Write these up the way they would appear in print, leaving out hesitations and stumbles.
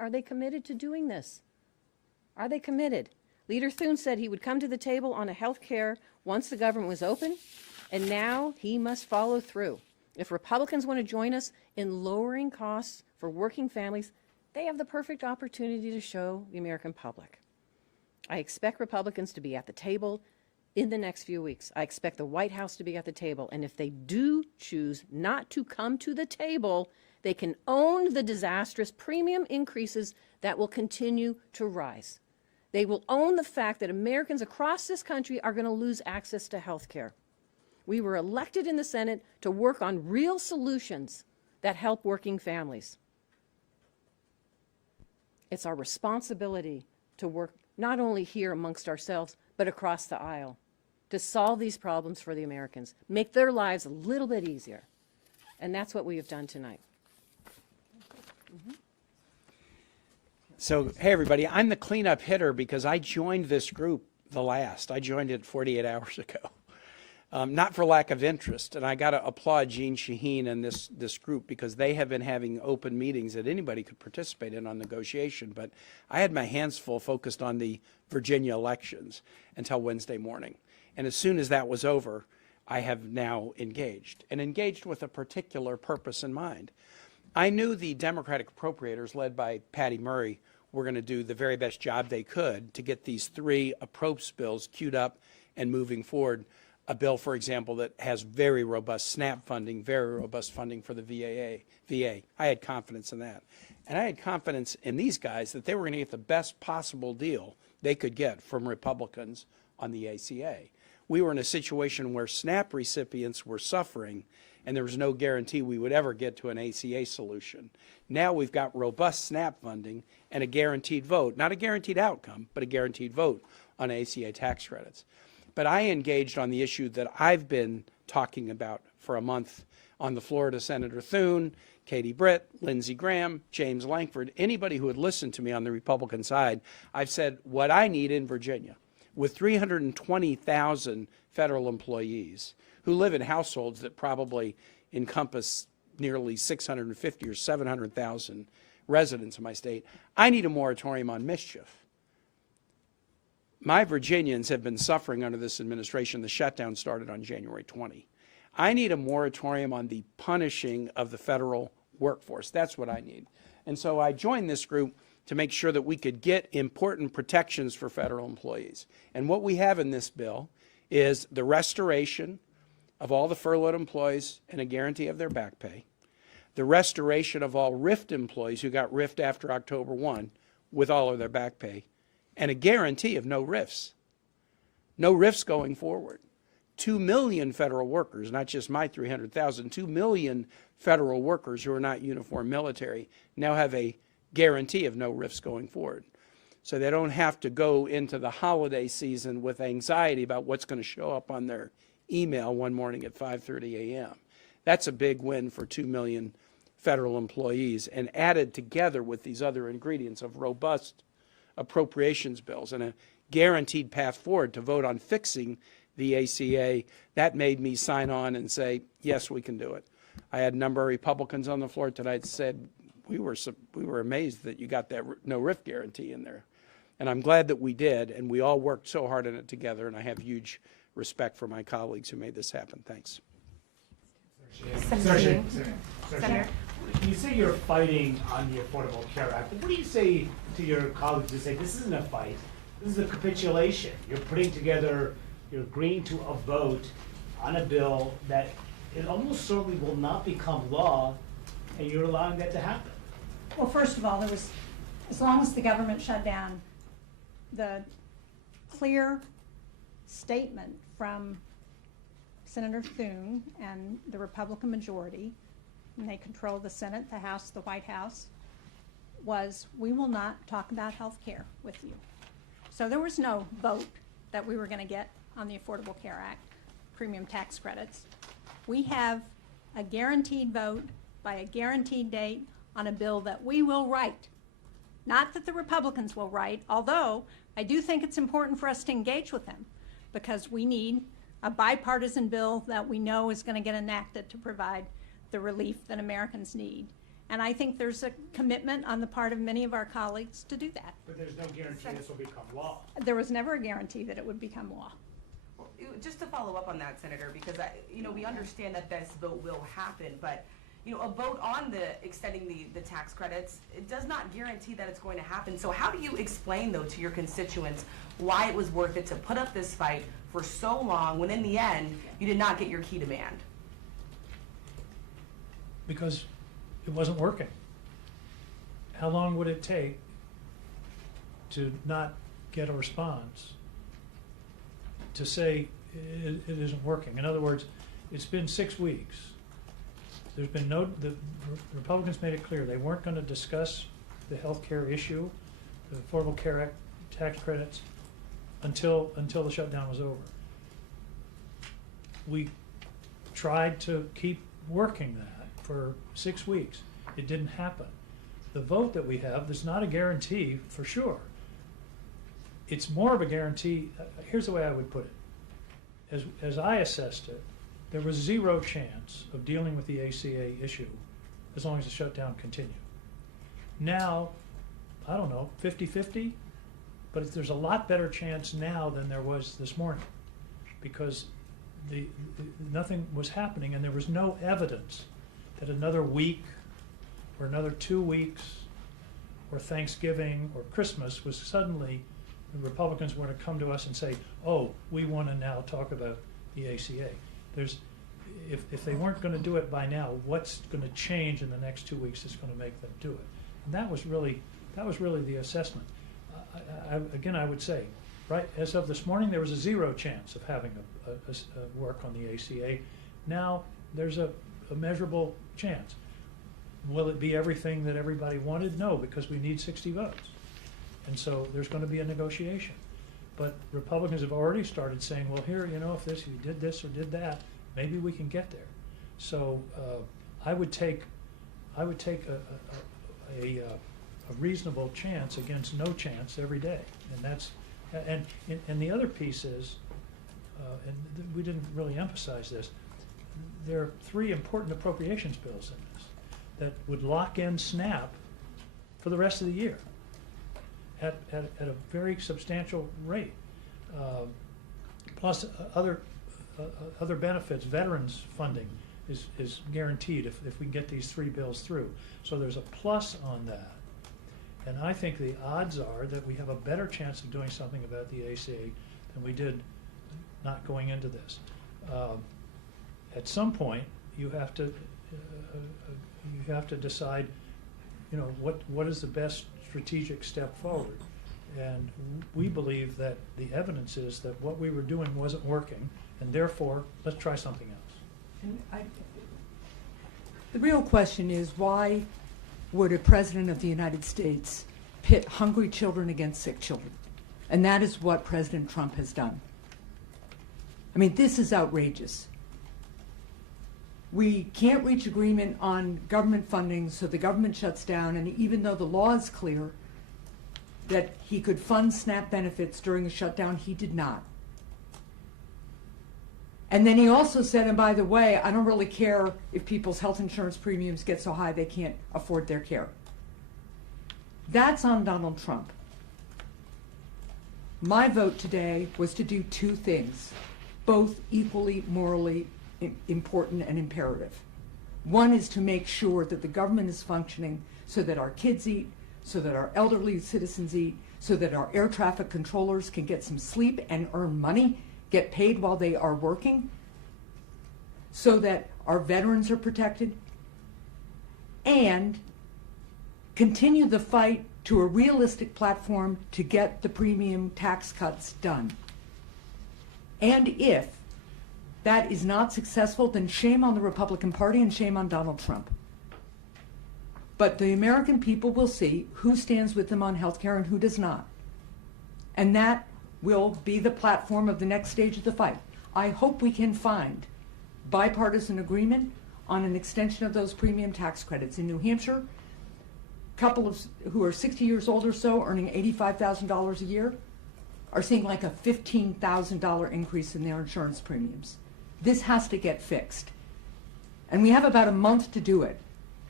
are they committed to doing this? Are they committed? Leader Thune said he would come to the table on a health care once the government was open, and now he must follow through. If Republicans want to join us in lowering costs for working families, they have the perfect opportunity to show the American public. I expect Republicans to be at the table in the next few weeks. I expect the White House to be at the table, and if they do choose not to come to the table, they can own the disastrous premium increases that will continue to rise. They will own the fact that Americans across this country are going to lose access to health care. We were elected in the Senate to work on real solutions that help working families. It's our responsibility to work not only here amongst ourselves, but across the aisle to solve these problems for the Americans, make their lives a little bit easier. And that's what we have done tonight. So, hey everybody, I'm the cleanup hitter because I joined this group I joined it 48 hours ago. Not for lack of interest, and I got to applaud Jeanne Shaheen and this group because they have been having open meetings that anybody could participate in on negotiation, but I had my hands full focused on the Virginia elections until Wednesday morning. And as soon as that was over, I have now engaged, and engaged with a particular purpose in mind. I knew the Democratic appropriators, led by Patty Murray, were going to do the very best job they could to get these 3 approach bills queued up and moving forward. A bill, for example, that has very robust SNAP funding, very robust funding for the VA. I had confidence in that. And I had confidence in these guys that they were going to get the best possible deal they could get from Republicans on the ACA. We were in a situation where SNAP recipients were suffering, and there was no guarantee we would ever get to an ACA solution. Now we've got robust SNAP funding and a guaranteed vote, not a guaranteed outcome, but a guaranteed vote on ACA tax credits. But I engaged on the issue that I've been talking about for a month on the floor to Senator Thune, Katie Britt, Lindsey Graham, James Lankford, anybody who had listened to me on the Republican side. I've said what I need in Virginia, with 320,000 federal employees who live in households that probably encompass nearly 650 or 700,000 residents in my state, I need a moratorium on mischief. My Virginians have been suffering under this administration. The shutdown started on January 20. I need a moratorium on the punishing of the federal workforce. That's what I need. And so I joined this group to make sure that we could get important protections for federal employees. And what we have in this bill is the restoration of all the furloughed employees and a guarantee of their back pay, the restoration of all RIFT employees who got RIFT after October 1 with all of their back pay, and a guarantee of no RIFs. No RIFs going forward. 2 million federal workers, not just my 300,000, 2 million federal workers who are not uniform military now have a guarantee of no RIFs going forward. So they don't have to go into the holiday season with anxiety about what's going to show up on their email one morning at 5:30 a.m. That's a big win for 2 million federal employees, and added together with these other ingredients of robust appropriations bills and a guaranteed path forward to vote on fixing the ACA, that made me sign on and say, yes, we can do it. I had a number of Republicans on the floor tonight said, we were amazed that you got that no RIF guarantee in there. And I'm glad that we did, and we all worked so hard on it together, and I have huge respect for my colleagues who made this happen. Thanks. Senator, you say you're fighting on the Affordable Care Act. What do you say to your colleagues who say this isn't a fight, this is a capitulation? You're putting together, you're agreeing to a vote on a bill that it almost certainly will not become law, and you're allowing that to happen. Well, first of all, there was, as long as the government shut down, the clear statement from Senator Thune and the Republican majority, and they control the Senate, the House, the White House, was we will not talk about health care with you. So there was no vote that we were going to get on the Affordable Care Act, premium tax credits. We have a guaranteed vote by a guaranteed date on a bill that we will write. Not that the Republicans will write, although I do think it's important for us to engage with them because we need a bipartisan bill that we know is going to get enacted to provide the relief that Americans need. And I think there's a commitment on the part of many of our colleagues to do that. But there's no guarantee this will become law. There was never a guarantee that it would become law. Just to follow up on that, Senator, because we understand that this vote will happen, but a vote on extending the tax credits, it does not guarantee that it's going to happen. So how do you explain, though, to your constituents why it was worth it to put up this fight for so long when in the end you did not get your key demand? Because it wasn't working. How long would it take to not get a response to say it isn't working? In other words, it's been 6 weeks. There's been the Republicans made it clear they weren't going to discuss the health care issue, the Affordable Care Act tax credits, until the shutdown was over. We tried to keep working that for 6 weeks. It didn't happen. The vote that we have is not a guarantee for sure. It's more of a guarantee. Here's the way I would put it. As I assessed it, there was zero chance of dealing with the ACA issue as long as the shutdown continued. Now, I don't know, 50-50, but there's a lot better chance now than there was this morning, because nothing was happening and there was no evidence that another week or another 2 weeks or Thanksgiving or Christmas was suddenly the Republicans were to come to us and say, oh, we want to now talk about the ACA. If they weren't going to do it by now, what's going to change in the next 2 weeks that's going to make them do it? And that was really the assessment. Again, I would say, right, as of this morning, there was a zero chance of having a work on the ACA. Now there's a measurable chance. Will it be everything that everybody wanted? No, because we need 60 votes. And so there's going to be a negotiation. But Republicans have already started saying, well, here, if you did this or did that, maybe we can get there. So I would take a reasonable chance against no chance every day. And the other piece is, we didn't really emphasize this, there are 3 important appropriations bills in this that would lock in SNAP for the rest of the year at a very substantial rate. Plus other benefits, veterans funding is guaranteed if we can get these 3 bills through. So there's a plus on that. And I think the odds are that we have a better chance of doing something about the ACA than we did not going into this. At some point, you have to decide, what is the best strategic step forward. And we believe that the evidence is that what we were doing wasn't working, and therefore, let's try something else. And the real question is, why would a president of the United States pit hungry children against sick children? And that is what President Trump has done. I mean, this is outrageous. We can't reach agreement on government funding, so the government shuts down, and even though the law is clear that he could fund SNAP benefits during the shutdown, he did not. And then he also said, and by the way, I don't really care if people's health insurance premiums get so high they can't afford their care. That's on Donald Trump. My vote today was to do 2 things, both equally morally important and imperative. One is to make sure that the government is functioning so that our kids eat, so that our elderly citizens eat, so that our air traffic controllers can get some sleep and earn money, get paid while they are working, so that our veterans are protected, and continue the fight to a realistic platform to get the premium tax cuts done. And if that is not successful, then shame on the Republican Party and shame on Donald Trump. But the American people will see who stands with them on health care and who does not. And that will be the platform of the next stage of the fight. I hope we can find bipartisan agreement on an extension of those premium tax credits. In New Hampshire, couples who are 60 years old or so, earning $85,000 a year, are seeing like a $15,000 increase in their insurance premiums. This has to get fixed. And we have about a month to do it.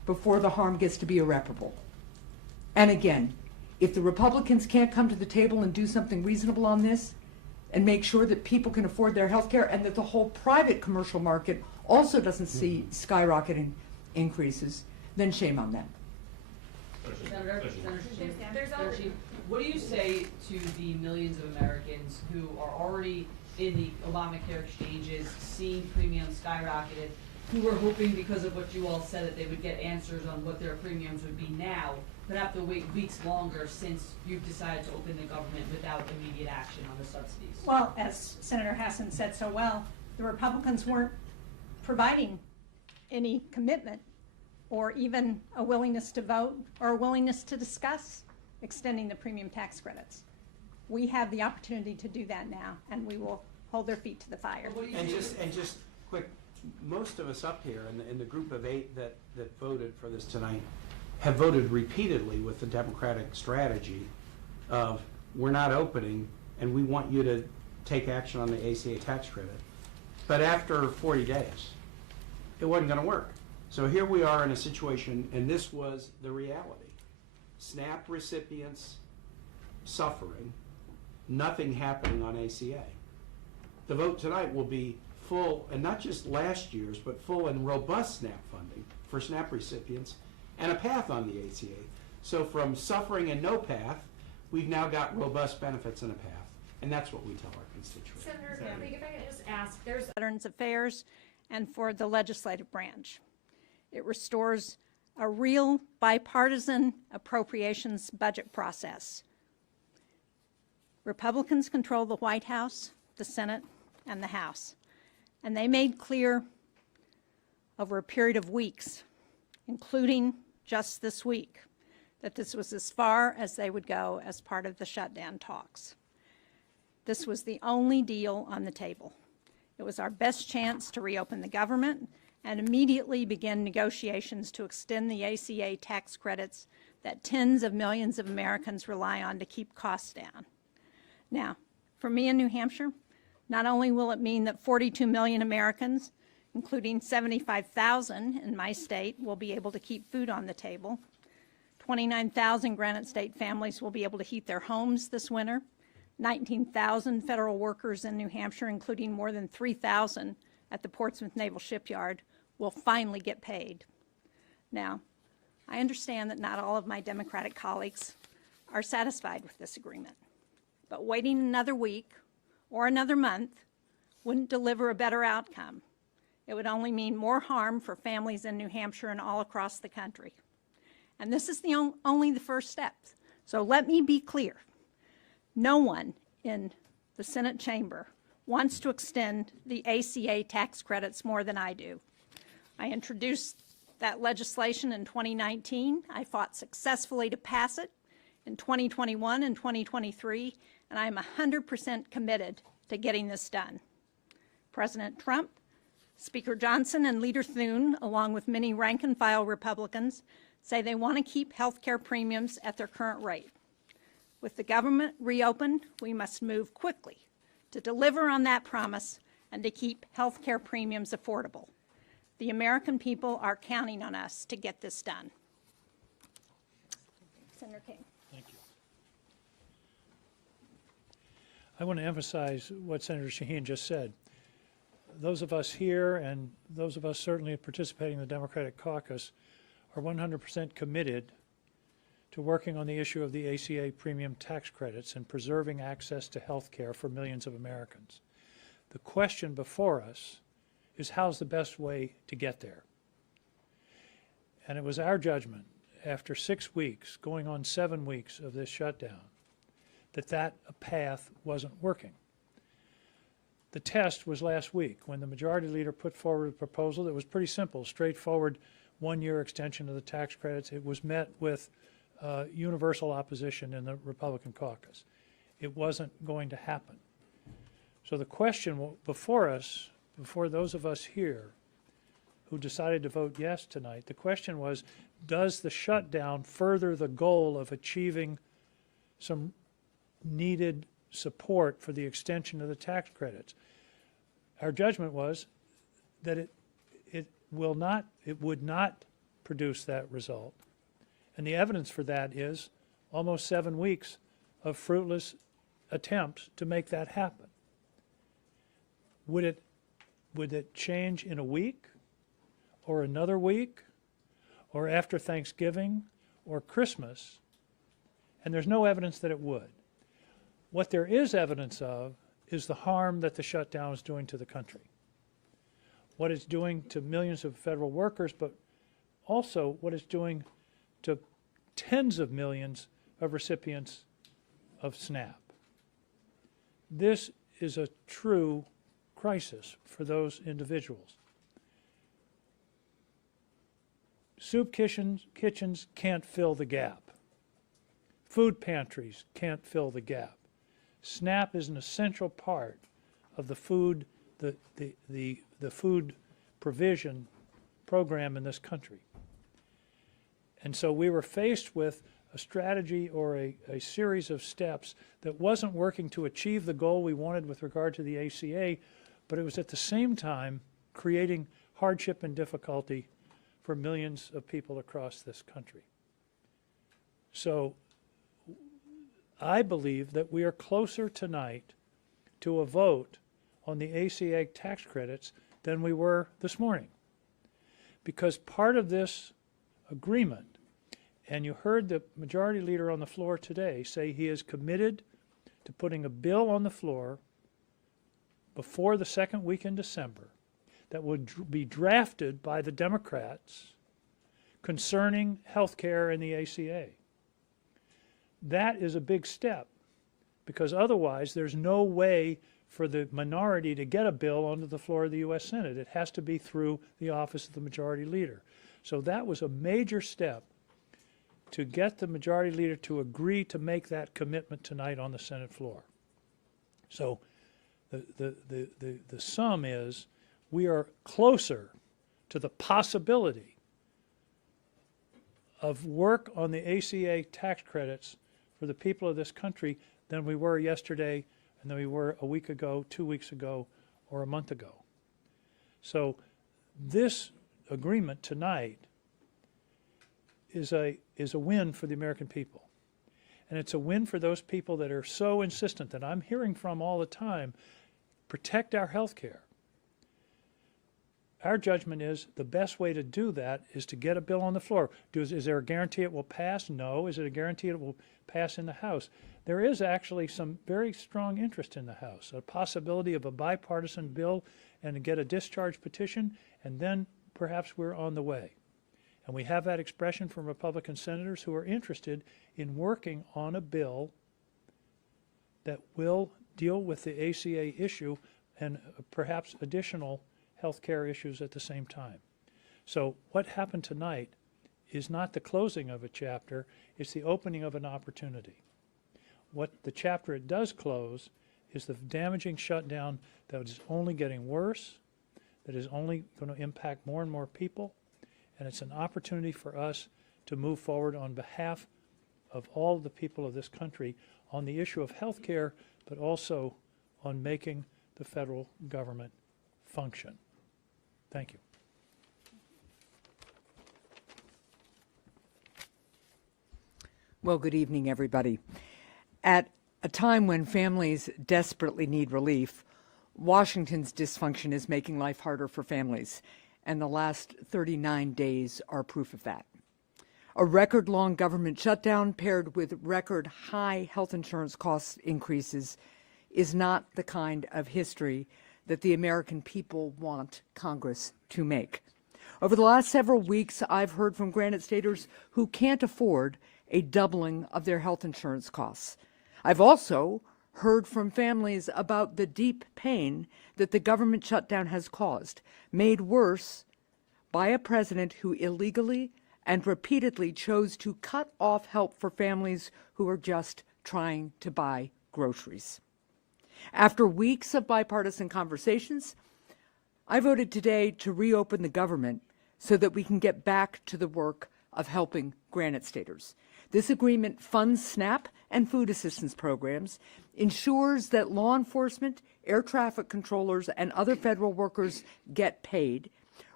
before the harm gets to be irreparable. And again, if the Republicans can't come to the table and do something reasonable on this and make sure that people can afford their health care and that the whole private commercial market also doesn't see skyrocketing increases, then shame on them. Senator Shaheen, what do you say to the millions of Americans who are already in the Obamacare exchanges, seeing premiums skyrocketed, who were hoping because of what you all said that they would get answers on what their premiums would be now, but have to wait weeks longer since you've decided to open the government without immediate action on the subsidies? Well, as Senator Hassan said so well, the Republicans weren't providing any commitment or even a willingness to vote or a willingness to discuss extending the premium tax credits. We have the opportunity to do that now, and we will hold their feet to the fire. And just quick, most of us up here in the group of 8 that voted for this tonight have voted repeatedly with the Democratic strategy of we're not opening and we want you to take action on the ACA tax credit. But after 40 days, it wasn't going to work. So here we are in a situation, and this was the reality. SNAP recipients suffering, nothing happening on ACA. The vote tonight will be full, and not just last year's, but full and robust SNAP funding for SNAP recipients and a path on the ACA. So from suffering and no path, we've now got robust benefits and a path. And that's what we tell our constituents. Senator, if I can just ask, there's Veterans Affairs and for the legislative branch. It restores a real bipartisan appropriations budget process. Republicans control the White House, the Senate, and the House. And they made clear over a period of weeks, including just this week, that this was as far as they would go as part of the shutdown talks. This was the only deal on the table. It was our best chance to reopen the government and immediately begin negotiations to extend the ACA tax credits that tens of millions of Americans rely on to keep costs down. Now, for me in New Hampshire, not only will it mean that 42 million Americans, including 75,000 in my state, will be able to keep food on the table, 29,000 Granite State families will be able to heat their homes this winter, 19,000 federal workers in New Hampshire, including more than 3,000 at the Portsmouth Naval Shipyard, will finally get paid. Now, I understand that not all of my Democratic colleagues are satisfied with this agreement, but waiting another week or another month wouldn't deliver a better outcome. It would only mean more harm for families in New Hampshire and all across the country. And this is only the first step. So let me be clear. No one in the Senate chamber wants to extend the ACA tax credits more than I do. I introduced that legislation in 2019. I fought successfully to pass it in 2021 and 2023, and I'm 100% committed to getting this done. President Trump, Speaker Johnson, and Leader Thune, along with many rank-and-file Republicans, say they want to keep health care premiums at their current rate. With the government reopened, we must move quickly to deliver on that promise and to keep health care premiums affordable. The American people are counting on us to get this done. Senator King. Thank you. I want to emphasize what Senator Shaheen just said. Those of us here and those of us certainly participating in the Democratic caucus are 100% committed to working on the issue of the ACA premium tax credits and preserving access to health care for millions of Americans. The question before us is how's the best way to get there? And it was our judgment after 6 weeks, going on 7 weeks of this shutdown, that path wasn't working. The test was last week when the majority leader put forward a proposal that was pretty simple, straightforward, one-year extension of the tax credits. It was met with universal opposition in the Republican caucus. It wasn't going to happen. So the question before us, before those of us here who decided to vote yes tonight, the question was, does the shutdown further the goal of achieving some needed support for the extension of the tax credits? Our judgment was that it would not produce that result. And the evidence for that is almost 7 weeks of fruitless attempts to make that happen. Would it change in a week or another week or after Thanksgiving or Christmas? And there's no evidence that it would. What there is evidence of is the harm that the shutdown is doing to the country. What it's doing to millions of federal workers, but also what it's doing to tens of millions of recipients of SNAP. This is a true crisis for those individuals. Soup kitchens can't fill the gap. Food pantries can't fill the gap. SNAP is an essential part of the food, the food provision program in this country. And so we were faced with a strategy or a series of steps that wasn't working to achieve the goal we wanted with regard to the ACA, but it was at the same time creating hardship and difficulty for millions of people across this country. So I believe that we are closer tonight to a vote on the ACA tax credits than we were this morning. Because part of this agreement, and you heard the majority leader on the floor today say he is committed to putting a bill on the floor before the second week in December that would be drafted by the Democrats concerning health care and the ACA. That is a big step, because otherwise there's no way for the minority to get a bill onto the floor of the U.S. Senate. It has to be through the office of the majority leader. So that was a major step to get the majority leader to agree to make that commitment tonight on the Senate floor. So the sum is we are closer to the possibility of work on the ACA tax credits for the people of this country than we were yesterday and than we were a week ago, 2 weeks ago, or a month ago. So this agreement tonight is a win for the American people. And it's a win for those people that are so insistent that I'm hearing from all the time, protect our health care. Our judgment is the best way to do that is to get a bill on the floor. Is there a guarantee it will pass? No. Is it a guarantee it will pass in the House? There is actually some very strong interest in the House, a possibility of a bipartisan bill and to get a discharge petition, and then perhaps we're on the way. And we have that expression from Republican senators who are interested in working on a bill that will deal with the ACA issue and perhaps additional health care issues at the same time. So what happened tonight is not the closing of a chapter, it's the opening of an opportunity. What the chapter it does close is the damaging shutdown that is only getting worse, that is only going to impact more and more people, and it's an opportunity for us to move forward on behalf of all the people of this country on the issue of health care, but also on making the federal government function. Thank you. Well, good evening, everybody. At a time when families desperately need relief, Washington's dysfunction is making life harder for families, and the last 39 days are proof of that. A record-long government shutdown paired with record-high health insurance cost increases is not the kind of history that the American people want Congress to make. Over the last several weeks, I've heard from Granite Staters who can't afford a doubling of their health insurance costs. I've also heard from families about the deep pain that the government shutdown has caused, made worse by a president who illegally and repeatedly chose to cut off help for families who are just trying to buy groceries. After weeks of bipartisan conversations, I voted today to reopen the government so that we can get back to the work of helping Granite Staters. This agreement funds SNAP and food assistance programs, ensures that law enforcement, air traffic controllers, and other federal workers get paid,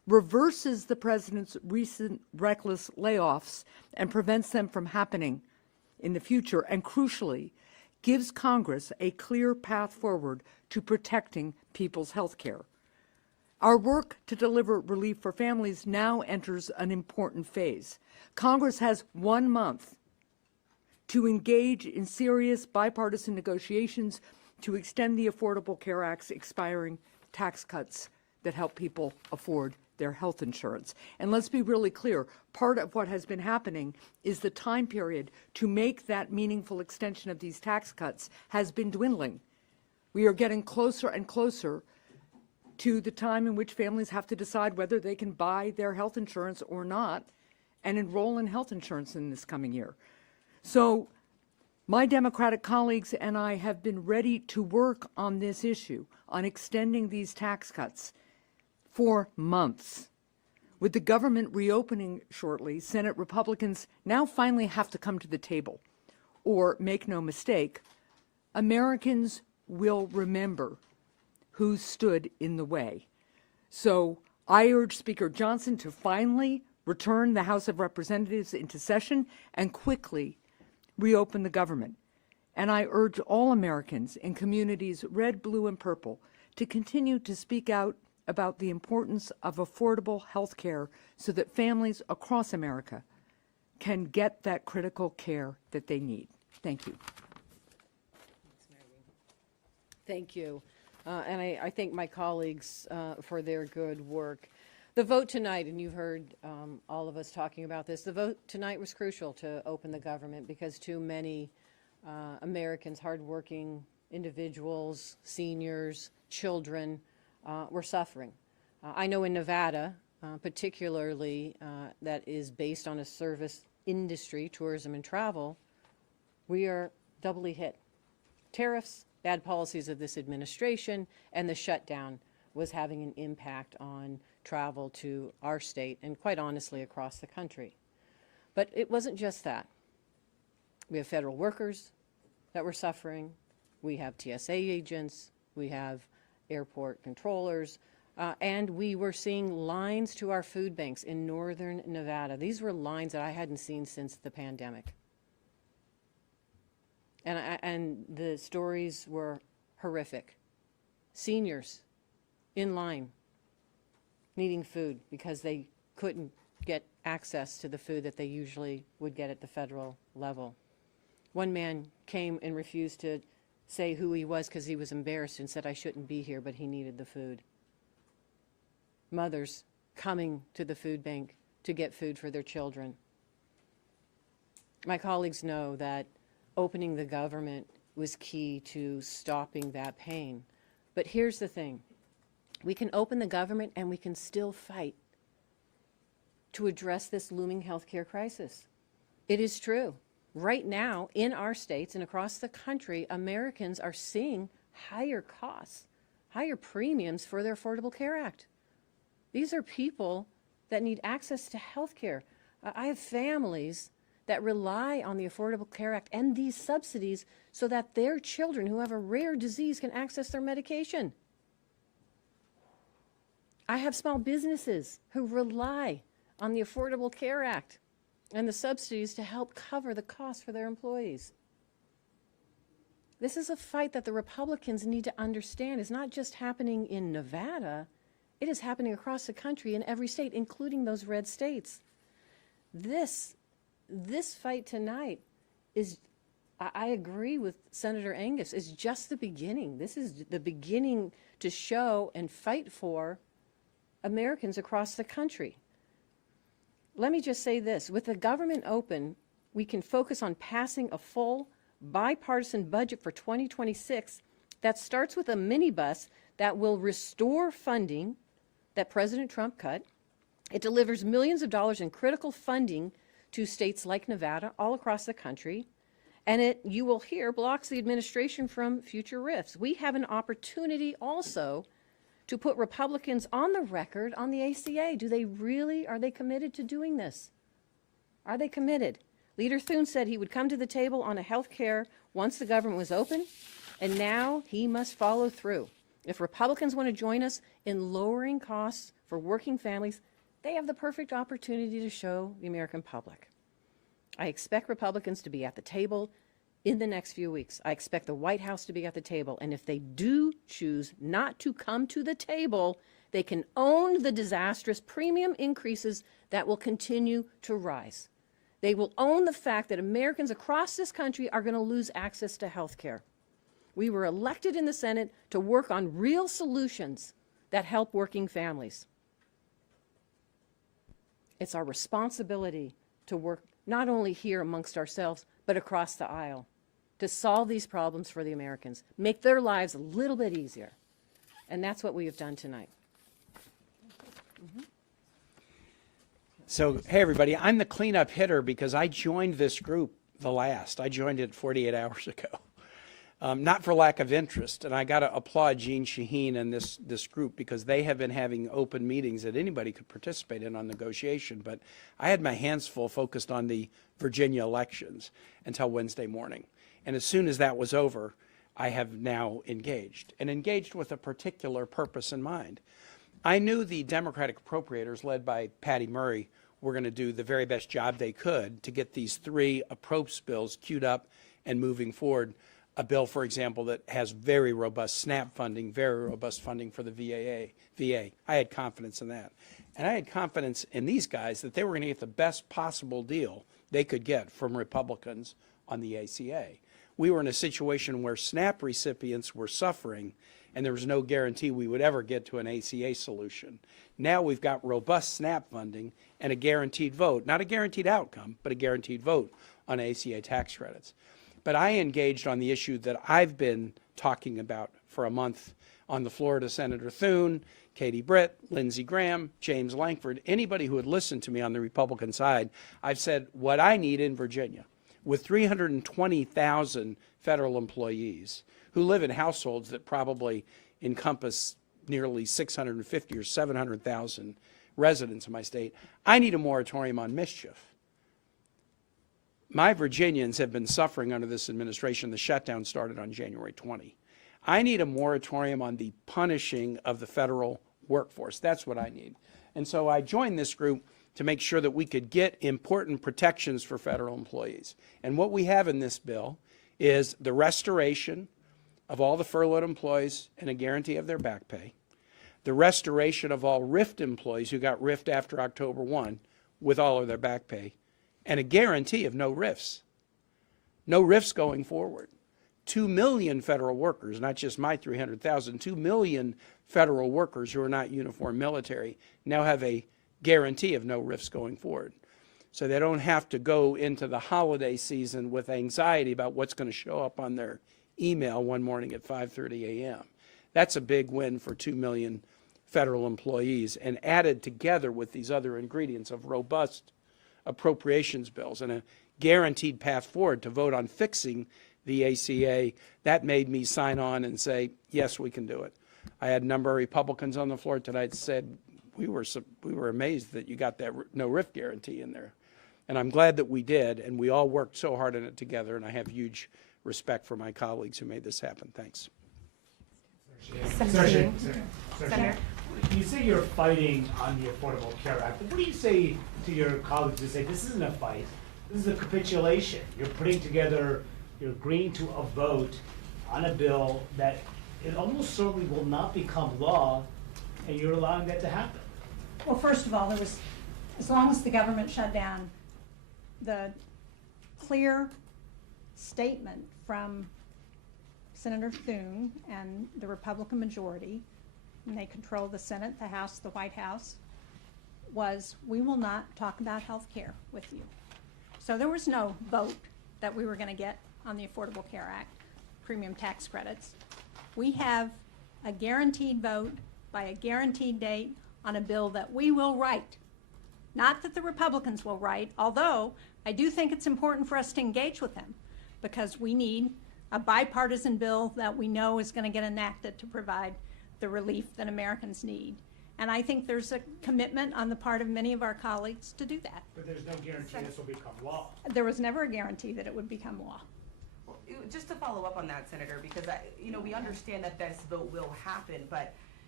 reverses the president's recent reckless layoffs and prevents them from happening in the future, and crucially, gives Congress a clear path forward to protecting people's health care. Our work to deliver relief for families now enters an important phase. Congress has 1 month to engage in serious bipartisan negotiations to extend the Affordable Care Act's expiring tax cuts that help people afford their health insurance. And let's be really clear, part of what has been happening is the time period to make that meaningful extension of these tax cuts has been dwindling. We are getting closer and closer to the time in which families have to decide whether they can buy their health insurance or not and enroll in health insurance in this coming year. So my Democratic colleagues and I have been ready to work on this issue, on extending these tax cuts for months. With the government reopening shortly, Senate Republicans now finally have to come to the table. Or, make no mistake, Americans will remember who stood in the way. So I urge Speaker Johnson to finally return the House of Representatives into session and quickly reopen the government. And I urge all Americans in communities red, blue, and purple to continue to speak out about the importance of affordable health care so that families across America can get that critical care that they need. Thank you. Thank you. And I thank my colleagues for their good work. The vote tonight, and you've heard all of us talking about this, the vote tonight was crucial to open the government because too many Americans, hardworking individuals, seniors, children, were suffering. I know in Nevada, particularly that is based on a service industry, tourism and travel, we are doubly hit. Tariffs, bad policies of this administration, and the shutdown was having an impact on travel to our state and quite honestly across the country. But it wasn't just that. We have federal workers that were suffering. We have TSA agents. We have airport controllers. And we were seeing lines to our food banks in northern Nevada. These were lines that I hadn't seen since the pandemic. And the stories were horrific. Seniors in line needing food because they couldn't get access to the food that they usually would get at the federal level. One man came and refused to say who he was because he was embarrassed and said, I shouldn't be here, but he needed the food. Mothers coming to the food bank to get food for their children. My colleagues know that opening the government was key to stopping that pain. But here's the thing. We can open the government and we can still fight to address this looming healthcare crisis. It is true. Right now, in our states and across the country, Americans are seeing higher costs, higher premiums for their Affordable Care Act. These are people that need access to health care. I have families that rely on the Affordable Care Act and these subsidies so that their children who have a rare disease can access their medication. I have small businesses who rely on the Affordable Care Act and the subsidies to help cover the costs for their employees. This is a fight that the Republicans need to understand is not just happening in Nevada, it is happening across the country in every state, including those red states. This fight tonight is, I agree with Senator Angus, is just the beginning. This is the beginning to show and fight for Americans across the country. Let me just say this. With the government open, we can focus on passing a full bipartisan budget for 2026 that starts with a minibus that will restore funding that President Trump cut. It delivers millions of dollars in critical funding to states like Nevada all across the country. And it, you will hear, blocks the administration from future rifts. We have an opportunity also to put Republicans on the record on the ACA. Are they committed to doing this? Are they committed? Leader Thune said he would come to the table on a health care once the government was open, and now he must follow through. If Republicans want to join us in lowering costs for working families, they have the perfect opportunity to show the American public. I expect Republicans to be at the table in the next few weeks. I expect the White House to be at the table. And if they do choose not to come to the table, they can own the disastrous premium increases that will continue to rise. They will own the fact that Americans across this country are going to lose access to health care. We were elected in the Senate to work on real solutions that help working families. It's our responsibility to work not only here amongst ourselves, but across the aisle, to solve these problems for the Americans, make their lives a little bit easier. And that's what we have done tonight. So, hey, everybody, I'm the cleanup hitter because I joined this group the last. I joined it 48 hours ago. Not for lack of interest, and I got to applaud Jeanne Shaheen and this group because they have been having open meetings that anybody could participate in on negotiation, but I had my hands full focused on the Virginia elections until Wednesday morning. And as soon as that was over, I have now engaged with a particular purpose in mind. I knew the Democratic appropriators, led by Patty Murray, were going to do the very best job they could to get these 3 approach bills queued up and moving forward. A bill, for example, that has very robust SNAP funding, very robust funding for the VA. I had confidence in that. And I had confidence in these guys that they were going to get the best possible deal they could get from Republicans on the ACA. We were in a situation where SNAP recipients were suffering, and there was no guarantee we would ever get to an ACA solution. Now we've got robust SNAP funding and a guaranteed vote, not a guaranteed outcome, but a guaranteed vote on ACA tax credits. But I engaged on the issue that I've been talking about for a month on the floor to Senator Thune, Katie Britt, Lindsey Graham, James Lankford, anybody who would listen to me on the Republican side. I've said what I need in Virginia, with 320,000 federal employees who live in households that probably encompass nearly 650 or 700,000 residents in my state, I need a moratorium on mischief. My Virginians have been suffering under this administration. The shutdown started on January 20. I need a moratorium on the punishing of the federal workforce. That's what I need. And so I joined this group to make sure that we could get important protections for federal employees. And what we have in this bill is the restoration of all the furloughed employees and a guarantee of their back pay, the restoration of all RIFT employees who got RIFT after October 1 with all of their back pay, and a guarantee of no RIFs. No RIFs going forward. 2 million federal workers, not just my 300,000, 2 million federal workers who are not uniform military now have a guarantee of no RIFs going forward. So they don't have to go into the holiday season with anxiety about what's going to show up on their email one morning at 5:30 a.m. That's a big win for 2 million federal employees, and added together with these other ingredients of robust appropriations bills and a guaranteed path forward to vote on fixing the ACA, that made me sign on and say, yes, we can do it. I had a number of Republicans on the floor tonight that said, we were amazed that you got that no RIF guarantee in there. And I'm glad that we did, and we all worked so hard on it together, and I have huge respect for my colleagues who made this happen. Thanks. Senator, you say you're fighting on the Affordable Care Act, but what do you say to your colleagues who say this isn't a fight, this is a capitulation? You're putting together, you're agreeing to a vote on a bill that it almost certainly will not become law, and you're allowing that to happen. Well, first of all, there was, as long as the government shut down, the clear statement from Senator Thune and the Republican majority, and they control the Senate, the House, the White House, was we will not talk about health care with you. So there was no vote that we were going to get on the Affordable Care Act, premium tax credits. We have a guaranteed vote by a guaranteed date on a bill that we will write. Not that the Republicans will write, although I do think it's important for us to engage with them, because we need a bipartisan bill that we know is going to get enacted to provide the relief that Americans need. And I think there's a commitment on the part of many of our colleagues to do that. But there's no guarantee this will become law. There was never a guarantee that it would become law. Just to follow up on that, Senator, because we understand that this vote will happen, but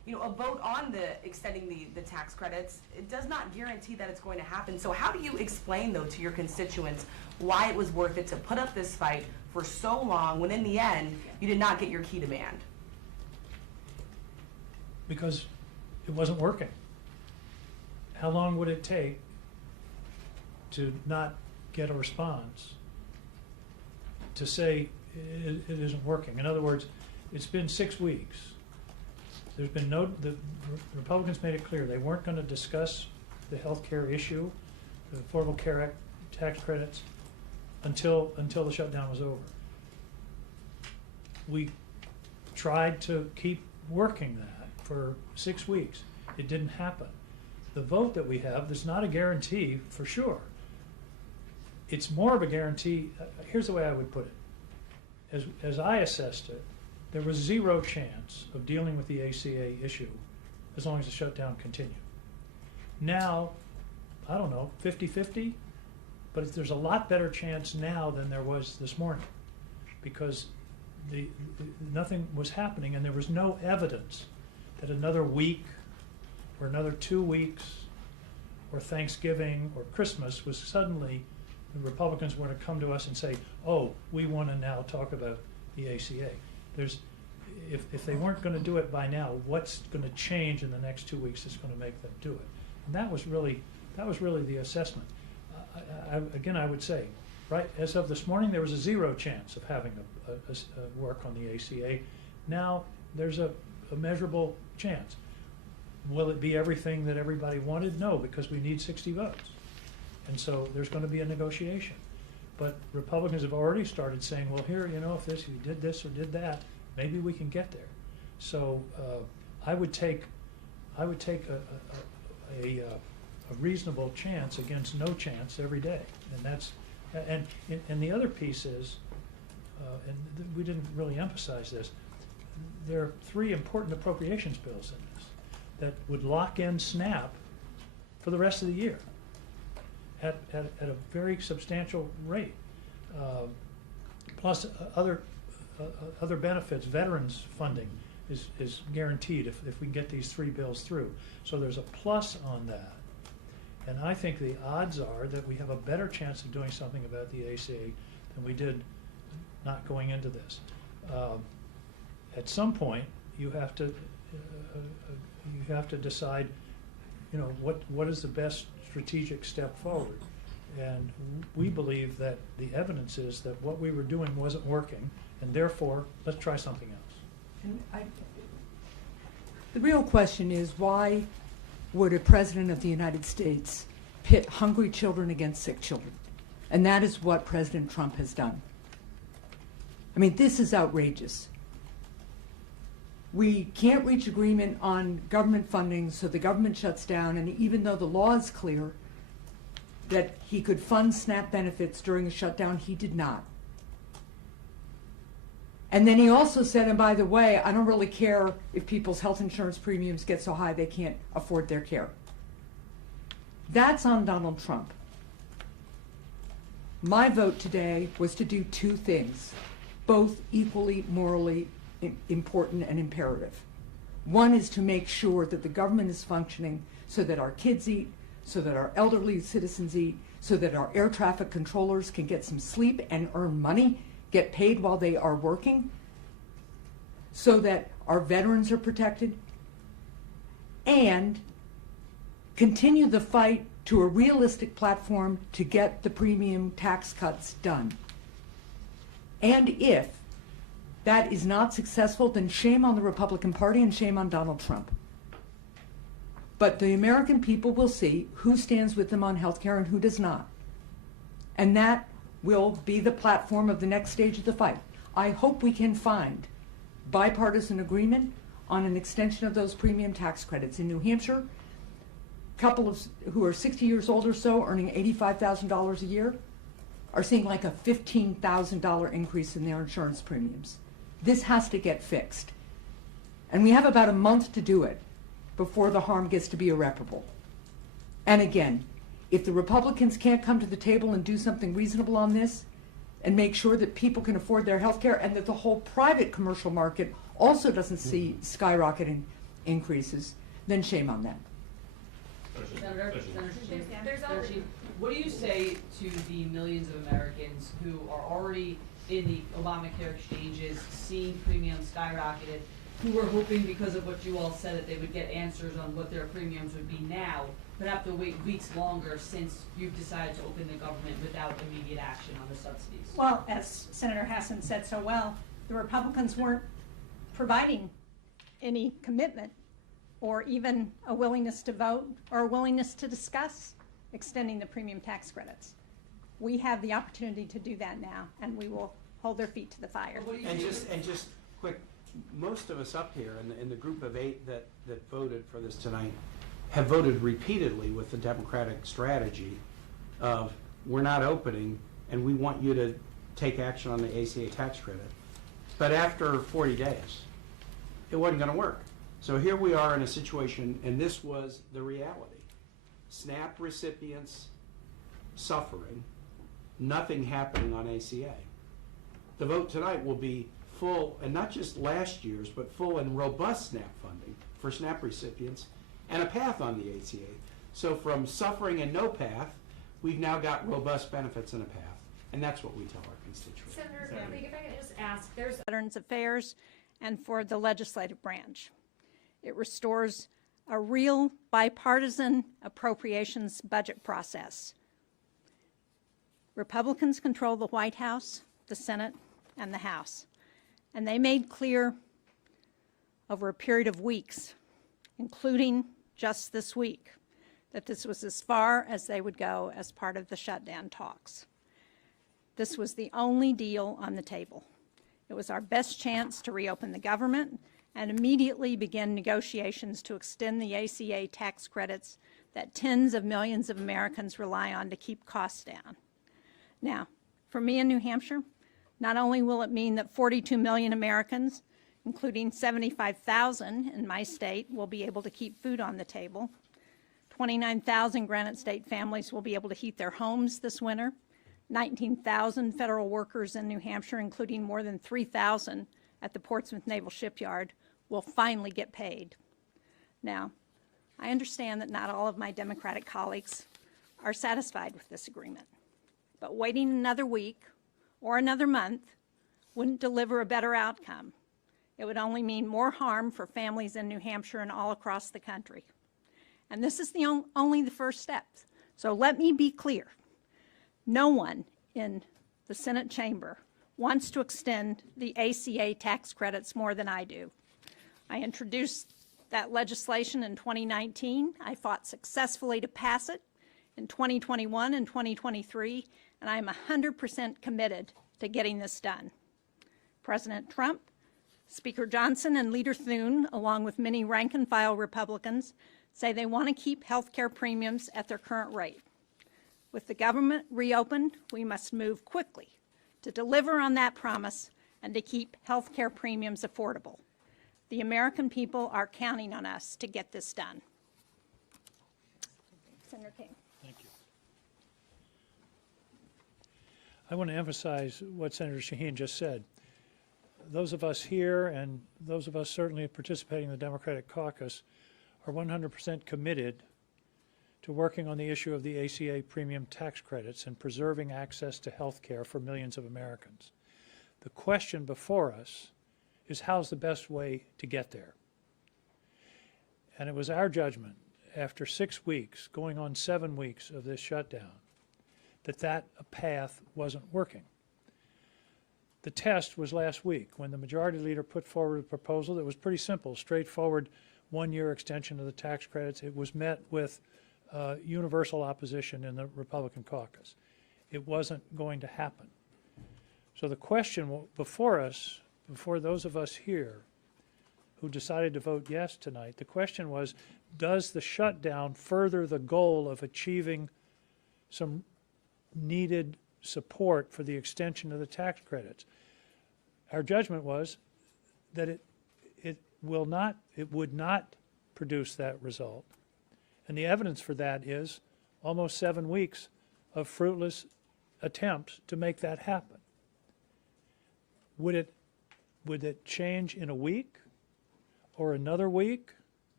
a vote on extending the tax credits, it does not guarantee that it's going to happen. So how do you explain, though, to your constituents why it was worth it to put up this fight for so long when in the end you did not get your key demand? Because it wasn't working. How long would it take to not get a response to say it isn't working? In other words, it's been 6 weeks. There's been the Republicans made it clear they weren't going to discuss the health care issue, the Affordable Care Act tax credits, until the shutdown was over. We tried to keep working that for 6 weeks. It didn't happen. The vote that we have, there's not a guarantee for sure. It's more of a guarantee. Here's the way I would put it. As I assessed it, there was zero chance of dealing with the ACA issue as long as the shutdown continued. Now, I don't know, 50-50, but there's a lot better chance now than there was this morning, because nothing was happening and there was no evidence that another week or another 2 weeks or Thanksgiving or Christmas was suddenly the Republicans were to come to us and say, oh, we want to now talk about the ACA. If they weren't going to do it by now, what's going to change in the next 2 weeks that's going to make them do it? And that was really the assessment. Again, I would say, right, as of this morning, there was a zero chance of having a work on the ACA. Now there's a measurable chance. Will it be everything that everybody wanted? No, because we need 60 votes. And so there's going to be a negotiation. But Republicans have already started saying, well, here, if you did this or did that, maybe we can get there. So I would take a reasonable chance against no chance every day. And the other piece is, and we didn't really emphasize this, there are 3 important appropriations bills in this that would lock in SNAP for the rest of the year at a very substantial rate. Plus other benefits, veterans funding is guaranteed if we can get these 3 bills through. So there's a plus on that. And I think the odds are that we have a better chance of doing something about the ACA than we did not going into this. At some point, you have to decide, what is the best strategic step forward. And we believe that the evidence is that what we were doing wasn't working, and therefore, let's try something else. And the real question is, why would a president of the United States pit hungry children against sick children? And that is what President Trump has done. I mean, this is outrageous. We can't reach agreement on government funding, so the government shuts down, and even though the law is clear that he could fund SNAP benefits during the shutdown, he did not. And then he also said, and by the way, I don't really care if people's health insurance premiums get so high they can't afford their care. That's on Donald Trump. My vote today was to do 2 things, both equally morally important and imperative. One is to make sure that the government is functioning so that our kids eat, so that our elderly citizens eat, so that our air traffic controllers can get some sleep and earn money, get paid while they are working, so that our veterans are protected, and continue the fight to a realistic platform to get the premium tax cuts done. And if that is not successful, then shame on the Republican Party and shame on Donald Trump. But the American people will see who stands with them on health care and who does not. And that will be the platform of the next stage of the fight. I hope we can find bipartisan agreement on an extension of those premium tax credits. In New Hampshire, couples who are 60 years old or so, earning $85,000 a year, are seeing like a $15,000 increase in their insurance premiums. This has to get fixed. And we have about a month to do it before the harm gets to be irreparable. And again, if the Republicans can't come to the table and do something reasonable on this and make sure that people can afford their health care and that the whole private commercial market also doesn't see skyrocketing increases, then shame on them. Senator Shaheen, There's Senator Shaheen, what do you say to the millions of Americans who are already in the Obamacare exchanges, seeing premiums skyrocketed, who were hoping because of what you all said that they would get answers on what their premiums would be now, but have to wait weeks longer since you've decided to open the government without immediate action on the subsidies? Well, as Senator Hassan said so well, the Republicans weren't providing any commitment or even a willingness to vote or a willingness to discuss extending the premium tax credits. We have the opportunity to do that now, and we will hold their feet to the fire. And just quick, most of us up here in the group of 8 that voted for this tonight have voted repeatedly with the Democratic strategy of we're not opening and we want you to take action on the ACA tax credit. But after 40 days, it wasn't going to work. So here we are in a situation, and this was the reality. SNAP recipients suffering, nothing happening on ACA. The vote tonight will be full, and not just last year's, but full and robust SNAP funding for SNAP recipients and a path on the ACA. So from suffering and no path, we've now got robust benefits and a path. And that's what we tell our constituents. Senator, if I could just ask, there's Veterans Affairs and for the legislative branch. It restores a real bipartisan appropriations budget process. Republicans control the White House, the Senate, and the House. And they made clear over a period of weeks, including just this week, that this was as far as they would go as part of the shutdown talks. This was the only deal on the table. It was our best chance to reopen the government and immediately begin negotiations to extend the ACA tax credits that tens of millions of Americans rely on to keep costs down. Now, for me in New Hampshire, not only will it mean that 42 million Americans, including 75,000 in my state, will be able to keep food on the table, 29,000 Granite State families will be able to heat their homes this winter, 19,000 federal workers in New Hampshire, including more than 3,000 at the Portsmouth Naval Shipyard, will finally get paid. Now, I understand that not all of my Democratic colleagues are satisfied with this agreement, but waiting another week or another month wouldn't deliver a better outcome. It would only mean more harm for families in New Hampshire and all across the country. And this is only the first step. So let me be clear. No one in the Senate chamber wants to extend the ACA tax credits more than I do. I introduced that legislation in 2019. I fought successfully to pass it in 2021 and 2023, and I am 100% committed to getting this done. President Trump, Speaker Johnson, and Leader Thune, along with many rank-and-file Republicans, say they want to keep health care premiums at their current rate. With the government reopened, we must move quickly to deliver on that promise and to keep health care premiums affordable. The American people are counting on us to get this done. Senator King. Thank you. I want to emphasize what Senator Shaheen just said. Those of us here and those of us certainly participating in the Democratic caucus are 100% committed to working on the issue of the ACA premium tax credits and preserving access to health care for millions of Americans. The question before us is how's the best way to get there? And it was our judgment after 6 weeks, going on 7 weeks of this shutdown, that path wasn't working. The test was last week when the majority leader put forward a proposal that was pretty simple, straightforward, 1-year extension of the tax credits. It was met with universal opposition in the Republican caucus. It wasn't going to happen. So the question before us, before those of us here who decided to vote yes tonight, the question was, does the shutdown further the goal of achieving some needed support for the extension of the tax credits? Our judgment was that it would not produce that result. And the evidence for that is almost 7 weeks of fruitless attempts to make that happen. Would it change in a week or another week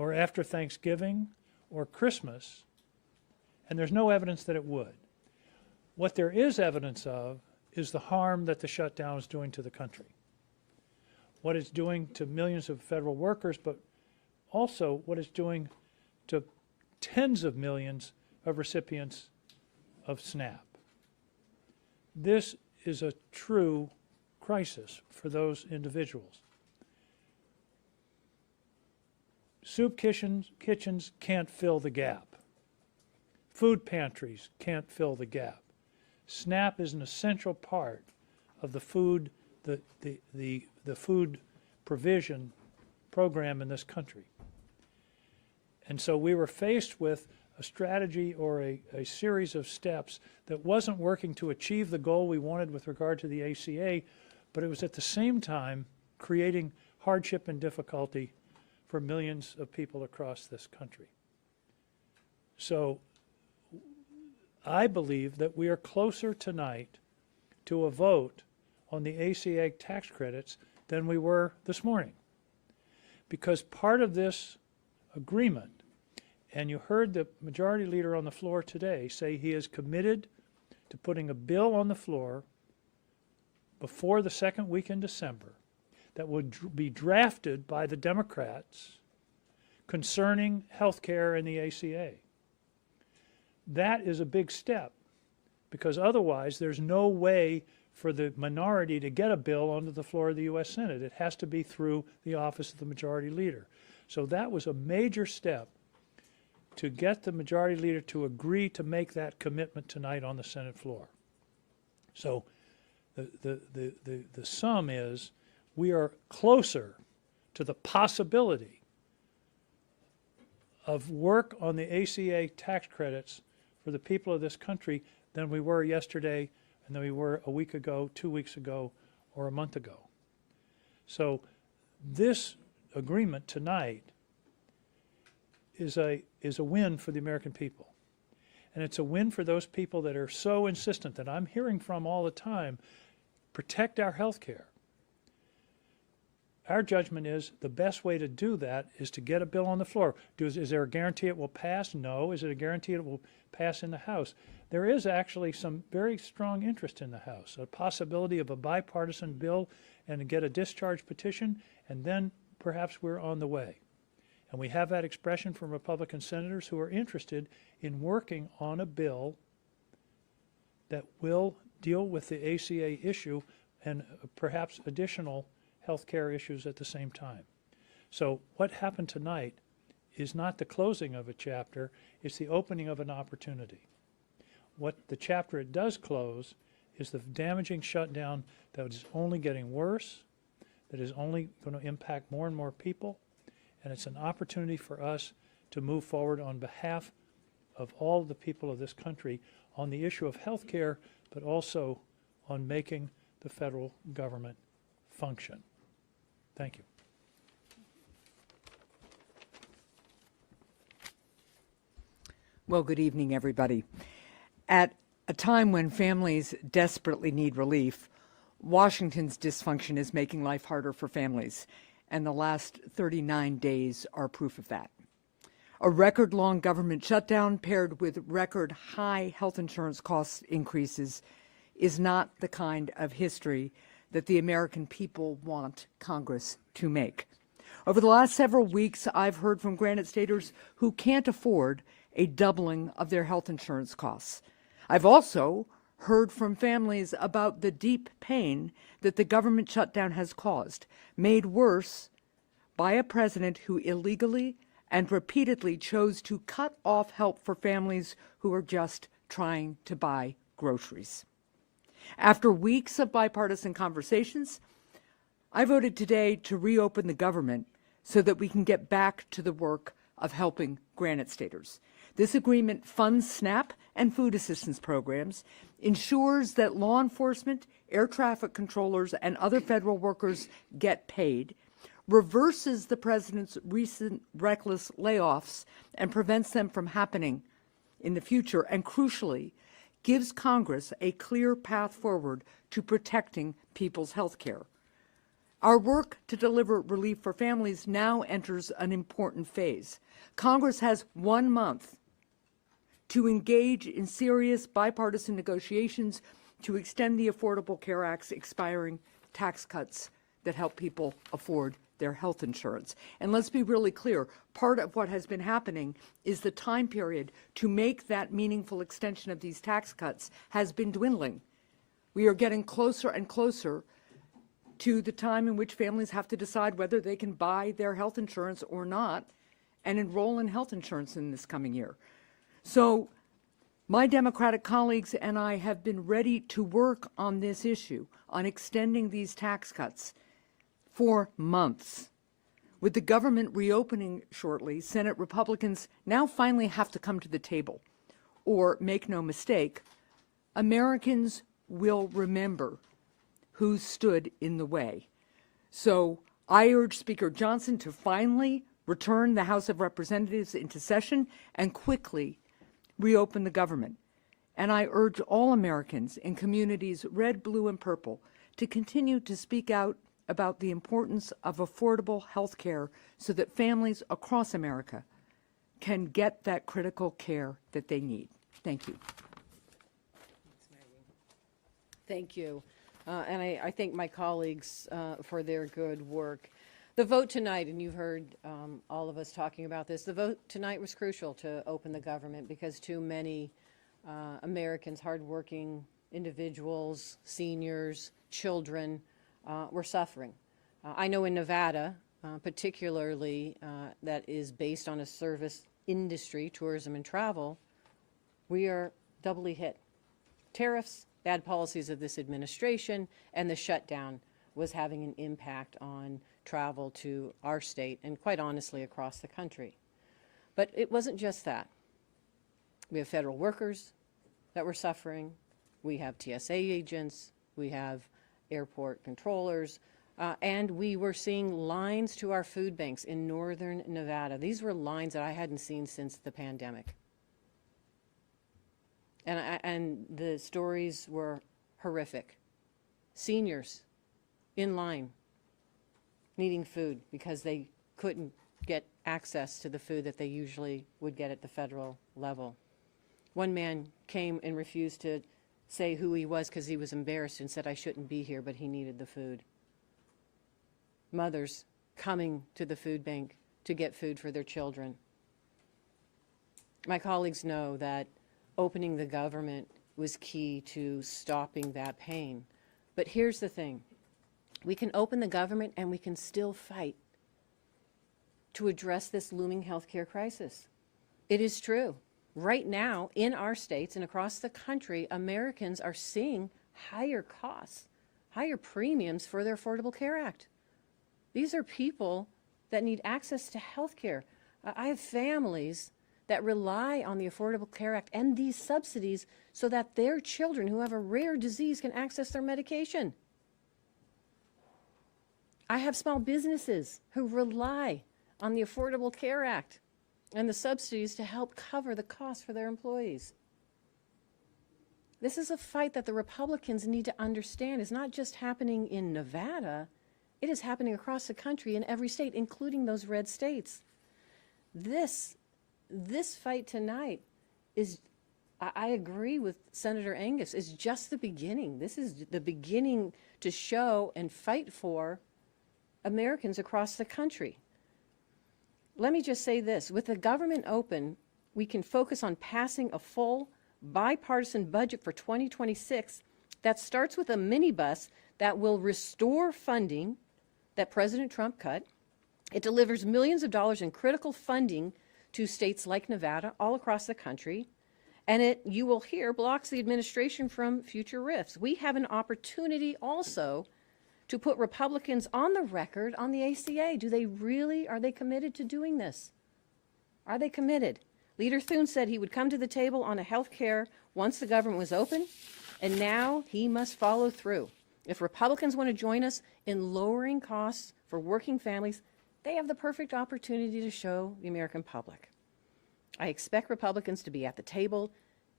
or after Thanksgiving or Christmas, and there's no evidence that it would. What there is evidence of is the harm that the shutdown is doing to the country. What it's doing to millions of federal workers, but also what it's doing to tens of millions of recipients of SNAP. This is a true crisis for those individuals. Soup kitchens can't fill the gap. Food pantries can't fill the gap. SNAP is an essential part of the food provision program in this country. And so we were faced with a strategy or a series of steps that wasn't working to achieve the goal we wanted with regard to the ACA, but it was at the same time creating hardship and difficulty for millions of people across this country. So I believe that we are closer tonight to a vote on the ACA tax credits than we were this morning. Because part of this agreement, and you heard the majority leader on the floor today say he is committed to putting a bill on the floor before the second week in December that would be drafted by the Democrats concerning health care and the ACA. That is a big step, because otherwise there's no way for the minority to get a bill onto the floor of the U.S. Senate. It has to be through the office of the majority leader. So that was a major step to get the majority leader to agree to make that commitment tonight on the Senate floor. So the sum is we are closer to the possibility of work on the ACA tax credits for the people of this country than we were yesterday and than we were a week ago, 2 weeks ago, or a month ago. So this agreement tonight is a win for the American people. And it's a win for those people that are so insistent, that I'm hearing from all the time, protect our health care. Our judgment is the best way to do that is to get a bill on the floor. Is there a guarantee it will pass? No. Is it a guarantee it will pass in the House? There is actually some very strong interest in the House, a possibility of a bipartisan bill and to get a discharge petition, and then perhaps we're on the way. And we have that expression from Republican senators who are interested in working on a bill that will deal with the ACA issue and perhaps additional health care issues at the same time. So what happened tonight is not the closing of a chapter, it's the opening of an opportunity. What the chapter it does close is the damaging shutdown that is only getting worse, that is only going to impact more and more people, and it's an opportunity for us to move forward on behalf of all the people of this country on the issue of health care, but also on making the federal government function. Thank you. Well, good evening, everybody. At a time when families desperately need relief, Washington's dysfunction is making life harder for families, and the last 39 days are proof of that. A record-long government shutdown paired with record-high health insurance cost increases is not the kind of history that the American people want Congress to make. Over the last several weeks, I've heard from Granite Staters who can't afford a doubling of their health insurance costs. I've also heard from families about the deep pain that the government shutdown has caused, made worse by a president who illegally and repeatedly chose to cut off help for families who are just trying to buy groceries. After weeks of bipartisan conversations, I voted today to reopen the government so that we can get back to the work of helping Granite Staters. This agreement funds SNAP and food assistance programs, ensures that law enforcement, air traffic controllers, and other federal workers get paid, reverses the president's recent reckless layoffs and prevents them from happening in the future, and crucially, gives Congress a clear path forward to protecting people's health care. Our work to deliver relief for families now enters an important phase. Congress has 1 month to engage in serious bipartisan negotiations to extend the Affordable Care Act's expiring tax cuts that help people afford their health insurance. And let's be really clear, part of what has been happening is the time period to make that meaningful extension of these tax cuts has been dwindling. We are getting closer and closer to the time in which families have to decide whether they can buy their health insurance or not and enroll in health insurance in this coming year. So my Democratic colleagues and I have been ready to work on this issue, on extending these tax cuts for months. With the government reopening shortly, Senate Republicans now finally have to come to the table. Or, make no mistake, Americans will remember who stood in the way. So I urge Speaker Johnson to finally return the House of Representatives into session and quickly reopen the government. And I urge all Americans in communities red, blue, and purple to continue to speak out about the importance of affordable health care so that families across America can get that critical care that they need. Thank you. Thank you. And I thank my colleagues for their good work. The vote tonight, and you've heard all of us talking about this, the vote tonight was crucial to open the government because too many Americans, hardworking individuals, seniors, children, were suffering. I know in Nevada, particularly that is based on a service industry, tourism and travel, we are doubly hit. Tariffs, bad policies of this administration, and the shutdown was having an impact on travel to our state and quite honestly across the country. But it wasn't just that. We have federal workers that were suffering. We have TSA agents. We have airport controllers. And we were seeing lines to our food banks in northern Nevada. These were lines that I hadn't seen since the pandemic. And the stories were horrific. Seniors in line needing food because they couldn't get access to the food that they usually would get at the federal level. One man came and refused to say who he was because he was embarrassed and said, I shouldn't be here, but he needed the food. Mothers coming to the food bank to get food for their children. My colleagues know that opening the government was key to stopping that pain. But here's the thing. We can open the government and we can still fight to address this looming healthcare crisis. It is true. Right now, in our states and across the country, Americans are seeing higher costs, higher premiums for their Affordable Care Act. These are people that need access to health care. I have families that rely on the Affordable Care Act and these subsidies so that their children who have a rare disease can access their medication. I have small businesses who rely on the Affordable Care Act and the subsidies to help cover the costs for their employees. This is a fight that the Republicans need to understand is not just happening in Nevada, it is happening across the country in every state, including those red states. This fight tonight is, I agree with Senator Angus, is just the beginning. This is the beginning to show and fight for Americans across the country. Let me just say this, with the government open, we can focus on passing a full bipartisan budget for 2026 that starts with a minibus that will restore funding that President Trump cut. It delivers millions of dollars in critical funding to states like Nevada, all across the country, and it, you will hear, blocks the administration from future rifts. We have an opportunity also to put Republicans on the record on the ACA. Are they committed to doing this? Are they committed? Leader Thune said he would come to the table on a health care once the government was open, and now he must follow through. If Republicans want to join us in lowering costs for working families, they have the perfect opportunity to show the American public. I expect Republicans to be at the table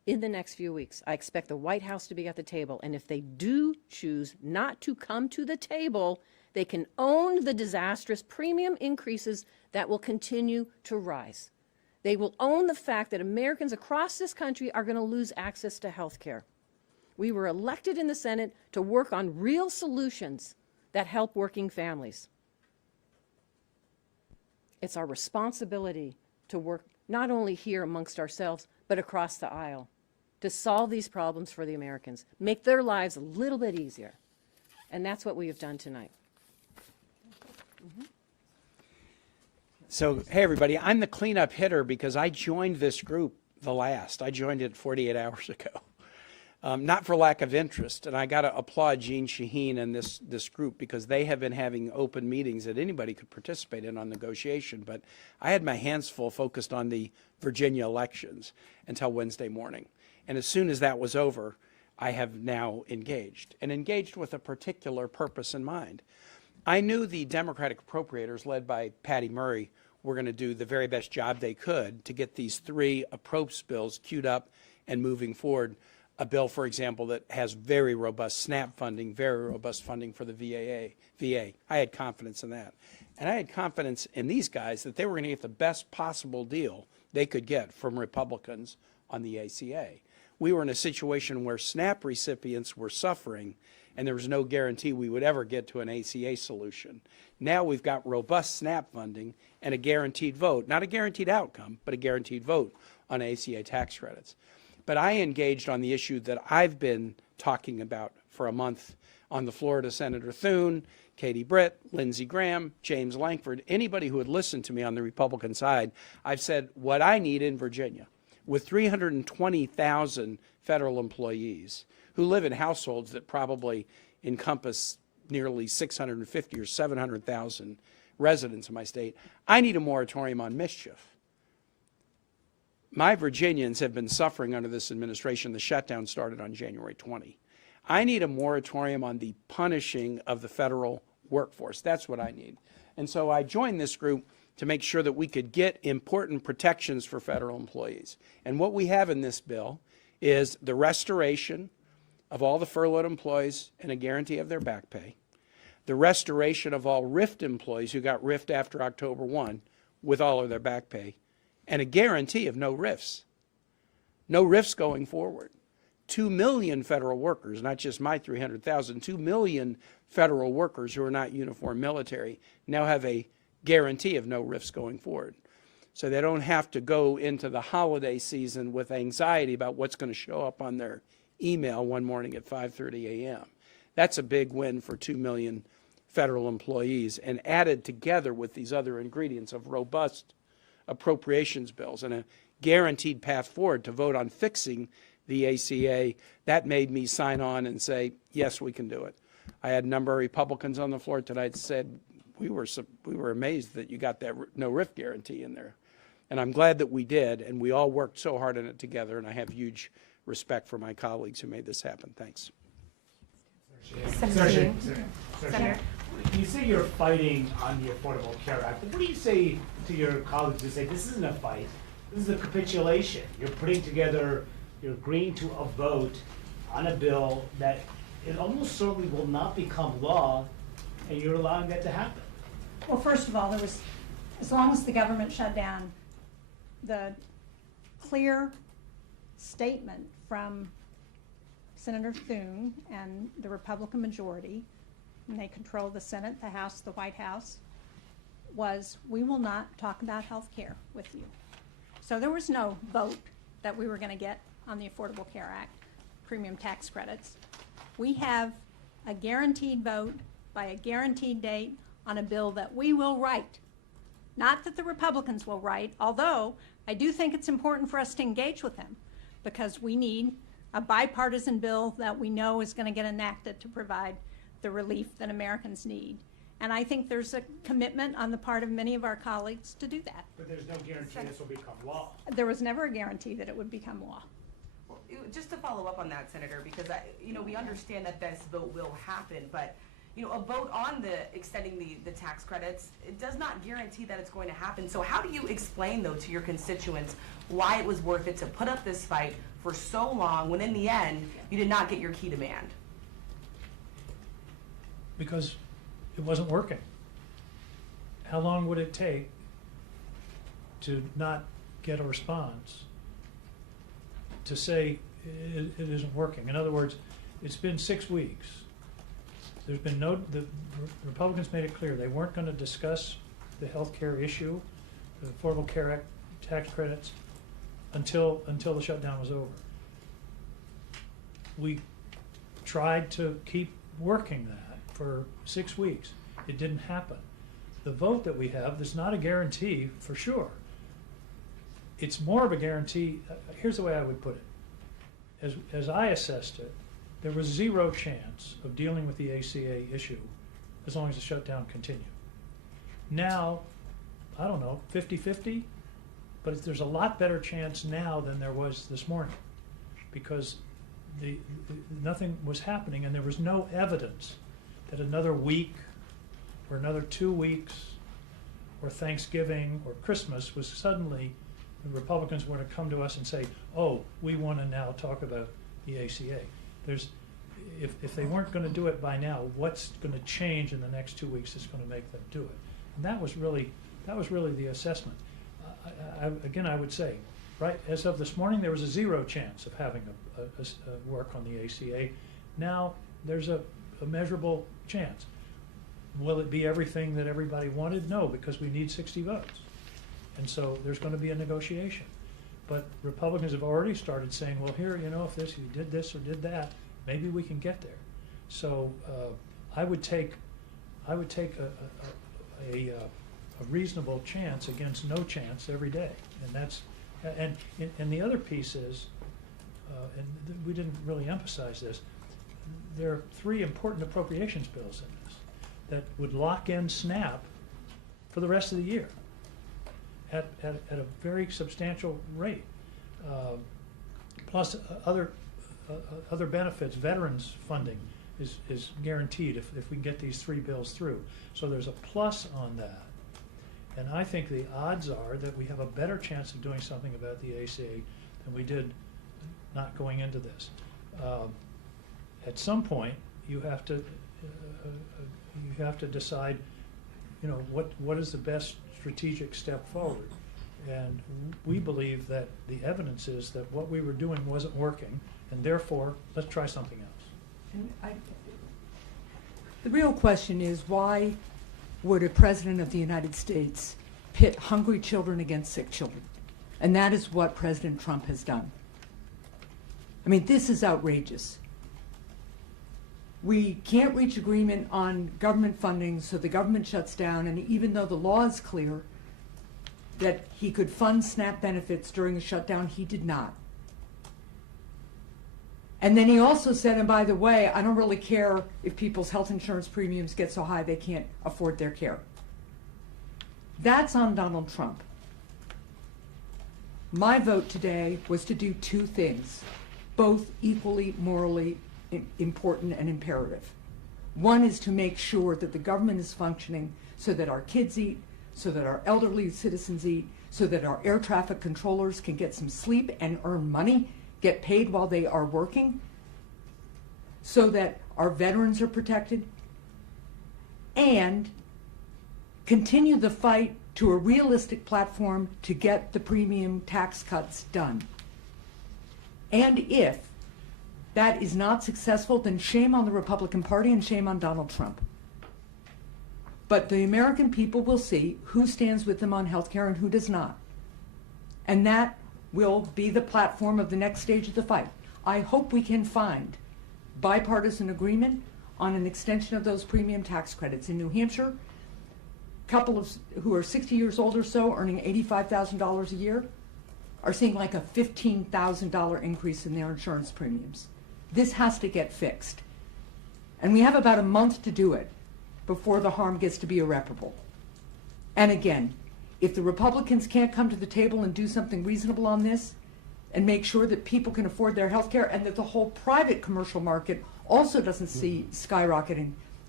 in the next few weeks. I expect the White House to be at the table. And if they do choose not to come to the table, they can own the disastrous premium increases that will continue to rise. They will own the fact that Americans across this country are going to lose access to health care. We were elected in the Senate to work on real solutions that help working families. It's our responsibility to work not only here amongst ourselves, but across the aisle to solve these problems for the Americans, make their lives a little bit easier. And that's what we have done tonight. So, hey, everybody, I'm the cleanup hitter because I joined this group the last. I joined it 48 hours ago. Not for lack of interest, and I got to applaud Jeanne Shaheen and this group because they have been having open meetings that anybody could participate in on negotiation, but I had my hands full focused on the Virginia elections until Wednesday morning. And as soon as that was over, I have now engaged, and engaged with a particular purpose in mind. I knew the Democratic appropriators, led by Patty Murray, were going to do the very best job they could to get these three approach bills queued up and moving forward. A bill, for example, that has very robust SNAP funding, very robust funding for the VA. I had confidence in that. And I had confidence in these guys that they were going to get the best possible deal they could get from Republicans on the ACA. We were in a situation where SNAP recipients were suffering, and there was no guarantee we would ever get to an ACA solution. Now we've got robust SNAP funding and a guaranteed vote, not a guaranteed outcome, but a guaranteed vote on ACA tax credits. But I engaged on the issue that I've been talking about for a month on the floor to Senator Thune, Katie Britt, Lindsey Graham, James Lankford, anybody who had listened to me on the Republican side. I've said what I need in Virginia, with 320,000 federal employees who live in households that probably encompass nearly 650 or 700,000 residents in my state, I need a moratorium on mischief. My Virginians have been suffering under this administration. The shutdown started on January 20. I need a moratorium on the punishing of the federal workforce. That's what I need. And so I joined this group to make sure that we could get important protections for federal employees. And what we have in this bill is the restoration of all the furloughed employees and a guarantee of their back pay, the restoration of all RIFT employees who got RIFT after October 1 with all of their back pay, and a guarantee of no RIFs. No RIFs going forward. 2 million federal workers, not just my 300,000, 2 million federal workers who are not uniformed military now have a guarantee of no RIFs going forward. So they don't have to go into the holiday season with anxiety about what's going to show up on their email one morning at 5:30 a.m. That's a big win for 2 million federal employees, and added together with these other ingredients of robust appropriations bills and a guaranteed path forward to vote on fixing the ACA, that made me sign on and say, yes, we can do it. I had a number of Republicans on the floor tonight said, we were amazed that you got that no RIF guarantee in there. And I'm glad that we did, and we all worked so hard on it together, and I have huge respect for my colleagues who made this happen. Thanks. Senator, you say you're fighting on the Affordable Care Act, but what do you say to your colleagues who say this isn't a fight, this is a capitulation? You're putting together, you're agreeing to a vote on a bill that it almost certainly will not become law, and you're allowing that to happen. Well, first of all, there was, as long as the government shut down, the clear statement from Senator Thune and the Republican majority, and they control the Senate, the House, the White House, was we will not talk about health care with you. So there was no vote that we were going to get on the Affordable Care Act, premium tax credits. We have a guaranteed vote by a guaranteed date on a bill that we will write. Not that the Republicans will write, although I do think it's important for us to engage with them because we need a bipartisan bill that we know is going to get enacted to provide the relief that Americans need. And I think there's a commitment on the part of many of our colleagues to do that. But there's no guarantee this will become law. There was never a guarantee that it would become law. Just to follow up on that, Senator, because we understand that this vote will happen, but you know, a vote on the extending the tax credits, it does not guarantee that it's going to happen. So how do you explain, though, to your constituents why it was worth it to put up this fight for so long when in the end you did not get your key demand? Because it wasn't working. How long would it take to not get a response to say it isn't working? In other words, it's been 6 weeks. There's been the Republicans made it clear they weren't going to discuss the health care issue, the Affordable Care Act tax credits, until the shutdown was over. We tried to keep working that for 6 weeks. It didn't happen. The vote that we have is not a guarantee for sure. It's more of a guarantee. Here's the way I would put it. As I assessed it, there was zero chance of dealing with the ACA issue as long as the shutdown continued. Now, I don't know, 50-50, but there's a lot better chance now than there was this morning because nothing was happening and there was no evidence that another week or another 2 weeks or Thanksgiving or Christmas was suddenly the Republicans were to come to us and say, oh, we want to now talk about the ACA. If they weren't going to do it by now, what's going to change in the next 2 weeks that's going to make them do it? And that was really the assessment. Again, I would say, right, as of this morning, there was a zero chance of having a work on the ACA. Now there's a measurable chance. Will it be everything that everybody wanted? No, because we need 60 votes. And so there's going to be a negotiation. But Republicans have already started saying, well, here, you know, if you did this or did that, maybe we can get there. So I would take a reasonable chance against no chance every day, and that's and the other piece is, we didn't really emphasize this. There are 3 important appropriations bills in this that would lock in SNAP for the rest of the year at a very substantial rate, plus other benefits. Veterans funding is guaranteed if we can get these 3 bills through. So there's a plus on that. And I think the odds are that we have a better chance of doing something about the ACA than we did not going into this. At some point, you have to decide, you know, what is the best strategic step forward. And we believe that the evidence is that what we were doing wasn't working, and therefore, let's try something else. And the real question is, why would a president of the United States pit hungry children against sick children? And that is what President Trump has done. I mean, this is outrageous. We can't reach agreement on government funding, so the government shuts down, and even though the law is clear that he could fund SNAP benefits during the shutdown, he did not. And then he also said, and by the way, I don't really care if people's health insurance premiums get so high they can't afford their care. That's on Donald Trump. My vote today was to do 2 things, both equally morally important and imperative. One is to make sure that the government is functioning so that our kids eat, so that our elderly citizens eat, so that our air traffic controllers can get some sleep and earn money, get paid while they are working, so that our veterans are protected, and continue the fight to a realistic platform to get the premium tax cuts done. And if that is not successful, then shame on the Republican Party and shame on Donald Trump. But the American people will see who stands with them on health care and who does not. And that will be the platform of the next stage of the fight. I hope we can find bipartisan agreement on an extension of those premium tax credits. In New Hampshire, couples who are 60 years old or so, earning $85,000 a year, are seeing like a $15,000 increase in their insurance premiums. This has to get fixed. And we have about a month to do it before the harm gets to be irreparable. And again, if the Republicans can't come to the table and do something reasonable on this and make sure that people can afford their health care and that the whole private commercial market also doesn't see skyrocketing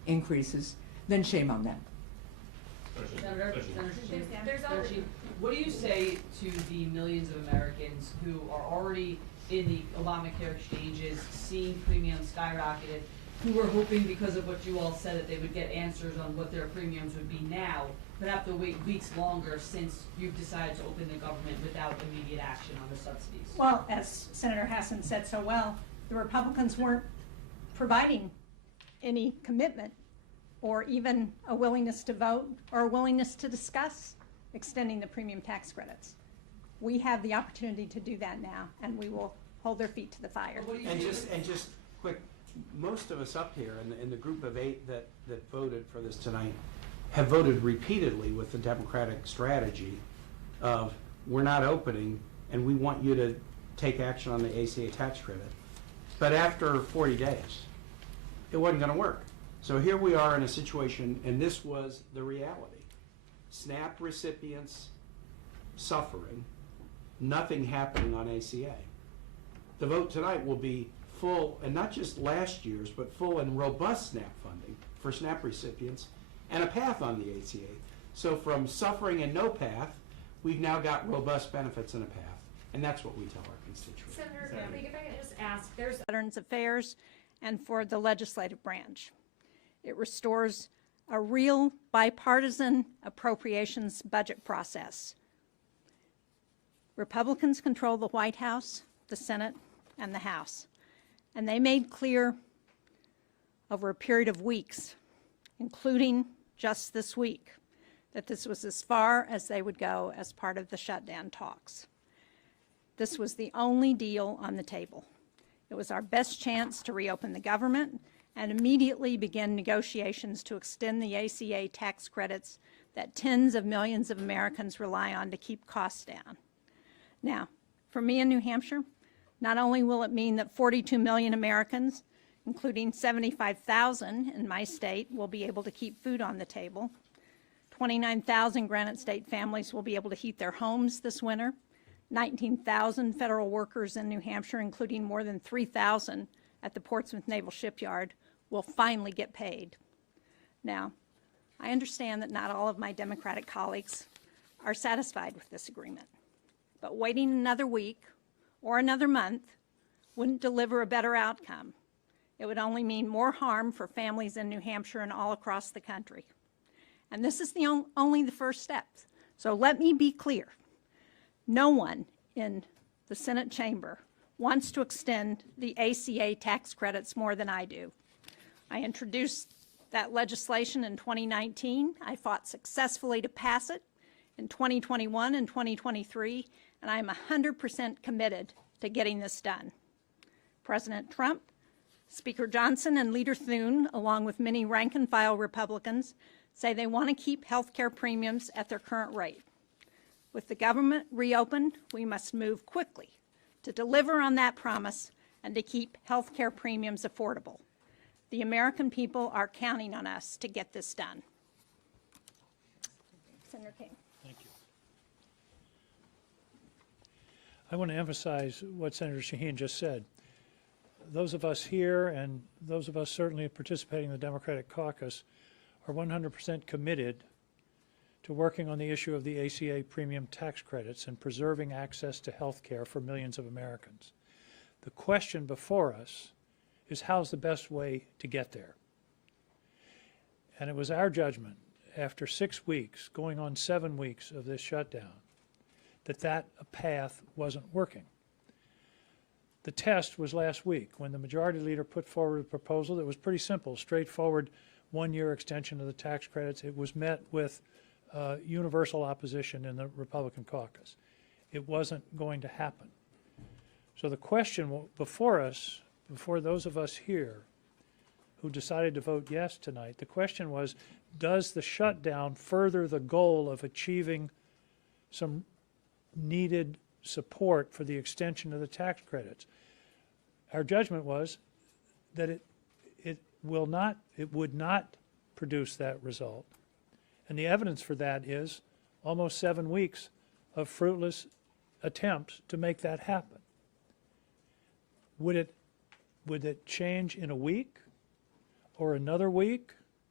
increases, then shame on them. Senator Shaheen, what do you say to the millions of Americans who are already in the Obamacare exchanges, seeing premiums skyrocketed, who were hoping because of what you all said that they would get answers on what their premiums would be now, but have to wait weeks longer since you've decided to open the government without immediate action on the subsidies? Well, as Senator Hassan said so well, the Republicans weren't providing any commitment or even a willingness to vote or a willingness to discuss extending the premium tax credits. We have the opportunity to do that now, and we will hold their feet to the fire. And just quick, most of us up here in the group of 8 that voted for this tonight have voted repeatedly with the Democratic strategy of we're not opening and we want you to take action on the ACA tax credit. But after 40 days, it wasn't going to work. So here we are in a situation, and this was the reality. SNAP recipients suffering, nothing happening on ACA. The vote tonight will be full, and not just last year's, but full and robust SNAP funding for SNAP recipients and a path on the ACA. So from suffering and no path, we've now got robust benefits and a path. And that's what we tell our constituents. Senator, if I can just ask, there's Veterans Affairs and for the legislative branch. It restores a real bipartisan appropriations budget process. Republicans control the White House, the Senate, and the House. And they made clear over a period of weeks, including just this week, that this was as far as they would go as part of the shutdown talks. This was the only deal on the table. It was our best chance to reopen the government and immediately begin negotiations to extend the ACA tax credits that tens of millions of Americans rely on to keep costs down. Now, for me in New Hampshire, not only will it mean that 42 million Americans, including 75,000 in my state, will be able to keep food on the table, 29,000 Granite State families will be able to heat their homes this winter, 19,000 federal workers in New Hampshire, including more than 3,000 at the Portsmouth Naval Shipyard, will finally get paid. Now, I understand that not all of my Democratic colleagues are satisfied with this agreement, but waiting another week or another month wouldn't deliver a better outcome. It would only mean more harm for families in New Hampshire and all across the country. And this is only the first step. So let me be clear. No one in the Senate chamber wants to extend the ACA tax credits more than I do. I introduced that legislation in 2019. I fought successfully to pass it in 2021 and 2023, and I'm 100% committed to getting this done. President Trump, Speaker Johnson, and Leader Thune, along with many rank-and-file Republicans, say they want to keep health care premiums at their current rate. With the government reopened, we must move quickly to deliver on that promise and to keep health care premiums affordable. The American people are counting on us to get this done. Senator King. Thank you. I want to emphasize what Senator Shaheen just said. Those of us here and those of us certainly participating in the Democratic caucus are 100% committed to working on the issue of the ACA premium tax credits and preserving access to health care for millions of Americans. The question before us is how's the best way to get there? And it was our judgment after 6 weeks, going on 7 weeks of this shutdown, that path wasn't working. The test was last week when the majority leader put forward a proposal that was pretty simple, straightforward, one-year extension of the tax credits. It was met with universal opposition in the Republican caucus. It wasn't going to happen. So the question before us, before those of us here who decided to vote yes tonight, the question was, does the shutdown further the goal of achieving some needed support for the extension of the tax credits? Our judgment was that it would not produce that result. And the evidence for that is almost 7 weeks of fruitless attempts to make that happen. Would it change in a week or another week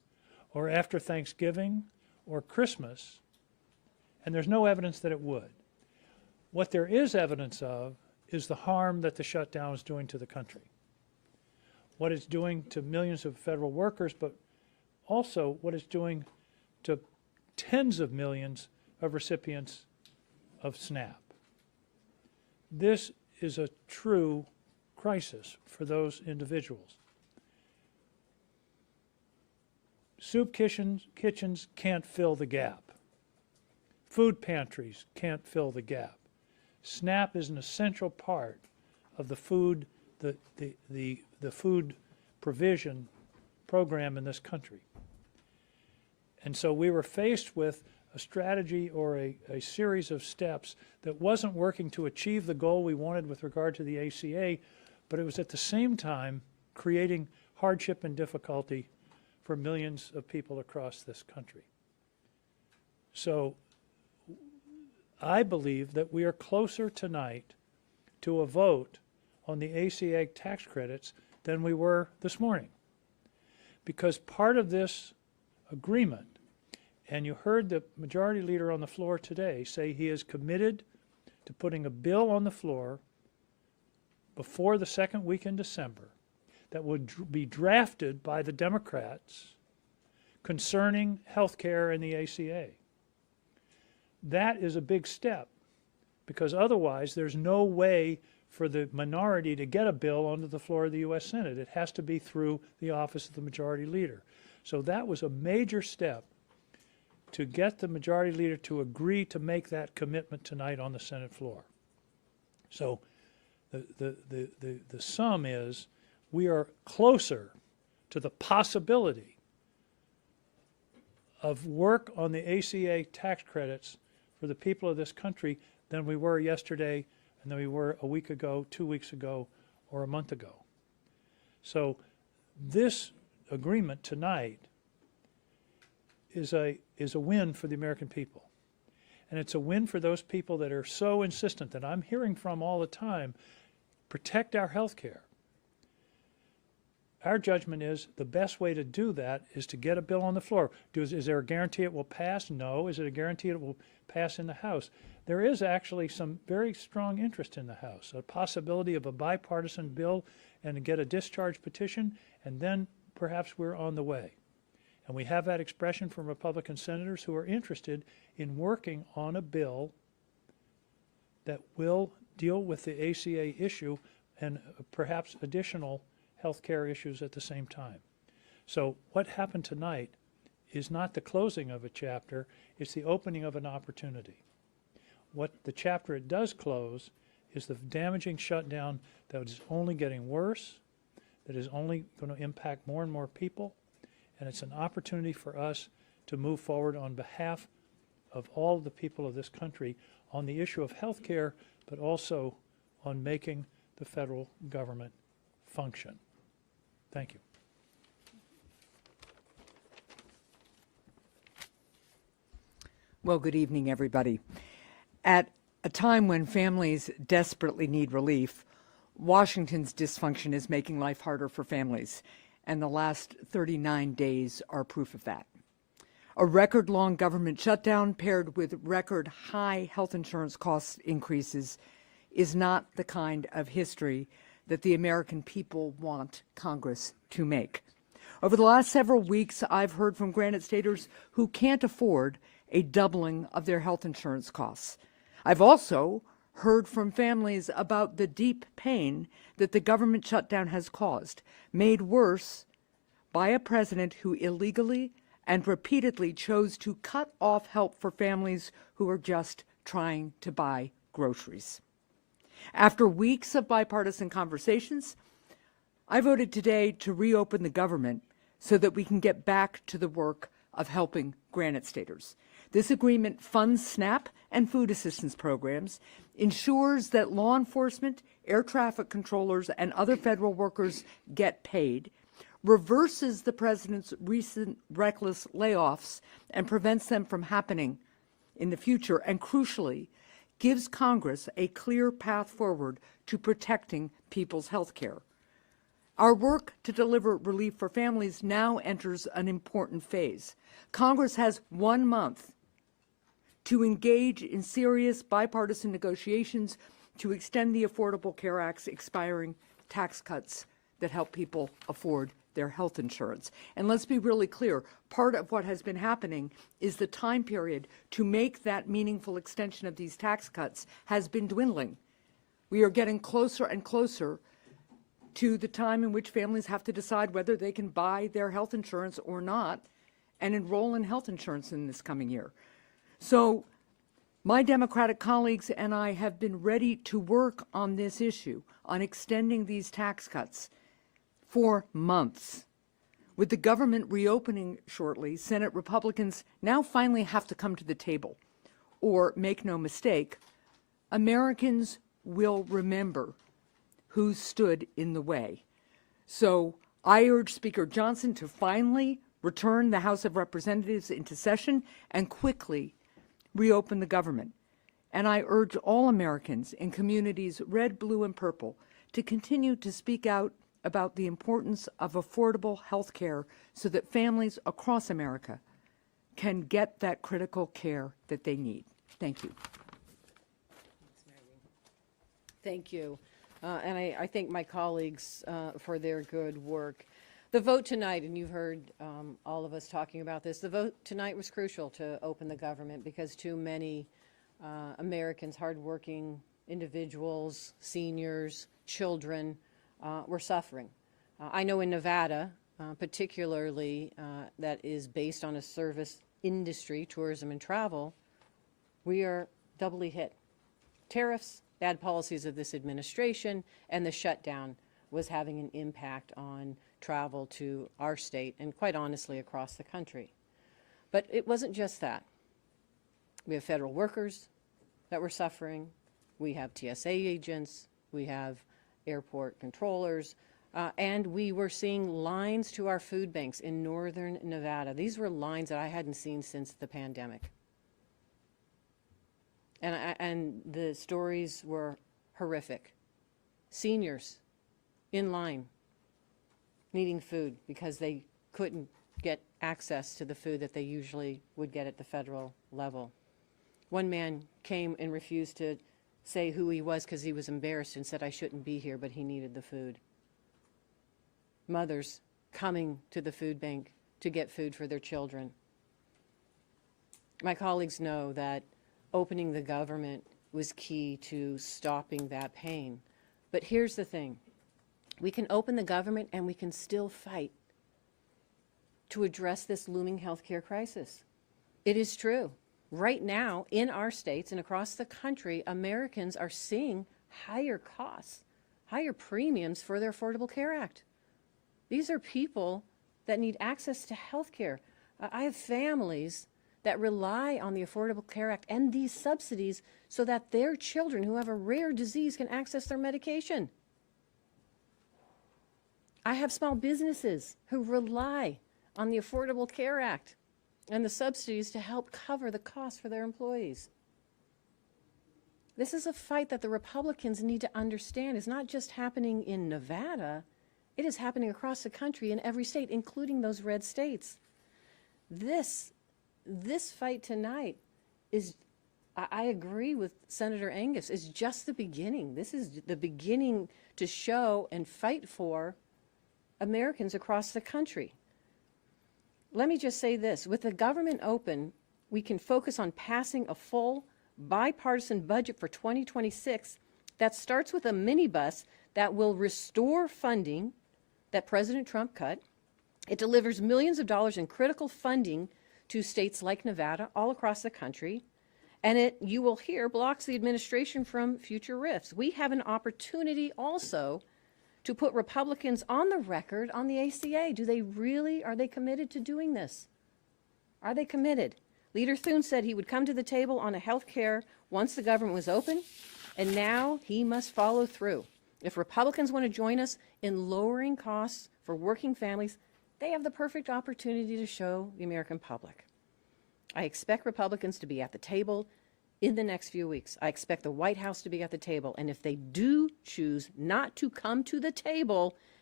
or after Thanksgiving or Christmas, and there's no evidence that it would. What there is evidence of is the harm that the shutdown is doing to the country. What it's doing to millions of federal workers, but also what it's doing to tens of millions of recipients of SNAP. This is a true crisis for those individuals. Soup kitchens can't fill the gap. Food pantries can't fill the gap. SNAP is an essential part of the food, the food provision program in this country. And so we were faced with a strategy or a series of steps that wasn't working to achieve the goal we wanted with regard to the ACA, but it was at the same time creating hardship and difficulty for millions of people across this country. So I believe that we are closer tonight to a vote on the ACA tax credits than we were this morning. Because part of this agreement, and you heard the majority leader on the floor today say he is committed to putting a bill on the floor before the second week in December that would be drafted by the Democrats concerning health care and the ACA. That is a big step, because otherwise there's no way for the minority to get a bill onto the floor of the U.S. Senate. It has to be through the office of the majority leader. So that was a major step to get the majority leader to agree to make that commitment tonight on the Senate floor. So the sum is we are closer to the possibility of work on the ACA tax credits for the people of this country than we were yesterday and than we were a week ago, 2 weeks ago, or a month ago. So this agreement tonight is a win for the American people. And it's a win for those people that are so insistent that I'm hearing from all the time, protect our health care. Our judgment is the best way to do that is to get a bill on the floor. Is there a guarantee it will pass? No. Is it a guarantee it will pass in the House? There is actually some very strong interest in the House, a possibility of a bipartisan bill and to get a discharge petition, and then perhaps we're on the way. And we have that expression from Republican senators who are interested in working on a bill that will deal with the ACA issue and perhaps additional health care issues at the same time. So what happened tonight is not the closing of a chapter, it's the opening of an opportunity. What the chapter it does close is the damaging shutdown that is only getting worse, that is only going to impact more and more people, and it's an opportunity for us to move forward on behalf of all the people of this country on the issue of health care, but also on making the federal government function. Thank you. Well, good evening, everybody. At a time when families desperately need relief, Washington's dysfunction is making life harder for families, and the last 39 days are proof of that. A record-long government shutdown paired with record-high health insurance cost increases is not the kind of history that the American people want Congress to make. Over the last several weeks, I've heard from Granite Staters who can't afford a doubling of their health insurance costs. I've also heard from families about the deep pain that the government shutdown has caused, made worse by a president who illegally and repeatedly chose to cut off help for families who are just trying to buy groceries. After weeks of bipartisan conversations, I voted today to reopen the government so that we can get back to the work of helping Granite Staters. This agreement funds SNAP and food assistance programs, ensures that law enforcement, air traffic controllers, and other federal workers get paid, reverses the president's recent reckless layoffs and prevents them from happening in the future, and crucially, gives Congress a clear path forward to protecting people's health care. Our work to deliver relief for families now enters an important phase. Congress has 1 month to engage in serious bipartisan negotiations to extend the Affordable Care Act's expiring tax cuts that help people afford their health insurance. And let's be really clear, part of what has been happening is the time period to make that meaningful extension of these tax cuts has been dwindling. We are getting closer and closer to the time in which families have to decide whether they can buy their health insurance or not and enroll in health insurance in this coming year. So my Democratic colleagues and I have been ready to work on this issue, on extending these tax cuts for months. With the government reopening shortly, Senate Republicans now finally have to come to the table. Or, make no mistake, Americans will remember who stood in the way. So I urge Speaker Johnson to finally return the House of Representatives into session and quickly reopen the government. And I urge all Americans in communities red, blue, and purple to continue to speak out about the importance of affordable health care so that families across America can get that critical care that they need. Thank you. Thank you. And I thank my colleagues for their good work. The vote tonight, and you've heard all of us talking about this, the vote tonight was crucial to open the government because too many Americans, hardworking individuals, seniors, children, were suffering. I know in Nevada, particularly that is based on a service industry, tourism and travel, we are doubly hit. Tariffs, bad policies of this administration, and the shutdown was having an impact on travel to our state and quite honestly across the country. But it wasn't just that. We have federal workers that were suffering. We have TSA agents. We have airport controllers. And we were seeing lines to our food banks in northern Nevada. These were lines that I hadn't seen since the pandemic. And the stories were horrific. Seniors in line needing food because they couldn't get access to the food that they usually would get at the federal level. One man came and refused to say who he was because he was embarrassed and said, I shouldn't be here, but he needed the food. Mothers coming to the food bank to get food for their children. My colleagues know that opening the government was key to stopping that pain. But here's the thing. We can open the government and we can still fight to address this looming healthcare crisis. It is true. Right now, in our states and across the country, Americans are seeing higher costs, higher premiums for their Affordable Care Act. These are people that need access to health care. I have families that rely on the Affordable Care Act and these subsidies so that their children who have a rare disease can access their medication. I have small businesses who rely on the Affordable Care Act and the subsidies to help cover the costs for their employees. This is a fight that the Republicans need to understand is not just happening in Nevada, it is happening across the country in every state, including those red states. This fight tonight is, I agree with Senator Angus, is just the beginning. This is the beginning to show and fight for Americans across the country. Let me just say this, with the government open, we can focus on passing a full bipartisan budget for 2026 that starts with a minibus that will restore funding that President Trump cut. It delivers millions of dollars in critical funding to states like Nevada all across the country, and it, you will hear, blocks the administration from future rifts. We have an opportunity also to put Republicans on the record on the ACA. Are they committed to doing this? Are they committed? Leader Thune said he would come to the table on a health care once the government was open, and now he must follow through. If Republicans want to join us in lowering costs for working families, they have the perfect opportunity to show the American public. I expect Republicans to be at the table in the next few weeks. I expect the White House to be at the table, and if they do choose not to come to the table,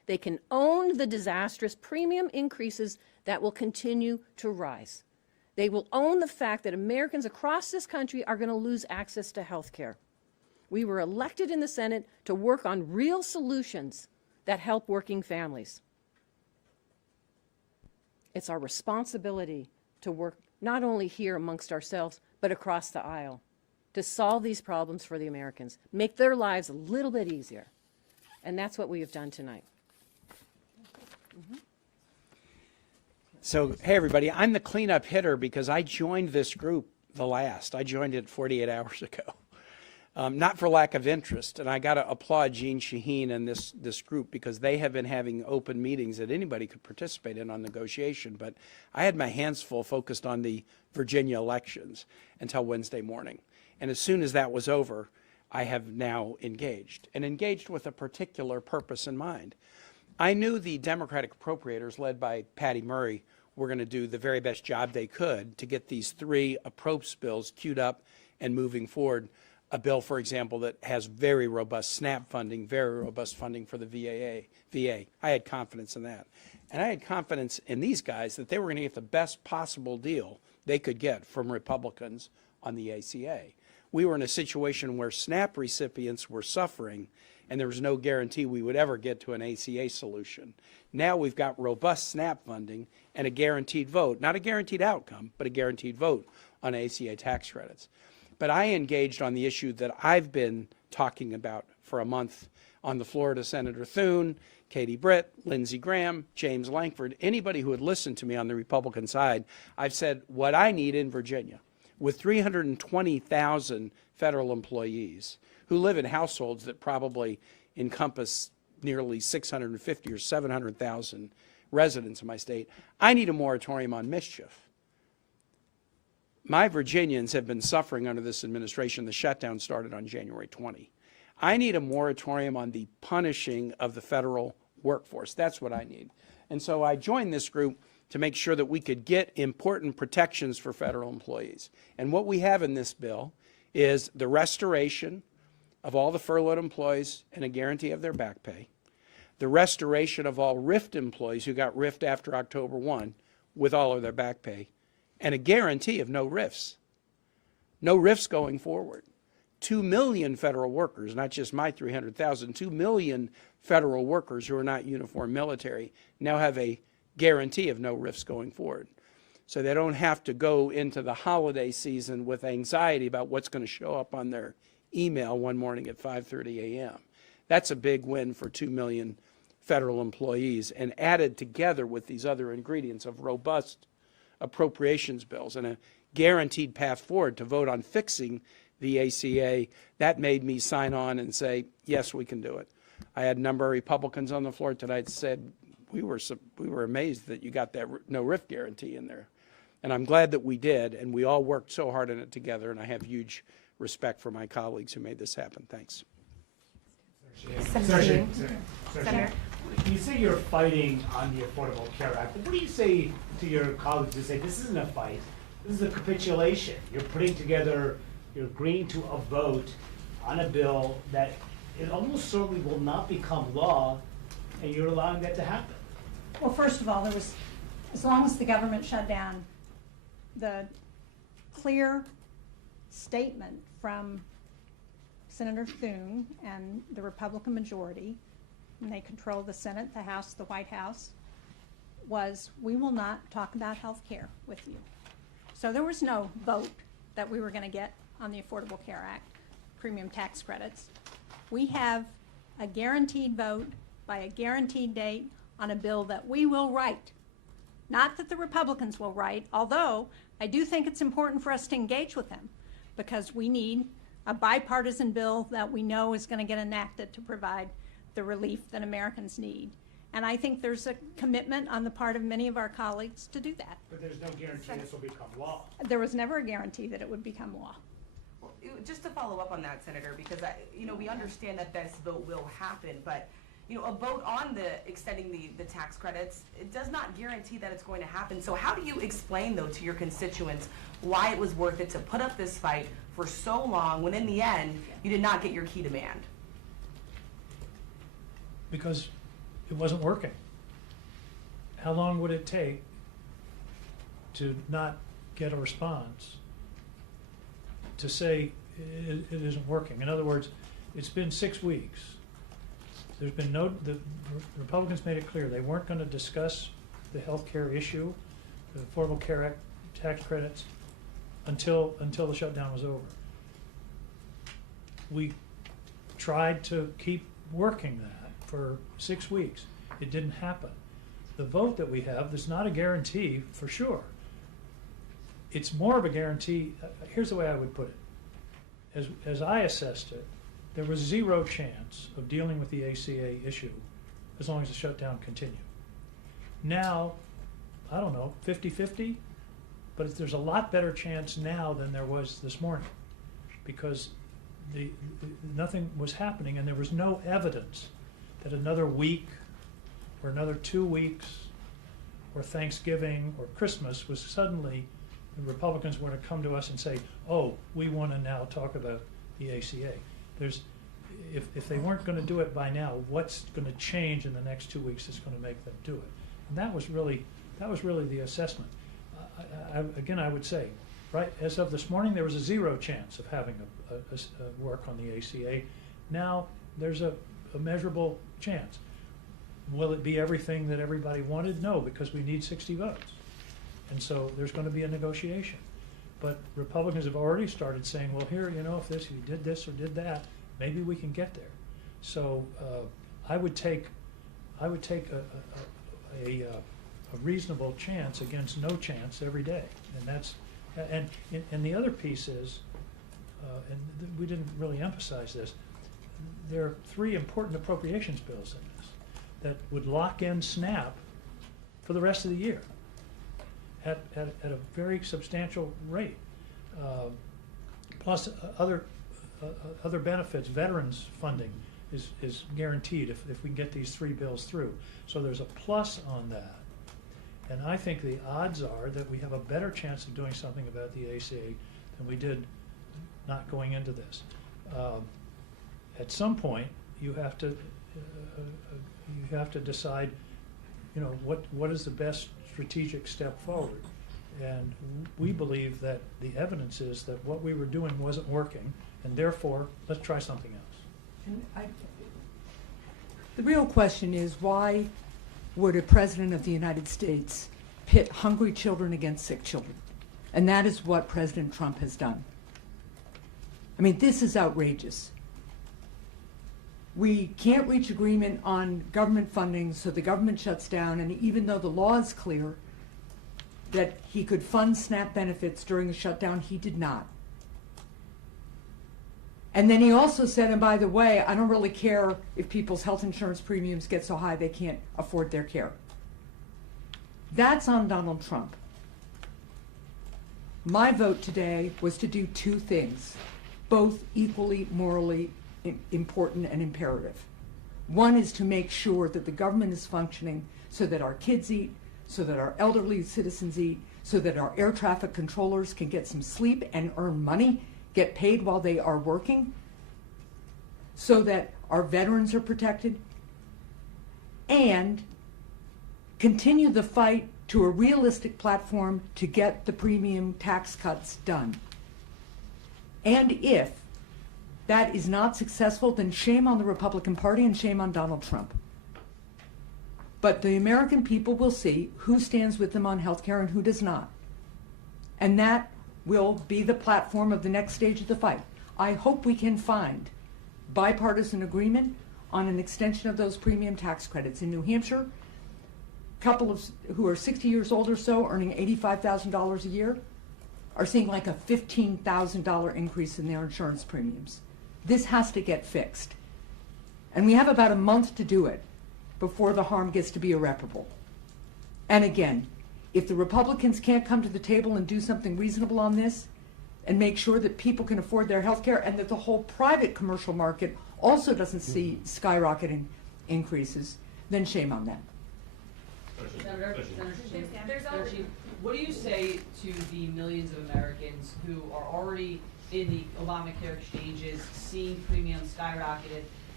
They can own the disastrous premium increases that will continue to rise. They will own the fact that Americans across this country are going to lose access to health care. We were elected in the Senate to work on real solutions that help working families. It's our responsibility to work not only here amongst ourselves, but across the aisle to solve these problems for the Americans, make their lives a little bit easier. And that's what we have done tonight. So, hey, everybody, I'm the cleanup hitter because I joined this group the last. I joined it 48 hours ago. Not for lack of interest, and I got to applaud Jeanne Shaheen and this group because they have been having open meetings that anybody could participate in on negotiation, but I had my hands full focused on the Virginia elections until Wednesday morning. And as soon as that was over, I have now engaged with a particular purpose in mind. I knew the Democratic appropriators, led by Patty Murray, were going to do the very best job they could to get these 3 approach bills queued up and moving forward. A bill, for example, that has very robust SNAP funding, very robust funding for the VA. I had confidence in that. And I had confidence in these guys that they were going to get the best possible deal they could get from Republicans on the ACA. We were in a situation where SNAP recipients were suffering, and there was no guarantee we would ever get to an ACA solution. Now we've got robust SNAP funding and a guaranteed vote, not a guaranteed outcome, but a guaranteed vote on ACA tax credits. But I engaged on the issue that I've been talking about for a month on the floor to Senator Thune, Katie Britt, Lindsey Graham, James Lankford, anybody who had listened to me on the Republican side. I've said what I need in Virginia, with 320,000 federal employees who live in households that probably encompass nearly 650 or 700,000 residents in my state, I need a moratorium on mischief. My Virginians have been suffering under this administration. The shutdown started on January 20. I need a moratorium on the punishing of the federal workforce. That's what I need. And so I joined this group to make sure that we could get important protections for federal employees. And what we have in this bill is the restoration of all the furloughed employees and a guarantee of their back pay, the restoration of all RIFT employees who got RIFT after October 1 with all of their back pay, and a guarantee of no RIFs. No RIFs going forward. 2 million federal workers, not just my 300,000, 2 million federal workers who are not uniform military now have a guarantee of no RIFs going forward. So they don't have to go into the holiday season with anxiety about what's going to show up on their email one morning at 5:30 a.m. That's a big win for 2 million federal employees, and added together with these other ingredients of robust appropriations bills and a guaranteed path forward to vote on fixing the ACA, that made me sign on and say, yes, we can do it. I had a number of Republicans on the floor tonight that said, we were amazed that you got that no RIF guarantee in there. And I'm glad that we did, and we all worked so hard on it together, and I have huge respect for my colleagues who made this happen. Thanks. Senator, you say you're fighting on the Affordable Care Act. What do you say to your colleagues who say this isn't a fight, this is a capitulation? You're putting together, you're agreeing to a vote on a bill that it almost certainly will not become law, and you're allowing that to happen. Well, first of all, there was, as long as the government shut down, the clear statement from Senator Thune and the Republican majority, and they control the Senate, the House, the White House, was we will not talk about health care with you. So there was no vote that we were going to get on the Affordable Care Act, premium tax credits. We have a guaranteed vote by a guaranteed date on a bill that we will write. Not that the Republicans will write, although I do think it's important for us to engage with them because we need a bipartisan bill that we know is going to get enacted to provide the relief that Americans need. And I think there's a commitment on the part of many of our colleagues to do that. But there's no guarantee this will become law. There was never a guarantee that it would become law. Well, just to follow up on that, Senator, because we understand that this vote will happen, but a vote on extending the tax credits, it does not guarantee that it's going to happen. So how do you explain, though, to your constituents why it was worth it to put up this fight for so long when in the end you did not get your key demand? Because it wasn't working. How long would it take to not get a response to say it isn't working? In other words, it's been 6 weeks. There's been the Republicans made it clear they weren't going to discuss the health care issue, the Affordable Care Act tax credits, until the shutdown was over. We tried to keep working that for 6 weeks. It didn't happen. The vote that we have, there's not a guarantee for sure. It's more of a guarantee. Here's the way I would put it. As I assessed it, there was zero chance of dealing with the ACA issue as long as the shutdown continued. Now, I don't know, 50-50, but there's a lot better chance now than there was this morning, because nothing was happening and there was no evidence that another week or another 2 weeks or Thanksgiving or Christmas was suddenly the Republicans were to come to us and say, oh, we want to now talk about the ACA. If they weren't going to do it by now, what's going to change in the next 2 weeks that's going to make them do it? And that was really the assessment. Again, I would say, right, as of this morning, there was a zero chance of having a work on the ACA. Now there's a measurable chance. Will it be everything that everybody wanted? No, because we need 60 votes. And so there's going to be a negotiation. But Republicans have already started saying, well, here, if you did this or did that, maybe we can get there. So I would take a reasonable chance against no chance every day. And that's and the other piece is, and we didn't really emphasize this, there are 3 important appropriations bills in this that would lock in SNAP for the rest of the year at a very substantial rate. Plus other benefits, veterans funding is guaranteed if we can get these 3 bills through. So there's a plus on that. And I think the odds are that we have a better chance of doing something about the ACA than we did not going into this. At some point, you have to decide, what is the best strategic step forward. And we believe that the evidence is that what we were doing wasn't working, and therefore, let's try something else. And the real question is, why would a president of the United States pit hungry children against sick children? And that is what President Trump has done. I mean, this is outrageous. We can't reach agreement on government funding, so the government shuts down, and even though the law is clear that he could fund SNAP benefits during the shutdown, he did not. And then he also said, and by the way, I don't really care if people's health insurance premiums get so high they can't afford their care. That's on Donald Trump. My vote today was to do 2 things, both equally morally important and imperative. One is to make sure that the government is functioning so that our kids eat, so that our elderly citizens eat, so that our air traffic controllers can get some sleep and earn money, get paid while they are working, so that our veterans are protected, and continue the fight to a realistic platform to get the premium tax cuts done. And if that is not successful, then shame on the Republican Party and shame on Donald Trump. But the American people will see who stands with them on health care and who does not. And that will be the platform of the next stage of the fight. I hope we can find bipartisan agreement on an extension of those premium tax credits. In New Hampshire, a couple of who are 60 years old or so, earning $85,000 a year, are seeing like a $15,000 increase in their insurance premiums. This has to get fixed. And we have about a month to do it before the harm gets to be irreparable. And again, if the Republicans can't come to the table and do something reasonable on this and make sure that people can afford their health care and that the whole private commercial market also doesn't see skyrocketing increases, then shame on them. Senator Shaheen, what do you say to the millions of Americans who are already in the Obamacare exchanges, seeing premiums skyrocketed,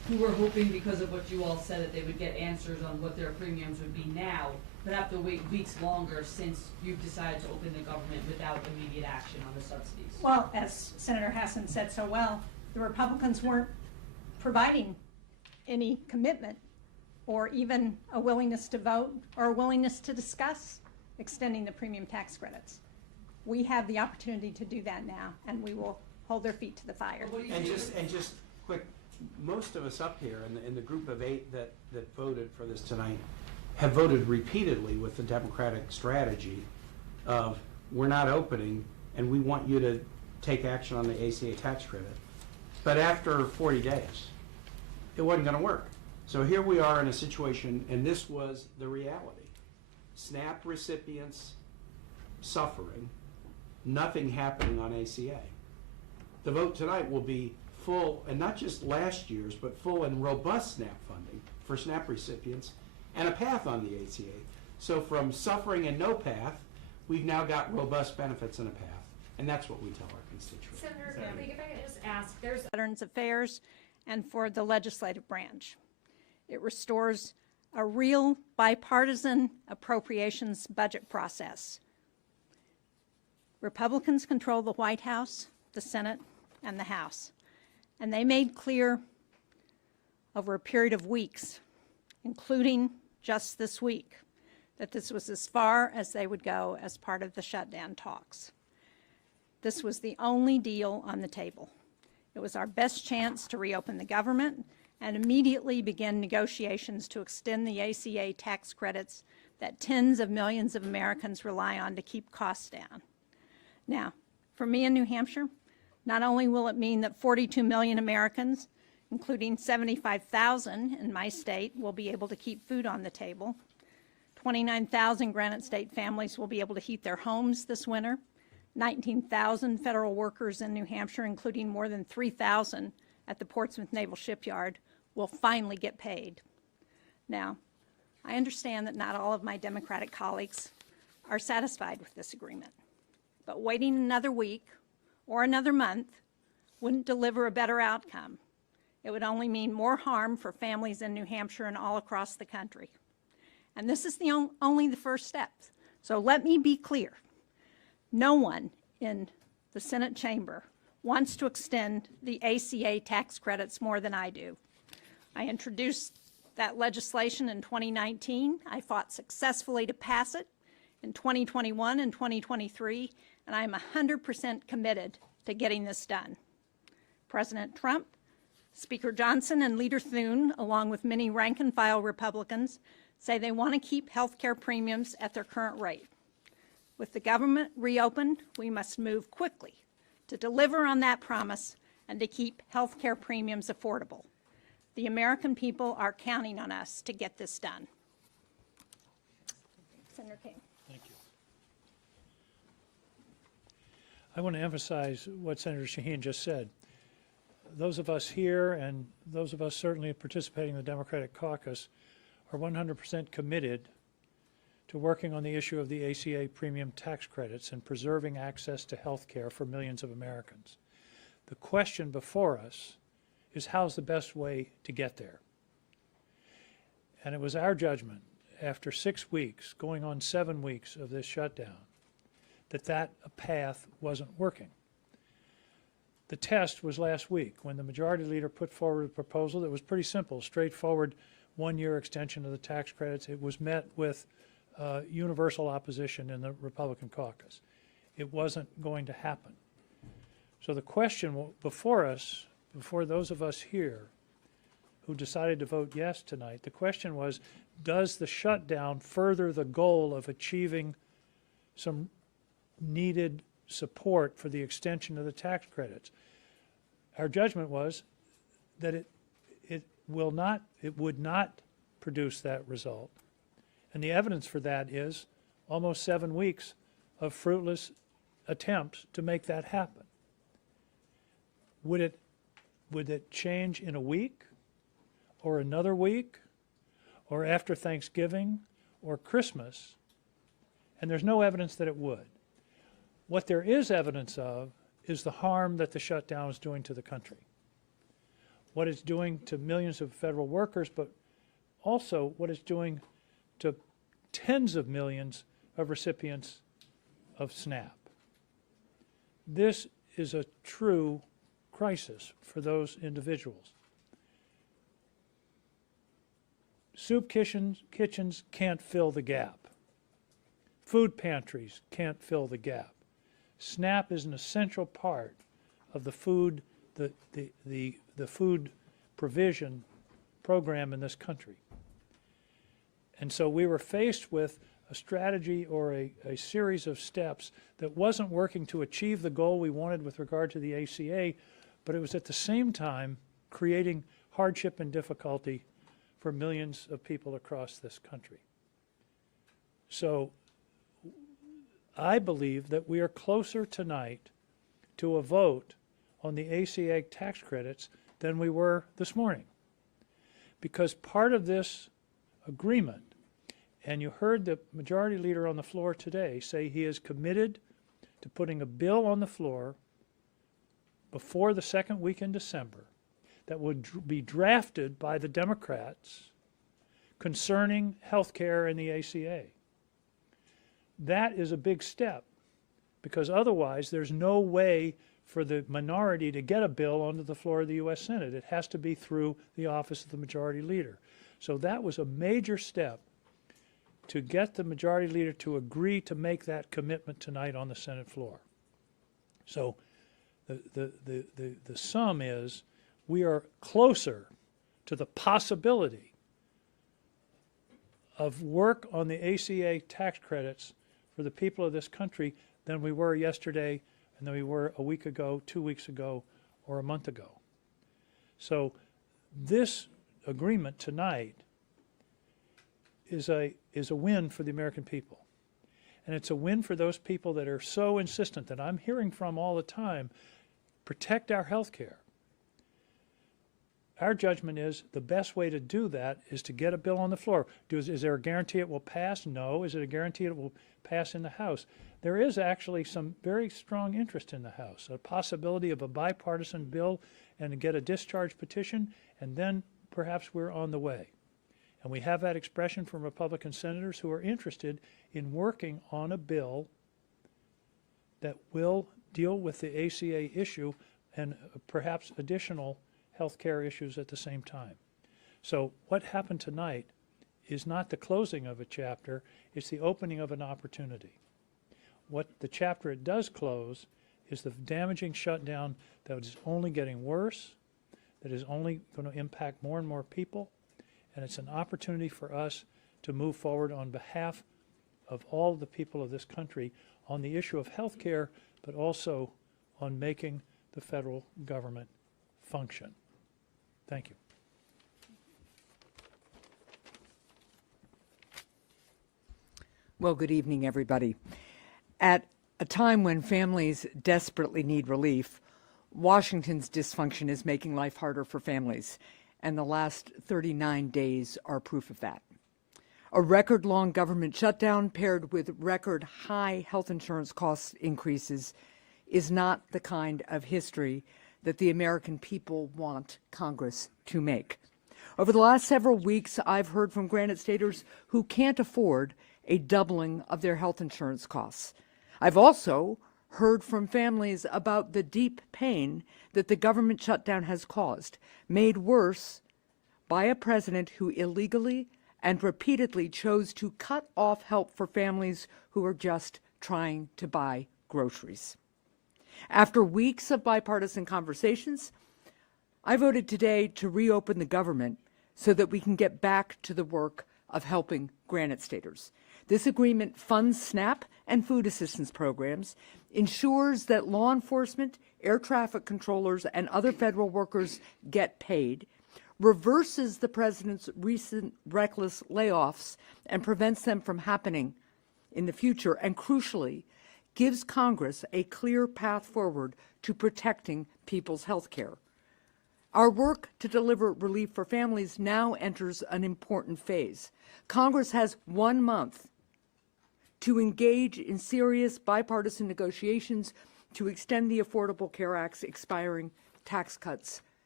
who were hoping because of what you all said that they would get answers on what their premiums would be now, but have to wait weeks longer since you've decided to open the government without immediate action on the subsidies? Well, as Senator Hassan said so well, the Republicans weren't providing any commitment or even a willingness to vote or a willingness to discuss extending the premium tax credits. We have the opportunity to do that now, and we will hold their feet to the fire. And just quick, most of us up here in the group of 8 that voted for this tonight have voted repeatedly with the Democratic strategy of we're not opening and we want you to take action on the ACA tax credit. But after 40 days, it wasn't going to work. So here we are in a situation, and this was the reality. SNAP recipients suffering, nothing happening on ACA. The vote tonight will be full, and not just last year's, but full and robust SNAP funding for SNAP recipients and a path on the ACA. So from suffering and no path, we've now got robust benefits and a path. And that's what we tell our constituents. Senator, if I could just ask, there's Veterans Affairs and for the legislative branch. It restores a real bipartisan appropriations budget process. Republicans control the White House, the Senate, and the House. And they made clear over a period of weeks, including just this week, that this was as far as they would go as part of the shutdown talks. This was the only deal on the table. It was our best chance to reopen the government and immediately begin negotiations to extend the ACA tax credits that tens of millions of Americans rely on to keep costs down. Now, for me in New Hampshire, not only will it mean that 42 million Americans, including 75,000 in my state, will be able to keep food on the table, 29,000 Granite State families will be able to heat their homes this winter, 19,000 federal workers in New Hampshire, including more than 3,000 at the Portsmouth Naval Shipyard, will finally get paid. Now, I understand that not all of my Democratic colleagues are satisfied with this agreement, but waiting another week or another month wouldn't deliver a better outcome. It would only mean more harm for families in New Hampshire and all across the country. And this is only the first step. So let me be clear. No one in the Senate chamber wants to extend the ACA tax credits more than I do. I introduced that legislation in 2019. I fought successfully to pass it in 2021 and 2023, and I'm 100% committed to getting this done. President Trump, Speaker Johnson, and Leader Thune, along with many rank-and-file Republicans, say they want to keep health care premiums at their current rate. With the government reopened, we must move quickly to deliver on that promise and to keep health care premiums affordable. The American people are counting on us to get this done. Senator King. Thank you. I want to emphasize what Senator Shaheen just said. Those of us here and those of us certainly participating in the Democratic caucus are 100% committed to working on the issue of the ACA premium tax credits and preserving access to health care for millions of Americans. The question before us is how's the best way to get there? And it was our judgment after 6 weeks, going on 7 weeks of this shutdown, that path wasn't working. The test was last week when the majority leader put forward a proposal that was pretty simple, straightforward, 1-year extension of the tax credits. It was met with universal opposition in the Republican caucus. It wasn't going to happen. So the question before us, before those of us here who decided to vote yes tonight, the question was, does the shutdown further the goal of achieving some needed support for the extension of the tax credits? Our judgment was that it would not produce that result. And the evidence for that is almost 7 weeks of fruitless attempts to make that happen. Would it change in a week or another week or after Thanksgiving or Christmas? And there's no evidence that it would. What there is evidence of is the harm that the shutdown is doing to the country. what it's doing to millions of federal workers, but also what it's doing to tens of millions of recipients of SNAP. This is a true crisis for those individuals. Soup kitchens can't fill the gap. Food pantries can't fill the gap. SNAP is an essential part of the food provision program in this country. And so we were faced with a strategy or a series of steps that wasn't working to achieve the goal we wanted with regard to the ACA, but it was at the same time creating hardship and difficulty for millions of people across this country. So I believe that we are closer tonight to a vote on the ACA tax credits than we were this morning. Because part of this agreement, and you heard the majority leader on the floor today say he is committed to putting a bill on the floor before the second week in December that would be drafted by the Democrats concerning health care and the ACA. That is a big step, because otherwise there's no way for the minority to get a bill onto the floor of the U.S. Senate. It has to be through the office of the majority leader. So that was a major step to get the majority leader to agree to make that commitment tonight on the Senate floor. So the sum is we are closer to the possibility of work on the ACA tax credits for the people of this country than we were yesterday and than we were a week ago, 2 weeks ago, or a month ago. So this agreement tonight is a win for the American people. And it's a win for those people that are so insistent, that I'm hearing from all the time, protect our health care. Our judgment is the best way to do that is to get a bill on the floor. Is there a guarantee it will pass? No. Is it a guarantee it will pass in the House? There is actually some very strong interest in the House, a possibility of a bipartisan bill and to get a discharge petition, and then perhaps we're on the way. And we have that expression from Republican senators who are interested in working on a bill that will deal with the ACA issue and perhaps additional health care issues at the same time. So what happened tonight is not the closing of a chapter, it's the opening of an opportunity. What the chapter it does close is the damaging shutdown that is only getting worse, that is only going to impact more and more people, and it's an opportunity for us to move forward on behalf of all the people of this country on the issue of health care, but also on making the federal government function. Thank you. Well, good evening, everybody. At a time when families desperately need relief, Washington's dysfunction is making life harder for families, and the last 39 days are proof of that. A record-long government shutdown paired with record-high health insurance cost increases is not the kind of history that the American people want Congress to make. Over the last several weeks, I've heard from Granite Staters who can't afford a doubling of their health insurance costs. I've also heard from families about the deep pain that the government shutdown has caused, made worse by a president who illegally and repeatedly chose to cut off help for families who are just trying to buy groceries. After weeks of bipartisan conversations, I voted today to reopen the government so that we can get back to the work of helping Granite Staters. This agreement funds SNAP and food assistance programs, ensures that law enforcement, air traffic controllers, and other federal workers get paid, reverses the president's recent reckless layoffs and prevents them from happening in the future, and crucially, gives Congress a clear path forward to protecting people's health care. Our work to deliver relief for families now enters an important phase. Congress has 1 month to engage in serious bipartisan negotiations to extend the Affordable Care Act's expiring tax cuts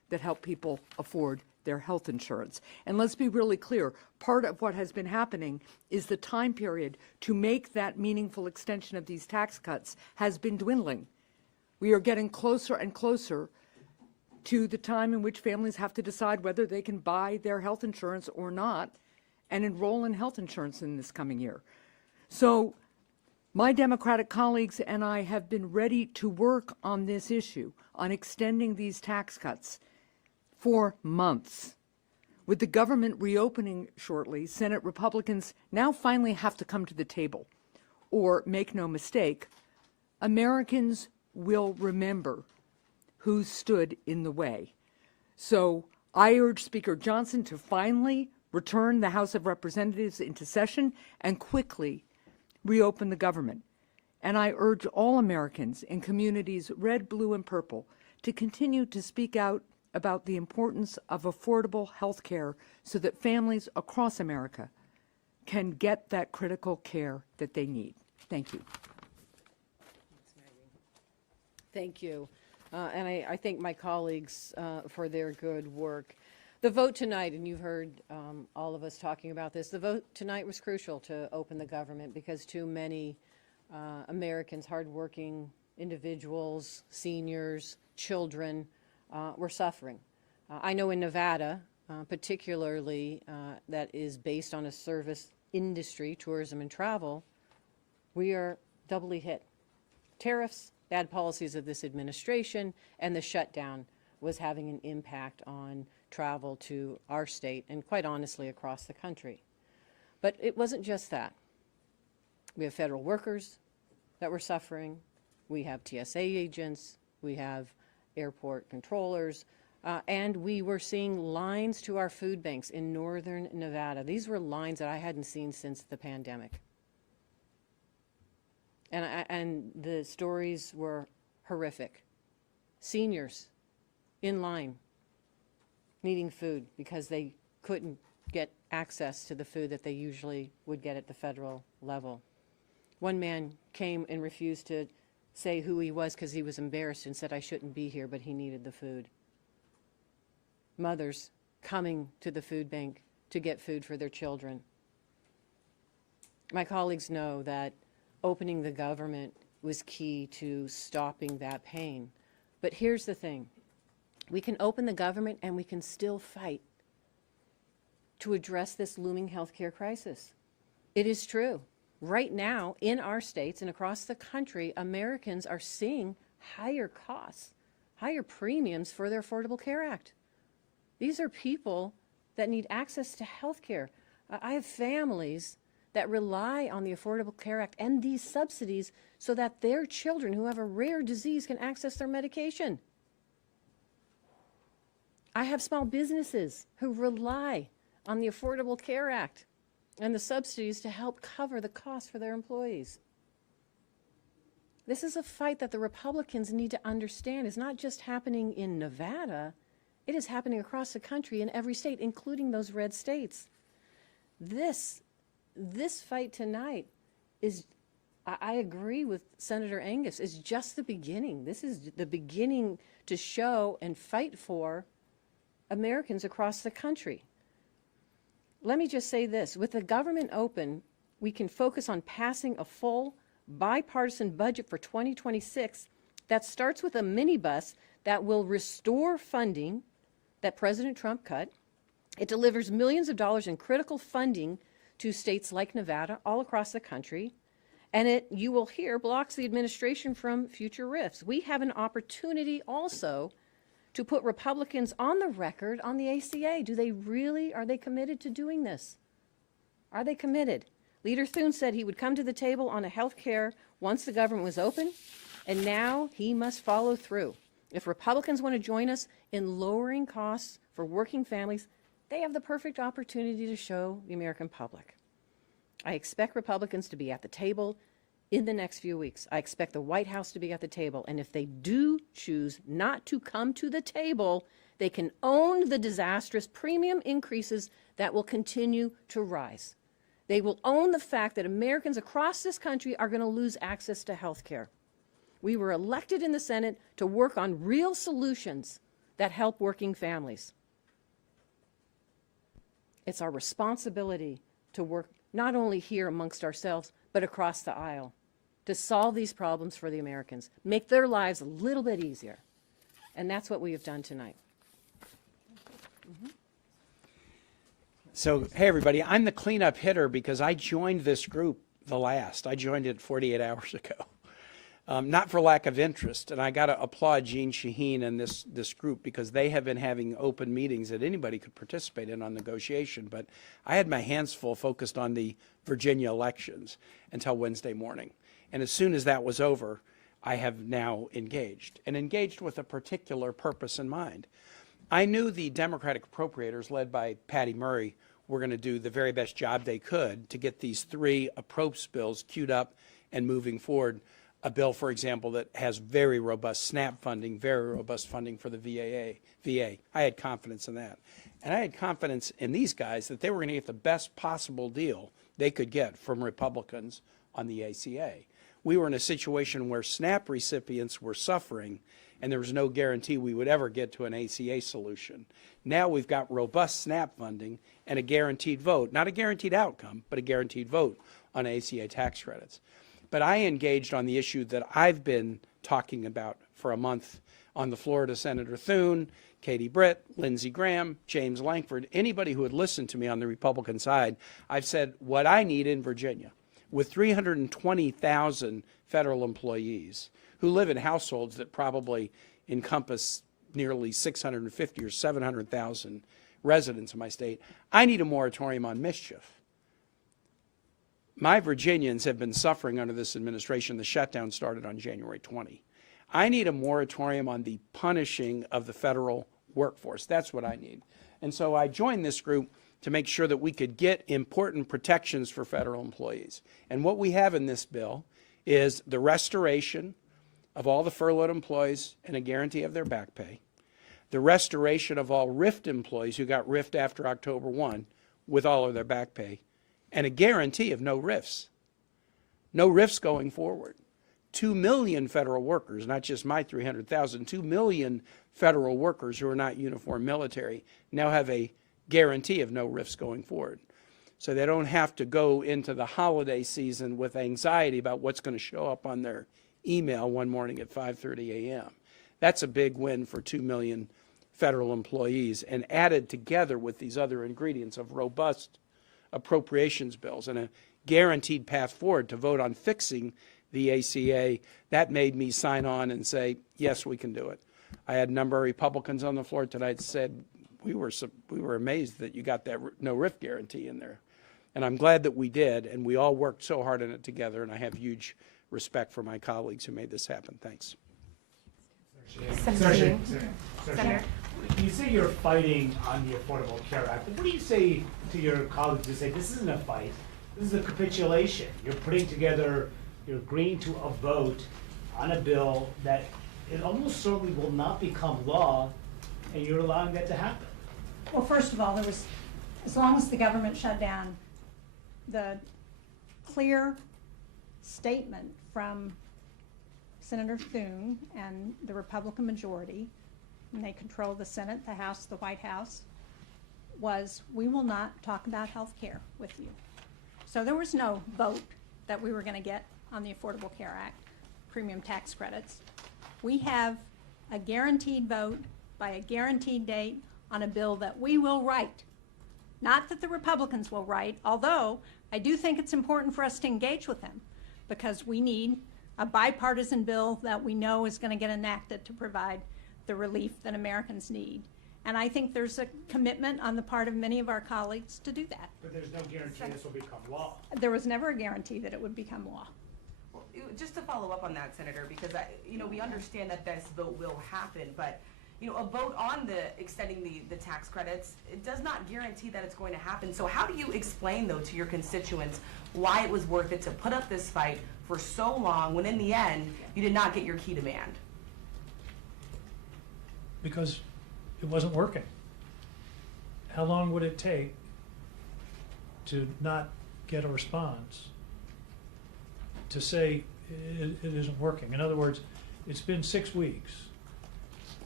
that help people afford their health insurance. And let's be really clear, part of what has been happening is the time period to make that meaningful extension of these tax cuts has been dwindling. We are getting closer and closer to the time in which families have to decide whether they can buy their health insurance or not and enroll in health insurance in this coming year. So my Democratic colleagues and I have been ready to work on this issue, on extending these tax cuts for months. With the government reopening shortly, Senate Republicans now finally have to come to the table. Or, make no mistake, Americans will remember who stood in the way. So I urge Speaker Johnson to finally return the House of Representatives into session and quickly reopen the government. And I urge all Americans in communities red, blue, and purple to continue to speak out about the importance of affordable health care so that families across America can get that critical care that they need. Thank you. Thank you. And I thank my colleagues for their good work. The vote tonight, and you've heard all of us talking about this, the vote tonight was crucial to open the government because too many Americans, hardworking individuals, seniors, children, were suffering. I know in Nevada, particularly that is based on a service industry, tourism and travel, we are doubly hit. Tariffs, bad policies of this administration, and the shutdown was having an impact on travel to our state and quite honestly across the country. But it wasn't just that. We have federal workers that were suffering. We have TSA agents. We have airport controllers. And we were seeing lines to our food banks in northern Nevada. These were lines that I hadn't seen since the pandemic. And the stories were horrific. Seniors in line needing food because they couldn't get access to the food that they usually would get at the federal level. One man came and refused to say who he was because he was embarrassed and said, I shouldn't be here, but he needed the food. Mothers coming to the food bank to get food for their children. My colleagues know that opening the government was key to stopping that pain. But here's the thing. We can open the government and we can still fight to address this looming healthcare crisis. It is true. Right now, in our states and across the country, Americans are seeing higher costs, higher premiums for their Affordable Care Act. These are people that need access to health care. I have families that rely on the Affordable Care Act and these subsidies so that their children who have a rare disease can access their medication. I have small businesses who rely on the Affordable Care Act and the subsidies to help cover the cost for their employees. This is a fight that the Republicans need to understand is not just happening in Nevada, it is happening across the country in every state, including those red states. This fight tonight is, I agree with Senator Angus, is just the beginning. This is the beginning to show and fight for Americans across the country. Let me just say this. With the government open, we can focus on passing a full bipartisan budget for 2026 that starts with a minibus that will restore funding that President Trump cut. It delivers millions of dollars in critical funding to states like Nevada, all across the country. And it, you will hear, blocks the administration from future rifts. We have an opportunity also to put Republicans on the record on the ACA. Are they committed to doing this? Are they committed? Leader Thune said he would come to the table on a health care once the government was open, and now he must follow through. If Republicans want to join us in lowering costs for working families, they have the perfect opportunity to show the American public. I expect Republicans to be at the table in the next few weeks. I expect the White House to be at the table. And if they do choose not to come to the table, they can own the disastrous premium increases that will continue to rise. They will own the fact that Americans across this country are going to lose access to health care. We were elected in the Senate to work on real solutions that help working families. It's our responsibility to work not only here amongst ourselves, but across the aisle to solve these problems for the Americans, make their lives a little bit easier. And that's what we have done tonight. So, hey, everybody, I'm the cleanup hitter because I joined this group the last. I joined it 48 hours ago. Not for lack of interest, and I got to applaud Jeanne Shaheen and this group because they have been having open meetings that anybody could participate in on negotiation, but I had my hands full focused on the Virginia elections until Wednesday morning. And as soon as that was over, I have now engaged, and engaged with a particular purpose in mind. I knew the Democratic appropriators, led by Patty Murray, were going to do the very best job they could to get these 3 approach bills queued up and moving forward. A bill, for example, that has very robust SNAP funding, very robust funding for the VA. I had confidence in that. And I had confidence in these guys that they were going to get the best possible deal they could get from Republicans on the ACA. We were in a situation where SNAP recipients were suffering, and there was no guarantee we would ever get to an ACA solution. Now we've got robust SNAP funding and a guaranteed vote, not a guaranteed outcome, but a guaranteed vote on ACA tax credits. But I engaged on the issue that I've been talking about for a month on the floor to Senator Thune, Katie Britt, Lindsey Graham, James Lankford, anybody who had listened to me on the Republican side. I've said what I need in Virginia, with 320,000 federal employees who live in households that probably encompass nearly 650 or 700,000 residents in my state, I need a moratorium on mischief. My Virginians have been suffering under this administration. The shutdown started on January 20. I need a moratorium on the punishing of the federal workforce. That's what I need. And so I joined this group to make sure that we could get important protections for federal employees. And what we have in this bill is the restoration of all the furloughed employees and a guarantee of their back pay, the restoration of all RIFT employees who got RIFT after October 1 with all of their back pay, and a guarantee of no RIFs. No RIFs going forward. 2 million federal workers, not just my 300,000, 2 million federal workers who are not uniformed military now have a guarantee of no RIFs going forward. So they don't have to go into the holiday season with anxiety about what's going to show up on their email one morning at 5:30 a.m. That's a big win for 2 million federal employees, and added together with these other ingredients of robust appropriations bills and a guaranteed path forward to vote on fixing the ACA, that made me sign on and say, yes, we can do it. I had a number of Republicans on the floor tonight said, we were amazed that you got that no RIF guarantee in there. And I'm glad that we did, and we all worked so hard on it together, and I have huge respect for my colleagues who made this happen. Thanks. Senator, you say you're fighting on the Affordable Care Act, but what do you say to your colleagues who say this isn't a fight, this is a capitulation? You're putting together, you're agreeing to a vote on a bill that it almost certainly will not become law, and you're allowing that to happen. Well, first of all, there was, as long as the government shut down, the clear statement from Senator Thune and the Republican majority, and they control the Senate, the House, the White House, was we will not talk about health care with you. So there was no vote that we were going to get on the Affordable Care Act, premium tax credits. We have a guaranteed vote by a guaranteed date on a bill that we will write. Not that the Republicans will write, although I do think it's important for us to engage with them, because we need a bipartisan bill that we know is going to get enacted to provide the relief that Americans need. And I think there's a commitment on the part of many of our colleagues to do that. But there's no guarantee this will become law. There was never a guarantee that it would become law. Well, just to follow up on that, Senator, because we understand that this vote will happen, but a vote on extending the tax credits, it does not guarantee that it's going to happen. So how do you explain, though, to your constituents why it was worth it to put up this fight for so long when in the end you did not get your key demand? Because it wasn't working. How long would it take to not get a response to say it isn't working? In other words, it's been 6 weeks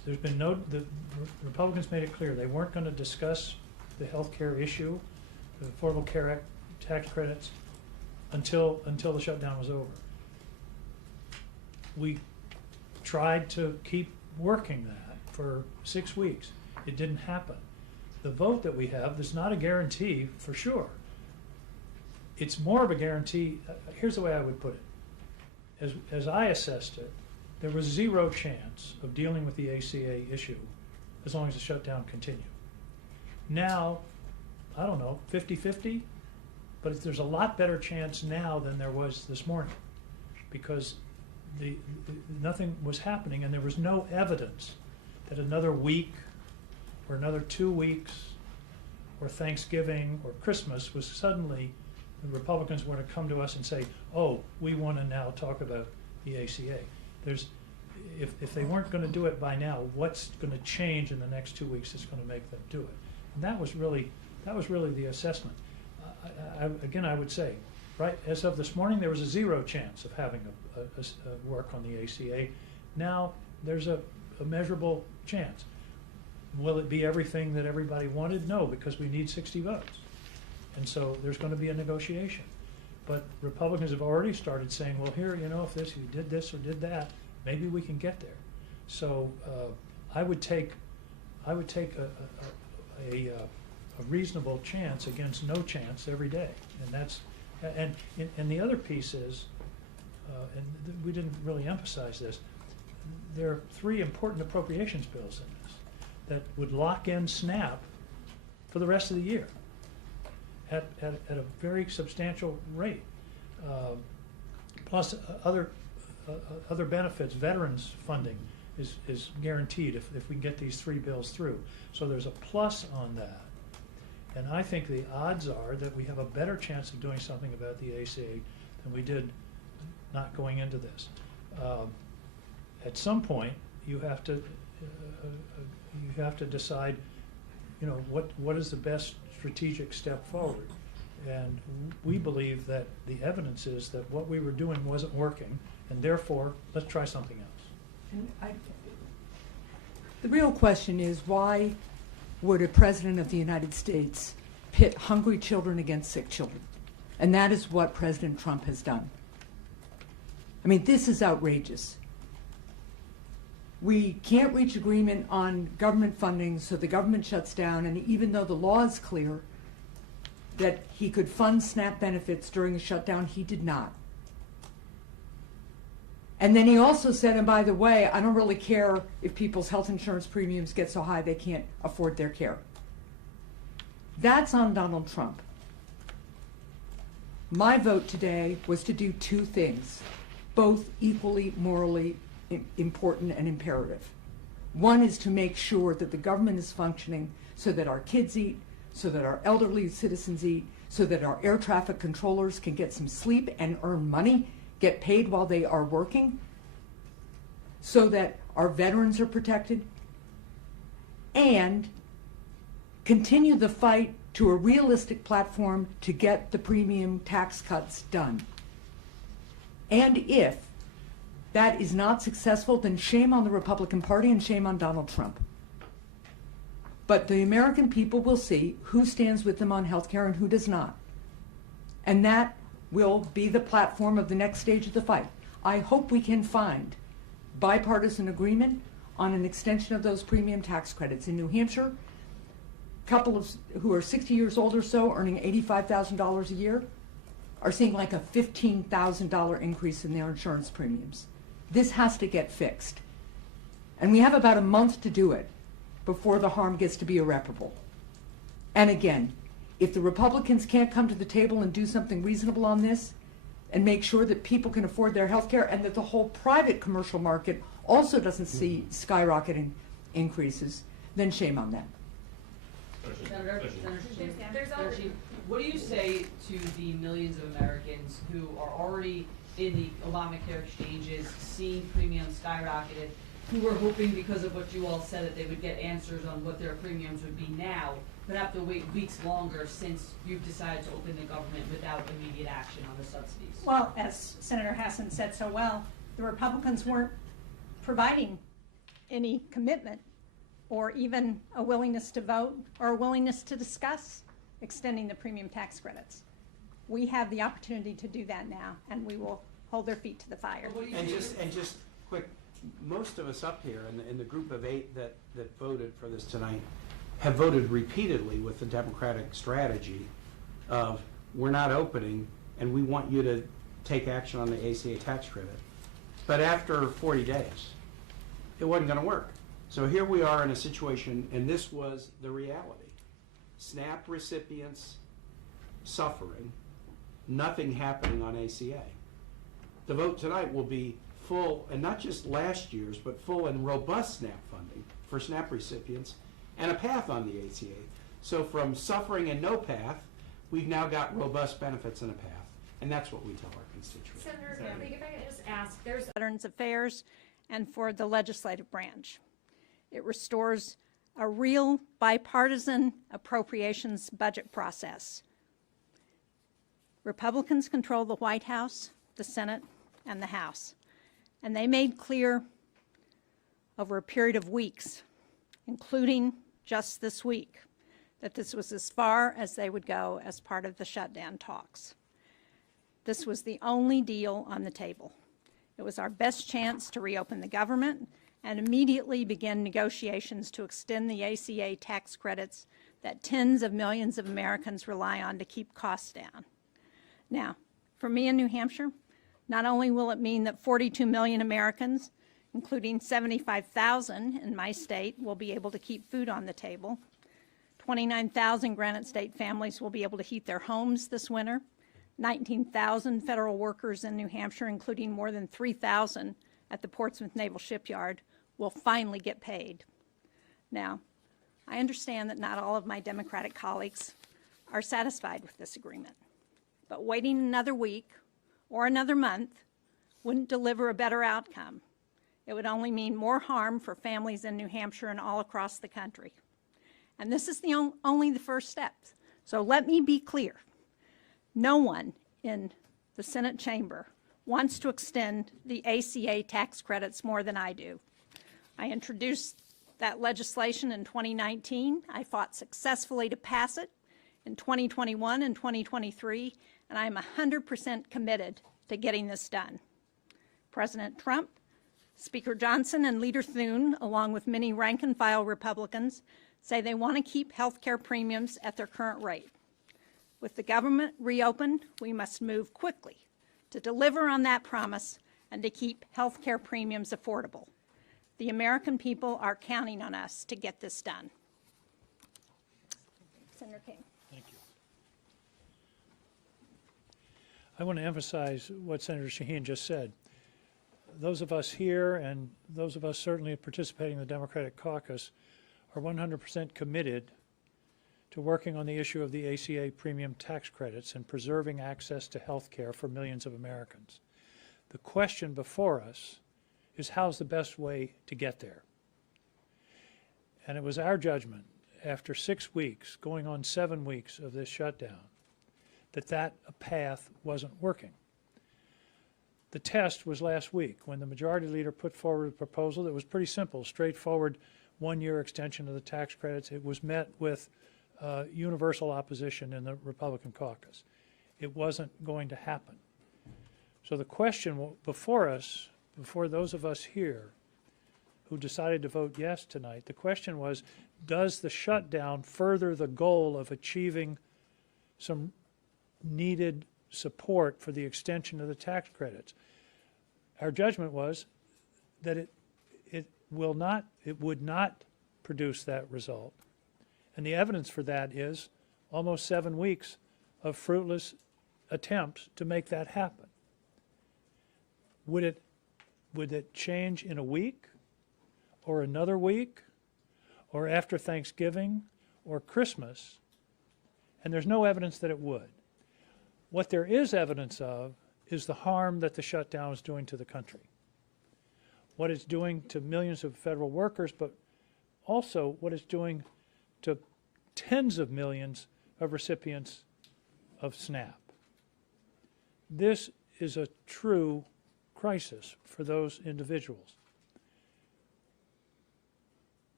there's been the Republicans made it clear they weren't going to discuss the health care issue, the Affordable Care Act tax credits, until the shutdown was over. We tried to keep working that for 6 weeks. It didn't happen. The vote that we have is not a guarantee for sure. It's more of a guarantee. Here's the way I would put it. As I assessed it, there was zero chance of dealing with the ACA issue as long as the shutdown continued. Now, I don't know, 50-50, but there's a lot better chance now than there was this morning, because nothing was happening and there was no evidence that another week or another 2 weeks or Thanksgiving or Christmas was suddenly the Republicans were to come to us and say, oh, we want to now talk about the ACA. If they weren't going to do it by now, what's going to change in the next 2 weeks that's going to make them do it? And that was really the assessment. Again, I would say, right, as of this morning, there was a zero chance of having a work on the ACA. Now there's a measurable chance. Will it be everything that everybody wanted? No, because we need 60 votes. And so there's going to be a negotiation. But Republicans have already started saying, well, here, you know, if you did this or did that, maybe we can get there. So I would take a reasonable chance against no chance every day. And that's and the other piece is, we didn't really emphasize this, there are 3 important appropriations bills in this that would lock in SNAP for the rest of the year at a very substantial rate. Plus other benefits, veterans funding is guaranteed if we can get these 3 bills through. So there's a plus on that. And I think the odds are that we have a better chance of doing something about the ACA than we did not going into this. At some point, you have to decide, you know, what is the best strategic step forward. And we believe that the evidence is that what we were doing wasn't working, and therefore, let's try something else. And the real question is, why would a president of the United States pit hungry children against sick children? And that is what President Trump has done. I mean, this is outrageous. We can't reach agreement on government funding, so the government shuts down, and even though the law is clear that he could fund SNAP benefits during the shutdown, he did not. And then he also said, and by the way, I don't really care if people's health insurance premiums get so high they can't afford their care. That's on Donald Trump. My vote today was to do 2 things, both equally morally important and imperative. One is to make sure that the government is functioning so that our kids eat, so that our elderly citizens eat, so that our air traffic controllers can get some sleep and earn money, get paid while they are working, so that our veterans are protected, and continue the fight to a realistic platform to get the premium tax cuts done. And if that is not successful, then shame on the Republican Party and shame on Donald Trump. But the American people will see who stands with them on health care and who does not. And that will be the platform of the next stage of the fight. I hope we can find bipartisan agreement on an extension of those premium tax credits. In New Hampshire, couples who are 60 years old or so, earning $85,000 a year, are seeing like a $15,000 increase in their insurance premiums. This has to get fixed. And we have about a month to do it before the harm gets to be irreparable. And again, if the Republicans can't come to the table and do something reasonable on this and make sure that people can afford their health care and that the whole private commercial market also doesn't see skyrocketing increases, then shame on them. Senator Shaheen, what do you say to the millions of Americans who are already in the Obamacare exchanges, seeing premiums skyrocketed, who were hoping because of what you all said that they would get answers on what their premiums would be now, but have to wait weeks longer since you've decided to open the government without immediate action on the subsidies? Well, as Senator Hassan said so well, the Republicans weren't providing any commitment or even a willingness to vote or a willingness to discuss extending the premium tax credits. We have the opportunity to do that now, and we will hold their feet to the fire. And just quick, most of us up here in the group of 8 that voted for this tonight have voted repeatedly with the Democratic strategy of we're not opening and we want you to take action on the ACA tax credit. But after 40 days, it wasn't going to work. So here we are in a situation, and this was the reality. SNAP recipients suffering, nothing happening on ACA. The vote tonight will be full, and not just last year's, but full and robust SNAP funding for SNAP recipients and a path on the ACA. So from suffering and no path, we've now got robust benefits and a path. And that's what we tell our constituents. Senator, if I could just ask, there's Veterans Affairs and for the legislative branch. It restores a real bipartisan appropriations budget process. Republicans control the White House, the Senate, and the House. And they made clear over a period of weeks, including just this week, that this was as far as they would go as part of the shutdown talks. This was the only deal on the table. It was our best chance to reopen the government and immediately begin negotiations to extend the ACA tax credits that tens of millions of Americans rely on to keep costs down. Now, for me in New Hampshire, not only will it mean that 42 million Americans, including 75,000 in my state, will be able to keep food on the table, 29,000 Granite State families will be able to heat their homes this winter, 19,000 federal workers in New Hampshire, including more than 3,000 at the Portsmouth Naval Shipyard, will finally get paid. Now, I understand that not all of my Democratic colleagues are satisfied with this agreement, but waiting another week or another month wouldn't deliver a better outcome. It would only mean more harm for families in New Hampshire and all across the country. And this is only the first step. So let me be clear. No one in the Senate chamber wants to extend the ACA tax credits more than I do. I introduced that legislation in 2019. I fought successfully to pass it in 2021 and 2023, and I'm 100% committed to getting this done. President Trump, Speaker Johnson, and Leader Thune, along with many rank-and-file Republicans, say they want to keep health care premiums at their current rate. With the government reopened, we must move quickly to deliver on that promise and to keep health care premiums affordable. The American people are counting on us to get this done. Senator King. Thank you. I want to emphasize what Senator Shaheen just said. Those of us here and those of us certainly participating in the Democratic caucus are 100% committed to working on the issue of the ACA premium tax credits and preserving access to health care for millions of Americans. The question before us is how's the best way to get there? And it was our judgment after 6 weeks, going on 7 weeks of this shutdown, that path wasn't working. The test was last week when the majority leader put forward a proposal that was pretty simple, straightforward, one-year extension of the tax credits. It was met with universal opposition in the Republican caucus. It wasn't going to happen. So the question before us, before those of us here who decided to vote yes tonight, the question was, does the shutdown further the goal of achieving some needed support for the extension of the tax credits? Our judgment was that it would not produce that result. And the evidence for that is almost 7 weeks of fruitless attempts to make that happen. Would it change in a week or another week or after Thanksgiving or Christmas? And there's no evidence that it would. What there is evidence of is the harm that the shutdown is doing to the country. What it's doing to millions of federal workers, but also what it's doing to tens of millions of recipients of SNAP. This is a true crisis for those individuals.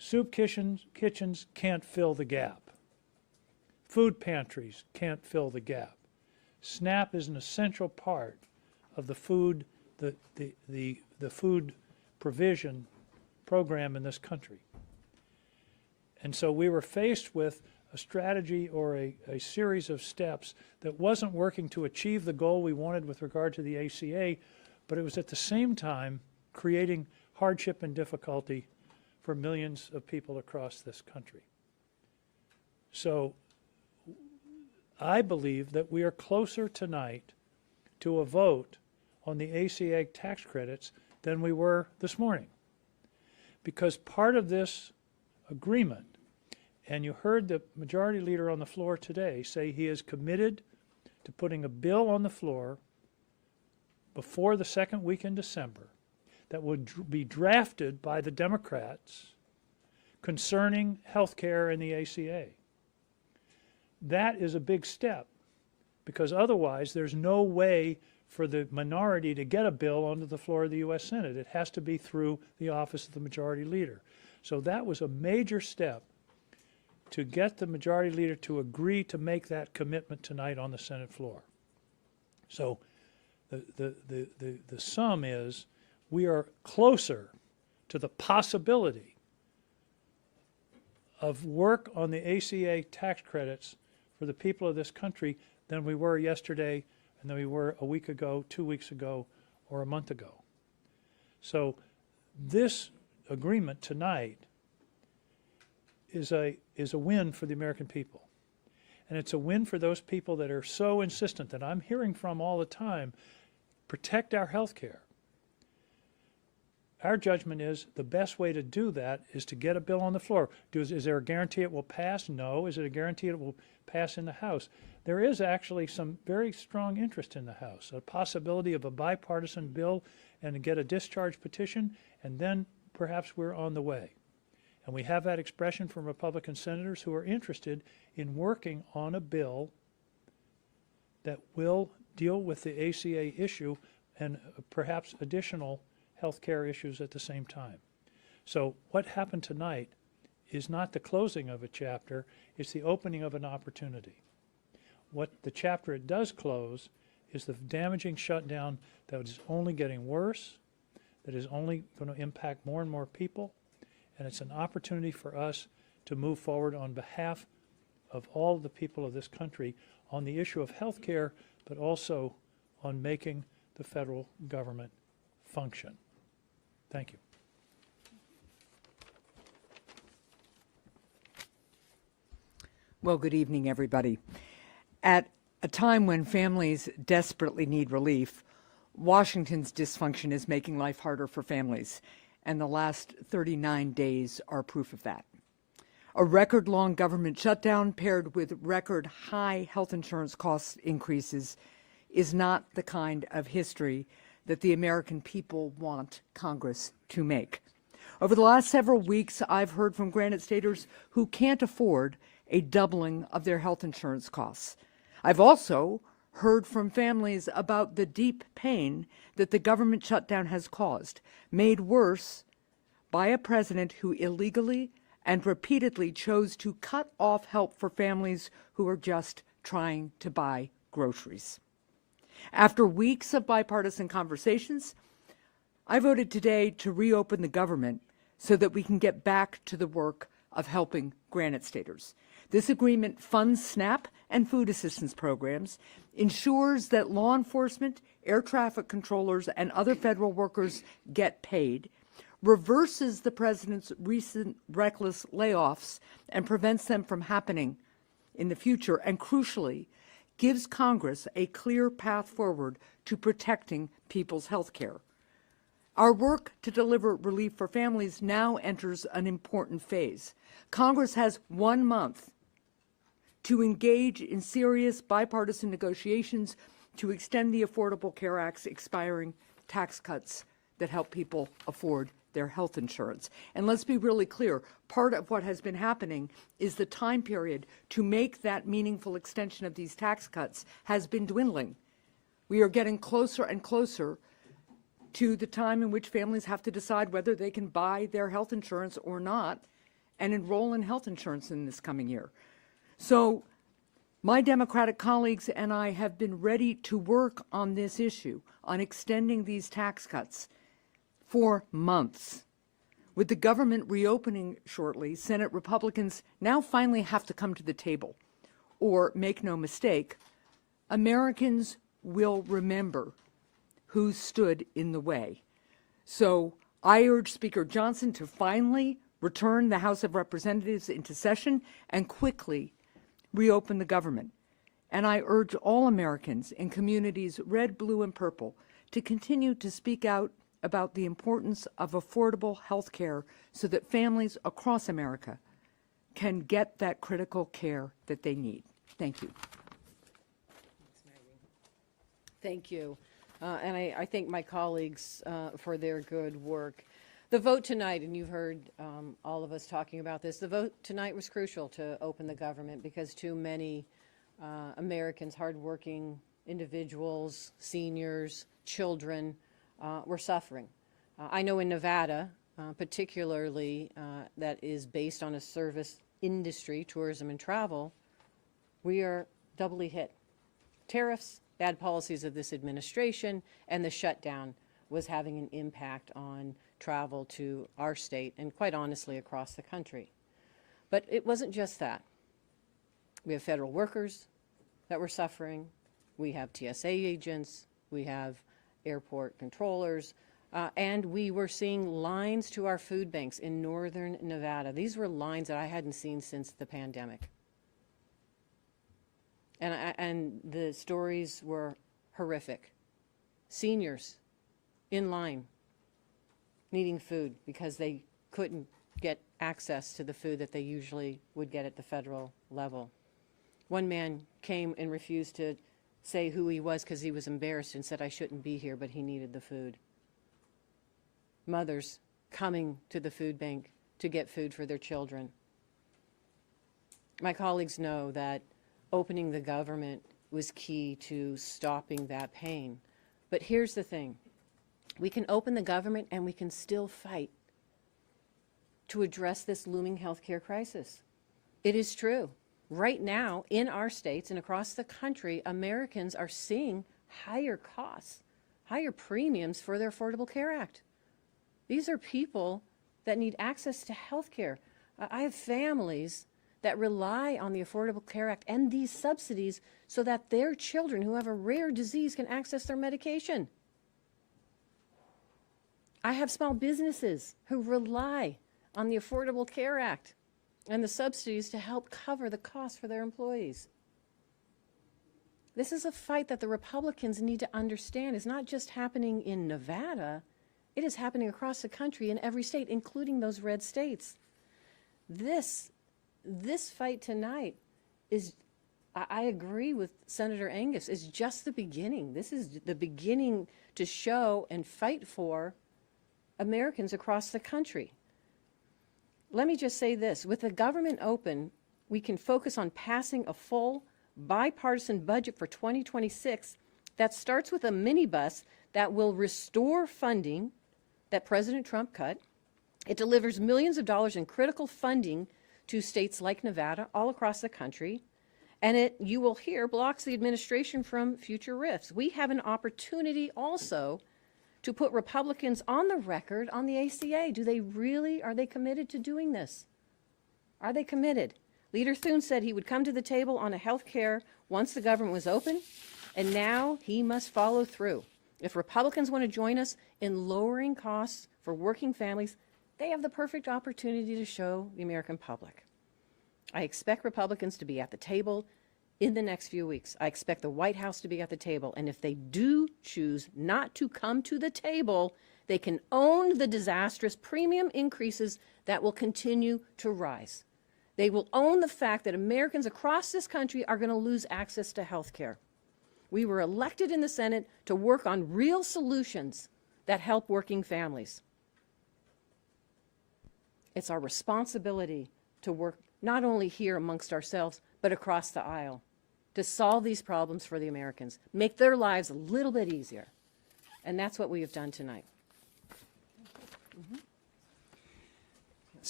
Soup kitchens can't fill the gap. Food pantries can't fill the gap. SNAP is an essential part of the food, the food provision program in this country. And so we were faced with a strategy or a series of steps that wasn't working to achieve the goal we wanted with regard to the ACA, but it was at the same time creating hardship and difficulty for millions of people across this country. So I believe that we are closer tonight to a vote on the ACA tax credits than we were this morning. Because part of this agreement, and you heard the majority leader on the floor today say he is committed to putting a bill on the floor before the second week in December that would be drafted by the Democrats concerning health care and the ACA. That is a big step, because otherwise there's no way for the minority to get a bill onto the floor of the U.S. Senate. It has to be through the office of the majority leader. So that was a major step to get the majority leader to agree to make that commitment tonight on the Senate floor. So the sum is we are closer to the possibility of work on the ACA tax credits for the people of this country than we were yesterday and than we were a week ago, 2 weeks ago, or a month ago. So this agreement tonight is a win for the American people. And it's a win for those people that are so insistent that I'm hearing from all the time, protect our health care. Our judgment is the best way to do that is to get a bill on the floor. Is there a guarantee it will pass? No. Is it a guarantee it will pass in the House? There is actually some very strong interest in the House, a possibility of a bipartisan bill and to get a discharge petition, and then perhaps we're on the way. And we have that expression from Republican senators who are interested in working on a bill that will deal with the ACA issue and perhaps additional health care issues at the same time. So what happened tonight is not the closing of a chapter, it's the opening of an opportunity. What the chapter it does close is the damaging shutdown that is only getting worse, that is only going to impact more and more people, and it's an opportunity for us to move forward on behalf of all the people of this country on the issue of health care, but also on making the federal government function. Thank you. Well, good evening, everybody. At a time when families desperately need relief, Washington's dysfunction is making life harder for families, and the last 39 days are proof of that. A record-long government shutdown paired with record-high health insurance cost increases is not the kind of history that the American people want Congress to make. Over the last several weeks, I've heard from Granite Staters who can't afford a doubling of their health insurance costs. I've also heard from families about the deep pain that the government shutdown has caused, made worse by a president who illegally and repeatedly chose to cut off help for families who are just trying to buy groceries. After weeks of bipartisan conversations, I voted today to reopen the government so that we can get back to the work of helping Granite Staters. This agreement funds SNAP and food assistance programs, ensures that law enforcement, air traffic controllers, and other federal workers get paid, reverses the president's recent reckless layoffs and prevents them from happening in the future, and crucially, gives Congress a clear path forward to protecting people's health care. Our work to deliver relief for families now enters an important phase. Congress has 1 month to engage in serious bipartisan negotiations to extend the Affordable Care Act's expiring tax cuts that help people afford their health insurance. And let's be really clear, part of what has been happening is the time period to make that meaningful extension of these tax cuts has been dwindling. We are getting closer and closer to the time in which families have to decide whether they can buy their health insurance or not, and enroll in health insurance in this coming year. So my Democratic colleagues and I have been ready to work on this issue, on extending these tax cuts for months. With the government reopening shortly, Senate Republicans now finally have to come to the table. Or, make no mistake, Americans will remember who stood in the way. So I urge Speaker Johnson to finally return the House of Representatives into session and quickly reopen the government. And I urge all Americans in communities red, blue, and purple to continue to speak out about the importance of affordable health care so that families across America can get that critical care that they need. Thank you. Thank you. And I thank my colleagues for their good work. The vote tonight, and you've heard all of us talking about this, the vote tonight was crucial to open the government because too many Americans, hardworking individuals, seniors, children, were suffering. I know in Nevada, particularly that is based on a service industry, tourism and travel, we are doubly hit. Tariffs, bad policies of this administration, and the shutdown was having an impact on travel to our state and quite honestly across the country. But it wasn't just that. We have federal workers that were suffering. We have TSA agents. We have airport controllers. And we were seeing lines to our food banks in northern Nevada. These were lines that I hadn't seen since the pandemic. And the stories were horrific. Seniors in line needing food because they couldn't get access to the food that they usually would get at the federal level. One man came and refused to say who he was because he was embarrassed and said, I shouldn't be here, but he needed the food. Mothers coming to the food bank to get food for their children. My colleagues know that opening the government was key to stopping that pain. But here's the thing. We can open the government and we can still fight to address this looming healthcare crisis. It is true. Right now, in our states and across the country, Americans are seeing higher costs, higher premiums for their Affordable Care Act. These are people that need access to health care. I have families that rely on the Affordable Care Act and these subsidies so that their children who have a rare disease can access their medication. I have small businesses who rely on the Affordable Care Act and the subsidies to help cover the costs for their employees. This is a fight that the Republicans need to understand is not just happening in Nevada, it is happening across the country in every state, including those red states. This fight tonight is, I agree with Senator Angus, is just the beginning. This is the beginning to show and fight for Americans across the country. Let me just say this, with the government open, we can focus on passing a full bipartisan budget for 2026 that starts with a minibus that will restore funding that President Trump cut. It delivers millions of dollars in critical funding to states like Nevada all across the country. And it, you will hear, blocks the administration from future rifts. We have an opportunity also to put Republicans on the record on the ACA. Are they committed to doing this? Are they committed? Leader Thune said he would come to the table on a health care once the government was open, and now he must follow through. If Republicans want to join us in lowering costs for working families, they have the perfect opportunity to show the American public. I expect Republicans to be at the table in the next few weeks. I expect the White House to be at the table. And if they do choose not to come to the table, they can own the disastrous premium increases that will continue to rise. They will own the fact that Americans across this country are going to lose access to health care. We were elected in the Senate to work on real solutions that help working families. It's our responsibility to work not only here amongst ourselves, but across the aisle to solve these problems for the Americans, make their lives a little bit easier. And that's what we have done tonight.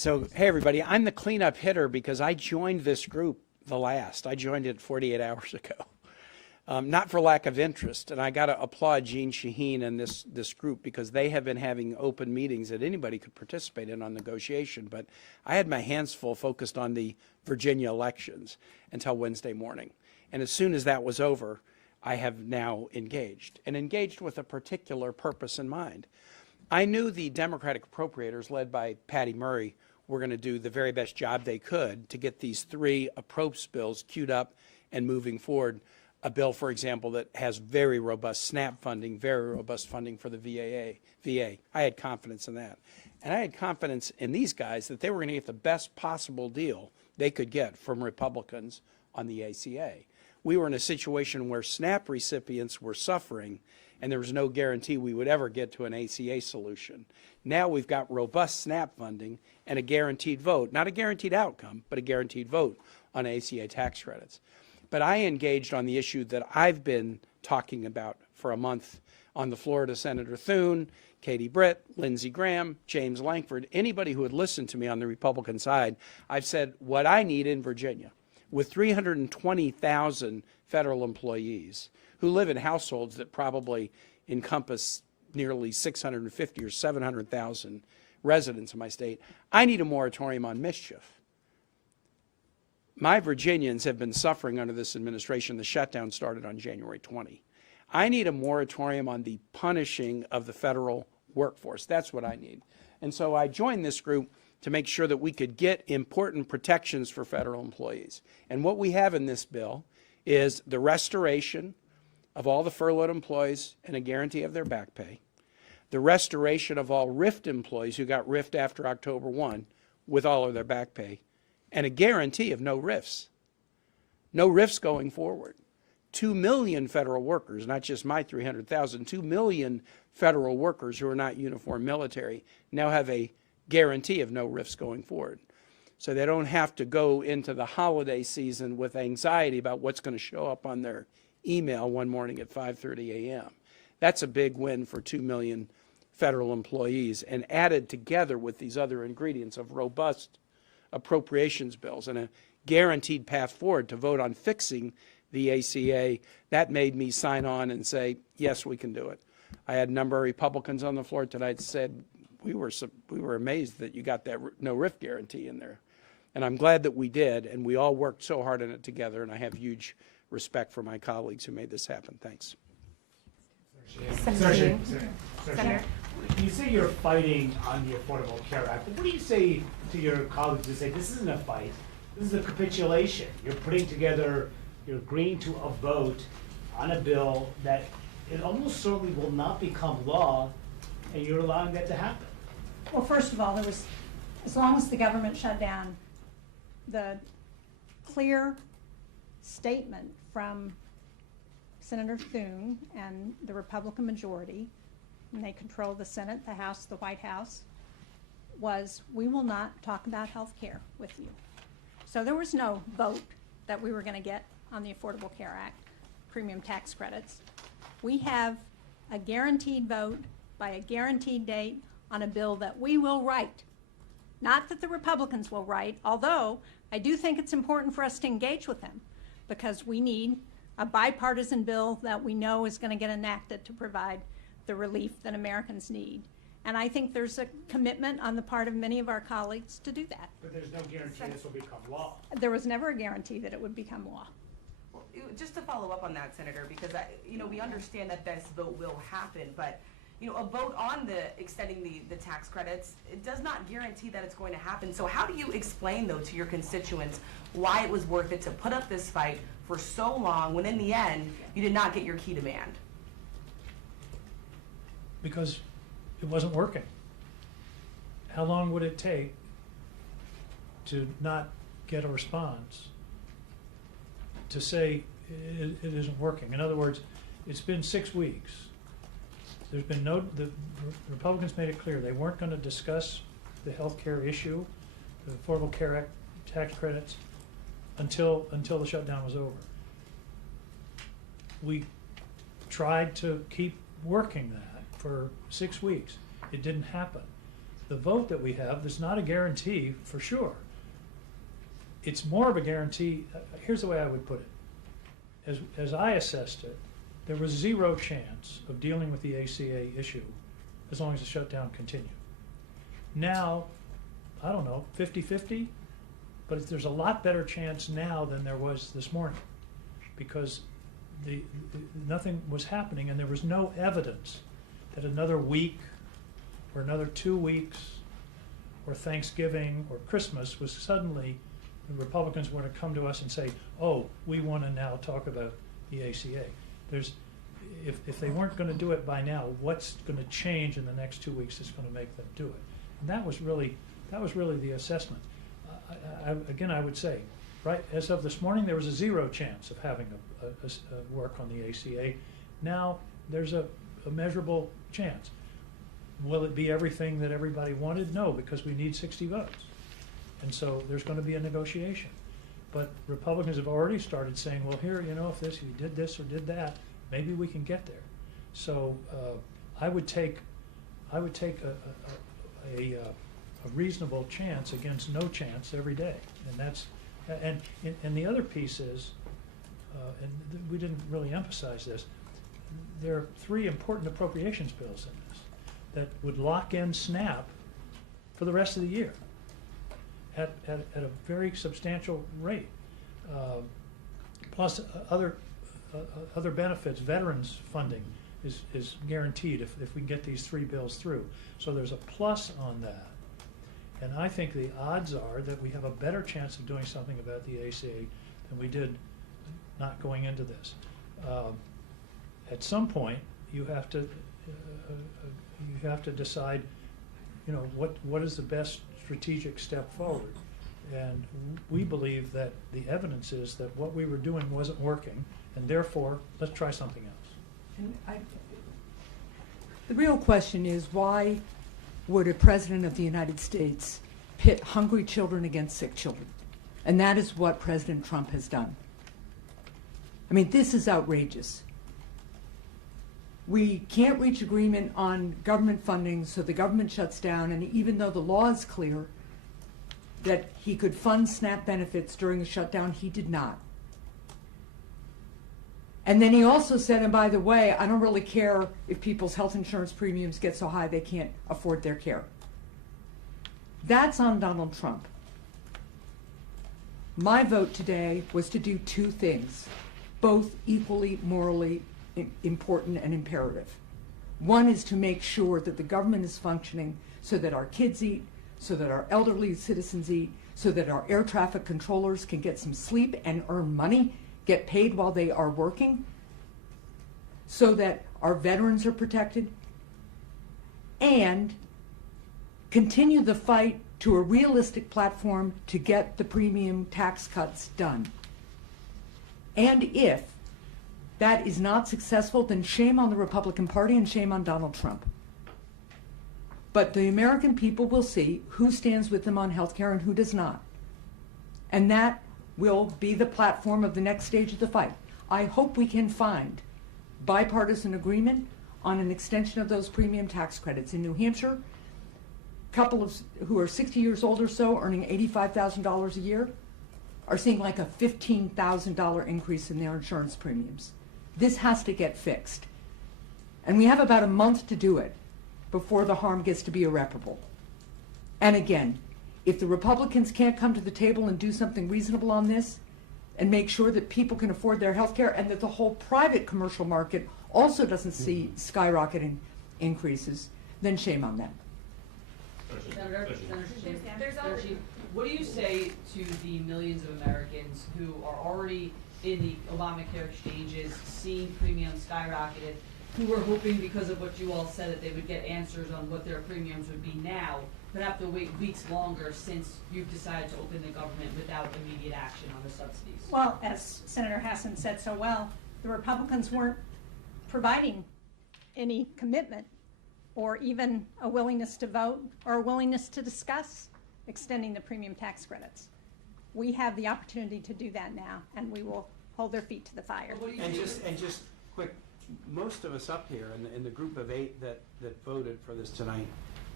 So, hey, everybody, I'm the cleanup hitter because I joined this group the last. I joined it 48 hours ago. Not for lack of interest, and I got to applaud Jeanne Shaheen and this group because they have been having open meetings that anybody could participate in on negotiation, but I had my hands full focused on the Virginia elections until Wednesday morning. And as soon as that was over, I have now engaged with a particular purpose in mind. I knew the Democratic appropriators led by Patty Murray were going to do the very best job they could to get these three approach bills queued up and moving forward. A bill, for example, that has very robust SNAP funding, very robust funding for the VA. I had confidence in that. And I had confidence in these guys that they were going to get the best possible deal they could get from Republicans on the ACA. We were in a situation where SNAP recipients were suffering, and there was no guarantee we would ever get to an ACA solution. Now we've got robust SNAP funding and a guaranteed vote, not a guaranteed outcome, but a guaranteed vote on ACA tax credits. But I engaged on the issue that I've been talking about for a month on the floor to Senator Thune, Katie Britt, Lindsey Graham, James Lankford, anybody who had listened to me on the Republican side. I've said what I need in Virginia, with 320,000 federal employees who live in households that probably encompass nearly 650 or 700,000 residents in my state, I need a moratorium on mischief. My Virginians have been suffering under this administration. The shutdown started on January 20. I need a moratorium on the punishing of the federal workforce. That's what I need. And so I joined this group to make sure that we could get important protections for federal employees. And what we have in this bill is the restoration of all the furloughed employees and a guarantee of their back pay, the restoration of all RIFT employees who got RIFT after October 1 with all of their back pay, and a guarantee of no RIFs. No RIFs going forward. 2 million federal workers, not just my 300,000, 2 million federal workers who are not uniform military now have a guarantee of no RIFs going forward. So they don't have to go into the holiday season with anxiety about what's going to show up on their email one morning at 5:30 a.m. That's a big win for 2 million federal employees, and added together with these other ingredients of robust appropriations bills and a guaranteed path forward to vote on fixing the ACA, that made me sign on and say, yes, we can do it. I had a number of Republicans on the floor tonight that said, we were amazed that you got that no RIF guarantee in there. And I'm glad that we did, and we all worked so hard on it together, and I have huge respect for my colleagues who made this happen. Thanks. Senator, you say you're fighting on the Affordable Care Act, but what do you say to your colleagues who say this isn't a fight, this is a capitulation? You're putting together, you're agreeing to a vote on a bill that it almost certainly will not become law, and you're allowing that to happen. Well, first of all, there was, as long as the government shut down, the clear statement from Senator Thune and the Republican majority, and they control the Senate, the House, the White House, was we will not talk about health care with you. So there was no vote that we were going to get on the Affordable Care Act, premium tax credits. We have a guaranteed vote by a guaranteed date on a bill that we will write. Not that the Republicans will write, although I do think it's important for us to engage with them because we need a bipartisan bill that we know is going to get enacted to provide the relief that Americans need. And I think there's a commitment on the part of many of our colleagues to do that. But there's no guarantee this will become law. There was never a guarantee that it would become law. Well, just to follow up on that, Senator, because we understand that this vote will happen, but a vote on extending the tax credits, it does not guarantee that it's going to happen. So how do you explain, though, to your constituents why it was worth it to put up this fight for so long when in the end you did not get your key demand? Because it wasn't working. How long would it take to not get a response to say it isn't working? In other words, it's been 6 weeks. There's been the Republicans made it clear they weren't going to discuss the health care issue, the Affordable Care Act tax credits, until the shutdown was over. We tried to keep working that for 6 weeks. It didn't happen. the vote that we have, there's not a guarantee for sure. It's more of a guarantee, here's the way I would put it. As I assessed it, there was zero chance of dealing with the ACA issue as long as the shutdown continued. Now, I don't know, 50-50, but there's a lot better chance now than there was this morning, because nothing was happening and there was no evidence that another week or another 2 weeks or Thanksgiving or Christmas was suddenly the Republicans were going to come to us and say, oh, we want to now talk about the ACA. If they weren't going to do it by now, what's going to change in the next 2 weeks that's going to make them do it? And that was really the assessment. Again, I would say, right, as of this morning, there was a zero chance of having a work on the ACA. Now, there's a measurable chance. Will it be everything that everybody wanted? No, because we need 60 votes. And so there's going to be a negotiation. But Republicans have already started saying, well, here, you know, if you did this or did that, maybe we can get there. So I would take a reasonable chance against no chance every day. And that's and the other piece is, and we didn't really emphasize this, there are 3 important appropriations bills in this that would lock in SNAP for the rest of the year at a very substantial rate. Plus other benefits, veterans funding is guaranteed if we can get these 3 bills through. So there's a plus on that. And I think the odds are that we have a better chance of doing something about the ACA than we did not going into this. At some point, you have to decide, you know, what is the best strategic step forward. And we believe that the evidence is that what we were doing wasn't working, and therefore, let's try something else. And the real question is, why would a president of the United States pit hungry children against sick children? And that is what President Trump has done. I mean, this is outrageous. We can't reach agreement on government funding, so the government shuts down, and even though the law is clear that he could fund SNAP benefits during the shutdown, he did not. And then he also said, and by the way, I don't really care if people's health insurance premiums get so high they can't afford their care. That's on Donald Trump. My vote today was to do 2 things, both equally morally important and imperative. One is to make sure that the government is functioning so that our kids eat, so that our elderly citizens eat, so that our air traffic controllers can get some sleep and earn money, get paid while they are working, so that our veterans are protected, and continue the fight to a realistic platform to get the premium tax cuts done. And if that is not successful, then shame on the Republican Party and shame on Donald Trump. But the American people will see who stands with them on health care and who does not. And that will be the platform of the next stage of the fight. I hope we can find bipartisan agreement on an extension of those premium tax credits. In New Hampshire, a couple of who are 60 years old or so, earning $85,000 a year, are seeing like a $15,000 increase in their insurance premiums. This has to get fixed. And we have about a month to do it before the harm gets to be irreparable. And again, if the Republicans can't come to the table and do something reasonable on this and make sure that people can afford their health care and that the whole private commercial market also doesn't see skyrocketing increases, then shame on them. Senator Shaheen, what do you say to the millions of Americans who are already in the Obamacare exchanges, seeing premiums skyrocketed, who were hoping because of what you all said that they would get answers on what their premiums would be now, but have to wait weeks longer since you've decided to open the government without immediate action on the subsidies? Well, as Senator Hassan said so well, the Republicans weren't providing any commitment or even a willingness to vote or a willingness to discuss extending the premium tax credits. We have the opportunity to do that now, and we will hold their feet to the fire. And just quick, most of us up here in the group of 8 that voted for this tonight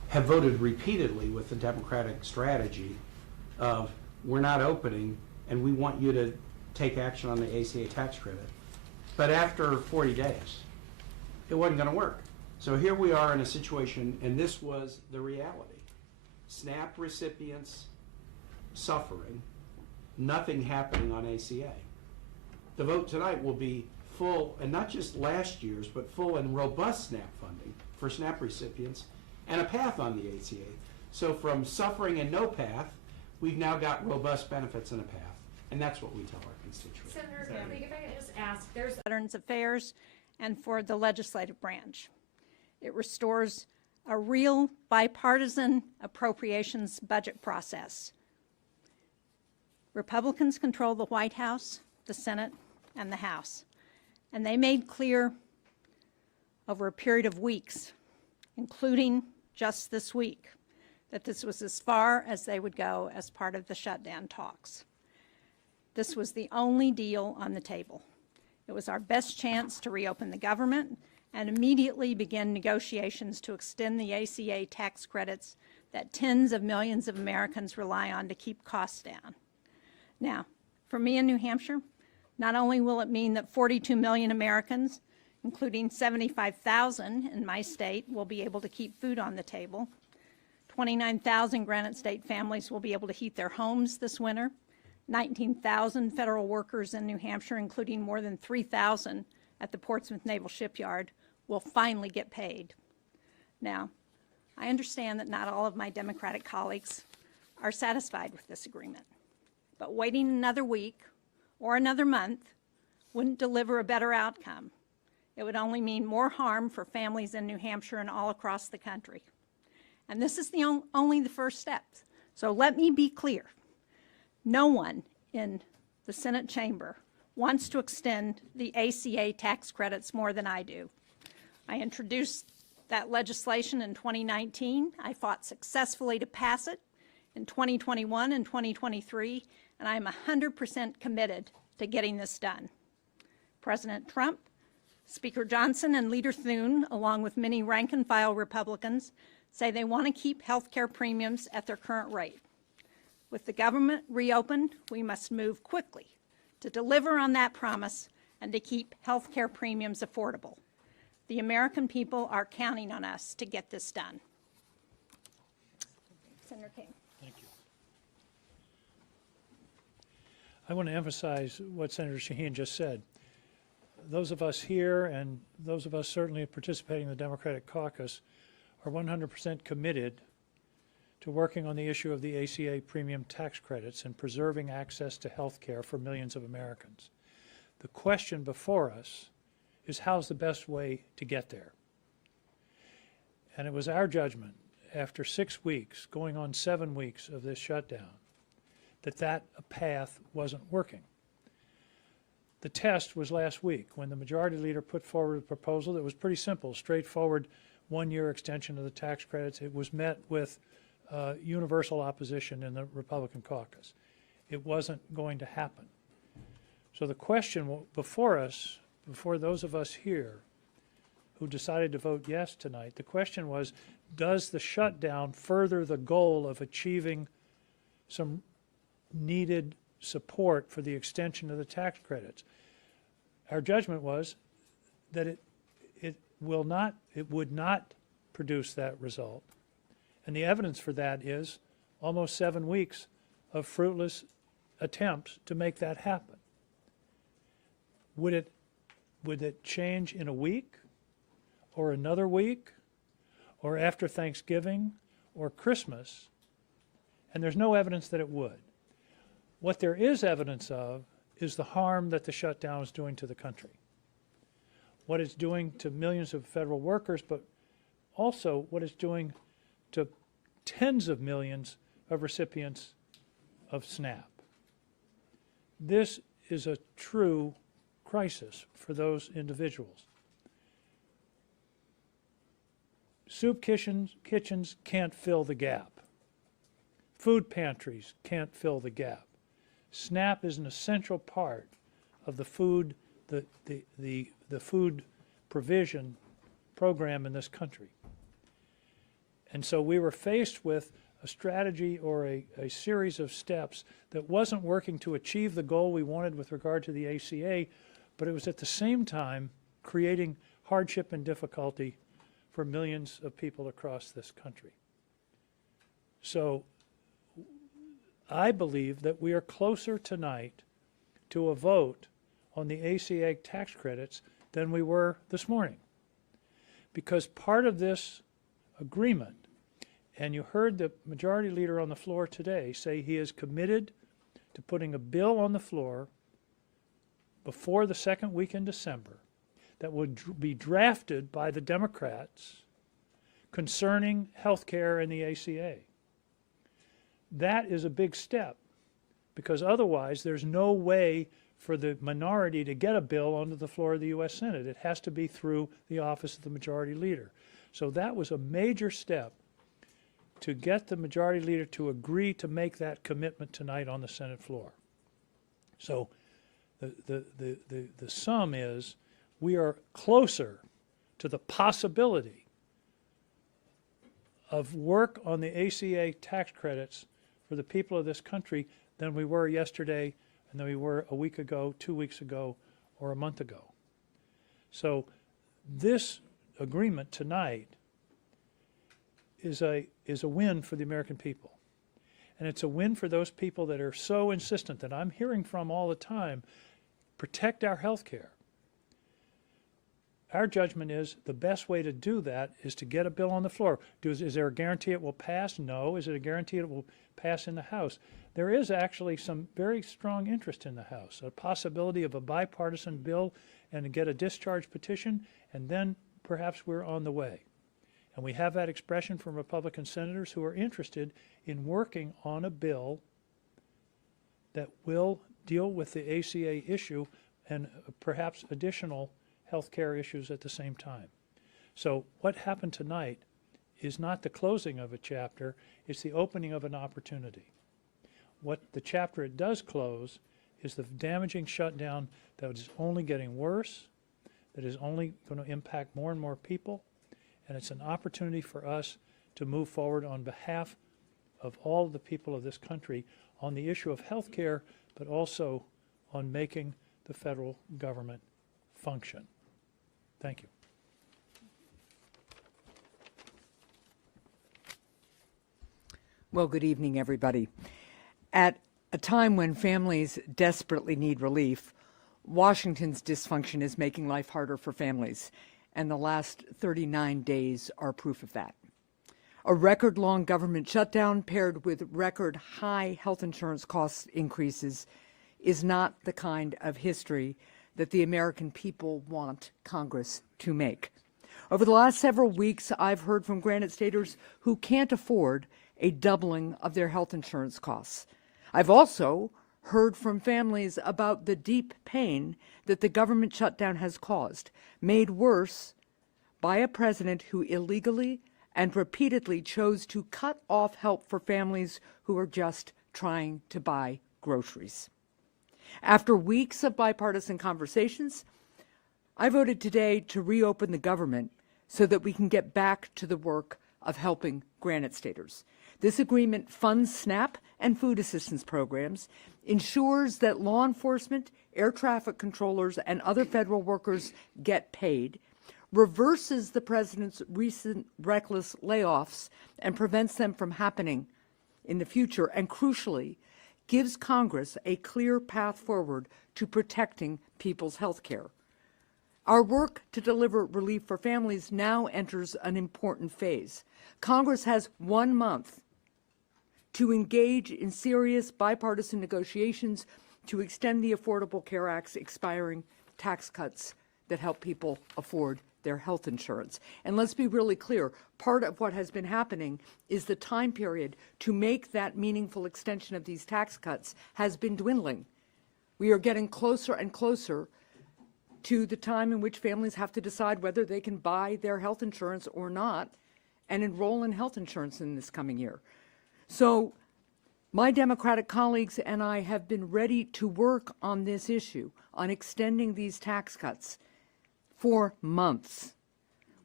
have voted repeatedly with the Democratic strategy of we're not opening and we want you to take action on the ACA tax credit. But after 40 days, it wasn't going to work. So here we are in a situation, and this was the reality. SNAP recipients suffering, nothing happening on ACA. The vote tonight will be full, and not just last year's, but full and robust SNAP funding for SNAP recipients and a path on the ACA. So from suffering and no path, we've now got robust benefits and a path. And that's what we tell our constituents. Senator Catholic, if I could just ask, there's Veterans Affairs and for the legislative branch. It restores a real bipartisan appropriations budget process. Republicans control the White House, the Senate, and the House. And they made clear over a period of weeks, including just this week, that this was as far as they would go as part of the shutdown talks. This was the only deal on the table. It was our best chance to reopen the government and immediately begin negotiations to extend the ACA tax credits that tens of millions of Americans rely on to keep costs down. Now, for me in New Hampshire, not only will it mean that 42 million Americans, including 75,000 in my state, will be able to keep food on the table, 29,000 Granite State families will be able to heat their homes this winter, 19,000 federal workers in New Hampshire, including more than 3,000 at the Portsmouth Naval Shipyard, will finally get paid. Now, I understand that not all of my Democratic colleagues are satisfied with this agreement, but waiting another week or another month wouldn't deliver a better outcome. It would only mean more harm for families in New Hampshire and all across the country. And this is only the first step. So let me be clear. No one in the Senate chamber wants to extend the ACA tax credits more than I do. I introduced that legislation in 2019. I fought successfully to pass it in 2021 and 2023, and I'm 100% committed to getting this done. President Trump, Speaker Johnson, and Leader Thune, along with many rank-and-file Republicans, say they want to keep health care premiums at their current rate. With the government reopened, we must move quickly to deliver on that promise and to keep health care premiums affordable. The American people are counting on us to get this done. Senator King. Thank you. I want to emphasize what Senator Shaheen just said. Those of us here and those of us certainly participating in the Democratic caucus are 100% committed to working on the issue of the ACA premium tax credits and preserving access to health care for millions of Americans. The question before us is how's the best way to get there? And it was our judgment after 6 weeks, going on 7 weeks of this shutdown, that path wasn't working. The test was last week when the majority leader put forward a proposal that was pretty simple, straightforward, 1-year extension of the tax credits. It was met with universal opposition in the Republican caucus. It wasn't going to happen. So the question before us, before those of us here who decided to vote yes tonight, the question was, does the shutdown further the goal of achieving some needed support for the extension of the tax credits? Our judgment was that it would not produce that result. And the evidence for that is almost 7 weeks of fruitless attempts to make that happen. Would it change in a week or another week or after Thanksgiving or Christmas? And there's no evidence that it would. What there is evidence of is the harm that the shutdown is doing to the country. What it's doing to millions of federal workers, but also what it's doing to tens of millions of recipients of SNAP. This is a true crisis for those individuals. Soup kitchens can't fill the gap. Food pantries can't fill the gap. SNAP is an essential part of the food provision program in this country. And so we were faced with a strategy or a series of steps that wasn't working to achieve the goal we wanted with regard to the ACA, but it was at the same time creating hardship and difficulty for millions of people across this country. So I believe that we are closer tonight to a vote on the ACA tax credits than we were this morning. Because part of this agreement, and you heard the majority leader on the floor today say he is committed to putting a bill on the floor before the second week in December that would be drafted by the Democrats concerning health care and the ACA. That is a big step, because otherwise there's no way for the minority to get a bill onto the floor of the U.S. Senate. It has to be through the office of the majority leader. So that was a major step to get the majority leader to agree to make that commitment tonight on the Senate floor. So the sum is we are closer to the possibility of work on the ACA tax credits for the people of this country than we were yesterday and than we were a week ago, 2 weeks ago, or a month ago. So this agreement tonight is a win for the American people. And it's a win for those people that are so insistent, that I'm hearing from all the time, protect our health care. Our judgment is the best way to do that is to get a bill on the floor. Is there a guarantee it will pass? No. Is it a guarantee it will pass in the House? There is actually some very strong interest in the House, a possibility of a bipartisan bill and to get a discharge petition, and then perhaps we're on the way. And we have that expression from Republican senators who are interested in working on a bill that will deal with the ACA issue and perhaps additional health care issues at the same time. So what happened tonight is not the closing of a chapter, it's the opening of an opportunity. What the chapter it does close is the damaging shutdown that is only getting worse, that is only going to impact more and more people, and it's an opportunity for us to move forward on behalf of all the people of this country on the issue of health care, but also on making the federal government function. Thank you. Well, good evening, everybody. At a time when families desperately need relief, Washington's dysfunction is making life harder for families, and the last 39 days are proof of that. A record-long government shutdown paired with record-high health insurance cost increases is not the kind of history that the American people want Congress to make. Over the last several weeks, I've heard from Granite Staters who can't afford a doubling of their health insurance costs. I've also heard from families about the deep pain that the government shutdown has caused, made worse by a president who illegally and repeatedly chose to cut off help for families who are just trying to buy groceries. After weeks of bipartisan conversations, I voted today to reopen the government so that we can get back to the work of helping Granite Staters. This agreement funds SNAP and food assistance programs, ensures that law enforcement, air traffic controllers, and other federal workers get paid, reverses the president's recent reckless layoffs and prevents them from happening in the future, and crucially, gives Congress a clear path forward to protecting people's health care. Our work to deliver relief for families now enters an important phase. Congress has 1 month to engage in serious bipartisan negotiations to extend the Affordable Care Act's expiring tax cuts that help people afford their health insurance. And let's be really clear, part of what has been happening is the time period to make that meaningful extension of these tax cuts has been dwindling. We are getting closer and closer to the time in which families have to decide whether they can buy their health insurance or not and enroll in health insurance in this coming year. So my Democratic colleagues and I have been ready to work on this issue, on extending these tax cuts for months.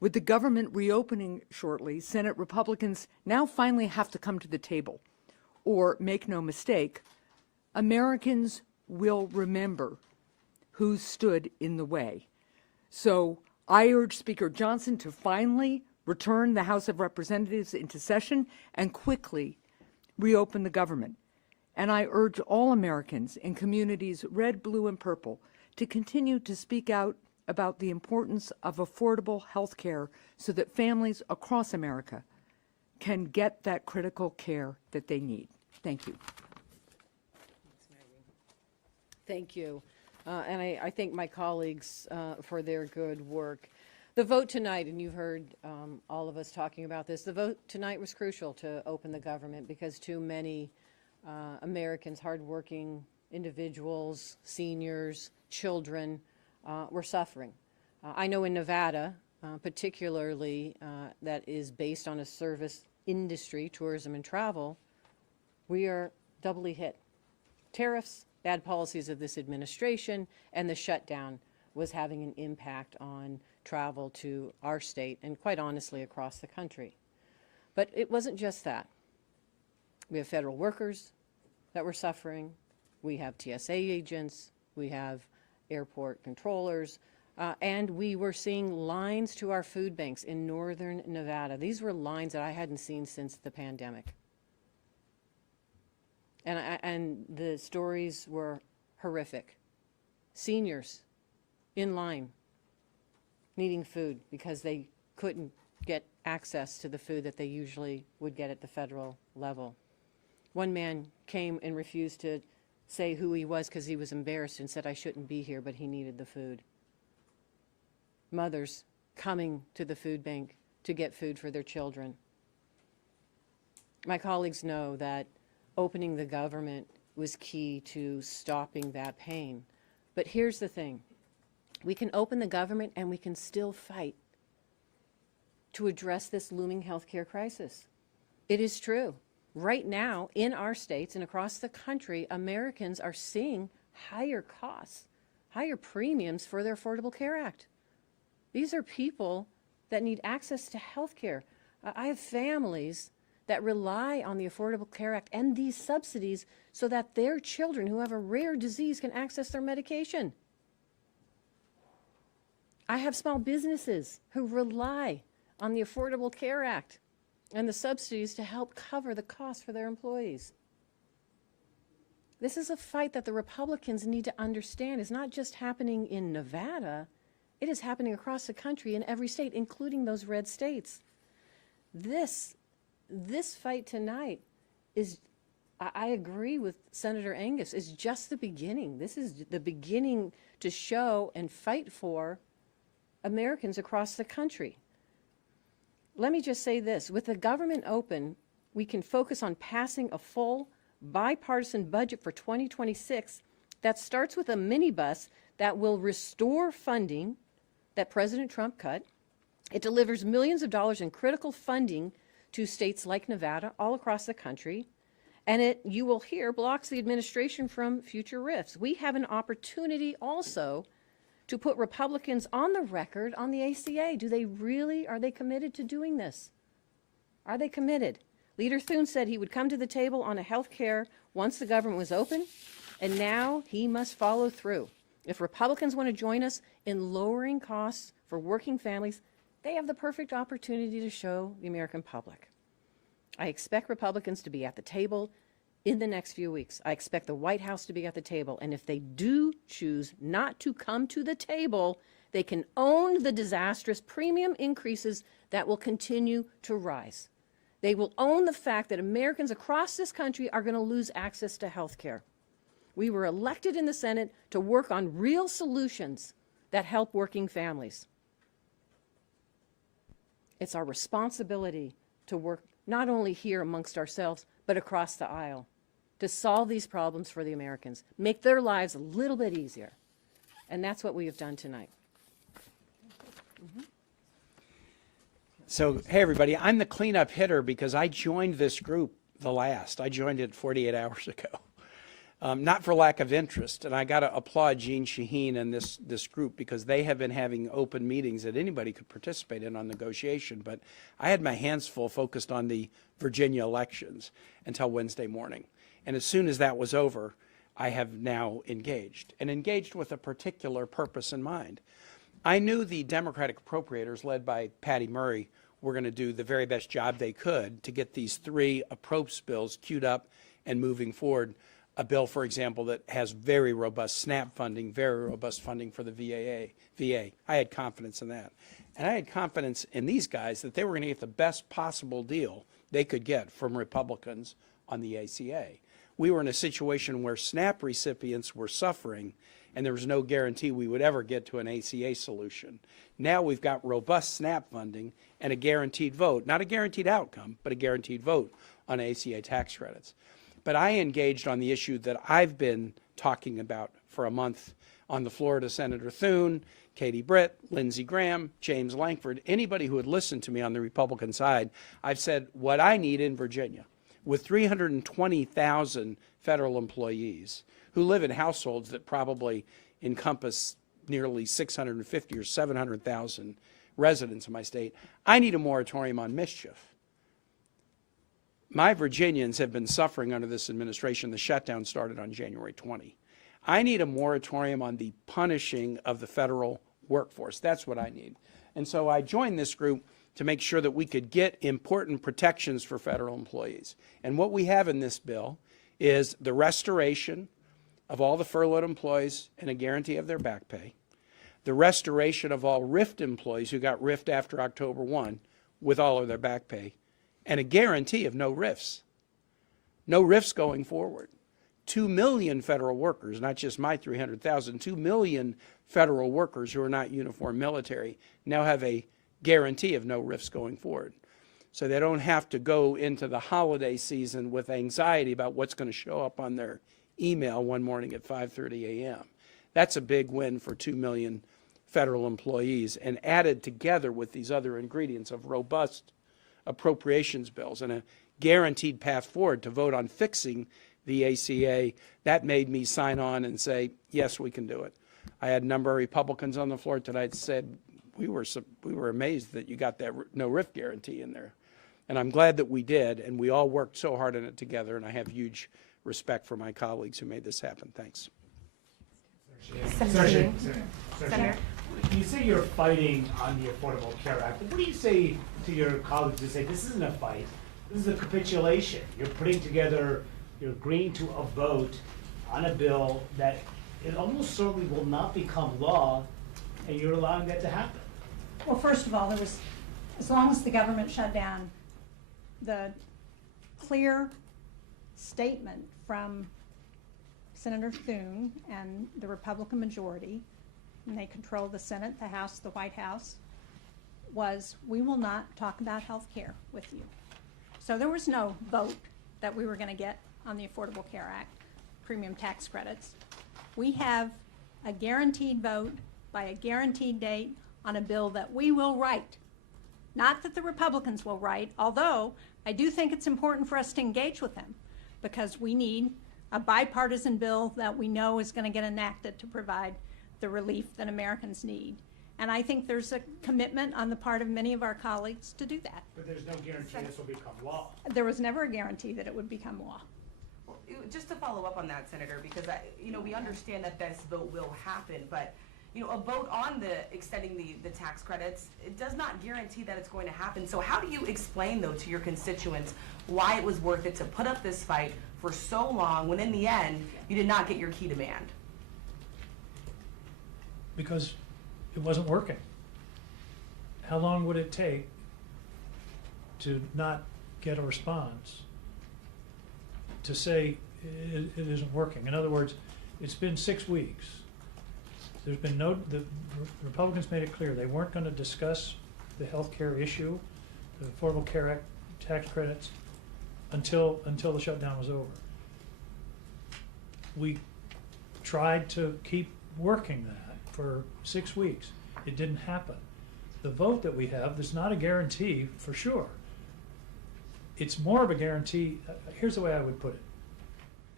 With the government reopening shortly, Senate Republicans now finally have to come to the table. Or, make no mistake, Americans will remember who stood in the way. So I urge Speaker Johnson to finally return the House of Representatives into session and quickly reopen the government. And I urge all Americans in communities red, blue, and purple to continue to speak out about the importance of affordable health care so that families across America can get that critical care that they need. Thank you. Thank you. And I thank my colleagues for their good work. The vote tonight, and you've heard all of us talking about this, the vote tonight was crucial to open the government because too many Americans, hardworking individuals, seniors, children, were suffering. I know in Nevada, particularly that is based on a service industry, tourism and travel, we are doubly hit. Tariffs, bad policies of this administration, and the shutdown was having an impact on travel to our state and quite honestly across the country. But it wasn't just that. We have federal workers that were suffering. We have TSA agents. We have airport controllers. And we were seeing lines to our food banks in northern Nevada. These were lines that I hadn't seen since the pandemic. And the stories were horrific. Seniors in line needing food because they couldn't get access to the food that they usually would get at the federal level. One man came and refused to say who he was because he was embarrassed and said, I shouldn't be here, but he needed the food. Mothers coming to the food bank to get food for their children. My colleagues know that opening the government was key to stopping that pain. But here's the thing. We can open the government and we can still fight to address this looming healthcare crisis. It is true. Right now, in our states and across the country, Americans are seeing higher costs, higher premiums for their Affordable Care Act. These are people that need access to health care. I have families that rely on the Affordable Care Act and these subsidies so that their children who have a rare disease can access their medication. I have small businesses who rely on the Affordable Care Act and the subsidies to help cover the costs for their employees. This is a fight that the Republicans need to understand is not just happening in Nevada, it is happening across the country in every state, including those red states. This fight tonight is, I agree with Senator Angus, is just the beginning. This is the beginning to show and fight for Americans across the country. Let me just say this. With the government open, we can focus on passing a full bipartisan budget for 2026 that starts with a minibus that will restore funding that President Trump cut. It delivers millions of dollars in critical funding to states like Nevada, all across the country, and it, you will hear, blocks the administration from future rifts. We have an opportunity also to put Republicans on the record on the ACA. Are they committed to doing this? Are they committed? Leader Thune said he would come to the table on a health care once the government was open, and now he must follow through. If Republicans want to join us in lowering costs for working families, they have the perfect opportunity to show the American public. I expect Republicans to be at the table in the next few weeks. I expect the White House to be at the table. And if they do choose not to come to the table, they can own the disastrous premium increases that will continue to rise. They will own the fact that Americans across this country are going to lose access to health care. We were elected in the Senate to work on real solutions that help working families. It's our responsibility to work not only here amongst ourselves, but across the aisle to solve these problems for the Americans, make their lives a little bit easier. And that's what we have done tonight. So, hey, everybody, I'm the cleanup hitter because I joined this group the last. I joined it 48 hours ago. not for lack of interest. And I got to applaud Jeanne Shaheen and this group because they have been having open meetings that anybody could participate in on negotiation. But I had my hands full focused on the Virginia elections until Wednesday morning. And as soon as that was over, I have now engaged, and engaged with a particular purpose in mind. I knew the Democratic appropriators, led by Patty Murray, were going to do the very best job they could to get these 3 approach bills queued up and moving forward. A bill, for example, that has very robust SNAP funding, very robust funding for the VA. I had confidence in that. And I had confidence in these guys that they were going to get the best possible deal they could get from Republicans on the ACA. We were in a situation where SNAP recipients were suffering, and there was no guarantee we would ever get to an ACA solution. Now we've got robust SNAP funding and a guaranteed vote, not a guaranteed outcome, but a guaranteed vote on ACA tax credits. But I engaged on the issue that I've been talking about for a month on the floor to Senator Thune, Katie Britt, Lindsey Graham, James Lankford, anybody who had listened to me on the Republican side. I've said what I need in Virginia, with 320,000 federal employees who live in households that probably encompass nearly 650 or 700,000 residents in my state, I need a moratorium on mischief. My Virginians have been suffering under this administration. The shutdown started on January 20. I need a moratorium on the punishing of the federal workforce. That's what I need. And so I joined this group to make sure that we could get important protections for federal employees. And what we have in this bill is the restoration of all the furloughed employees and a guarantee of their back pay, the restoration of all RIFT employees who got RIFT after October 1 with all of their back pay, and a guarantee of no RIFs. No RIFs going forward. 2 million federal workers, not just my 300,000, 2 million federal workers who are not uniformed military now have a guarantee of no RIFs going forward. So they don't have to go into the holiday season with anxiety about what's going to show up on their email one morning at 5:30 a.m. That's a big win for 2 million federal employees, and added together with these other ingredients of robust appropriations bills and a guaranteed path forward to vote on fixing the ACA, that made me sign on and say, yes, we can do it. I had a number of Republicans on the floor tonight said, we were amazed that you got that no RIF guarantee in there. And I'm glad that we did, and we all worked so hard on it together, and I have huge respect for my colleagues who made this happen. Thanks. Senator, you say you're fighting on the Affordable Care Act. What do you say to your colleagues who say this isn't a fight, this is a capitulation? You're putting together, you're agreeing to a vote on a bill that it almost certainly will not become law, and you're allowing that to happen. Well, first of all, there was, as long as the government shut down, the clear statement from Senator Thune and the Republican majority, and they control the Senate, the House, the White House, was we will not talk about health care with you. So there was no vote that we were going to get on the Affordable Care Act, premium tax credits. We have a guaranteed vote by a guaranteed date on a bill that we will write. Not that the Republicans will write, although I do think it's important for us to engage with them, because we need a bipartisan bill that we know is going to get enacted to provide the relief that Americans need. And I think there's a commitment on the part of many of our colleagues to do that. But there's no guarantee this will become law. There was never a guarantee that it would become law. Well, just to follow up on that, Senator, because we understand that this vote will happen, but a vote on the extending the tax credits, it does not guarantee that it's going to happen. So how do you explain, though, to your constituents why it was worth it to put up this fight for so long when in the end you did not get your key demand? Because it wasn't working. How long would it take to not get a response to say it isn't working? In other words, it's been 6 weeks. There's been the Republicans made it clear they weren't going to discuss the health care issue, the Affordable Care Act tax credits, until the shutdown was over. We tried to keep working that for 6 weeks. It didn't happen. The vote that we have is not a guarantee for sure. It's more of a guarantee. Here's the way I would put it.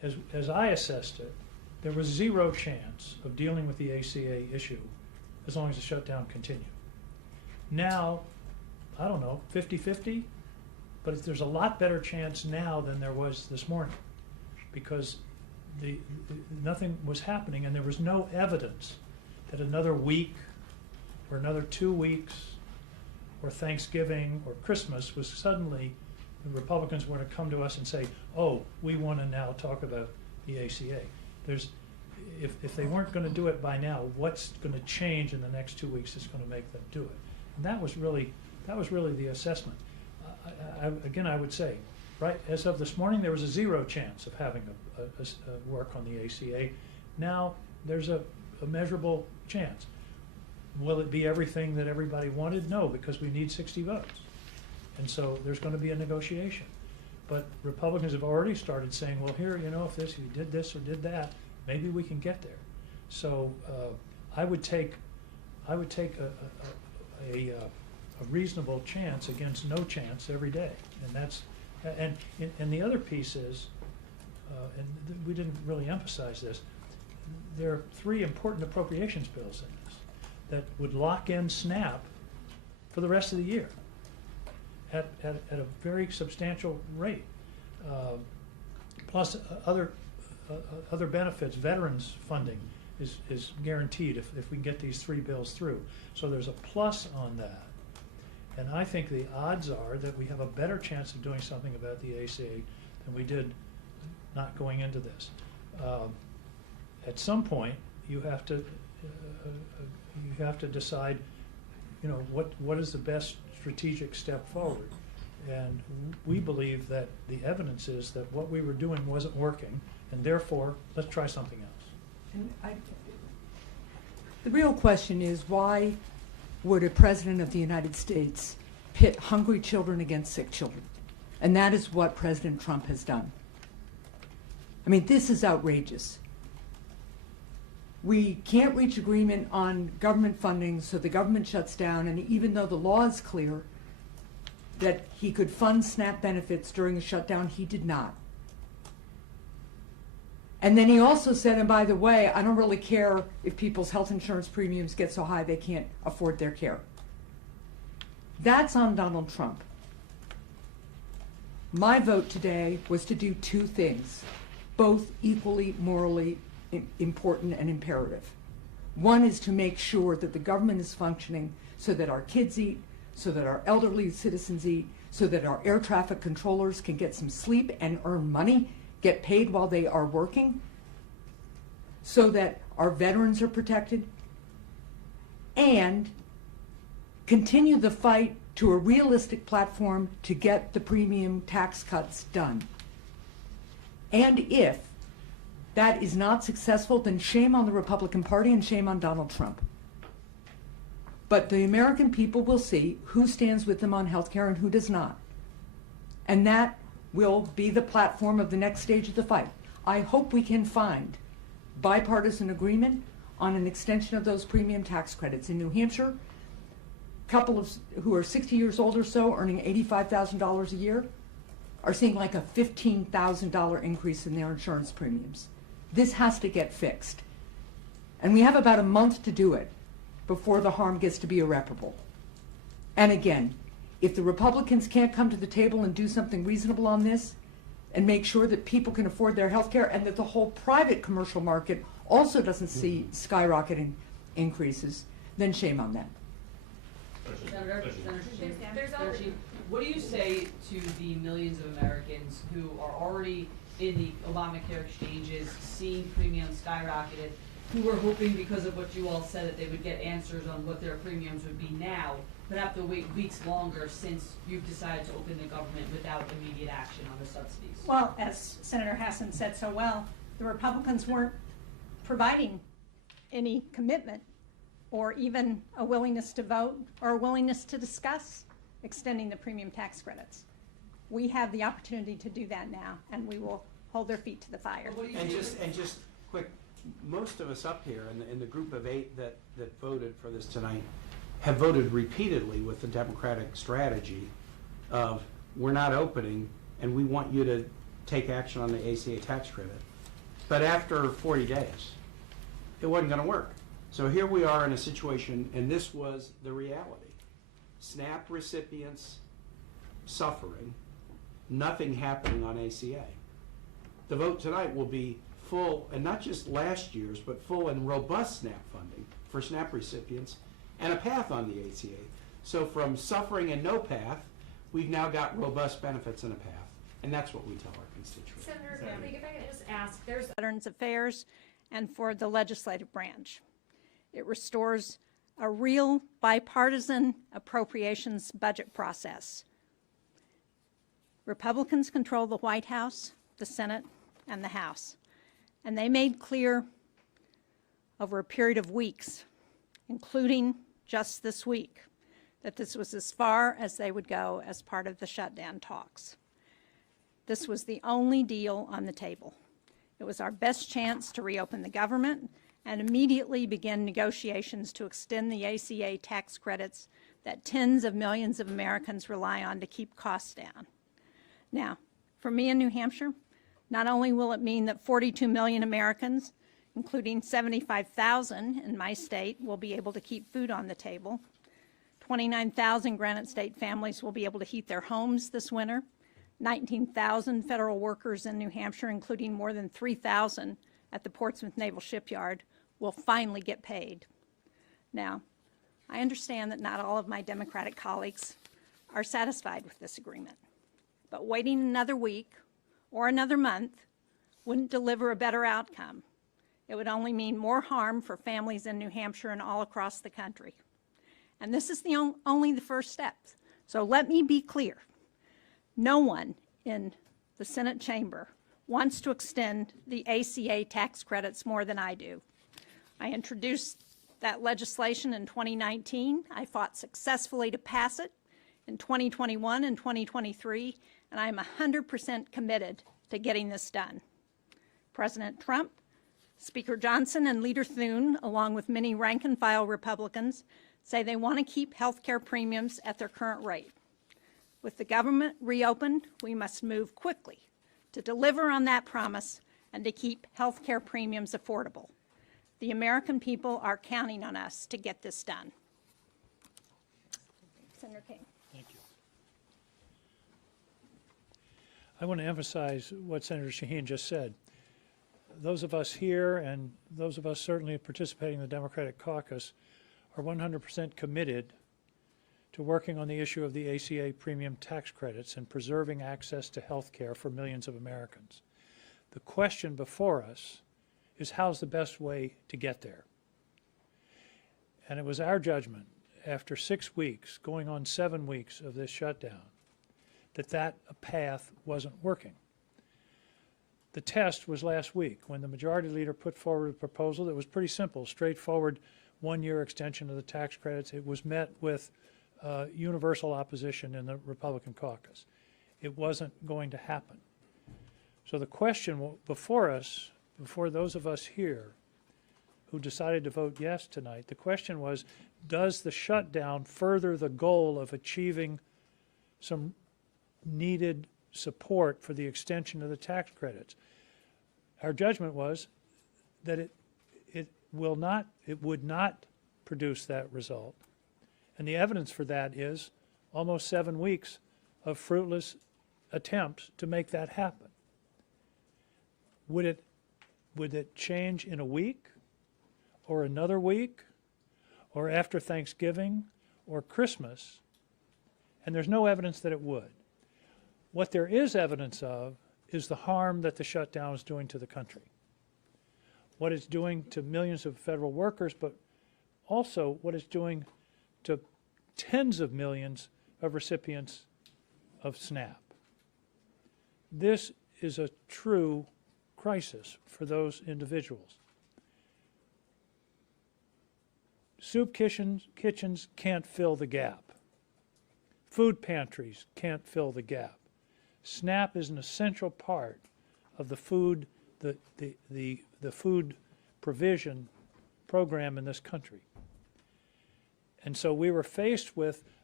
as I assessed it, there was zero chance of dealing with the ACA issue as long as the shutdown continued. Now, I don't know, 50-50, but there's a lot better chance now than there was this morning, because nothing was happening and there was no evidence that another week or another 2 weeks or Thanksgiving or Christmas was suddenly the Republicans were to come to us and say, oh, we want to now talk about the ACA. If they weren't going to do it by now, what's going to change in the next 2 weeks that's going to make them do it? And that was really the assessment. Again, I would say, right, as of this morning, there was a zero chance of having a work on the ACA. Now there's a measurable chance. Will it be everything that everybody wanted? No, because we need 60 votes. And so there's going to be a negotiation. But Republicans have already started saying, well, here, you know, if you did this or did that, maybe we can get there. So I would take a reasonable chance against no chance every day. And that's, and the other piece is, we didn't really emphasize this, there are 3 important appropriations bills in this that would lock in SNAP for the rest of the year at a very substantial rate. Plus other benefits, veterans funding is guaranteed if we can get these 3 bills through. So there's a plus on that. And I think the odds are that we have a better chance of doing something about the ACA than we did not going into this. At some point, you have to decide, you know, what is the best strategic step forward. And we believe that the evidence is that what we were doing wasn't working, and therefore, let's try something else. And the real question is, why would a president of the United States pit hungry children against sick children? And that is what President Trump has done. I mean, this is outrageous. We can't reach agreement on government funding, so the government shuts down, and even though the law is clear that he could fund SNAP benefits during a shutdown, he did not. And then he also said, and by the way, I don't really care if people's health insurance premiums get so high they can't afford their care. That's on Donald Trump. My vote today was to do 2 things, both equally morally important and imperative. One is to make sure that the government is functioning so that our kids eat, so that our elderly citizens eat, so that our air traffic controllers can get some sleep and earn money, get paid while they are working, so that our veterans are protected, and continue the fight to a realistic platform to get the premium tax cuts done. And if that is not successful, then shame on the Republican Party and shame on Donald Trump. But the American people will see who stands with them on health care and who does not. And that will be the platform of the next stage of the fight. I hope we can find bipartisan agreement on an extension of those premium tax credits. In New Hampshire, a couple of who are 60 years old or so, earning $85,000 a year, are seeing like a $15,000 increase in their insurance premiums. This has to get fixed. And we have about a month to do it before the harm gets to be irreparable. And again, if the Republicans can't come to the table and do something reasonable on this and make sure that people can afford their health care and that the whole private commercial market also doesn't see skyrocketing increases, then shame on them. Senator Shaheen, what do you say to the millions of Americans who are already in the Obamacare exchanges, seeing premiums skyrocketed, who were hoping because of what you all said that they would get answers on what their premiums would be now, but have to wait weeks longer since you've decided to open the government without immediate action on the subsidies? Well, as Senator Hassan said so well, the Republicans weren't providing any commitment or even a willingness to vote or a willingness to discuss extending the premium tax credits. We have the opportunity to do that now, and we will hold their feet to the fire. And just quick, most of us up here in the group of 8 that voted for this tonight have voted repeatedly with the Democratic strategy of we're not opening and we want you to take action on the ACA tax credit. But after 40 days, it wasn't going to work. So here we are in a situation, and this was the reality. SNAP recipients suffering, nothing happening on ACA. The vote tonight will be full, and not just last year's, but full and robust SNAP funding for SNAP recipients and a path on the ACA. So from suffering and no path, we've now got robust benefits and a path. And that's what we tell our constituents. Senator, if I can just ask, there's Veterans Affairs and for the legislative branch. It restores a real bipartisan appropriations budget process. Republicans control the White House, the Senate, and the House. And they made clear over a period of weeks, including just this week, that this was as far as they would go as part of the shutdown talks. This was the only deal on the table. It was our best chance to reopen the government and immediately begin negotiations to extend the ACA tax credits that tens of millions of Americans rely on to keep costs down. Now, for me in New Hampshire, not only will it mean that 42 million Americans, including 75,000 in my state, will be able to keep food on the table, 29,000 Granite State families will be able to heat their homes this winter, 19,000 federal workers in New Hampshire, including more than 3,000 at the Portsmouth Naval Shipyard, will finally get paid. Now, I understand that not all of my Democratic colleagues are satisfied with this agreement, but waiting another week or another month wouldn't deliver a better outcome. It would only mean more harm for families in New Hampshire and all across the country. And this is only the first step. So let me be clear. No one in the Senate chamber wants to extend the ACA tax credits more than I do. I introduced that legislation in 2019. I fought successfully to pass it in 2021 and 2023, and I'm 100% committed to getting this done. President Trump, Speaker Johnson, and Leader Thune, along with many rank-and-file Republicans, say they want to keep health care premiums at their current rate. With the government reopened, we must move quickly to deliver on that promise and to keep health care premiums affordable. The American people are counting on us to get this done. Senator King. Thank you. I want to emphasize what Senator Shaheen just said. Those of us here and those of us certainly participating in the Democratic caucus are 100% committed to working on the issue of the ACA premium tax credits and preserving access to health care for millions of Americans. The question before us is how's the best way to get there? And it was our judgment after 6 weeks, going on 7 weeks of this shutdown, that path wasn't working. The test was last week when the majority leader put forward a proposal that was pretty simple, straightforward, one-year extension of the tax credits. It was met with universal opposition in the Republican caucus. It wasn't going to happen. So the question before us, before those of us here who decided to vote yes tonight, the question was, does the shutdown further the goal of achieving some needed support for the extension of the tax credits? Our judgment was that it would not produce that result. And the evidence for that is almost 7 weeks of fruitless attempts to make that happen. Would it change in a week or another week or after Thanksgiving or Christmas? And there's no evidence that it would. What there is evidence of is the harm that the shutdown is doing to the country. What it's doing to millions of federal workers, but also what it's doing to tens of millions of recipients of SNAP. This is a true crisis for those individuals. Soup kitchens can't fill the gap. Food pantries can't fill the gap. SNAP is an essential part of the food food provision program in this country. And so we were faced with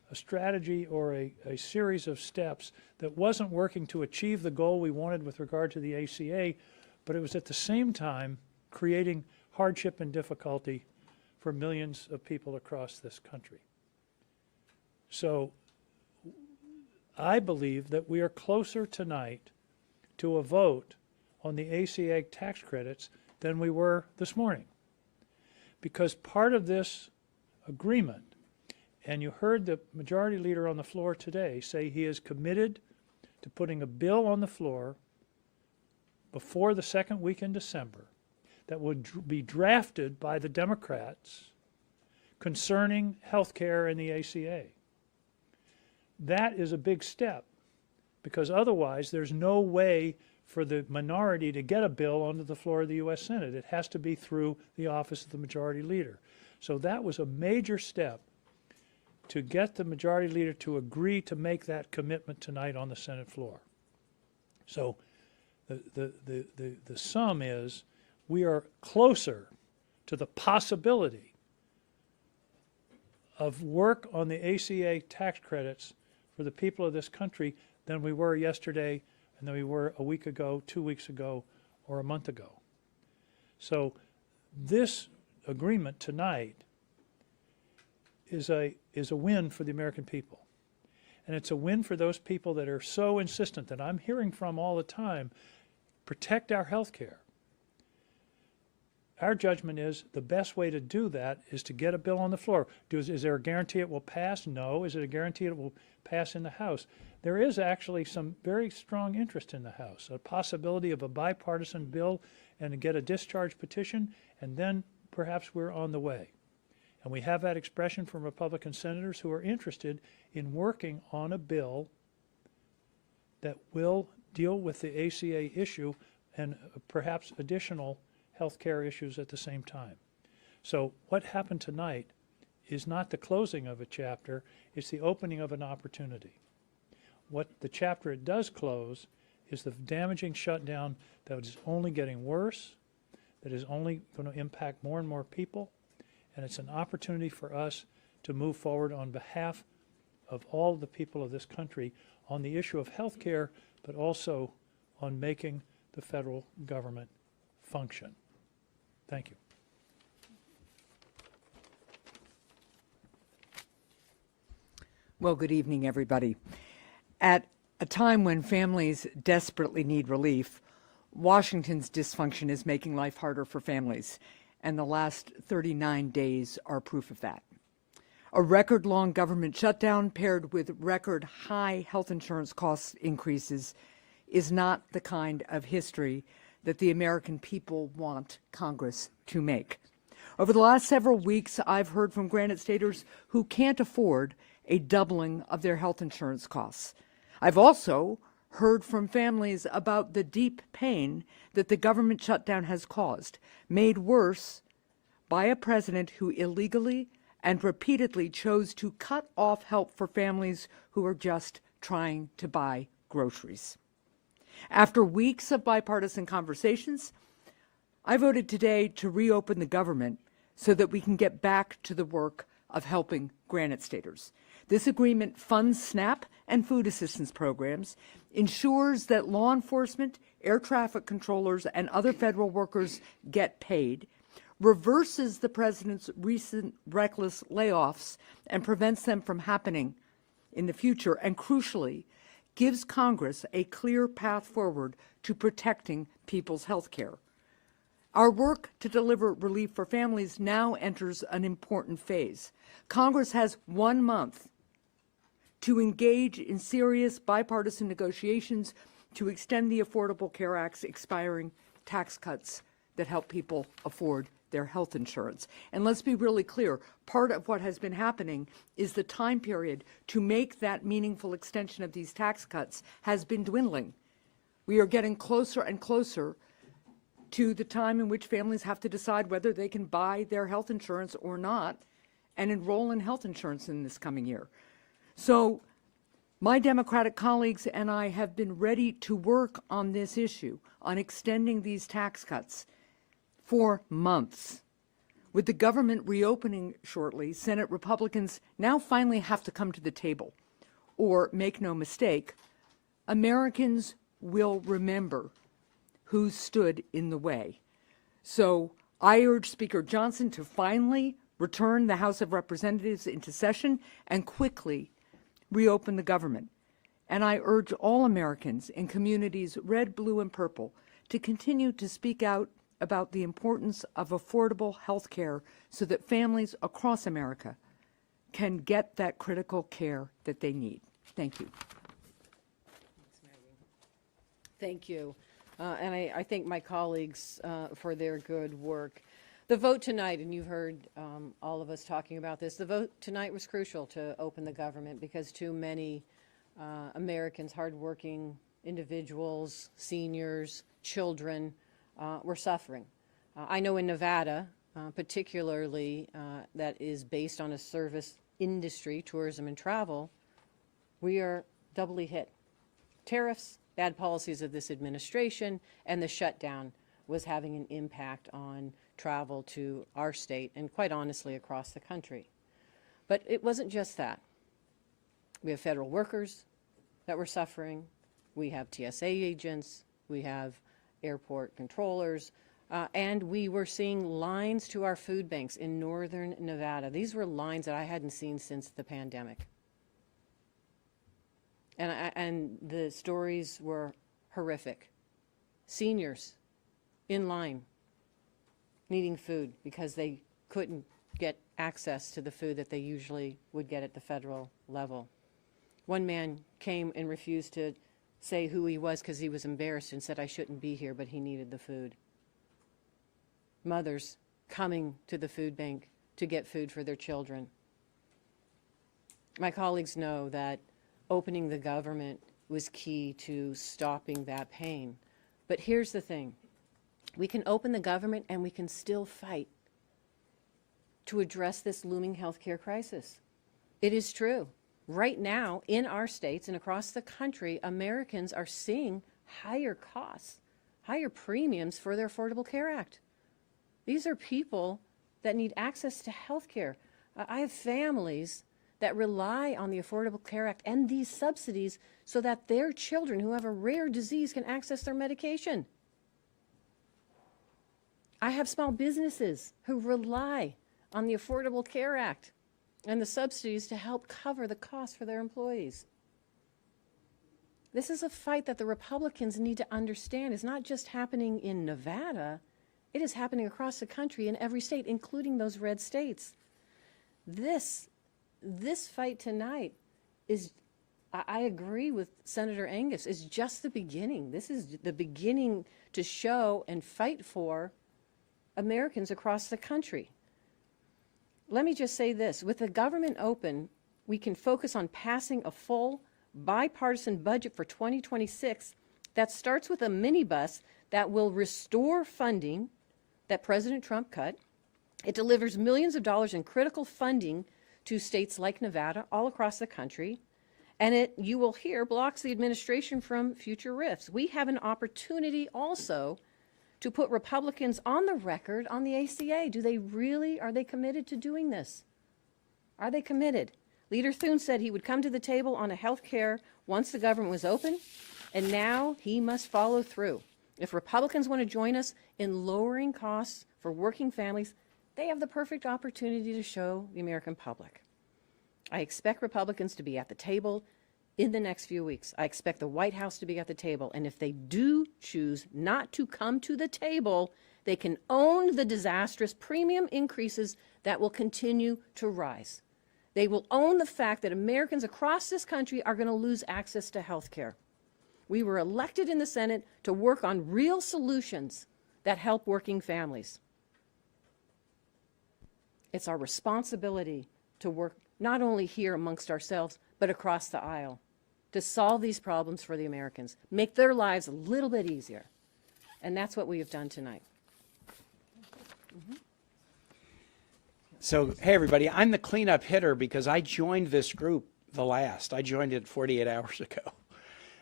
a strategy or a series of steps that wasn't working to achieve the goal we wanted with regard to the ACA, but it was at the same time creating hardship and difficulty for millions of people across this country. So I believe that we are closer tonight to a vote on the ACA tax credits than we were this morning. Because part of this agreement, and you heard the majority leader on the floor today say he is committed to putting a bill on the floor before the second week in December that would be drafted by the Democrats concerning health care and the ACA. That is a big step, because otherwise there's no way for the minority to get a bill onto the floor of the U.S. Senate. It has to be through the office of the majority leader. So that was a major step to get the majority leader to agree to make that commitment tonight on the Senate floor. So the sum is we are closer to the possibility of work on the ACA tax credits for the people of this country than we were yesterday and than we were a week ago, 2 weeks ago, or a month ago. So this agreement tonight is a win for the American people. And it's a win for those people that are so insistent that I'm hearing from all the time, protect our health care. Our judgment is the best way to do that is to get a bill on the floor. Is there a guarantee it will pass? No. Is it a guarantee it will pass in the House? There is actually some very strong interest in the House, a possibility of a bipartisan bill and to get a discharge petition, and then perhaps we're on the way. And we have that expression from Republican senators who are interested in working on a bill that will deal with the ACA issue and perhaps additional health care issues at the same time. So what happened tonight is not the closing of a chapter, it's the opening of an opportunity. What the chapter it does close is the damaging shutdown that is only getting worse, that is only going to impact more and more people, and it's an opportunity for us to move forward on behalf of all the people of this country on the issue of health care, but also on making the federal government function. Thank you. Well, good evening, everybody. At a time when families desperately need relief, Washington's dysfunction is making life harder for families, and the last 39 days are proof of that. A record-long government shutdown paired with record-high health insurance cost increases is not the kind of history that the American people want Congress to make. Over the last several weeks, I've heard from Granite Staters who can't afford a doubling of their health insurance costs. I've also heard from families about the deep pain that the government shutdown has caused, made worse by a president who illegally and repeatedly chose to cut off help for families who are just trying to buy groceries. After weeks of bipartisan conversations, I voted today to reopen the government so that we can get back to the work of helping Granite Staters. This agreement funds SNAP and food assistance programs, ensures that law enforcement, air traffic controllers, and other federal workers get paid, reverses the president's recent reckless layoffs and prevents them from happening in the future, and crucially, gives Congress a clear path forward to protecting people's health care. Our work to deliver relief for families now enters an important phase. Congress has 1 month to engage in serious bipartisan negotiations to extend the Affordable Care Act's expiring tax cuts that help people afford their health insurance. And let's be really clear, part of what has been happening is the time period to make that meaningful extension of these tax cuts has been dwindling. We are getting closer and closer to the time in which families have to decide whether they can buy their health insurance or not and enroll in health insurance in this coming year. So my Democratic colleagues and I have been ready to work on this issue, on extending these tax cuts for months. With the government reopening shortly, Senate Republicans now finally have to come to the table. Or, make no mistake, Americans will remember who stood in the way. So I urge Speaker Johnson to finally return the House of Representatives into session and quickly reopen the government. And I urge all Americans in communities red, blue, and purple to continue to speak out about the importance of affordable health care so that families across America can get that critical care that they need. Thank you. Thank you. And I thank my colleagues for their good work. The vote tonight, and you've heard all of us talking about this, the vote tonight was crucial to open the government because too many Americans, hardworking individuals, seniors, children, were suffering. I know in Nevada, particularly that is based on a service industry, tourism and travel, we are doubly hit. Tariffs, bad policies of this administration, and the shutdown was having an impact on travel to our state and quite honestly across the country. But it wasn't just that. We have federal workers that were suffering. We have TSA agents. We have airport controllers. And we were seeing lines to our food banks in northern Nevada. These were lines that I hadn't seen since the pandemic. And the stories were horrific. Seniors in line needing food because they couldn't get access to the food that they usually would get at the federal level. One man came and refused to say who he was because he was embarrassed and said, "I shouldn't be here," but he needed the food. Mothers coming to the food bank to get food for their children. My colleagues know that opening the government was key to stopping that pain. But here's the thing. We can open the government and we can still fight to address this looming healthcare crisis. It is true. Right now, in our states and across the country, Americans are seeing higher costs, higher premiums for their Affordable Care Act. These are people that need access to health care. I have families that rely on the Affordable Care Act and these subsidies so that their children who have a rare disease can access their medication. I have small businesses who rely on the Affordable Care Act and the subsidies to help cover the costs for their employees. This is a fight that the Republicans need to understand is not just happening in Nevada, it is happening across the country in every state, including those red states. This fight tonight is, I agree with Senator Angus, is just the beginning. This is the beginning to show and fight for Americans across the country. Let me just say this. With the government open, we can focus on passing a full bipartisan budget for 2026 that starts with a minibus that will restore funding that President Trump cut. It delivers millions of dollars in critical funding to states like Nevada all across the country. And it, you will hear, blocks the administration from future rifts. We have an opportunity also to put Republicans on the record on the ACA. Are they committed to doing this? Are they committed? Leader Thune said he would come to the table on a health care once the government was open, and now he must follow through. If Republicans want to join us in lowering costs for working families, they have the perfect opportunity to show the American public. I expect Republicans to be at the table in the next few weeks. I expect the White House to be at the table. And if they do choose not to come to the table, they can own the disastrous premium increases that will continue to rise. They will own the fact that Americans across this country are going to lose access to health care. We were elected in the Senate to work on real solutions that help working families. It's our responsibility to work not only here amongst ourselves, but across the aisle to solve these problems for the Americans, make their lives a little bit easier. And that's what we have done tonight. So, hey, everybody, I'm the cleanup hitter because I joined this group the last. I joined it 48 hours ago.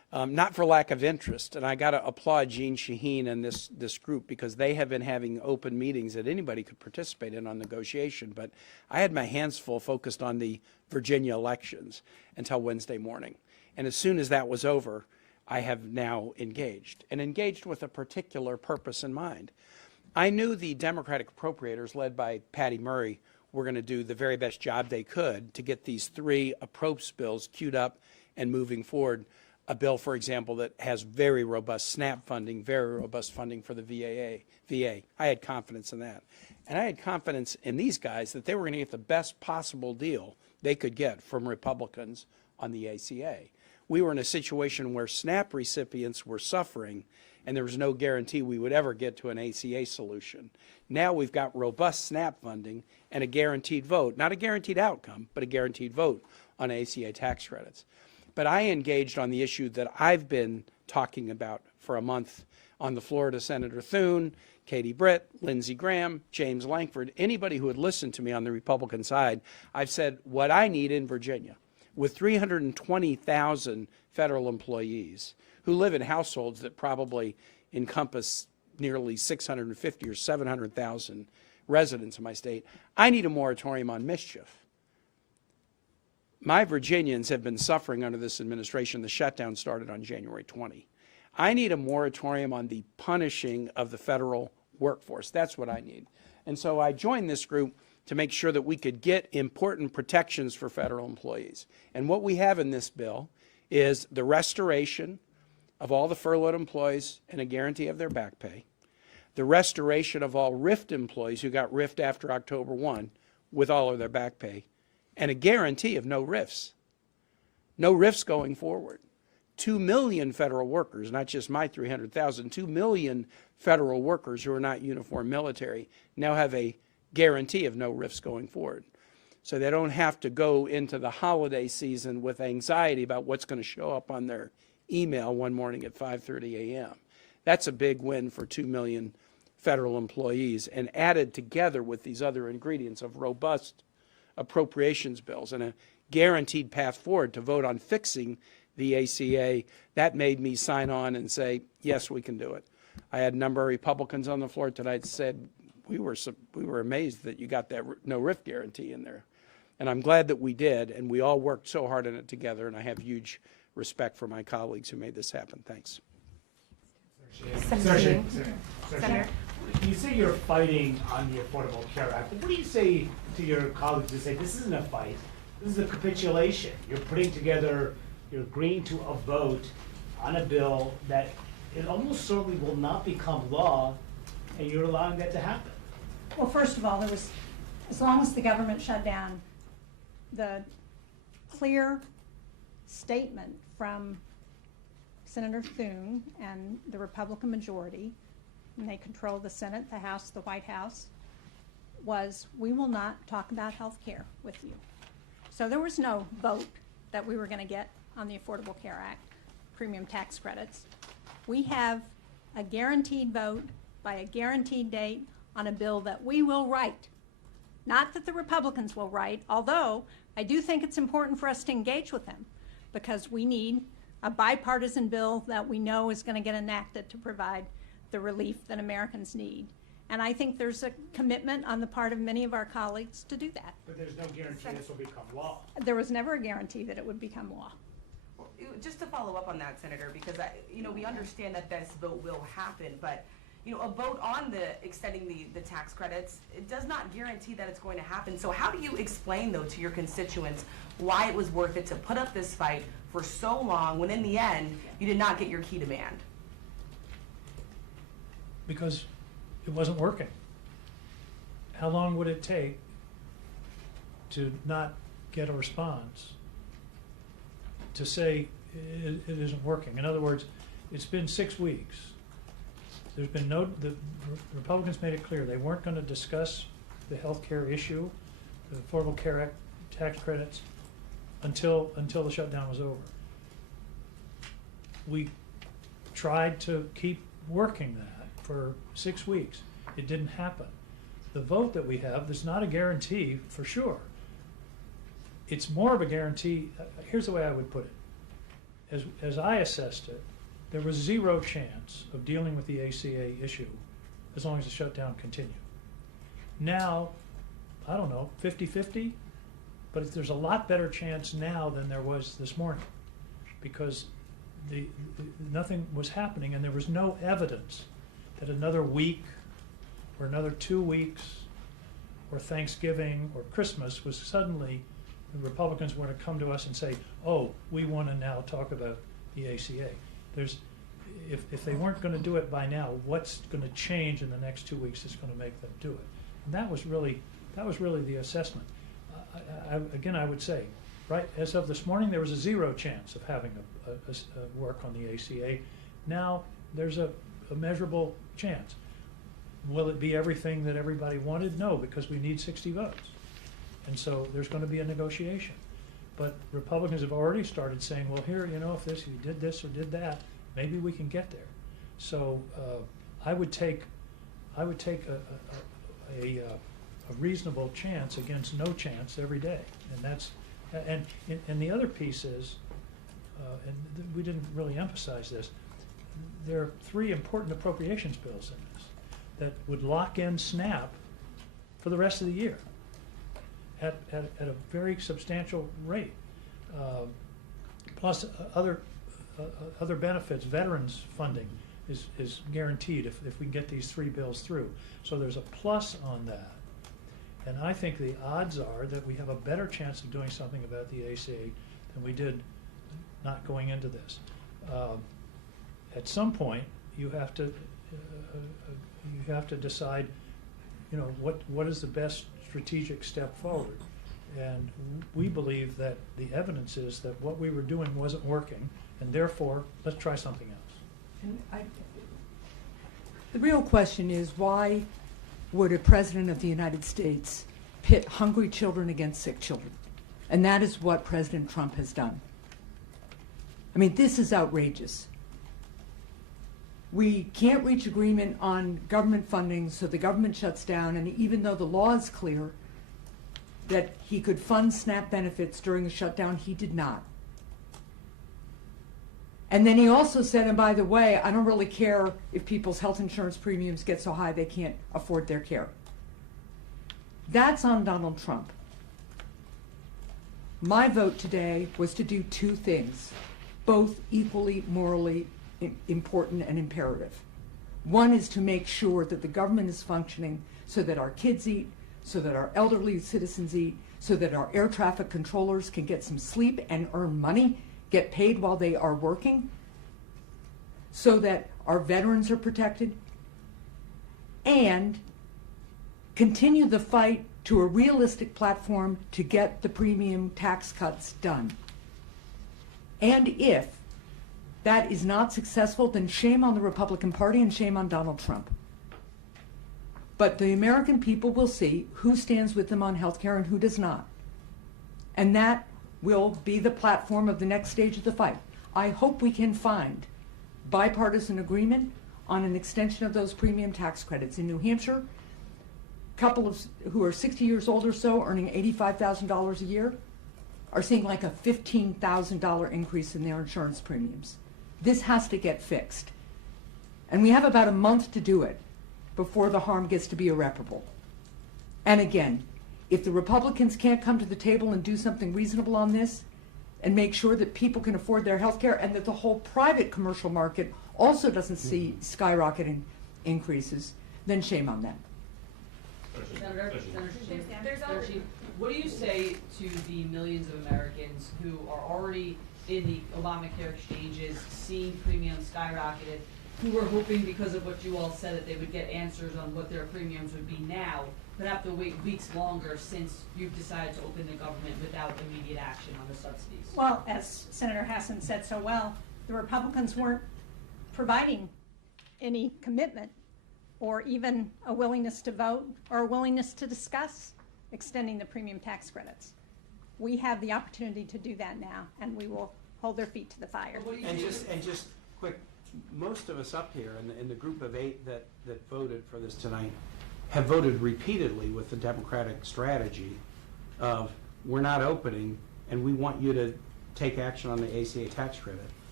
not for lack of interest. And I got to applaud Jeanne Shaheen and this group because they have been having open meetings that anybody could participate in on negotiation. But I had my hands full focused on the Virginia elections until Wednesday morning. And as soon as that was over, I have now engaged with a particular purpose in mind. I knew the Democratic appropriators led by Patty Murray were going to do the very best job they could to get these 3 approach bills queued up and moving forward. A bill, for example, that has very robust SNAP funding, very robust funding for the VA. I had confidence in that. And I had confidence in these guys that they were going to get the best possible deal they could get from Republicans on the ACA. We were in a situation where SNAP recipients were suffering, and there was no guarantee we would ever get to an ACA solution. Now we've got robust SNAP funding and a guaranteed vote, not a guaranteed outcome, but a guaranteed vote on ACA tax credits. But I engaged on the issue that I've been talking about for a month on the floor to Senator Thune, Katie Britt, Lindsey Graham, James Lankford, anybody who had listened to me on the Republican side. I've said what I need in Virginia, with 320,000 federal employees who live in households that probably encompass nearly 650 or 700,000 residents in my state, I need a moratorium on mischief. My Virginians have been suffering under this administration. The shutdown started on January 20. I need a moratorium on the punishing of the federal workforce. That's what I need. And so I joined this group to make sure that we could get important protections for federal employees. And what we have in this bill is the restoration of all the furloughed employees and a guarantee of their back pay, the restoration of all RIFT employees who got RIFT after October 1 with all of their back pay, and a guarantee of no RIFs. No RIFs going forward. 2 million federal workers, not just my 300,000, 2 million federal workers who are not uniform military now have a guarantee of no RIFs going forward. So they don't have to go into the holiday season with anxiety about what's going to show up on their email one morning at 5:30 a.m. That's a big win for 2 million federal employees, and added together with these other ingredients of robust appropriations bills and a guaranteed path forward to vote on fixing the ACA, that made me sign on and say, yes, we can do it. I had a number of Republicans on the floor tonight that said, we were amazed that you got that no RIF guarantee in there. And I'm glad that we did, and we all worked so hard on it together, and I have huge respect for my colleagues who made this happen. Thanks. Senator, you say you're fighting on the Affordable Care Act. What do you say to your colleagues who say this isn't a fight, this is a capitulation? You're putting together, you're agreeing to a vote on a bill that it almost certainly will not become law, and you're allowing that to happen. Well, first of all, there was, as long as the government shut down, the clear statement from Senator Thune and the Republican majority, and they control the Senate, the House, the White House, was we will not talk about health care with you. So there was no vote that we were going to get on the Affordable Care Act, premium tax credits. We have a guaranteed vote by a guaranteed date on a bill that we will write. Not that the Republicans will write, although I do think it's important for us to engage with them because we need a bipartisan bill that we know is going to get enacted to provide the relief that Americans need. And I think there's a commitment on the part of many of our colleagues to do that. But there's no guarantee this will become law. There was never a guarantee that it would become law. Just to follow up on that, Senator, because we understand that this vote will happen, but a vote on the extending the tax credits, it does not guarantee that it's going to happen. So how do you explain, though, to your constituents why it was worth it to put up this fight for so long when in the end you did not get your key demand? Because it wasn't working. How long would it take to not get a response to say it isn't working? In other words, it's been 6 weeks. There's been the Republicans made it clear they weren't going to discuss the health care issue, the Affordable Care Act tax credits, until the shutdown was over. We tried to keep working that for 6 weeks. It didn't happen. The vote that we have, there's not a guarantee for sure. It's more of a guarantee. Here's the way I would put it. as I assessed it, there was zero chance of dealing with the ACA issue as long as the shutdown continued. Now, I don't know, 50-50, but there's a lot better chance now than there was this morning, because nothing was happening and there was no evidence that another week or another 2 weeks or Thanksgiving or Christmas was suddenly, the Republicans were to come to us and say, oh, we want to now talk about the ACA. If they weren't going to do it by now, what's going to change in the next 2 weeks that's going to make them do it? And that was really the assessment. Again, I would say, right, as of this morning, there was a zero chance of having a work on the ACA. Now, there's a measurable chance. Will it be everything that everybody wanted? No, because we need 60 votes. And so there's going to be a negotiation. But Republicans have already started saying, well, here, you know, if you did this or did that, maybe we can get there. So I would take a reasonable chance against no chance every day. And that's, and the other piece is, and we didn't really emphasize this, there are 3 important appropriations bills in this that would lock in SNAP for the rest of the year at a very substantial rate. Plus other benefits, veterans funding is guaranteed if we can get these 3 bills through. So there's a plus on that. And I think the odds are that we have a better chance of doing something about the ACA than we did not going into this. At some point, you have to decide, you know, what is the best strategic step forward. And we believe that the evidence is that what we were doing wasn't working, and therefore, let's try something else. And the real question is, why would a president of the United States pit hungry children against sick children? And that is what President Trump has done. I mean, this is outrageous. We can't reach agreement on government funding, so the government shuts down, and even though the law is clear that he could fund SNAP benefits during the shutdown, he did not. And then he also said, and by the way, I don't really care if people's health insurance premiums get so high they can't afford their care. That's on Donald Trump. My vote today was to do 2 things, both equally morally important and imperative. One is to make sure that the government is functioning so that our kids eat, so that our elderly citizens eat, so that our air traffic controllers can get some sleep and earn money, get paid while they are working, so that our veterans are protected, and continue the fight to a realistic platform to get the premium tax cuts done. And if that is not successful, then shame on the Republican Party and shame on Donald Trump. But the American people will see who stands with them on health care and who does not. And that will be the platform of the next stage of the fight. I hope we can find bipartisan agreement on an extension of those premium tax credits. In New Hampshire, a couple who are 60 years old or so, earning $85,000 a year, are seeing like a $15,000 increase in their insurance premiums. This has to get fixed. And we have about a month to do it before the harm gets to be irreparable. And again, if the Republicans can't come to the table and do something reasonable on this and make sure that people can afford their health care and that the whole private commercial market also doesn't see skyrocketing increases, then shame on them. Senator Shaheen, what do you say to the millions of Americans who are already in the Obamacare exchanges, seeing premiums skyrocketed, who were hoping because of what you all said that they would get answers on what their premiums would be now, but have to wait weeks longer since you've decided to open the government without immediate action on the subsidies? Well, as Senator Hassan said so well, the Republicans weren't providing any commitment or even a willingness to vote or a willingness to discuss extending the premium tax credits. We have the opportunity to do that now, and we will hold their feet to the fire. And just quick, most of us up here in the group of 8 that voted for this tonight have voted repeatedly with the Democratic strategy of we're not opening and we want you to take action on the ACA tax credit.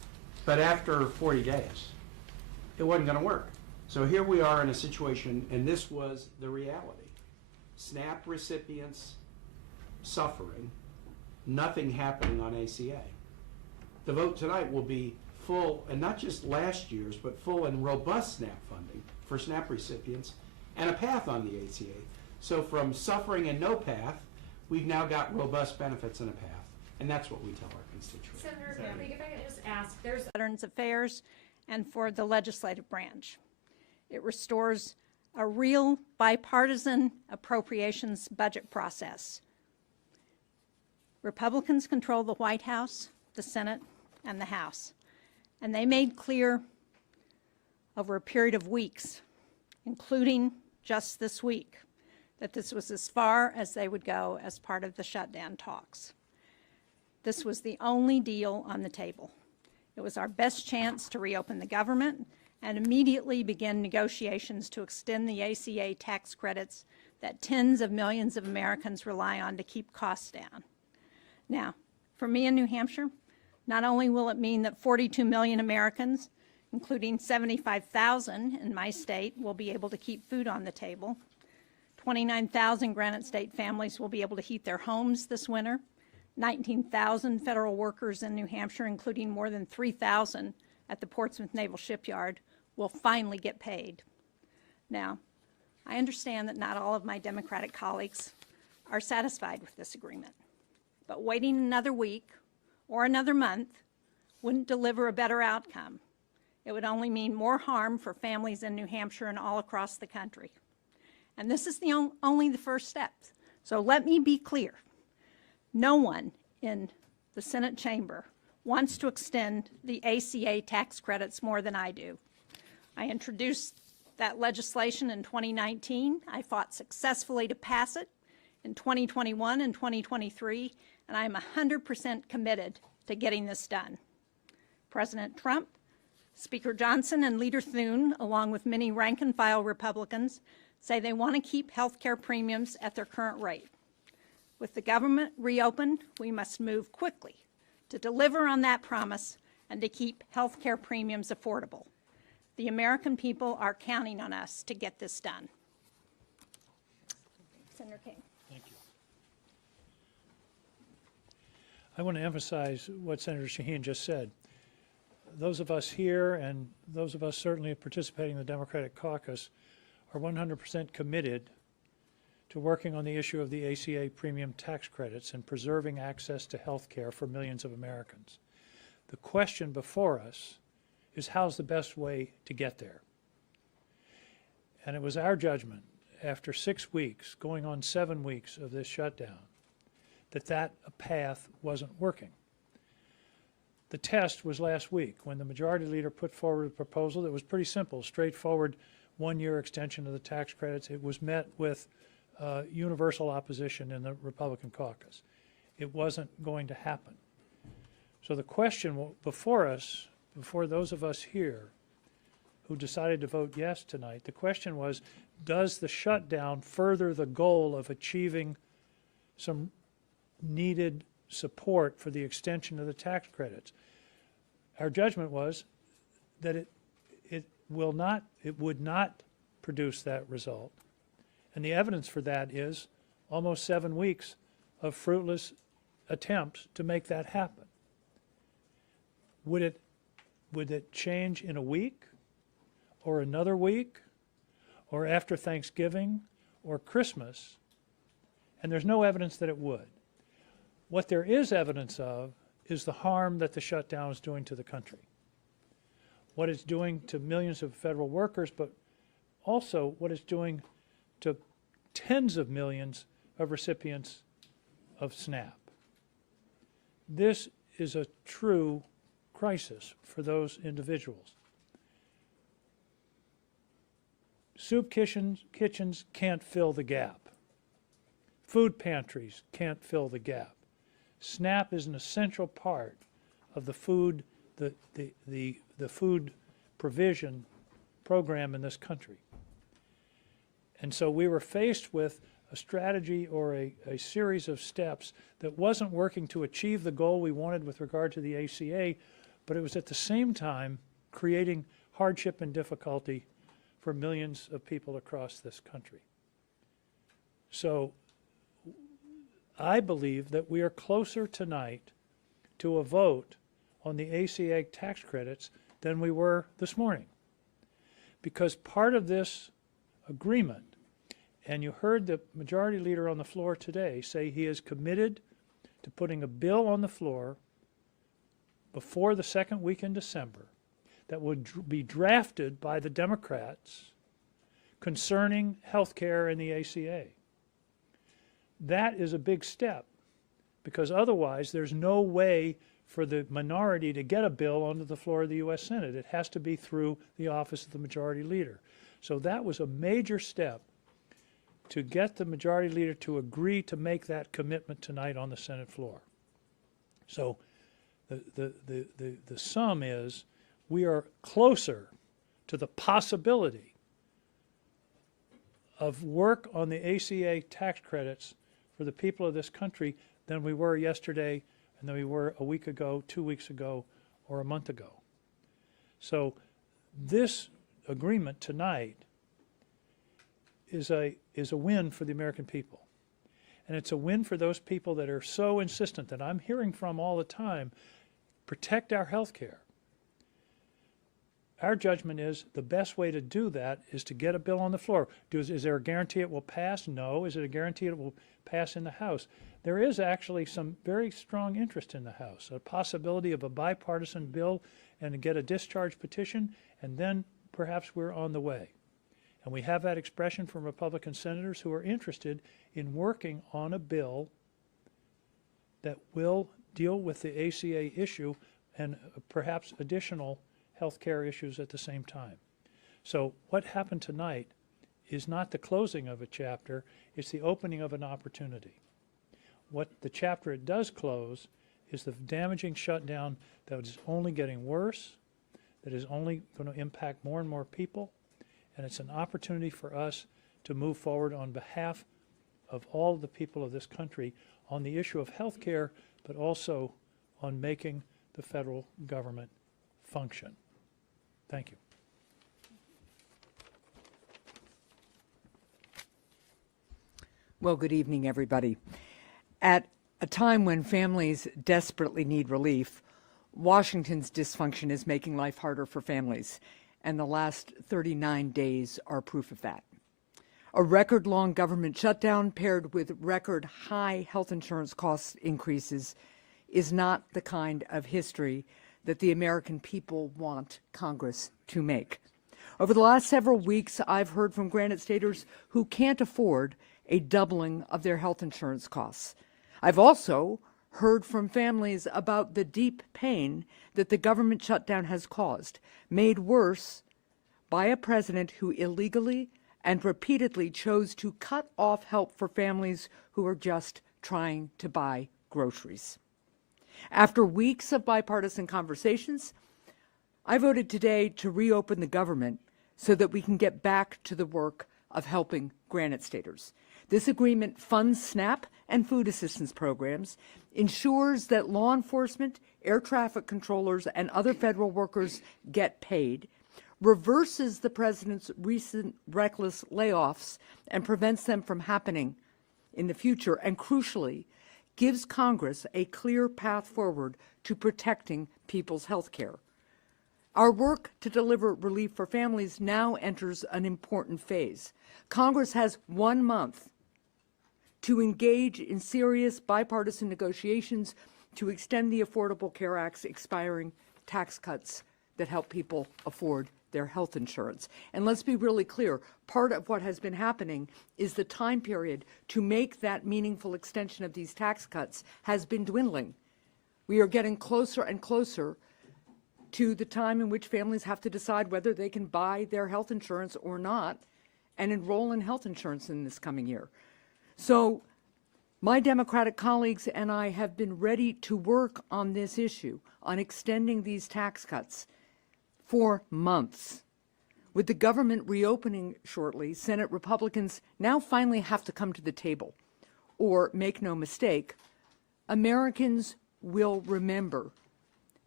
But after 40 days, it wasn't going to work. So here we are in a situation, and this was the reality. SNAP recipients suffering, nothing happening on ACA. The vote tonight will be full, and not just last year's, but full and robust SNAP funding for SNAP recipients and a path on the ACA. So from suffering and no path, we've now got robust benefits and a path. And that's what we tell our constituents. Senator, if I could just ask, there's Veterans Affairs and for the legislative branch. It restores a real bipartisan appropriations budget process. Republicans control the White House, the Senate, and the House. And they made clear over a period of weeks, including just this week, that this was as far as they would go as part of the shutdown talks. This was the only deal on the table. It was our best chance to reopen the government and immediately begin negotiations to extend the ACA tax credits that tens of millions of Americans rely on to keep costs down. Now, for me in New Hampshire, not only will it mean that 42 million Americans, including 75,000 in my state, will be able to keep food on the table, 29,000 Granite State families will be able to heat their homes this winter, 19,000 federal workers in New Hampshire, including more than 3,000 at the Portsmouth Naval Shipyard, will finally get paid. Now, I understand that not all of my Democratic colleagues are satisfied with this agreement, but waiting another week or another month wouldn't deliver a better outcome. It would only mean more harm for families in New Hampshire and all across the country. And this is only the first step. So let me be clear. No one in the Senate chamber wants to extend the ACA tax credits more than I do. I introduced that legislation in 2019. I fought successfully to pass it in 2021 and 2023, and I'm 100% committed to getting this done. President Trump, Speaker Johnson, and Leader Thune, along with many rank-and-file Republicans, say they want to keep health care premiums at their current rate. With the government reopened, we must move quickly to deliver on that promise and to keep health care premiums affordable. The American people are counting on us to get this done. Senator King. Thank you. I want to emphasize what Senator Shaheen just said. Those of us here and those of us certainly participating in the Democratic caucus are 100% committed to working on the issue of the ACA premium tax credits and preserving access to health care for millions of Americans. The question before us is how's the best way to get there? And it was our judgment after 6 weeks, going on 7 weeks of this shutdown, that path wasn't working. The test was last week when the majority leader put forward a proposal that was pretty simple, straightforward, one-year extension of the tax credits. It was met with universal opposition in the Republican caucus. It wasn't going to happen. So the question before us, before those of us here who decided to vote yes tonight, the question was, does the shutdown further the goal of achieving some needed support for the extension of the tax credits? Our judgment was that it would not produce that result. And the evidence for that is almost 7 weeks of fruitless attempts to make that happen. Would it change in a week or another week or after Thanksgiving or Christmas? And there's no evidence that it would. What there is evidence of is the harm that the shutdown is doing to the country. What it's doing to millions of federal workers, but also what it's doing to tens of millions of recipients of SNAP. This is a true crisis for those individuals. Soup kitchens can't fill the gap. Food pantries can't fill the gap. SNAP is an essential part of the food provision program in this country. And so we were faced with a strategy or a series of steps that wasn't working to achieve the goal we wanted with regard to the ACA, but it was at the same time creating hardship and difficulty for millions of people across this country. So I believe that we are closer tonight to a vote on the ACA tax credits than we were this morning. Because part of this agreement, and you heard the majority leader on the floor today say he is committed to putting a bill on the floor before the second week in December that would be drafted by the Democrats concerning health care and the ACA. That is a big step, because otherwise there's no way for the minority to get a bill onto the floor of the U.S. Senate. It has to be through the office of the majority leader. So that was a major step to get the majority leader to agree to make that commitment tonight on the Senate floor. So the sum is we are closer to the possibility of work on the ACA tax credits for the people of this country than we were yesterday and than we were a week ago, 2 weeks ago, or a month ago. So this agreement tonight is a win for the American people. And it's a win for those people that are so insistent, that I'm hearing from all the time, protect our health care. Our judgment is the best way to do that is to get a bill on the floor. Is there a guarantee it will pass? No. Is it a guarantee it will pass in the House? There is actually some very strong interest in the House, a possibility of a bipartisan bill and to get a discharge petition, and then perhaps we're on the way. And we have that expression from Republican senators who are interested in working on a bill that will deal with the ACA issue and perhaps additional health care issues at the same time. So what happened tonight is not the closing of a chapter, it's the opening of an opportunity. What the chapter it does close is the damaging shutdown that is only getting worse, that is only going to impact more and more people, and it's an opportunity for us to move forward on behalf of all the people of this country on the issue of health care, but also on making the federal government function. Thank you. Well, good evening, everybody. At a time when families desperately need relief, Washington's dysfunction is making life harder for families, and the last 39 days are proof of that. A record-long government shutdown paired with record-high health insurance cost increases is not the kind of history that the American people want Congress to make. Over the last several weeks, I've heard from Granite Staters who can't afford a doubling of their health insurance costs. I've also heard from families about the deep pain that the government shutdown has caused, made worse by a president who illegally and repeatedly chose to cut off help for families who are just trying to buy groceries. After weeks of bipartisan conversations, I voted today to reopen the government so that we can get back to the work of helping Granite Staters. This agreement funds SNAP and food assistance programs, ensures that law enforcement, air traffic controllers, and other federal workers get paid, reverses the president's recent reckless layoffs and prevents them from happening in the future, and crucially, gives Congress a clear path forward to protecting people's health care. Our work to deliver relief for families now enters an important phase. Congress has 1 month to engage in serious bipartisan negotiations to extend the Affordable Care Act's expiring tax cuts that help people afford their health insurance. And let's be really clear, part of what has been happening is the time period to make that meaningful extension of these tax cuts has been dwindling. We are getting closer and closer to the time in which families have to decide whether they can buy their health insurance or not and enroll in health insurance in this coming year. So my Democratic colleagues and I have been ready to work on this issue, on extending these tax cuts for months. With the government reopening shortly, Senate Republicans now finally have to come to the table. Or, make no mistake, Americans will remember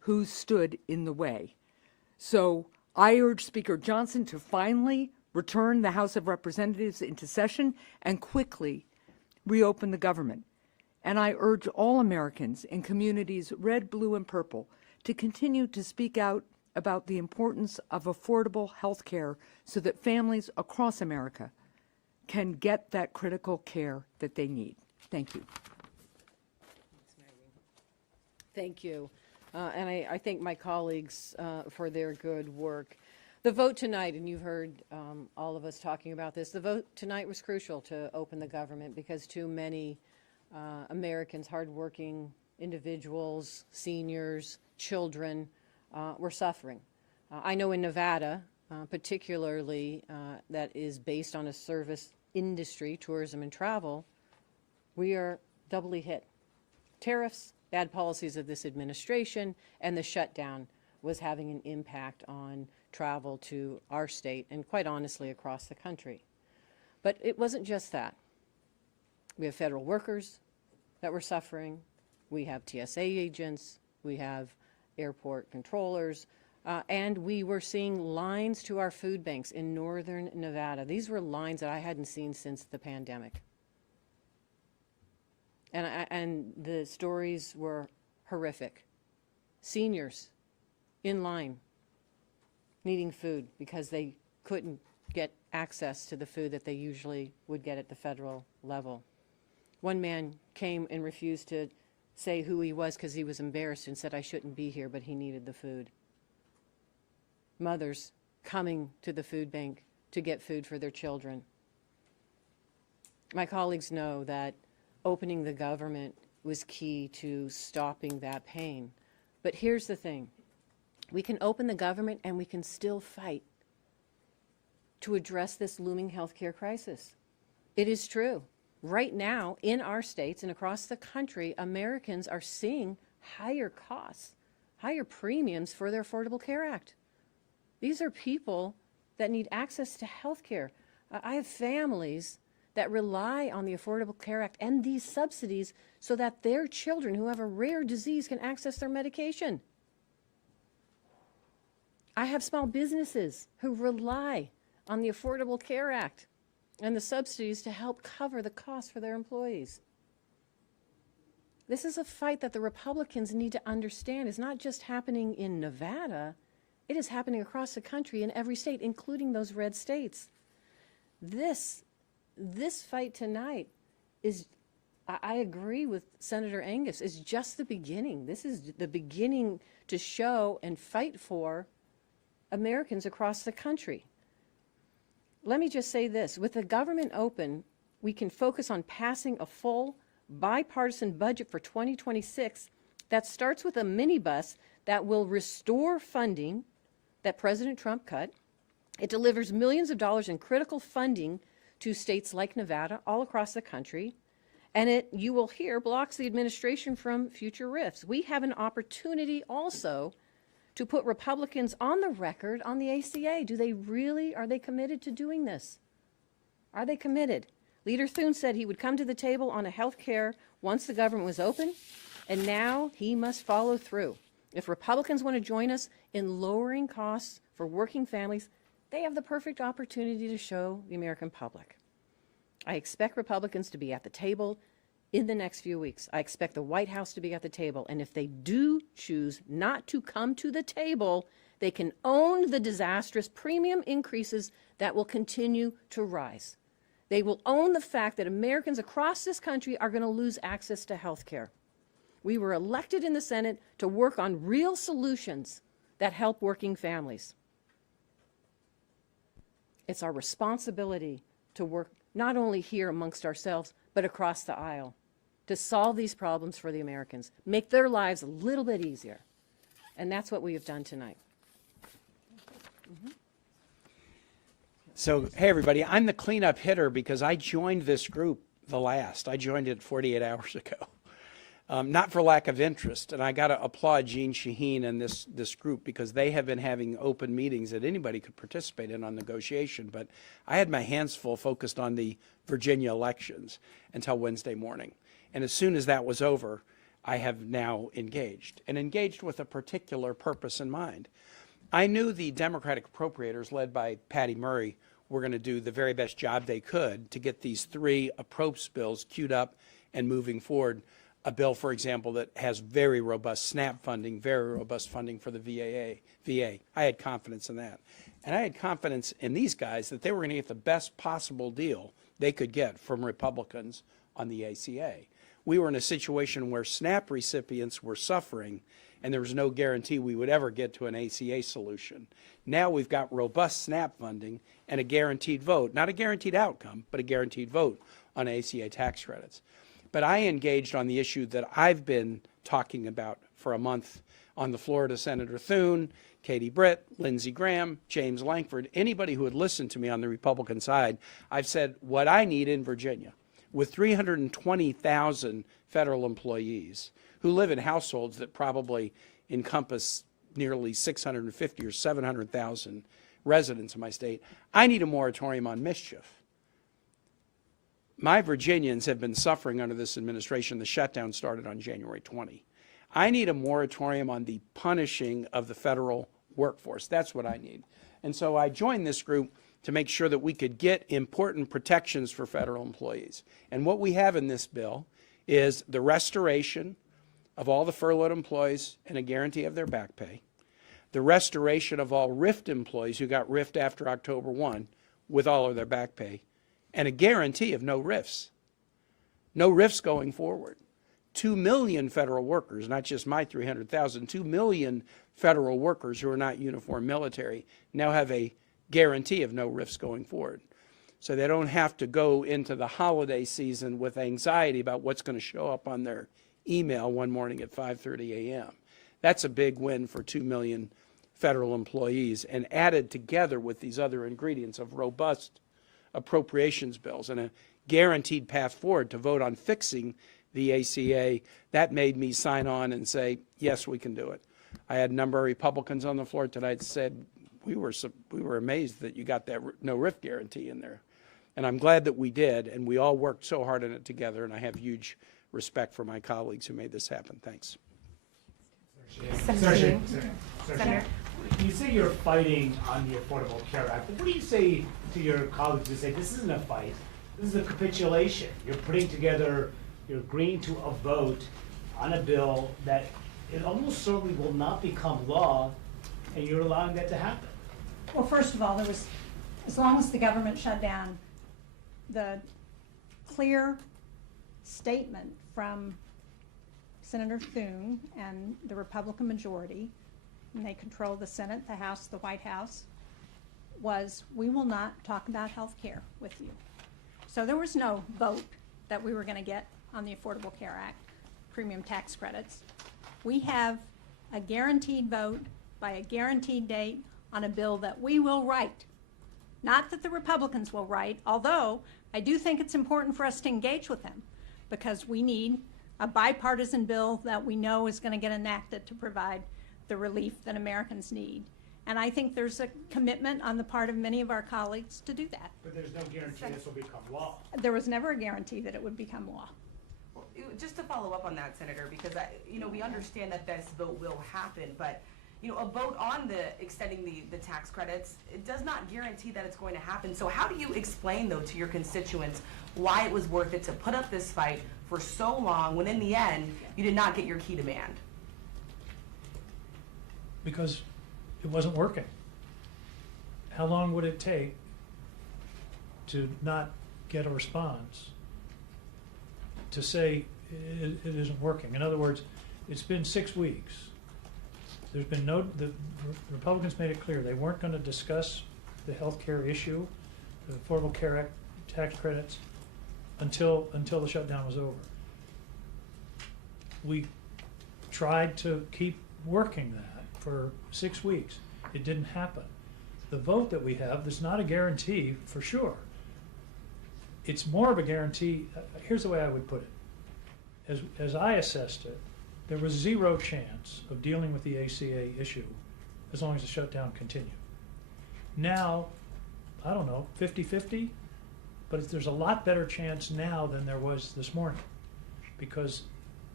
who stood in the way. So I urge Speaker Johnson to finally return the House of Representatives into session and quickly reopen the government. And I urge all Americans in communities red, blue, and purple to continue to speak out about the importance of affordable health care so that families across America can get that critical care that they need. Thank you. Thank you. And I thank my colleagues for their good work. The vote tonight, and you've heard all of us talking about this, the vote tonight was crucial to open the government because too many Americans, hardworking individuals, seniors, children, were suffering. I know in Nevada, particularly that is based on a service industry, tourism and travel, we are doubly hit. Tariffs, bad policies of this administration, and the shutdown was having an impact on travel to our state and quite honestly across the country. But it wasn't just that. We have federal workers that were suffering. We have TSA agents. We have airport controllers. And we were seeing lines to our food banks in northern Nevada. These were lines that I hadn't seen since the pandemic. And the stories were horrific. Seniors in line needing food because they couldn't get access to the food that they usually would get at the federal level. One man came and refused to say who he was because he was embarrassed and said, I shouldn't be here, but he needed the food. Mothers coming to the food bank to get food for their children. My colleagues know that opening the government was key to stopping that pain. But here's the thing. We can open the government and we can still fight to address this looming healthcare crisis. It is true. Right now, in our states and across the country, Americans are seeing higher costs, higher premiums for their Affordable Care Act. These are people that need access to health care. I have families that rely on the Affordable Care Act and these subsidies so that their children who have a rare disease can access their medication. I have small businesses who rely on the Affordable Care Act and the subsidies to help cover the costs for their employees. This is a fight that the Republicans need to understand is not just happening in Nevada, it is happening across the country in every state, including those red states. This fight tonight is, I agree with Senator Angus, is just the beginning. This is the beginning to show and fight for Americans across the country. Let me just say this. With the government open, we can focus on passing a full bipartisan budget for 2026 that starts with a minibus that will restore funding that President Trump cut. It delivers millions of dollars in critical funding to states like Nevada, all across the country, and it, you will hear, blocks the administration from future rifts. We have an opportunity also to put Republicans on the record on the ACA. Do they really, are they committed to doing this? Are they committed? Leader Thune said he would come to the table on a health care once the government was open, and now he must follow through. If Republicans want to join us in lowering costs for working families, they have the perfect opportunity to show the American public. I expect Republicans to be at the table in the next few weeks. I expect the White House to be at the table. And if they do choose not to come to the table, they can own the disastrous premium increases that will continue to rise. They will own the fact that Americans across this country are going to lose access to health care. We were elected in the Senate to work on real solutions that help working families. It's our responsibility to work not only here amongst ourselves, but across the aisle to solve these problems for the Americans, make their lives a little bit easier. And that's what we have done tonight. So, hey, everybody, I'm the cleanup hitter because I joined this group the last. I joined it 48 hours ago. Not for lack of interest, and I got to applaud Jeanne Shaheen and this group because they have been having open meetings that anybody could participate in on negotiation, but I had my hands full focused on the Virginia elections until Wednesday morning. And as soon as that was over, I have now engaged, and engaged with a particular purpose in mind. I knew the Democratic appropriators, led by Patty Murray, were going to do the very best job they could to get these 3 approach bills queued up and moving forward. A bill, for example, that has very robust SNAP funding, very robust funding for the VA. I had confidence in that. And I had confidence in these guys that they were going to get the best possible deal they could get from Republicans on the ACA. We were in a situation where SNAP recipients were suffering, and there was no guarantee we would ever get to an ACA solution. Now we've got robust SNAP funding and a guaranteed vote, not a guaranteed outcome, but a guaranteed vote on ACA tax credits. But I engaged on the issue that I've been talking about for a month on the floor to Senator Thune, Katie Britt, Lindsey Graham, James Lankford, anybody who had listened to me on the Republican side. I've said what I need in Virginia, with 320,000 federal employees who live in households that probably encompass nearly 650 or 700,000 residents in my state, I need a moratorium on mischief. My Virginians have been suffering under this administration. The shutdown started on January 20. I need a moratorium on the punishing of the federal workforce. That's what I need. And so I joined this group to make sure that we could get important protections for federal employees. And what we have in this bill is the restoration of all the furloughed employees and a guarantee of their back pay, the restoration of all RIFT employees who got RIFT after October 1 with all of their back pay, and a guarantee of no RIFs. No RIFs going forward. 2 million federal workers, not just my 300,000, 2 million federal workers who are not uniform military now have a guarantee of no RIFs going forward. So they don't have to go into the holiday season with anxiety about what's going to show up on their email one morning at 5:30 a.m. That's a big win for 2 million federal employees, and added together with these other ingredients of robust appropriations bills and a guaranteed path forward to vote on fixing the ACA, that made me sign on and say, yes, we can do it. I had a number of Republicans on the floor tonight said, we were amazed that you got that no RIF guarantee in there. And I'm glad that we did, and we all worked so hard on it together, and I have huge respect for my colleagues who made this happen. Thanks. Senator, you say you're fighting on the Affordable Care Act, but what do you say to your colleagues who say this isn't a fight, this is a capitulation? You're putting together, you're agreeing to a vote on a bill that it almost certainly will not become law, and you're allowing that to happen. Well, first of all, there was, as long as the government shut down, the clear statement from Senator Thune and the Republican majority, and they control the Senate, the House, the White House, was we will not talk about health care with you. So there was no vote that we were going to get on the Affordable Care Act, premium tax credits. We have a guaranteed vote by a guaranteed date on a bill that we will write. Not that the Republicans will write, although I do think it's important for us to engage with them, because we need a bipartisan bill that we know is going to get enacted to provide the relief that Americans need. And I think there's a commitment on the part of many of our colleagues to do that. But there's no guarantee this will become law. There was never a guarantee that it would become law. Well, just to follow up on that, Senator, because we understand that this vote will happen, but a vote on the extending the tax credits, it does not guarantee that it's going to happen. So how do you explain, though, to your constituents why it was worth it to put up this fight for so long when in the end you did not get your key demand? Because it wasn't working. How long would it take to not get a response to say it isn't working? In other words, it's been 6 weeks. There's been the Republicans made it clear they weren't going to discuss the health care issue, the Affordable Care Act tax credits, until the shutdown was over. We tried to keep working that for 6 weeks. It didn't happen. The vote that we have is not a guarantee for sure. It's more of a guarantee. Here's the way I would put it. As I assessed it, there was zero chance of dealing with the ACA issue as long as the shutdown continued. Now, I don't know, 50-50, but there's a lot better chance now than there was this morning, because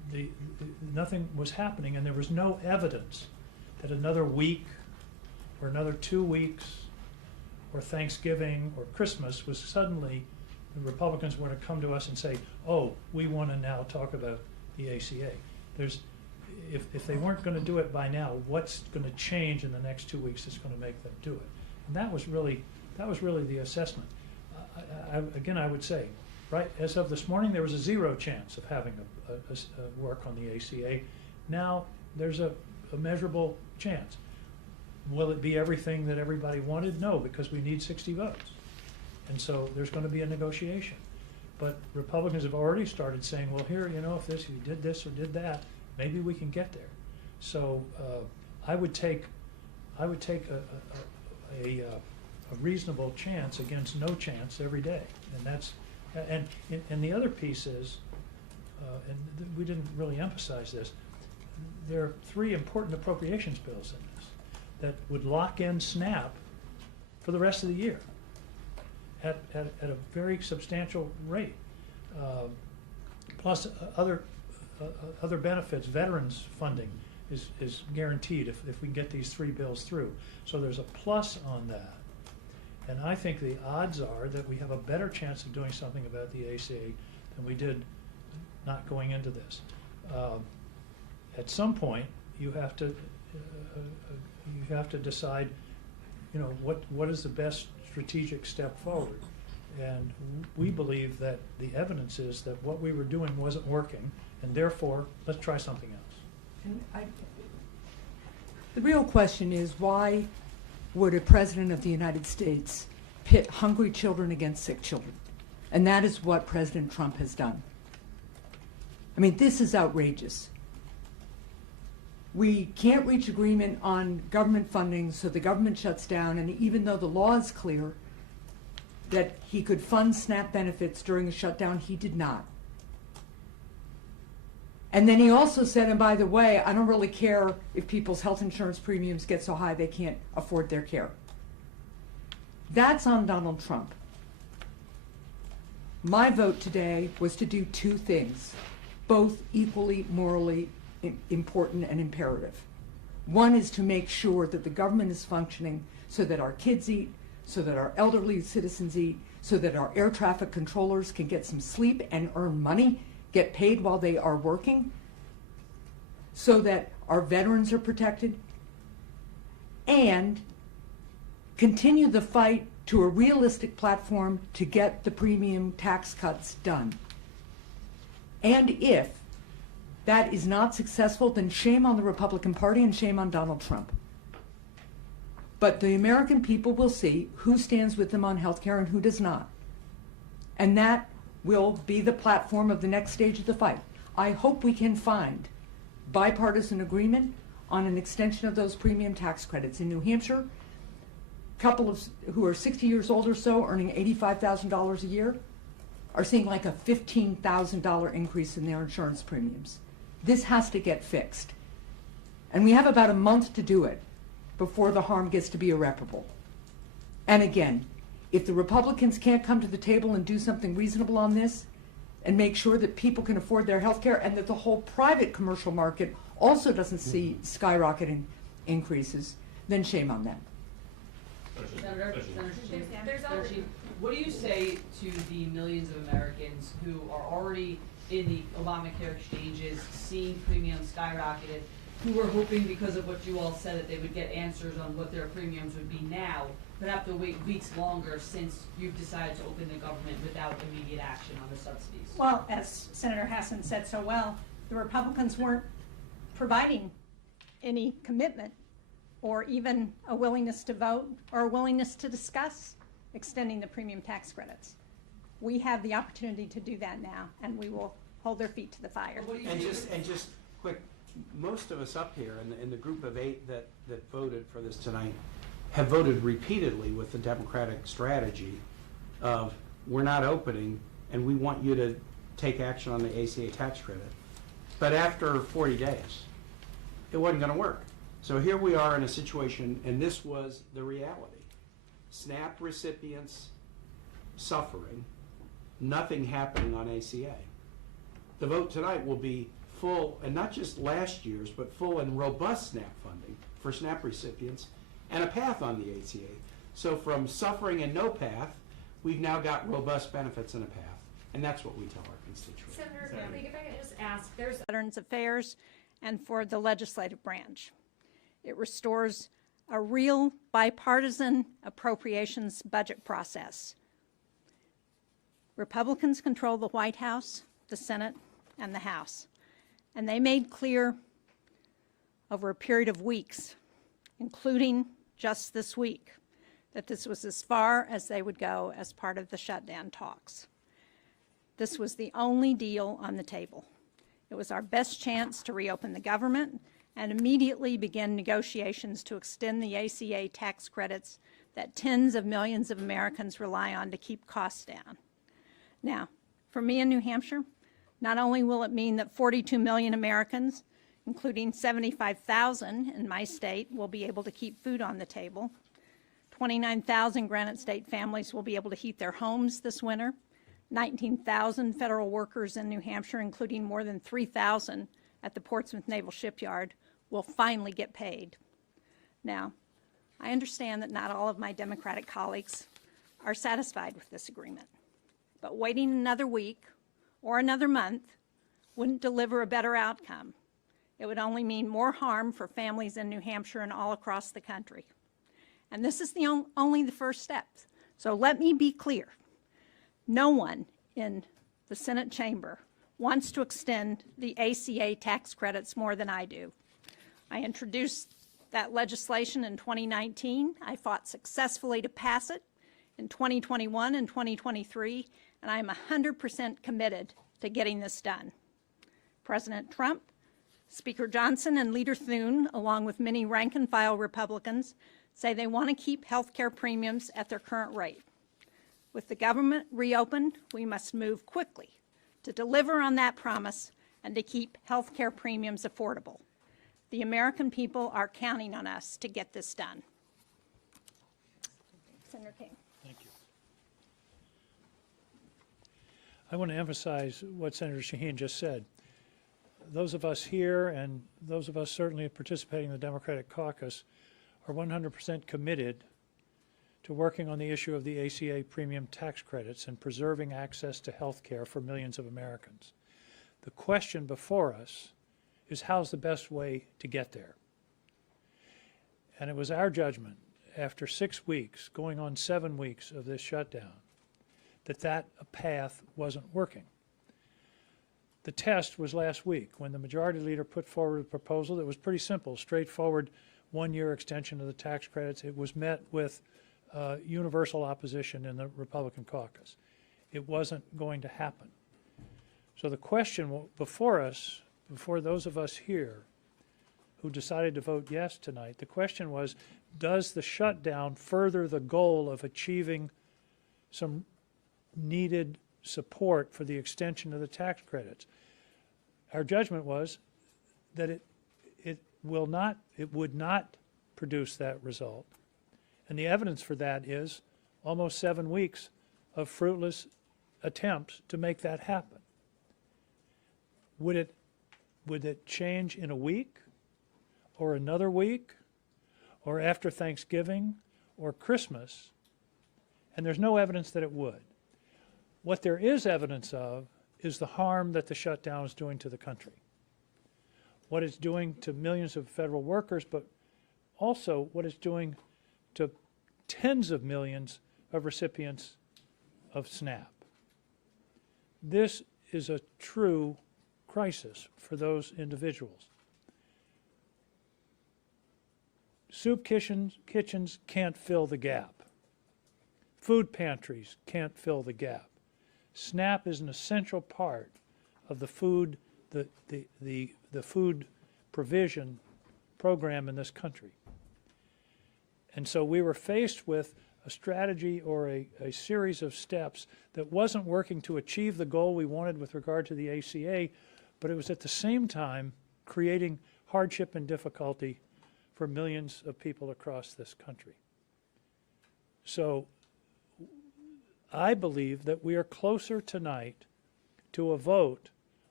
nothing was happening, and there was no evidence that another week or another 2 weeks or Thanksgiving or Christmas was suddenly the Republicans were to come to us and say, oh, we want to now talk about the ACA. If they weren't going to do it by now, what's going to change in the next 2 weeks that's going to make them do it? And that was really the assessment. Again, I would say, right, as of this morning, there was a 0 chance of having a work on the ACA. Now there's a measurable chance. Will it be everything that everybody wanted? No, because we need 60 votes. And so there's going to be a negotiation. But Republicans have already started saying, well, here, you know, if you did this or did that, maybe we can get there. So I would take a reasonable chance against no chance every day. And that's and the other piece is, we didn't really emphasize this, there are 3 important appropriations bills in this that would lock in SNAP for the rest of the year at a very substantial rate. Plus other benefits, veterans funding is guaranteed if we can get these 3 bills through. So there's a plus on that. And I think the odds are that we have a better chance of doing something about the ACA than we did not going into this. At some point, you have to decide, you know, what is the best strategic step forward. And we believe that the evidence is that what we were doing wasn't working, and therefore, let's try something else. And the real question is, why would a president of the United States pit hungry children against sick children? And that is what President Trump has done. I mean, this is outrageous. We can't reach agreement on government funding, so the government shuts down, and even though the law is clear that he could fund SNAP benefits during a shutdown, he did not. And then he also said, and by the way, I don't really care if people's health insurance premiums get so high they can't afford their care. That's on Donald Trump. My vote today was to do 2 things, both equally morally important and imperative. One is to make sure that the government is functioning so that our kids eat, so that our elderly citizens eat, so that our air traffic controllers can get some sleep and earn money, get paid while they are working, so that our veterans are protected, and continue the fight to a realistic platform to get the premium tax cuts done. And if that is not successful, then shame on the Republican Party and shame on Donald Trump. But the American people will see who stands with them on health care and who does not. And that will be the platform of the next stage of the fight. I hope we can find bipartisan agreement on an extension of those premium tax credits. In New Hampshire, couples who are 60 years old or so, earning $85,000 a year, are seeing like a $15,000 increase in their insurance premiums. This has to get fixed. And we have about a month to do it before the harm gets to be irreparable. And again, if the Republicans can't come to the table and do something reasonable on this and make sure that people can afford their health care and that the whole private commercial market also doesn't see skyrocketing increases, then shame on them. Senator Shaheen, what do you say to the millions of Americans who are already in the Obamacare exchanges, seeing premiums skyrocketed, who were hoping because of what you all said that they would get answers on what their premiums would be now, but have to wait weeks longer since you've decided to open the government without immediate action on the subsidies? Well, as Senator Hassan said so well, the Republicans weren't providing any commitment or even a willingness to vote or a willingness to discuss extending the premium tax credits. We have the opportunity to do that now, and we will hold their feet to the fire. And just quick, most of us up here in the group of 8 that voted for this tonight have voted repeatedly with the Democratic strategy of we're not opening and we want you to take action on the ACA tax credit. But after 40 days, it wasn't going to work. So here we are in a situation, and this was the reality. SNAP recipients suffering, nothing happening on ACA. The vote tonight will be full, and not just last year's, but full and robust SNAP funding for SNAP recipients and a path on the ACA. So from suffering and no path, we've now got robust benefits and a path. And that's what we tell our constituents. Senator, League, if I could just ask, there's Veterans Affairs and for the legislative branch. It restores a real bipartisan appropriations budget process. Republicans control the White House, the Senate, and the House. And they made clear over a period of weeks, including just this week, that this was as far as they would go as part of the shutdown talks. This was the only deal on the table. It was our best chance to reopen the government and immediately begin negotiations to extend the ACA tax credits that tens of millions of Americans rely on to keep costs down. Now, for me in New Hampshire, not only will it mean that 42 million Americans, including 75,000 in my state, will be able to keep food on the table, 29,000 Granite State families will be able to heat their homes this winter, 19,000 federal workers in New Hampshire, including more than 3,000 at the Portsmouth Naval Shipyard, will finally get paid. Now, I understand that not all of my Democratic colleagues are satisfied with this agreement, but waiting another week or another month wouldn't deliver a better outcome. It would only mean more harm for families in New Hampshire and all across the country. And this is only the first step. So let me be clear. No one in the Senate chamber wants to extend the ACA tax credits more than I do. I introduced that legislation in 2019. I fought successfully to pass it in 2021 and 2023, and I'm 100% committed to getting this done. President Trump, Speaker Johnson, and Leader Thune, along with many rank-and-file Republicans, say they want to keep health care premiums at their current rate. With the government reopened, we must move quickly to deliver on that promise and to keep health care premiums affordable. The American people are counting on us to get this done. Senator King. Thank you. I want to emphasize what Senator Shaheen just said. Those of us here and those of us certainly participating in the Democratic caucus are 100% committed to working on the issue of the ACA premium tax credits and preserving access to health care for millions of Americans. The question before us is how's the best way to get there? And it was our judgment after 6 weeks, going on 7 weeks of this shutdown, that path wasn't working. The test was last week when the majority leader put forward a proposal that was pretty simple, straightforward, one-year extension of the tax credits. It was met with universal opposition in the Republican caucus. It wasn't going to happen. So the question before us, before those of us here who decided to vote yes tonight, the question was, does the shutdown further the goal of achieving some needed support for the extension of the tax credits? Our judgment was that it would not produce that result. And the evidence for that is almost 7 weeks of fruitless attempts to make that happen. Would it change in a week or another week or after Thanksgiving or Christmas? And there's no evidence that it would. What there is evidence of is the harm that the shutdown is doing to the country. What it's doing to millions of federal workers, but also what it's doing to tens of millions of recipients of SNAP. This is a true crisis for those individuals. Soup kitchens can't fill the gap. Food pantries can't fill the gap. SNAP is an essential part of the food food provision program in this country. And so we were faced with a strategy or a series of steps that wasn't working to achieve the goal we wanted with regard to the ACA, but it was at the same time creating hardship and difficulty for millions of people across this country. So I believe that we are closer tonight to a vote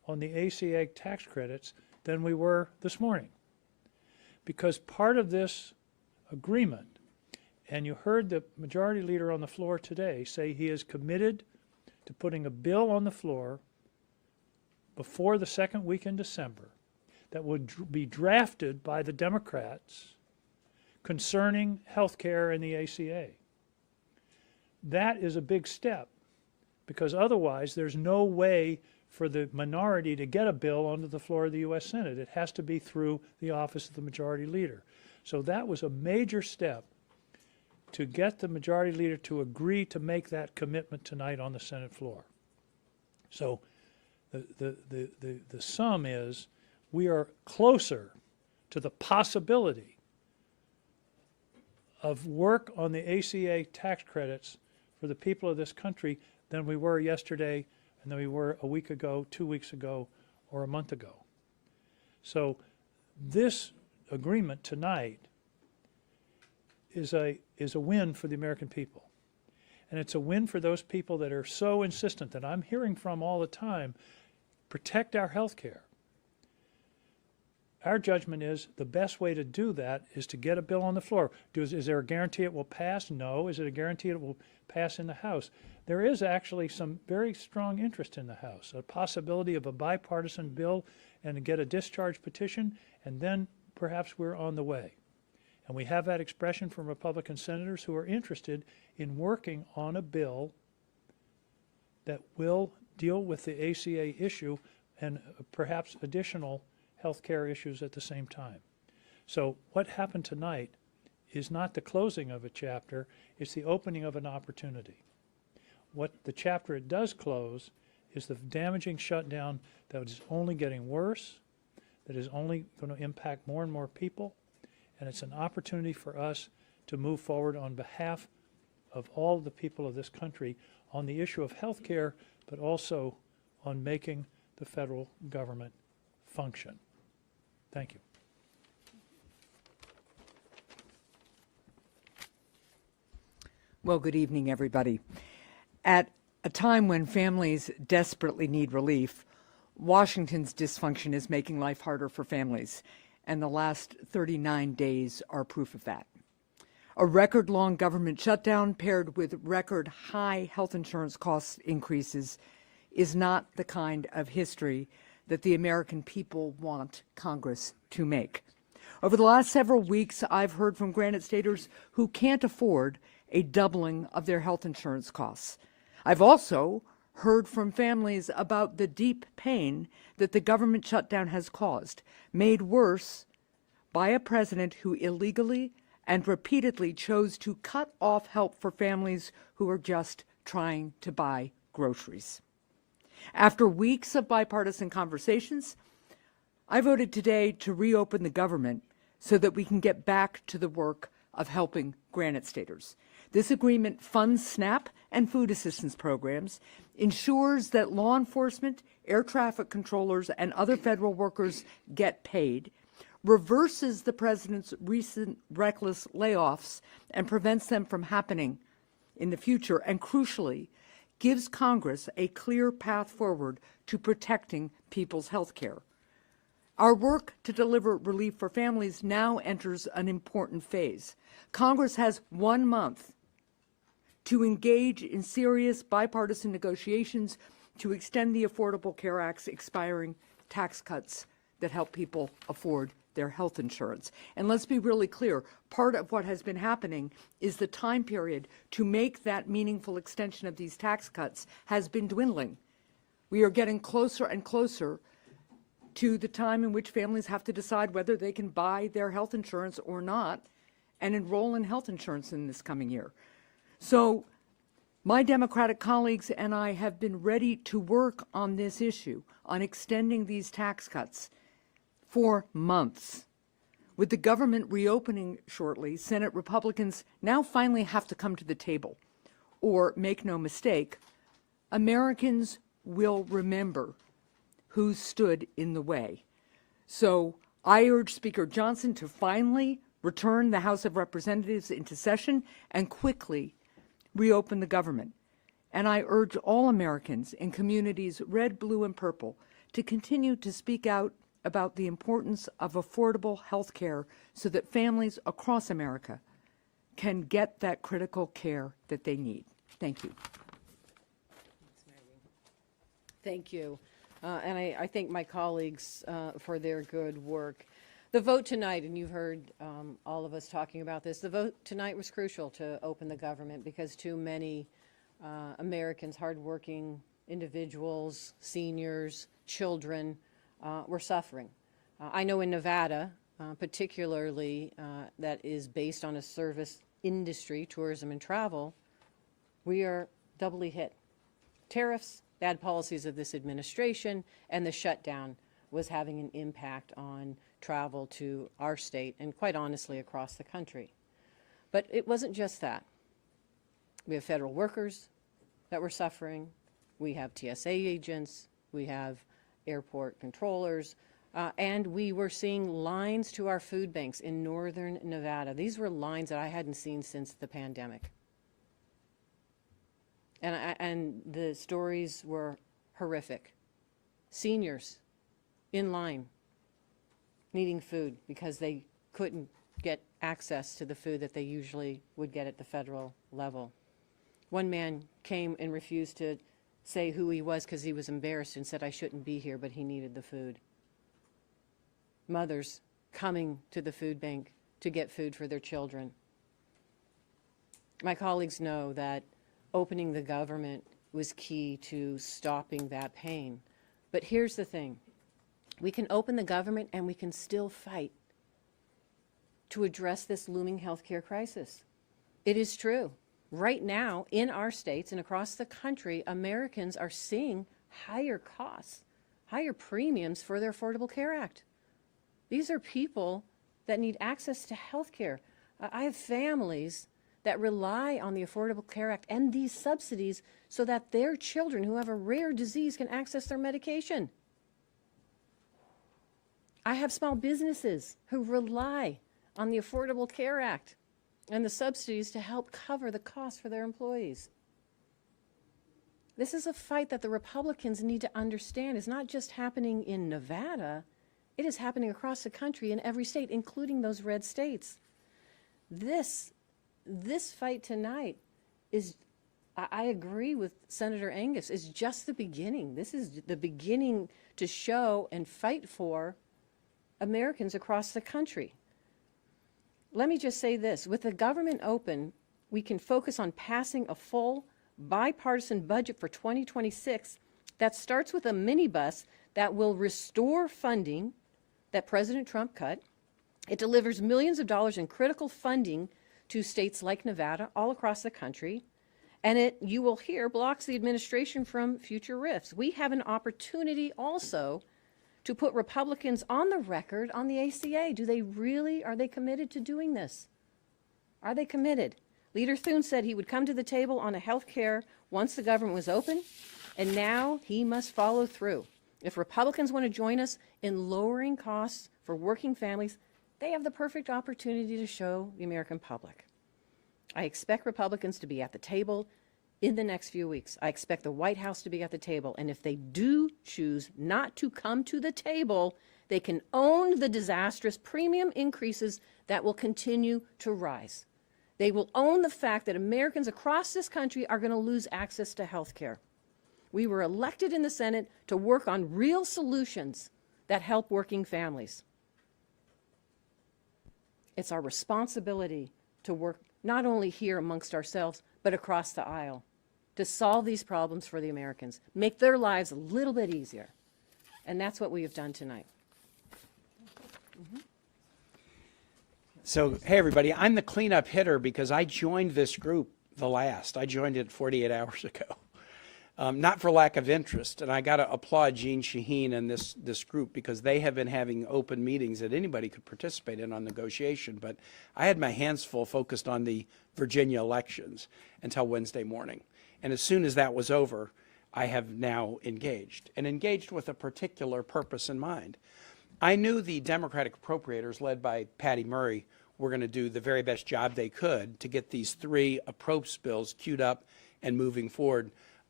on the ACA tax credits than we were this morning. Because part of this agreement, and you heard the majority leader on the floor today say he is committed to putting a bill on the floor before the second week in December that would be drafted by the Democrats concerning health care and the ACA. That is a big step, because otherwise there's no way for the minority to get a bill onto the floor of the U.S. Senate. It has to be through the office of the majority leader. So that was a major step to get the majority leader to agree to make that commitment tonight on the Senate floor. So the sum is we are closer to the possibility of work on the ACA tax credits for the people of this country than we were yesterday and than we were a week ago, 2 weeks ago, or a month ago. So this agreement tonight is a win for the American people. And it's a win for those people that are so insistent that I'm hearing from all the time, protect our health care. Our judgment is the best way to do that is to get a bill on the floor. Is there a guarantee it will pass? No. Is it a guarantee it will pass in the House? There is actually some very strong interest in the House, a possibility of a bipartisan bill and to get a discharge petition, and then perhaps we're on the way. And we have that expression from Republican senators who are interested in working on a bill that will deal with the ACA issue and perhaps additional health care issues at the same time. So what happened tonight is not the closing of a chapter, it's the opening of an opportunity. What the chapter it does close is the damaging shutdown that is only getting worse, that is only going to impact more and more people, and it's an opportunity for us to move forward on behalf of all the people of this country on the issue of health care, but also on making the federal government function. Thank you. Well, good evening, everybody. At a time when families desperately need relief, Washington's dysfunction is making life harder for families, and the last 39 days are proof of that. A record-long government shutdown paired with record-high health insurance cost increases is not the kind of history that the American people want Congress to make. Over the last several weeks, I've heard from Granite Staters who can't afford a doubling of their health insurance costs. I've also heard from families about the deep pain that the government shutdown has caused, made worse by a president who illegally and repeatedly chose to cut off help for families who are just trying to buy groceries. After weeks of bipartisan conversations, I voted today to reopen the government so that we can get back to the work of helping Granite Staters. This agreement funds SNAP and food assistance programs, ensures that law enforcement, air traffic controllers, and other federal workers get paid, reverses the president's recent reckless layoffs and prevents them from happening in the future, and crucially, gives Congress a clear path forward to protecting people's health care. Our work to deliver relief for families now enters an important phase. Congress has 1 month to engage in serious bipartisan negotiations to extend the Affordable Care Act's expiring tax cuts that help people afford their health insurance. And let's be really clear, part of what has been happening is the time period to make that meaningful extension of these tax cuts has been dwindling. We are getting closer and closer to the time in which families have to decide whether they can buy their health insurance or not and enroll in health insurance in this coming year. So my Democratic colleagues and I have been ready to work on this issue, on extending these tax cuts for months. With the government reopening shortly, Senate Republicans now finally have to come to the table. Or, make no mistake, Americans will remember who stood in the way. So I urge Speaker Johnson to finally return the House of Representatives into session and quickly reopen the government. And I urge all Americans in communities red, blue, and purple to continue to speak out about the importance of affordable health care so that families across America can get that critical care that they need. Thank you. Thank you. And I thank my colleagues for their good work. The vote tonight, and you've heard all of us talking about this, the vote tonight was crucial to open the government because too many Americans, hardworking individuals, seniors, children, were suffering. I know in Nevada, particularly that is based on a service industry, tourism and travel, we are doubly hit. Tariffs, bad policies of this administration, and the shutdown was having an impact on travel to our state and quite honestly across the country. But it wasn't just that. We have federal workers that were suffering. We have TSA agents. We have airport controllers. And we were seeing lines to our food banks in northern Nevada. These were lines that I hadn't seen since the pandemic. And the stories were horrific. Seniors in line needing food because they couldn't get access to the food that they usually would get at the federal level. One man came and refused to say who he was because he was embarrassed and said, "I shouldn't be here," but he needed the food. Mothers coming to the food bank to get food for their children. My colleagues know that opening the government was key to stopping that pain. But here's the thing. We can open the government and we can still fight to address this looming healthcare crisis. It is true. Right now, in our states and across the country, Americans are seeing higher costs, higher premiums for their Affordable Care Act. These are people that need access to health care. I have families that rely on the Affordable Care Act and these subsidies so that their children who have a rare disease can access their medication. I have small businesses who rely on the Affordable Care Act and the subsidies to help cover the costs for their employees. This is a fight that the Republicans need to understand is not just happening in Nevada, it is happening across the country in every state, including those red states. This fight tonight is, I agree with Senator Angus, is just the beginning. This is the beginning to show and fight for Americans across the country. Let me just say this, with the government open, we can focus on passing a full bipartisan budget for 2026 that starts with a minibus that will restore funding that President Trump cut. It delivers millions of dollars in critical funding to states like Nevada all across the country, and it, you will hear, blocks the administration from future rifts. We have an opportunity also to put Republicans on the record on the ACA. Are they committed to doing this? Are they committed? Leader Thune said he would come to the table on a health care once the government was open, and now he must follow through. If Republicans want to join us in lowering costs for working families, they have the perfect opportunity to show the American public. I expect Republicans to be at the table in the next few weeks. I expect the White House to be at the table. And if they do choose not to come to the table, they can own the disastrous premium increases that will continue to rise. They will own the fact that Americans across this country are going to lose access to health care. We were elected in the Senate to work on real solutions that help working families. It's our responsibility to work not only here amongst ourselves, but across the aisle to solve these problems for the Americans, make their lives a little bit easier. And that's what we have done tonight. So, hey, everybody, I'm the cleanup hitter because I joined this group the last. I joined it 48 hours ago. Not for lack of interest, and I got to applaud Jeanne Shaheen and this group because they have been having open meetings that anybody could participate in on negotiation, but I had my hands full focused on the Virginia elections until Wednesday morning. And as soon as that was over, I have now engaged with a particular purpose in mind. I knew the Democratic appropriators led by Patty Murray were going to do the very best job they could to get these three approach bills queued up and moving forward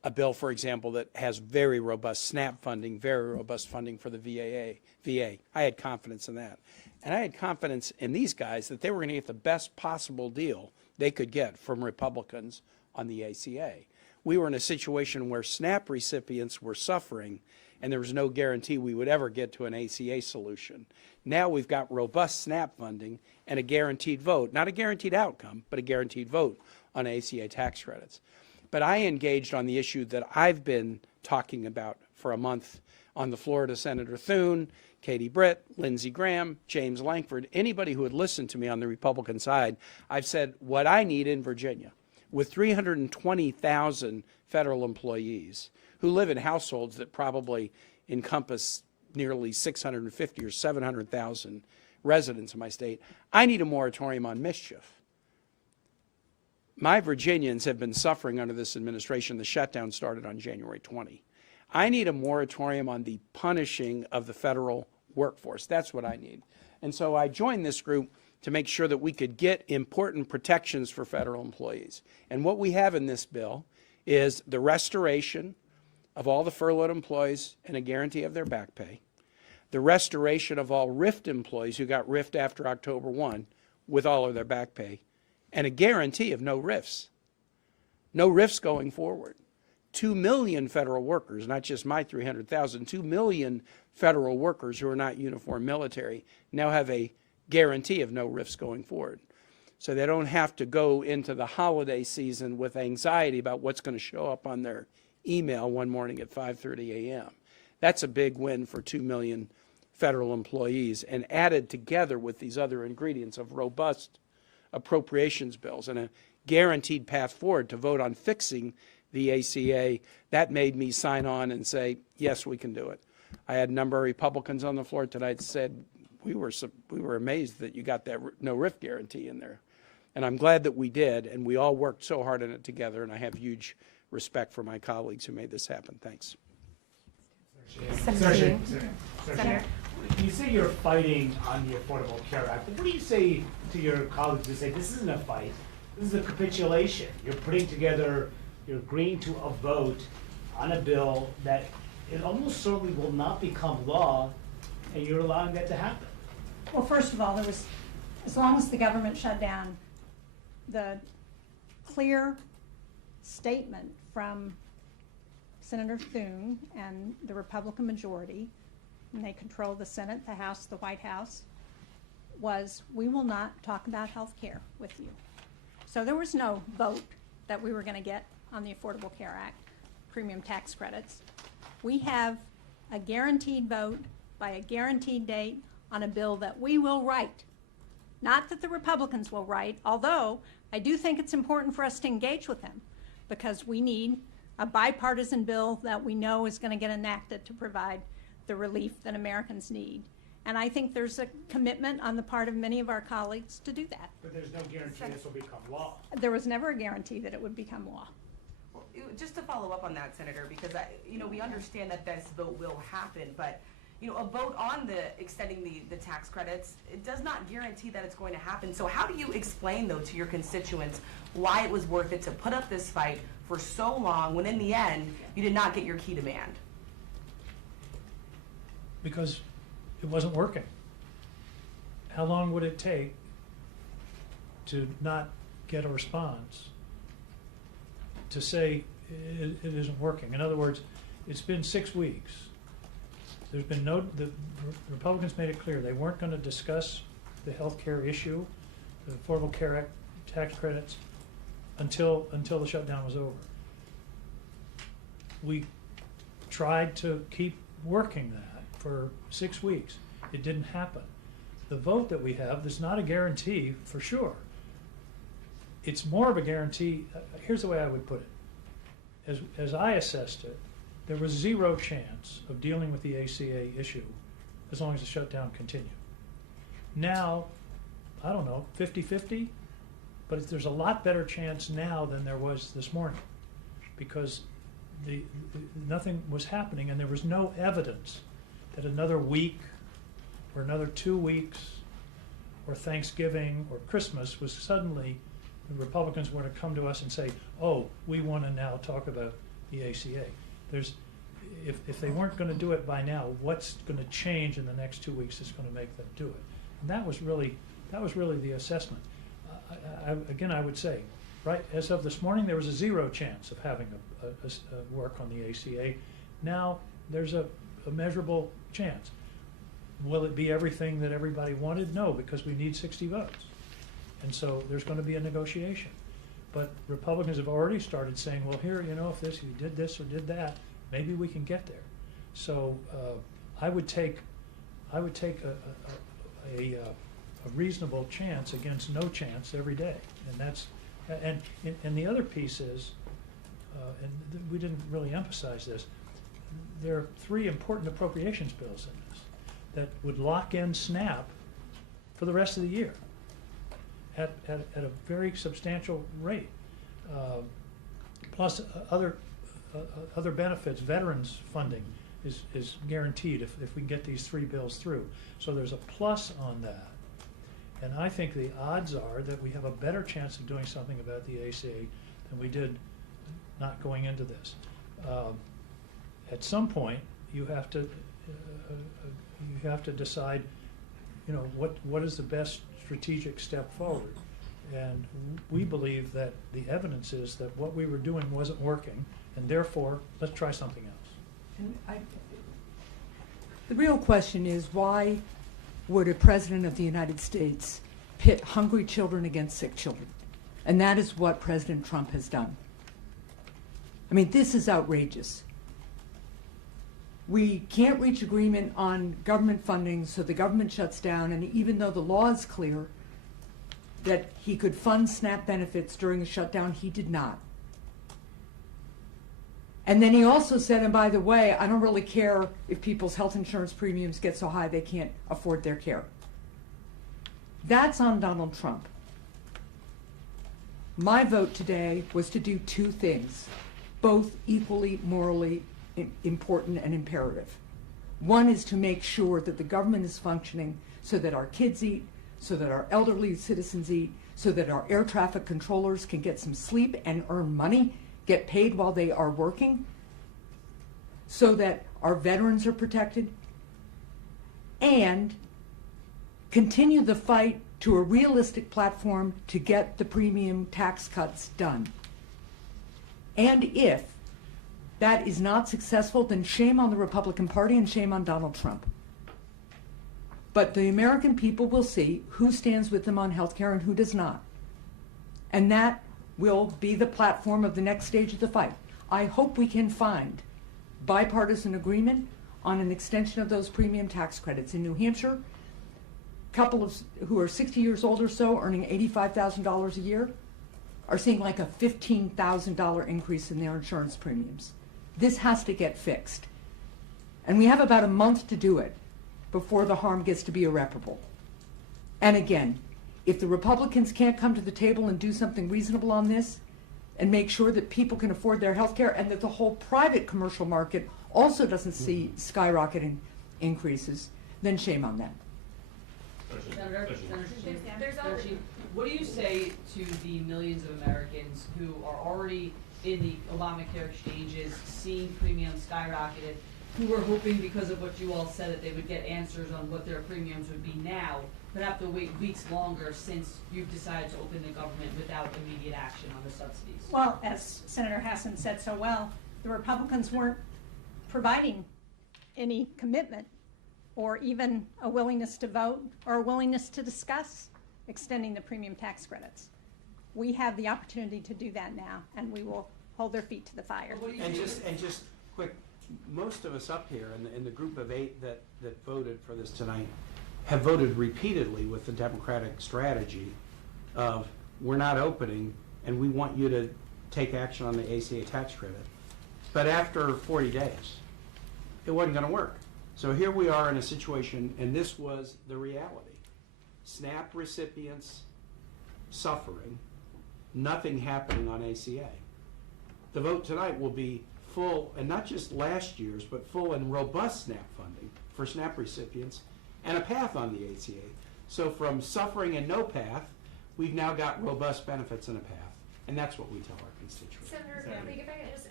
a bill, for example, that has very robust SNAP funding, very robust funding for the VA. I had confidence in that. And I had confidence in these guys that they were going to get the best possible deal they could get from Republicans on the ACA. We were in a situation where SNAP recipients were suffering, and there was no guarantee we would ever get to an ACA solution. Now we've got robust SNAP funding and a guaranteed vote, not a guaranteed outcome, but a guaranteed vote on ACA tax credits. But I engaged on the issue that I've been talking about for a month on the floor to Senator Thune, Katie Britt, Lindsey Graham, James Lankford, anybody who would listen to me on the Republican side. I've said what I need in Virginia, with 320,000 federal employees who live in households that probably encompass nearly 650 or 700,000 residents in my state, I need a moratorium on mischief. My Virginians have been suffering under this administration. The shutdown started on January 20. I need a moratorium on the punishing of the federal workforce. That's what I need. And so I joined this group to make sure that we could get important protections for federal employees. And what we have in this bill is the restoration of all the furloughed employees and a guarantee of their back pay, the restoration of all RIFT employees who got RIFT after October 1 with all of their back pay, and a guarantee of no RIFs. No RIFs going forward. 2 million federal workers, not just my 300,000, 2 million federal workers who are not uniform military now have a guarantee of no RIFs going forward. So they don't have to go into the holiday season with anxiety about what's going to show up on their email one morning at 5:30 a.m. That's a big win for 2 million federal employees, and added together with these other ingredients of robust appropriations bills and a guaranteed path forward to vote on fixing the ACA, that made me sign on and say, yes, we can do it. I had a number of Republicans on the floor tonight that said, we were amazed that you got that no RIF guarantee in there. And I'm glad that we did, and we all worked so hard on it together, and I have huge respect for my colleagues who made this happen. Thanks. Senator, you say you're fighting on the Affordable Care Act, but what do you say to your colleagues who say this isn't a fight, this is a capitulation? You're putting together, you're agreeing to a vote on a bill that it almost certainly will not become law, and you're allowing that to happen. Well, first of all, there was, as long as the government shut down, the clear statement from Senator Thune and the Republican majority, and they control the Senate, the House, the White House, was we will not talk about health care with you. So there was no vote that we were going to get on the Affordable Care Act, premium tax credits. We have a guaranteed vote by a guaranteed date on a bill that we will write. Not that the Republicans will write, although I do think it's important for us to engage with them, because we need a bipartisan bill that we know is going to get enacted to provide the relief that Americans need. And I think there's a commitment on the part of many of our colleagues to do that. But there's no guarantee this will become law. There was never a guarantee that it would become law. Well, just to follow up on that, Senator, because we understand that this vote will happen, but a vote on the extending the tax credits, it does not guarantee that it's going to happen. So how do you explain, though, to your constituents why it was worth it to put up this fight for so long when in the end you did not get your key demand? Because it wasn't working. How long would it take to not get a response to say it isn't working? In other words, it's been 6 weeks. There's been the Republicans made it clear they weren't going to discuss the health care issue, the Affordable Care Act tax credits, until the shutdown was over. We tried to keep working that for 6 weeks. It didn't happen. The vote that we have, there's not a guarantee for sure. It's more of a guarantee. Here's the way I would put it. As I assessed it, there was zero chance of dealing with the ACA issue as long as the shutdown continued. Now, I don't know, 50-50, but there's a lot better chance now than there was this morning, because nothing was happening, and there was no evidence that another week or another 2 weeks or Thanksgiving or Christmas was suddenly the Republicans were to come to us and say, oh, we want to now talk about the ACA. If they weren't going to do it by now, what's going to change in the next 2 weeks that's going to make them do it? And that was really the assessment. Again, I would say, right, as of this morning, there was a 0 chance of having a work on the ACA. Now there's a measurable chance. Will it be everything that everybody wanted? No, because we need 60 votes. And so there's going to be a negotiation. But Republicans have already started saying, well, here, if you did this or did that, maybe we can get there. So I would take a reasonable chance against no chance every day. And the other piece is, we didn't really emphasize this, there are 3 important appropriations bills in this that would lock in SNAP for the rest of the year at a very substantial rate. Plus other benefits, veterans funding is guaranteed if we can get these 3 bills through. So there's a plus on that. And I think the odds are that we have a better chance of doing something about the ACA than we did not going into this. At some point, you have to decide, what is the best strategic step forward. And we believe that the evidence is that what we were doing wasn't working, and therefore, let's try something else. And the real question is, why would a president of the United States pit hungry children against sick children? And that is what President Trump has done. I mean, this is outrageous. We can't reach agreement on government funding, so the government shuts down, and even though the law is clear that he could fund SNAP benefits during the shutdown, he did not. And then he also said, and by the way, I don't really care if people's health insurance premiums get so high they can't afford their care. That's on Donald Trump. My vote today was to do 2 things, both equally morally important and imperative. One is to make sure that the government is functioning so that our kids eat, so that our elderly citizens eat, so that our air traffic controllers can get some sleep and earn money, get paid while they are working, so that our veterans are protected, and continue the fight to a realistic platform to get the premium tax cuts done. And if that is not successful, then shame on the Republican Party and shame on Donald Trump. But the American people will see who stands with them on health care and who does not. And that will be the platform of the next stage of the fight. I hope we can find bipartisan agreement on an extension of those premium tax credits. In New Hampshire, a couple of who are 60 years old or so, earning $85,000 a year, are seeing like a $15,000 increase in their insurance premiums. This has to get fixed. And we have about a month to do it before the harm gets to be irreparable. And again, if the Republicans can't come to the table and do something reasonable on this and make sure that people can afford their health care and that the whole private commercial market also doesn't see skyrocketing increases, then shame on them. Senator Shaheen, what do you say to the millions of Americans who are already in the Obamacare exchanges, seeing premiums skyrocketed, who were hoping because of what you all said that they would get answers on what their premiums would be now, but have to wait weeks longer since you've decided to open the government without immediate action on the subsidies? Well, as Senator Hassan said so well, the Republicans weren't providing any commitment or even a willingness to vote or a willingness to discuss extending the premium tax credits. We have the opportunity to do that now, and we will hold their feet to the fire. And just quick, most of us up here in the group of 8 that voted for this tonight have voted repeatedly with the Democratic strategy of we're not opening and we want you to take action on the ACA tax credit. But after 40 days, it wasn't going to work. So here we are in a situation, and this was the reality. SNAP recipients suffering, nothing happening on ACA. The vote tonight will be full, and not just last year's, but full and robust SNAP funding for SNAP recipients and a path on the ACA. So from suffering and no path, we've now got robust benefits and a path. And that's what we tell our constituents. Senator, if I could just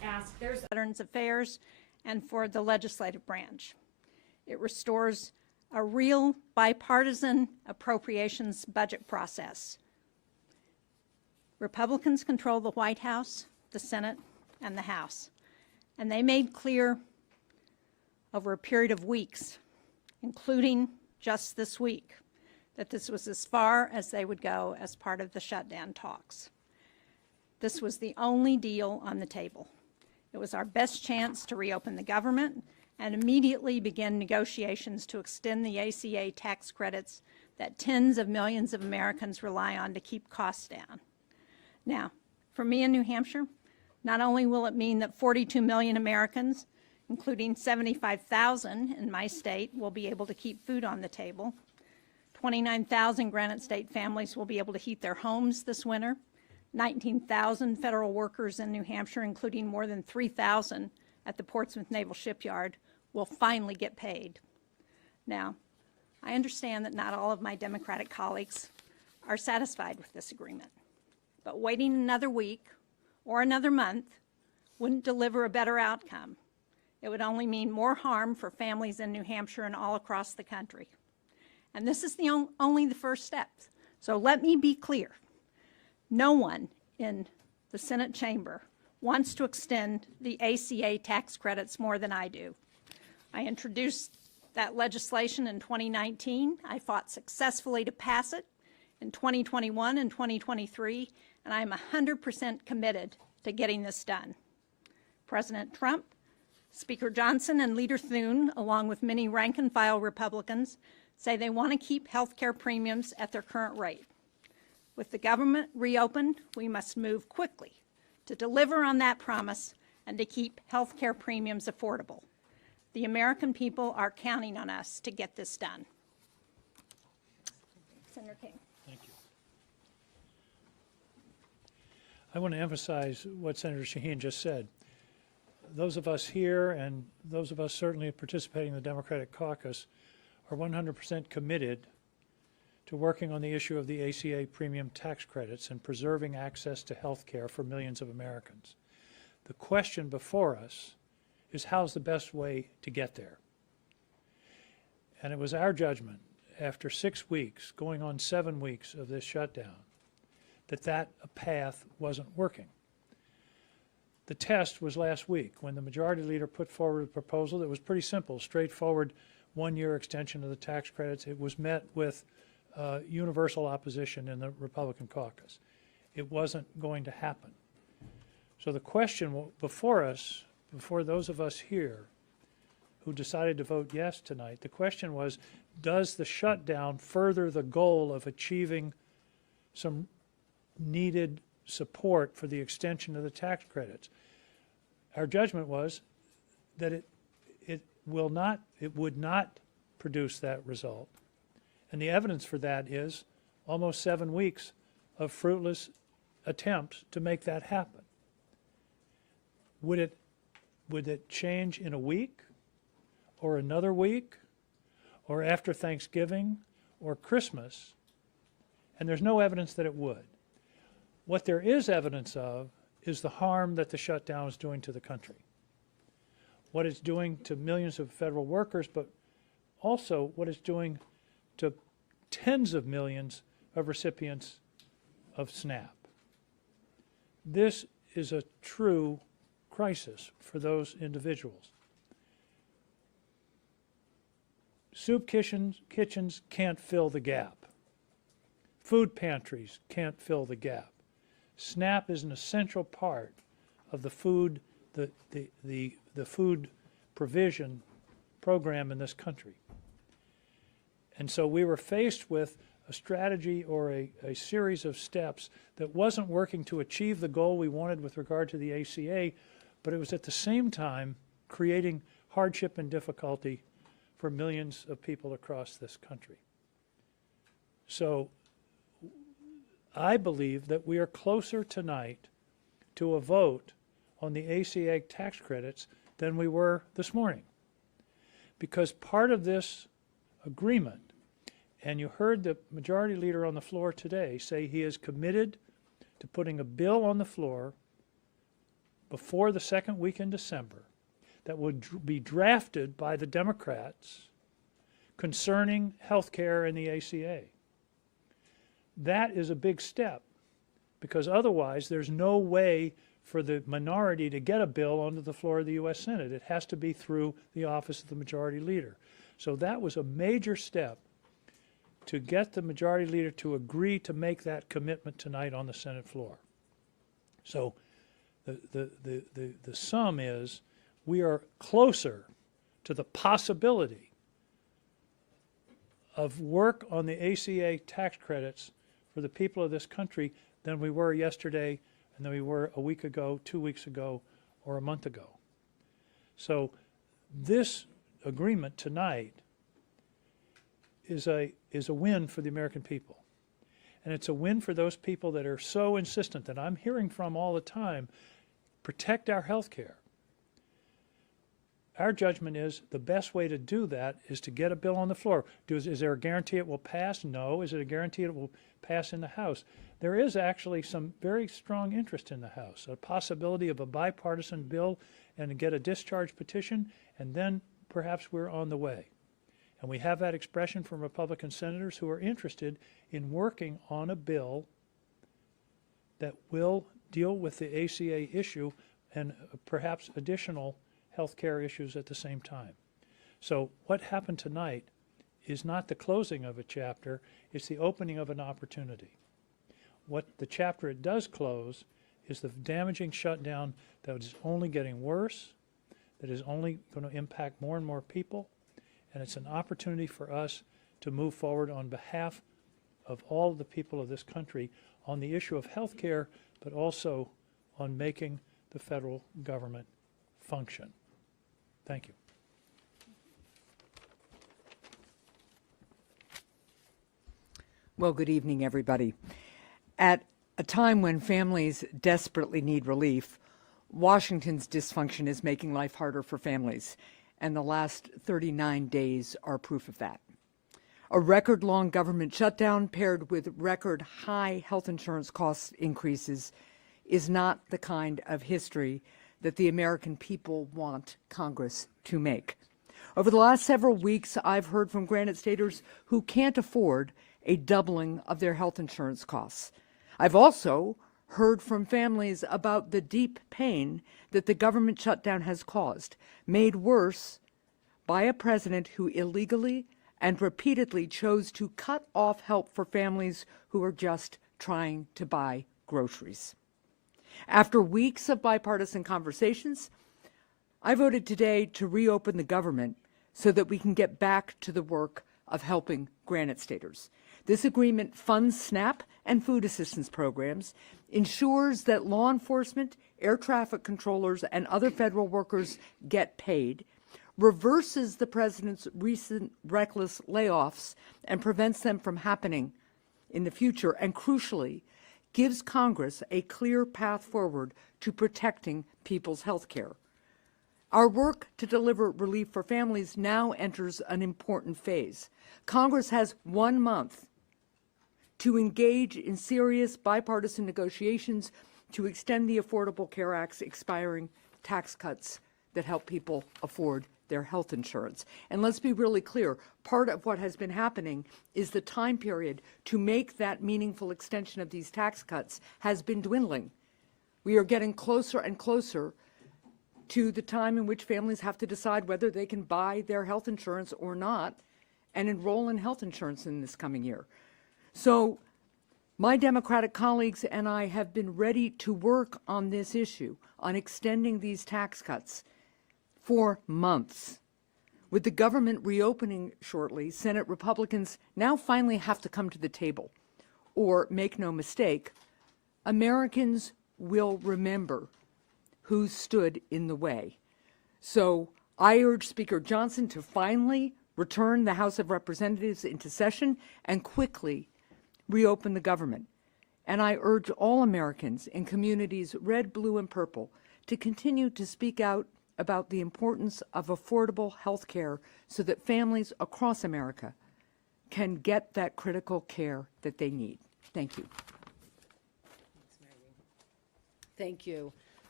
ask, there's Veterans Affairs and for the legislative branch. It restores a real bipartisan appropriations budget process. Republicans control the White House, the Senate, and the House. And they made clear over a period of weeks, including just this week, that this was as far as they would go as part of the shutdown talks. This was the only deal on the table. It was our best chance to reopen the government and immediately begin negotiations to extend the ACA tax credits that tens of millions of Americans rely on to keep costs down. Now, for me in New Hampshire, not only will it mean that 42 million Americans, including 75,000 in my state, will be able to keep food on the table, 29,000 Granite State families will be able to heat their homes this winter, 19,000 federal workers in New Hampshire, including more than 3,000 at the Portsmouth Naval Shipyard, will finally get paid. Now, I understand that not all of my Democratic colleagues are satisfied with this agreement, but waiting another week or another month wouldn't deliver a better outcome. It would only mean more harm for families in New Hampshire and all across the country. And this is only the first step. So let me be clear. No one in the Senate chamber wants to extend the ACA tax credits more than I do. I introduced that legislation in 2019. I fought successfully to pass it in 2021 and 2023, and I am 100% committed to getting this done. President Trump, Speaker Johnson, and Leader Thune, along with many rank-and-file Republicans, say they want to keep health care premiums at their current rate. With the government reopened, we must move quickly to deliver on that promise and to keep health care premiums affordable. The American people are counting on us to get this done. Senator King. Thank you. I want to emphasize what Senator Shaheen just said. Those of us here and those of us certainly participating in the Democratic caucus are 100% committed to working on the issue of the ACA premium tax credits and preserving access to health care for millions of Americans. The question before us is how's the best way to get there? And it was our judgment after 6 weeks, going on 7 weeks of this shutdown, that path wasn't working. The test was last week when the majority leader put forward a proposal that was pretty simple, straightforward, one-year extension of the tax credits. It was met with universal opposition in the Republican caucus. It wasn't going to happen. So the question before us, before those of us here who decided to vote yes tonight, the question was, does the shutdown further the goal of achieving some needed support for the extension of the tax credits? Our judgment was that it would not produce that result. And the evidence for that is almost 7 weeks of fruitless attempts to make that happen. Would it change in a week or another week or after Thanksgiving or Christmas? And there's no evidence that it would. What there is evidence of is the harm that the shutdown is doing to the country. What it's doing to millions of federal workers, but also what it's doing to tens of millions of recipients of SNAP. This is a true crisis for those individuals. Soup kitchens can't fill the gap. Food pantries can't fill the gap. SNAP is an essential part of the food provision program in this country. And so we were faced with a strategy or a series of steps that wasn't working to achieve the goal we wanted with regard to the ACA, but it was at the same time creating hardship and difficulty for millions of people across this country. So I believe that we are closer tonight to a vote on the ACA tax credits than we were this morning. Because part of this agreement, and you heard the majority leader on the floor today say he is committed to putting a bill on the floor before the second week in December that would be drafted by the Democrats concerning health care and the ACA. That is a big step, because otherwise there's no way for the minority to get a bill onto the floor of the U.S. Senate. It has to be through the office of the majority leader. So that was a major step to get the majority leader to agree to make that commitment tonight on the Senate floor. So the sum is we are closer to the possibility of work on the ACA tax credits for the people of this country than we were yesterday and than we were a week ago, 2 weeks ago, or a month ago. So this agreement tonight is a win for the American people. And it's a win for those people that are so insistent, that I'm hearing from all the time, protect our health care. Our judgment is the best way to do that is to get a bill on the floor. Is there a guarantee it will pass? No. Is it a guarantee it will pass in the House? There is actually some very strong interest in the House, a possibility of a bipartisan bill and to get a discharge petition, and then perhaps we're on the way. And we have that expression from Republican senators who are interested in working on a bill that will deal with the ACA issue and perhaps additional health care issues at the same time. So what happened tonight is not the closing of a chapter, it's the opening of an opportunity. What the chapter it does close is the damaging shutdown that is only getting worse, that is only going to impact more and more people, and it's an opportunity for us to move forward on behalf of all of the people of this country on the issue of health care, but also on making the federal government function. Thank you. Well, good evening, everybody. At a time when families desperately need relief, Washington's dysfunction is making life harder for families, and the last 39 days are proof of that. A record-long government shutdown paired with record-high health insurance cost increases is not the kind of history that the American people want Congress to make. Over the last several weeks, I've heard from Granite Staters who can't afford a doubling of their health insurance costs. I've also heard from families about the deep pain that the government shutdown has caused, made worse by a president who illegally and repeatedly chose to cut off help for families who are just trying to buy groceries. After weeks of bipartisan conversations, I voted today to reopen the government so that we can get back to the work of helping Granite Staters. This agreement funds SNAP and food assistance programs, ensures that law enforcement, air traffic controllers, and other federal workers get paid, reverses the president's recent reckless layoffs and prevents them from happening in the future, and crucially, gives Congress a clear path forward to protecting people's health care. Our work to deliver relief for families now enters an important phase. Congress has 1 month to engage in serious bipartisan negotiations to extend the Affordable Care Act's expiring tax cuts that help people afford their health insurance. And let's be really clear, part of what has been happening is the time period to make that meaningful extension of these tax cuts has been dwindling. We are getting closer and closer to the time in which families have to decide whether they can buy their health insurance or not and enroll in health insurance in this coming year. So my Democratic colleagues and I have been ready to work on this issue, on extending these tax cuts for months. With the government reopening shortly, Senate Republicans now finally have to come to the table. Or, make no mistake, Americans will remember who stood in the way. So I urge Speaker Johnson to finally return the House of Representatives into session and quickly reopen the government. And I urge all Americans in communities red, blue, and purple to continue to speak out about the importance of affordable health care so that families across America can get that critical care that they need. Thank you. Thank you.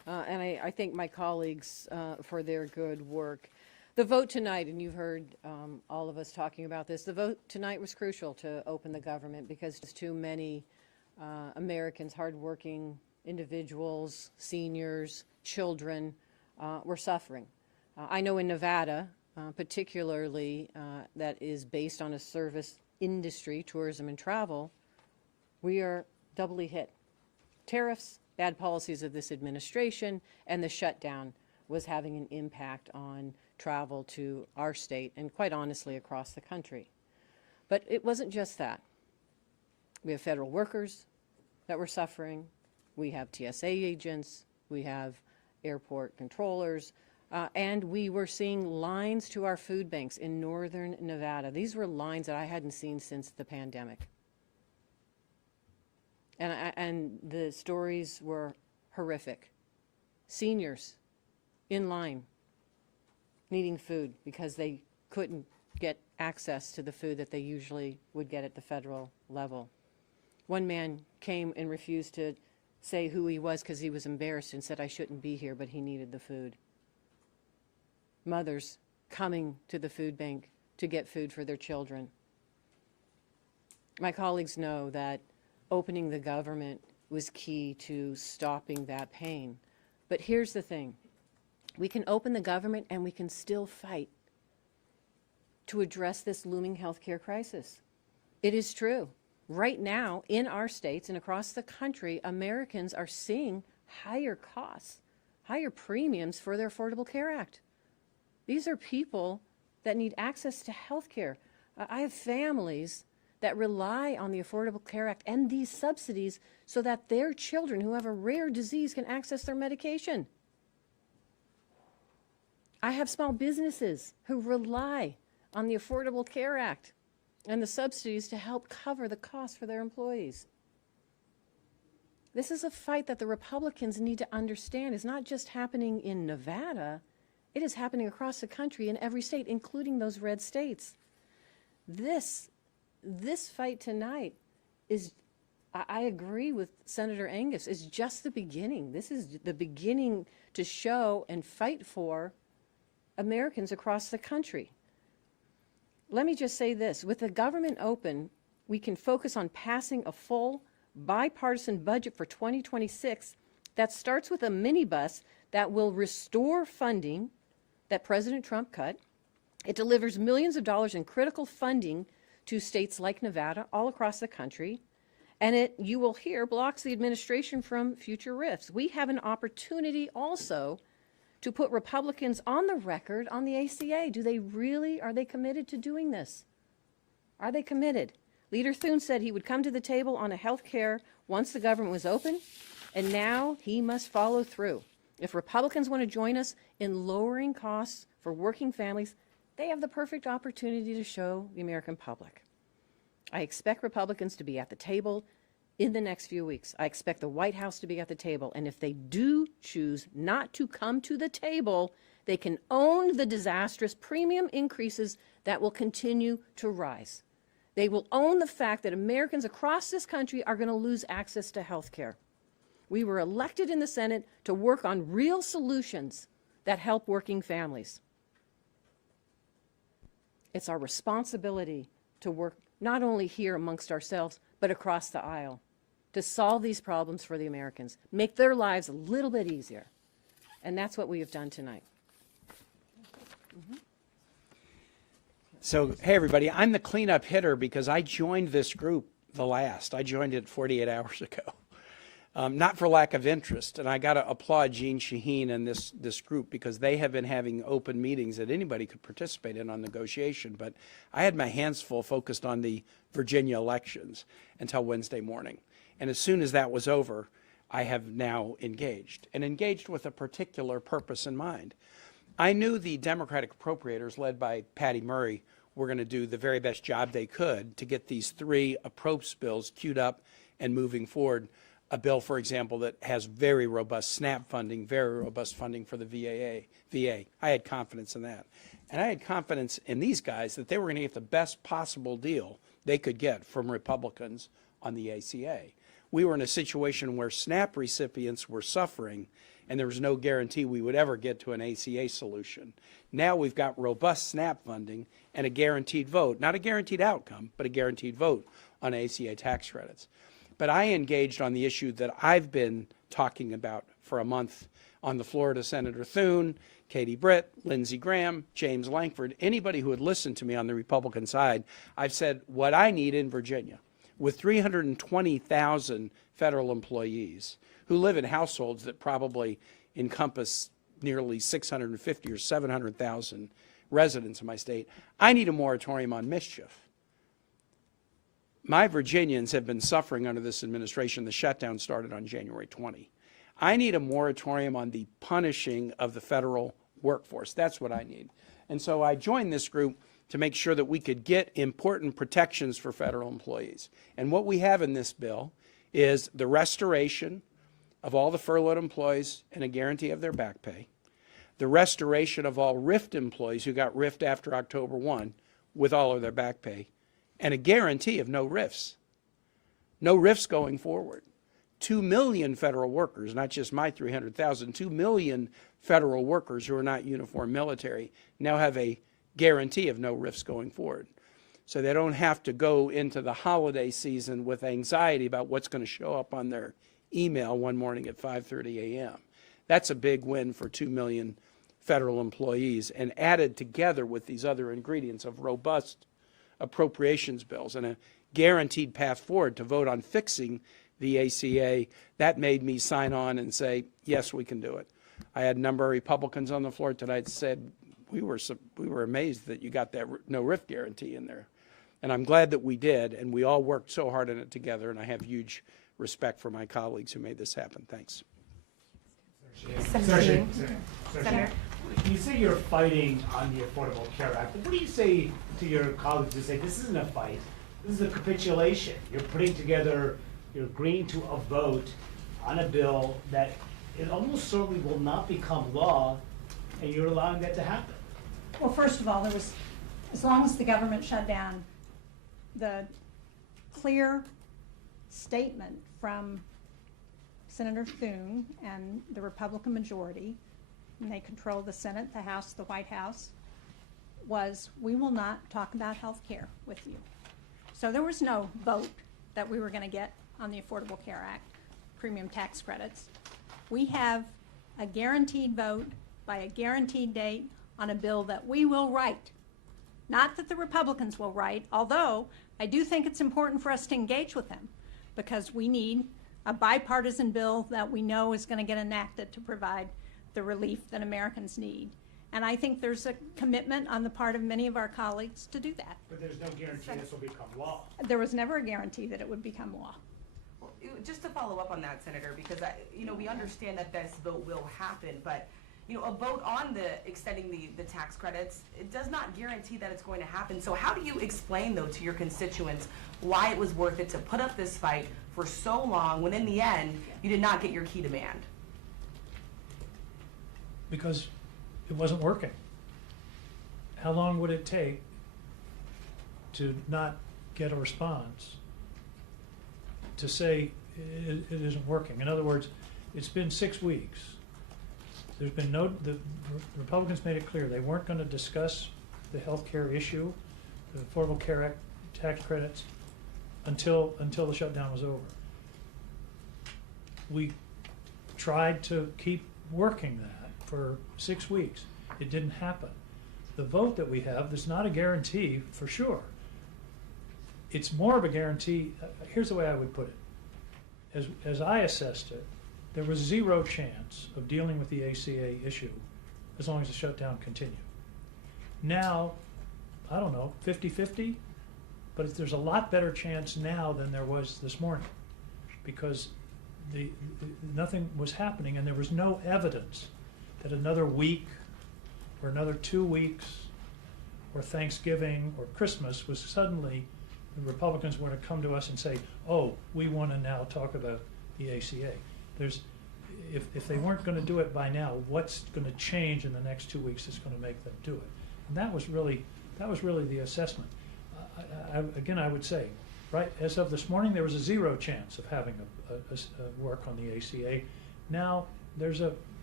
and I thank my colleagues for their good work. The vote tonight, and you've heard all of us talking about this, the vote tonight was crucial to open the government because too many Americans, hardworking individuals, seniors, children, were suffering. I know in Nevada, particularly that is based on a service industry, tourism and travel, we are doubly hit. Tariffs, bad policies of this administration, and the shutdown was having an impact on travel to our state and quite honestly across the country. But it wasn't just that. We have federal workers that were suffering. We have TSA agents. We have airport controllers. And we were seeing lines to our food banks in northern Nevada. These were lines that I hadn't seen since the pandemic. And the stories were horrific. Seniors in line needing food because they couldn't get access to the food that they usually would get at the federal level. One man came and refused to say who he was because he was embarrassed and said, "I shouldn't be here," but he needed the food. Mothers coming to the food bank to get food for their children. My colleagues know that opening the government was key to stopping that pain. But here's the thing. We can open the government and we can still fight to address this looming healthcare crisis. It is true. Right now, in our states and across the country, Americans are seeing higher costs, higher premiums for their Affordable Care Act. These are people that need access to health care. I have families that rely on the Affordable Care Act and these subsidies so that their children who have a rare disease can access their medication. I have small businesses who rely on the Affordable Care Act and the subsidies to help cover the cost for their employees. This is a fight that the Republicans need to understand is not just happening in Nevada, it is happening across the country in every state, including those red states. This fight tonight is, I agree with Senator Angus, is just the beginning. This is the beginning to show and fight for Americans across the country. Let me just say this, with the government open, we can focus on passing a full bipartisan budget for 2026 that starts with a minibus that will restore funding that President Trump cut. It delivers millions of dollars in critical funding to states like Nevada all across the country, and it, you will hear, blocks the administration from future rifts. We have an opportunity also to put Republicans on the record on the ACA. Are they committed to doing this? Are they committed? Leader Thune said he would come to the table on a health care once the government was open, and now he must follow through. If Republicans want to join us in lowering costs for working families, they have the perfect opportunity to show the American public. I expect Republicans to be at the table in the next few weeks. I expect the White House to be at the table. And if they do choose not to come to the table, they can own the disastrous premium increases that will continue to rise. They will own the fact that Americans across this country are going to lose access to health care. We were elected in the Senate to work on real solutions that help working families. It's our responsibility to work not only here amongst ourselves, but across the aisle to solve these problems for the Americans, make their lives a little bit easier. And that's what we have done tonight. So, hey, everybody, I'm the cleanup hitter because I joined this group the last. I joined it 48 hours ago. Not for lack of interest, and I got to applaud Jeanne Shaheen and this group because they have been having open meetings that anybody could participate in on negotiation, but I had my hands full focused on the Virginia elections until Wednesday morning. And as soon as that was over, I have now engaged, and engaged with a particular purpose in mind. I knew the Democratic appropriators, led by Patty Murray, were going to do the very best job they could to get these three approach bills queued up and moving forward. A bill, for example, that has very robust SNAP funding, very robust funding for the VA. I had confidence in that. And I had confidence in these guys that they were going to get the best possible deal they could get from Republicans on the ACA. We were in a situation where SNAP recipients were suffering, and there was no guarantee we would ever get to an ACA solution. Now we've got robust SNAP funding and a guaranteed vote, not a guaranteed outcome, but a guaranteed vote on ACA tax credits. But I engaged on the issue that I've been talking about for a month on the floor to Senator Thune, Katie Britt, Lindsey Graham, James Lankford, anybody who had listened to me on the Republican side. I've said what I need in Virginia, with 320,000 federal employees who live in households that probably encompass nearly 650 or 700,000 residents in my state, I need a moratorium on mischief. My Virginians have been suffering under this administration. The shutdown started on January 20. I need a moratorium on the punishing of the federal workforce. That's what I need. And so I joined this group to make sure that we could get important protections for federal employees. And what we have in this bill is the restoration of all the furloughed employees and a guarantee of their back pay, the restoration of all RIFT employees who got RIFT after October 1 with all of their back pay, and a guarantee of no RIFs. No RIFs going forward. 2 million federal workers, not just my 300,000, 2 million federal workers who are not uniform military now have a guarantee of no RIFs going forward. So they don't have to go into the holiday season with anxiety about what's going to show up on their email one morning at 5:30 a.m. That's a big win for 2 million federal employees, and added together with these other ingredients of robust appropriations bills and a guaranteed path forward to vote on fixing the ACA, that made me sign on and say, yes, we can do it. I had a number of Republicans on the floor tonight said, we were amazed that you got that no RIF guarantee in there. And I'm glad that we did, and we all worked so hard on it together, and I have huge respect for my colleagues who made this happen. Thanks. Senator, you say you're fighting on the Affordable Care Act. What do you say to your colleagues who say this isn't a fight, this is a capitulation? You're putting together, you're agreeing to a vote on a bill that it almost certainly will not become law, and you're allowing that to happen. Well, first of all, as long as the government shut down, the clear statement from Senator Thune and the Republican majority, and they control the Senate, the House, the White House, was we will not talk about health care with you. So there was no vote that we were going to get on the Affordable Care Act, premium tax credits. We have a guaranteed vote by a guaranteed date on a bill that we will write. Not that the Republicans will write, although I do think it's important for us to engage with them, because we need a bipartisan bill that we know is going to get enacted to provide the relief that Americans need. And I think there's a commitment on the part of many of our colleagues to do that. But there's no guarantee this will become law. There was never a guarantee that it would become law. Well, just to follow up on that, Senator, because we understand that this vote will happen, but a vote on the extending the tax credits, it does not guarantee that it's going to happen. So how do you explain, though, to your constituents why it was worth it to put up this fight for so long when in the end you did not get your key demand? Because it wasn't working. How long would it take to not get a response to say it isn't working? In other words, it's been 6 weeks. There's been the Republicans made it clear they weren't going to discuss the health care issue, the Affordable Care Act tax credits, until the shutdown was over. We tried to keep working that for 6 weeks. It didn't happen. The vote that we have, there's not a guarantee for sure. It's more of a guarantee. Here's the way I would put it. As I assessed it, there was zero chance of dealing with the ACA issue as long as the shutdown continued. Now, I don't know, 50-50, but there's a lot better chance now than there was this morning, because nothing was happening, and there was no evidence that another week or another 2 weeks or Thanksgiving or Christmas was suddenly the Republicans were to come to us and say, oh, we want to now talk about the ACA. If they weren't going to do it by now, what's going to change in the next 2 weeks that's going to make them do it? And that was really the assessment. Again, I would say, right, as of this morning, there was a zero chance of having a work on the ACA. Now there's a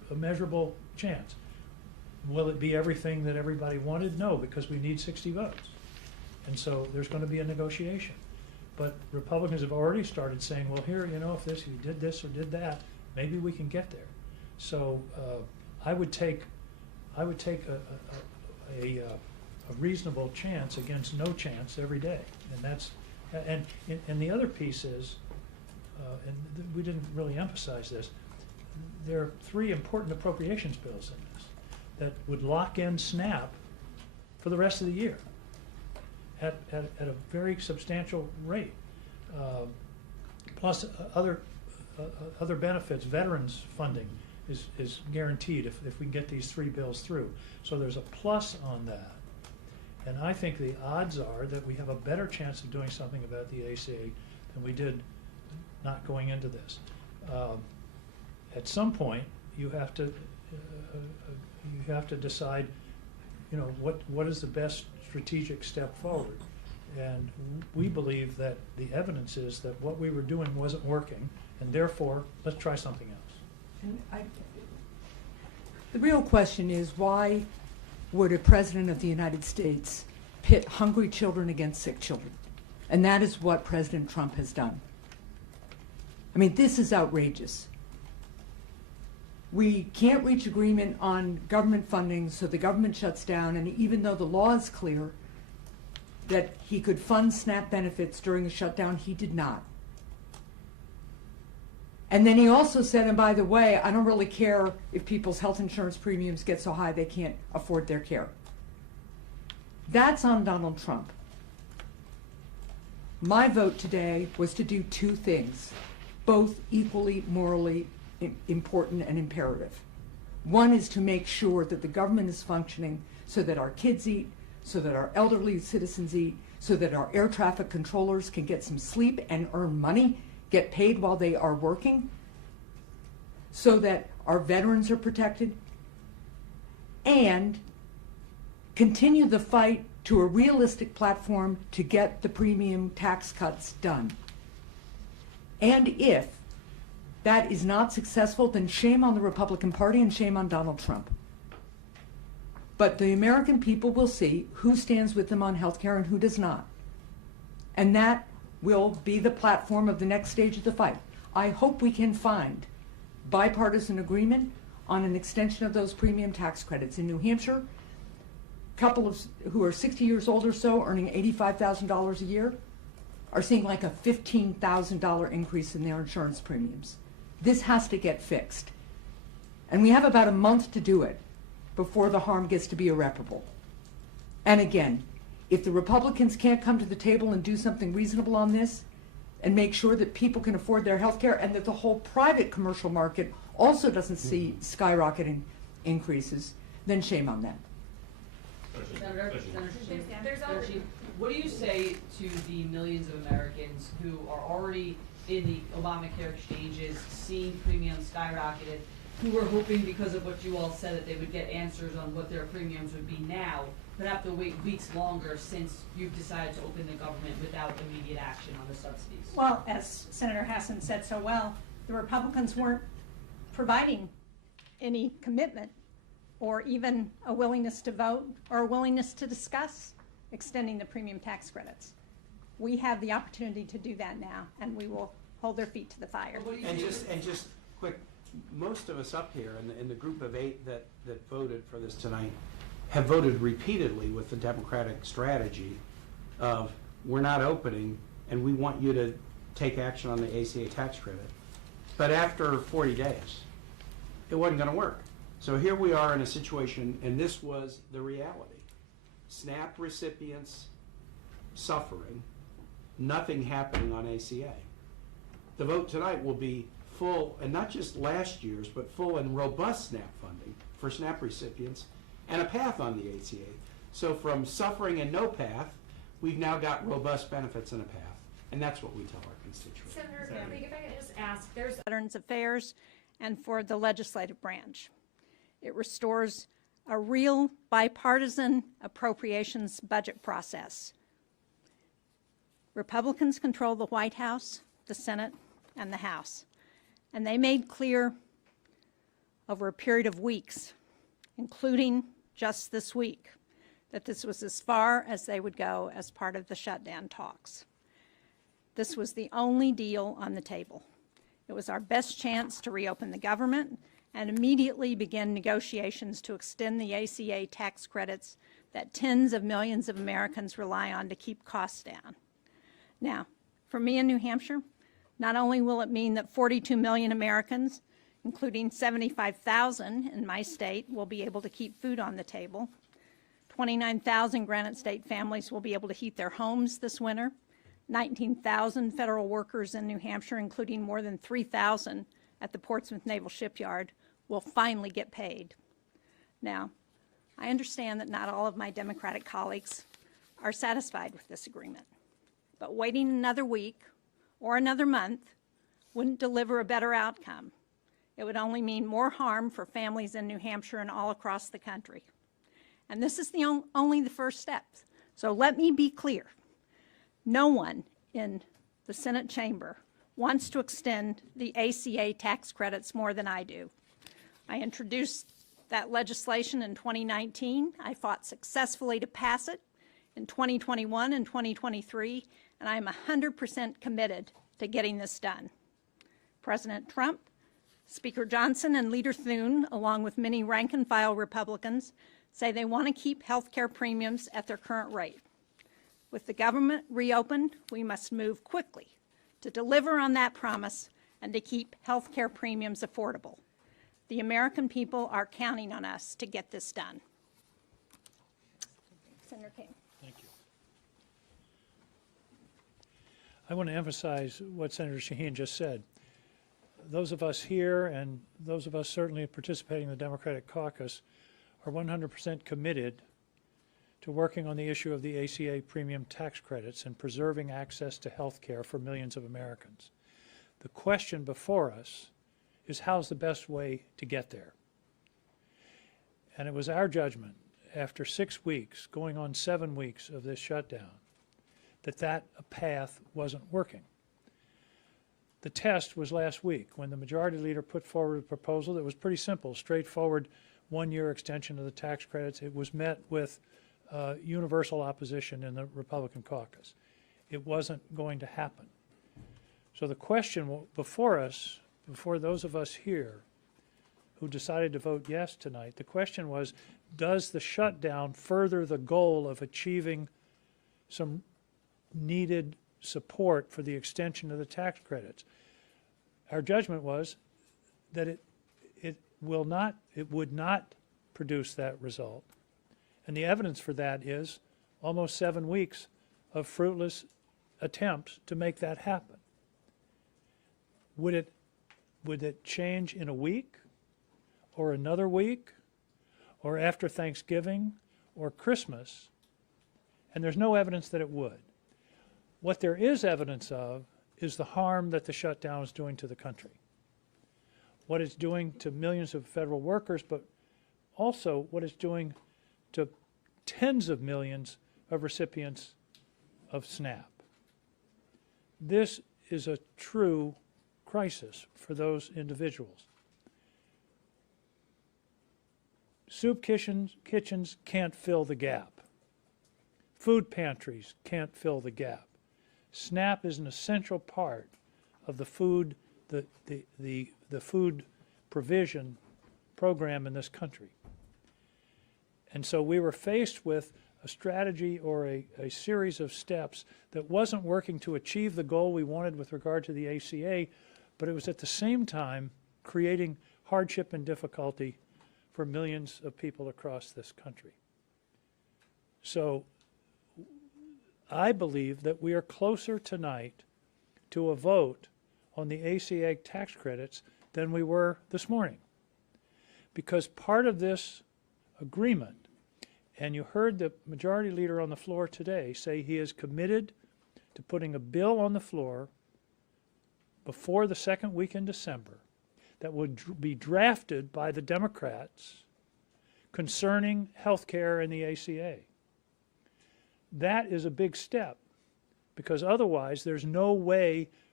a measurable chance. Will it be everything that everybody wanted? No, because we need 60 votes. And so there's going to be a negotiation. But Republicans have already started saying, well, here, if you did this or did that, maybe we can get there. So I would take a reasonable chance against no chance every day. And that's, and the other piece is, we didn't really emphasize this, there are 3 important appropriations bills in this that would lock in SNAP for the rest of the year at a very substantial rate. Plus other benefits, veterans funding is guaranteed if we can get these 3 bills through. So there's a plus on that. And I think the odds are that we have a better chance of doing something about the ACA than we did not going into this. At some point, you have to decide, what is the best strategic step forward. And we believe that the evidence is that what we were doing wasn't working, and therefore, let's try something else. And the real question is, why would a president of the United States pit hungry children against sick children? And that is what President Trump has done. I mean, this is outrageous. We can't reach agreement on government funding, so the government shuts down, and even though the law is clear that he could fund SNAP benefits during the shutdown, he did not. And then he also said, and by the way, I don't really care if people's health insurance premiums get so high they can't afford their care. That's on Donald Trump. My vote today was to do 2 things, both equally morally important and imperative. One is to make sure that the government is functioning so that our kids eat, so that our elderly citizens eat, so that our air traffic controllers can get some sleep and earn money, get paid while they are working, so that our veterans are protected, and continue the fight to a realistic platform to get the premium tax cuts done. And if that is not successful, then shame on the Republican Party and shame on Donald Trump. But the American people will see who stands with them on health care and who does not. And that will be the platform of the next stage of the fight. I hope we can find bipartisan agreement on an extension of those premium tax credits. In New Hampshire, a couple of who are 60 years old or so, earning $85,000 a year, are seeing like a $15,000 increase in their insurance premiums. This has to get fixed. And we have about a month to do it before the harm gets to be irreparable. And again, if the Republicans can't come to the table and do something reasonable on this and make sure that people can afford their health care and that the whole private commercial market also doesn't see skyrocketing increases, then shame on them. Senator Shaheen, what do you say to the millions of Americans who are already in the Obamacare exchanges, seeing premiums skyrocketed, who were hoping because of what you all said that they would get answers on what their premiums would be now, but have to wait weeks longer since you've decided to open the government without immediate action on the subsidies? Well, as Senator Hassan said so well, the Republicans weren't providing any commitment or even a willingness to vote or a willingness to discuss extending the premium tax credits. We have the opportunity to do that now, and we will hold their feet to the fire. And just quick, most of us up here in the group of 8 that voted for this tonight have voted repeatedly with the Democratic strategy of we're not opening and we want you to take action on the ACA tax credit. But after 40 days, it wasn't going to work. So here we are in a situation, and this was the reality. SNAP recipients suffering, nothing happening on ACA. The vote tonight will be full, and not just last year's, but full and robust SNAP funding for SNAP recipients and a path on the ACA. So from suffering and no path, we've now got robust benefits and a path. And that's what we tell our constituents. Senator, if I could just ask, there's Veterans Affairs and for the legislative branch. It restores a real bipartisan appropriations budget process. Republicans control the White House, the Senate, and the House. And they made clear over a period of weeks, including just this week, that this was as far as they would go as part of the shutdown talks. This was the only deal on the table. It was our best chance to reopen the government and immediately begin negotiations to extend the ACA tax credits that tens of millions of Americans rely on to keep costs down. Now, for me in New Hampshire, not only will it mean that 42 million Americans, including 75,000 in my state, will be able to keep food on the table, 29,000 Granite State families will be able to heat their homes this winter, 19,000 federal workers in New Hampshire, including more than 3,000 at the Portsmouth Naval Shipyard, will finally get paid. Now, I understand that not all of my Democratic colleagues are satisfied with this agreement, but waiting another week or another month wouldn't deliver a better outcome. It would only mean more harm for families in New Hampshire and all across the country. And this is only the first step. So let me be clear. No one in the Senate chamber wants to extend the ACA tax credits more than I do. I introduced that legislation in 2019. I fought successfully to pass it in 2021 and 2023, and I am 100% committed to getting this done. President Trump, Speaker Johnson, and Leader Thune, along with many rank-and-file Republicans, say they want to keep health care premiums at their current rate. With the government reopened, we must move quickly to deliver on that promise and to keep health care premiums affordable. The American people are counting on us to get this done. Senator King. Thank you. I want to emphasize what Senator Shaheen just said. Those of us here and those of us certainly participating in the Democratic caucus are 100% committed to working on the issue of the ACA premium tax credits and preserving access to health care for millions of Americans. The question before us is how's the best way to get there? And it was our judgment after 6 weeks, going on 7 weeks of this shutdown, that path wasn't working. The test was last week when the majority leader put forward a proposal that was pretty simple, straightforward, one-year extension of the tax credits. It was met with universal opposition in the Republican caucus. It wasn't going to happen. So the question before us, before those of us here who decided to vote yes tonight, the question was, does the shutdown further the goal of achieving some needed support for the extension of the tax credits? Our judgment was that it would not produce that result. And the evidence for that is almost 7 weeks of fruitless attempts to make that happen. Would it change in a week or another week or after Thanksgiving or Christmas? And there's no evidence that it would. What there is evidence of is the harm that the shutdown is doing to the country. What it's doing to millions of federal workers, but also what it's doing to tens of millions of recipients of SNAP. This is a true crisis for those individuals. Soup kitchens can't fill the gap. Food pantries can't fill the gap. SNAP is an essential part of the food, the food provision program in this country. And so we were faced with a strategy or a series of steps that wasn't working to achieve the goal we wanted with regard to the ACA, but it was at the same time creating hardship and difficulty for millions of people across this country. So I believe that we are closer tonight to a vote on the ACA tax credits than we were this morning. Because part of this agreement, and you heard the majority leader on the floor today say he is committed to putting a bill on the floor before the second week in December that would be drafted by the Democrats concerning health care and the ACA. That is a big step, because otherwise there's no way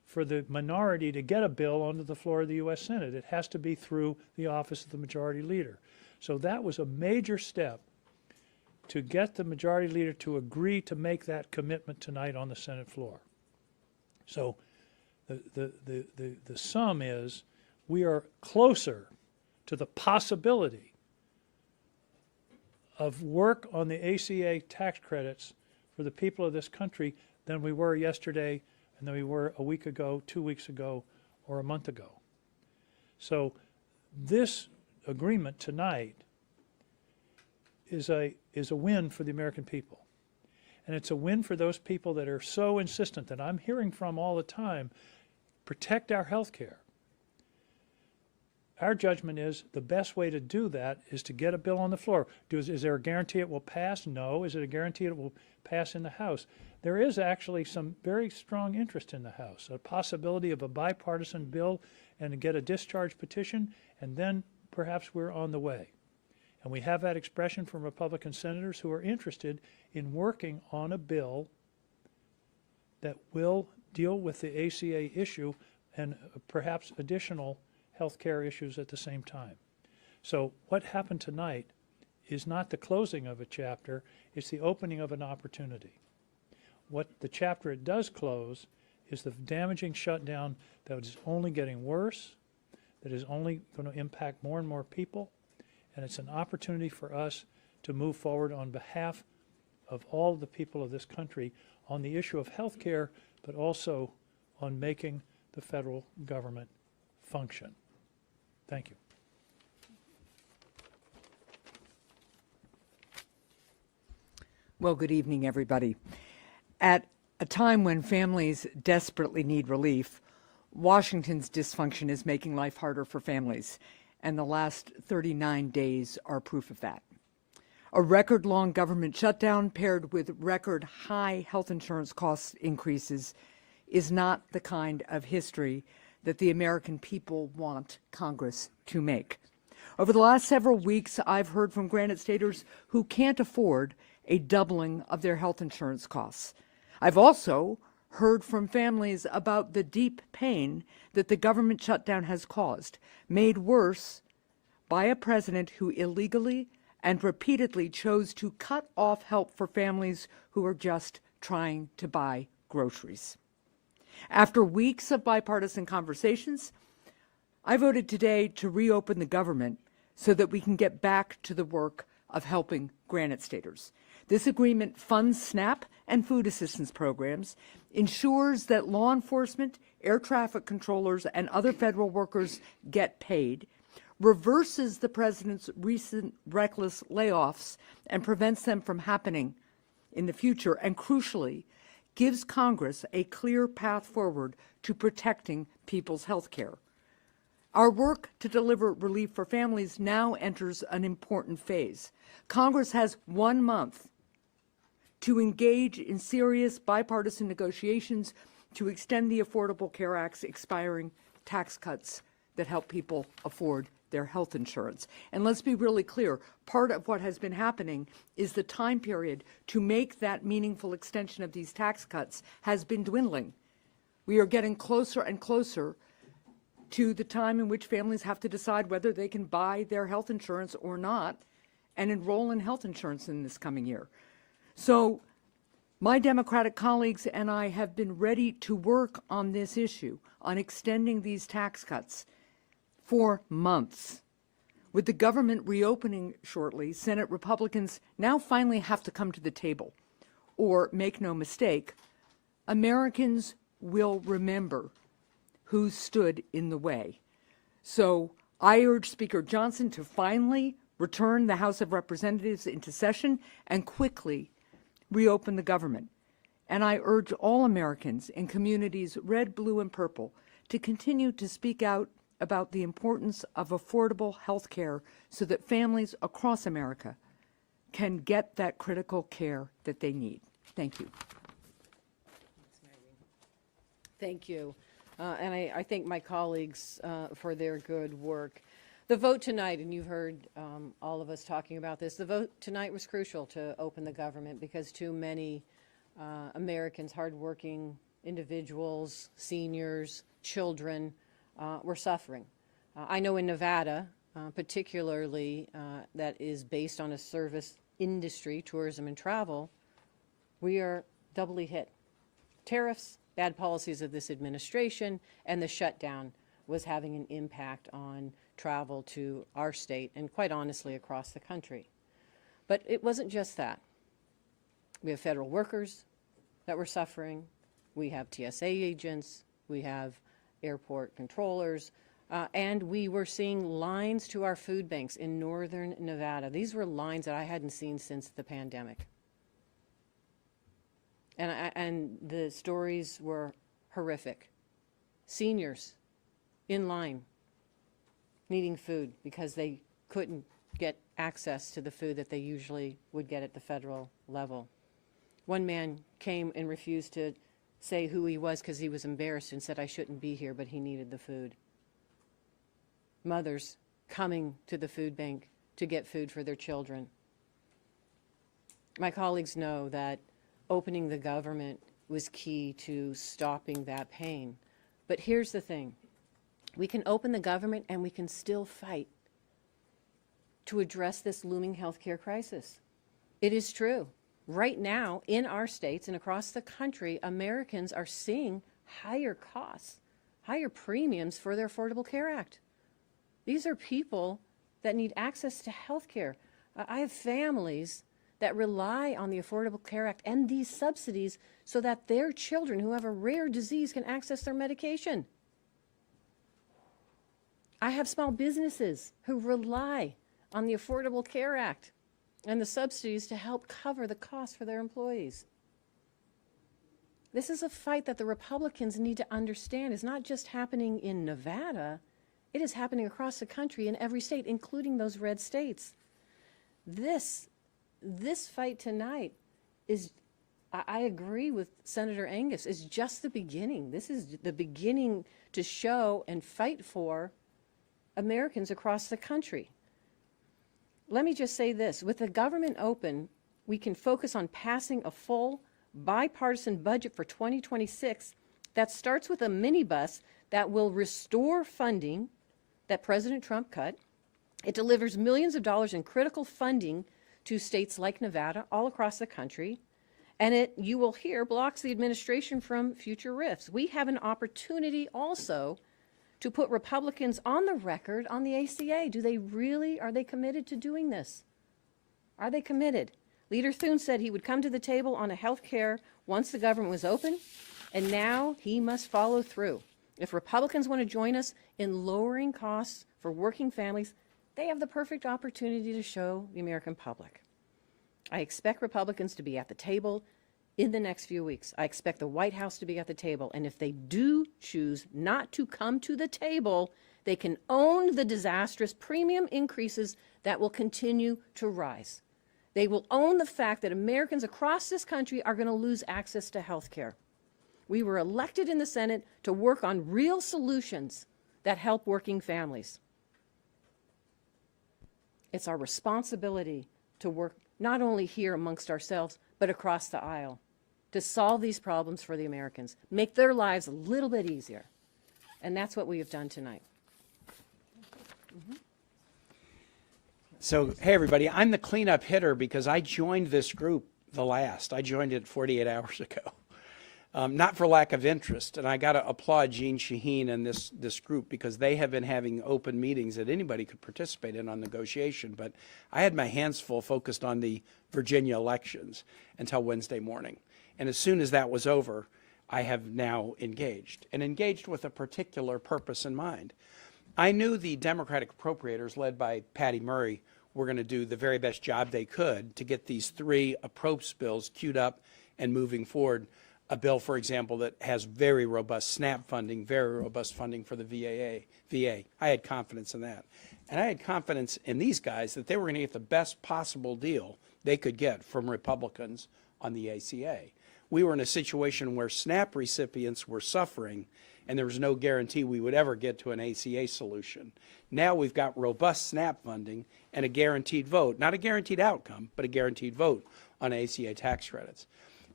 for the minority to get a bill onto the floor of the U.S. Senate. It has to be through the office of the majority leader. So that was a major step to get the majority leader to agree to make that commitment tonight on the Senate floor. So the sum is we are closer to the possibility of work on the ACA tax credits for the people of this country than we were yesterday and than we were a week ago, 2 weeks ago, or a month ago. So this agreement tonight is a win for the American people. And it's a win for those people that are so insistent that I'm hearing from all the time, protect our health care. Our judgment is the best way to do that is to get a bill on the floor. Is there a guarantee it will pass? No. Is it a guarantee it will pass in the House? There is actually some very strong interest in the House, a possibility of a bipartisan bill and to get a discharge petition, and then perhaps we're on the way. And we have that expression from Republican senators who are interested in working on a bill that will deal with the ACA issue and perhaps additional health care issues at the same time. So what happened tonight is not the closing of a chapter, it's the opening of an opportunity. What the chapter it does close is the damaging shutdown that is only getting worse, that is only going to impact more and more people, and it's an opportunity for us to move forward on behalf of all the people of this country on the issue of health care, but also on making the federal government function. Thank you. Well, good evening, everybody. At a time when families desperately need relief, Washington's dysfunction is making life harder for families, and the last 39 days are proof of that. A record-long government shutdown paired with record-high health insurance cost increases is not the kind of history that the American people want Congress to make. Over the last several weeks, I've heard from Granite Staters who can't afford a doubling of their health insurance costs. I've also heard from families about the deep pain that the government shutdown has caused, made worse by a president who illegally and repeatedly chose to cut off help for families who are just trying to buy groceries. After weeks of bipartisan conversations, I voted today to reopen the government so that we can get back to the work of helping Granite Staters. This agreement funds SNAP and food assistance programs, ensures that law enforcement, air traffic controllers, and other federal workers get paid, reverses the president's recent reckless layoffs and prevents them from happening in the future, and crucially, gives Congress a clear path forward to protecting people's health care. Our work to deliver relief for families now enters an important phase. Congress has 1 month to engage in serious bipartisan negotiations to extend the Affordable Care Act's expiring tax cuts that help people afford their health insurance. And let's be really clear, part of what has been happening is the time period to make that meaningful extension of these tax cuts has been dwindling. We are getting closer and closer to the time in which families have to decide whether they can buy their health insurance or not and enroll in health insurance in this coming year. So my Democratic colleagues and I have been ready to work on this issue, on extending these tax cuts for months. With the government reopening shortly, Senate Republicans now finally have to come to the table. Or, make no mistake, Americans will remember who stood in the way. So I urge Speaker Johnson to finally return the House of Representatives into session and quickly reopen the government. And I urge all Americans in communities red, blue, and purple to continue to speak out about the importance of affordable health care so that families across America can get that critical care that they need. Thank you. Thank you. And I thank my colleagues for their good work. The vote tonight, and you've heard all of us talking about this, the vote tonight was crucial to open the government because too many Americans, hardworking individuals, seniors, children were suffering. I know in Nevada, particularly that is based on a service industry, tourism and travel, we are doubly hit. Tariffs, bad policies of this administration, and the shutdown was having an impact on travel to our state and quite honestly across the country. But it wasn't just that. We have federal workers that were suffering. We have TSA agents. We have airport controllers. And we were seeing lines to our food banks in northern Nevada. These were lines that I hadn't seen since the pandemic. And the stories were horrific. Seniors in line needing food because they couldn't get access to the food that they usually would get at the federal level. One man came and refused to say who he was because he was embarrassed and said, "I shouldn't be here," but he needed the food. Mothers coming to the food bank to get food for their children. My colleagues know that opening the government was key to stopping that pain. But here's the thing. We can open the government and we can still fight to address this looming healthcare crisis. It is true. Right now, in our states and across the country, Americans are seeing higher costs, higher premiums for their Affordable Care Act. These are people that need access to health care. I have families that rely on the Affordable Care Act and these subsidies so that their children who have a rare disease can access their medication. I have small businesses who rely on the Affordable Care Act and the subsidies to help cover the costs for their employees. This is a fight that the Republicans need to understand is not just happening in Nevada, it is happening across the country in every state, including those red states. This fight tonight is, I agree with Senator Angus, is just the beginning. This is the beginning to show and fight for Americans across the country. Let me just say this. With the government open, we can focus on passing a full bipartisan budget for 2026 that starts with a minibus that will restore funding that President Trump cut. It delivers millions of dollars in critical funding to states like Nevada, all across the country. And it, you will hear, blocks the administration from future rifts. We have an opportunity also to put Republicans on the record on the ACA. Are they committed to doing this? Are they committed? Leader Thune said he would come to the table on a health care once the government was open, and now he must follow through. If Republicans want to join us in lowering costs for working families, they have the perfect opportunity to show the American public. I expect Republicans to be at the table in the next few weeks. I expect the White House to be at the table. And if they do choose not to come to the table, they can own the disastrous premium increases that will continue to rise. They will own the fact that Americans across this country are going to lose access to health care. We were elected in the Senate to work on real solutions that help working families. It's our responsibility to work not only here amongst ourselves, but across the aisle to solve these problems for the Americans, make their lives a little bit easier. And that's what we have done tonight. So, hey, everybody, I'm the cleanup hitter because I joined this group the last. I joined it 48 hours ago. Not for lack of interest, and I got to applaud Jeanne Shaheen and this group because they have been having open meetings that anybody could participate in on negotiation. But I had my hands full focused on the Virginia elections until Wednesday morning. And as soon as that was over, I have now engaged with a particular purpose in mind. I knew the Democratic appropriators led by Patty Murray were going to do the very best job they could to get these three approach bills queued up and moving forward. A bill, for example, that has very robust SNAP funding, very robust funding for the VA. I had confidence in that. And I had confidence in these guys that they were going to get the best possible deal they could get from Republicans on the ACA. We were in a situation where SNAP recipients were suffering, and there was no guarantee we would ever get to an ACA solution. Now we've got robust SNAP funding and a guaranteed vote, not a guaranteed outcome, but a guaranteed vote on ACA tax credits.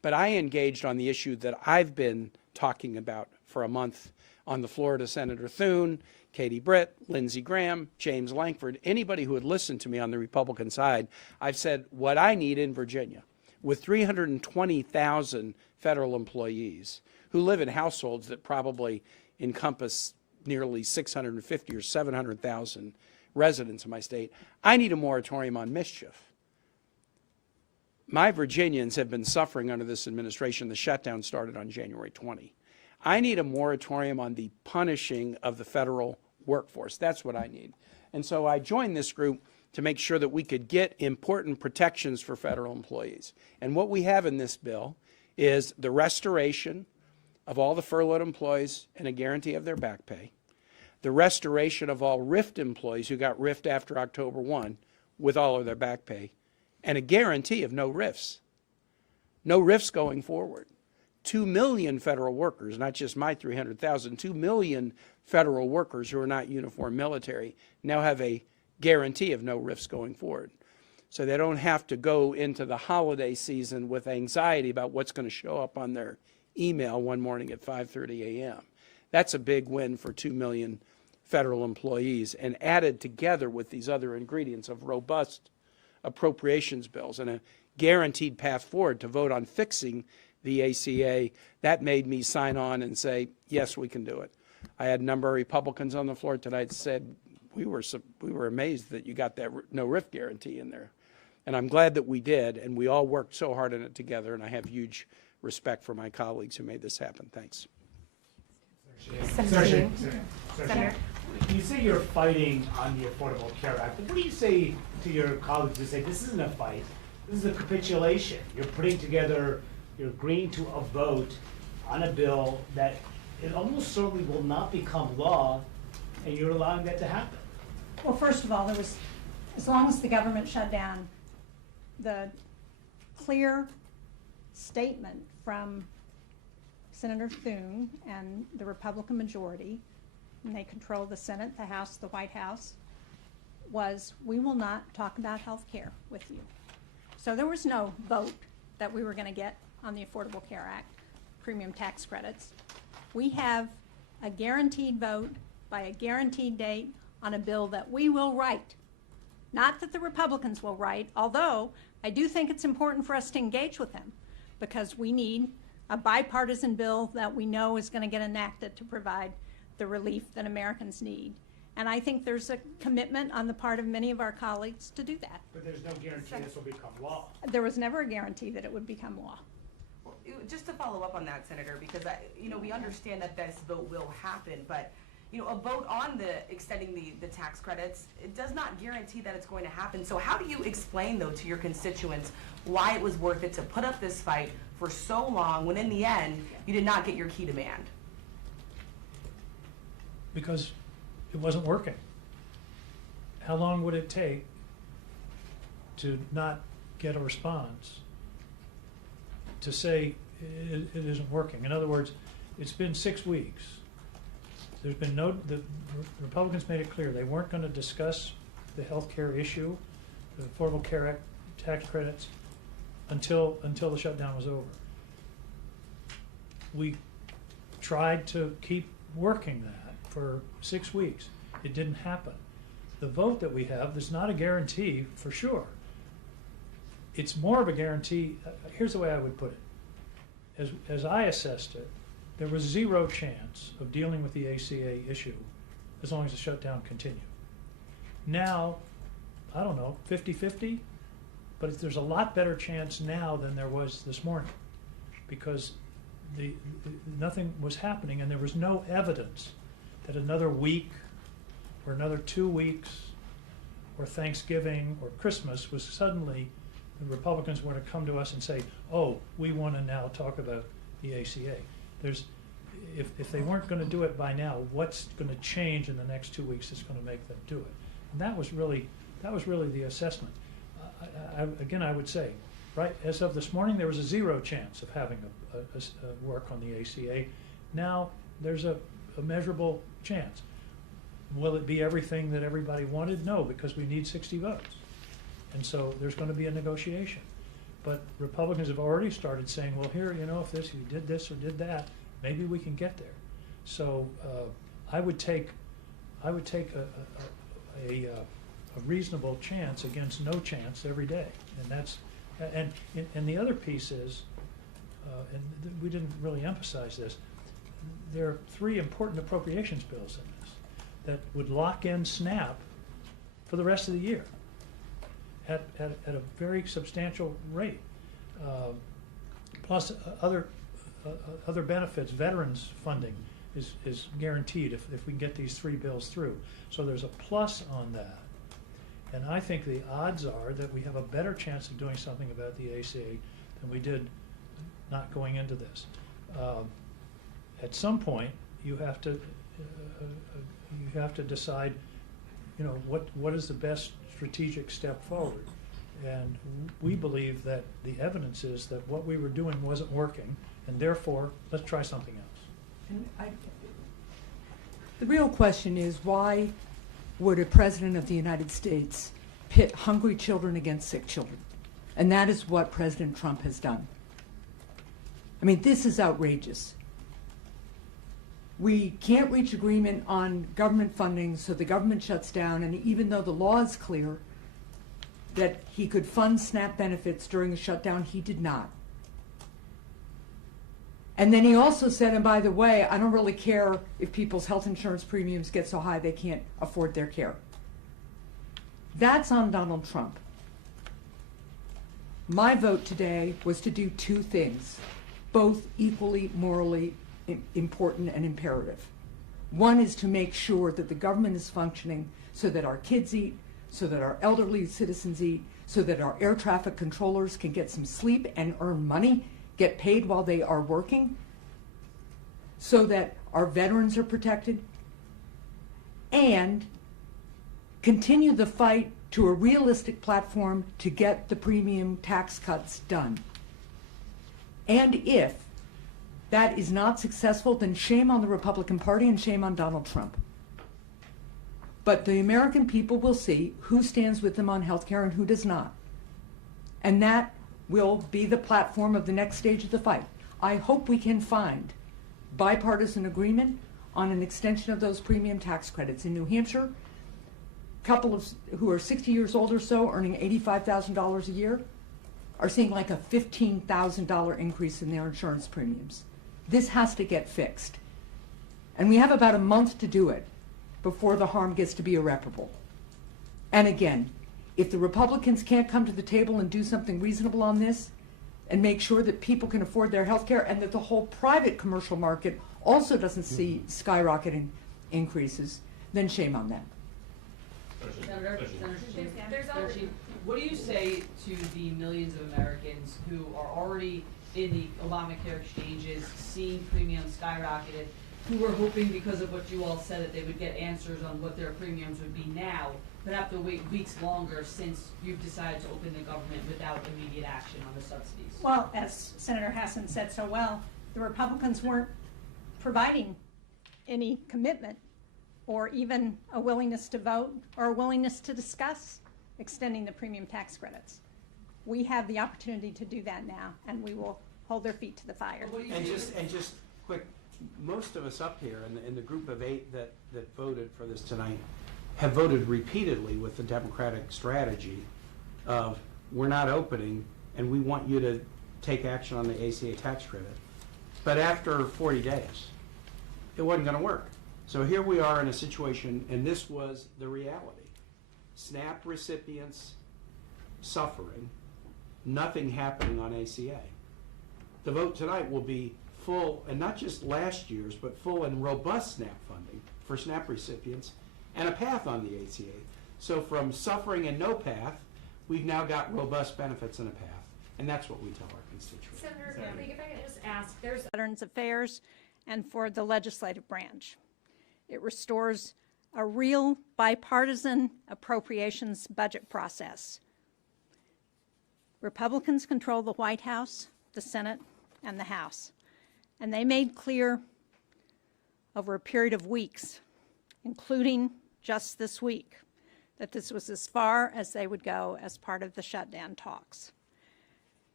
But I engaged on the issue that I've been talking about for a month on the floor to Senator Thune, Katie Britt, Lindsey Graham, James Lankford, anybody who had listened to me on the Republican side. I've said what I need in Virginia, with 320,000 federal employees who live in households that probably encompass nearly 650 or 700,000 residents in my state, I need a moratorium on mischief. My Virginians have been suffering under this administration. The shutdown started on January 20. I need a moratorium on the punishing of the federal workforce. That's what I need. And so I joined this group to make sure that we could get important protections for federal employees. And what we have in this bill is the restoration of all the furloughed employees and a guarantee of their back pay, the restoration of all RIFT employees who got RIFT after October 1 with all of their back pay, and a guarantee of no RIFs. No RIFs going forward. 2 million federal workers, not just my 300,000, 2 million federal workers who are not uniform military now have a guarantee of no RIFs going forward. So they don't have to go into the holiday season with anxiety about what's going to show up on their email one morning at 5:30 a.m. That's a big win for 2 million federal employees, and added together with these other ingredients of robust appropriations bills and a guaranteed path forward to vote on fixing the ACA, that made me sign on and say, yes, we can do it. I had a number of Republicans on the floor tonight that said, we were amazed that you got that no RIF guarantee in there. And I'm glad that we did, and we all worked so hard on it together, and I have huge respect for my colleagues who made this happen. Thanks. Senator, you say you're fighting on the Affordable Care Act. What do you say to your colleagues who say this isn't a fight, this is a capitulation? You're putting together, you're agreeing to a vote on a bill that it almost certainly will not become law, and you're allowing that to happen. Well, first of all, there was, as long as the government shut down, the clear statement from Senator Thune and the Republican majority, and they control the Senate, the House, the White House, was we will not talk about health care with you. So there was no vote that we were going to get on the Affordable Care Act, premium tax credits. We have a guaranteed vote by a guaranteed date on a bill that we will write. Not that the Republicans will write, although I do think it's important for us to engage with them, because we need a bipartisan bill that we know is going to get enacted to provide the relief that Americans need. And I think there's a commitment on the part of many of our colleagues to do that. But there's no guarantee this will become law. There was never a guarantee that it would become law. Well, just to follow up on that, Senator, because we understand that this vote will happen, but a vote on extending the tax credits, it does not guarantee that it's going to happen. So how do you explain, though, to your constituents why it was worth it to put up this fight for so long when in the end you did not get your key demand? Because it wasn't working. How long would it take to not get a response to say it isn't working? In other words, it's been 6 weeks. There's been the Republicans made it clear they weren't going to discuss the health care issue, the Affordable Care Act tax credits, until the shutdown was over. We tried to keep working that for 6 weeks. It didn't happen. The vote that we have, there's not a guarantee for sure. It's more of a guarantee. Here's the way I would put it. As I assessed it, there was zero chance of dealing with the ACA issue as long as the shutdown continued. Now, I don't know, 50-50, but there's a lot better chance now than there was this morning, because nothing was happening, and there was no evidence that another week or another 2 weeks or Thanksgiving or Christmas was suddenly the Republicans were to come to us and say, oh, we want to now talk about the ACA. If they weren't going to do it by now, what's going to change in the next 2 weeks that's going to make them do it? And that was really the assessment. Again, I would say, right, as of this morning, there was a zero chance of having a work on the ACA. Now there's a measurable chance. Will it be everything that everybody wanted? No, because we need 60 votes. And so there's going to be a negotiation. But Republicans have already started saying, well, here, if you did this or did that, maybe we can get there. So I would take a reasonable chance against no chance every day, and the other piece is, we didn't really emphasize this. There are 3 important appropriations bills in this that would lock in SNAP for the rest of the year at a very substantial rate, plus other benefits. Veterans funding is guaranteed if we can get these 3 bills through. So there's a plus on that. And I think the odds are that we have a better chance of doing something about the ACA than we did not going into this. At some point, you have to decide, what is the best strategic step forward. And we believe that the evidence is that what we were doing wasn't working, and therefore, let's try something else. And the real question is, why would a president of the United States pit hungry children against sick children? And that is what President Trump has done. I mean, this is outrageous. We can't reach agreement on government funding, so the government shuts down, and even though the law is clear that he could fund SNAP benefits during a shutdown, he did not. And then he also said, and by the way, I don't really care if people's health insurance premiums get so high they can't afford their care. That's on Donald Trump. My vote today was to do 2 things, both equally morally important and imperative. One is to make sure that the government is functioning so that our kids eat, so that our elderly citizens eat, so that our air traffic controllers can get some sleep and earn money, get paid while they are working, so that our veterans are protected, and continue the fight to a realistic platform to get the premium tax cuts done. And if that is not successful, then shame on the Republican Party and shame on Donald Trump. But the American people will see who stands with them on health care and who does not. And that will be the platform of the next stage of the fight. I hope we can find bipartisan agreement on an extension of those premium tax credits. In New Hampshire, couples who are 60 years old or so, earning $85,000 a year, are seeing like a $15,000 increase in their insurance premiums. This has to get fixed. And we have about a month to do it before the harm gets to be irreparable. And again, if the Republicans can't come to the table and do something reasonable on this and make sure that people can afford their health care and that the whole private commercial market also doesn't see skyrocketing increases, then shame on them. Senator Shaheen, what do you say to the millions of Americans who are already in the Obamacare exchanges, seeing premiums skyrocketed, who were hoping because of what you all said that they would get answers on what their premiums would be now, but have to wait weeks longer since you've decided to open the government without immediate action on the subsidies? Well, as Senator Hassan said so well, the Republicans weren't providing any commitment or even a willingness to vote or a willingness to discuss extending the premium tax credits. We have the opportunity to do that now, and we will hold their feet to the fire. And just quick, most of us up here in the group of 8 that voted for this tonight have voted repeatedly with the Democratic strategy of we're not opening and we want you to take action on the ACA tax credit. But after 40 days, it wasn't going to work. So here we are in a situation, and this was the reality. SNAP recipients suffering, nothing happening on ACA. The vote tonight will be full, and not just last year's, but full and robust SNAP funding for SNAP recipients and a path on the ACA. So from suffering and no path, we've now got robust benefits and a path. And that's what we tell our constituents. Senator, if I can just ask, there's Veterans Affairs and for the legislative branch. It restores a real bipartisan appropriations budget process. Republicans control the White House, the Senate, and the House. And they made clear over a period of weeks, including just this week, that this was as far as they would go as part of the shutdown talks.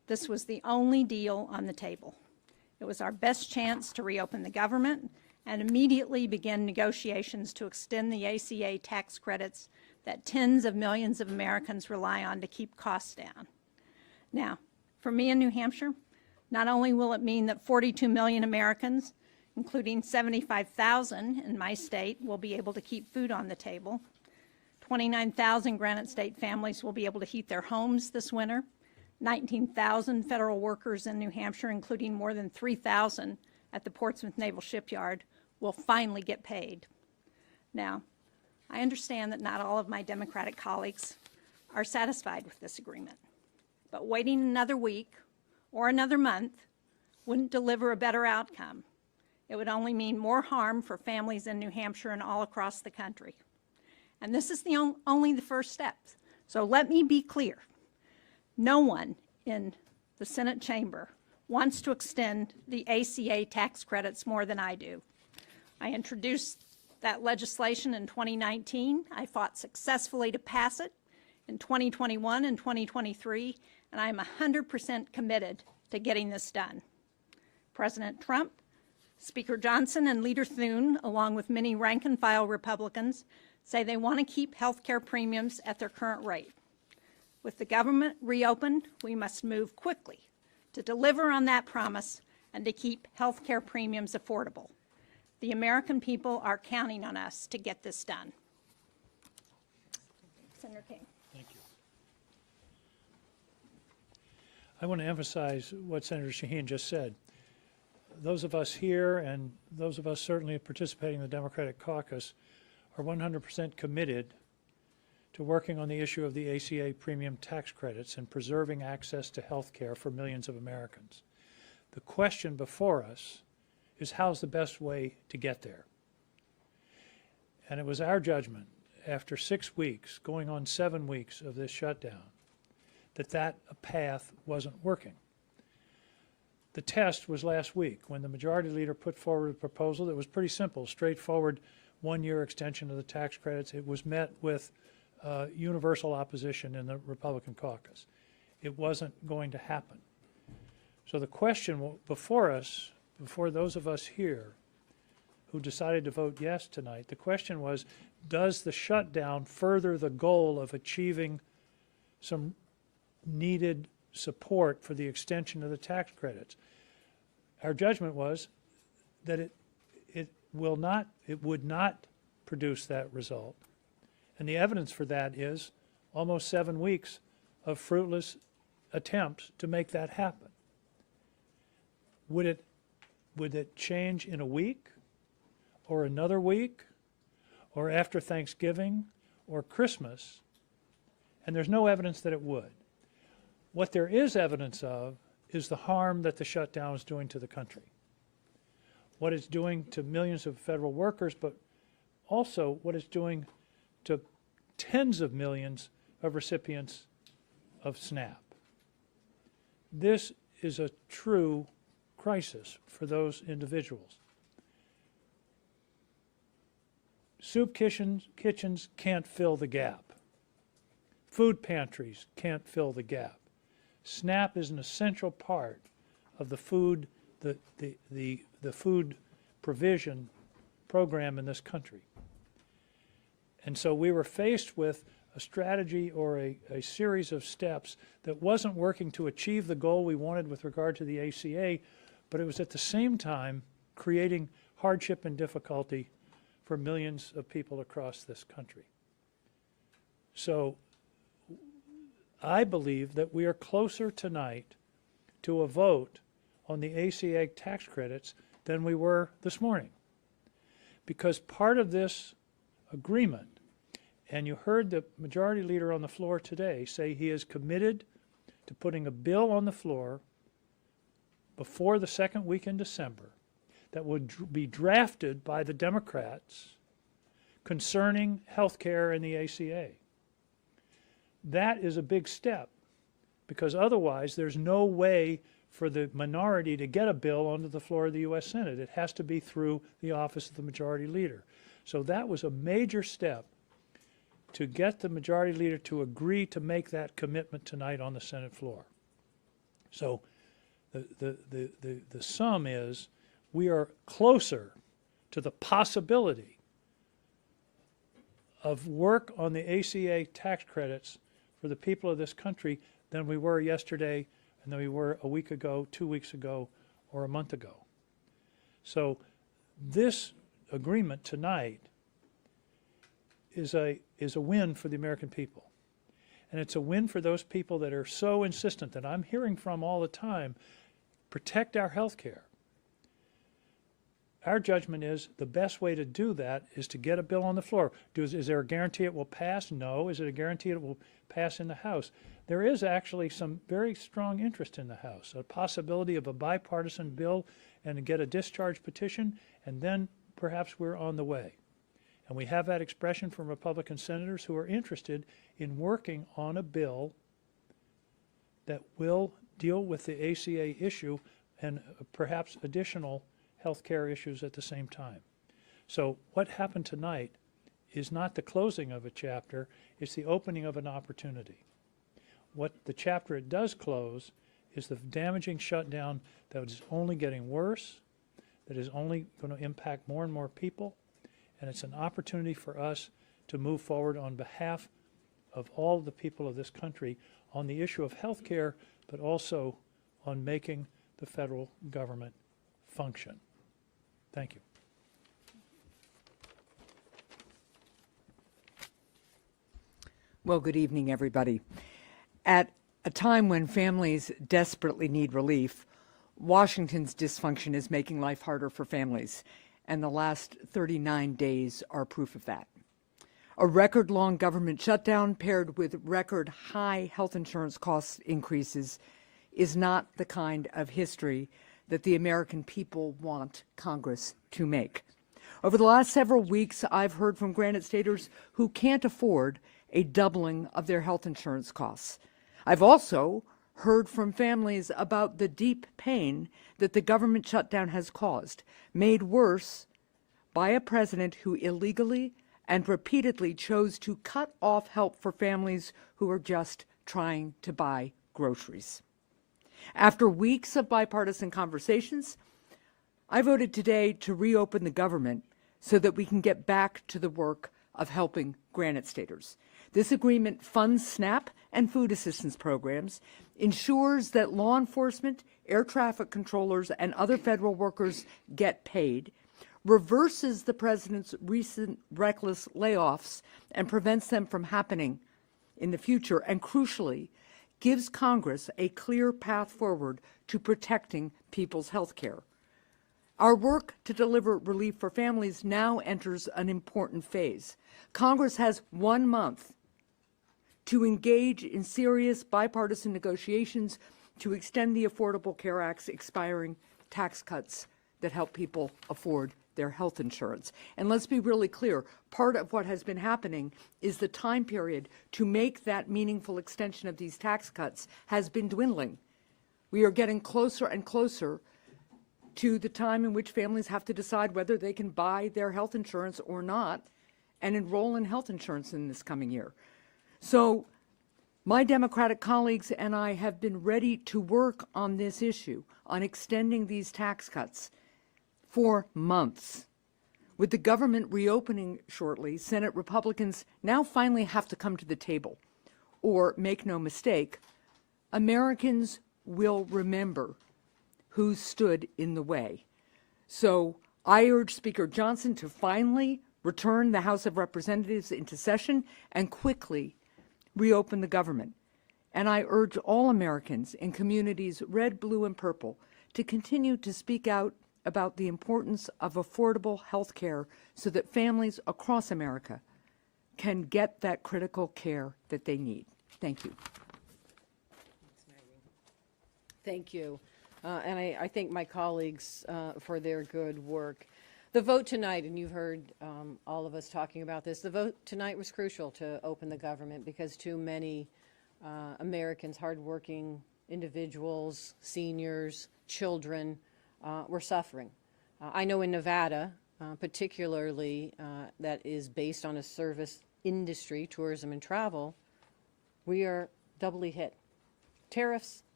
This was the only deal on the table. It was our best chance to reopen the government and immediately begin negotiations to extend the ACA tax credits that tens of millions of Americans rely on to keep costs down. Now, for me in New Hampshire, not only will it mean that 42 million Americans, including 75,000 in my state, will be able to keep food on the table, 29,000 Granite State families will be able to heat their homes this winter, 19,000 federal workers in New Hampshire, including more than 3,000 at the Portsmouth Naval Shipyard, will finally get paid. Now, I understand that not all of my Democratic colleagues are satisfied with this agreement, but waiting another week or another month wouldn't deliver a better outcome. It would only mean more harm for families in New Hampshire and all across the country. And this is only the first step. So let me be clear. No one in the Senate chamber wants to extend the ACA tax credits more than I do. I introduced that legislation in 2019. I fought successfully to pass it in 2021 and 2023, and I am 100% committed to getting this done. President Trump, Speaker Johnson, and Leader Thune, along with many rank-and-file Republicans, say they want to keep health care premiums at their current rate. With the government reopened, we must move quickly to deliver on that promise and to keep health care premiums affordable. The American people are counting on us to get this done. Senator King. Thank you. I want to emphasize what Senator Shaheen just said. Those of us here and those of us certainly participating in the Democratic caucus are 100% committed to working on the issue of the ACA premium tax credits and preserving access to health care for millions of Americans. The question before us is how's the best way to get there? And it was our judgment after 6 weeks, going on 7 weeks of this shutdown, that path wasn't working. The test was last week when the majority leader put forward a proposal that was pretty simple, straightforward, one-year extension of the tax credits. It was met with universal opposition in the Republican caucus. It wasn't going to happen. So the question before us, before those of us here who decided to vote yes tonight, the question was, does the shutdown further the goal of achieving some needed support for the extension of the tax credits? Our judgment was that it would not produce that result. And the evidence for that is almost 7 weeks of fruitless attempts to make that happen. Would it change in a week or another week or after Thanksgiving or Christmas? And there's no evidence that it would. What there is evidence of is the harm that the shutdown is doing to the country. What it's doing to millions of federal workers, but also what it's doing to tens of millions of recipients of SNAP. This is a true crisis for those individuals. Soup kitchens can't fill the gap. Food pantries can't fill the gap. SNAP is an essential part of the food, the food provision program in this country. And so we were faced with a strategy or a series of steps that wasn't working to achieve the goal we wanted with regard to the ACA, but it was at the same time creating hardship and difficulty for millions of people across this country. So I believe that we are closer tonight to a vote on the ACA tax credits than we were this morning. Because part of this agreement, and you heard the majority leader on the floor today say he is committed to putting a bill on the floor before the second week in December that would be drafted by the Democrats concerning health care and the ACA. That is a big step, because otherwise there's no way for the minority to get a bill onto the floor of the U.S. Senate. It has to be through the office of the majority leader. So that was a major step to get the majority leader to agree to make that commitment tonight on the Senate floor. So the sum is we are closer to the possibility of work on the ACA tax credits for the people of this country than we were yesterday and than we were a week ago, 2 weeks ago, or a month ago. So this agreement tonight is a win for the American people. And it's a win for those people that are so insistent that I'm hearing from all the time, protect our health care. Our judgment is the best way to do that is to get a bill on the floor. Is there a guarantee it will pass? No. Is it a guarantee it will pass in the House? There is actually some very strong interest in the House, a possibility of a bipartisan bill and to get a discharge petition, and then perhaps we're on the way. And we have that expression from Republican senators who are interested in working on a bill that will deal with the ACA issue and perhaps additional health care issues at the same time. So what happened tonight is not the closing of a chapter, it's the opening of an opportunity. What the chapter it does close is the damaging shutdown that is only getting worse, that is only going to impact more and more people, and it's an opportunity for us to move forward on behalf of all the people of this country on the issue of health care, but also on making the federal government function. Thank you. Well, good evening, everybody. At a time when families desperately need relief, Washington's dysfunction is making life harder for families, and the last 39 days are proof of that. A record-long government shutdown paired with record-high health insurance cost increases is not the kind of history that the American people want Congress to make. Over the last several weeks, I've heard from Granite Staters who can't afford a doubling of their health insurance costs. I've also heard from families about the deep pain that the government shutdown has caused, made worse by a president who illegally and repeatedly chose to cut off help for families who are just trying to buy groceries. After weeks of bipartisan conversations, I voted today to reopen the government so that we can get back to the work of helping Granite Staters. This agreement funds SNAP and food assistance programs, ensures that law enforcement, air traffic controllers, and other federal workers get paid, reverses the president's recent reckless layoffs and prevents them from happening in the future, and crucially, gives Congress a clear path forward to protecting people's health care. Our work to deliver relief for families now enters an important phase. Congress has 1 month to engage in serious bipartisan negotiations to extend the Affordable Care Act's expiring tax cuts that help people afford their health insurance. And let's be really clear, part of what has been happening is the time period to make that meaningful extension of these tax cuts has been dwindling. We are getting closer and closer to the time in which families have to decide whether they can buy their health insurance or not and enroll in health insurance in this coming year. So my Democratic colleagues and I have been ready to work on this issue, on extending these tax cuts for months. With the government reopening shortly, Senate Republicans now finally have to come to the table. Or, make no mistake, Americans will remember who stood in the way. So I urge Speaker Johnson to finally return the House of Representatives into session and quickly reopen the government. And I urge all Americans in communities red, blue, and purple to continue to speak out about the importance of affordable health care so that families across America can get that critical care that they need. Thank you. Thank you. And I thank my colleagues for their good work. The vote tonight, and you've heard all of us talking about this, the vote tonight was crucial to open the government because too many Americans, hardworking individuals, seniors, children, were suffering. I know in Nevada, particularly that is based on a service industry, tourism and travel, we are doubly hit. Tariffs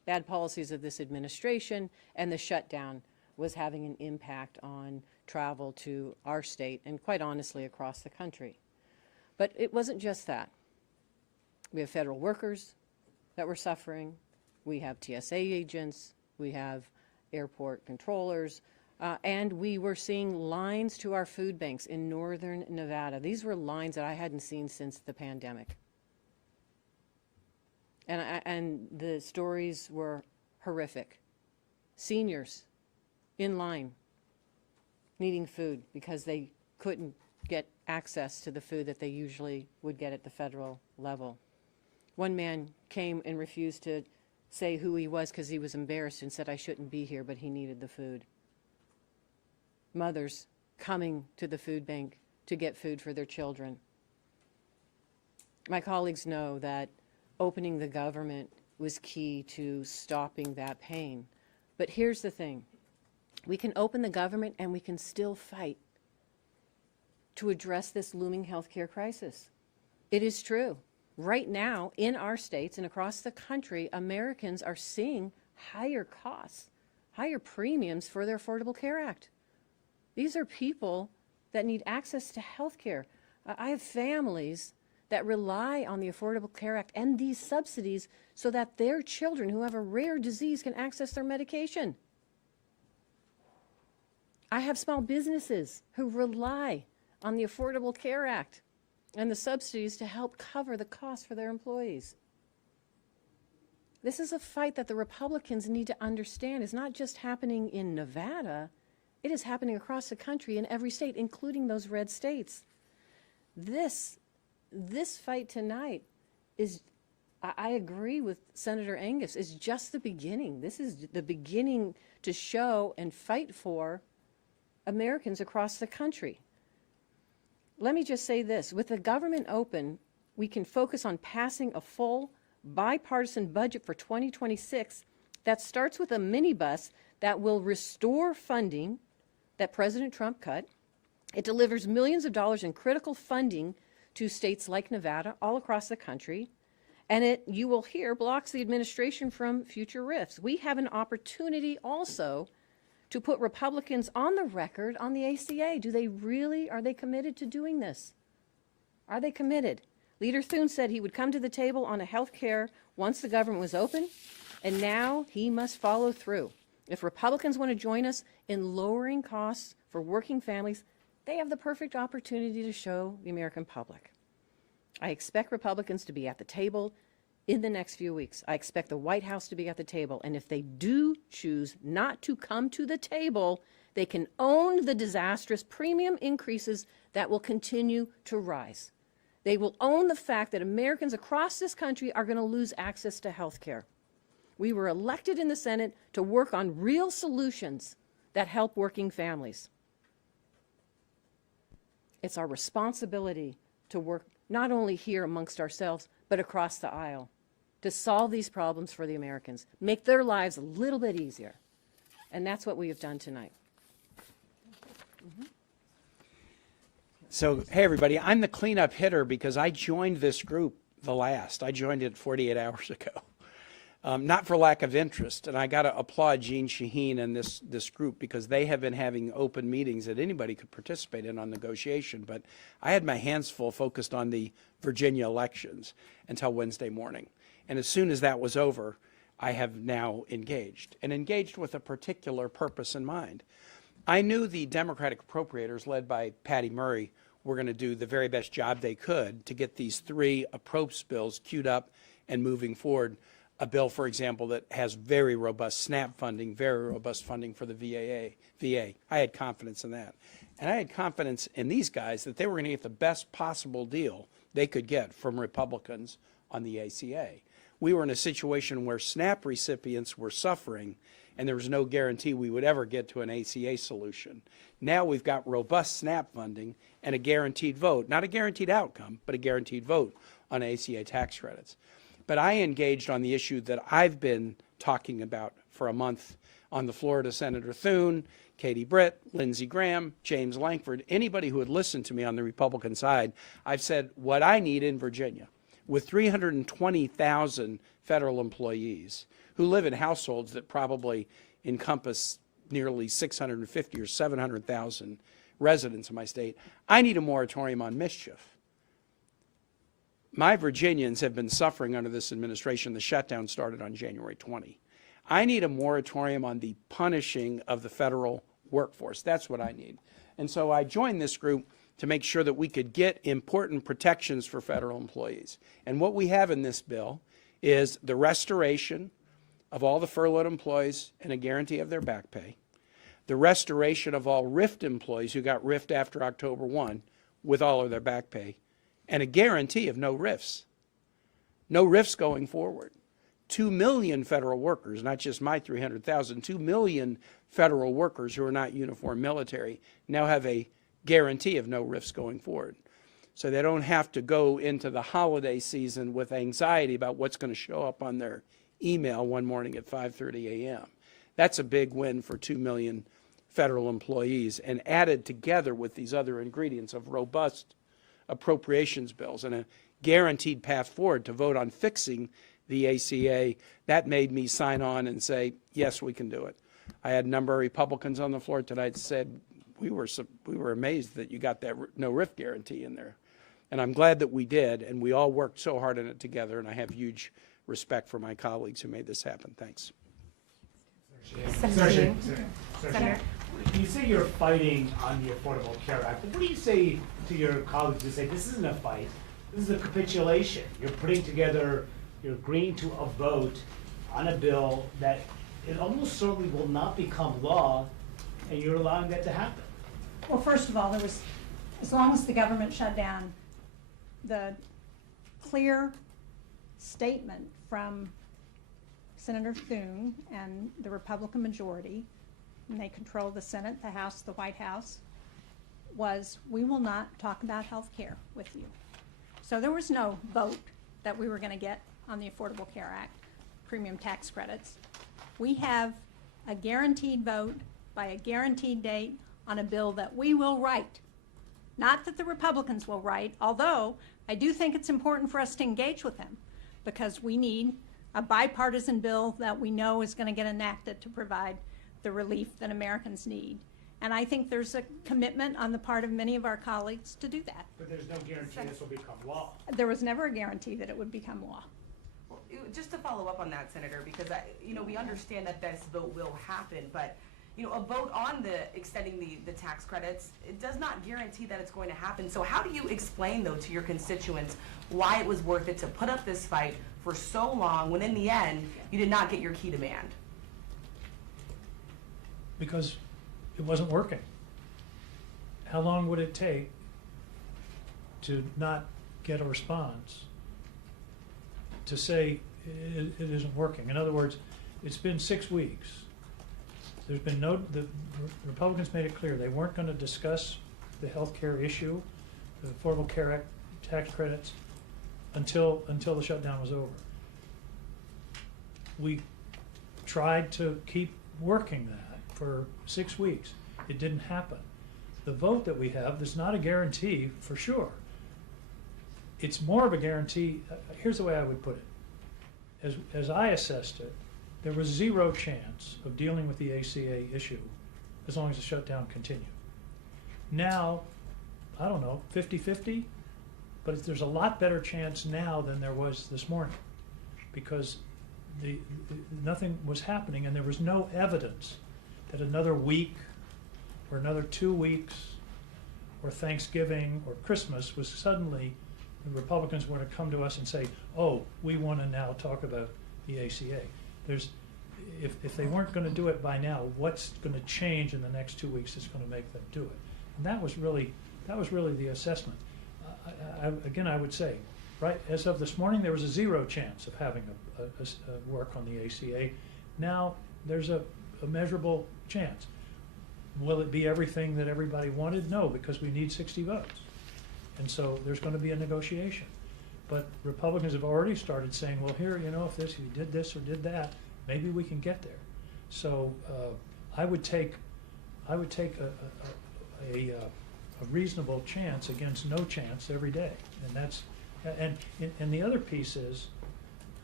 bad policies of this administration, and the shutdown was having an impact on travel to our state and, quite honestly, across the country. But it wasn't just that. We have federal workers that were suffering. We have TSA agents. We have airport controllers. And we were seeing lines to our food banks in northern Nevada. These were lines that I hadn't seen since the pandemic. And the stories were horrific. Seniors in line needing food because they couldn't get access to the food that they usually would get at the federal level. One man came and refused to say who he was because he was embarrassed and said, "I shouldn't be here," but he needed the food. Mothers coming to the food bank to get food for their children. My colleagues know that opening the government was key to stopping that pain. But here's the thing. We can open the government and we can still fight to address this looming healthcare crisis. It is true. Right now, in our states and across the country, Americans are seeing higher costs, higher premiums for their Affordable Care Act. These are people that need access to health care. I have families that rely on the Affordable Care Act and these subsidies so that their children who have a rare disease can access their medication. I have small businesses who rely on the Affordable Care Act and the subsidies to help cover the costs for their employees. This is a fight that the Republicans need to understand is not just happening in Nevada, it is happening across the country in every state, including those red states. This fight tonight is, I agree with Senator Angus, is just the beginning. This is the beginning to show and fight for Americans across the country. Let me just say this. With the government open, we can focus on passing a full bipartisan budget for 2026 that starts with a minibus that will restore funding that President Trump cut. It delivers millions of dollars in critical funding to states like Nevada all across the country. And it, you will hear, blocks the administration from future rifts. We have an opportunity also to put Republicans on the record on the ACA. Are they committed to doing this? Are they committed? Leader Thune said he would come to the table on a health care once the government was open, and now he must follow through. If Republicans want to join us in lowering costs for working families, they have the perfect opportunity to show the American public. I expect Republicans to be at the table in the next few weeks. I expect the White House to be at the table. And if they do choose not to come to the table, they can own the disastrous premium increases that will continue to rise. They will own the fact that Americans across this country are going to lose access to health care. We were elected in the Senate to work on real solutions that help working families. It's our responsibility to work not only here amongst ourselves, but across the aisle to solve these problems for the Americans, make their lives a little bit easier. And that's what we have done tonight. So, hey, everybody, I'm the cleanup hitter because I joined this group the last. I joined it 48 hours ago. Not for lack of interest, and I got to applaud Jeanne Shaheen and this group because they have been having open meetings that anybody could participate in on negotiation, but I had my hands full focused on the Virginia elections until Wednesday morning. And as soon as that was over, I have now engaged, and engaged with a particular purpose in mind. I knew the Democratic appropriators, led by Patty Murray, were going to do the very best job they could to get these three approach bills queued up and moving forward. A bill, for example, that has very robust SNAP funding, very robust funding for the VA. I had confidence in that. And I had confidence in these guys that they were going to get the best possible deal they could get from Republicans on the ACA. We were in a situation where SNAP recipients were suffering, and there was no guarantee we would ever get to an ACA solution. Now we've got robust SNAP funding and a guaranteed vote, not a guaranteed outcome, but a guaranteed vote on ACA tax credits. But I engaged on the issue that I've been talking about for a month on the floor to Senator Thune, Katie Britt, Lindsey Graham, James Lankford, anybody who had listened to me on the Republican side. I've said what I need in Virginia, with 320,000 federal employees, who live in households that probably encompass nearly 650 or 700,000 residents in my state. I need a moratorium on mischief. My Virginians have been suffering under this administration. The shutdown started on January 20. I need a moratorium on the punishing of the federal workforce. That's what I need. And so I joined this group to make sure that we could get important protections for federal employees. And what we have in this bill is the restoration of all the furloughed employees and a guarantee of their back pay, the restoration of all RIFT employees who got RIFT after October 1 with all of their back pay, and a guarantee of no RIFs. No RIFs going forward. 2 million federal workers, not just my 300,000, 2 million federal workers who are not uniform military now have a guarantee of no RIFs going forward. So they don't have to go into the holiday season with anxiety about what's going to show up on their email one morning at 5:30 a.m. That's a big win for 2 million federal employees, and added together with these other ingredients of robust appropriations bills and a guaranteed path forward to vote on fixing the ACA, that made me sign on and say, yes, we can do it. I had a number of Republicans on the floor tonight said, we were amazed that you got that no RIF guarantee in there. And I'm glad that we did, and we all worked so hard on it together, and I have huge respect for my colleagues who made this happen. Thanks. Senator, you say you're fighting on the Affordable Care Act, but what do you say to your colleagues who say this isn't a fight, this is a capitulation? You're putting together, you're agreeing to a vote on a bill that it almost certainly will not become law, and you're allowing that to happen. Well, first of all, as long as the government shut down, the clear statement from Senator Thune and the Republican majority, and they control the Senate, the House, the White House, was we will not talk about health care with you. So there was no vote that we were going to get on the Affordable Care Act, premium tax credits. We have a guaranteed vote by a guaranteed date on a bill that we will write. Not that the Republicans will write, although I do think it's important for us to engage with them, because we need a bipartisan bill that we know is going to get enacted to provide the relief that Americans need. And I think there's a commitment on the part of many of our colleagues to do that. But there's no guarantee this will become law. There was never a guarantee that it would become law. Well, just to follow up on that, Senator, because we understand that this vote will happen, but a vote on extending the tax credits, it does not guarantee that it's going to happen. So how do you explain, though, to your constituents why it was worth it to put up this fight for so long when in the end you did not get your key demand? Because it wasn't working. How long would it take to not get a response to say it isn't working? In other words, it's been 6 weeks. There's been the Republicans made it clear they weren't going to discuss the health care issue, the Affordable Care Act tax credits, until the shutdown was over. We tried to keep working that for 6 weeks. It didn't happen. The vote that we have, there's not a guarantee for sure. It's more of a guarantee. Here's the way I would put it. As I assessed it, there was zero chance of dealing with the ACA issue as long as the shutdown continued. Now, I don't know, 50-50, but there's a lot better chance now than there was this morning, because nothing was happening, and there was no evidence that another week or another 2 weeks or Thanksgiving or Christmas was suddenly the Republicans were to come to us and say, oh, we want to now talk about the ACA. If they weren't going to do it by now, what's going to change in the next 2 weeks that's going to make them do it? And that was really the assessment. Again, I would say, right, as of this morning, there was a zero chance of having a work on the ACA. Now there's a measurable chance. Will it be everything that everybody wanted? No, because we need 60 votes. And so there's going to be a negotiation. But Republicans have already started saying, well, here, if you did this or did that, maybe we can get there. So I would take a reasonable chance against no chance every day, and the other piece is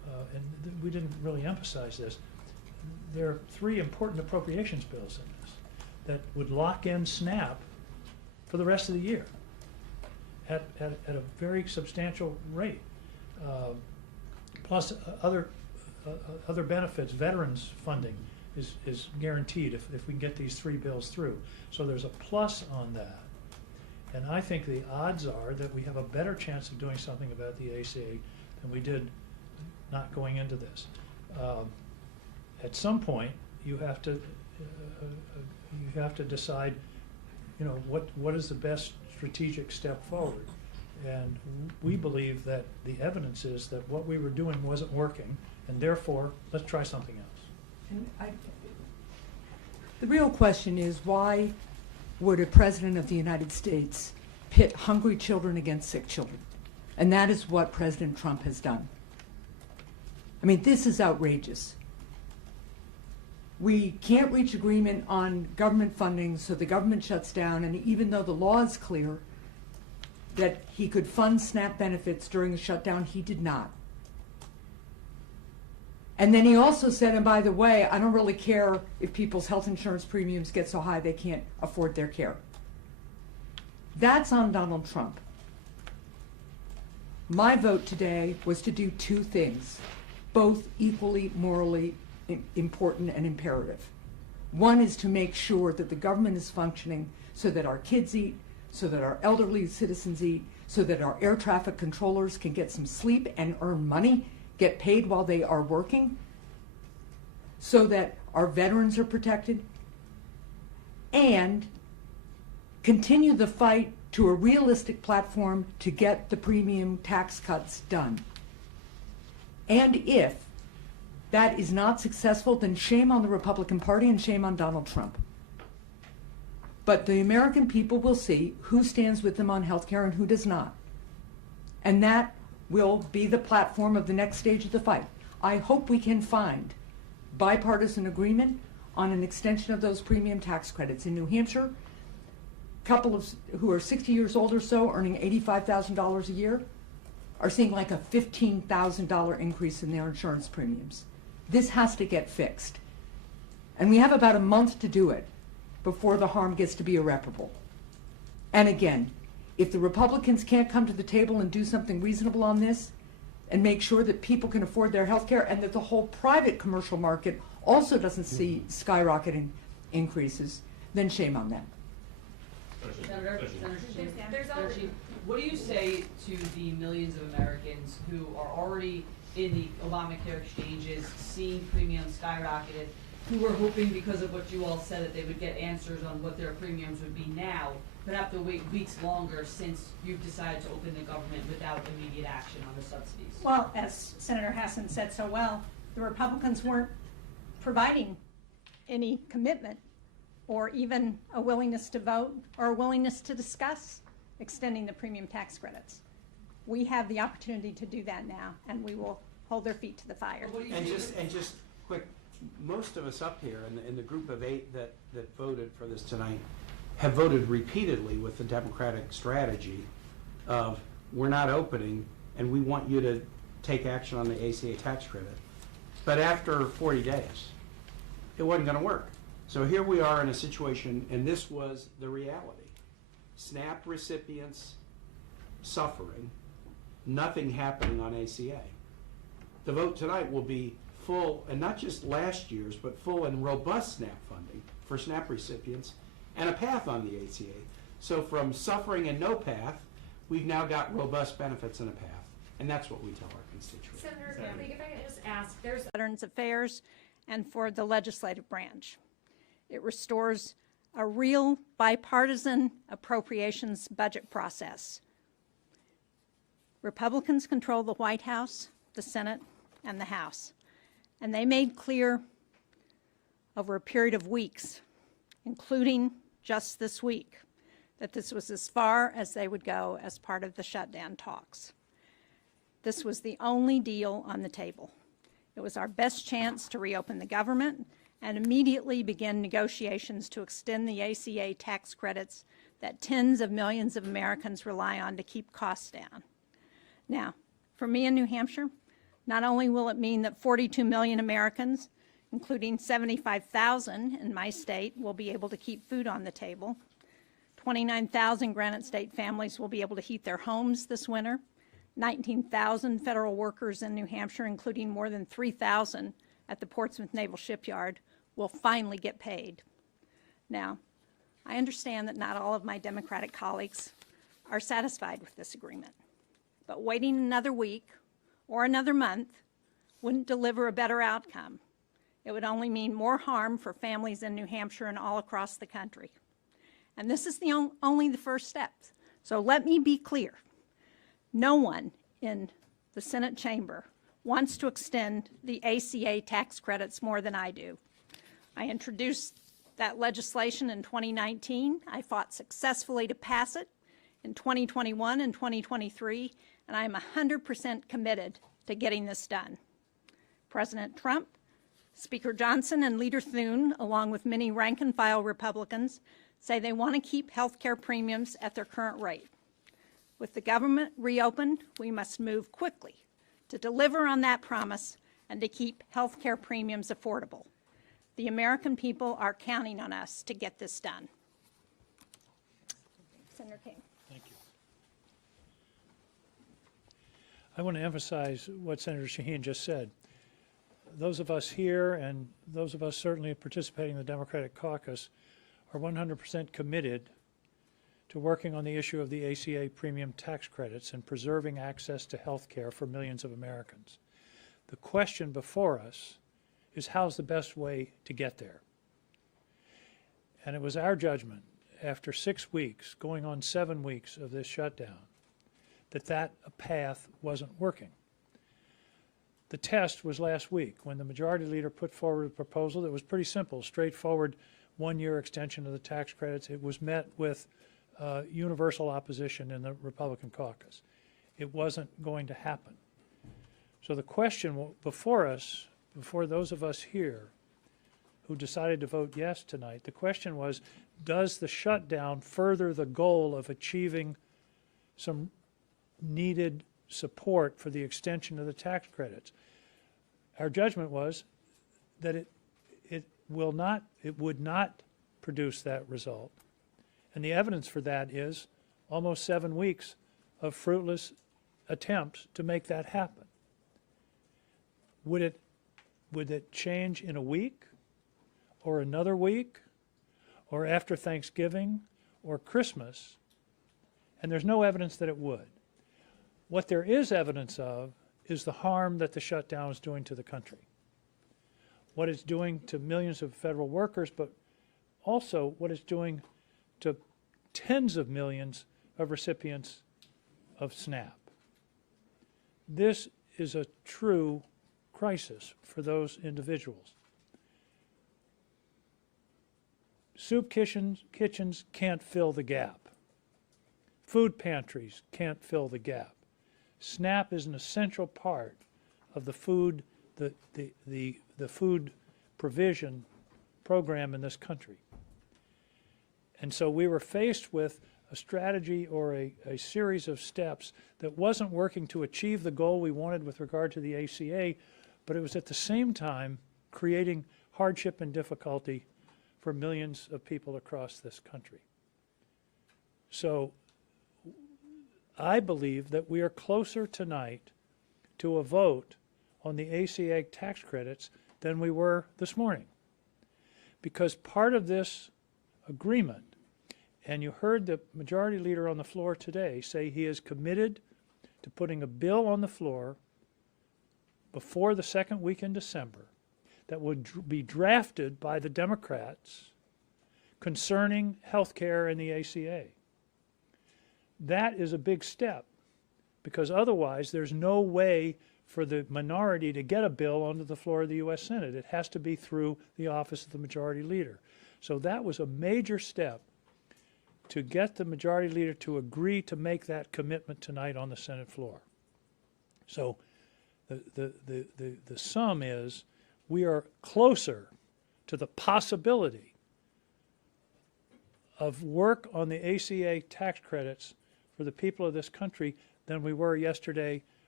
we didn't really emphasize this, there are 3 important appropriations bills in this that would lock in SNAP for the rest of the year at a very substantial rate. Plus other benefits, veterans funding is guaranteed if we can get these 3 bills through. So there's a plus on that. And I think the odds are that we have a better chance of doing something about the ACA than we did not going into this. At some point, you have to decide, what is the best strategic step forward. And we believe that the evidence is that what we were doing wasn't working, and therefore, let's try something else. And the real question is, why would a president of the United States pit hungry children against sick children? And that is what President Trump has done. I mean, this is outrageous. We can't reach agreement on government funding, so the government shuts down, and even though the law is clear that he could fund SNAP benefits during the shutdown, he did not. And then he also said, and by the way, I don't really care if people's health insurance premiums get so high they can't afford their care. That's on Donald Trump. My vote today was to do 2 things, both equally morally important and imperative. One is to make sure that the government is functioning so that our kids eat, so that our elderly citizens eat, so that our air traffic controllers can get some sleep and earn money, get paid while they are working, so that our veterans are protected, and continue the fight to a realistic platform to get the premium tax cuts done. And if that is not successful, then shame on the Republican Party and shame on Donald Trump. But the American people will see who stands with them on health care and who does not. And that will be the platform of the next stage of the fight. I hope we can find bipartisan agreement on an extension of those premium tax credits. In New Hampshire, a couple of who are 60 years old or so, earning $85,000 a year, are seeing like a $15,000 increase in their insurance premiums. This has to get fixed. And we have about a month to do it before the harm gets to be irreparable. And again, if the Republicans can't come to the table and do something reasonable on this and make sure that people can afford their health care and that the whole private commercial market also doesn't see skyrocketing increases, then shame on them. Senator Shaheen, what do you say to the millions of Americans who are already in the Obamacare exchanges, seeing premiums skyrocketed, who were hoping because of what you all said that they would get answers on what their premiums would be now, but have to wait weeks longer since you've decided to open the government without immediate action on the subsidies? Well, as Senator Hassan said so well, the Republicans weren't providing any commitment or even a willingness to vote or a willingness to discuss extending the premium tax credits. We have the opportunity to do that now, and we will hold their feet to the fire. And just quick, most of us up here in the group of 8 that voted for this tonight have voted repeatedly with the Democratic strategy of we're not opening and we want you to take action on the ACA tax credit. But after 40 days, it wasn't going to work. So here we are in a situation, and this was the reality. SNAP recipients suffering, nothing happening on ACA. The vote tonight will be full, and not just last year's, but full and robust SNAP funding for SNAP recipients and a path on the ACA. So from suffering and no path, we've now got robust benefits and a path. And that's what we tell our constituents. Senator, if I could just ask, there's Veterans Affairs and for the legislative branch. It restores a real bipartisan appropriations budget process. Republicans control the White House, the Senate, and the House. And they made clear over a period of weeks, including just this week, that this was as far as they would go as part of the shutdown talks. This was the only deal on the table. It was our best chance to reopen the government and immediately begin negotiations to extend the ACA tax credits that tens of millions of Americans rely on to keep costs down. Now, for me in New Hampshire, Not only will it mean that 42 million Americans, including 75,000 in my state, will be able to keep food on the table, 29,000 Granite State families will be able to heat their homes this winter, 19,000 federal workers in New Hampshire, including more than 3,000 at the Portsmouth Naval Shipyard, will finally get paid. Now, I understand that not all of my Democratic colleagues are satisfied with this agreement, but waiting another week or another month wouldn't deliver a better outcome. It would only mean more harm for families in New Hampshire and all across the country. And this is only the first step. So let me be clear. No one in the Senate chamber wants to extend the ACA tax credits more than I do. I introduced that legislation in 2019. I fought successfully to pass it in 2021 and 2023, and I am 100% committed to getting this done. President Trump, Speaker Johnson, and Leader Thune, along with many rank-and-file Republicans, say they want to keep health care premiums at their current rate. With the government reopened, we must move quickly to deliver on that promise and to keep health care premiums affordable. The American people are counting on us to get this done. Senator King. Thank you. I want to emphasize what Senator Shaheen just said. Those of us here and those of us certainly participating in the Democratic caucus are 100% committed to working on the issue of the ACA premium tax credits and preserving access to health care for millions of Americans. The question before us is how's the best way to get there? And it was our judgment after 6 weeks, going on 7 weeks of this shutdown, that path wasn't working. The test was last week when the majority leader put forward a proposal that was pretty simple, straightforward, one-year extension of the tax credits. It was met with universal opposition in the Republican caucus. It wasn't going to happen. So the question before us, before those of us here who decided to vote yes tonight, the question was, does the shutdown further the goal of achieving some needed support for the extension of the tax credits? Our judgment was that it would not produce that result. And the evidence for that is almost 7 weeks of fruitless attempts to make that happen. Would it change in a week or another week or after Thanksgiving or Christmas? And there's no evidence that it would. What there is evidence of is the harm that the shutdown is doing to the country. What it's doing to millions of federal workers, but also what it's doing to tens of millions of recipients of SNAP. This is a true crisis for those individuals. Soup kitchens can't fill the gap. Food pantries can't fill the gap. SNAP is an essential part of the food, the food provision program in this country. And so we were faced with a strategy or a series of steps that wasn't working to achieve the goal we wanted with regard to the ACA, but it was at the same time creating hardship and difficulty for millions of people across this country. So I believe that we are closer tonight to a vote on the ACA tax credits than we were this morning. Because part of this agreement, and you heard the majority leader on the floor today say he is committed to putting a bill on the floor before the second week in December that would be drafted by the Democrats concerning health care and the ACA. That is a big step, because otherwise there's no way for the minority to get a bill onto the floor of the U.S. Senate. It has to be through the office of the majority leader. So that was a major step to get the majority leader to agree to make that commitment tonight on the Senate floor. So the sum is we are closer to the possibility of work on the ACA tax credits for the people of this country than we were yesterday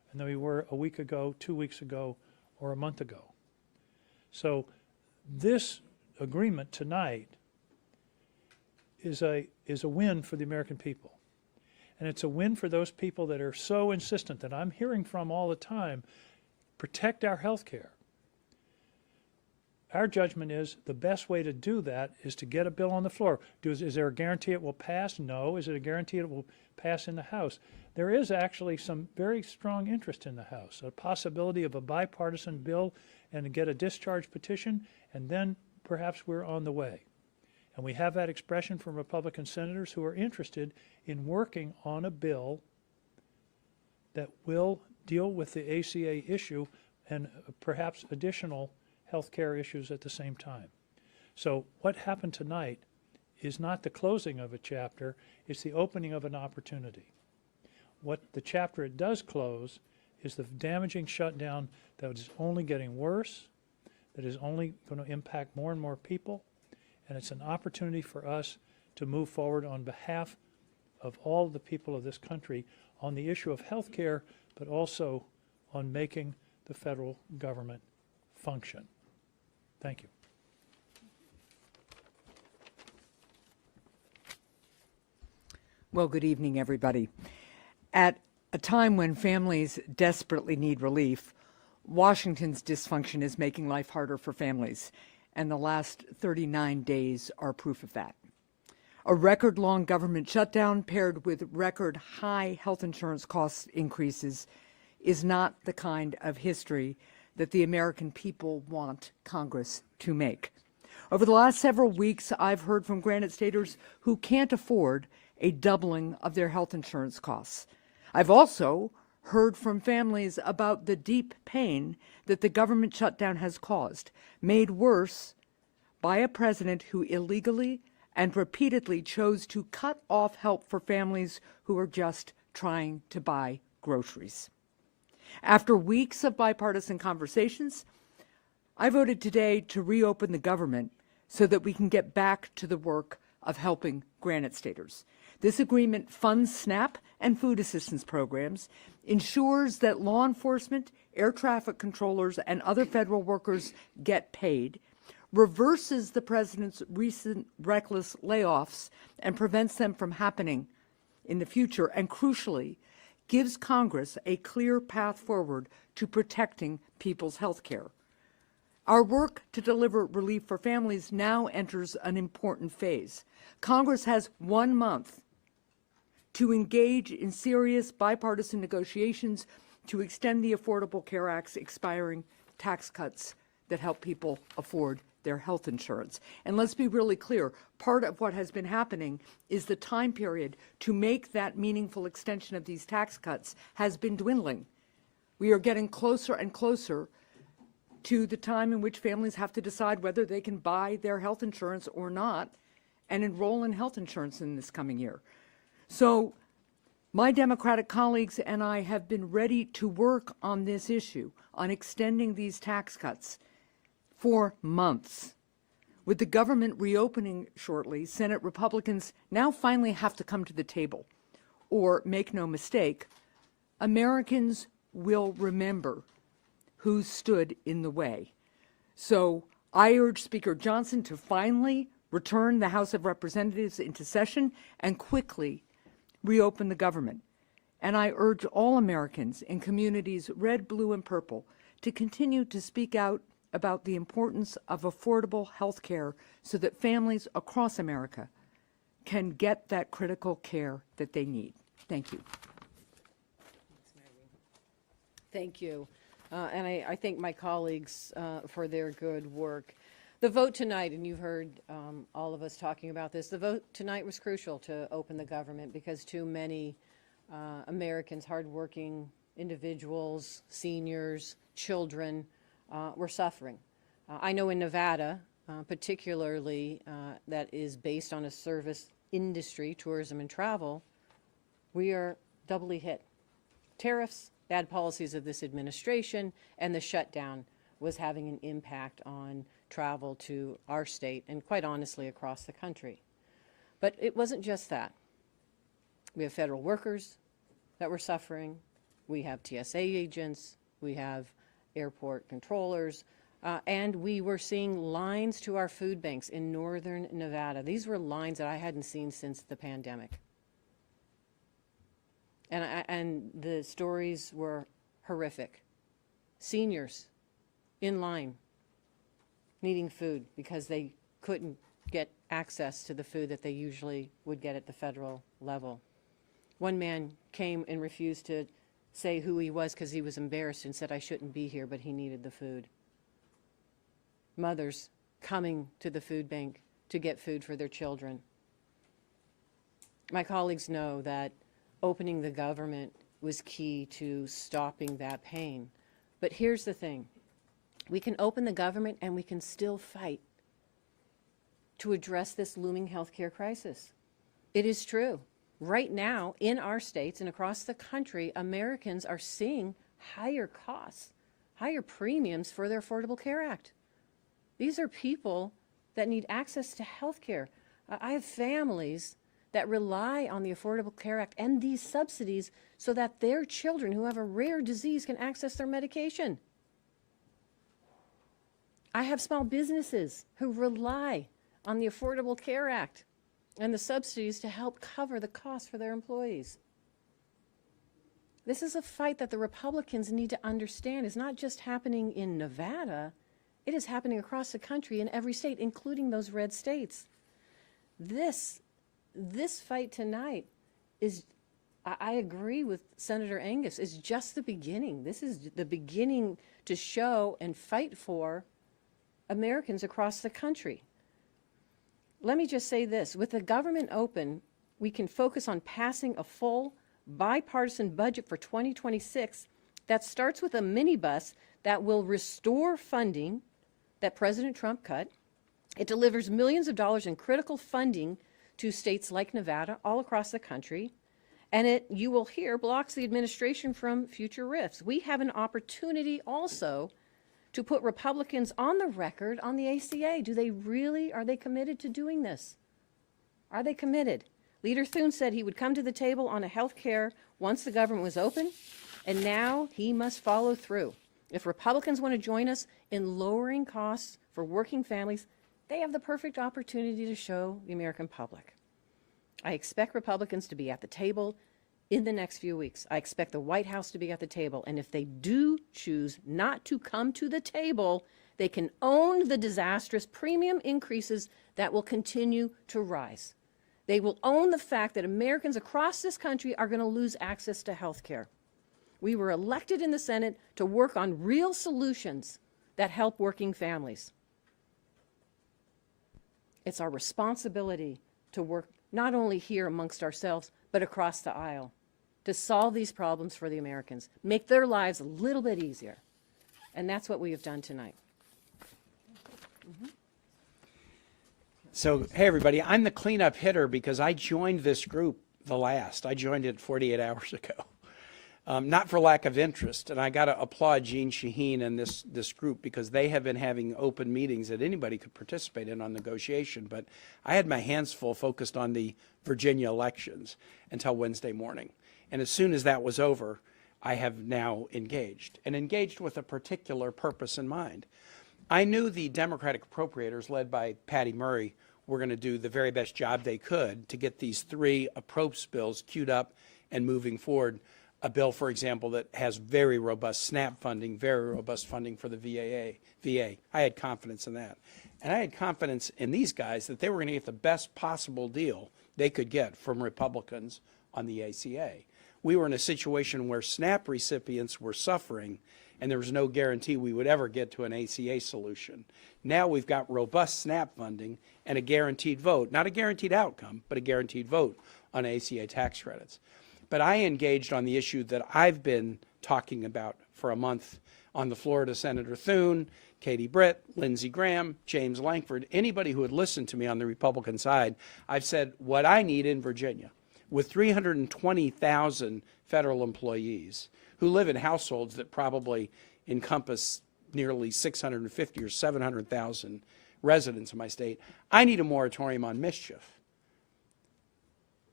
than we were a week ago, 2 weeks ago, or a month ago. So this agreement tonight is a win for the American people. And it's a win for those people that are so insistent, that I'm hearing from all the time, protect our health care. Our judgment is the best way to do that is to get a bill on the floor. Is there a guarantee it will pass? No. Is it a guarantee it will pass in the House? There is actually some very strong interest in the House, a possibility of a bipartisan bill and to get a discharge petition, and then perhaps we're on the way. And we have that expression from Republican senators who are interested in working on a bill that will deal with the ACA issue and perhaps additional health care issues at the same time. So what happened tonight is not the closing of a chapter, it's the opening of an opportunity. What the chapter it does close is the damaging shutdown that is only getting worse, that is only going to impact more and more people, and it's an opportunity for us to move forward on behalf of all the people of this country on the issue of health care, but also on making the federal government function. Thank you. Well, good evening, everybody. At a time when families desperately need relief, Washington's dysfunction is making life harder for families, and the last 39 days are proof of that. A record-long government shutdown paired with record-high health insurance cost increases is not the kind of history that the American people want Congress to make. Over the last several weeks, I've heard from Granite Staters who can't afford a doubling of their health insurance costs. I've also heard from families about the deep pain that the government shutdown has caused, made worse by a president who illegally and repeatedly chose to cut off help for families who are just trying to buy groceries. After weeks of bipartisan conversations, I voted today to reopen the government so that we can get back to the work of helping Granite Staters. This agreement funds SNAP and food assistance programs, ensures that law enforcement, air traffic controllers, and other federal workers get paid, reverses the president's recent reckless layoffs and prevents them from happening in the future, and crucially, gives Congress a clear path forward to protecting people's health care. Our work to deliver relief for families now enters an important phase. Congress has 1 month to engage in serious bipartisan negotiations to extend the Affordable Care Act's expiring tax cuts that help people afford their health insurance. And let's be really clear, part of what has been happening is the time period to make that meaningful extension of these tax cuts has been dwindling. We are getting closer and closer to the time in which families have to decide whether they can buy their health insurance or not and enroll in health insurance in this coming year. So my Democratic colleagues and I have been ready to work on this issue, on extending these tax cuts for months. With the government reopening shortly, Senate Republicans now finally have to come to the table. Or, make no mistake, Americans will remember who stood in the way. So I urge Speaker Johnson to finally return the House of Representatives into session and quickly reopen the government. And I urge all Americans in communities red, blue, and purple to continue to speak out about the importance of affordable health care so that families across America can get that critical care that they need. Thank you. Thank you. And I thank my colleagues for their good work. The vote tonight, and you've heard all of us talking about this, the vote tonight was crucial to open the government because too many Americans, hardworking individuals, seniors, children, were suffering. I know in Nevada, particularly that is based on a service industry, tourism and travel, we are doubly hit. Tariffs, bad policies of this administration, and the shutdown was having an impact on travel to our state and quite honestly across the country. But it wasn't just that. We have federal workers that were suffering. We have TSA agents, we have airport controllers, and we were seeing lines to our food banks in northern Nevada. These were lines that I hadn't seen since the pandemic. And the stories were horrific. Seniors in line needing food because they couldn't get access to the food that they usually would get at the federal level. One man came and refused to say who he was because he was embarrassed and said, I shouldn't be here, but he needed the food. Mothers coming to the food bank to get food for their children. My colleagues know that opening the government was key to stopping that pain. But here's the thing. We can open the government and we can still fight to address this looming healthcare crisis. It is true. Right now, in our states and across the country, Americans are seeing higher costs, higher premiums for their Affordable Care Act. These are people that need access to health care. I have families that rely on the Affordable Care Act and these subsidies so that their children who have a rare disease can access their medication. I have small businesses who rely on the Affordable Care Act and the subsidies to help cover the costs for their employees. This is a fight that the Republicans need to understand is not just happening in Nevada, it is happening across the country in every state, including those red states. This fight tonight is, I agree with Senator Angus, is just the beginning. This is the beginning to show and fight for Americans across the country. Let me just say this, with the government open, we can focus on passing a full bipartisan budget for 2026 that starts with a minibus that will restore funding that President Trump cut. It delivers millions of dollars in critical funding to states like Nevada all across the country. And it, you will hear, blocks the administration from future rifts. We have an opportunity also to put Republicans on the record on the ACA. Are they committed to doing this? Are they committed? Leader Thune said he would come to the table on a health care once the government was open, and now he must follow through. If Republicans want to join us in lowering costs for working families, they have the perfect opportunity to show the American public. I expect Republicans to be at the table in the next few weeks. I expect the White House to be at the table. And if they do choose not to come to the table, they can own the disastrous premium increases that will continue to rise. They will own the fact that Americans across this country are going to lose access to health care. We were elected in the Senate to work on real solutions that help working families. It's our responsibility to work not only here amongst ourselves, but across the aisle, to solve these problems for the Americans, make their lives a little bit easier. And that's what we have done tonight. So, hey, everybody, I'm the cleanup hitter because I joined this group the last. I joined it 48 hours ago. Not for lack of interest, and I got to applaud Jeanne Shaheen and this group because they have been having open meetings that anybody could participate in on negotiation, but I had my hands full focused on the Virginia elections until Wednesday morning. And as soon as that was over, I have now engaged, and engaged with a particular purpose in mind. I knew the Democratic appropriators, led by Patty Murray, were going to do the very best job they could to get these three approach bills queued up and moving forward. A bill, for example, that has very robust SNAP funding, very robust funding for the VA. I had confidence in that. And I had confidence in these guys that they were going to get the best possible deal they could get from Republicans on the ACA. We were in a situation where SNAP recipients were suffering, and there was no guarantee we would ever get to an ACA solution. Now we've got robust SNAP funding and a guaranteed vote, not a guaranteed outcome, but a guaranteed vote on ACA tax credits. But I engaged on the issue that I've been talking about for a month on the floor to Senator Thune, Katie Britt, Lindsey Graham, James Lankford, anybody who had listened to me on the Republican side. I've said what I need in Virginia, with 320,000 federal employees who live in households that probably encompass nearly 650 or 700,000 residents in my state, I need a moratorium on mischief.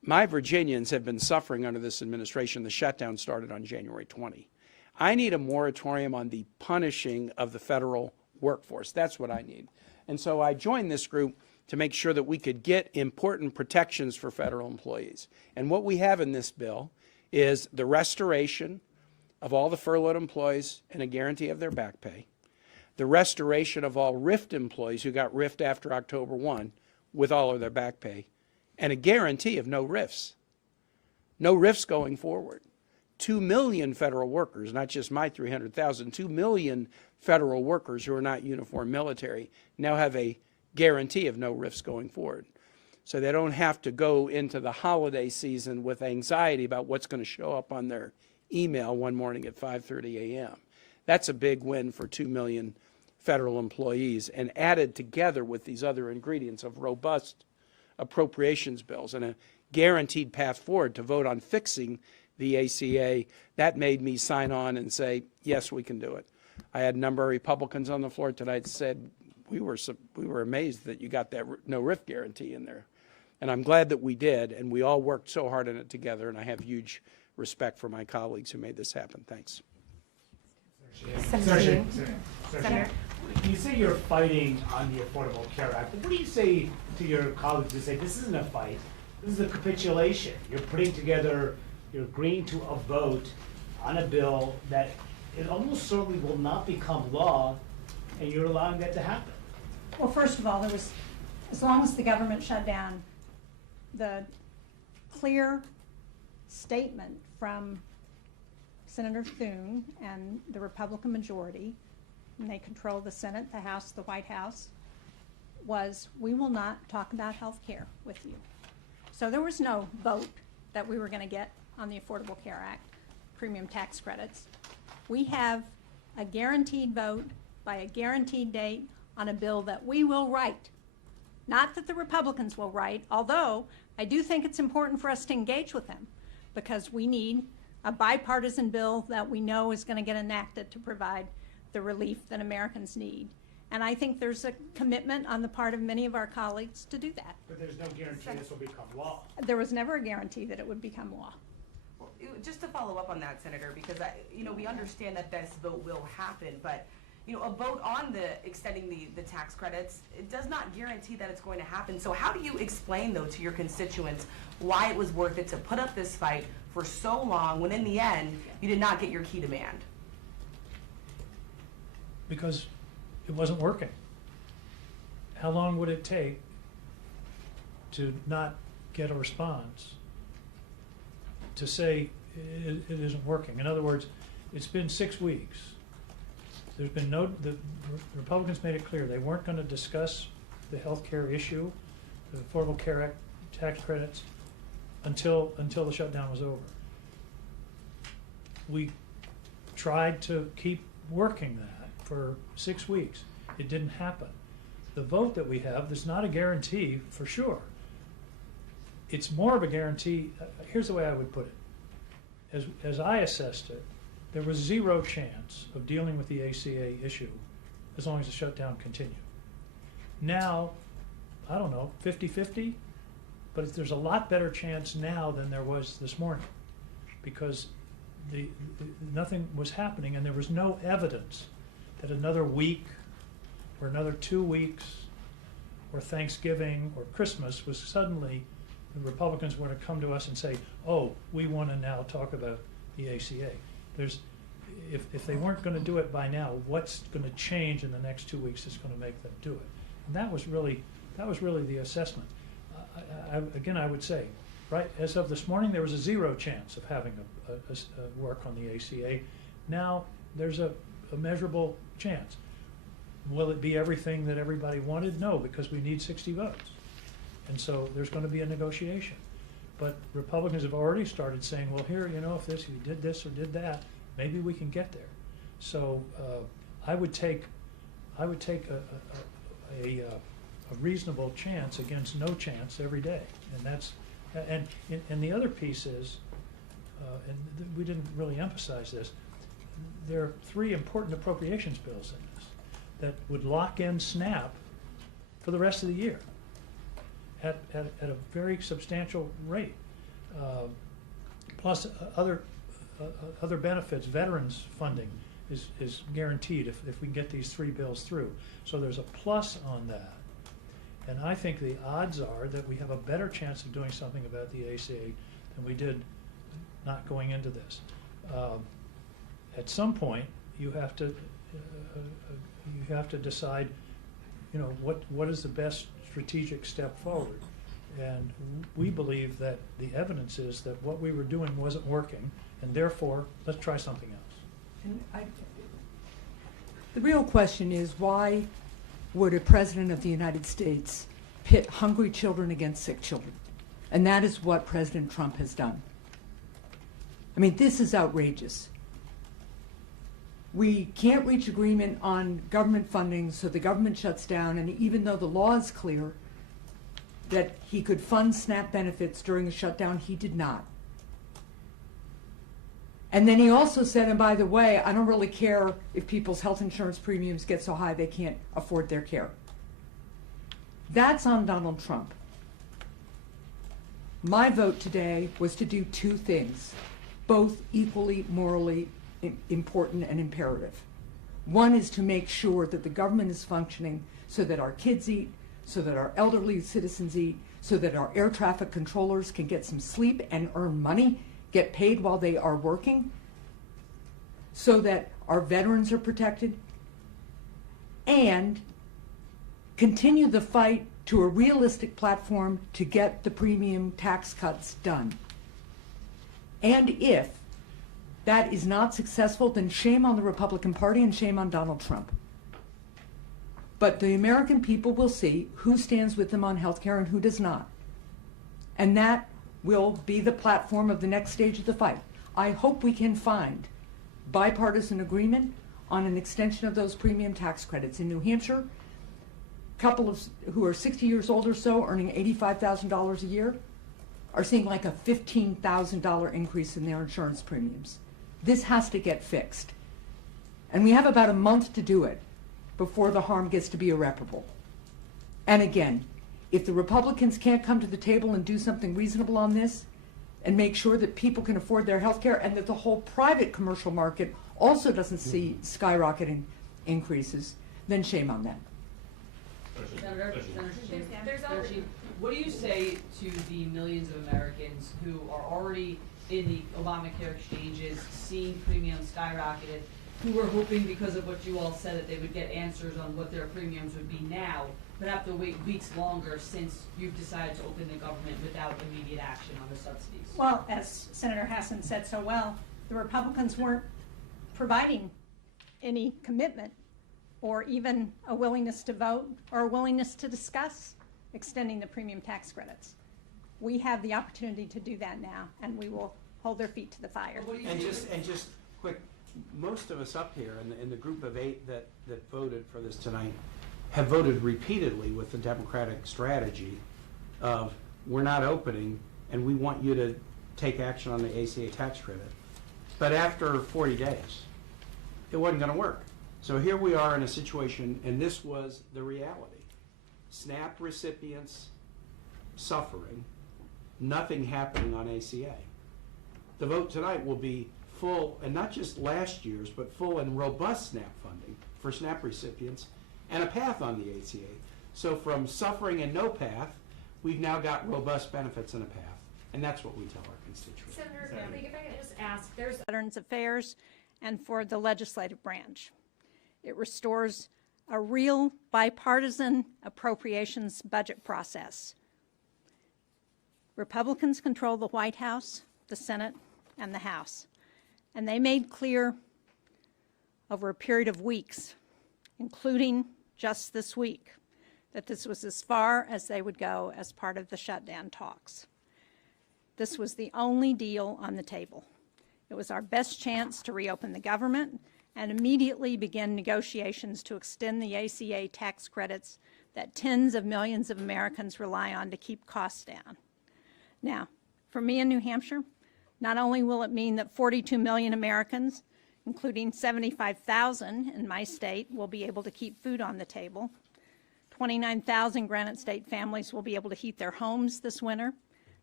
my Virginians have been suffering under this administration. The shutdown started on January 20. I need a moratorium on the punishing of the federal workforce. That's what I need. And so I joined this group to make sure that we could get important protections for federal employees. And what we have in this bill is the restoration of all the furloughed employees and a guarantee of their back pay, the restoration of all RIFT employees who got RIFT after October 1 with all of their back pay, and a guarantee of no RIFs. No RIFs going forward. 2 million federal workers, not just my 300,000, 2 million federal workers who are not uniform military now have a guarantee of no RIFs going forward. So they don't have to go into the holiday season with anxiety about what's going to show up on their email one morning at 5:30 a.m. That's a big win for 2 million federal employees, and added together with these other ingredients of robust appropriations bills and a guaranteed path forward to vote on fixing the ACA, that made me sign on and say, yes, we can do it. I had a number of Republicans on the floor tonight that said, we were amazed that you got that no RIF guarantee in there. And I'm glad that we did, and we all worked so hard on it together, and I have huge respect for my colleagues who made this happen. Thanks. Senator, you say you're fighting on the Affordable Care Act, but what do you say to your colleagues who say this isn't a fight, this is a capitulation? You're putting together, you're agreeing to a vote on a bill that it almost certainly will not become law, and you're allowing that to happen. Well, first of all, there was, as long as the government shut down, the clear statement from Senator Thune and the Republican majority, and they control the Senate, the House, the White House, was we will not talk about health care with you. So there was no vote that we were going to get on the Affordable Care Act, premium tax credits. We have a guaranteed vote by a guaranteed date on a bill that we will write. Not that the Republicans will write, although I do think it's important for us to engage with them, because we need a bipartisan bill that we know is going to get enacted to provide the relief that Americans need. And I think there's a commitment on the part of many of our colleagues to do that. But there's no guarantee this will become law. There was never a guarantee that it would become law. Well, just to follow up on that, Senator, because we understand that this vote will happen, but a vote on extending the tax credits, it does not guarantee that it's going to happen. So how do you explain, though, to your constituents why it was worth it to put up this fight for so long when in the end you did not get your key demand? Because it wasn't working. How long would it take to not get a response to say it isn't working? In other words, it's been 6 weeks. There's been the Republicans made it clear they weren't going to discuss the health care issue, the Affordable Care Act tax credits, until the shutdown was over. We tried to keep working that for 6 weeks. It didn't happen. The vote that we have, there's not a guarantee for sure. It's more of a guarantee. Here's the way I would put it. As I assessed it, there was zero chance of dealing with the ACA issue as long as the shutdown continued. Now, I don't know, 50-50, but there's a lot better chance now than there was this morning, because nothing was happening, and there was no evidence that another week or another 2 weeks or Thanksgiving or Christmas was suddenly the Republicans were to come to us and say, oh, we want to now talk about the ACA. If they weren't going to do it by now, what's going to change in the next 2 weeks that's going to make them do it? And that was really the assessment. Again, I would say, right, as of this morning, there was a zero chance of having a work on the ACA. Now there's a measurable chance. Will it be everything that everybody wanted? No, because we need 60 votes. And so there's going to be a negotiation. But Republicans have already started saying, well, here, if you did this or did that, maybe we can get there. So I would take a reasonable chance against no chance every day, and the other piece is, and we didn't really emphasize this. There are 3 important appropriations bills in this that would lock in SNAP for the rest of the year at a very substantial rate. plus other benefits. Veterans funding is guaranteed if we can get these 3 bills through. So there's a plus on that. And I think the odds are that we have a better chance of doing something about the ACA than we did not going into this. At some point, you have to decide, what is the best strategic step forward. And we believe that the evidence is that what we were doing wasn't working, and therefore, let's try something else. And the real question is, why would a president of the United States pit hungry children against sick children? And that is what President Trump has done. I mean, this is outrageous. We can't reach agreement on government funding, so the government shuts down, and even though the law is clear that he could fund SNAP benefits during a shutdown, he did not. And then he also said, and by the way, I don't really care if people's health insurance premiums get so high they can't afford their care. That's on Donald Trump. My vote today was to do 2 things, both equally morally important and imperative. One is to make sure that the government is functioning so that our kids eat, so that our elderly citizens eat, so that our air traffic controllers can get some sleep and earn money, get paid while they are working, so that our veterans are protected, and continue the fight to a realistic platform to get the premium tax cuts done. And if that is not successful, then shame on the Republican Party and shame on Donald Trump. But the American people will see who stands with them on health care and who does not. And that will be the platform of the next stage of the fight. I hope we can find bipartisan agreement on an extension of those premium tax credits. In New Hampshire, couples who are 60 years old or so, earning $85,000 a year, are seeing like a $15,000 increase in their insurance premiums. This has to get fixed. And we have about a month to do it before the harm gets to be irreparable. And again, if the Republicans can't come to the table and do something reasonable on this and make sure that people can afford their health care and that the whole private commercial market also doesn't see skyrocketing increases, then shame on them. Senator Shaheen, what do you say to the millions of Americans who are already in the Obamacare exchanges, seeing premiums skyrocketed, who were hoping because of what you all said that they would get answers on what their premiums would be now, but have to wait weeks longer since you've decided to open the government without immediate action on the subsidies? Well, as Senator Hassan said so well, the Republicans weren't providing any commitment or even a willingness to vote or a willingness to discuss extending the premium tax credits. We have the opportunity to do that now, and we will hold their feet to the fire. And just quick, most of us up here in the group of 8 that voted for this tonight have voted repeatedly with the Democratic strategy of we're not opening and we want you to take action on the ACA tax credit. But after 40 days, it wasn't going to work. So here we are in a situation, and this was the reality. SNAP recipients suffering, nothing happening on ACA. The vote tonight will be full, and not just last year's, but full and robust SNAP funding for SNAP recipients and a path on the ACA. So from suffering and no path, we've now got robust benefits and a path. And that's what we tell our constituents. Senator, if I can just ask, there's Veterans Affairs and for the legislative branch. It restores a real bipartisan appropriations budget process. Republicans control the White House, the Senate, and the House. And they made clear over a period of weeks, including just this week, that this was as far as they would go as part of the shutdown talks. This was the only deal on the table. It was our best chance to reopen the government and immediately begin negotiations to extend the ACA tax credits that tens of millions of Americans rely on to keep costs down. Now, for me in New Hampshire, not only will it mean that 42 million Americans, including 75,000 in my state, will be able to keep food on the table, 29,000 Granite State families will be able to heat their homes this winter,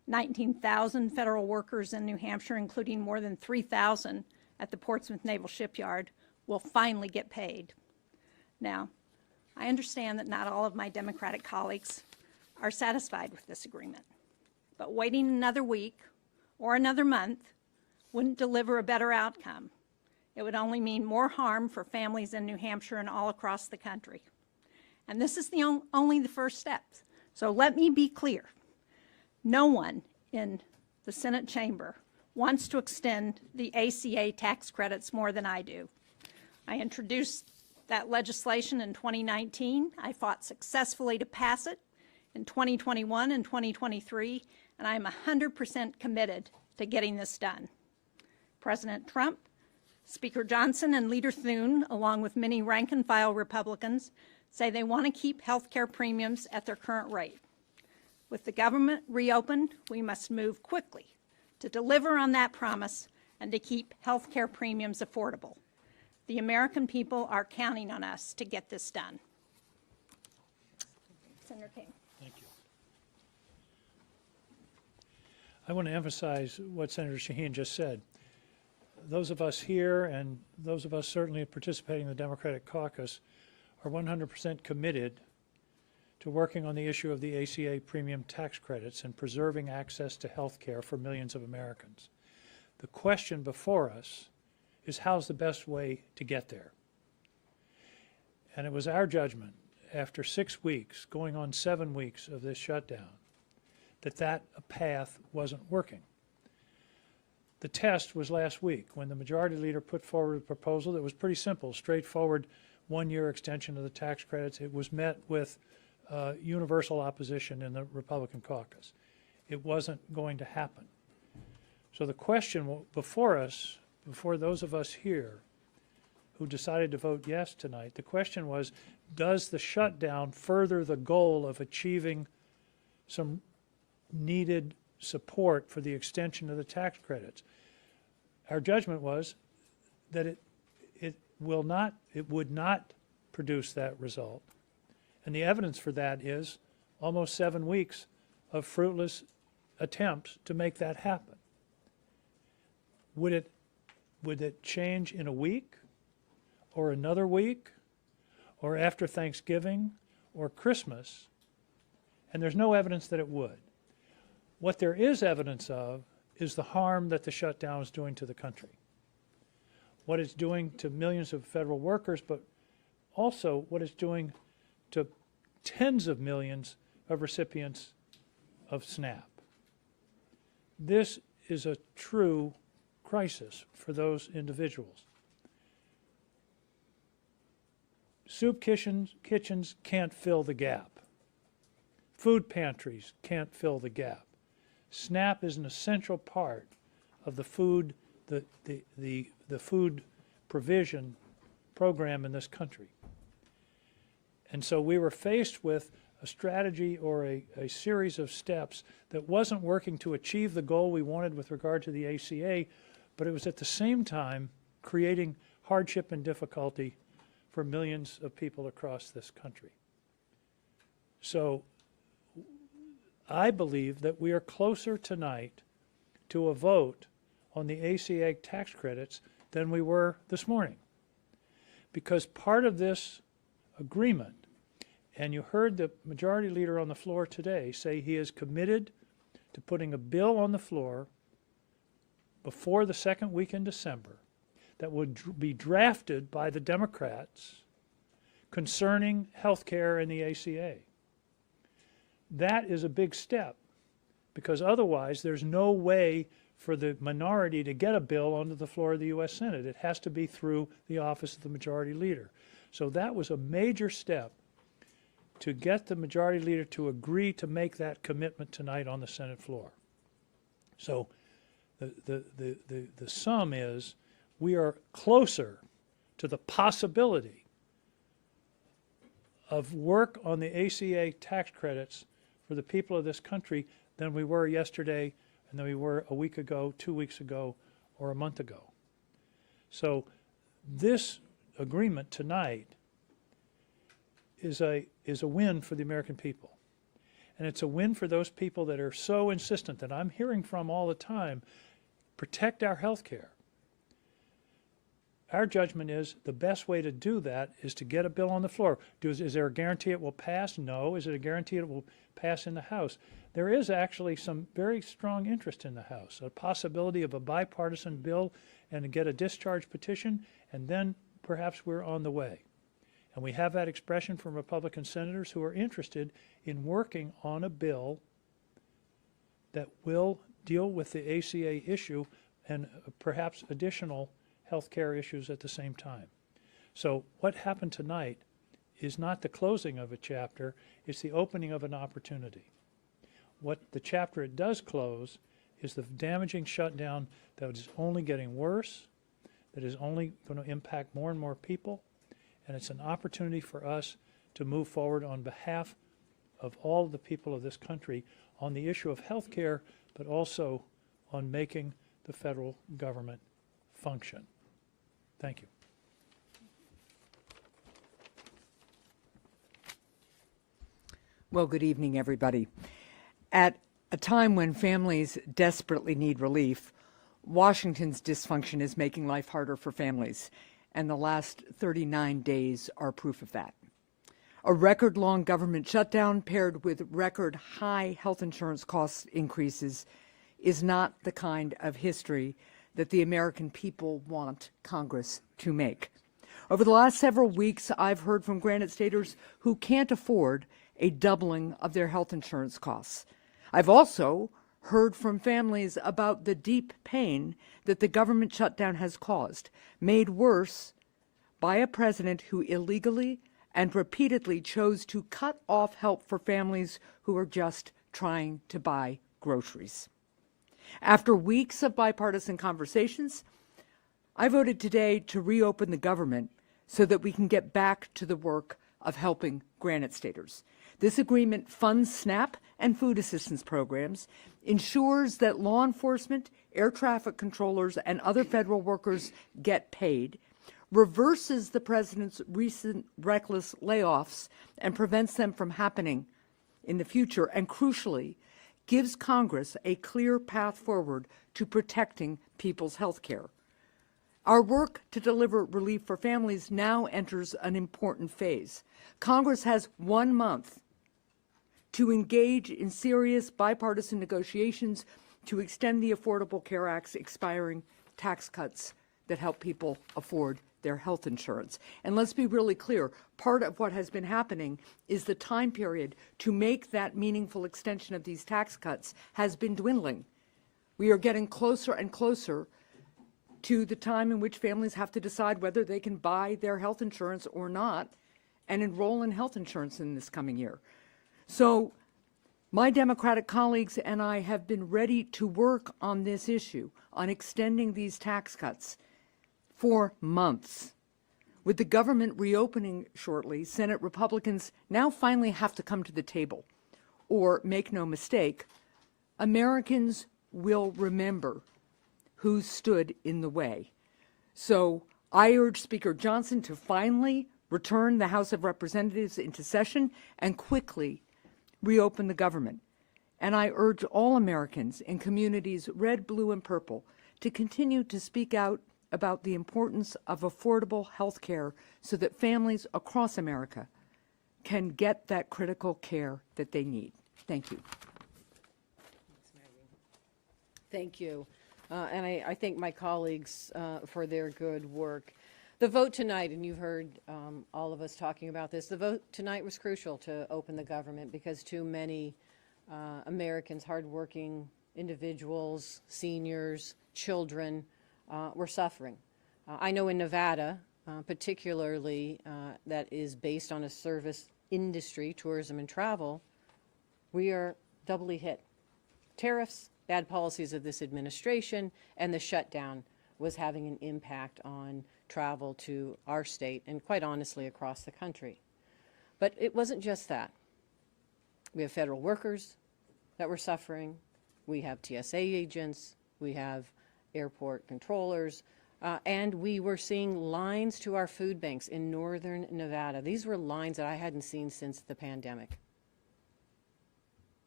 19,000 federal workers in New Hampshire, including more than 3,000 at the Portsmouth Naval Shipyard, will finally get paid. Now, I understand that not all of my Democratic colleagues are satisfied with this agreement, but waiting another week or another month wouldn't deliver a better outcome. It would only mean more harm for families in New Hampshire and all across the country. And this is only the first step. So let me be clear. No one in the Senate chamber wants to extend the ACA tax credits more than I do. I introduced that legislation in 2019. I fought successfully to pass it in 2021 and 2023, and I am 100% committed to getting this done. President Trump, Speaker Johnson, and Leader Thune, along with many rank-and-file Republicans, say they want to keep health care premiums at their current rate. With the government reopened, we must move quickly to deliver on that promise and to keep health care premiums affordable. The American people are counting on us to get this done. Senator King. Thank you. I want to emphasize what Senator Shaheen just said. Those of us here and those of us certainly participating in the Democratic caucus are 100% committed to working on the issue of the ACA premium tax credits and preserving access to health care for millions of Americans. The question before us is how's the best way to get there? And it was our judgment after 6 weeks, going on 7 weeks of this shutdown, that path wasn't working. The test was last week when the majority leader put forward a proposal that was pretty simple, straightforward, 1-year extension of the tax credits. It was met with universal opposition in the Republican caucus. It wasn't going to happen. So the question before us, before those of us here who decided to vote yes tonight, the question was, does the shutdown further the goal of achieving some needed support for the extension of the tax credits? Our judgment was that it would not produce that result. And the evidence for that is almost 7 weeks of fruitless attempts to make that happen. Would it change in a week or another week or after Thanksgiving or Christmas? And there's no evidence that it would. What there is evidence of is the harm that the shutdown is doing to the country. What it's doing to millions of federal workers, but also what it's doing to tens of millions of recipients of SNAP. This is a true crisis for those individuals. Soup kitchens can't fill the gap. Food pantries can't fill the gap. SNAP is an essential part of the food, the food provision program in this country. And so we were faced with a strategy or a series of steps that wasn't working to achieve the goal we wanted with regard to the ACA, but it was at the same time creating hardship and difficulty for millions of people across this country. So I believe that we are closer tonight to a vote on the ACA tax credits than we were this morning. Because part of this agreement, and you heard the majority leader on the floor today say he is committed to putting a bill on the floor before the second week in December that would be drafted by the Democrats concerning health care and the ACA. That is a big step, because otherwise there's no way for the minority to get a bill onto the floor of the U.S. Senate. It has to be through the office of the majority leader. So that was a major step to get the majority leader to agree to make that commitment tonight on the Senate floor. So the sum is we are closer to the possibility of work on the ACA tax credits for the people of this country than we were yesterday and than we were a week ago, 2 weeks ago, or a month ago. So this agreement tonight is a win for the American people. And it's a win for those people that are so insistent, that I'm hearing from all the time, protect our health care. Our judgment is the best way to do that is to get a bill on the floor. Is there a guarantee it will pass? No. Is it a guarantee it will pass in the House? There is actually some very strong interest in the House, a possibility of a bipartisan bill and to get a discharge petition, and then perhaps we're on the way. And we have that expression from Republican senators who are interested in working on a bill that will deal with the ACA issue and perhaps additional health care issues at the same time. So what happened tonight is not the closing of a chapter, it's the opening of an opportunity. What the chapter it does close is the damaging shutdown that is only getting worse, that is only going to impact more and more people, and it's an opportunity for us to move forward on behalf of all the people of this country on the issue of health care, but also on making the federal government function. Thank you. Well, good evening, everybody. At a time when families desperately need relief, Washington's dysfunction is making life harder for families, and the last 39 days are proof of that. A record-long government shutdown paired with record-high health insurance cost increases is not the kind of history that the American people want Congress to make. Over the last several weeks, I've heard from Granite Staters who can't afford a doubling of their health insurance costs. I've also heard from families about the deep pain that the government shutdown has caused, made worse by a president who illegally and repeatedly chose to cut off help for families who are just trying to buy groceries. After weeks of bipartisan conversations, I voted today to reopen the government so that we can get back to the work of helping Granite Staters. This agreement funds SNAP and food assistance programs, ensures that law enforcement, air traffic controllers, and other federal workers get paid, reverses the president's recent reckless layoffs and prevents them from happening in the future, and crucially, gives Congress a clear path forward to protecting people's health care. Our work to deliver relief for families now enters an important phase. Congress has 1 month to engage in serious bipartisan negotiations to extend the Affordable Care Act's expiring tax cuts that help people afford their health insurance. And let's be really clear, part of what has been happening is the time period to make that meaningful extension of these tax cuts has been dwindling. We are getting closer and closer to the time in which families have to decide whether they can buy their health insurance or not and enroll in health insurance in this coming year. So my Democratic colleagues and I have been ready to work on this issue, on extending these tax cuts for months. With the government reopening shortly, Senate Republicans now finally have to come to the table. Or, make no mistake, Americans will remember who stood in the way. So I urge Speaker Johnson to finally return the House of Representatives into session and quickly reopen the government. And I urge all Americans in communities red, blue, and purple to continue to speak out about the importance of affordable health care so that families across America can get that critical care that they need. Thank you. Thank you. And I thank my colleagues for their good work. The vote tonight, and you've heard all of us talking about this, the vote tonight was crucial to open the government because too many Americans, hardworking individuals, seniors, children, were suffering. I know in Nevada, particularly that is based on a service industry, tourism and travel, we are doubly hit. Tariffs, bad policies of this administration, and the shutdown was having an impact on travel to our state and quite honestly across the country. But it wasn't just that. We have federal workers that were suffering. We have TSA agents. We have airport controllers. And we were seeing lines to our food banks in northern Nevada. These were lines that I hadn't seen since the pandemic.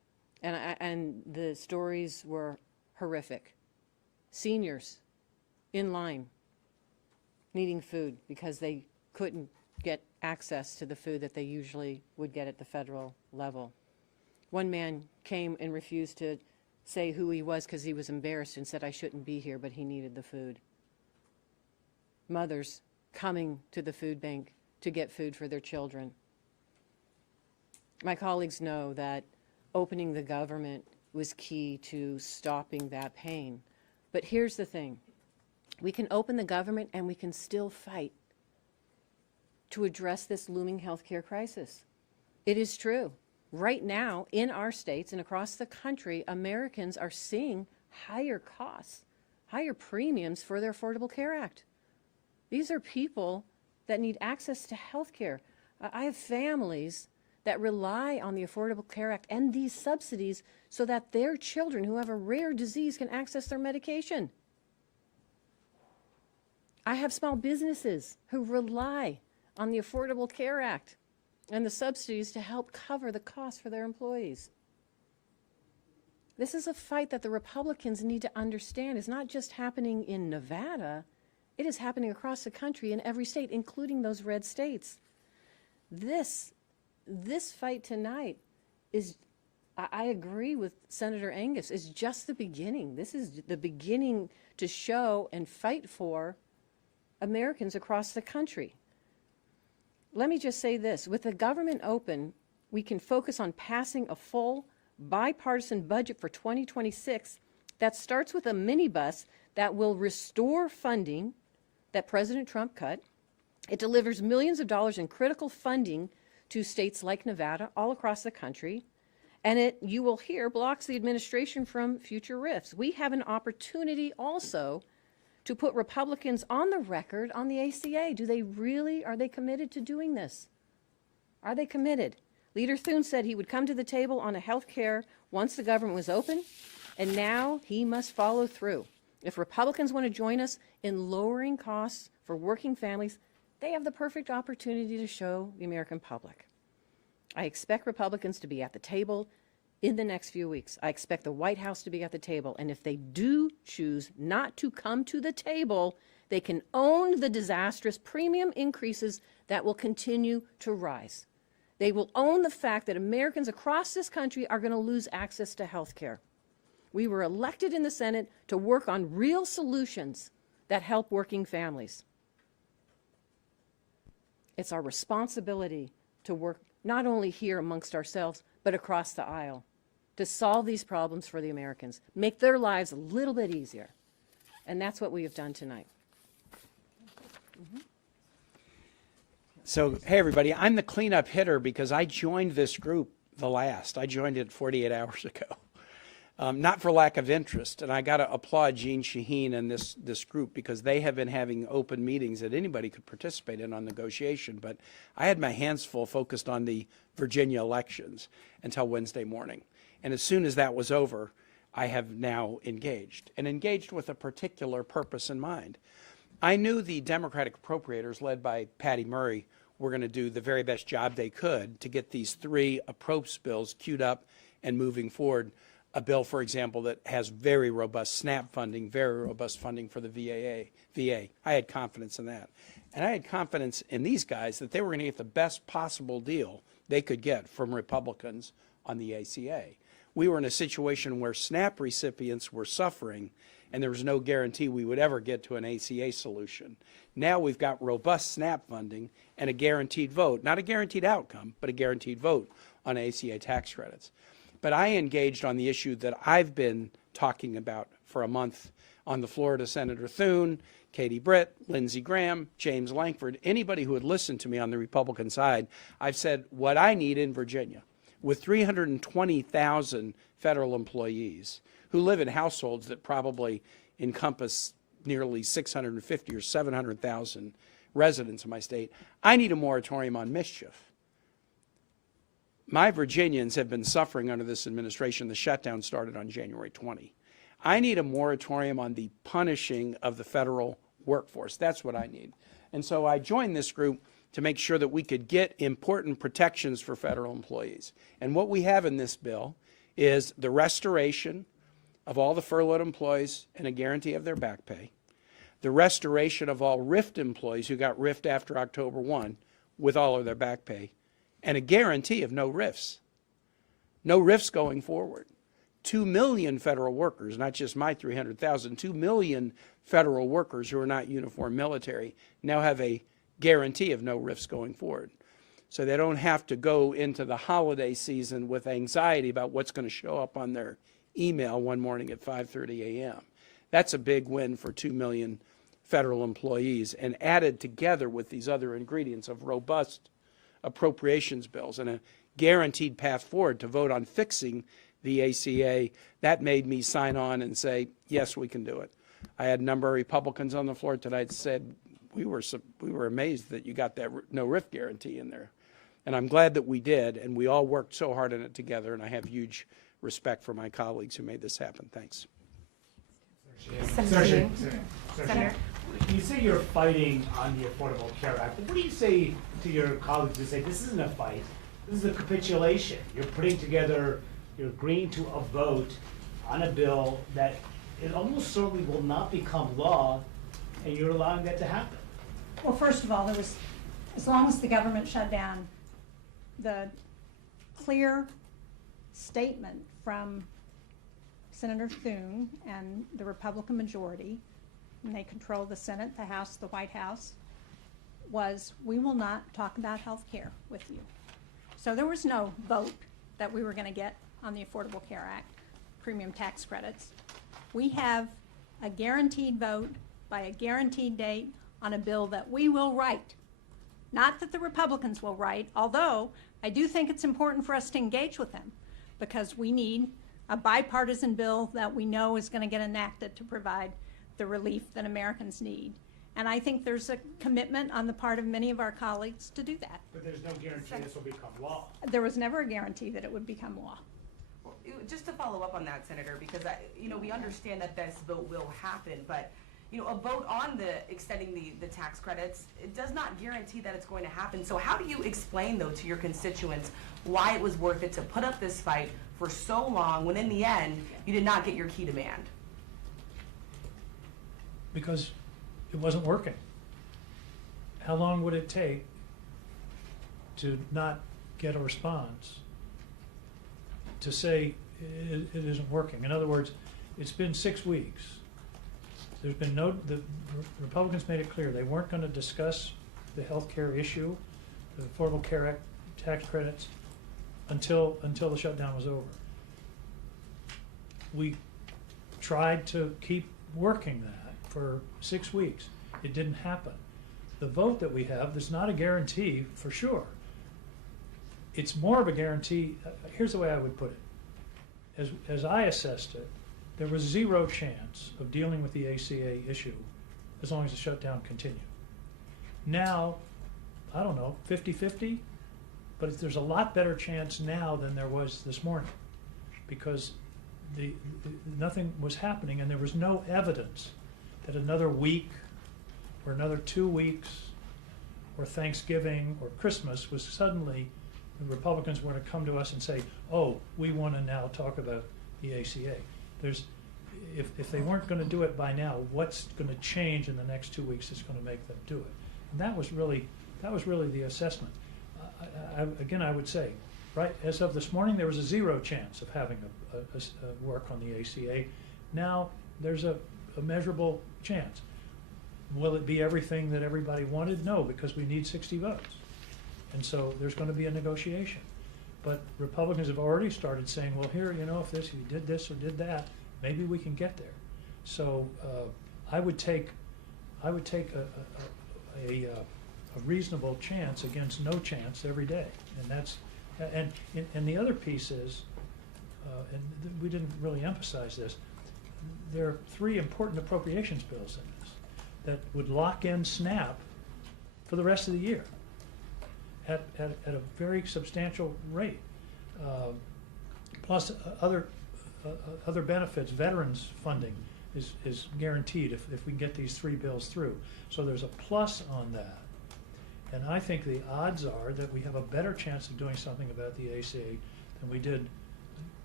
And the stories were horrific. Seniors in line needing food because they couldn't get access to the food that they usually would get at the federal level. One man came and refused to say who he was because he was embarrassed and said, "I shouldn't be here," but he needed the food. Mothers coming to the food bank to get food for their children. My colleagues know that opening the government was key to stopping that pain. But here's the thing. We can open the government and we can still fight to address this looming healthcare crisis. It is true. Right now, in our states and across the country, Americans are seeing higher costs, higher premiums for their Affordable Care Act. These are people that need access to health care. I have families that rely on the Affordable Care Act and these subsidies so that their children who have a rare disease can access their medication. I have small businesses who rely on the Affordable Care Act and the subsidies to help cover the costs for their employees. This is a fight that the Republicans need to understand is not just happening in Nevada, it is happening across the country in every state, including those red states. This fight tonight is, I agree with Senator Angus, is just the beginning. This is the beginning to show and fight for Americans across the country. Let me just say this, with the government open, we can focus on passing a full bipartisan budget for 2026 that starts with a minibus that will restore funding that President Trump cut. It delivers millions of dollars in critical funding to states like Nevada all across the country. And it, you will hear, blocks the administration from future rifts. We have an opportunity also to put Republicans on the record on the ACA. Are they committed to doing this? Are they committed? Leader Thune said he would come to the table on a health care once the government was open, and now he must follow through. If Republicans want to join us in lowering costs for working families, they have the perfect opportunity to show the American public. I expect Republicans to be at the table in the next few weeks. I expect the White House to be at the table. And if they do choose not to come to the table, they can own the disastrous premium increases that will continue to rise. They will own the fact that Americans across this country are going to lose access to health care. We were elected in the Senate to work on real solutions that help working families. It's our responsibility to work not only here amongst ourselves, but across the aisle to solve these problems for the Americans, make their lives a little bit easier. And that's what we have done tonight. So, hey, everybody, I'm the cleanup hitter because I joined this group I joined it 48 hours ago. Not for lack of interest, and I got to applaud Jeanne Shaheen and this group because they have been having open meetings that anybody could participate in on negotiation, but I had my hands full focused on the Virginia elections until Wednesday morning. And as soon as that was over, I have now engaged with a particular purpose in mind. I knew the Democratic appropriators led by Patty Murray were going to do the very best job they could to get these three approach bills queued up and moving forward. A bill, for example, that has very robust SNAP funding, very robust funding for the VA. I had confidence in that. And I had confidence in these guys that they were going to get the best possible deal they could get from Republicans on the ACA. We were in a situation where SNAP recipients were suffering, and there was no guarantee we would ever get to an ACA solution. Now we've got robust SNAP funding and a guaranteed vote, not a guaranteed outcome, but a guaranteed vote on ACA tax credits. But I engaged on the issue that I've been talking about for a month on the floor to Senator Thune, Katie Britt, Lindsey Graham, James Lankford, anybody who had listened to me on the Republican side. I've said what I need in Virginia, with 320,000 federal employees who live in households that probably encompass nearly 650 or 700,000 residents in my state, I need a moratorium on mischief. My Virginians have been suffering under this administration. The shutdown started on January 20. I need a moratorium on the punishing of the federal workforce. That's what I need. And so I joined this group to make sure that we could get important protections for federal employees. And what we have in this bill is the restoration of all the furloughed employees and a guarantee of their back pay, the restoration of all RIFT employees who got RIFT after October 1 with all of their back pay, and a guarantee of no RIFs. No RIFs going forward. 2 million federal workers, not just my 300,000, 2 million federal workers who are not uniform military now have a guarantee of no RIFs going forward. So they don't have to go into the holiday season with anxiety about what's going to show up on their email one morning at 5:30 a.m. That's a big win for 2 million federal employees, and added together with these other ingredients of robust appropriations bills and a guaranteed path forward to vote on fixing the ACA, that made me sign on and say, yes, we can do it. I had a number of Republicans on the floor tonight said, we were amazed that you got that no RIF guarantee in there. And I'm glad that we did, and we all worked so hard on it together, and I have huge respect for my colleagues who made this happen. Thanks. Senator, you say you're fighting on the Affordable Care Act. What do you say to your colleagues who say this isn't a fight, this is a capitulation? You're putting together, you're agreeing to a vote on a bill that it almost certainly will not become law, and you're allowing that to happen. Well, first of all, as long as the government shut down, the clear statement from Senator Thune and the Republican majority, and they control the Senate, the House, the White House, was we will not talk about health care with you. So there was no vote that we were going to get on the Affordable Care Act, premium tax credits. We have a guaranteed vote by a guaranteed date on a bill that we will write. Not that the Republicans will write, although I do think it's important for us to engage with them, because we need a bipartisan bill that we know is going to get enacted to provide the relief that Americans need. And I think there's a commitment on the part of many of our colleagues to do that. But there's no guarantee this will become law. There was never a guarantee that it would become law. Well, just to follow up on that, Senator, because we understand that this vote will happen, but a vote on extending the tax credits, it does not guarantee that it's going to happen. So how do you explain, though, to your constituents why it was worth it to put up this fight for so long when in the end you did not get your key demand? Because it wasn't working. How long would it take to not get a response to say it isn't working? In other words, it's been 6 weeks. There's been the Republicans made it clear they weren't going to discuss the health care issue, the Affordable Care Act tax credits, until the shutdown was over. We tried to keep working that for 6 weeks. It didn't happen. The vote that we have, there's not a guarantee for sure. It's more of a guarantee. Here's the way I would put it. As I assessed it, there was zero chance of dealing with the ACA issue as long as the shutdown continued. Now, I don't know, 50-50, but there's a lot better chance now than there was this morning, because nothing was happening, and there was no evidence that another week or another 2 weeks or Thanksgiving or Christmas was suddenly the Republicans were going to come to us and say, oh, we want to now talk about the ACA. If they weren't going to do it by now, what's going to change in the next 2 weeks that's going to make them do it? And that was really the assessment. Again, I would say, right, as of this morning, there was a zero chance of having a work on the ACA. Now there's a measurable chance. Will it be everything that everybody wanted? No, because we need 60 votes. And so there's going to be a negotiation. But Republicans have already started saying, well, here, if you did this or did that, maybe we can get there. So I would take a reasonable chance against no chance every day, and the other piece is, and we didn't really emphasize this. There are 3 important appropriations bills in this that would lock in SNAP for the rest of the year at a very substantial rate, plus other benefits. Veterans funding is guaranteed if we get these 3 bills through. So there's a plus on that. And I think the odds are that we have a better chance of doing something about the ACA than we did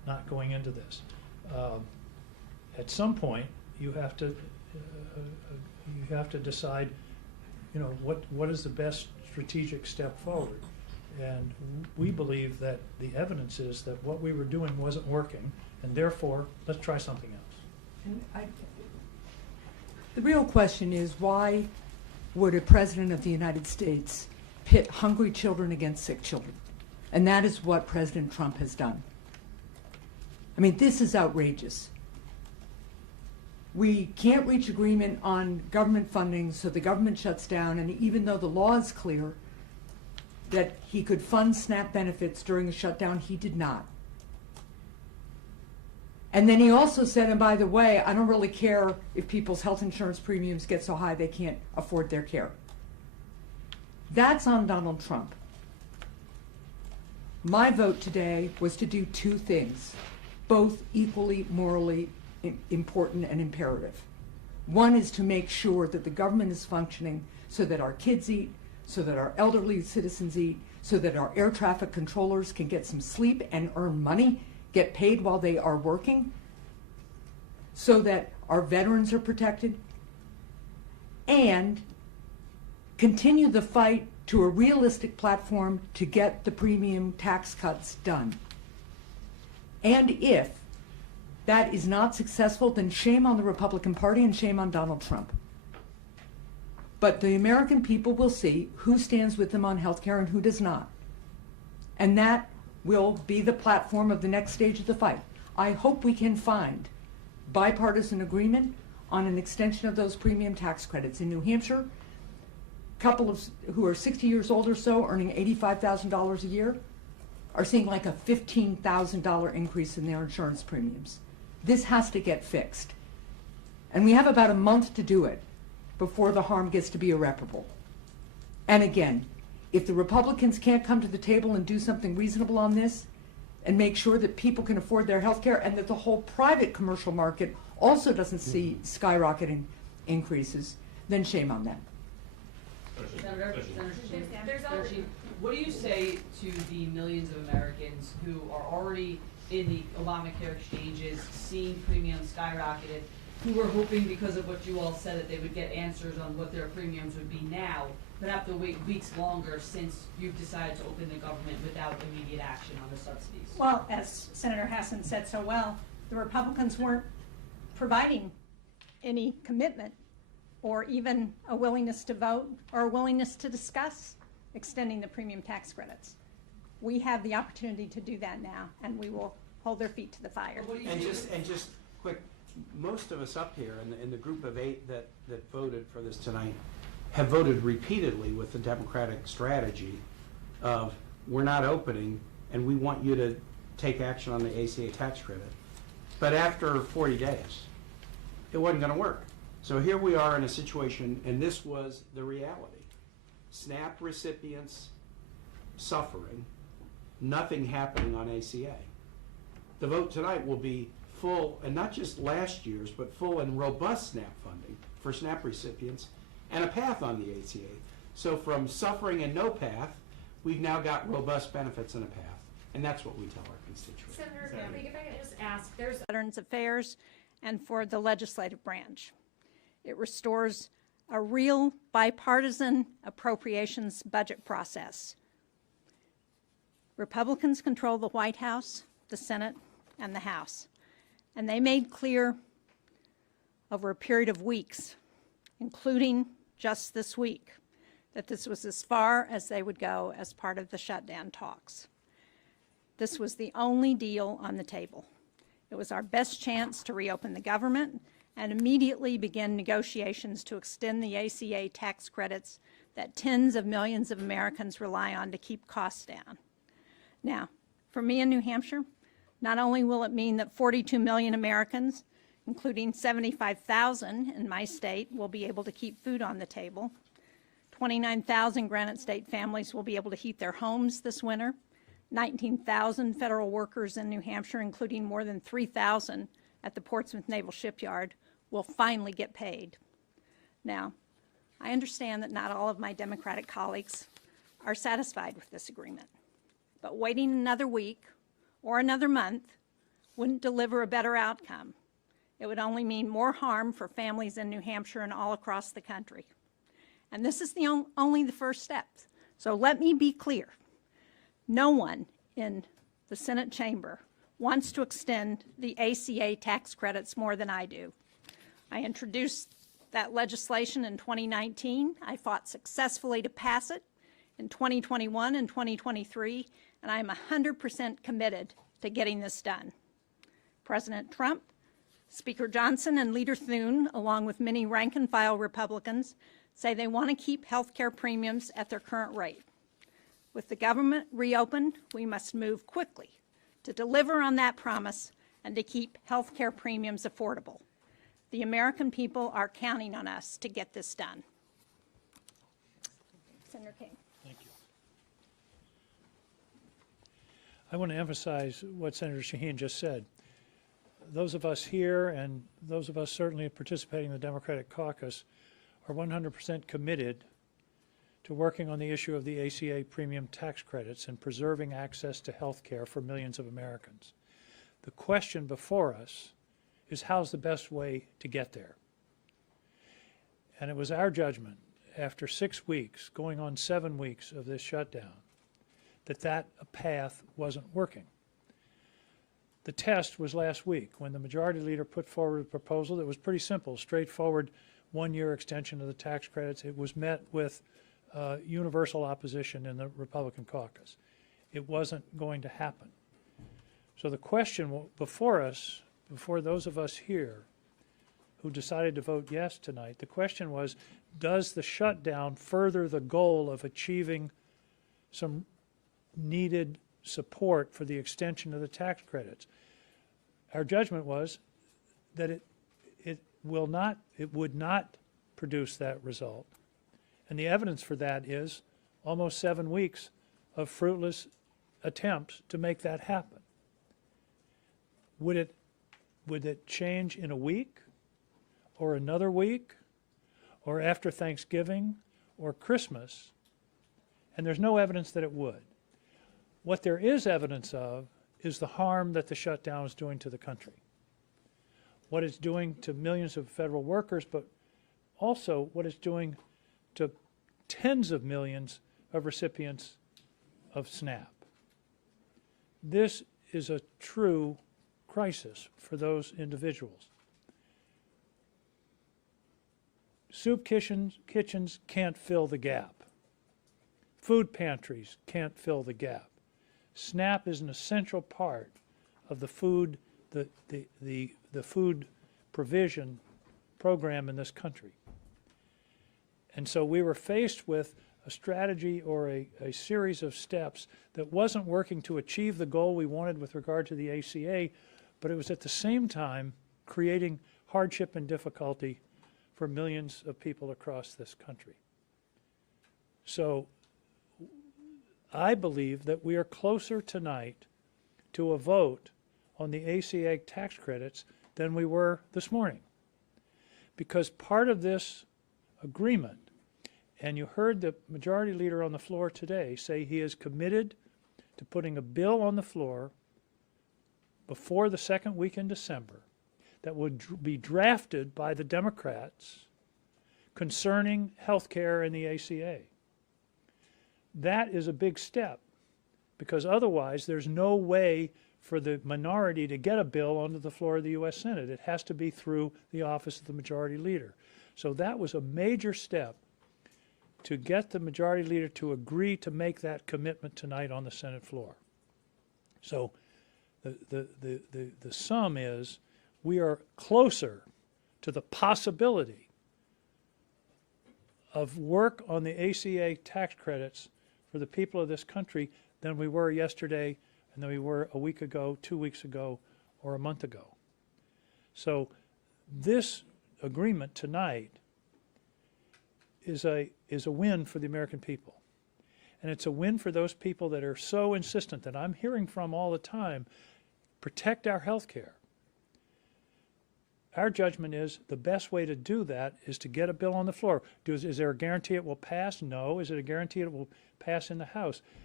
not going into this. At some point, you have to decide, what is the best strategic step forward. And we believe that the evidence is that what we were doing wasn't working, and therefore, let's try something else. And the real question is, why would a president of the United States pit hungry children against sick children? And that is what President Trump has done. I mean, this is outrageous. We can't reach agreement on government funding, so the government shuts down, and even though the law is clear that he could fund SNAP benefits during the shutdown, he did not. And then he also said, and by the way, I don't really care if people's health insurance premiums get so high they can't afford their care. That's on Donald Trump. My vote today was to do two things, both equally morally important and imperative. One is to make sure that the government is functioning so that our kids eat, so that our elderly citizens eat, so that our air traffic controllers can get some sleep and earn money, get paid while they are working, so that our veterans are protected, and continue the fight to a realistic platform to get the premium tax cuts done. And if that is not successful, then shame on the Republican Party and shame on Donald Trump. But the American people will see who stands with them on health care and who does not. And that will be the platform of the next stage of the fight. I hope we can find bipartisan agreement on an extension of those premium tax credits. In New Hampshire, couples who are 60 years old or so, earning $85,000 a year, are seeing like a $15,000 increase in their insurance premiums. This has to get fixed. And we have about a month to do it before the harm gets to be irreparable. And again, if the Republicans can't come to the table and do something reasonable on this and make sure that people can afford their health care and that the whole private commercial market also doesn't see skyrocketing increases, then shame on them. Senator Shaheen, what do you say to the millions of Americans who are already in the Obamacare exchanges, seeing premiums skyrocketed, who were hoping because of what you all said that they would get answers on what their premiums would be now, but have to wait weeks longer since you've decided to open the government without immediate action on the subsidies? Well, as Senator Hassan said so well, the Republicans weren't providing any commitment or even a willingness to vote or a willingness to discuss extending the premium tax credits. We have the opportunity to do that now, and we will hold their feet to the fire. And just quick, most of us up here in the group of 8 that voted for this tonight have voted repeatedly with the Democratic strategy of we're not opening and we want you to take action on the ACA tax credit. But after 40 days, it wasn't going to work. So here we are in a situation, and this was the reality. SNAP recipients suffering, nothing happening on ACA. The vote tonight will be full, and not just last year's, but full and robust SNAP funding for SNAP recipients and a path on the ACA. So from suffering and no path, we've now got robust benefits and a path. And that's what we tell our constituents. Senator, if I could just ask, there's Veterans Affairs and for the legislative branch. It restores a real bipartisan appropriations budget process. Republicans control the White House, the Senate, and the House. And they made clear over a period of weeks, including just this week, that this was as far as they would go as part of the shutdown talks. This was the only deal on the table. It was our best chance to reopen the government and immediately begin negotiations to extend the ACA tax credits that tens of millions of Americans rely on to keep costs down. Now, for me in New Hampshire, not only will it mean that 42 million Americans, including 75,000 in my state, will be able to keep food on the table, 29,000 Granite State families will be able to heat their homes this winter, 19,000 federal workers in New Hampshire, including more than 3,000 at the Portsmouth Naval Shipyard, will finally get paid. Now, I understand that not all of my Democratic colleagues are satisfied with this agreement, but waiting another week or another month wouldn't deliver a better outcome. It would only mean more harm for families in New Hampshire and all across the country. And this is only the first step. So let me be clear. No one in the Senate chamber wants to extend the ACA tax credits more than I do. I introduced that legislation in 2019. I fought successfully to pass it in 2021 and 2023, and I'm 100% committed to getting this done. President Trump, Speaker Johnson, and Leader Thune, along with many rank-and-file Republicans, say they want to keep health care premiums at their current rate. With the government reopened, we must move quickly to deliver on that promise and to keep health care premiums affordable. The American people are counting on us to get this done. Senator King. Thank you. I want to emphasize what Senator Shaheen just said. Those of us here and those of us certainly participating in the Democratic caucus are 100% committed to working on the issue of the ACA premium tax credits and preserving access to health care for millions of Americans. The question before us is how's the best way to get there? And it was our judgment after 6 weeks, going on 7 weeks of this shutdown, that path wasn't working. The test was last week when the majority leader put forward a proposal that was pretty simple, straightforward, one-year extension of the tax credits. It was met with universal opposition in the Republican caucus. It wasn't going to happen. So the question before us, before those of us here who decided to vote yes tonight, the question was, does the shutdown further the goal of achieving some needed support for the extension of the tax credits? Our judgment was that it would not produce that result. And the evidence for that is almost 7 weeks of fruitless attempts to make that happen. Would it change in a week or another week or after Thanksgiving or Christmas? And there's no evidence that it would. What there is evidence of is the harm that the shutdown is doing to the country. What it's doing to millions of federal workers, but also what it's doing to tens of millions of recipients of SNAP. This is a true crisis for those individuals. Soup kitchens can't fill the gap. Food pantries can't fill the gap. SNAP is an essential part of the food provision program in this country. And so we were faced with a strategy or a series of steps that wasn't working to achieve the goal we wanted with regard to the ACA, but it was at the same time creating hardship and difficulty for millions of people across this country. So I believe that we are closer tonight to a vote on the ACA tax credits than we were this morning. Because part of this agreement, and you heard the majority leader on the floor today say he is committed to putting a bill on the floor before the second week in December that would be drafted by the Democrats concerning health care and the ACA. That is a big step, because otherwise there's no way for the minority to get a bill onto the floor of the U.S. Senate. It has to be through the office of the majority leader. So that was a major step to get the majority leader to agree to make that commitment tonight on the Senate floor. So the sum is we are closer to the possibility of work on the ACA tax credits for the people of this country than we were yesterday and than we were a week ago, 2 weeks ago, or a month ago. So this agreement tonight is a win for the American people. And it's a win for those people that are so insistent, that I'm hearing from all the time, protect our health care. Our judgment is the best way to do that is to get a bill on the floor. Is there a guarantee it will pass? No. Is it a guarantee it will pass in the House?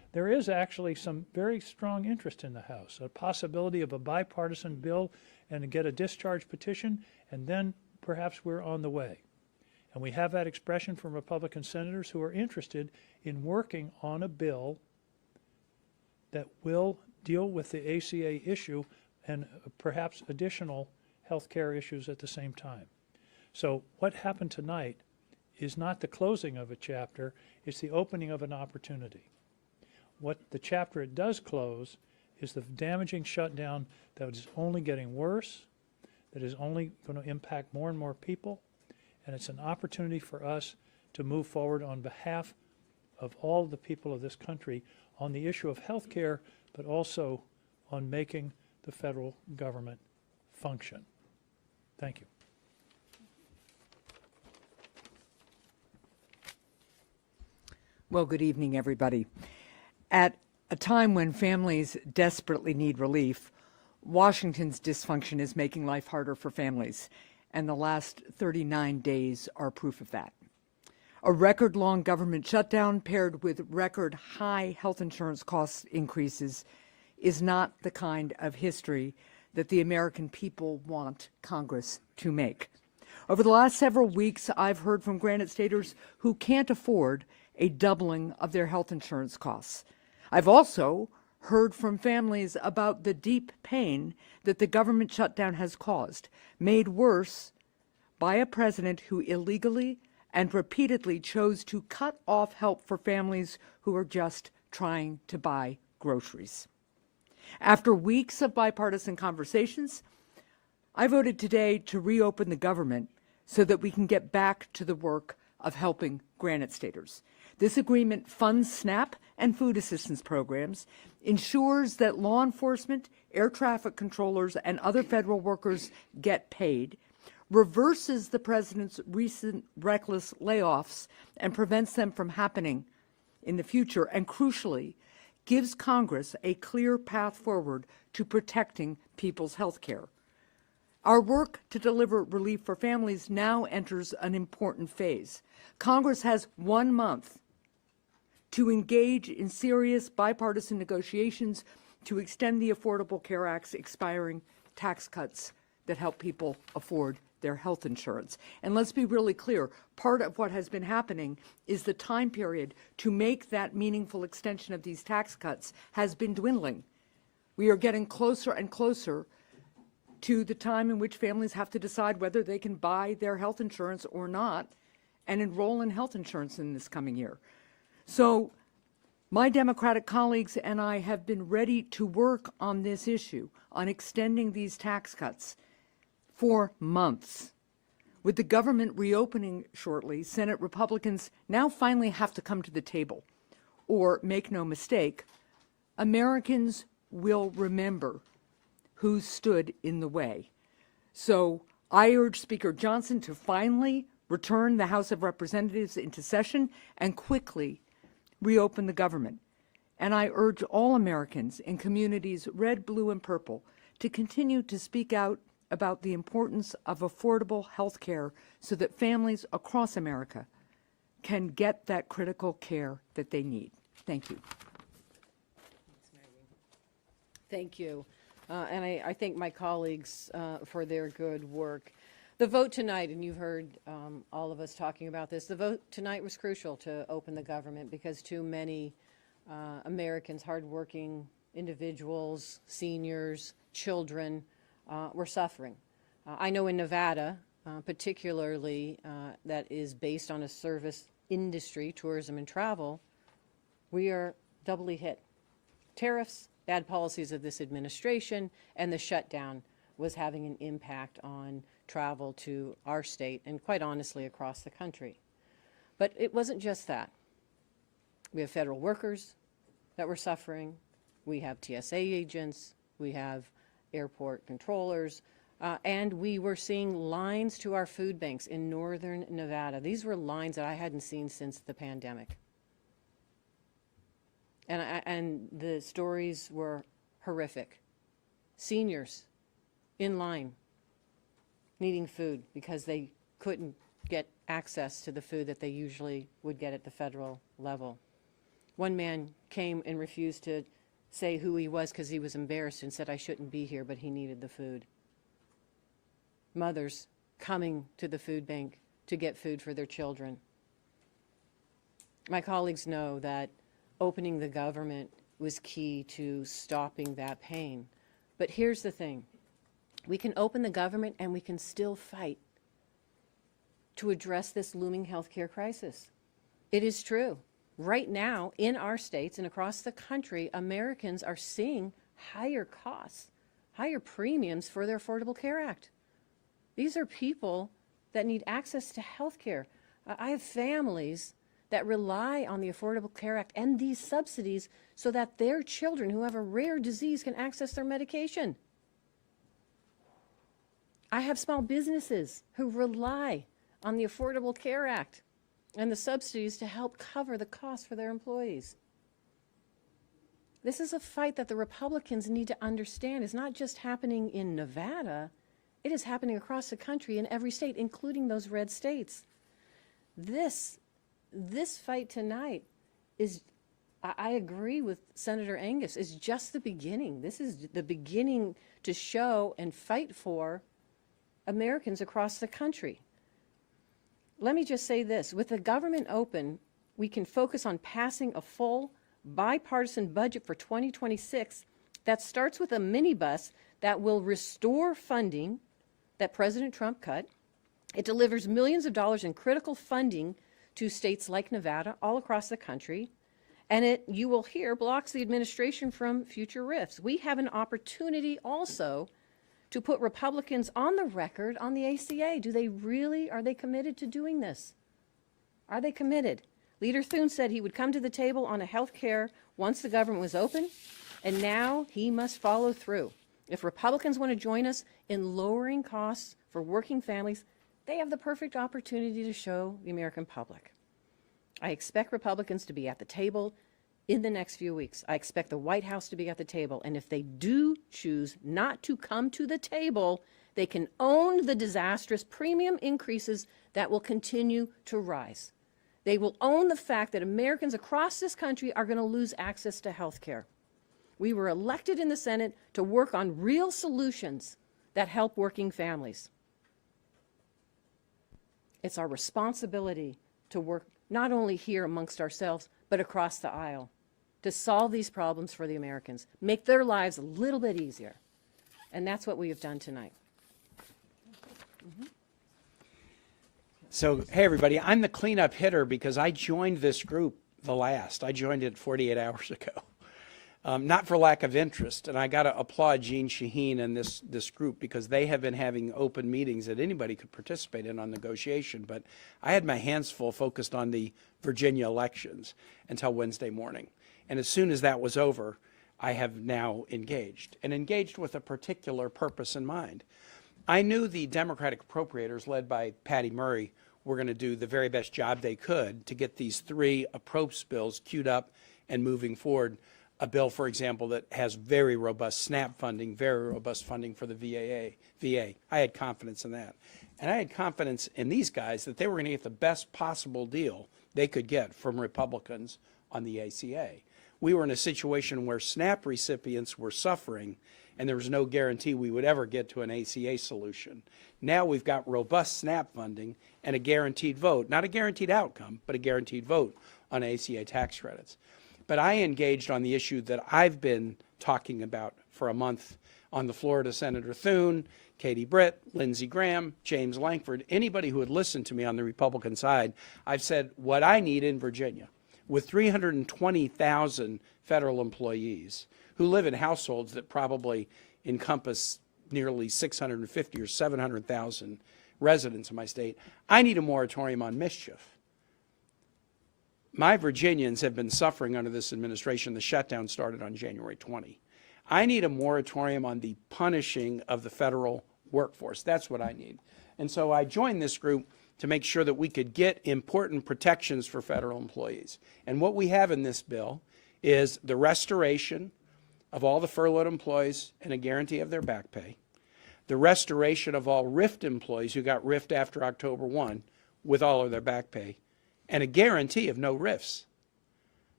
there is actually some very strong interest in the House, a possibility of a bipartisan bill and to get a discharge petition, and then perhaps we're on the way. And we have that expression from Republican senators who are interested in working on a bill that will deal with the ACA issue and perhaps additional health care issues at the same time. So what happened tonight is not the closing of a chapter, it's the opening of an opportunity. What the chapter it does close is the damaging shutdown that is only getting worse, that is only going to impact more and more people, and it's an opportunity for us to move forward on behalf of all the people of this country on the issue of health care, but also on making the federal government function. Thank you. Well, good evening, everybody. At a time when families desperately need relief, Washington's dysfunction is making life harder for families, and the last 39 days are proof of that. A record-long government shutdown paired with record-high health insurance cost increases is not the kind of history that the American people want Congress to make. Over the last several weeks, I've heard from Granite Staters who can't afford a doubling of their health insurance costs. I've also heard from families about the deep pain that the government shutdown has caused, made worse by a president who illegally and repeatedly chose to cut off help for families who are just trying to buy groceries. After weeks of bipartisan conversations, I voted today to reopen the government so that we can get back to the work of helping Granite Staters. This agreement funds SNAP and food assistance programs, ensures that law enforcement, air traffic controllers, and other federal workers get paid, reverses the president's recent reckless layoffs and prevents them from happening in the future, and crucially, gives Congress a clear path forward to protecting people's health care. Our work to deliver relief for families now enters an important phase. Congress has 1 month to engage in serious bipartisan negotiations to extend the Affordable Care Act's expiring tax cuts that help people afford their health insurance. And let's be really clear, part of what has been happening is the time period to make that meaningful extension of these tax cuts has been dwindling. We are getting closer and closer to the time in which families have to decide whether they can buy their health insurance or not and enroll in health insurance in this coming year. So my Democratic colleagues and I have been ready to work on this issue, on extending these tax cuts for months. With the government reopening shortly, Senate Republicans now finally have to come to the table. Or, make no mistake, Americans will remember who stood in the way. So I urge Speaker Johnson to finally return the House of Representatives into session and quickly reopen the government. And I urge all Americans in communities red, blue, and purple to continue to speak out about the importance of affordable health care so that families across America can get that critical care that they need. Thank you. Thank you. And I thank my colleagues for their good work. The vote tonight, and you've heard all of us talking about this, the vote tonight was crucial to open the government because too many Americans, hardworking individuals, seniors, children, were suffering. I know in Nevada, particularly that is based on a service industry, tourism and travel, we are doubly hit. Tariffs, bad policies of this administration, and the shutdown was having an impact on travel to our state and quite honestly across the country. But it wasn't just that. We have federal workers that were suffering. We have TSA agents. We have airport controllers. And we were seeing lines to our food banks in northern Nevada. These were lines that I hadn't seen since the pandemic. And the stories were horrific. Seniors in line needing food because they couldn't get access to the food that they usually would get at the federal level. One man came and refused to say who he was because he was embarrassed and said I shouldn't be here, but he needed the food. Mothers coming to the food bank to get food for their children. My colleagues know that opening the government was key to stopping that pain. But here's the thing. We can open the government and we can still fight to address this looming healthcare crisis. It is true. Right now, in our states and across the country, Americans are seeing higher costs, higher premiums for their Affordable Care Act. These are people that need access to health care. I have families that rely on the Affordable Care Act and these subsidies so that their children who have a rare disease can access their medication. I have small businesses who rely on the Affordable Care Act and the subsidies to help cover the costs for their employees. This is a fight that the Republicans need to understand is not just happening in Nevada, it is happening across the country in every state, including those red states. This fight tonight is, I agree with Senator Angus, is just the beginning. This is the beginning to show and fight for Americans across the country. Let me just say this, with the government open, we can focus on passing a full bipartisan budget for 2026 that starts with a minibus that will restore funding that President Trump cut. It delivers millions of dollars in critical funding to states like Nevada all across the country. And it, you will hear, blocks the administration from future rifts. We have an opportunity also to put Republicans on the record on the ACA. Are they committed to doing this? Are they committed? Leader Thune said he would come to the table on a health care once the government was open, and now he must follow through. If Republicans want to join us in lowering costs for working families, they have the perfect opportunity to show the American public. I expect Republicans to be at the table in the next few weeks. I expect the White House to be at the table. And if they do choose not to come to the table, they can own the disastrous premium increases that will continue to rise. They will own the fact that Americans across this country are going to lose access to health care. We were elected in the Senate to work on real solutions that help working families. It's our responsibility to work not only here amongst ourselves, but across the aisle, to solve these problems for the Americans, make their lives a little bit easier. And that's what we have done tonight. So, hey, everybody, I'm the cleanup hitter because I joined this group the last. I joined it 48 hours ago. Not for lack of interest, and I got to applaud Jeanne Shaheen and this group because they have been having open meetings that anybody could participate in on negotiation, but I had my hands full focused on the Virginia elections until Wednesday morning. And as soon as that was over, I have now engaged with a particular purpose in mind. I knew the Democratic appropriators led by Patty Murray were going to do the very best job they could to get these three approach bills queued up and moving forward. A bill, for example, that has very robust SNAP funding, very robust funding for the VA. I had confidence in that. And I had confidence in these guys that they were going to get the best possible deal they could get from Republicans on the ACA. We were in a situation where SNAP recipients were suffering, and there was no guarantee we would ever get to an ACA solution. Now we've got robust SNAP funding and a guaranteed vote, not a guaranteed outcome, but a guaranteed vote on ACA tax credits. But I engaged on the issue that I've been talking about for a month on the floor to Senator Thune, Katie Britt, Lindsey Graham, James Lankford, anybody who had listened to me on the Republican side. I've said what I need in Virginia, with 320,000 federal employees who live in households that probably encompass nearly 650 or 700,000 residents in my state, I need a moratorium on mischief. My Virginians have been suffering under this administration. The shutdown started on January 20. I need a moratorium on the punishing of the federal workforce. That's what I need. And so I joined this group to make sure that we could get important protections for federal employees. And what we have in this bill is the restoration of all the furloughed employees and a guarantee of their back pay, the restoration of all RIFT employees who got RIFT after October 1 with all of their back pay, and a guarantee of no RIFs.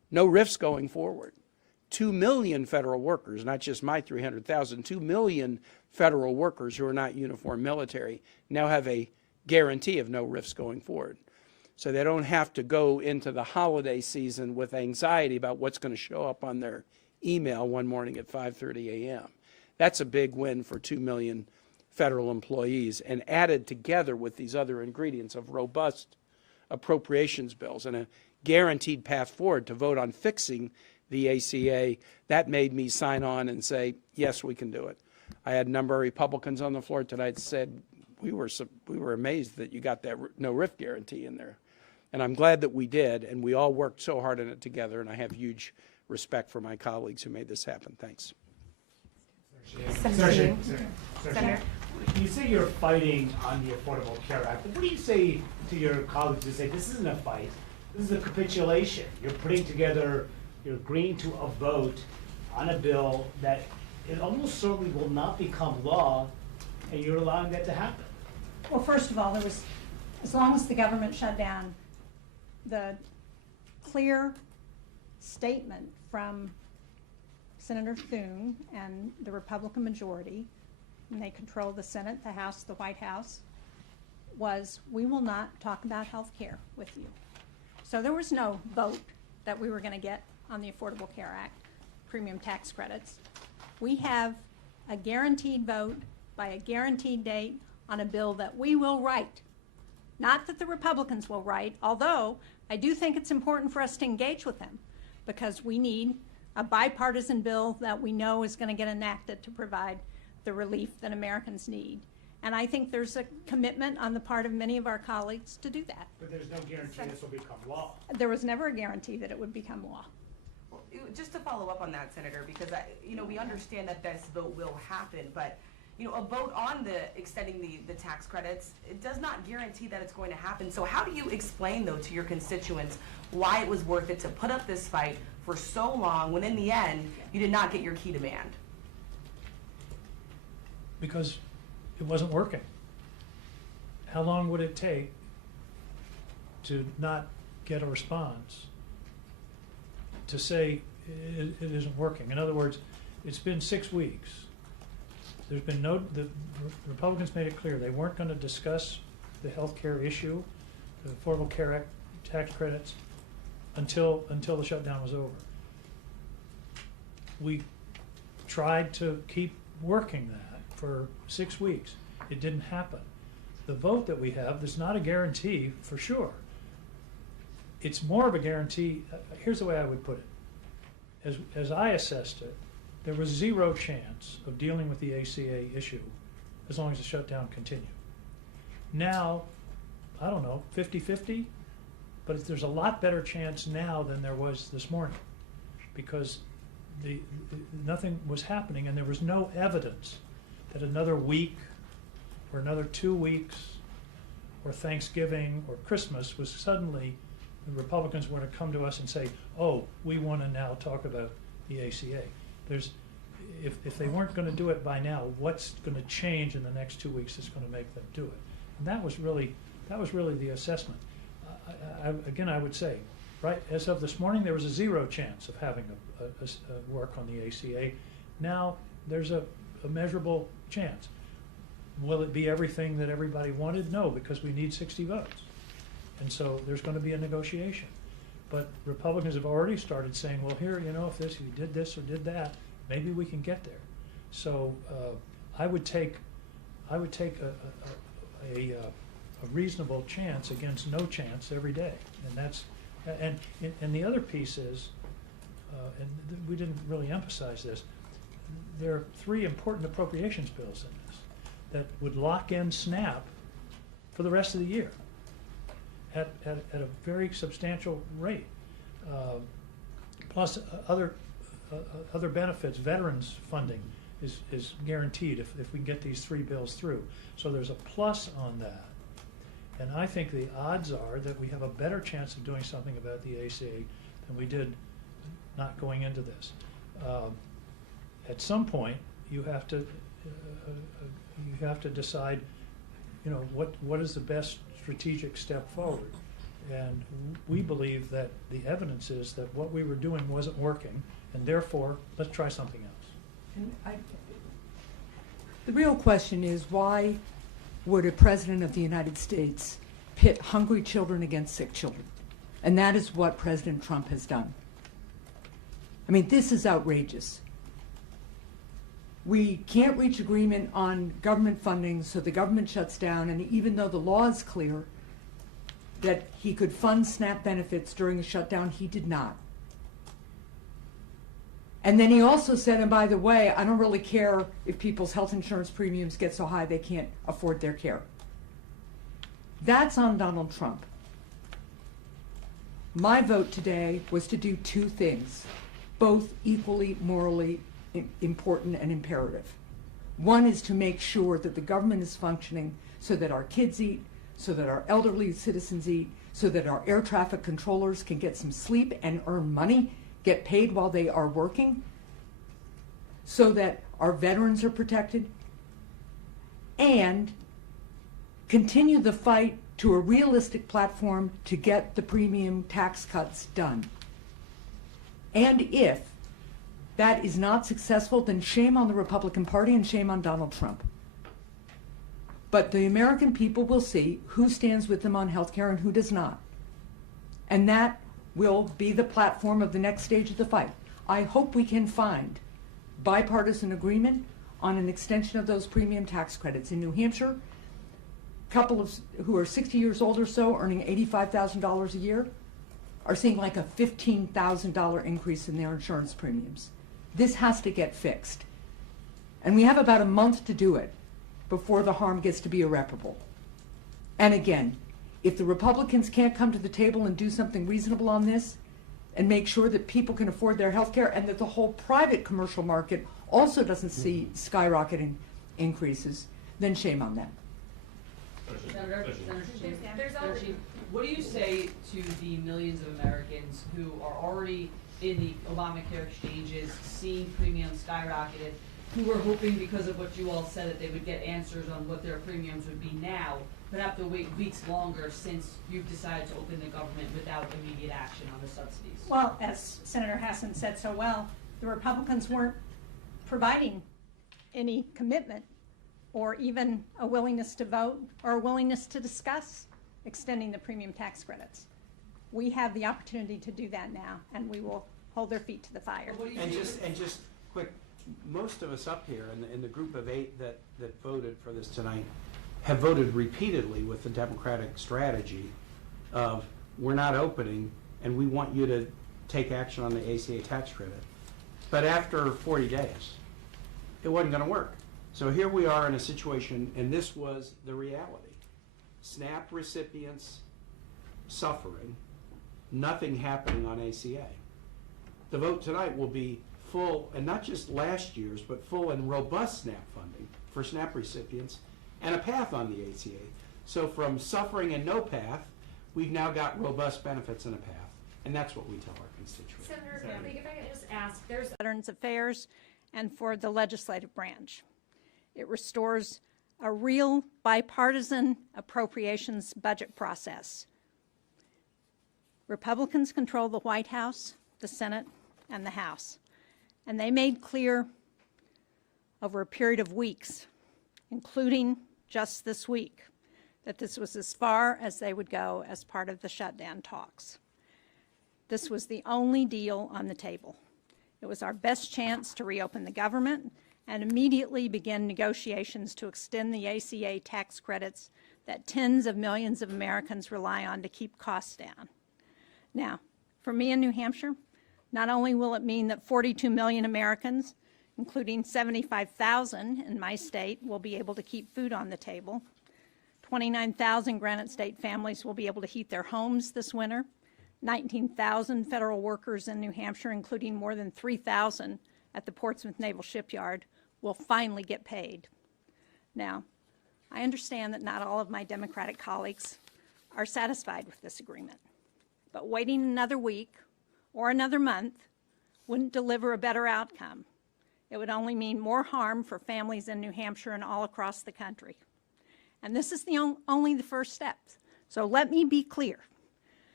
No RIFs going forward. 2 million federal workers, not just my 300,000, 2 million federal workers who are not uniformed military now have a guarantee of no RIFs going forward. So they don't have to go into the holiday season with anxiety about what's going to show up on their email one morning at 5:30 a.m. That's a big win for 2 million federal employees, and added together with these other ingredients of robust appropriations bills and a guaranteed path forward to vote on fixing the ACA, that made me sign on and say, yes, we can do it. I had a number of Republicans on the floor tonight that said, we were amazed that you got that no RIF guarantee in there. And I'm glad that we did, and we all worked so hard on it together, and I have huge respect for my colleagues who made this happen. Thanks. Senator, you say you're fighting on the Affordable Care Act, but what do you say to your colleagues who say this isn't a fight, this is a capitulation? You're putting together, you're agreeing to a vote on a bill that it almost certainly will not become law, and you're allowing that to happen. Well, first of all, there was, as long as the government shut down, the clear statement from Senator Thune and the Republican majority, and they control the Senate, the House, the White House, was we will not talk about health care with you. So there was no vote that we were going to get on the Affordable Care Act, premium tax credits. We have a guaranteed vote by a guaranteed date on a bill that we will write. Not that the Republicans will write, although I do think it's important for us to engage with them, because we need a bipartisan bill that we know is going to get enacted to provide the relief that Americans need. And I think there's a commitment on the part of many of our colleagues to do that. But there's no guarantee this will become law. There was never a guarantee that it would become law. Well, just to follow up on that, Senator, because we understand that this vote will happen, but a vote on extending the tax credits, it does not guarantee that it's going to happen. So how do you explain, though, to your constituents why it was worth it to put up this fight for so long when in the end you did not get your key demand? Because it wasn't working. How long would it take to not get a response to say it isn't working? In other words, it's been 6 weeks. There's been the Republicans made it clear they weren't going to discuss the health care issue, the Affordable Care Act tax credits, until the shutdown was over. We tried to keep working that for 6 weeks. It didn't happen. The vote that we have, there's not a guarantee for sure. It's more of a guarantee. Here's the way I would put it. As I assessed it, there was zero chance of dealing with the ACA issue as long as the shutdown continued. Now, I don't know, 50-50, but there's a lot better chance now than there was this morning, because nothing was happening, and there was no evidence that another week or another 2 weeks or Thanksgiving or Christmas was suddenly the Republicans were to come to us and say, oh, we want to now talk about the ACA. If they weren't going to do it by now, what's going to change in the next 2 weeks that's going to make them do it? And that was really the assessment. Again, I would say, right, as of this morning, there was a zero chance of having a work on the ACA. Now there's a measurable chance. Will it be everything that everybody wanted? No, because we need 60 votes. And so there's going to be a negotiation. But Republicans have already started saying, well, here, if you did this or did that, maybe we can get there. So I would take a reasonable chance against no chance every day, and the other piece is, and we didn't really emphasize this. There are 3 important appropriations bills in this that would lock in SNAP for the rest of the year at a very substantial rate, plus other benefits. Veterans funding is guaranteed if we can get these 3 bills through. So there's a plus on that. And I think the odds are that we have a better chance of doing something about the ACA than we did not going into this. At some point, you have to decide, what is the best strategic step forward. And we believe that the evidence is that what we were doing wasn't working, and therefore, let's try something else. The real question is, why would a president of the United States pit hungry children against sick children? And that is what President Trump has done. I mean, this is outrageous. We can't reach agreement on government funding, so the government shuts down, and even though the law is clear that he could fund SNAP benefits during a shutdown, he did not. And then he also said, and by the way, I don't really care if people's health insurance premiums get so high they can't afford their care. That's on Donald Trump. My vote today was to do two things, both equally morally important and imperative. One is to make sure that the government is functioning so that our kids eat, so that our elderly citizens eat, so that our air traffic controllers can get some sleep and earn money, get paid while they are working, so that our veterans are protected, and continue the fight to a realistic platform to get the premium tax cuts done. And if that is not successful, then shame on the Republican Party and shame on Donald Trump. But the American people will see who stands with them on health care and who does not. And that will be the platform of the next stage of the fight. I hope we can find bipartisan agreement on an extension of those premium tax credits. In New Hampshire, couples who are 60 years old or so, earning $85,000 a year, are seeing like a $15,000 increase in their insurance premiums. This has to get fixed. And we have about a month to do it before the harm gets to be irreparable. And again, if the Republicans can't come to the table and do something reasonable on this and make sure that people can afford their health care and that the whole private commercial market also doesn't see skyrocketing increases, then shame on them. Senator Shaheen, what do you say to the millions of Americans who are already in the Obamacare exchanges, seeing premiums skyrocketed, who were hoping because of what you all said that they would get answers on what their premiums would be now, but have to wait weeks longer since you've decided to open the government without immediate action on the subsidies? Well, as Senator Hassan said so well, the Republicans weren't providing any commitment or even a willingness to vote or a willingness to discuss extending the premium tax credits. We have the opportunity to do that now, and we will hold their feet to the fire. And just quick, most of us up here in the group of 8 that voted for this tonight have voted repeatedly with the Democratic strategy of we're not opening and we want you to take action on the ACA tax credit. But after 40 days, it wasn't going to work. So here we are in a situation, and this was the reality. SNAP recipients suffering, nothing happening on ACA. The vote tonight will be full, and not just last year's, but full and robust SNAP funding for SNAP recipients and a path on the ACA. So from suffering and no path, we've now got robust benefits and a path. And that's what we tell our constituents. Senator, if I can just ask, there's Veterans Affairs and for the legislative branch. It restores a real bipartisan appropriations budget process. Republicans control the White House, the Senate, and the House. And they made clear over a period of weeks, including just this week, that this was as far as they would go as part of the shutdown talks. This was the only deal on the table. It was our best chance to reopen the government and immediately begin negotiations to extend the ACA tax credits that tens of millions of Americans rely on to keep costs down. Now, for me in New Hampshire, not only will it mean that 42 million Americans, including 75,000 in my state, will be able to keep food on the table, 29,000 Granite State families will be able to heat their homes this winter, 19,000 federal workers in New Hampshire, including more than 3,000 at the Portsmouth Naval Shipyard, will finally get paid. Now, I understand that not all of my Democratic colleagues are satisfied with this agreement, but waiting another week or another month wouldn't deliver a better outcome. It would only mean more harm for families in New Hampshire and all across the country. And this is only the first step. So let me be clear.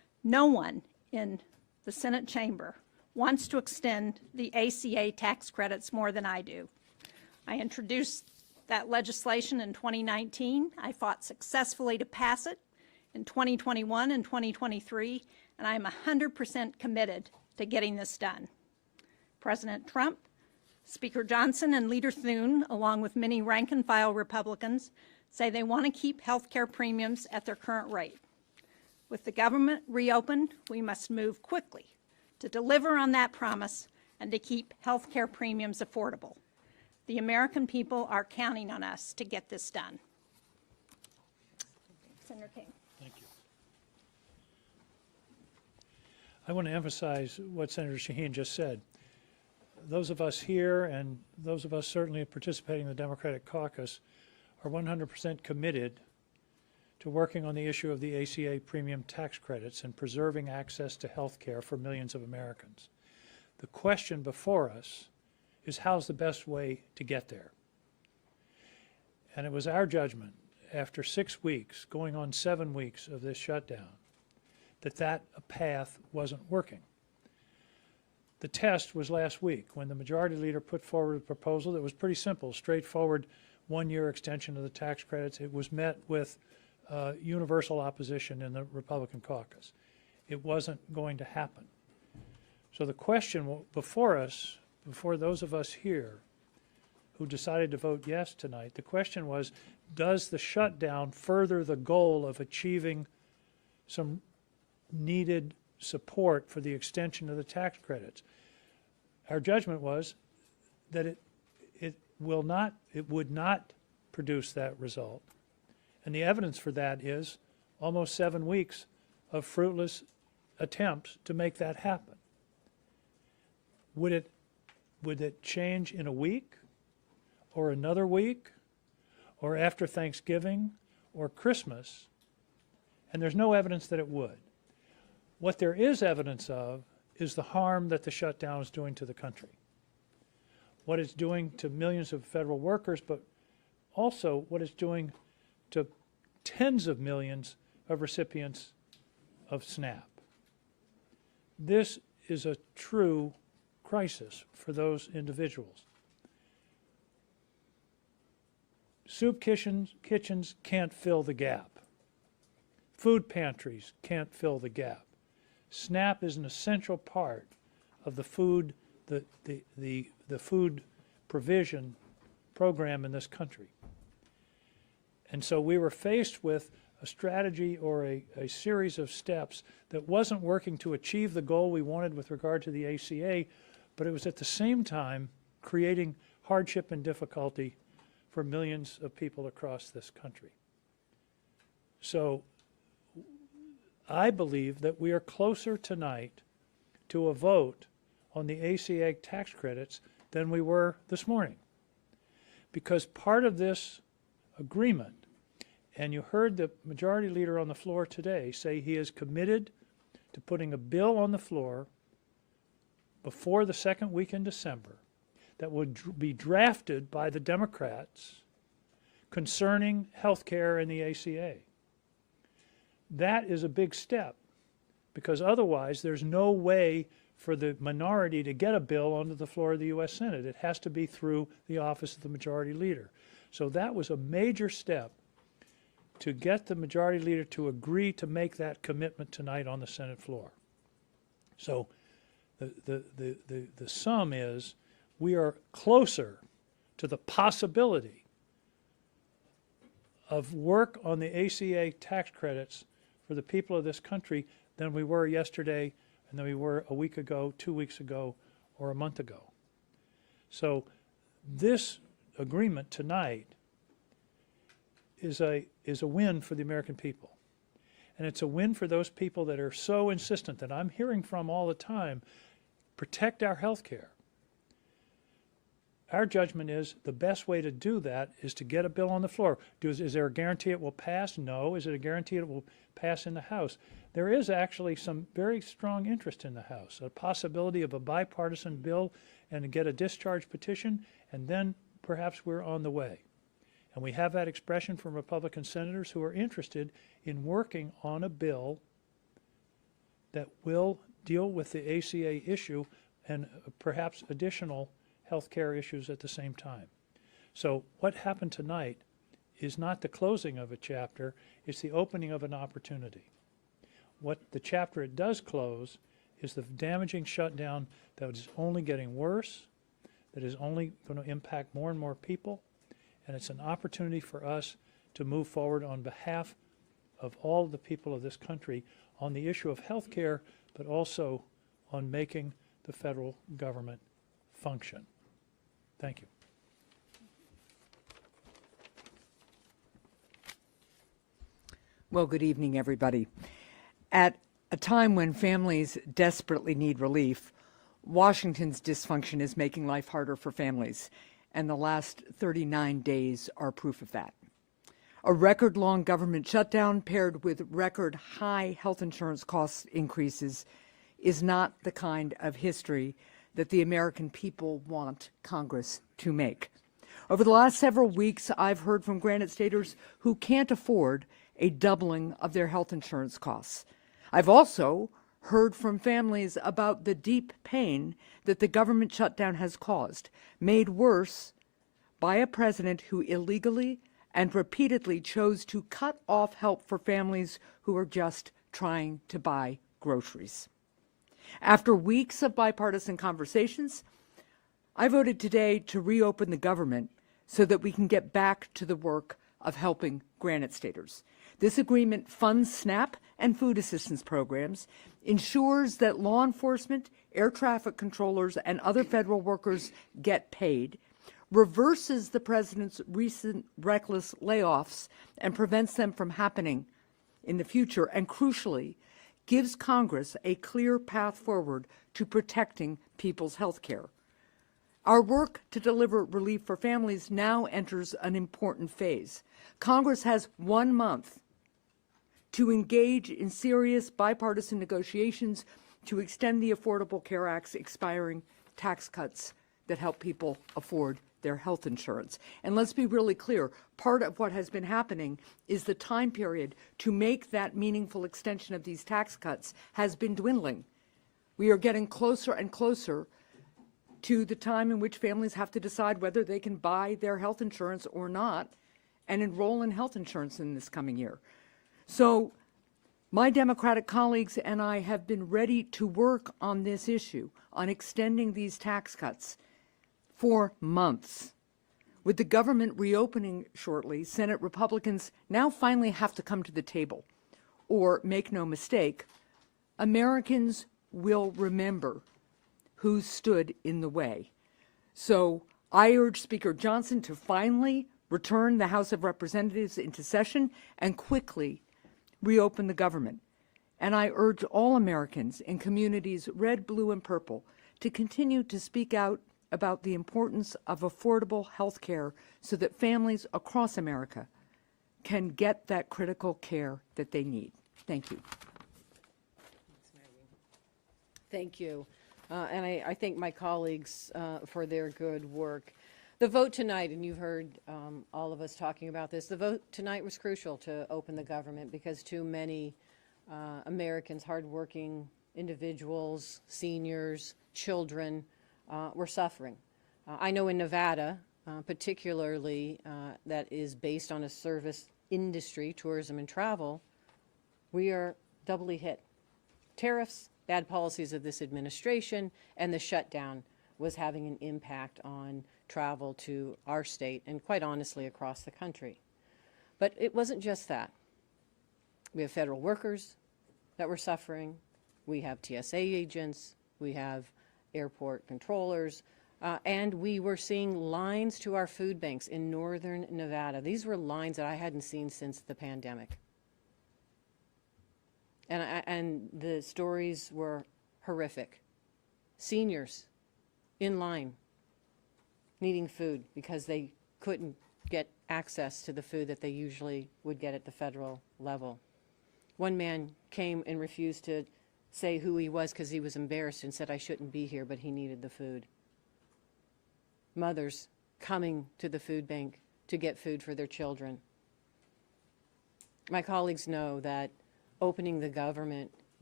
No one in the Senate chamber wants to extend the ACA tax credits more than I do. I introduced that legislation in 2019. I fought successfully to pass it in 2021 and 2023, and I am 100% committed to getting this done. President Trump, Speaker Johnson, and Leader Thune, along with many rank-and-file Republicans, say they want to keep health care premiums at their current rate. With the government reopened, we must move quickly to deliver on that promise and to keep health care premiums affordable. The American people are counting on us to get this done. Senator King. Thank you. I want to emphasize what Senator Shaheen just said. Those of us here and those of us certainly participating in the Democratic caucus are 100% committed to working on the issue of the ACA premium tax credits and preserving access to health care for millions of Americans. The question before us is how's the best way to get there? And it was our judgment after 6 weeks, going on 7 weeks of this shutdown, that path wasn't working. The test was last week when the majority leader put forward a proposal that was pretty simple, straightforward, one-year extension of the tax credits. It was met with universal opposition in the Republican caucus. It wasn't going to happen. So the question before us, before those of us here who decided to vote yes tonight, the question was, does the shutdown further the goal of achieving some needed support for the extension of the tax credits? Our judgment was that it would not produce that result. And the evidence for that is almost 7 weeks of fruitless attempts to make that happen. Would it change in a week or another week or after Thanksgiving or Christmas? And there's no evidence that it would. What there is evidence of is the harm that the shutdown is doing to the country. What it's doing to millions of federal workers, but also what it's doing to tens of millions of recipients of SNAP. This is a true crisis for those individuals. Soup kitchens can't fill the gap. Food pantries can't fill the gap. SNAP is an essential part of the food, the food provision program in this country. And so we were faced with a strategy or a series of steps that wasn't working to achieve the goal we wanted with regard to the ACA, but it was at the same time creating hardship and difficulty for millions of people across this country. So I believe that we are closer tonight to a vote on the ACA tax credits than we were this morning. Because part of this agreement, and you heard the majority leader on the floor today say he is committed to putting a bill on the floor before the second week in December that would be drafted by the Democrats concerning health care and the ACA. That is a big step, because otherwise there's no way for the minority to get a bill onto the floor of the U.S. Senate. It has to be through the office of the majority leader. So that was a major step to get the majority leader to agree to make that commitment tonight on the Senate floor. So the sum is we are closer to the possibility of work on the ACA tax credits for the people of this country than we were yesterday and than we were a week ago, 2 weeks ago, or a month ago. So this agreement tonight is a win for the American people. And it's a win for those people that are so insistent that I'm hearing from all the time, protect our health care. Our judgment is the best way to do that is to get a bill on the floor. Is there a guarantee it will pass? No. Is it a guarantee it will pass in the House? There is actually some very strong interest in the House, a possibility of a bipartisan bill and to get a discharge petition, and then perhaps we're on the way. And we have that expression from Republican senators who are interested in working on a bill that will deal with the ACA issue and perhaps additional healthcare issues at the same time. So what happened tonight is not the closing of a chapter, it's the opening of an opportunity. What the chapter it does close is the damaging shutdown that is only getting worse, that is only going to impact more and more people, and it's an opportunity for us to move forward on behalf of all the people of this country on the issue of health care, but also on making the federal government function. Thank you. Well, good evening, everybody. At a time when families desperately need relief, Washington's dysfunction is making life harder for families, and the last 39 days are proof of that. A record-long government shutdown paired with record-high health insurance cost increases is not the kind of history that the American people want Congress to make. Over the last several weeks, I've heard from Granite Staters who can't afford a doubling of their health insurance costs. I've also heard from families about the deep pain that the government shutdown has caused, made worse by a president who illegally and repeatedly chose to cut off help for families who are just trying to buy groceries. After weeks of bipartisan conversations, I voted today to reopen the government so that we can get back to the work of helping Granite Staters. This agreement funds SNAP and food assistance programs, ensures that law enforcement, air traffic controllers, and other federal workers get paid, reverses the president's recent reckless layoffs and prevents them from happening in the future, and crucially, gives Congress a clear path forward to protecting people's health care. Our work to deliver relief for families now enters an important phase. Congress has 1 month to engage in serious bipartisan negotiations to extend the Affordable Care Act's expiring tax cuts that help people afford their health insurance. And let's be really clear, part of what has been happening is the time period to make that meaningful extension of these tax cuts has been dwindling. We are getting closer and closer to the time in which families have to decide whether they can buy their health insurance or not and enroll in health insurance in this coming year. So my Democratic colleagues and I have been ready to work on this issue, on extending these tax cuts for months. With the government reopening shortly, Senate Republicans now finally have to come to the table. Or, make no mistake, Americans will remember who stood in the way. So I urge Speaker Johnson to finally return the House of Representatives into session and quickly reopen the government. And I urge all Americans in communities red, blue, and purple to continue to speak out about the importance of affordable health care so that families across America can get that critical care that they need. Thank you. Thank you. And I thank my colleagues for their good work. The vote tonight, and you've heard all of us talking about this, the vote tonight was crucial to open the government because too many Americans, hardworking individuals, seniors, children, were suffering. I know in Nevada, particularly that is based on a service industry, tourism and travel, we are doubly hit. Tariffs, bad policies of this administration, and the shutdown was having an impact on travel to our state and quite honestly across the country. But it wasn't just that. We have federal workers that were suffering. We have TSA agents. We have airport controllers. And we were seeing lines to our food banks in northern Nevada. These were lines that I hadn't seen since the pandemic. And the stories were horrific. Seniors in line needing food because they couldn't get access to the food that they usually would get at the federal level. One man came and refused to say who he was because he was embarrassed and said, I shouldn't be here, but he needed the food. Mothers coming to the food bank to get food for their children. My colleagues know that opening the government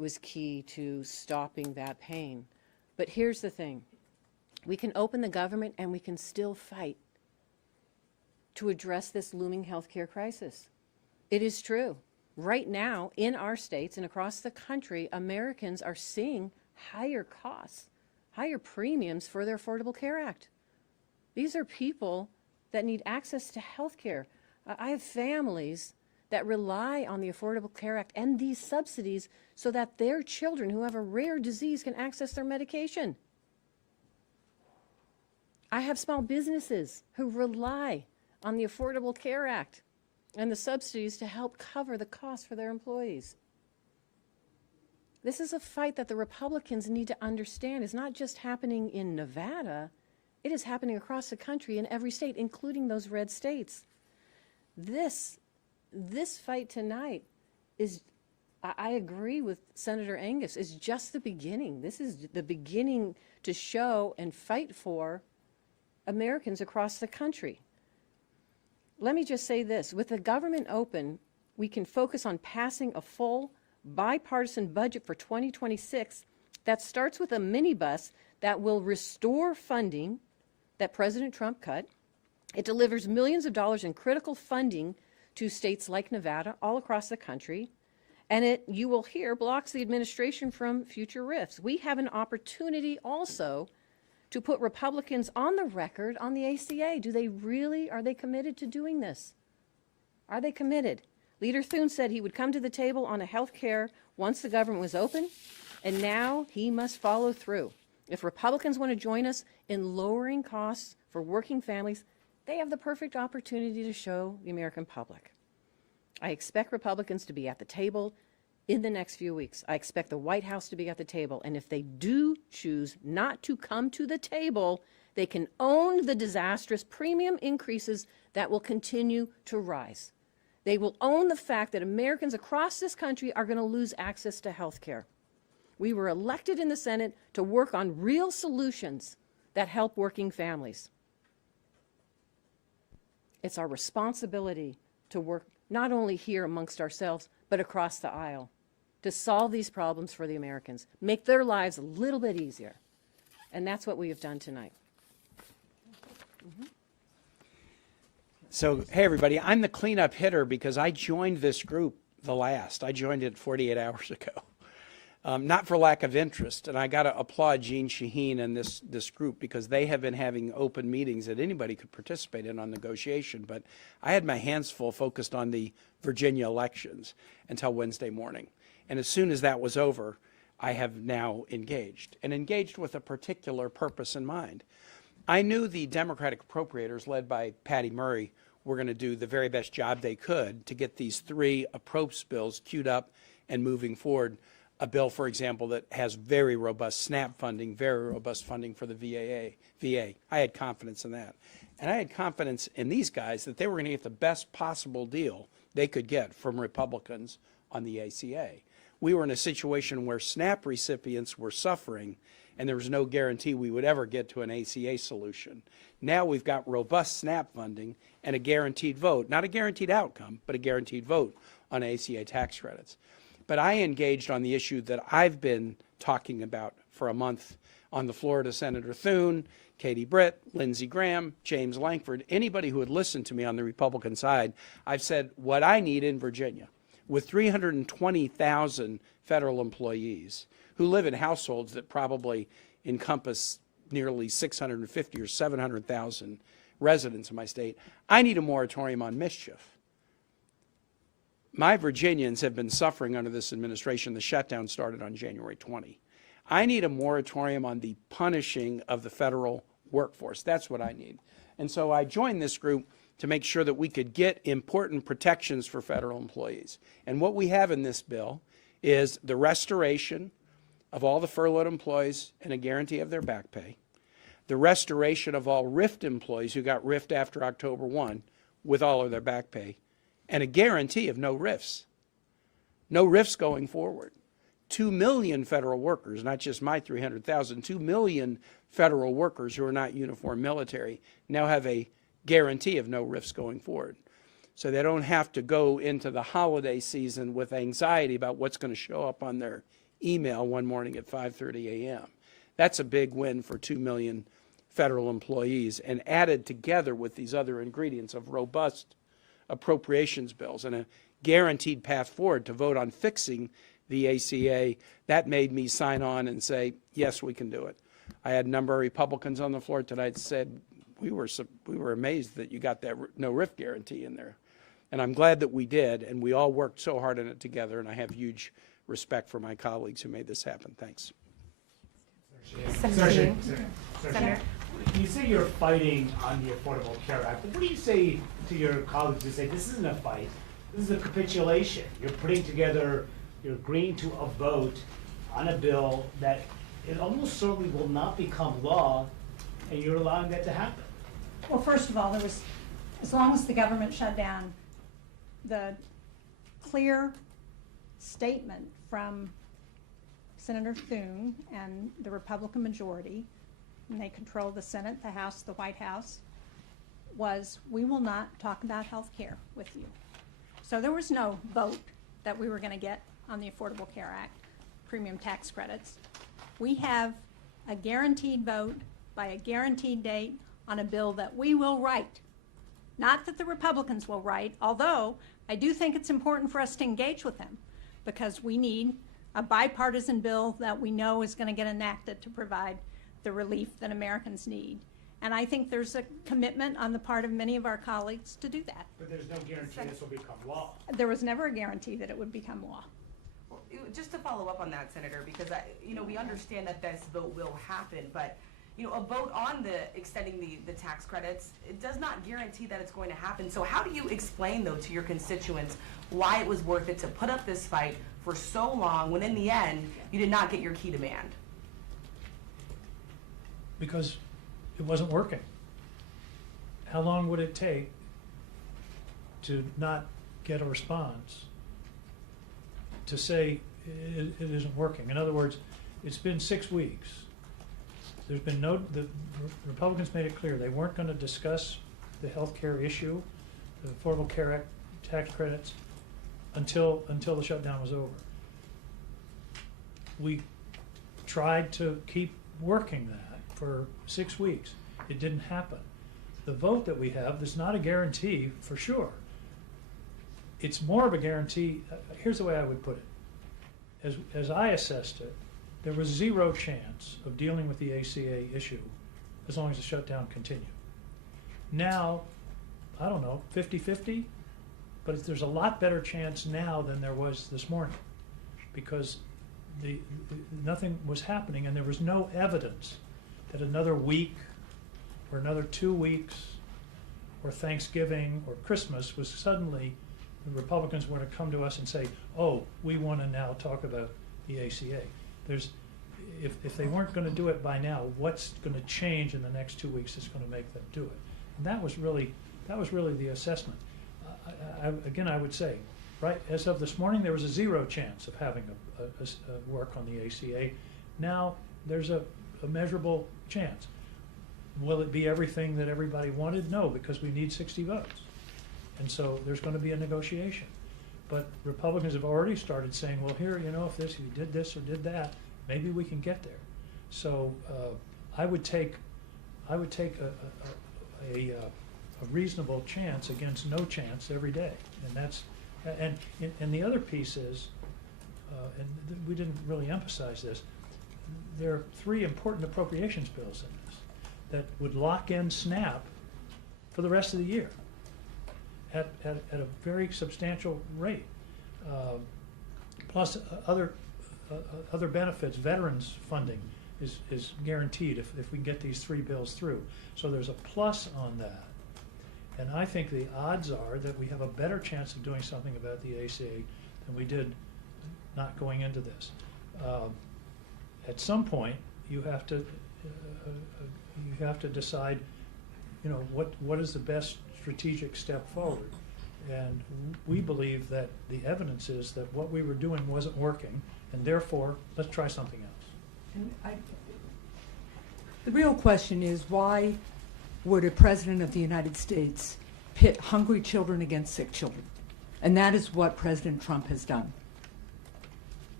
was key to stopping that pain. But here's the thing. We can open the government and we can still fight to address this looming healthcare crisis. It is true. Right now, in our states and across the country, Americans are seeing higher costs, higher premiums for their Affordable Care Act. These are people that need access to health care. I have families that rely on the Affordable Care Act and these subsidies so that their children who have a rare disease can access their medication. I have small businesses who rely on the Affordable Care Act and the subsidies to help cover the costs for their employees. This is a fight that the Republicans need to understand is not just happening in Nevada, it is happening across the country in every state, including those red states. This fight tonight is, I agree with Senator Angus, is just the beginning. This is the beginning to show and fight for Americans across the country. Let me just say this, with the government open, we can focus on passing a full bipartisan budget for 2026 that starts with a minibus that will restore funding that President Trump cut. It delivers millions of dollars in critical funding to states like Nevada all across the country. And it, you will hear, blocks the administration from future rifts. We have an opportunity also to put Republicans on the record on the ACA. Are they committed to doing this? Are they committed? Leader Thune said he would come to the table on a health care once the government was open, and now he must follow through. If Republicans want to join us in lowering costs for working families, they have the perfect opportunity to show the American public. I expect Republicans to be at the table in the next few weeks. I expect the White House to be at the table, and if they do choose not to come to the table, they can own the disastrous premium increases that will continue to rise. They will own the fact that Americans across this country are going to lose access to health care. We were elected in the Senate to work on real solutions that help working families. It's our responsibility to work not only here amongst ourselves, but across the aisle to solve these problems for the Americans, make their lives a little bit easier. And that's what we have done tonight. So, hey, everybody, I'm the cleanup hitter because I joined this group the last. I joined it 48 hours ago. Not for lack of interest, and I got to applaud Jeanne Shaheen and this group because they have been having open meetings that anybody could participate in on negotiation, but I had my hands full focused on the Virginia elections until Wednesday morning. And as soon as that was over, I have now engaged, and engaged with a particular purpose in mind. I knew the Democratic appropriators, led by Patty Murray, were going to do the very best job they could to get these three approach bills queued up and moving forward. A bill, for example, that has very robust SNAP funding, very robust funding for the VA. I had confidence in that. And I had confidence in these guys that they were going to get the best possible deal they could get from Republicans on the ACA. We were in a situation where SNAP recipients were suffering, and there was no guarantee we would ever get to an ACA solution. Now we've got robust SNAP funding and a guaranteed vote, not a guaranteed outcome, but a guaranteed vote on ACA tax credits. But I engaged on the issue that I've been talking about for a month on the floor to Senator Thune, Katie Britt, Lindsey Graham, James Lankford, anybody who would listen to me on the Republican side. I've said what I need in Virginia, with 320,000 federal employees who live in households that probably encompass nearly 650 or 700,000 residents in my state, I need a moratorium on mischief. My Virginians have been suffering under this administration. The shutdown started on January 20. I need a moratorium on the punishing of the federal workforce. That's what I need. And so I joined this group to make sure that we could get important protections for federal employees. And what we have in this bill is the restoration of all the furloughed employees and a guarantee of their back pay, the restoration of all RIFT employees who got RIFT after October 1 with all of their back pay, and a guarantee of no RIFs. No RIFs going forward. 2 million federal workers, not just my 300,000, 2 million federal workers who are not uniform military now have a guarantee of no RIFs going forward. So they don't have to go into the holiday season with anxiety about what's going to show up on their email one morning at 5:30 a.m. That's a big win for 2 million federal employees, and added together with these other ingredients of robust appropriations bills and a guaranteed path forward to vote on fixing the ACA, that made me sign on and say, yes, we can do it. I had a number of Republicans on the floor tonight said, we were amazed that you got that no rift guarantee in there. And I'm glad that we did, and we all worked so hard on it together, and I have huge respect for my colleagues who made this happen. Thanks. Senator, you say you're fighting on the Affordable Care Act. What do you say to your colleagues who say this isn't a fight, this is a capitulation? You're putting together, you're agreeing to a vote on a bill that it almost certainly will not become law, and you're allowing that to happen. Well, first of all, as long as the government shut down, the clear statement from Senator Thune and the Republican majority, and they control the Senate, the House, the White House, was we will not talk about health care with you. So there was no vote that we were going to get on the Affordable Care Act, premium tax credits. We have a guaranteed vote by a guaranteed date on a bill that we will write. Not that the Republicans will write, although I do think it's important for us to engage with them, because we need a bipartisan bill that we know is going to get enacted to provide the relief that Americans need. And I think there's a commitment on the part of many of our colleagues to do that. But there's no guarantee this will become law. There was never a guarantee that it would become law. Well, just to follow up on that, Senator, because we understand that this vote will happen, but a vote on extending the tax credits, it does not guarantee that it's going to happen. So how do you explain, though, to your constituents why it was worth it to put up this fight for so long when in the end you did not get your key demand? Because it wasn't working. How long would it take to not get a response to say it isn't working? In other words, it's been 6 weeks. There's been the Republicans made it clear they weren't going to discuss the health care issue, the Affordable Care Act tax credits, until the shutdown was over. We tried to keep working that for 6 weeks. It didn't happen. The vote that we have, there's not a guarantee for sure. It's more of a guarantee. Here's the way I would put it. As I assessed it, there was zero chance of dealing with the ACA issue as long as the shutdown continued. Now, I don't know, 50-50, but there's a lot better chance now than there was this morning, because nothing was happening, and there was no evidence that another week or another 2 weeks or Thanksgiving or Christmas was suddenly the Republicans were to come to us and say, oh, we want to now talk about the ACA. If they weren't going to do it by now, what's going to change in the next 2 weeks that's going to make them do it? And that was really the assessment. Again, I would say, right, as of this morning, there was a zero chance of having a work on the ACA. Now there's a measurable chance. Will it be everything that everybody wanted? No, because we need 60 votes. And so there's going to be a negotiation. But Republicans have already started saying, well, here, if you did this or did that, maybe we can get there. So I would take a reasonable chance against no chance every day, and the other piece is, and we didn't really emphasize this. There are 3 important appropriations bills in this that would lock in SNAP for the rest of the year at a very substantial rate, plus other benefits. Veterans funding is guaranteed if we can get these 3 bills through. So there's a plus on that. And I think the odds are that we have a better chance of doing something about the ACA than we did not going into this. At some point, you have to decide, what is the best strategic step forward. And we believe that the evidence is that what we were doing wasn't working, and therefore, let's try something else. And the real question is, why would a president of the United States pit hungry children against sick children? And that is what President Trump has done.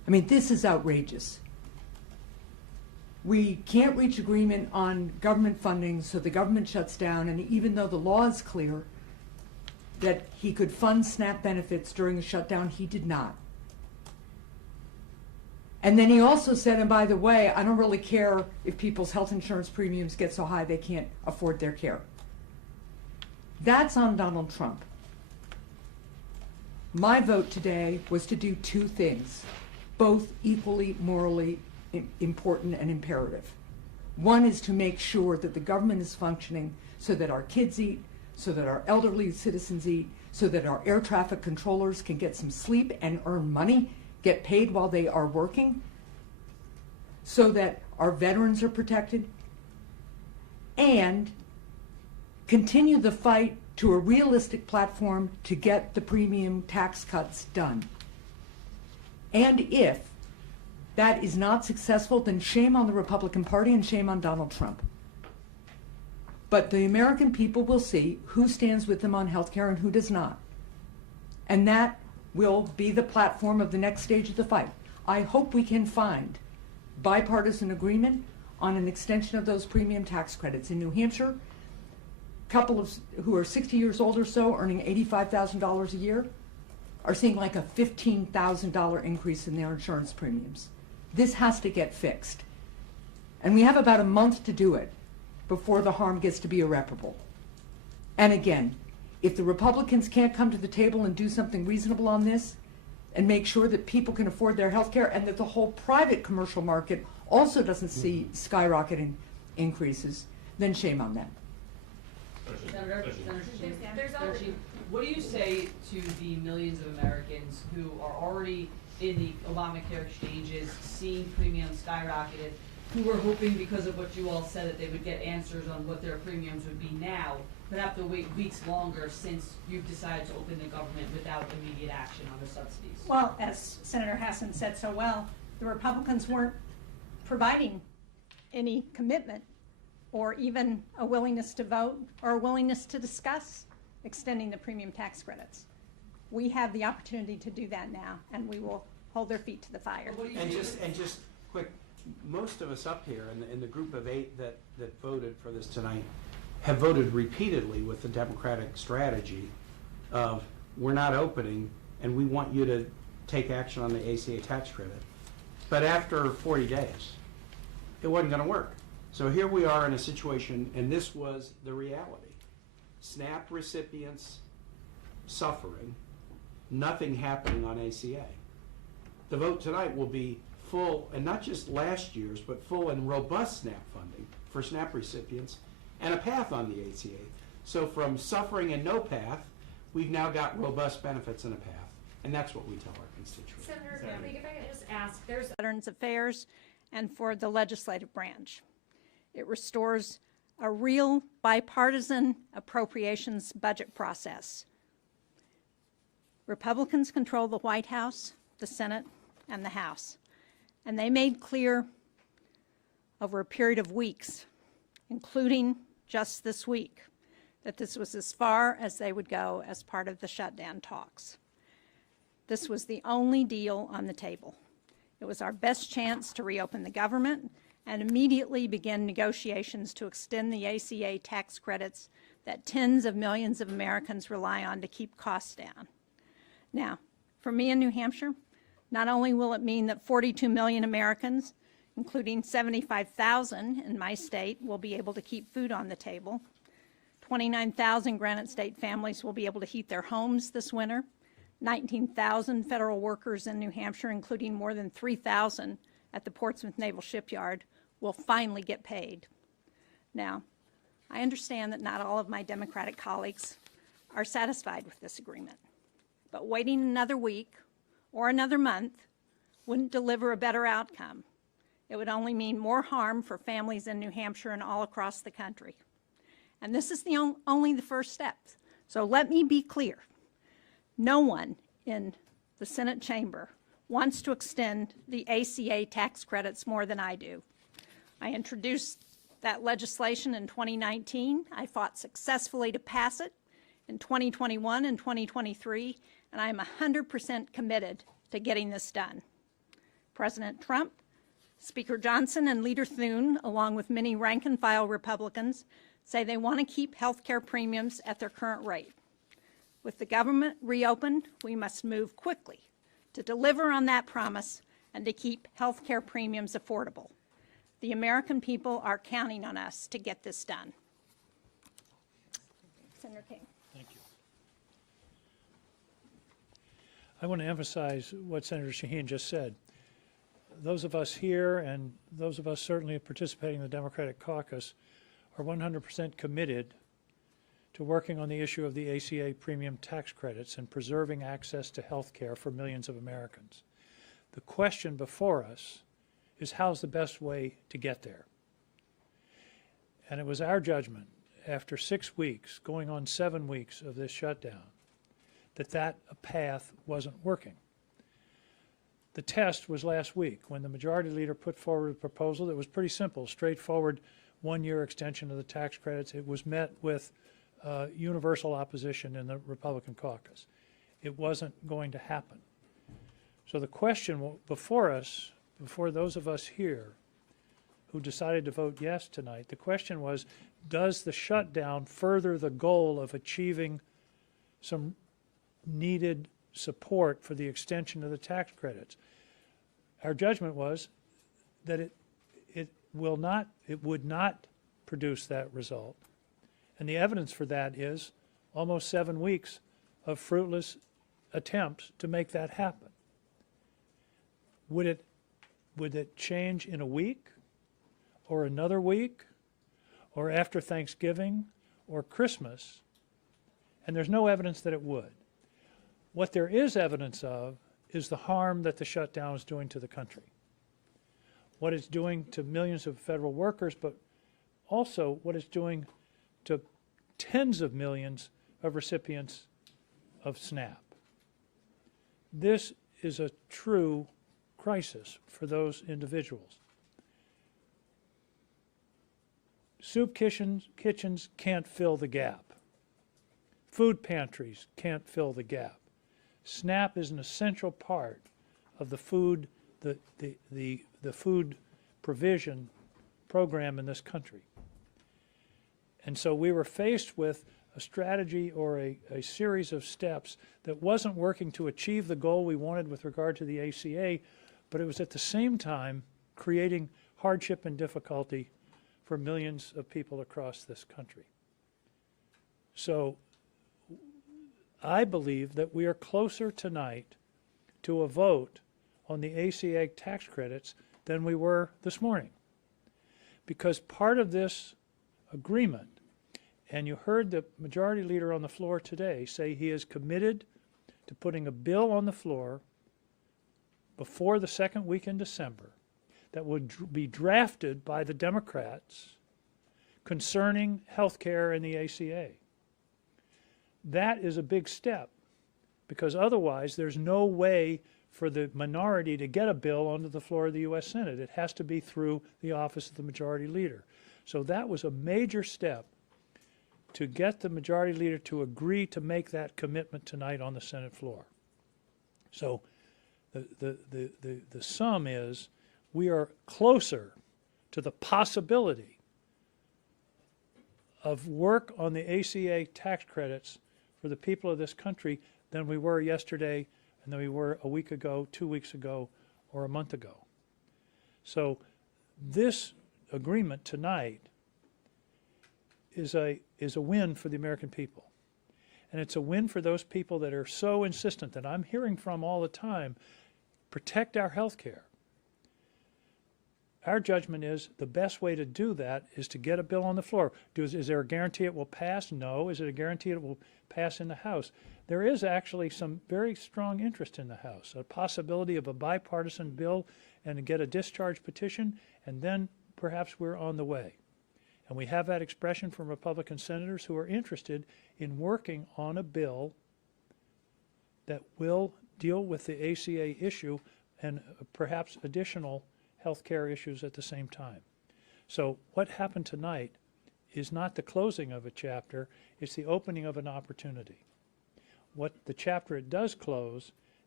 I mean, this is outrageous. We can't reach agreement on government funding, so the government shuts down, and even though the law is clear that he could fund SNAP benefits during the shutdown, he did not. And then he also said, and by the way, I don't really care if people's health insurance premiums get so high they can't afford their care. That's on Donald Trump. My vote today was to do two things, both equally morally important and imperative. One is to make sure that the government is functioning so that our kids eat, so that our elderly citizens eat, so that our air traffic controllers can get some sleep and earn money, get paid while they are working, so that our veterans are protected, and continue the fight to a realistic platform to get the premium tax cuts done. And if that is not successful, then shame on the Republican Party and shame on Donald Trump. But the American people will see who stands with them on health care and who does not. And that will be the platform of the next stage of the fight. I hope we can find bipartisan agreement on an extension of those premium tax credits. In New Hampshire, couples who are 60 years old or so, earning $85,000 a year, are seeing like a $15,000 increase in their insurance premiums. This has to get fixed. And we have about a month to do it before the harm gets to be irreparable. And again, if the Republicans can't come to the table and do something reasonable on this and make sure that people can afford their health care and that the whole private commercial market also doesn't see skyrocketing increases, then shame on them. Senator Shaheen, what do you say to the millions of Americans who are already in the Obamacare exchanges, seeing premiums skyrocketed, who were hoping because of what you all said that they would get answers on what their premiums would be now, but have to wait weeks longer since you've decided to open the government without immediate action on the subsidies? Well, as Senator Hassan said so well, the Republicans weren't providing any commitment or even a willingness to vote or a willingness to discuss extending the premium tax credits. We have the opportunity to do that now, and we will hold their feet to the fire. And just quick, most of us up here in the group of 8 that voted for this tonight have voted repeatedly with the Democratic strategy of we're not opening and we want you to take action on the ACA tax credit. But after 40 days, it wasn't going to work. So here we are in a situation, and this was the reality. SNAP recipients suffering, nothing happening on ACA. The vote tonight will be full, and not just last year's, but full and robust SNAP funding for SNAP recipients and a path on the ACA. So from suffering and no path, we've now got robust benefits and a path. And that's what we tell our constituents. Senator, if I could just ask, there's Veterans Affairs and for the legislative branch. It restores a real bipartisan appropriations budget process. Republicans control the White House, the Senate, and the House. And they made clear over a period of weeks, including just this week, that this was as far as they would go as part of the shutdown talks. This was the only deal on the table. It was our best chance to reopen the government and immediately begin negotiations to extend the ACA tax credits that tens of millions of Americans rely on to keep costs down. Now, for me in New Hampshire, not only will it mean that 42 million Americans, including 75,000 in my state, will be able to keep food on the table, 29,000 Granite State families will be able to heat their homes this winter, 19,000 federal workers in New Hampshire, including more than 3,000 at the Portsmouth Naval Shipyard, will finally get paid. Now, I understand that not all of my Democratic colleagues are satisfied with this agreement, but waiting another week or another month wouldn't deliver a better outcome. It would only mean more harm for families in New Hampshire and all across the country. And this is only the first step. So let me be clear. No one in the Senate chamber wants to extend the ACA tax credits more than I do. I introduced that legislation in 2019. I fought successfully to pass it in 2021 and 2023, and I am 100% committed to getting this done. President Trump, Speaker Johnson, and Leader Thune, along with many rank-and-file Republicans, say they want to keep health care premiums at their current rate. With the government reopened, we must move quickly to deliver on that promise and to keep health care premiums affordable. The American people are counting on us to get this done. Senator King. Thank you. I want to emphasize what Senator Shaheen just said. Those of us here and those of us certainly participating in the Democratic caucus are 100% committed to working on the issue of the ACA premium tax credits and preserving access to health care for millions of Americans. The question before us is how's the best way to get there? And it was our judgment after 6 weeks, going on 7 weeks of this shutdown, that path wasn't working. The test was last week when the majority leader put forward a proposal that was pretty simple, straightforward, one-year extension of the tax credits. It was met with universal opposition in the Republican caucus. It wasn't going to happen. So the question before us, before those of us here who decided to vote yes tonight, the question was, does the shutdown further the goal of achieving some needed support for the extension of the tax credits? Our judgment was that it would not produce that result. And the evidence for that is almost 7 weeks of fruitless attempts to make that happen. Would it change in a week or another week or after Thanksgiving or Christmas? And there's no evidence that it would. What there is evidence of is the harm that the shutdown is doing to the country. What it's doing to millions of federal workers, but also what it's doing to tens of millions of recipients of SNAP. This is a true crisis for those individuals. Soup kitchens can't fill the gap. Food pantries can't fill the gap. SNAP is an essential part of the food provision program in this country. And so we were faced with a strategy or a series of steps that wasn't working to achieve the goal we wanted with regard to the ACA, but it was at the same time creating hardship and difficulty for millions of people across this country. So I believe that we are closer tonight to a vote on the ACA tax credits than we were this morning. Because part of this agreement, and you heard the majority leader on the floor today say he is committed to putting a bill on the floor before the second week in December that would be drafted by the Democrats concerning health care and the ACA. That is a big step, because otherwise there's no way for the minority to get a bill onto the floor of the U.S. Senate. It has to be through the office of the majority leader. So that was a major step to get the majority leader to agree to make that commitment tonight on the Senate floor. So the sum is we are closer to the possibility of work on the ACA tax credits for the people of this country than we were yesterday and than we were a week ago, 2 weeks ago, or a month ago. So this agreement tonight is a win for the American people. And it's a win for those people that are so insistent, that I'm hearing from all the time, protect our health care. Our judgment is the best way to do that is to get a bill on the floor. Is there a guarantee it will pass? No. Is it a guarantee it will pass in the House? There is actually some very strong interest in the House, a possibility of a bipartisan bill and to get a discharge petition, and then perhaps we're on the way. And we have that expression from Republican senators who are interested in working on a bill that will deal with the ACA issue and perhaps additional health care issues at the same time. So what happened tonight is not the closing of a chapter, it's the opening of an opportunity. What the chapter it does close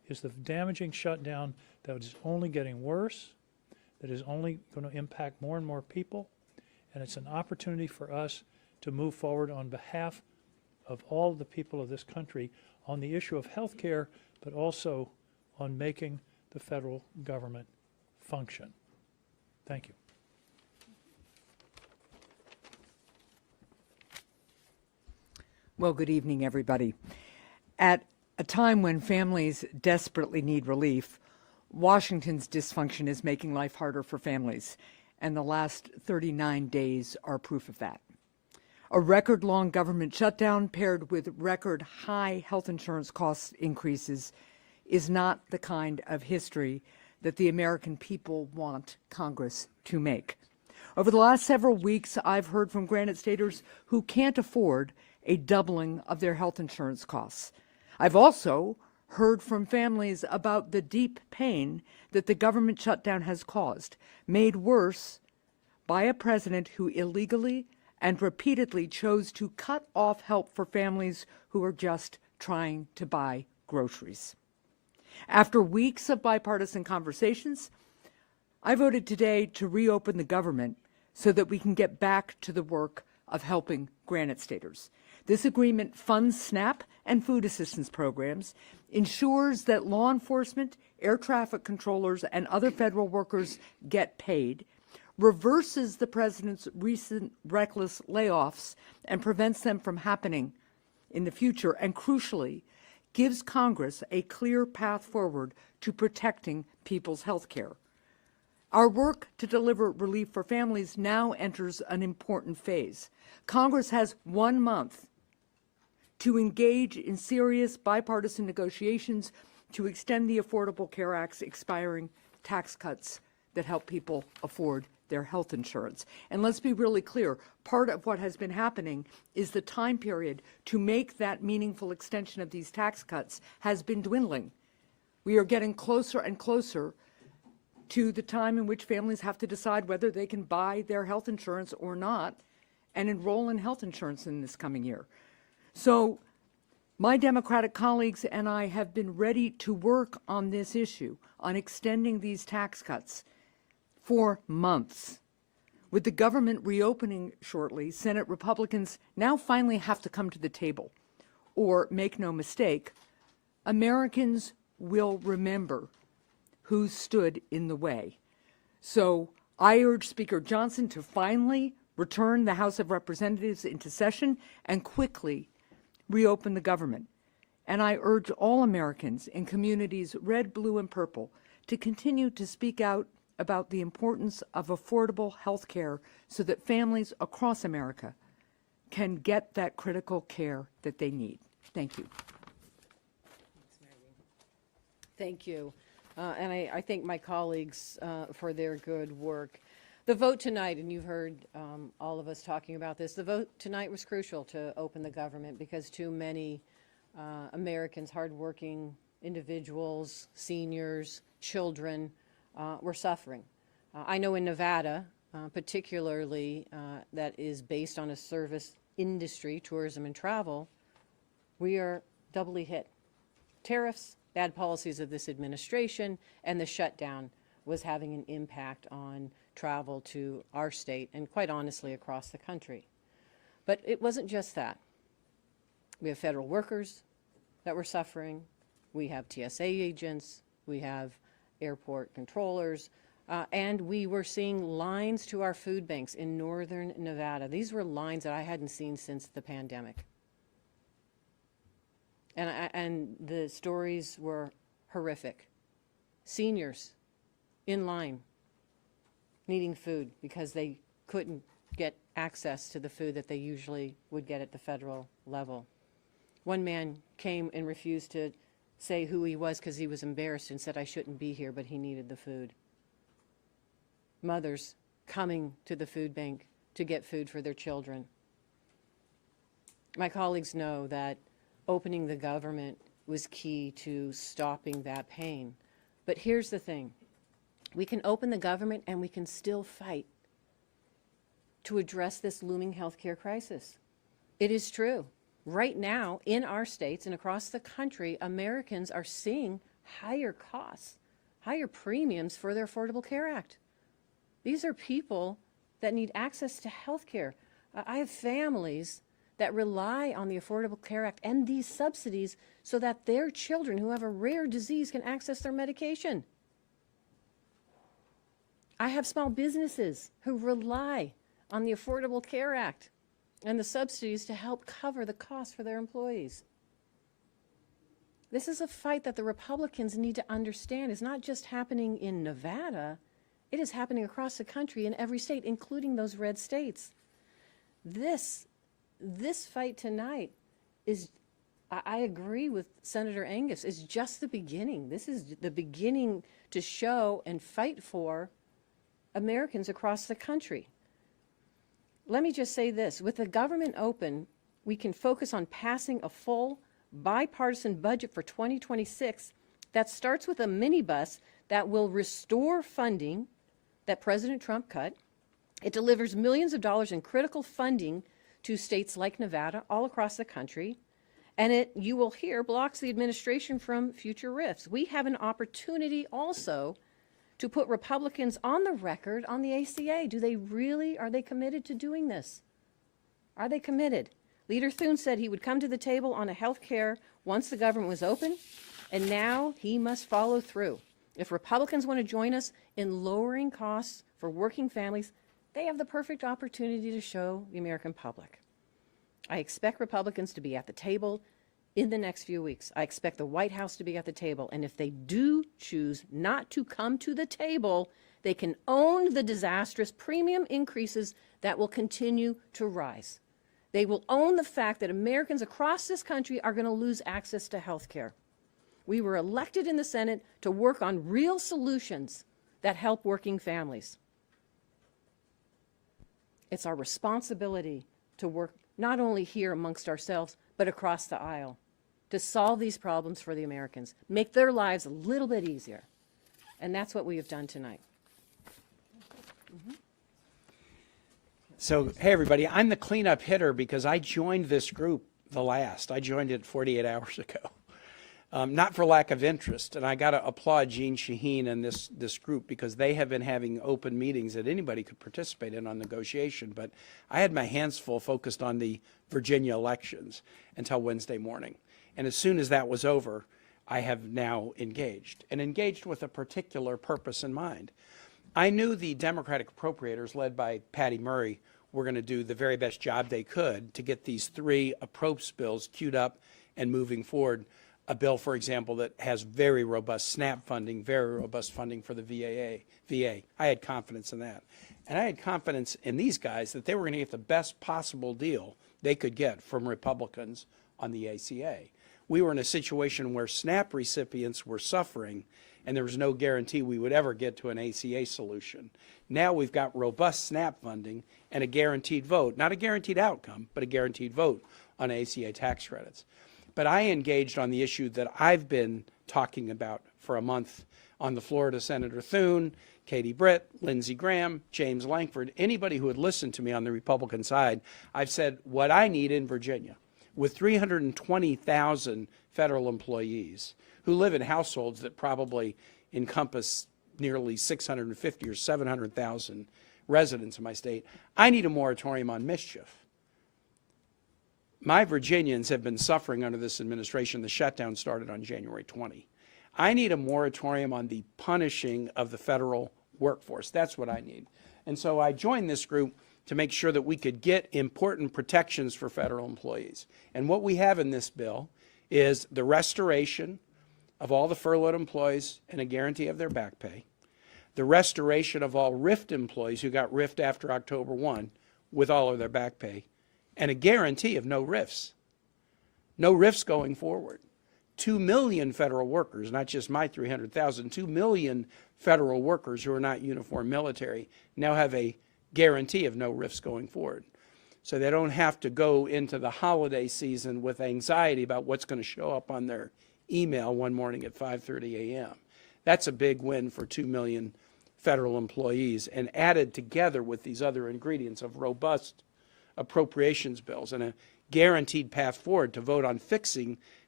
is the damaging shutdown that is only getting worse, that is only going to impact more and more people, and it's an opportunity for us to move forward on behalf of all the people of this country on the issue of health care, but also on making the federal government function. Thank you. Well, good evening, everybody. At a time when families desperately need relief, Washington's dysfunction is making life harder for families, and the last 39 days are proof of that. A record-long government shutdown paired with record-high health insurance cost increases is not the kind of history that the American people want Congress to make. Over the last several weeks, I've heard from Granite Staters who can't afford a doubling of their health insurance costs. I've also heard from families about the deep pain that the government shutdown has caused, made worse by a president who illegally and repeatedly chose to cut off help for families who are just trying to buy groceries. After weeks of bipartisan conversations, I voted today to reopen the government so that we can get back to the work of helping Granite Staters. This agreement funds SNAP and food assistance programs, ensures that law enforcement, air traffic controllers, and other federal workers get paid, reverses the president's recent reckless layoffs and prevents them from happening in the future, and crucially, gives Congress a clear path forward to protecting people's health care. Our work to deliver relief for families now enters an important phase. Congress has 1 month to engage in serious bipartisan negotiations to extend the Affordable Care Act's expiring tax cuts that help people afford their health insurance. And let's be really clear, part of what has been happening is the time period to make that meaningful extension of these tax cuts has been dwindling. We are getting closer and closer to the time in which families have to decide whether they can buy their health insurance or not and enroll in health insurance in this coming year. So my Democratic colleagues and I have been ready to work on this issue, on extending these tax cuts for months. With the government reopening shortly, Senate Republicans now finally have to come to the table. Or, make no mistake, Americans will remember who stood in the way. So I urge Speaker Johnson to finally return the House of Representatives into session and quickly reopen the government. And I urge all Americans in communities red, blue, and purple to continue to speak out about the importance of affordable health care so that families across America can get that critical care that they need. Thank you. Thank you. And I thank my colleagues for their good work. The vote tonight, and you've heard all of us talking about this, the vote tonight was crucial to open the government because too many Americans, hardworking individuals, seniors, children, were suffering. I know in Nevada, particularly that is based on a service industry, tourism and travel, we are doubly hit. Tariffs, bad policies of this administration, and the shutdown was having an impact on travel to our state and quite honestly across the country. But it wasn't just that. We have federal workers that were suffering. We have TSA agents. We have airport controllers. And we were seeing lines to our food banks in northern Nevada. These were lines that I hadn't seen since the pandemic. And the stories were horrific. Seniors in line needing food because they couldn't get access to the food that they usually would get at the federal level. One man came and refused to say who he was because he was embarrassed and said, I shouldn't be here, but he needed the food. Mothers coming to the food bank to get food for their children. My colleagues know that opening the government was key to stopping that pain. But here's the thing. We can open the government and we can still fight to address this looming healthcare crisis. It is true. Right now, in our states and across the country, Americans are seeing higher costs, higher premiums for their Affordable Care Act. These are people that need access to health care. I have families that rely on the Affordable Care Act and these subsidies so that their children who have a rare disease can access their medication. I have small businesses who rely on the Affordable Care Act and the subsidies to help cover the costs for their employees. This is a fight that the Republicans need to understand is not just happening in Nevada, it is happening across the country in every state, including those red states. This fight tonight is, I agree with Senator Angus, is just the beginning. This is the beginning to show and fight for Americans across the country. Let me just say this, with the government open, we can focus on passing a full bipartisan budget for 2026 that starts with a minibus that will restore funding that President Trump cut. It delivers millions of dollars in critical funding to states like Nevada all across the country. And it, you will hear, blocks the administration from future rifts. We have an opportunity also to put Republicans on the record on the ACA. Are they committed to doing this? Are they committed? Leader Thune said he would come to the table on a health care once the government was open, and now he must follow through. If Republicans want to join us in lowering costs for working families, they have the perfect opportunity to show the American public. I expect Republicans to be at the table in the next few weeks. I expect the White House to be at the table, and if they do choose not to come to the table, they can own the disastrous premium increases that will continue to rise. They will own the fact that Americans across this country are going to lose access to health care. We were elected in the Senate to work on real solutions that help working families. It's our responsibility to work not only here amongst ourselves, but across the aisle, to solve these problems for the Americans, make their lives a little bit easier. And that's what we have done tonight. So, hey, everybody, I'm the cleanup hitter because I joined this group the last. I joined it 48 hours ago. Not for lack of interest, and I got to applaud Jeanne Shaheen and this group because they have been having open meetings that anybody could participate in on negotiation, but I had my hands full focused on the Virginia elections until Wednesday morning. And as soon as that was over, I have now engaged, and engaged with a particular purpose in mind. I knew the Democratic appropriators, led by Patty Murray, were going to do the very best job they could to get these three approps bills queued up and moving forward. A bill, for example, that has very robust SNAP funding, very robust funding for the VA. I had confidence in that. And I had confidence in these guys that they were going to get the best possible deal they could get from Republicans on the ACA. We were in a situation where SNAP recipients were suffering, and there was no guarantee we would ever get to an ACA solution. Now we've got robust SNAP funding and a guaranteed vote, not a guaranteed outcome, but a guaranteed vote on ACA tax credits. But I engaged on the issue that I've been talking about for a month on the floor to Senator Thune, Katie Britt, Lindsey Graham, James Lankford, anybody who had listened to me on the Republican side. I've said what I need in Virginia, with 320,000 federal employees who live in households that probably encompass nearly 650 or 700,000 residents in my state, I need a moratorium on mischief. My Virginians have been suffering under this administration. The shutdown started on January 20. I need a moratorium on the punishing of the federal workforce. That's what I need. And so I joined this group to make sure that we could get important protections for federal employees. And what we have in this bill is the restoration of all the furloughed employees and a guarantee of their back pay, the restoration of all RIFT employees who got RIFT after October 1 with all of their back pay, and a guarantee of no RIFs. No RIFs going forward. 2 million federal workers, not just my 300,000, 2 million federal workers who are not uniform military now have a guarantee of no RIFs going forward. So they don't have to go into the holiday season with anxiety about what's going to show up on their email one morning at 5:30 a.m. That's a big win for 2 million federal employees, and added together with these other ingredients of robust appropriations bills and a guaranteed path forward to vote on fixing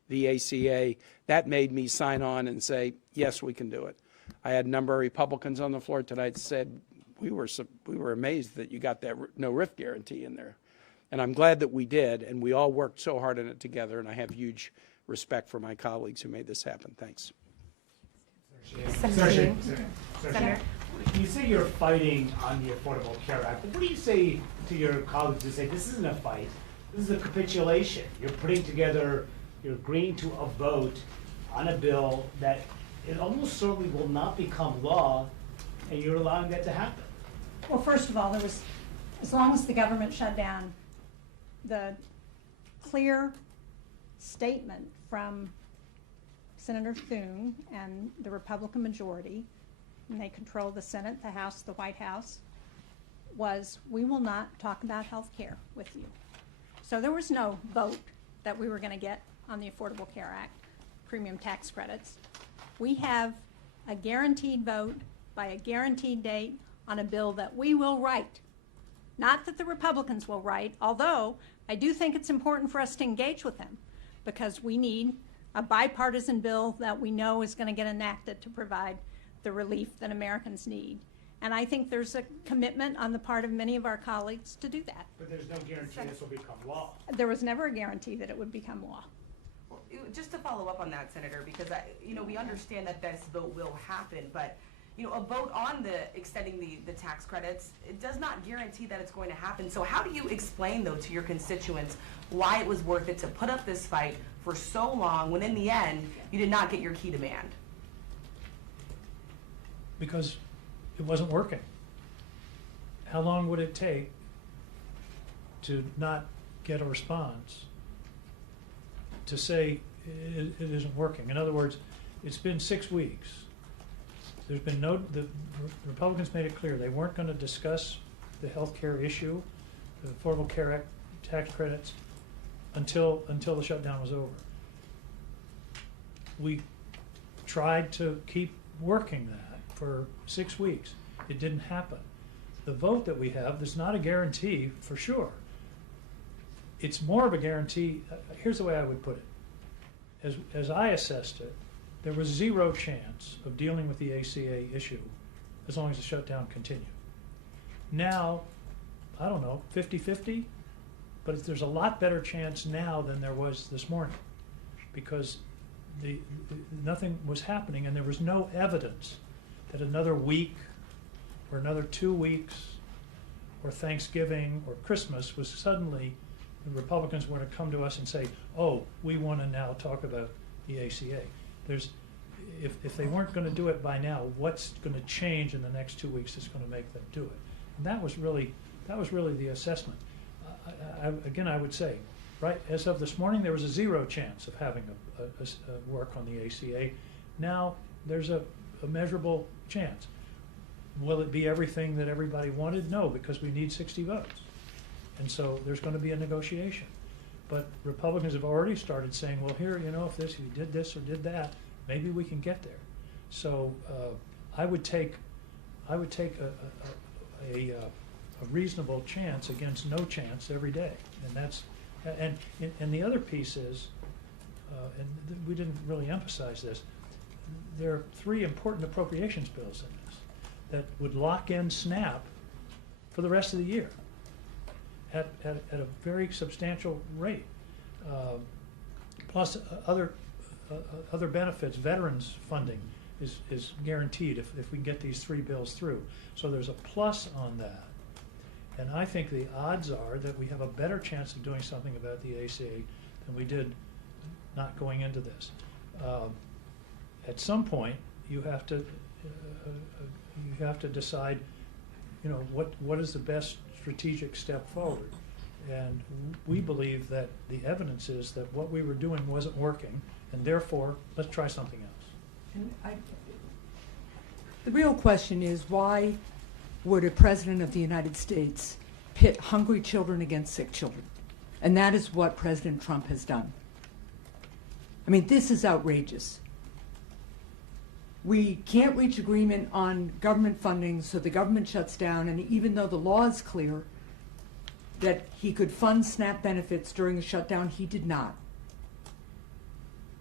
the ACA, that made me sign on and say, yes, we can do it. I had a number of Republicans on the floor tonight that said, we were amazed that you got that no RIF guarantee in there. And I'm glad that we did, and we all worked so hard on it together, and I have huge respect for my colleagues who made this happen. Thanks. Senator, you say you're fighting on the Affordable Care Act, but what do you say to your colleagues who say this isn't a fight, this is a capitulation? You're putting together, you're agreeing to a vote on a bill that it almost certainly will not become law, and you're allowing that to happen. Well, first of all, there was, as long as the government shut down, the clear statement from Senator Thune and the Republican majority, and they control the Senate, the House, the White House, was we will not talk about health care with you. So there was no vote that we were going to get on the Affordable Care Act, premium tax credits. We have a guaranteed vote by a guaranteed date on a bill that we will write. Not that the Republicans will write, although I do think it's important for us to engage with them because we need a bipartisan bill that we know is going to get enacted to provide the relief that Americans need. And I think there's a commitment on the part of many of our colleagues to do that. But there's no guarantee this will become law. There was never a guarantee that it would become law. Well, just to follow up on that, Senator, because we understand that this vote will happen, but a vote on extending the tax credits, it does not guarantee that it's going to happen. So how do you explain, though, to your constituents why it was worth it to put up this fight for so long when in the end you did not get your key demand? Because it wasn't working. How long would it take to not get a response to say it isn't working? In other words, it's been 6 weeks. There's been the Republicans made it clear they weren't going to discuss the health care issue, the Affordable Care Act tax credits, until the shutdown was over. We tried to keep working that for 6 weeks. It didn't happen. The vote that we have, there's not a guarantee for sure. It's more of a guarantee. Here's the way I would put it. As I assessed it, there was zero chance of dealing with the ACA issue as long as the shutdown continued. Now, I don't know, 50-50, but there's a lot better chance now than there was this morning because nothing was happening and there was no evidence that another week or another 2 weeks or Thanksgiving or Christmas was suddenly the Republicans were to come to us and say, oh, we want to now talk about the ACA. If they weren't going to do it by now, what's going to change in the next 2 weeks that's going to make them do it? And that was really the assessment. Again, I would say, right, as of this morning, there was a zero chance of having a work on the ACA. Now there's a measurable chance. Will it be everything that everybody wanted? No, because we need 60 votes. And so there's going to be a negotiation. But Republicans have already started saying, well, here, if you did this or did that, maybe we can get there. So I would take a reasonable chance against no chance every day, and the other piece is, and we didn't really emphasize this. There are 3 important appropriations bills in this that would lock in SNAP for the rest of the year at a very substantial rate, plus other benefits. Veterans funding is guaranteed if we get these 3 bills through. So there's a plus on that. And I think the odds are that we have a better chance of doing something about the ACA than we did not going into this. At some point, you have to decide, what is the best strategic step forward. And we believe that the evidence is that what we were doing wasn't working, and therefore, let's try something else. And the real question is, why would a president of the United States pit hungry children against sick children? And that is what President Trump has done. I mean, this is outrageous. We can't reach agreement on government funding, so the government shuts down, and even though the law is clear that he could fund SNAP benefits during the shutdown, he did not.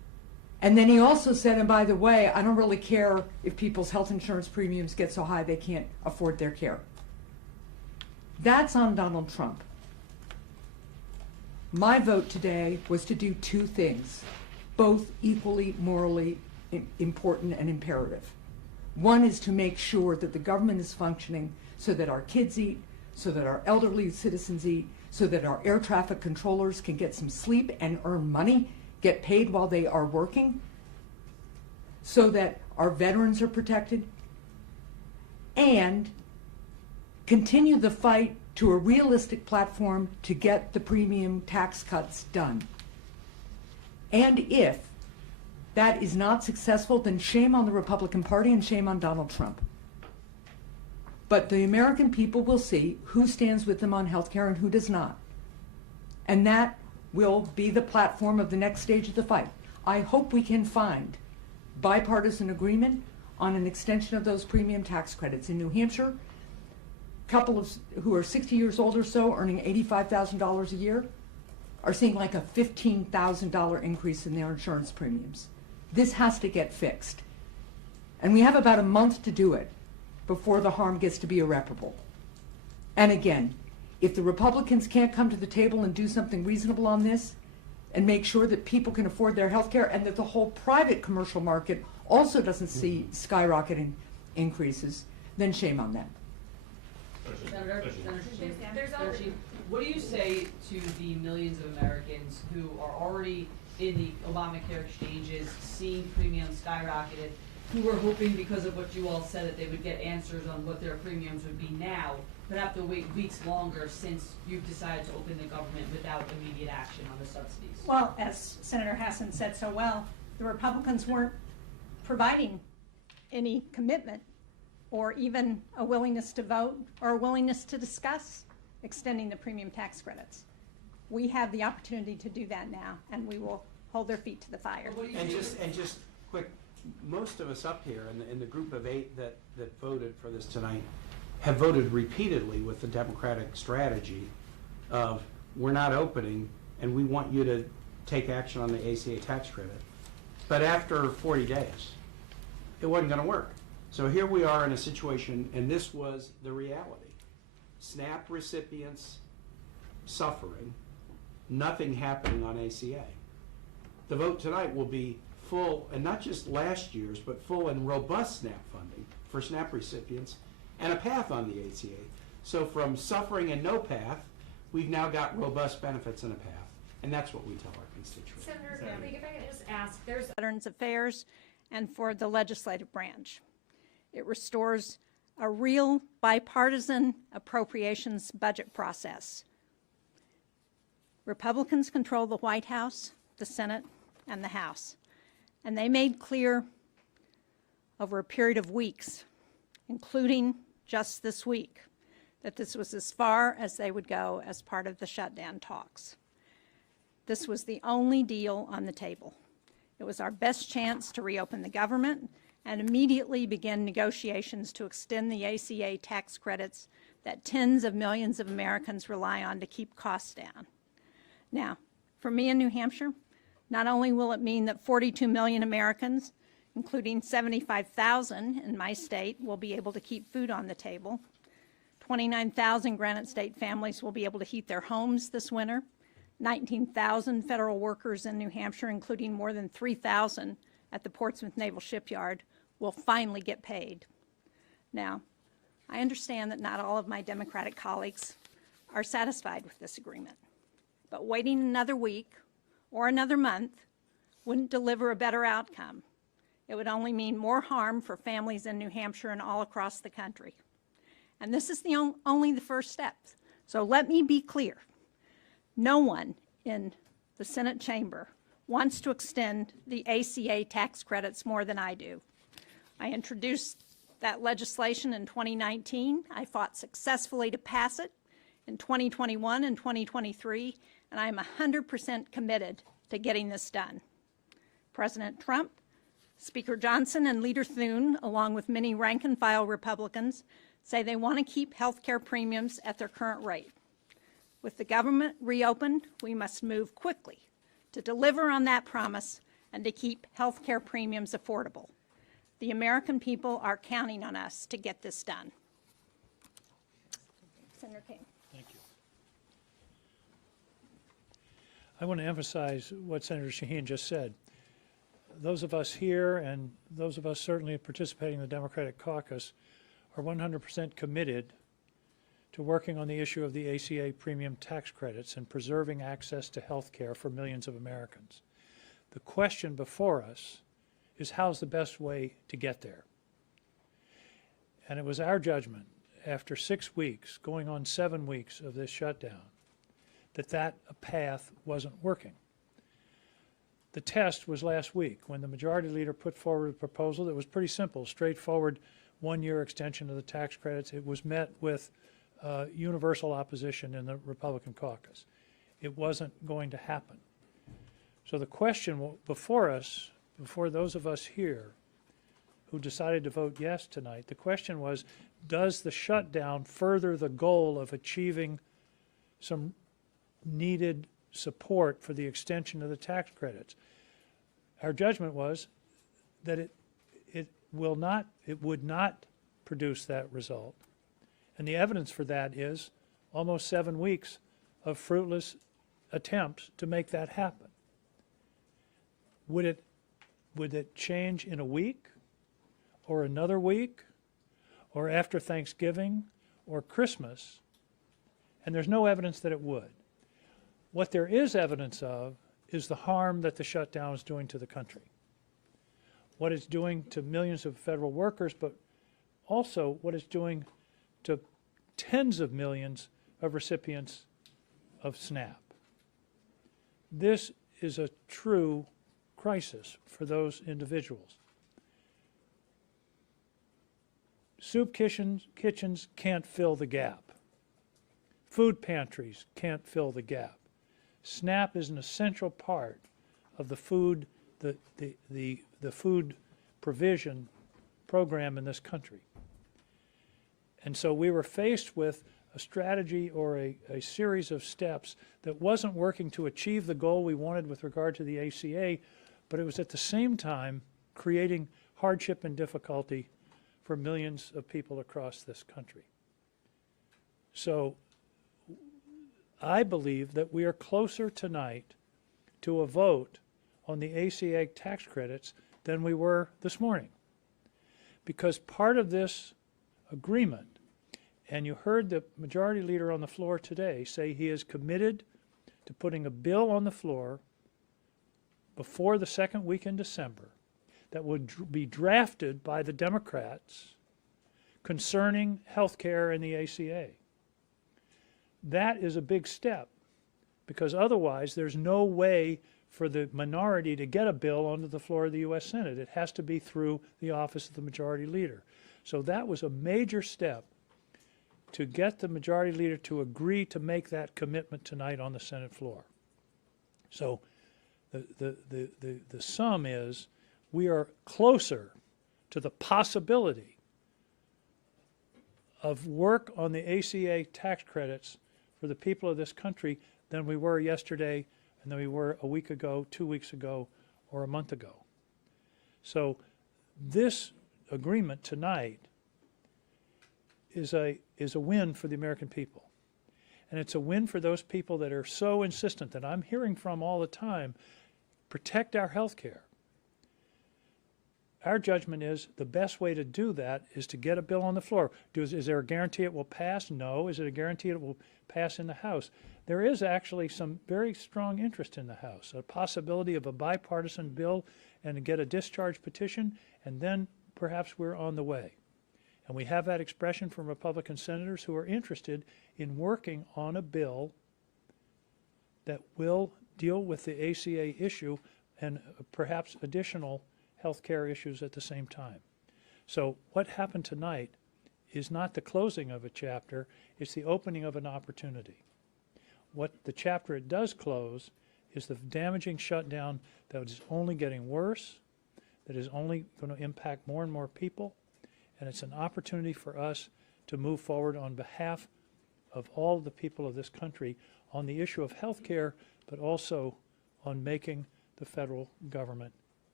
And then he also said, and by the way, I don't really care if people's health insurance premiums get so high they can't afford their care. That's on Donald Trump. My vote today was to do two things, both equally morally important and imperative. One is to make sure that the government is functioning so that our kids eat, so that our elderly citizens eat, so that our air traffic controllers can get some sleep and earn money, get paid while they are working, so that our veterans are protected, and continue the fight to a realistic platform to get the premium tax cuts done. And if that is not successful, then shame on the Republican Party and shame on Donald Trump. But the American people will see who stands with them on health care and who does not. And that will be the platform of the next stage of the fight. I hope we can find bipartisan agreement on an extension of those premium tax credits. In New Hampshire, couples who are 60 years old or so earning $85,000 a year are seeing like a $15,000 increase in their insurance premiums. This has to get fixed. And we have about a month to do it before the harm gets to be irreparable. And again, if the Republicans can't come to the table and do something reasonable on this and make sure that people can afford their health care and that the whole private commercial market also doesn't see skyrocketing increases, then shame on them. Senator Shaheen, what do you say to the millions of Americans who are already in the Obamacare exchanges, seeing premiums skyrocketed, who were hoping because of what you all said that they would get answers on what their premiums would be now, but have to wait weeks longer since you've decided to open the government without immediate action on the subsidies? Well, as Senator Hassan said so well, the Republicans weren't providing any commitment or even a willingness to vote or a willingness to discuss extending the premium tax credits. We have the opportunity to do that now, and we will hold their feet to the fire. And just quick, most of us up here in the group of 8 that voted for this tonight have voted repeatedly with the Democratic strategy of we're not opening and we want you to take action on the ACA tax credit. But after 40 days, it wasn't going to work. So here we are in a situation, and this was the reality. SNAP recipients suffering, nothing happening on ACA. The vote tonight will be full, and not just last year's, but full and robust SNAP funding for SNAP recipients and a path on the ACA. So from suffering and no path, we've now got robust benefits and a path. And that's what we tell our constituents. Senator, if I can just ask, there's Veterans Affairs and for the legislative branch. It restores a real bipartisan appropriations budget process. Republicans control the White House, the Senate, and the House. And they made clear over a period of weeks, including just this week, that this was as far as they would go as part of the shutdown talks. This was the only deal on the table. It was our best chance to reopen the government and immediately begin negotiations to extend the ACA tax credits that tens of millions of Americans rely on to keep costs down. Now, for me in New Hampshire, not only will it mean that 42 million Americans, including 75,000 in my state, will be able to keep food on the table, 29,000 Granite State families will be able to heat their homes this winter, 19,000 federal workers in New Hampshire, including more than 3,000 at the Portsmouth Naval Shipyard, will finally get paid. Now, I understand that not all of my Democratic colleagues are satisfied with this agreement, but waiting another week or another month wouldn't deliver a better outcome. It would only mean more harm for families in New Hampshire and all across the country. And this is only the first step. So let me be clear. No one in the Senate chamber wants to extend the ACA tax credits more than I do. I introduced that legislation in 2019. I fought successfully to pass it in 2021 and 2023, and I am 100% committed to getting this done. President Trump, Speaker Johnson, and Leader Thune, along with many rank-and-file Republicans, say they want to keep health care premiums at their current rate. With the government reopened, we must move quickly to deliver on that promise and to keep health care premiums affordable. The American people are counting on us to get this done. Senator Kaine. Thank you. I want to emphasize what Senator Shaheen just said. Those of us here and those of us certainly participating in the Democratic caucus are 100% committed to working on the issue of the ACA premium tax credits and preserving access to health care for millions of Americans. The question before us is how's the best way to get there? And it was our judgment after 6 weeks, going on 7 weeks of this shutdown, that path wasn't working. The test was last week when the majority leader put forward a proposal that was pretty simple, straightforward, one-year extension of the tax credits. It was met with universal opposition in the Republican caucus. It wasn't going to happen. So the question before us, before those of us here who decided to vote yes tonight, the question was, does the shutdown further the goal of achieving some needed support for the extension of the tax credits? Our judgment was that it would not produce that result. And the evidence for that is almost 7 weeks of fruitless attempts to make that happen. Would it change in a week or another week or after Thanksgiving or Christmas? And there's no evidence that it would. What there is evidence of is the harm that the shutdown is doing to the country. What it's doing to millions of federal workers, but also what it's doing to tens of millions of recipients of SNAP. This is a true crisis for those individuals. Soup kitchens can't fill the gap. Food pantries can't fill the gap. SNAP is an essential part of the food, the food provision program in this country. And so we were faced with a strategy or a series of steps that wasn't working to achieve the goal we wanted with regard to the ACA, but it was at the same time creating hardship and difficulty for millions of people across this country. So I believe that we are closer tonight to a vote on the ACA tax credits than we were this morning. Because part of this agreement, and you heard the majority leader on the floor today say he is committed to putting a bill on the floor before the second week in December that would be drafted by the Democrats concerning health care and the ACA. That is a big step, because otherwise there's no way for the minority to get a bill onto the floor of the U.S. Senate. It has to be through the office of the majority leader. So that was a major step to get the majority leader to agree to make that commitment tonight on the Senate floor. So the sum is we are closer to the possibility of work on the ACA tax credits for the people of this country than we were yesterday and than we were a week ago, 2 weeks ago, or a month ago. So this agreement tonight is a win for the American people. And it's a win for those people that are so insistent that I'm hearing from all the time, protect our health care. Our judgment is the best way to do that is to get a bill on the floor. Is there a guarantee it will pass? No. Is it a guarantee it will pass in the House? There is actually some very strong interest in the House, a possibility of a bipartisan bill and to get a discharge petition, and then perhaps we're on the way. And we have that expression from Republican senators who are interested in working on a bill that will deal with the ACA issue and perhaps additional health care issues at the same time. So what happened tonight is not the closing of a chapter, it's the opening of an opportunity. What the chapter it does close is the damaging shutdown that is only getting worse, that is only going to impact more and more people, and it's an opportunity for us to move forward on behalf of all of the people of this country on the issue of health care, but also on making the federal government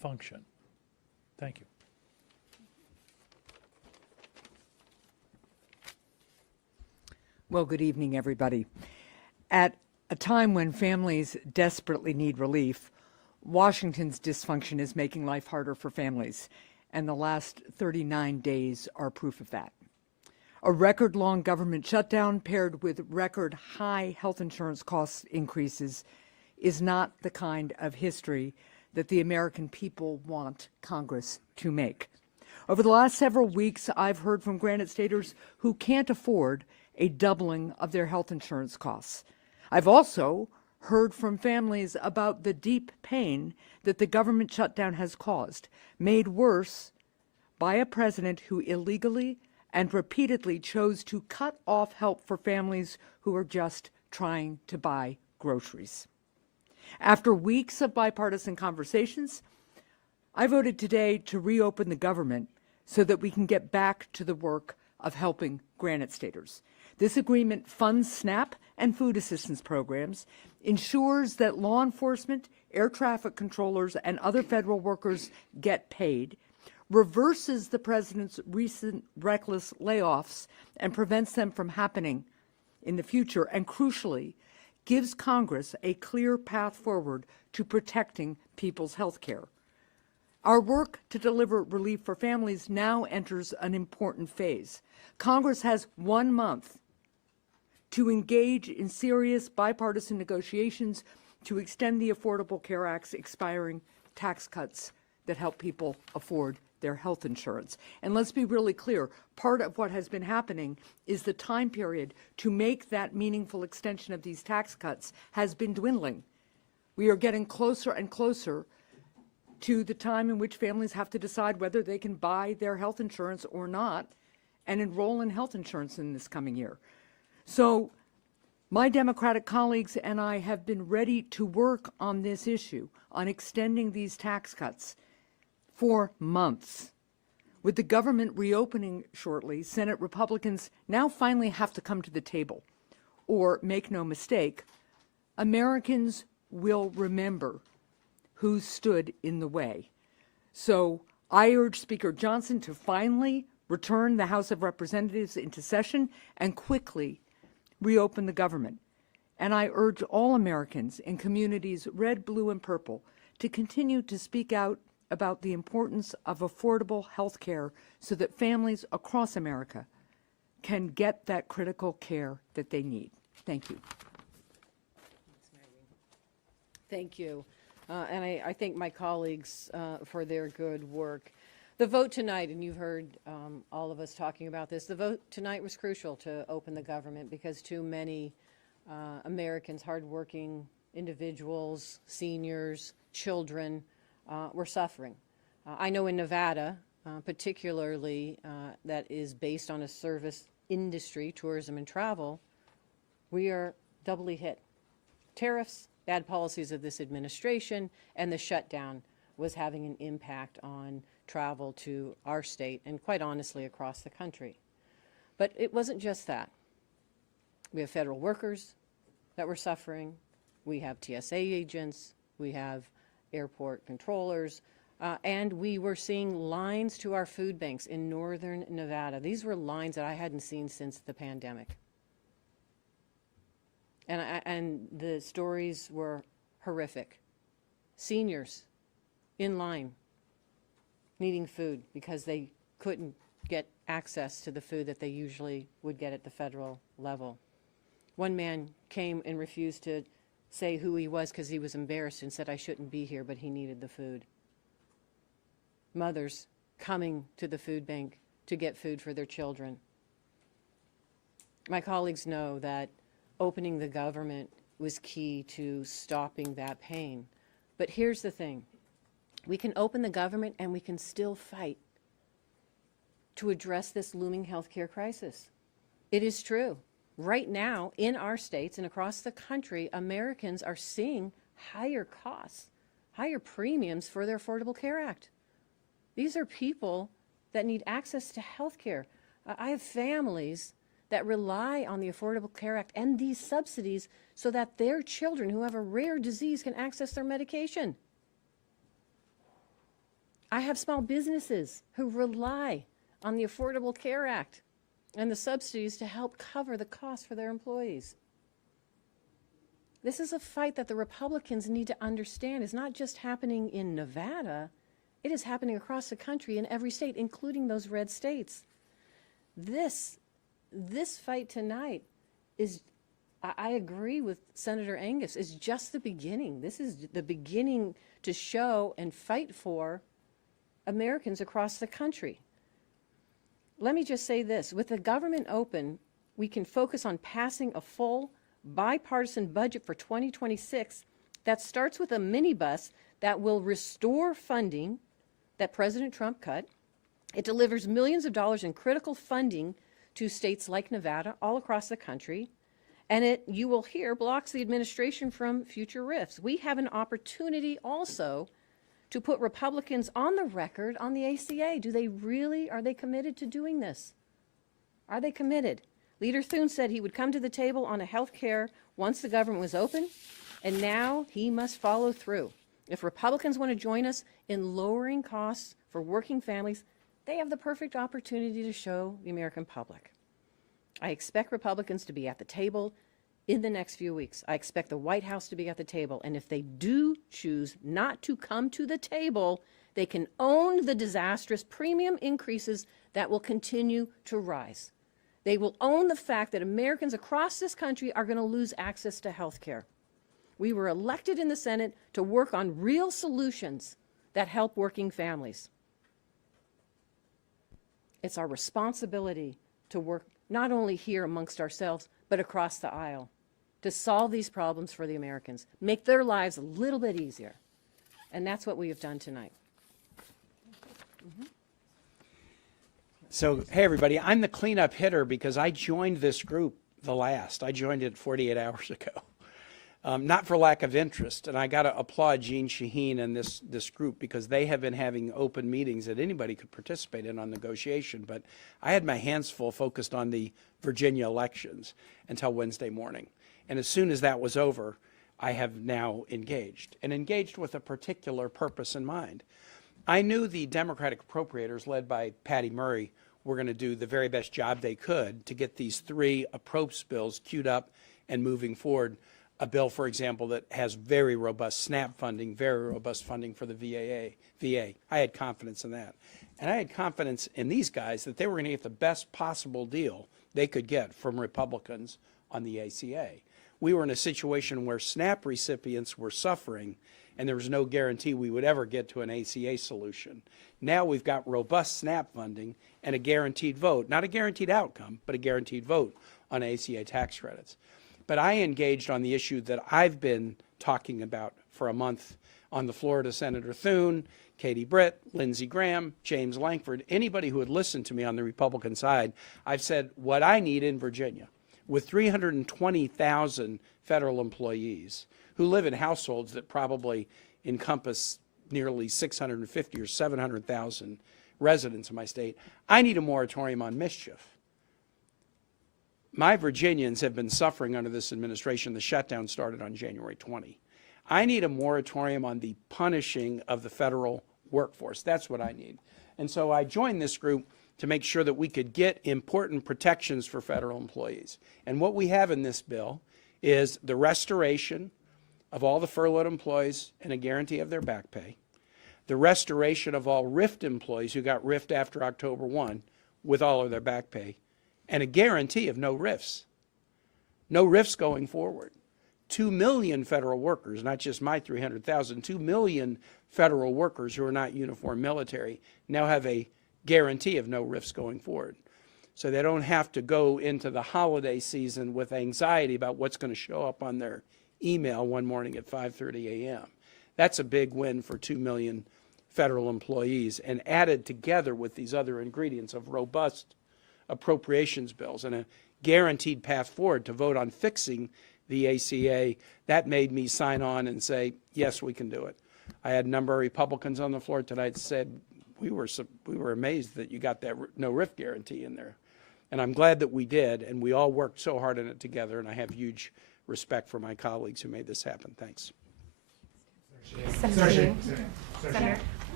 function. Thank you. Well, good evening, everybody. At a time when families desperately need relief, Washington's dysfunction is making life harder for families, and the last 39 days are proof of that. A record-long government shutdown paired with record-high health insurance cost increases is not the kind of history that the American people want Congress to make. Over the last several weeks, I've heard from Granite Staters who can't afford a doubling of their health insurance costs. I've also heard from families about the deep pain that the government shutdown has caused, made worse by a president who illegally and repeatedly chose to cut off help for families who are just trying to buy groceries. After weeks of bipartisan conversations, I voted today to reopen the government so that we can get back to the work of helping Granite Staters. This agreement funds SNAP and food assistance programs, ensures that law enforcement, air traffic controllers, and other federal workers get paid, reverses the president's recent reckless layoffs and prevents them from happening in the future, and crucially, gives Congress a clear path forward to protecting people's health care. Our work to deliver relief for families now enters an important phase. Congress has 1 month to engage in serious bipartisan negotiations to extend the Affordable Care Act's expiring tax cuts that help people afford their health insurance. And let's be really clear, part of what has been happening is the time period to make that meaningful extension of these tax cuts has been dwindling. We are getting closer and closer to the time in which families have to decide whether they can buy their health insurance or not and enroll in health insurance in this coming year. So my Democratic colleagues and I have been ready to work on this issue, on extending these tax cuts for months. With the government reopening shortly, Senate Republicans now finally have to come to the table. Or, make no mistake, Americans will remember who stood in the way. So I urge Speaker Johnson to finally return the House of Representatives into session and quickly reopen the government. And I urge all Americans in communities red, blue, and purple to continue to speak out about the importance of affordable health care so that families across America can get that critical care that they need. Thank you. Thank you. And I thank my colleagues for their good work. The vote tonight, and you've heard all of us talking about this, the vote tonight was crucial to open the government because too many Americans, hardworking individuals, seniors, children, were suffering. I know in Nevada, particularly that is based on a service industry, tourism and travel, we are doubly hit. Tariffs, bad policies of this administration, and the shutdown was having an impact on travel to our state and quite honestly across the country. But it wasn't just that. We have federal workers that were suffering. We have TSA agents. We have airport controllers. And we were seeing lines to our food banks in northern Nevada. These were lines that I hadn't seen since the pandemic. And the stories were horrific. Seniors in line needing food because they couldn't get access to the food that they usually would get at the federal level. One man came and refused to say who he was because he was embarrassed and said, "I shouldn't be here," but he needed the food. Mothers coming to the food bank to get food for their children. My colleagues know that opening the government was key to stopping that pain. But here's the thing. We can open the government and we can still fight to address this looming healthcare crisis. It is true. Right now, in our states and across the country, Americans are seeing higher costs, higher premiums for their Affordable Care Act. These are people that need access to health care. I have families that rely on the Affordable Care Act and these subsidies so that their children who have a rare disease can access their medication. I have small businesses who rely on the Affordable Care Act and the subsidies to help cover the cost for their employees. This is a fight that the Republicans need to understand is not just happening in Nevada, it is happening across the country in every state, including those red states. This fight tonight is, I agree with Senator Angus, is just the beginning. This is the beginning to show and fight for Americans across the country. Let me just say this, with the government open, we can focus on passing a full bipartisan budget for 2026 that starts with a minibus that will restore funding that President Trump cut. It delivers millions of dollars in critical funding to states like Nevada all across the country. And it, you will hear, blocks the administration from future rifts. We have an opportunity also to put Republicans on the record on the ACA. Do they really, are they committed to doing this? Are they committed? Leader Thune said he would come to the table on a health care once the government was open, and now he must follow through. If Republicans want to join us in lowering costs for working families, they have the perfect opportunity to show the American public. I expect Republicans to be at the table in the next few weeks. I expect the White House to be at the table, and if they do choose not to come to the table, they can own the disastrous premium increases that will continue to rise. They will own the fact that Americans across this country are going to lose access to health care. We were elected in the Senate to work on real solutions that help working families. It's our responsibility to work not only here amongst ourselves, but across the aisle to solve these problems for the Americans, make their lives a little bit easier. And that's what we have done tonight. So, hey, everybody, I'm the cleanup hitter because I joined this group the last. I joined it 48 hours ago. Not for lack of interest, and I got to applaud Jeanne Shaheen and this group because they have been having open meetings that anybody could participate in on negotiation, but I had my hands full focused on the Virginia elections until Wednesday morning. And as soon as that was over, I have now engaged, and engaged with a particular purpose in mind. I knew the Democratic appropriators, led by Patty Murray, were going to do the very best job they could to get these three approach bills queued up and moving forward. A bill, for example, that has very robust SNAP funding, very robust funding for the VA. I had confidence in that. And I had confidence in these guys that they were going to get the best possible deal they could get from Republicans on the ACA. We were in a situation where SNAP recipients were suffering, and there was no guarantee we would ever get to an ACA solution. Now we've got robust SNAP funding and a guaranteed vote, not a guaranteed outcome, but a guaranteed vote on ACA tax credits. But I engaged on the issue that I've been talking about for a month on the floor to Senator Thune, Katie Britt, Lindsey Graham, James Lankford, anybody who would listen to me on the Republican side. I've said what I need in Virginia, with 320,000 federal employees who live in households that probably encompass nearly 650 or 700,000 residents in my state, I need a moratorium on mischief. My Virginians have been suffering under this administration. The shutdown started on January 20. I need a moratorium on the punishing of the federal workforce. That's what I need. And so I joined this group to make sure that we could get important protections for federal employees. And what we have in this bill is the restoration of all the furloughed employees and a guarantee of their back pay, the restoration of all RIFT employees who got RIFT after October 1 with all of their back pay, and a guarantee of no RIFs. No RIFs going forward. 2 million federal workers, not just my 300,000, 2 million federal workers who are not uniform military now have a guarantee of no RIFs going forward. So they don't have to go into the holiday season with anxiety about what's going to show up on their email one morning at 5:30 a.m. That's a big win for 2 million federal employees, and added together with these other ingredients of robust appropriations bills and a guaranteed path forward to vote on fixing the ACA, that made me sign on and say, yes, we can do it. I had a number of Republicans on the floor tonight said, we were amazed that you got that no RIF guarantee in there. And I'm glad that we did, and we all worked so hard on it together, and I have huge respect for my colleagues who made this happen. Thanks. Senator,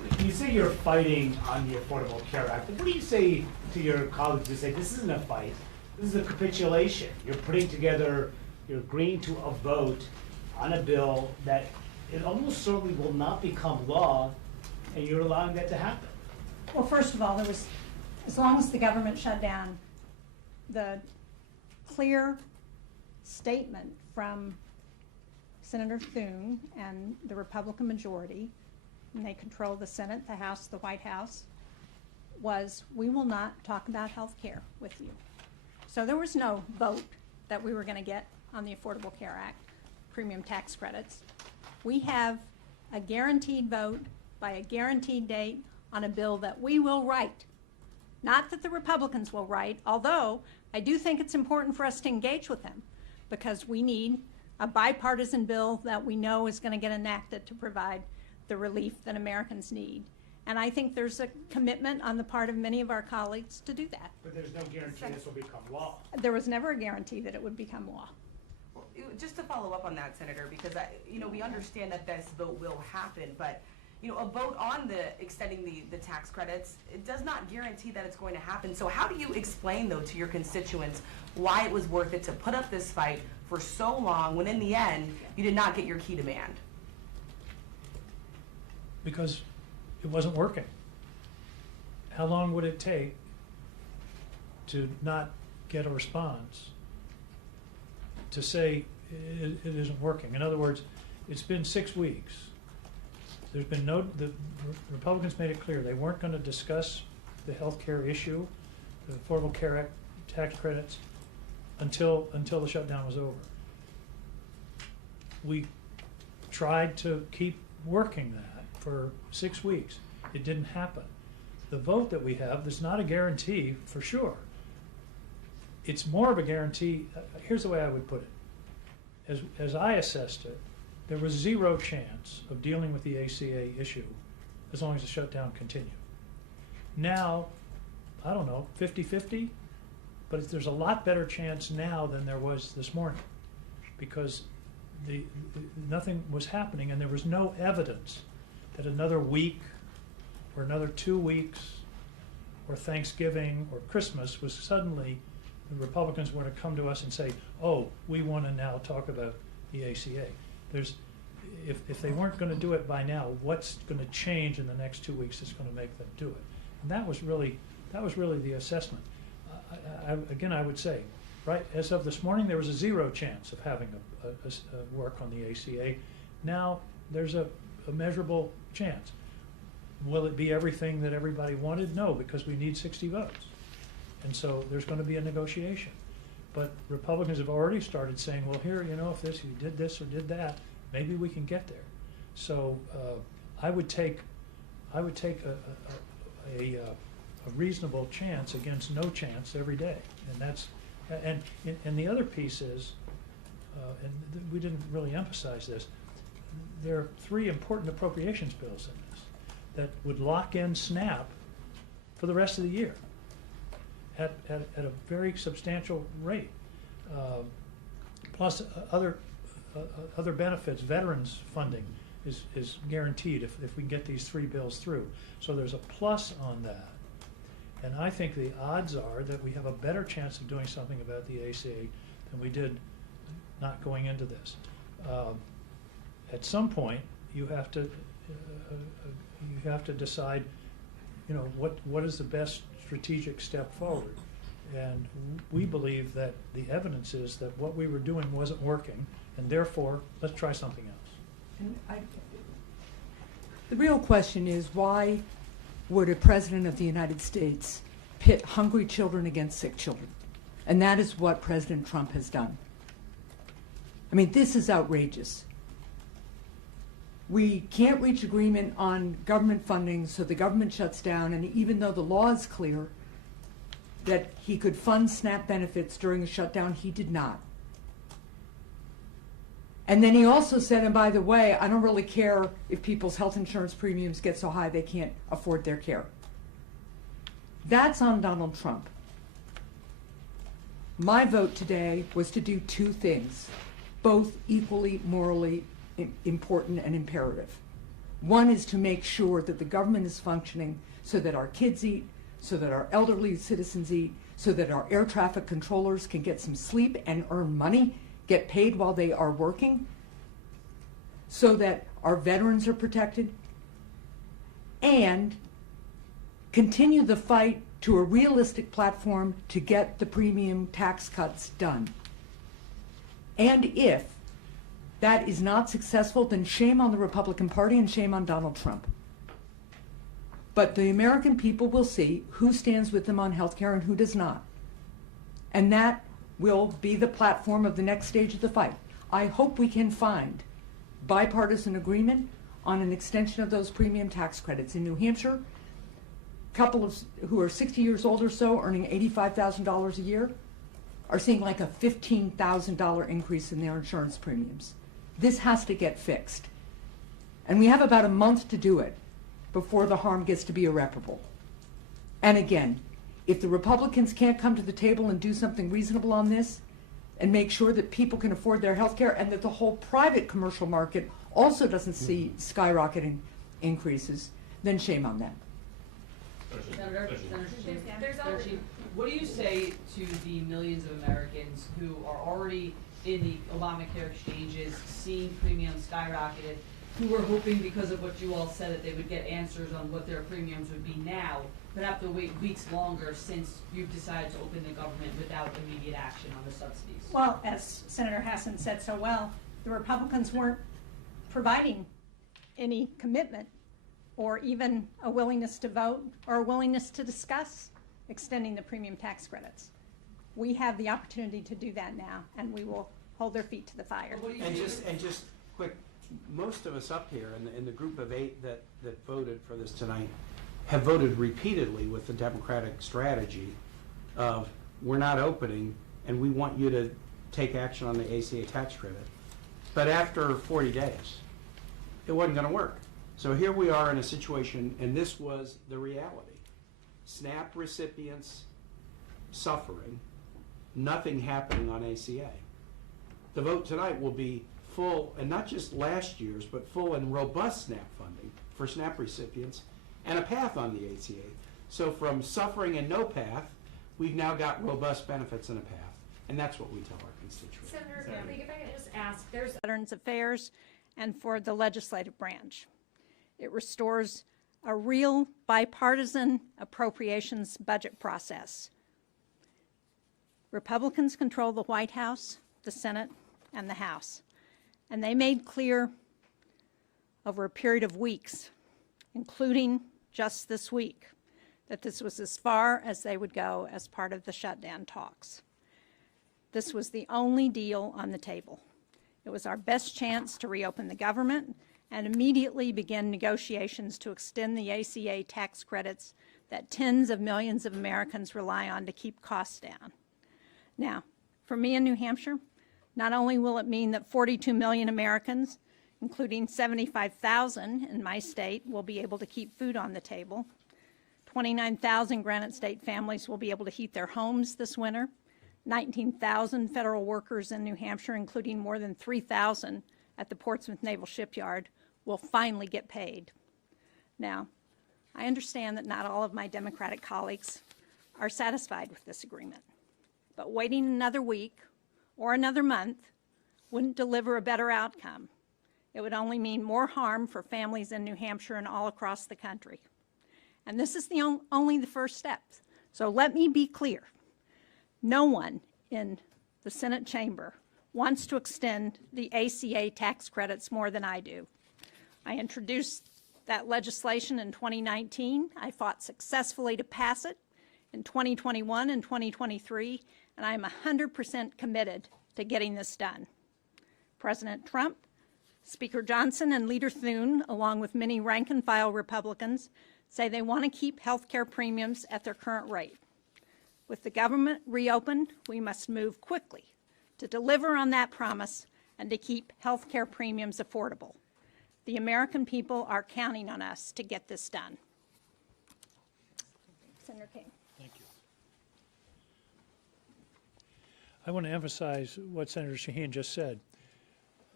You say you're fighting on the Affordable Care Act, but what do you say to your colleagues who say this isn't a fight, this is a capitulation? You're putting together, you're agreeing to a vote on a bill that it almost certainly will not become law, and you're allowing that to happen. Well, first of all, as long as the government shut down, the clear statement from Senator Thune and the Republican majority, and they control the Senate, the House, the White House, was we will not talk about health care with you. So there was no vote that we were going to get on the Affordable Care Act, premium tax credits. We have a guaranteed vote by a guaranteed date on a bill that we will write. Not that the Republicans will write, although I do think it's important for us to engage with them because we need a bipartisan bill that we know is going to get enacted to provide the relief that Americans need. And I think there's a commitment on the part of many of our colleagues to do that. But there's no guarantee this will become law. There was never a guarantee that it would become law. Well, just to follow up on that, Senator, because we understand that this vote will happen, but a vote on the extending the tax credits, it does not guarantee that it's going to happen. So how do you explain, though, to your constituents why it was worth it to put up this fight for so long when in the end you did not get your key demand? Because it wasn't working. How long would it take to not get a response to say it isn't working? In other words, it's been 6 weeks. There's been the Republicans made it clear they weren't going to discuss the health care issue, the Affordable Care Act tax credits, until the shutdown was over. We tried to keep working that for 6 weeks. It didn't happen. The vote that we have, there's not a guarantee for sure. It's more of a guarantee. Here's the way I would put it. As I assessed it, there was zero chance of dealing with the ACA issue as long as the shutdown continued. Now, I don't know, 50-50, but there's a lot better chance now than there was this morning because nothing was happening and there was no evidence that another week or another 2 weeks or Thanksgiving or Christmas was suddenly the Republicans were to come to us and say, oh, we want to now talk about the ACA. If they weren't going to do it by now, what's going to change in the next 2 weeks that's going to make them do it? And that was really the assessment. Again, I would say, right, as of this morning, there was a zero chance of having a work on the ACA. Now there's a measurable chance. Will it be everything that everybody wanted? No, because we need 60 votes. And so there's going to be a negotiation. But Republicans have already started saying, well, here, if you did this or did that, maybe we can get there. So I would take a reasonable chance against no chance every day, and the other piece is, we didn't really emphasize this. There are 3 important appropriations bills in this that would lock in SNAP for the rest of the year at a very substantial rate, plus other benefits. Veterans funding is guaranteed if we can get these 3 bills through. So there's a plus on that. And I think the odds are that we have a better chance of doing something about the ACA than we did not going into this. At some point, you have to decide, what is the best strategic step forward. And we believe that the evidence is that what we were doing wasn't working, and therefore, let's try something else. And the real question is, why would a president of the United States pit hungry children against sick children? And that is what President Trump has done. I mean, this is outrageous. We can't reach agreement on government funding, so the government shuts down, and even though the law is clear that he could fund SNAP benefits during the shutdown, he did not. And then he also said, and by the way, I don't really care if people's health insurance premiums get so high they can't afford their care. That's on Donald Trump. My vote today was to do 2 things, both equally morally important and imperative. One is to make sure that the government is functioning so that our kids eat, so that our elderly citizens eat, so that our air traffic controllers can get some sleep and earn money, get paid while they are working, so that our veterans are protected, and continue the fight to a realistic platform to get the premium tax cuts done. And if that is not successful, then shame on the Republican Party and shame on Donald Trump. But the American people will see who stands with them on health care and who does not. And that will be the platform of the next stage of the fight. I hope we can find bipartisan agreement on an extension of those premium tax credits. In New Hampshire, couples who are 60 years old or so, earning $85,000 a year, are seeing like a $15,000 increase in their insurance premiums. This has to get fixed. And we have about a month to do it before the harm gets to be irreparable. And again, if the Republicans can't come to the table and do something reasonable on this and make sure that people can afford their health care and that the whole private commercial market also doesn't see skyrocketing increases, then shame on them. Senator Shaheen, what do you say to the millions of Americans who are already in the Obamacare exchanges, seeing premiums skyrocketed, who were hoping because of what you all said that they would get answers on what their premiums would be now, but have to wait weeks longer since you've decided to open the government without immediate action on the subsidies? Well, as Senator Hassan said so well, the Republicans weren't providing any commitment or even a willingness to vote or a willingness to discuss extending the premium tax credits. We have the opportunity to do that now, and we will hold their feet to the fire. And just quick, most of us up here in the group of 8 that voted for this tonight have voted repeatedly with the Democratic strategy of we're not opening and we want you to take action on the ACA tax credit. But after 40 days, it wasn't going to work. So here we are in a situation, and this was the reality. SNAP recipients suffering, nothing happening on ACA. The vote tonight will be full, and not just last year's, but full and robust SNAP funding for SNAP recipients and a path on the ACA. So from suffering and no path, we've now got robust benefits and a path. And that's what we tell our constituents. Senator, if I could just ask, there's Veterans Affairs and for the legislative branch. It restores a real bipartisan appropriations budget process. Republicans control the White House, the Senate, and the House. And they made clear over a period of weeks, including just this week, that this was as far as they would go as part of the shutdown talks. This was the only deal on the table. It was our best chance to reopen the government and immediately begin negotiations to extend the ACA tax credits that tens of millions of Americans rely on to keep costs down. Now, for me in New Hampshire, not only will it mean that 42 million Americans, including 75,000 in my state, will be able to keep food on the table, 29,000 Granite State families will be able to heat their homes this winter, 19,000 federal workers in New Hampshire, including more than 3,000 at the Portsmouth Naval Shipyard, will finally get paid. Now, I understand that not all of my Democratic colleagues are satisfied with this agreement, but waiting another week or another month wouldn't deliver a better outcome. It would only mean more harm for families in New Hampshire and all across the country. And this is only the first step. So let me be clear. No one in the Senate chamber wants to extend the ACA tax credits more than I do. I introduced that legislation in 2019. I fought successfully to pass it in 2021 and 2023, and I am 100% committed to getting this done. President Trump, Speaker Johnson, and Leader Thune, along with many rank-and-file Republicans, say they want to keep health care premiums at their current rate. With the government reopened, we must move quickly to deliver on that promise and to keep health care premiums affordable. The American people are counting on us to get this done. Senator King. Thank you. I want to emphasize what Senator Shaheen just said.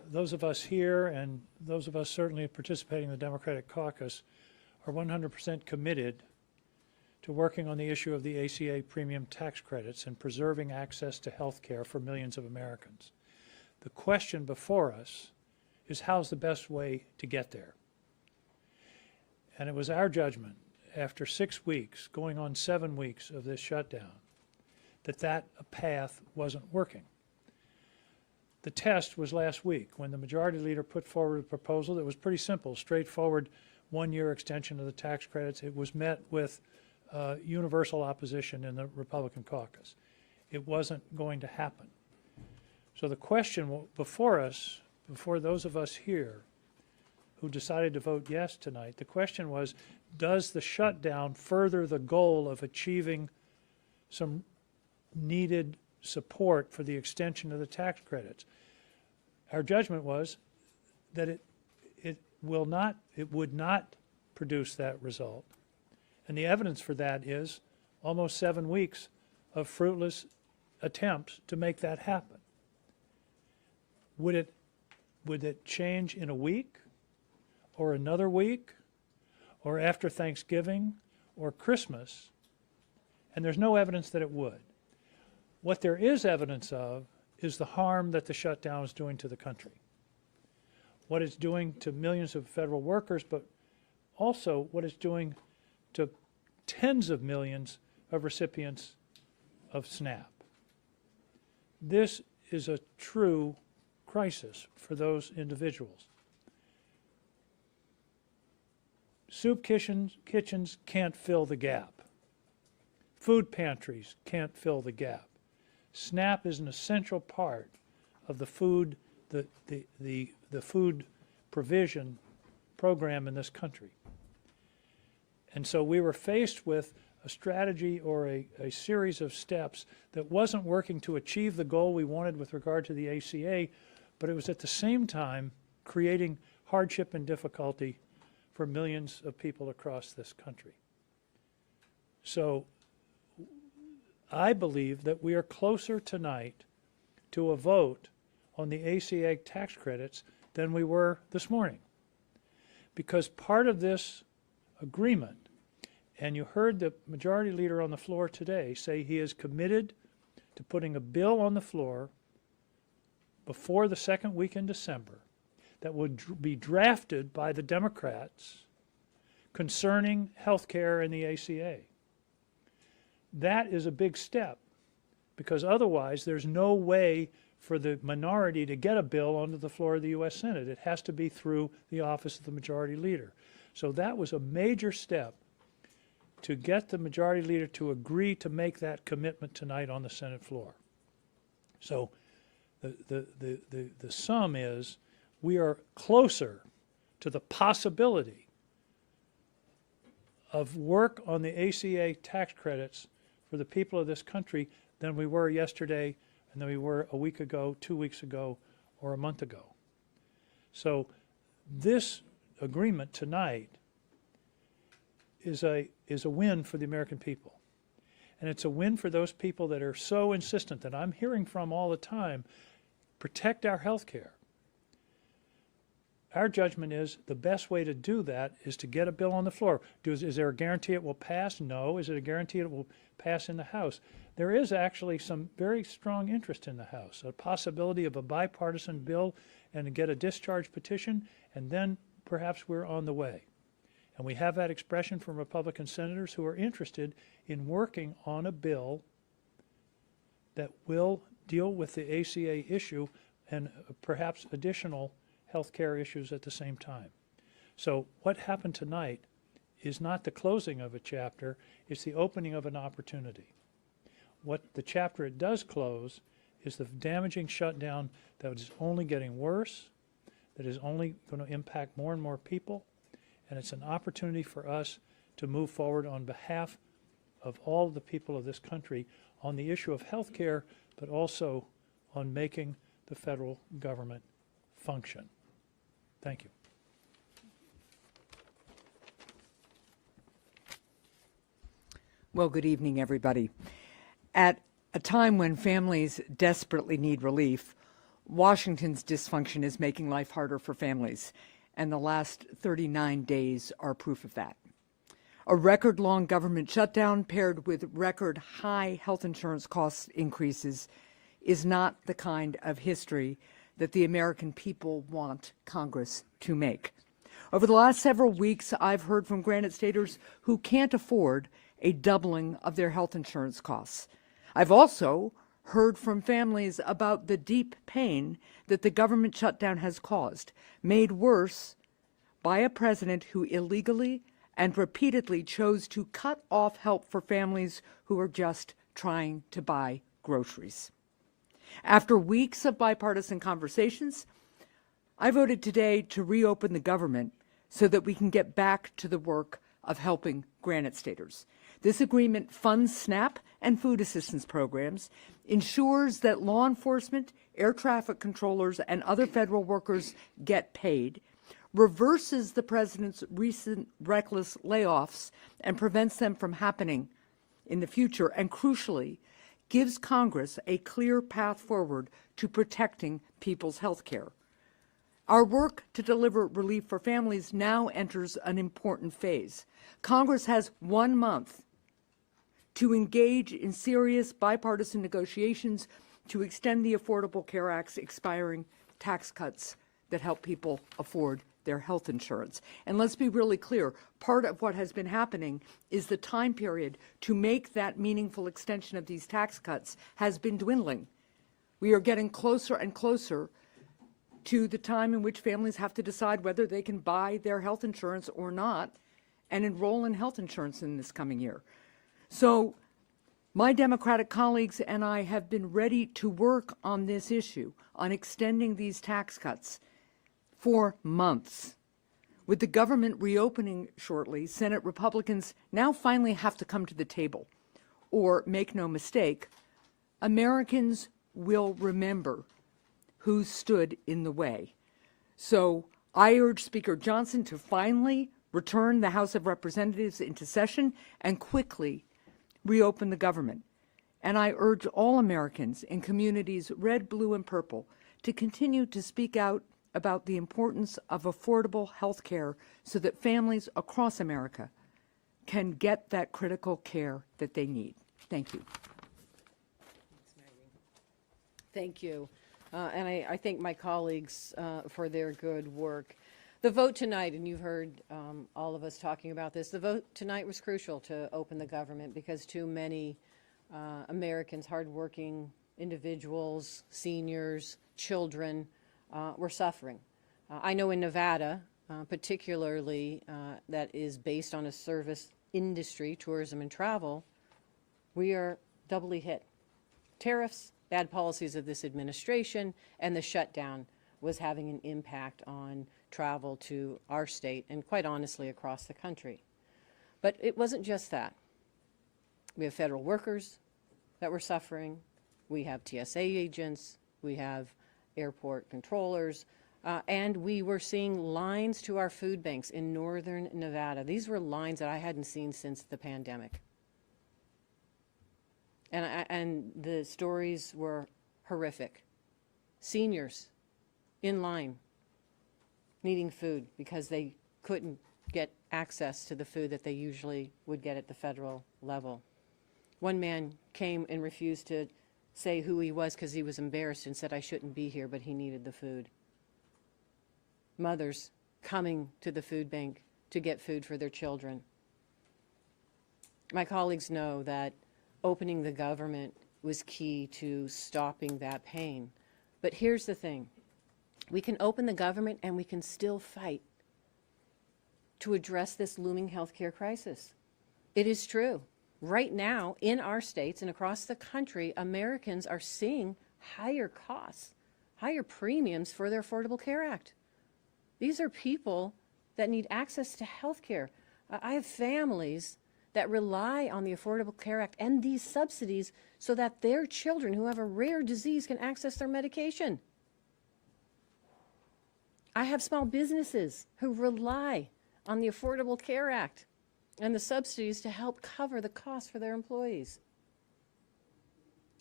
those of us here and those of us certainly participating in the Democratic caucus are 100% committed to working on the issue of the ACA premium tax credits and preserving access to health care for millions of Americans. The question before us is how's the best way to get there? And it was our judgment after 6 weeks, going on 7 weeks of this shutdown, that path wasn't working. The test was last week when the majority leader put forward a proposal that was pretty simple, straightforward, 1-year extension of the tax credits. It was met with universal opposition in the Republican caucus. It wasn't going to happen. So the question before us, before those of us here who decided to vote yes tonight, the question was, does the shutdown further the goal of achieving some needed support for the extension of the tax credits? Our judgment was that it would not produce that result. And the evidence for that is almost 7 weeks of fruitless attempts to make that happen. Would it change in a week or another week or after Thanksgiving or Christmas? And there's no evidence that it would. What there is evidence of is the harm that the shutdown is doing to the country. What it's doing to millions of federal workers, but also what it's doing to tens of millions of recipients of SNAP. This is a true crisis for those individuals. Soup kitchens can't fill the gap. Food pantries can't fill the gap. SNAP is an essential part of the food food provision program in this country. And so we were faced with a strategy or a series of steps that wasn't working to achieve the goal we wanted with regard to the ACA, but it was at the same time creating hardship and difficulty for millions of people across this country. So I believe that we are closer tonight to a vote on the ACA tax credits than we were this morning. Because part of this agreement, and you heard the majority leader on the floor today say he is committed to putting a bill on the floor before the second week in December that would be drafted by the Democrats concerning health care and the ACA. That is a big step, because otherwise there's no way for the minority to get a bill onto the floor of the U.S. Senate. It has to be through the office of the majority leader. So that was a major step to get the majority leader to agree to make that commitment tonight on the Senate floor. So the sum is we are closer to the possibility of work on the ACA tax credits for the people of this country than we were yesterday and than we were a week ago, 2 weeks ago, or a month ago. So this agreement tonight is a win for the American people. And it's a win for those people that are so insistent, that I'm hearing from all the time, protect our health care. Our judgment is the best way to do that is to get a bill on the floor. Is there a guarantee it will pass? No. Is it a guarantee it will pass in the House? There is actually some very strong interest in the House, a possibility of a bipartisan bill and to get a discharge petition, and then perhaps we're on the way. And we have that expression from Republican senators who are interested in working on a bill that will deal with the ACA issue and perhaps additional health care issues at the same time. So what happened tonight is not the closing of a chapter, it's the opening of an opportunity. What the chapter it does close is the damaging shutdown that is only getting worse, that is only going to impact more and more people, and it's an opportunity for us to move forward on behalf of all the people of this country on the issue of health care, but also on making the federal government function. Thank you. Well, good evening, everybody. At a time when families desperately need relief, Washington's dysfunction is making life harder for families, and the last 39 days are proof of that. A record-long government shutdown paired with record-high health insurance cost increases is not the kind of history that the American people want Congress to make. Over the last several weeks, I've heard from Granite Staters who can't afford a doubling of their health insurance costs. I've also heard from families about the deep pain that the government shutdown has caused, made worse by a president who illegally and repeatedly chose to cut off help for families who are just trying to buy groceries. After weeks of bipartisan conversations, I voted today to reopen the government so that we can get back to the work of helping Granite Staters. This agreement funds SNAP and food assistance programs, ensures that law enforcement, air traffic controllers, and other federal workers get paid, reverses the president's recent reckless layoffs and prevents them from happening in the future, and crucially, gives Congress a clear path forward to protecting people's health care. Our work to deliver relief for families now enters an important phase. Congress has 1 month to engage in serious bipartisan negotiations to extend the Affordable Care Act's expiring tax cuts that help people afford their health insurance. And let's be really clear, part of what has been happening is the time period to make that meaningful extension of these tax cuts has been dwindling. We are getting closer and closer to the time in which families have to decide whether they can buy their health insurance or not and enroll in health insurance in this coming year. So my Democratic colleagues and I have been ready to work on this issue, on extending these tax cuts for months. With the government reopening shortly, Senate Republicans now finally have to come to the table. Or, make no mistake, Americans will remember who stood in the way. So I urge Speaker Johnson to finally return the House of Representatives into session and quickly reopen the government. And I urge all Americans in communities red, blue, and purple to continue to speak out about the importance of affordable health care so that families across America can get that critical care that they need. Thank you. Thank you. And I thank my colleagues for their good work. The vote tonight, and you've heard all of us talking about this, the vote tonight was crucial to open the government because too many Americans, hardworking individuals, seniors, children, were suffering. I know in Nevada, particularly that is based on a service industry, tourism and travel, we are doubly hit. Tariffs, bad policies of this administration, and the shutdown was having an impact on travel to our state and quite honestly across the country. But it wasn't just that. We have federal workers that were suffering. We have TSA agents. We have airport controllers. And we were seeing lines to our food banks in northern Nevada. These were lines that I hadn't seen since the pandemic. And the stories were horrific. Seniors in line needing food because they couldn't get access to the food that they usually would get at the federal level. One man came and refused to say who he was because he was embarrassed and said, I shouldn't be here, but he needed the food. Mothers coming to the food bank to get food for their children. My colleagues know that opening the government was key to stopping that pain. But here's the thing. We can open the government and we can still fight to address this looming healthcare crisis. It is true. Right now, in our states and across the country, Americans are seeing higher costs, higher premiums for their Affordable Care Act. These are people that need access to health care. I have families that rely on the Affordable Care Act and these subsidies so that their children who have a rare disease can access their medication. I have small businesses who rely on the Affordable Care Act and the subsidies to help cover the cost for their employees.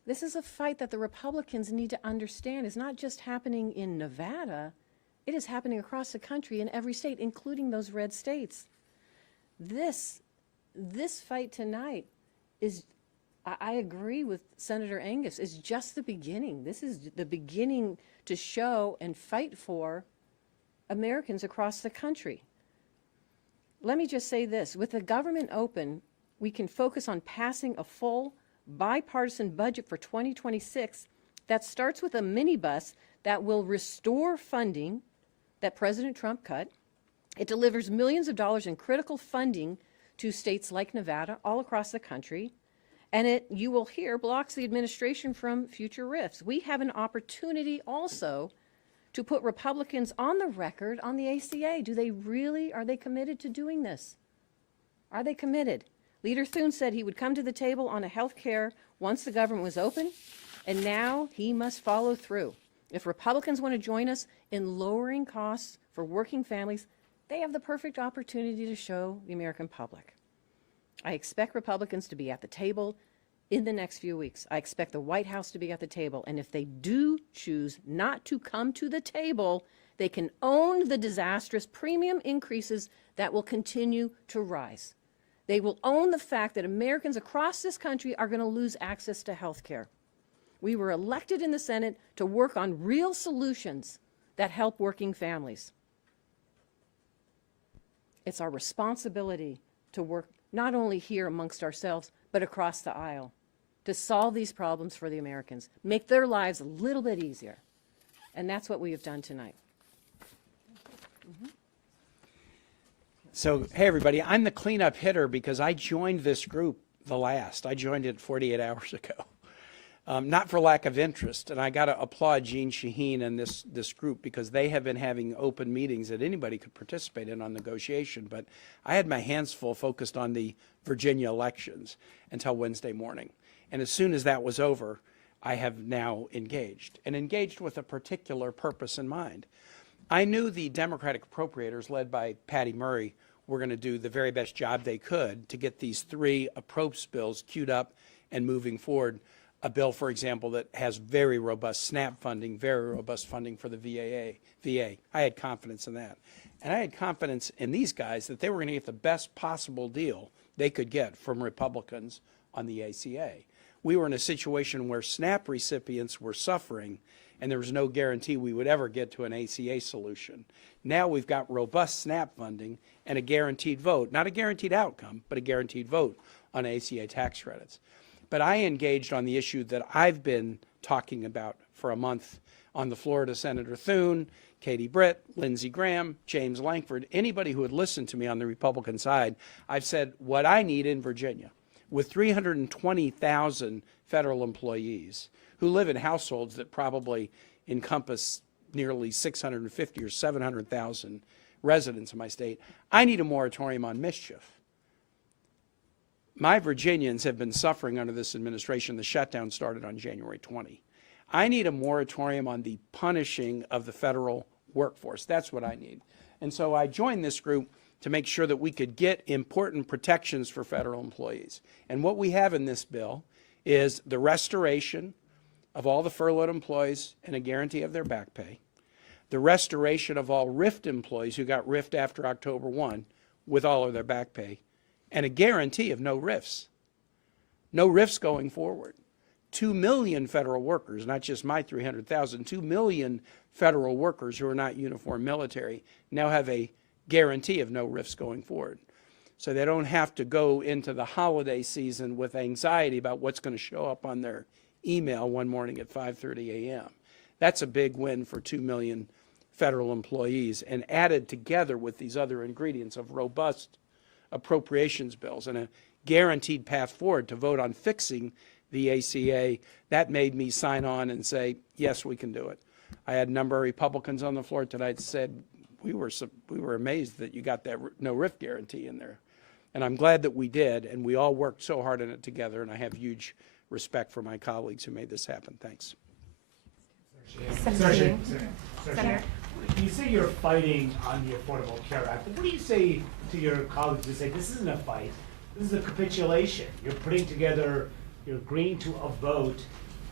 This is a fight that the Republicans need to understand is not just happening in Nevada, it is happening across the country in every state, including those red states. This fight tonight is, I agree with Senator Angus, is just the beginning. This is the beginning to show and fight for Americans across the country. Let me just say this, with the government open, we can focus on passing a full bipartisan budget for 2026 that starts with a minibus that will restore funding that President Trump cut. It delivers millions of dollars in critical funding to states like Nevada all across the country. And it, you will hear, blocks the administration from future rifts. We have an opportunity also to put Republicans on the record on the ACA. Are they committed to doing this? Are they committed? Leader Thune said he would come to the table on a health care once the government was open, and now he must follow through. If Republicans want to join us in lowering costs for working families, they have the perfect opportunity to show the American public. I expect Republicans to be at the table in the next few weeks. I expect the White House to be at the table, and if they do choose not to come to the table, they can own the disastrous premium increases that will continue to rise. They will own the fact that Americans across this country are going to lose access to health care. We were elected in the Senate to work on real solutions that help working families. It's our responsibility to work not only here amongst ourselves, but across the aisle, to solve these problems for the Americans, make their lives a little bit easier. And that's what we have done tonight. So, hey, everybody, I'm the cleanup hitter because I joined this group the last. I joined it 48 hours ago. Not for lack of interest, and I got to applaud Jeanne Shaheen and this group because they have been having open meetings that anybody could participate in on negotiation, but I had my hands full focused on the Virginia elections until Wednesday morning. And as soon as that was over, I have now engaged, and engaged with a particular purpose in mind. I knew the Democratic appropriators, led by Patty Murray, were going to do the very best job they could to get these three approach bills queued up and moving forward. A bill, for example, that has very robust SNAP funding, very robust funding for the VA. I had confidence in that. And I had confidence in these guys that they were going to get the best possible deal they could get from Republicans on the ACA. We were in a situation where SNAP recipients were suffering, and there was no guarantee we would ever get to an ACA solution. Now we've got robust SNAP funding and a guaranteed vote, not a guaranteed outcome, but a guaranteed vote on ACA tax credits. But I engaged on the issue that I've been talking about for a month on the floor to Senator Thune, Katie Britt, Lindsey Graham, James Lankford, anybody who had listened to me on the Republican side. I've said what I need in Virginia, with 320,000 federal employees who live in households that probably encompass nearly 650 or 700,000 residents in my state, I need a moratorium on mischief. My Virginians have been suffering under this administration. The shutdown started on January 20. I need a moratorium on the punishing of the federal workforce. That's what I need. And so I joined this group to make sure that we could get important protections for federal employees. And what we have in this bill is the restoration of all the furloughed employees and a guarantee of their back pay, the restoration of all RIFT employees who got RIFT after October 1 with all of their back pay, and a guarantee of no RIFs. No RIFs going forward. 2 million federal workers, not just my 300,000, 2 million federal workers who are not uniform military now have a guarantee of no RIFs going forward. So they don't have to go into the holiday season with anxiety about what's going to show up on their email one morning at 5:30 a.m. That's a big win for 2 million federal employees, and added together with these other ingredients of robust appropriations bills and a guaranteed path forward to vote on fixing the ACA, that made me sign on and say, yes, we can do it. I had a number of Republicans on the floor tonight that said, we were amazed that you got that no RIF guarantee in there. And I'm glad that we did, and we all worked so hard on it together, and I have huge respect for my colleagues who made this happen. Thanks. Senator, you say you're fighting on the Affordable Care Act, but what do you say to your colleagues who say this isn't a fight, this is a capitulation? You're putting together, you're agreeing to a vote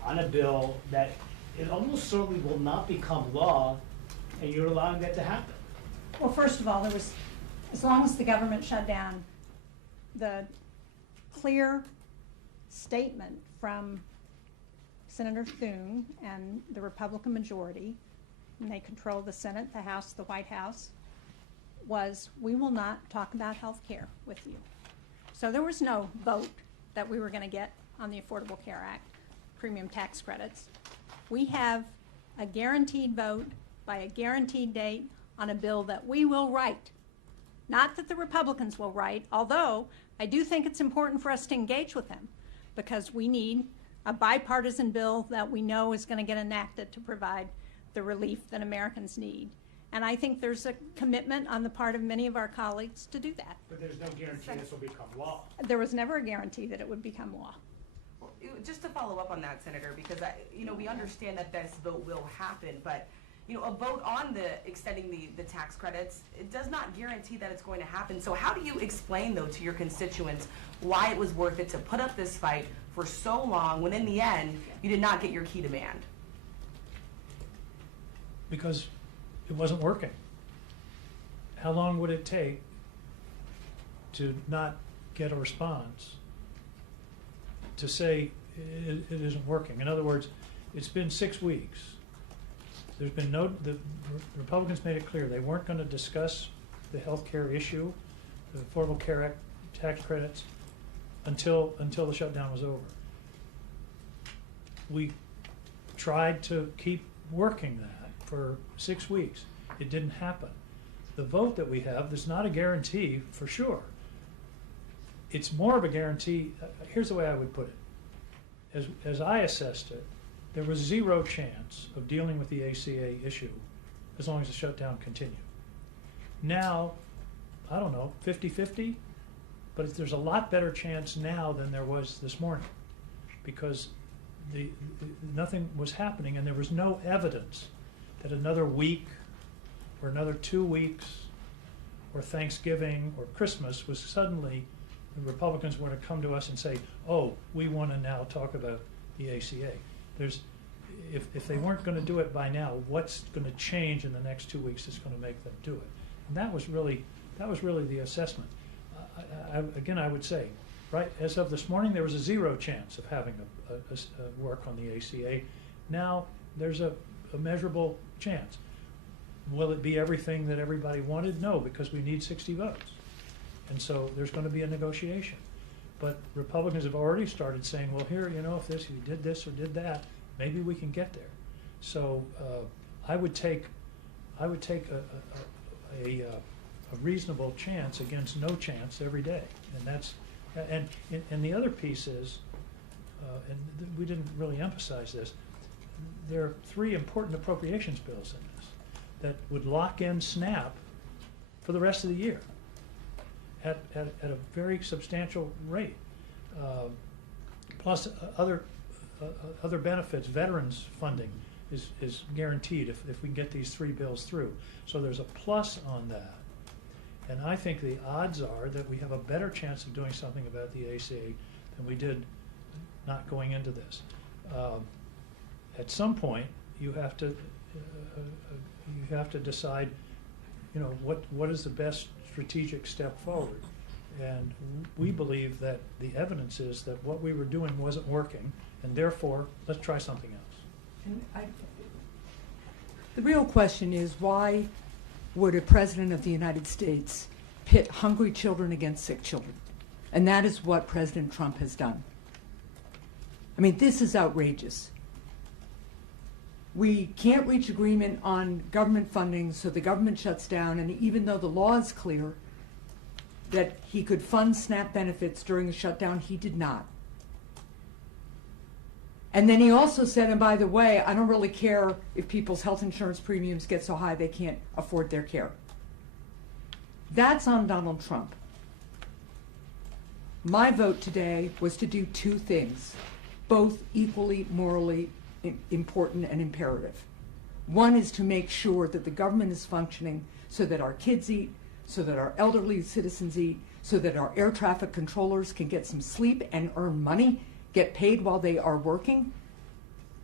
on a bill that it almost certainly will not become law, and you're allowing that to happen? Well, first of all, there was, as long as the government shut down, the clear statement from Senator Thune and the Republican majority, and they control the Senate, the House, the White House, was we will not talk about health care with you. So there was no vote that we were going to get on the Affordable Care Act, premium tax credits. We have a guaranteed vote by a guaranteed date on a bill that we will write. Not that the Republicans will write, although I do think it's important for us to engage with them because we need a bipartisan bill that we know is going to get enacted to provide the relief that Americans need. And I think there's a commitment on the part of many of our colleagues to do that. But there's no guarantee this will become law. There was never a guarantee that it would become law. Well, just to follow up on that, Senator, because we understand that this vote will happen, but a vote on extending the tax credits, it does not guarantee that it's going to happen. So how do you explain, though, to your constituents why it was worth it to put up this fight for so long when in the end you did not get your key demand? Because it wasn't working. How long would it take to not get a response to say it isn't working? In other words, it's been 6 weeks. There's been the Republicans made it clear they weren't going to discuss the health care issue, the Affordable Care Act tax credits, until the shutdown was over. We tried to keep working that for 6 weeks. It didn't happen. The vote that we have, there's not a guarantee for sure. It's more of a guarantee. Here's the way I would put it. As I assessed it, there was zero chance of dealing with the ACA issue as long as the shutdown continued. Now, I don't know, 50-50, but there's a lot better chance now than there was this morning because nothing was happening and there was no evidence that another week or another 2 weeks or Thanksgiving or Christmas was suddenly the Republicans were to come to us and say, oh, we want to now talk about the ACA. If they weren't going to do it by now, what's going to change in the next 2 weeks that's going to make them do it? And that was really the assessment. Again, I would say, right, as of this morning, there was a zero chance of having a work on the ACA. Now there's a measurable chance. Will it be everything that everybody wanted? No, because we need 60 votes. And so there's going to be a negotiation. But Republicans have already started saying, well, here, if you did this or did that, maybe we can get there. So I would take a reasonable chance against no chance every day. And the other piece is, and we didn't really emphasize this, there are 3 important appropriations bills in this that would lock in SNAP for the rest of the year at a very substantial rate. Plus other benefits, veterans funding is guaranteed if we can get these 3 bills through. So there's a plus on that. And I think the odds are that we have a better chance of doing something about the ACA than we did not going into this. At some point, you have to decide, what is the best strategic step forward. And we believe that the evidence is that what we were doing wasn't working, and therefore, let's try something else. And the real question is, why would a president of the United States pit hungry children against sick children? And that is what President Trump has done. I mean, this is outrageous. We can't reach agreement on government funding, so the government shuts down, and even though the law is clear that he could fund SNAP benefits during the shutdown, he did not. And then he also said, and by the way, I don't really care if people's health insurance premiums get so high they can't afford their care. That's on Donald Trump. My vote today was to do 2 things, both equally morally important and imperative. One is to make sure that the government is functioning so that our kids eat, so that our elderly citizens eat, so that our air traffic controllers can get some sleep and earn money, get paid while they are working.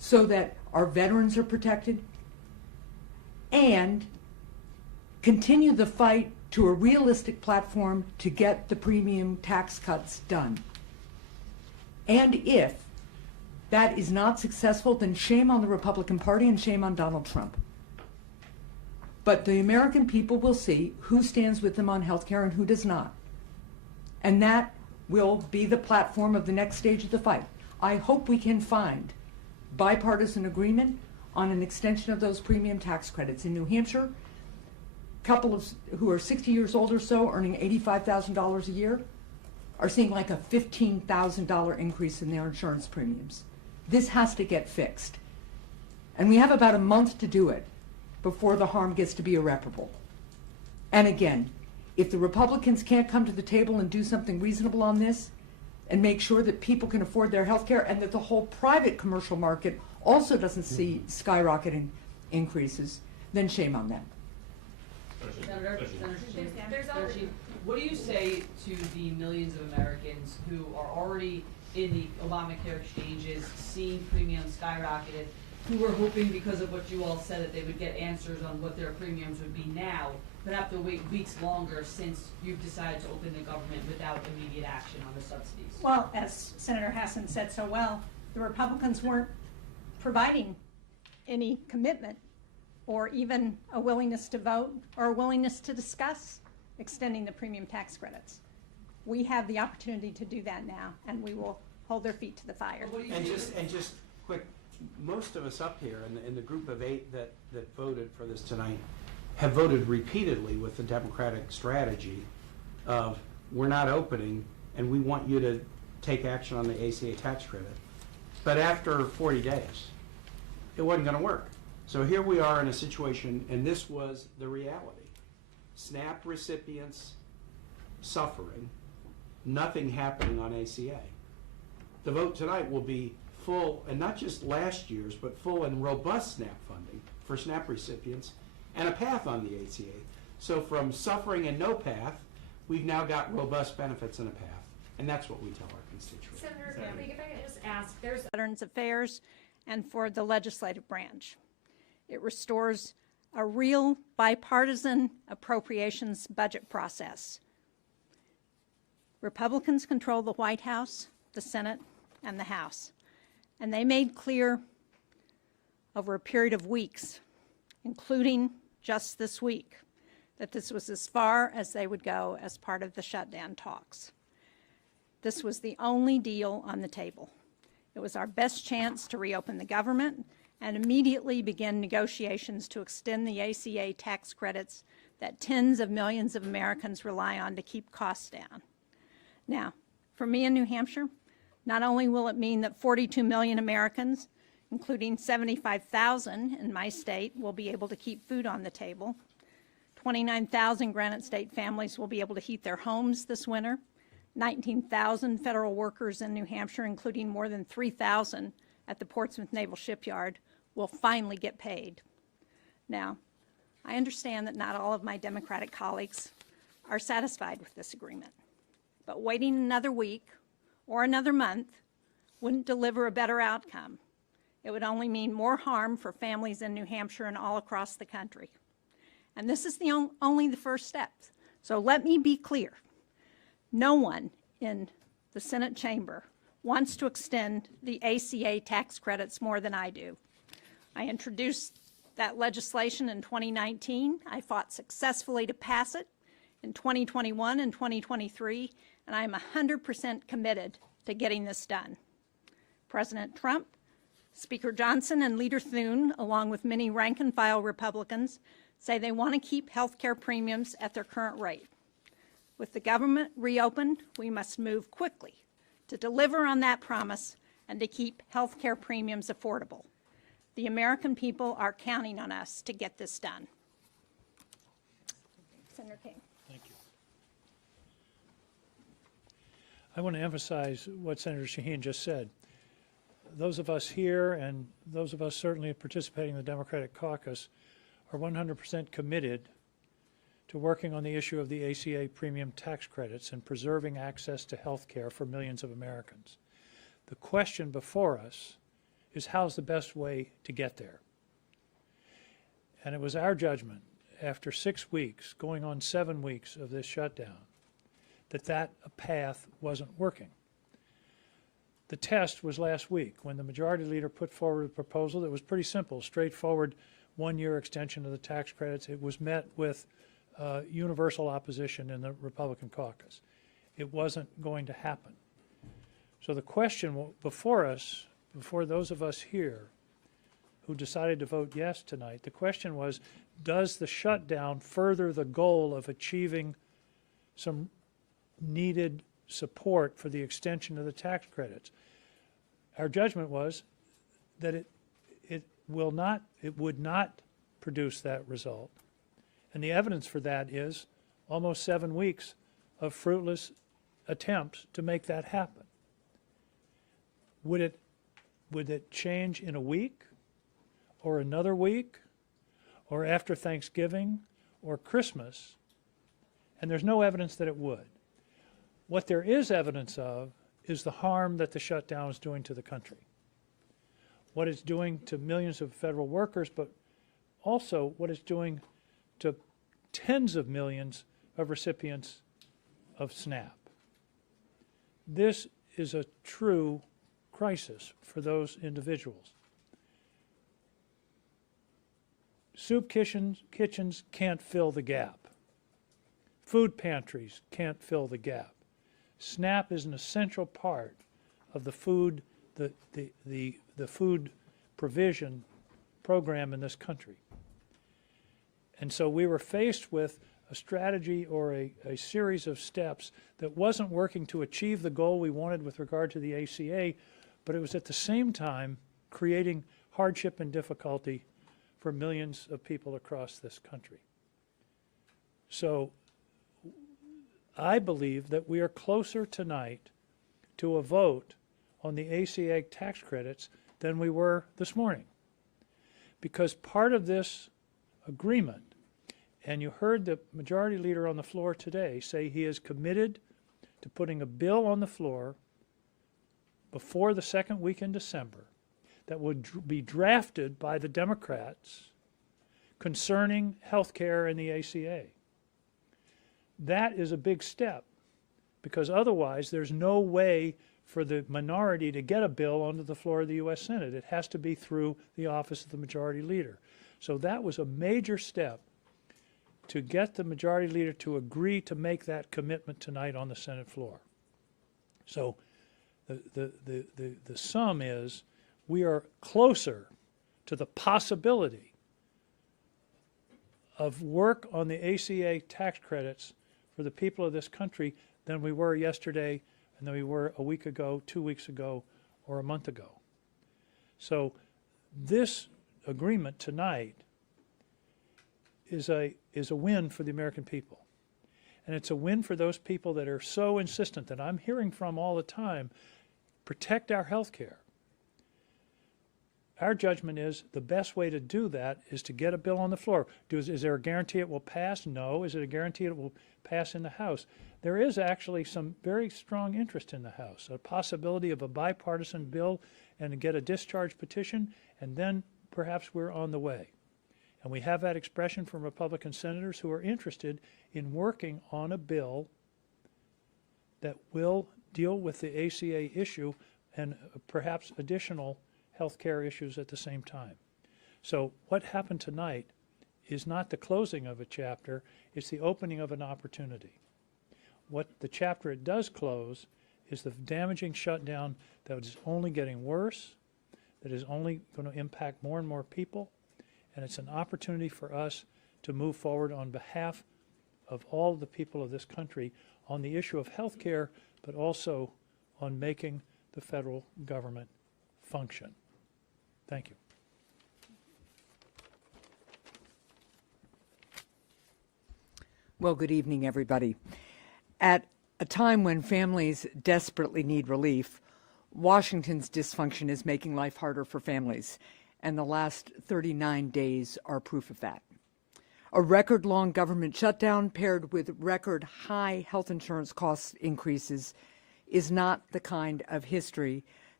so that our veterans are protected, and continue the fight to a realistic platform to get the premium tax cuts done. And if that is not successful, then shame on the Republican Party and shame on Donald Trump. But the American people will see who stands with them on health care and who does not. And that will be the platform of the next stage of the fight. I hope we can find bipartisan agreement on an extension of those premium tax credits. In New Hampshire, couples who are 60 years old or so, earning $85,000 a year, are seeing like a $15,000 increase in their insurance premiums. This has to get fixed. And we have about a month to do it before the harm gets to be irreparable. And again, if the Republicans can't come to the table and do something reasonable on this and make sure that people can afford their health care and that the whole private commercial market also doesn't see skyrocketing increases, then shame on them. Senator Shaheen, what do you say to the millions of Americans who are already in the Obamacare exchanges, seeing premiums skyrocketed, who were hoping because of what you all said that they would get answers on what their premiums would be now, but have to wait weeks longer since you've decided to open the government without immediate action on the subsidies? Well, as Senator Hassan said so well, the Republicans weren't providing any commitment or even a willingness to vote or a willingness to discuss extending the premium tax credits. We have the opportunity to do that now, and we will hold their feet to the fire. And just quick, most of us up here in the group of 8 that voted for this tonight have voted repeatedly with the Democratic strategy of we're not opening and we want you to take action on the ACA tax credit. But after 40 days, it wasn't going to work. So here we are in a situation, and this was the reality. SNAP recipients suffering, nothing happening on ACA. The vote tonight will be full, and not just last year's, but full and robust SNAP funding for SNAP recipients and a path on the ACA. So from suffering and no path, we've now got robust benefits and a path. And that's what we tell our constituents. Senator, if I could just ask, there's Veterans Affairs and for the legislative branch. It restores a real bipartisan appropriations budget process. Republicans control the White House, the Senate, and the House. And they made clear over a period of weeks, including just this week, that this was as far as they would go as part of the shutdown talks. This was the only deal on the table. It was our best chance to reopen the government and immediately begin negotiations to extend the ACA tax credits that tens of millions of Americans rely on to keep costs down. Now, for me in New Hampshire, not only will it mean that 42 million Americans, including 75,000 in my state, will be able to keep food on the table, 29,000 Granite State families will be able to heat their homes this winter, 19,000 federal workers in New Hampshire, including more than 3,000 at the Portsmouth Naval Shipyard, will finally get paid. Now, I understand that not all of my Democratic colleagues are satisfied with this agreement, but waiting another week or another month wouldn't deliver a better outcome. It would only mean more harm for families in New Hampshire and all across the country. And this is only the first step. So let me be clear. No one in the Senate chamber wants to extend the ACA tax credits more than I do. I introduced that legislation in 2019. I fought successfully to pass it in 2021 and 2023, and I am 100% committed to getting this done. President Trump, Speaker Johnson, and Leader Thune, along with many rank-and-file Republicans, say they want to keep health care premiums at their current rate. With the government reopened, we must move quickly to deliver on that promise and to keep health care premiums affordable. The American people are counting on us to get this done. Senator King. Thank you. I want to emphasize what Senator Shaheen just said. Those of us here and those of us certainly participating in the Democratic caucus are 100% committed to working on the issue of the ACA premium tax credits and preserving access to health care for millions of Americans. The question before us is how's the best way to get there. And it was our judgment, after 6 weeks, going on 7 weeks of this shutdown, that path wasn't working. The test was last week when the majority leader put forward a proposal that was pretty simple, straightforward, 1-year extension of the tax credits. It was met with universal opposition in the Republican caucus. It wasn't going to happen. So the question before us, before those of us here who decided to vote yes tonight, the question was, does the shutdown further the goal of achieving some needed support for the extension of the tax credits? Our judgment was that it would not produce that result. And the evidence for that is almost 7 weeks of fruitless attempts to make that happen. Would it change in a week or another week or after Thanksgiving or Christmas? And there's no evidence that it would. What there is evidence of is the harm that the shutdown is doing to the country. What it's doing to millions of federal workers, but also what it's doing to tens of millions of recipients of SNAP. This is a true crisis for those individuals. Soup kitchens can't fill the gap. Food pantries can't fill the gap. SNAP is an essential part of the food, the food provision program in this country. And so we were faced with a strategy or a series of steps that wasn't working to achieve the goal we wanted with regard to the ACA, but it was at the same time creating hardship and difficulty for millions of people across this country. So I believe that we are closer tonight to a vote on the ACA tax credits than we were this morning. Because part of this agreement, and you heard the majority leader on the floor today say he is committed to putting a bill on the floor before the second week in December that would be drafted by the Democrats concerning health care and the ACA. That is a big step, because otherwise there's no way for the minority to get a bill onto the floor of the U.S. Senate. It has to be through the office of the majority leader. So that was a major step to get the majority leader to agree to make that commitment tonight on the Senate floor. So the sum is we are closer to the possibility of work on the ACA tax credits for the people of this country than we were yesterday and than we were a week ago, 2 weeks ago, or a month ago. So this agreement tonight is a win for the American people. And it's a win for those people that are so insistent, that I'm hearing from all the time, protect our health care. Our judgment is the best way to do that is to get a bill on the floor. Is there a guarantee it will pass? No. Is it a guarantee it will pass in the House? There is actually some very strong interest in the House, a possibility of a bipartisan bill and to get a discharge petition, and then perhaps we're on the way. And we have that expression from Republican senators who are interested in working on a bill that will deal with the ACA issue and perhaps additional health care issues at the same time. So what happened tonight is not the closing of a chapter, it's the opening of an opportunity. What the chapter it does close is the damaging shutdown that is only getting worse, that is only going to impact more and more people, and it's an opportunity for us to move forward on behalf of all the people of this country on the issue of health care, but also on making the federal government function. Thank you. Well, good evening, everybody. At a time when families desperately need relief, Washington's dysfunction is making life harder for families, and the last 39 days are proof of that. A record-long government shutdown paired with record-high health insurance cost increases is not the kind of history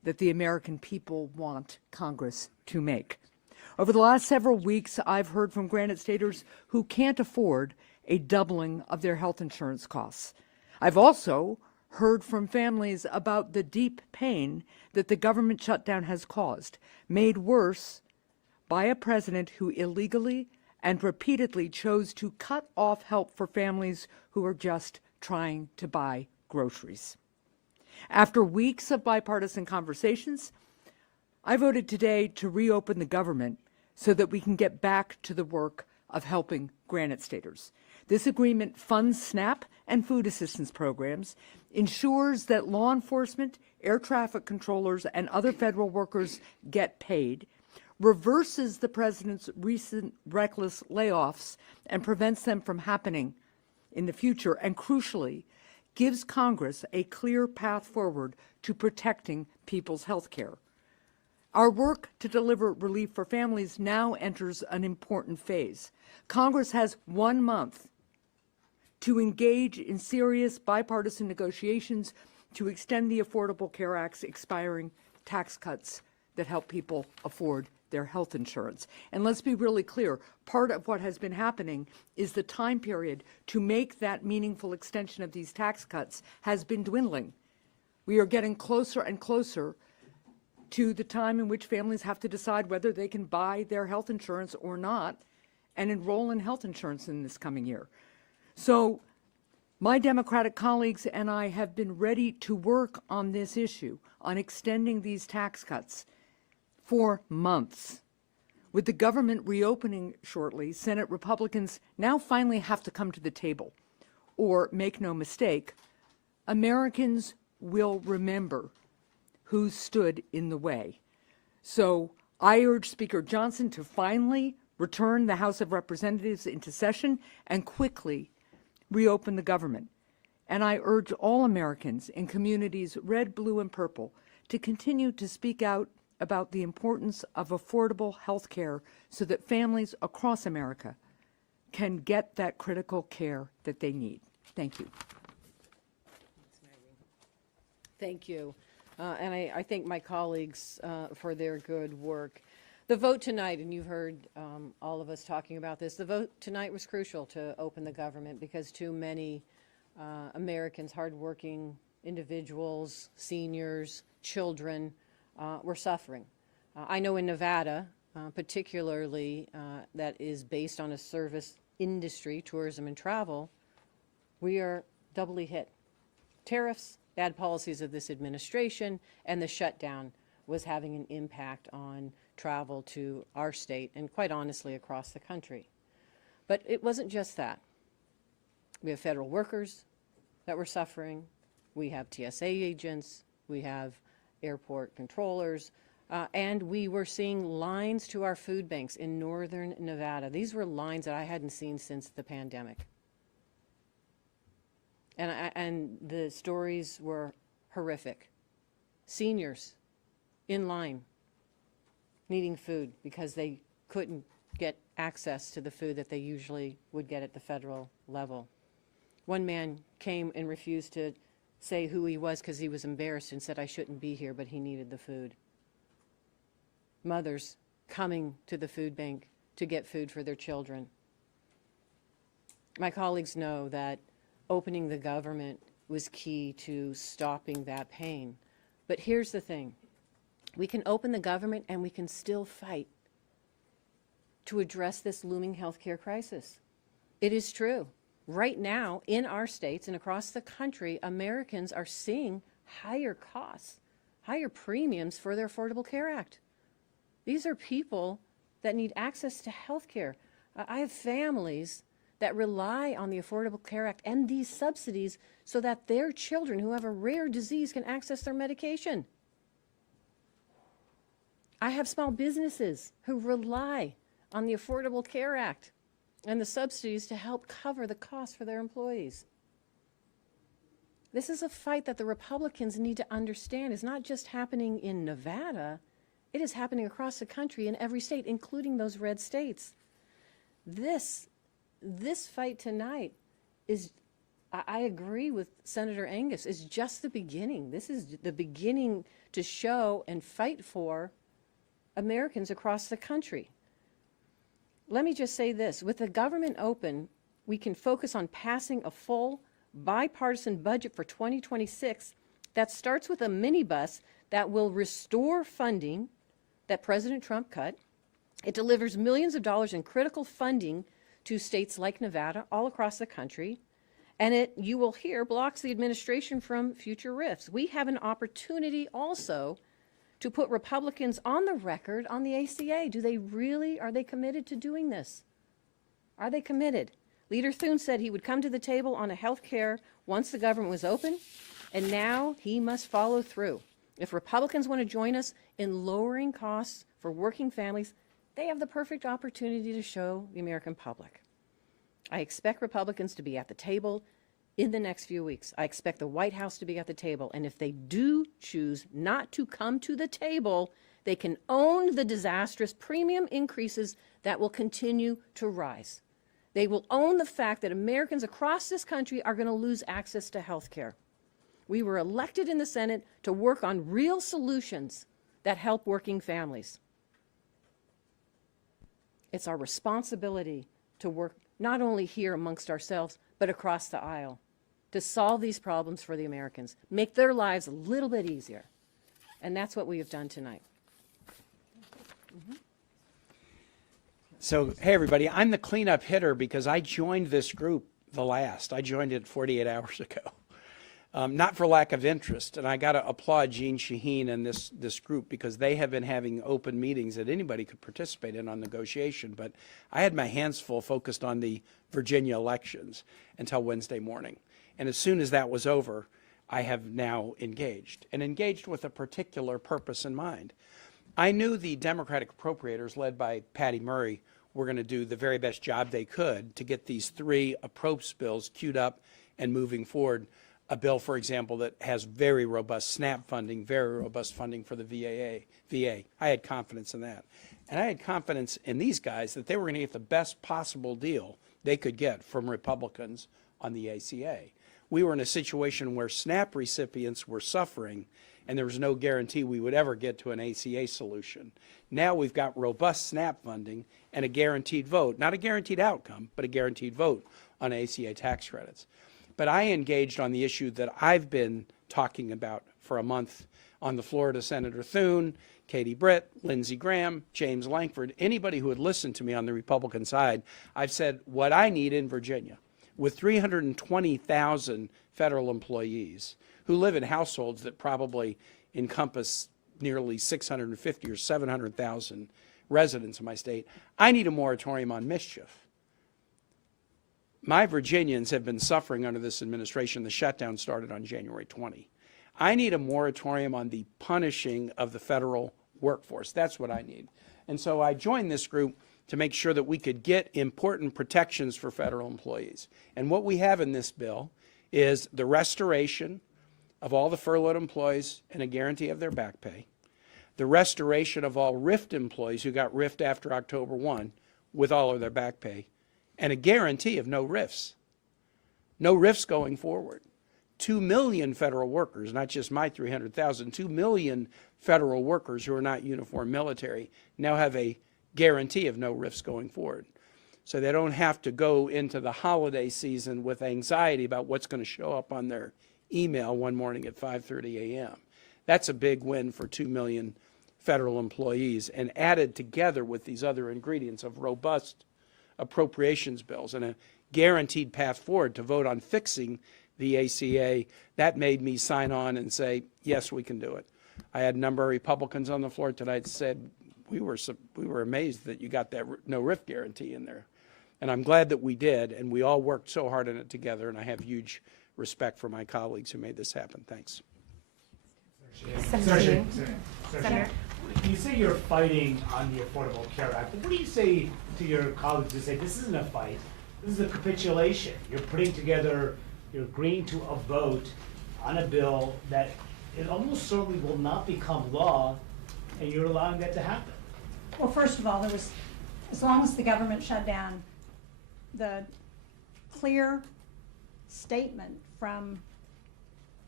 that the American people want Congress to make. Over the last several weeks, I've heard from Granite Staters who can't afford a doubling of their health insurance costs. I've also heard from families about the deep pain that the government shutdown has caused, made worse by a president who illegally and repeatedly chose to cut off help for families who are just trying to buy groceries. After weeks of bipartisan conversations, I voted today to reopen the government so that we can get back to the work of helping Granite Staters. This agreement funds SNAP and food assistance programs, ensures that law enforcement, air traffic controllers, and other federal workers get paid, reverses the president's recent reckless layoffs and prevents them from happening in the future, and crucially, gives Congress a clear path forward to protecting people's health care. Our work to deliver relief for families now enters an important phase. Congress has 1 month to engage in serious bipartisan negotiations to extend the Affordable Care Act's expiring tax cuts that help people afford their health insurance. And let's be really clear, part of what has been happening is the time period to make that meaningful extension of these tax cuts has been dwindling. We are getting closer and closer to the time in which families have to decide whether they can buy their health insurance or not and enroll in health insurance in this coming year. So my Democratic colleagues and I have been ready to work on this issue, on extending these tax cuts for months. With the government reopening shortly, Senate Republicans now finally have to come to the table. Or, make no mistake, Americans will remember who stood in the way. So I urge Speaker Johnson to finally return the House of Representatives into session and quickly reopen the government. And I urge all Americans in communities red, blue, and purple to continue to speak out about the importance of affordable health care so that families across America can get that critical care that they need. Thank you. Thank you. And I thank my colleagues for their good work. The vote tonight, and you've heard all of us talking about this, the vote tonight was crucial to open the government because too many Americans, hardworking individuals, seniors, children, were suffering. I know in Nevada, particularly that is based on a service industry, tourism and travel, we are doubly hit. Tariffs, bad policies of this administration, and the shutdown was having an impact on travel to our state and quite honestly across the country. But it wasn't just that. We have federal workers that were suffering. We have TSA agents. We have airport controllers. And we were seeing lines to our food banks in northern Nevada. These were lines that I hadn't seen since the pandemic. And the stories were horrific. Seniors in line needing food because they couldn't get access to the food that they usually would get at the federal level. One man came and refused to say who he was because he was embarrassed and said, "I shouldn't be here," but he needed the food. Mothers coming to the food bank to get food for their children. My colleagues know that opening the government was key to stopping that pain. But here's the thing. We can open the government and we can still fight to address this looming healthcare crisis. It is true. Right now, in our states and across the country, Americans are seeing higher costs, higher premiums for their Affordable Care Act. These are people that need access to health care. I have families that rely on the Affordable Care Act and these subsidies so that their children who have a rare disease can access their medication. I have small businesses who rely on the Affordable Care Act and the subsidies to help cover the costs for their employees. This is a fight that the Republicans need to understand is not just happening in Nevada, it is happening across the country in every state, including those red states. This fight tonight is, I agree with Senator Angus, is just the beginning. This is the beginning to show and fight for Americans across the country. Let me just say this, with the government open, we can focus on passing a full bipartisan budget for 2026 that starts with a minibus that will restore funding that President Trump cut. It delivers millions of dollars in critical funding to states like Nevada all across the country. And it, you will hear, blocks the administration from future rifts. We have an opportunity also to put Republicans on the record on the ACA. Are they committed to doing this? Are they committed? Leader Thune said he would come to the table on a health care once the government was open, and now he must follow through. If Republicans want to join us in lowering costs for working families, they have the perfect opportunity to show the American public. I expect Republicans to be at the table in the next few weeks. I expect the White House to be at the table. And if they do choose not to come to the table, they can own the disastrous premium increases that will continue to rise. They will own the fact that Americans across this country are going to lose access to health care. We were elected in the Senate to work on real solutions that help working families. It's our responsibility to work not only here amongst ourselves, but across the aisle, to solve these problems for the Americans, make their lives a little bit easier. And that's what we have done tonight. So, hey, everybody, I'm the cleanup hitter because I joined this group I joined it 48 hours ago. Not for lack of interest, and I got to applaud Jeanne Shaheen and this group because they have been having open meetings that anybody could participate in on negotiation, but I had my hands full focused on the Virginia elections until Wednesday morning. And as soon as that was over, I have now engaged with a particular purpose in mind. I knew the Democratic appropriators led by Patty Murray were going to do the very best job they could to get these three approach bills queued up and moving forward. A bill, for example, that has very robust SNAP funding, very robust funding for the VA. I had confidence in that. And I had confidence in these guys that they were going to get the best possible deal they could get from Republicans on the ACA. We were in a situation where SNAP recipients were suffering, and there was no guarantee we would ever get to an ACA solution. Now we've got robust SNAP funding and a guaranteed vote, not a guaranteed outcome, but a guaranteed vote on ACA tax credits. But I engaged on the issue that I've been talking about for a month on the floor to Senator Thune, Katie Britt, Lindsey Graham, James Lankford, anybody who had listened to me on the Republican side. I've said what I need in Virginia, with 320,000 federal employees who live in households that probably encompass nearly 650 or 700,000 residents in my state, I need a moratorium on mischief. My Virginians have been suffering under this administration. The shutdown started on January 20. I need a moratorium on the punishing of the federal workforce. That's what I need. And so I joined this group to make sure that we could get important protections for federal employees. And what we have in this bill is the restoration of all the furloughed employees and a guarantee of their back pay, the restoration of all RIFT employees who got RIFT after October 1 with all of their back pay, and a guarantee of no RIFs. No RIFs going forward. 2 million federal workers, not just my 300,000, 2 million federal workers who are not uniform military now have a guarantee of no RIFs going forward. So they don't have to go into the holiday season with anxiety about what's going to show up on their email one morning at 5:30 a.m. That's a big win for 2 million federal employees, and added together with these other ingredients of robust appropriations bills and a guaranteed path forward to vote on fixing the ACA, that made me sign on and say, yes, we can do it. I had a number of Republicans on the floor tonight said, we were amazed that you got that no RIF guarantee in there. And I'm glad that we did, and we all worked so hard on it together, and I have huge respect for my colleagues who made this happen. Thanks. Senator, you say you're fighting on the Affordable Care Act, but what do you say to your colleagues who say this isn't a fight, this is a capitulation? You're putting together, you're agreeing to a vote on a bill that it almost certainly will not become law, and you're allowing that to happen. Well, first of all, as long as the government shut down, the clear statement from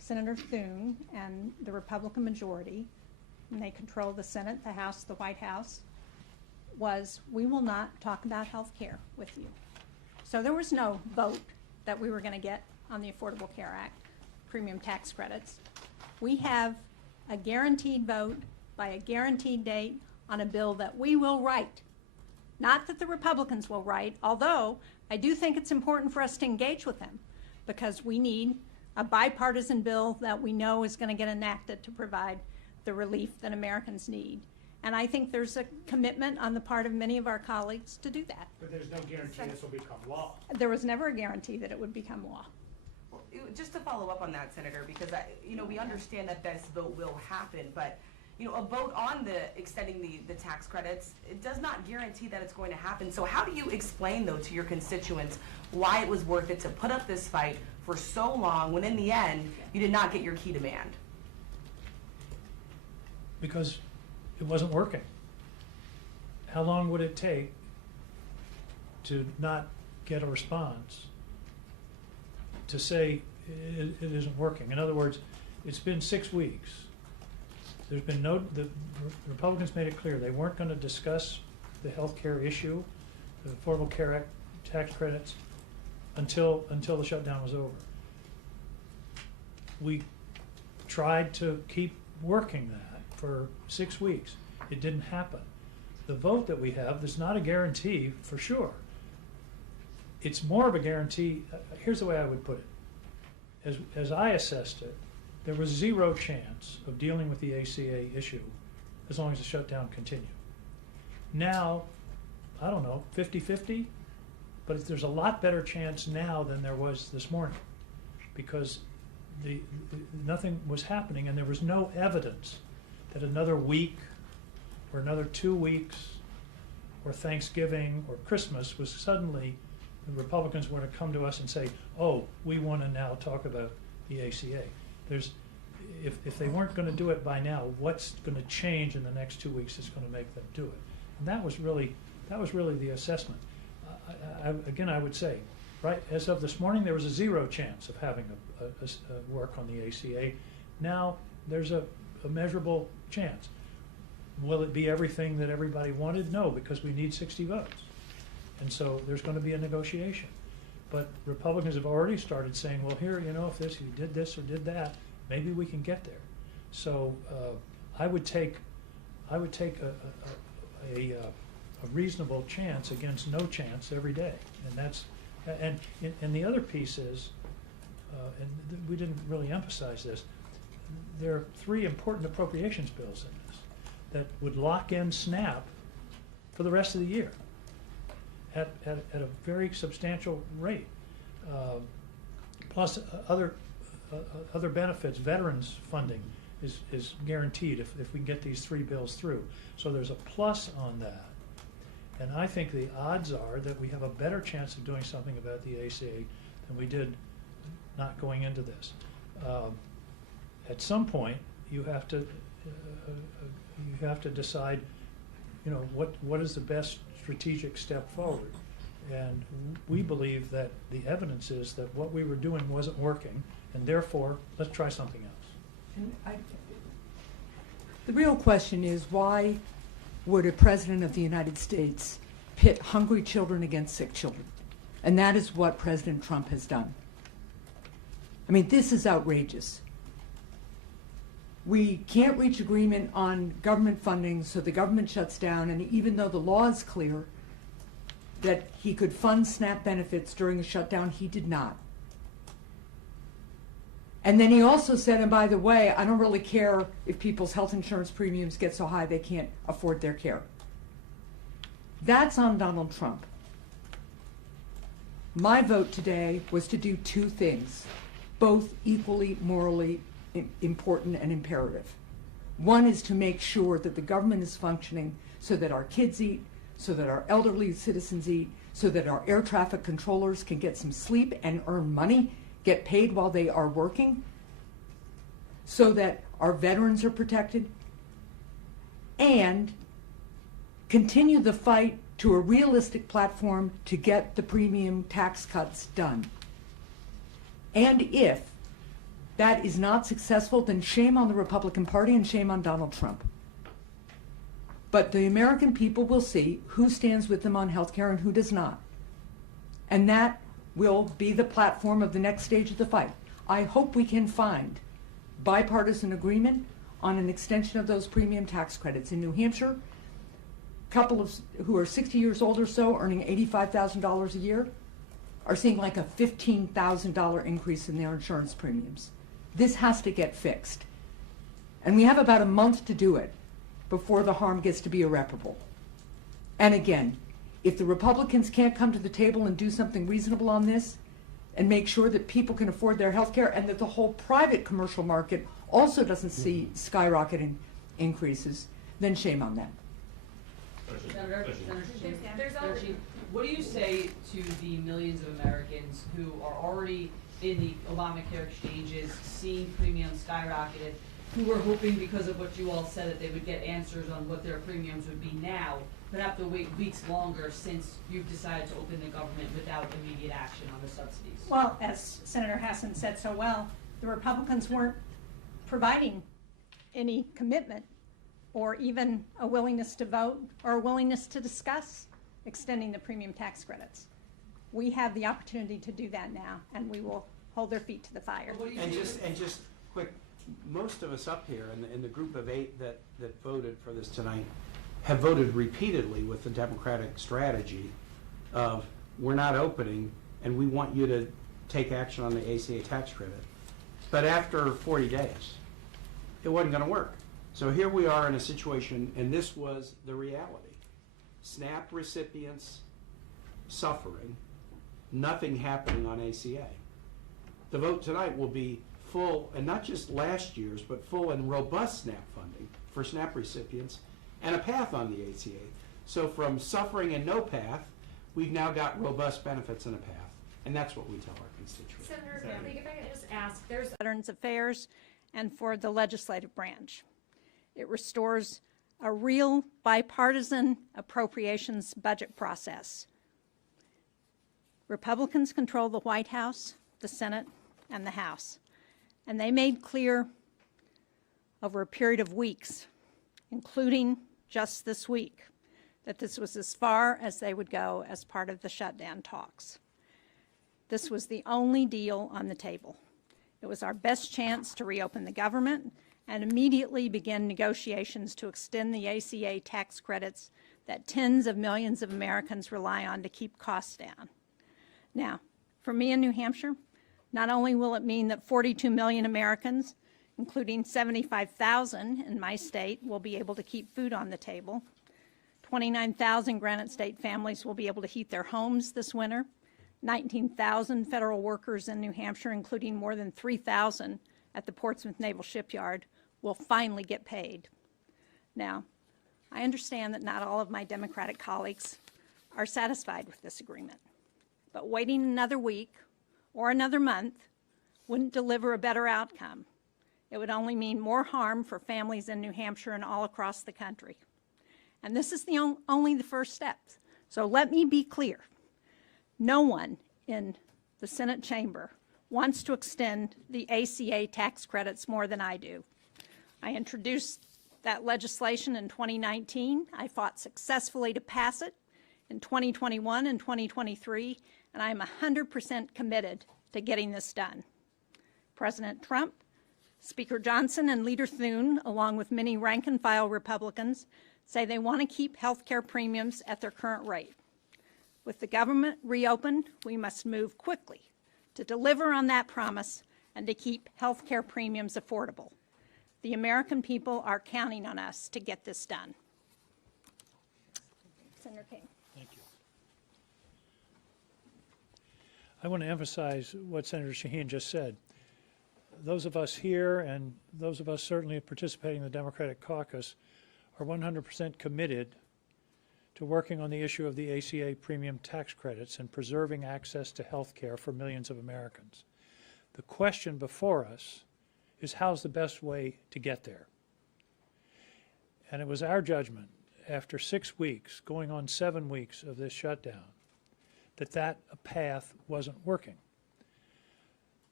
Senator Thune and the Republican majority, and they control the Senate, the House, the White House, was we will not talk about health care with you. So there was no vote that we were going to get on the Affordable Care Act, premium tax credits. We have a guaranteed vote by a guaranteed date on a bill that we will write. Not that the Republicans will write, although I do think it's important for us to engage with them because we need a bipartisan bill that we know is going to get enacted to provide the relief that Americans need. And I think there's a commitment on the part of many of our colleagues to do that. But there's no guarantee this will become law. There was never a guarantee that it would become law. Well, just to follow up on that, Senator, because we understand that this vote will happen, but a vote on extending the tax credits, it does not guarantee that it's going to happen. So how do you explain, though, to your constituents why it was worth it to put up this fight for so long when in the end you did not get your key demand? Because it wasn't working. How long would it take to not get a response to say it isn't working? In other words, it's been 6 weeks. There's been the Republicans made it clear they weren't going to discuss the health care issue, the Affordable Care Act tax credits, until the shutdown was over. We tried to keep working that for 6 weeks. It didn't happen. The vote that we have, there's not a guarantee for sure. It's more of a guarantee. Here's the way I would put it. As I assessed it, there was zero chance of dealing with the ACA issue as long as the shutdown continued. Now, I don't know, 50-50, but there's a lot better chance now than there was this morning because nothing was happening and there was no evidence that another week or another 2 weeks or Thanksgiving or Christmas was suddenly the Republicans were to come to us and say, oh, we want to now talk about the ACA. If they weren't going to do it by now, what's going to change in the next 2 weeks that's going to make them do it? And that was really the assessment. Again, I would say, right, as of this morning, there was a zero chance of having a work on the ACA. Now there's a measurable chance. Will it be everything that everybody wanted? No, because we need 60 votes. And so there's going to be a negotiation. But Republicans have already started saying, well, here, if you did this or did that, maybe we can get there. So I would take a reasonable chance against no chance every day, and the other piece is, we didn't really emphasize this. There are 3 important appropriations bills in this that would lock in SNAP for the rest of the year at a very substantial rate, plus other benefits. Veterans funding is guaranteed if we can get these 3 bills through. So there's a plus on that. And I think the odds are that we have a better chance of doing something about the ACA than we did not going into this. At some point, you have to decide, what is the best strategic step forward. And we believe that the evidence is that what we were doing wasn't working, and therefore, let's try something else. And the real question is, why would a president of the United States pit hungry children against sick children? And that is what President Trump has done. I mean, this is outrageous. We can't reach agreement on government funding, so the government shuts down, and even though the law is clear that he could fund SNAP benefits during the shutdown, he did not. And then he also said, and by the way, I don't really care if people's health insurance premiums get so high they can't afford their care. That's on Donald Trump. My vote today was to do 2 things, both equally morally important and imperative. One is to make sure that the government is functioning so that our kids eat, so that our elderly citizens eat, so that our air traffic controllers can get some sleep and earn money, get paid while they are working, so that our veterans are protected, and continue the fight to a realistic platform to get the premium tax cuts done. And if that is not successful, then shame on the Republican Party and shame on Donald Trump. But the American people will see who stands with them on health care and who does not. And that will be the platform of the next stage of the fight. I hope we can find bipartisan agreement on an extension of those premium tax credits. In New Hampshire, couple of who are 60 years old or so, earning $85,000 a year, are seeing like a $15,000 increase in their insurance premiums. This has to get fixed. And we have about a month to do it before the harm gets to be irreparable. And again, if the Republicans can't come to the table and do something reasonable on this and make sure that people can afford their health care and that the whole private commercial market also doesn't see skyrocketing increases, then shame on them. Senator Shaheen, what do you say to the millions of Americans who are already in the Obamacare exchanges, seeing premiums skyrocketed, who were hoping because of what you all said that they would get answers on what their premiums would be now, but have to wait weeks longer since you've decided to open the government without immediate action on the subsidies? Well, as Senator Hassan said so well, the Republicans weren't providing any commitment or even a willingness to vote or a willingness to discuss extending the premium tax credits. We have the opportunity to do that now, and we will hold their feet to the fire. And just quick, most of us up here in the group of 8 that voted for this tonight have voted repeatedly with the Democratic strategy of we're not opening and we want you to take action on the ACA tax credit. But after 40 days, it wasn't going to work. So here we are in a situation, and this was the reality. SNAP recipients suffering, nothing happening on ACA. The vote tonight will be full, and not just last year's, but full and robust SNAP funding for SNAP recipients and a path on the ACA. So from suffering and no path, we've now got robust benefits and a path. And that's what we tell our constituents. Senator, if I could just ask, there's Veterans Affairs and for the legislative branch. It restores a real bipartisan appropriations budget process. Republicans control the White House, the Senate, and the House. And they made clear over a period of weeks, including just this week, that this was as far as they would go as part of the shutdown talks. This was the only deal on the table. It was our best chance to reopen the government and immediately begin negotiations to extend the ACA tax credits that tens of millions of Americans rely on to keep costs down. Now, for me in New Hampshire, not only will it mean that 42 million Americans, including 75,000 in my state, will be able to keep food on the table, 29,000 Granite State families will be able to heat their homes this winter, 19,000 federal workers in New Hampshire, including more than 3,000 at the Portsmouth Naval Shipyard, will finally get paid. Now, I understand that not all of my Democratic colleagues are satisfied with this agreement, but waiting another week or another month wouldn't deliver a better outcome. It would only mean more harm for families in New Hampshire and all across the country. And this is only the first step. So let me be clear. No one in the Senate chamber wants to extend the ACA tax credits more than I do. I introduced that legislation in 2019. I fought successfully to pass it in 2021 and 2023, and I am 100% committed to getting this done. President Trump, Speaker Johnson, and Leader Thune, along with many rank-and-file Republicans, say they want to keep health care premiums at their current rate. With the government reopened, we must move quickly to deliver on that promise and to keep health care premiums affordable. The American people are counting on us to get this done. Senator King. Thank you. I want to emphasize what Senator Shaheen just said. Those of us here and those of us certainly participating in the Democratic caucus are 100% committed to working on the issue of the ACA premium tax credits and preserving access to health care for millions of Americans. The question before us is how's the best way to get there? And it was our judgment after 6 weeks, going on 7 weeks of this shutdown, that path wasn't working.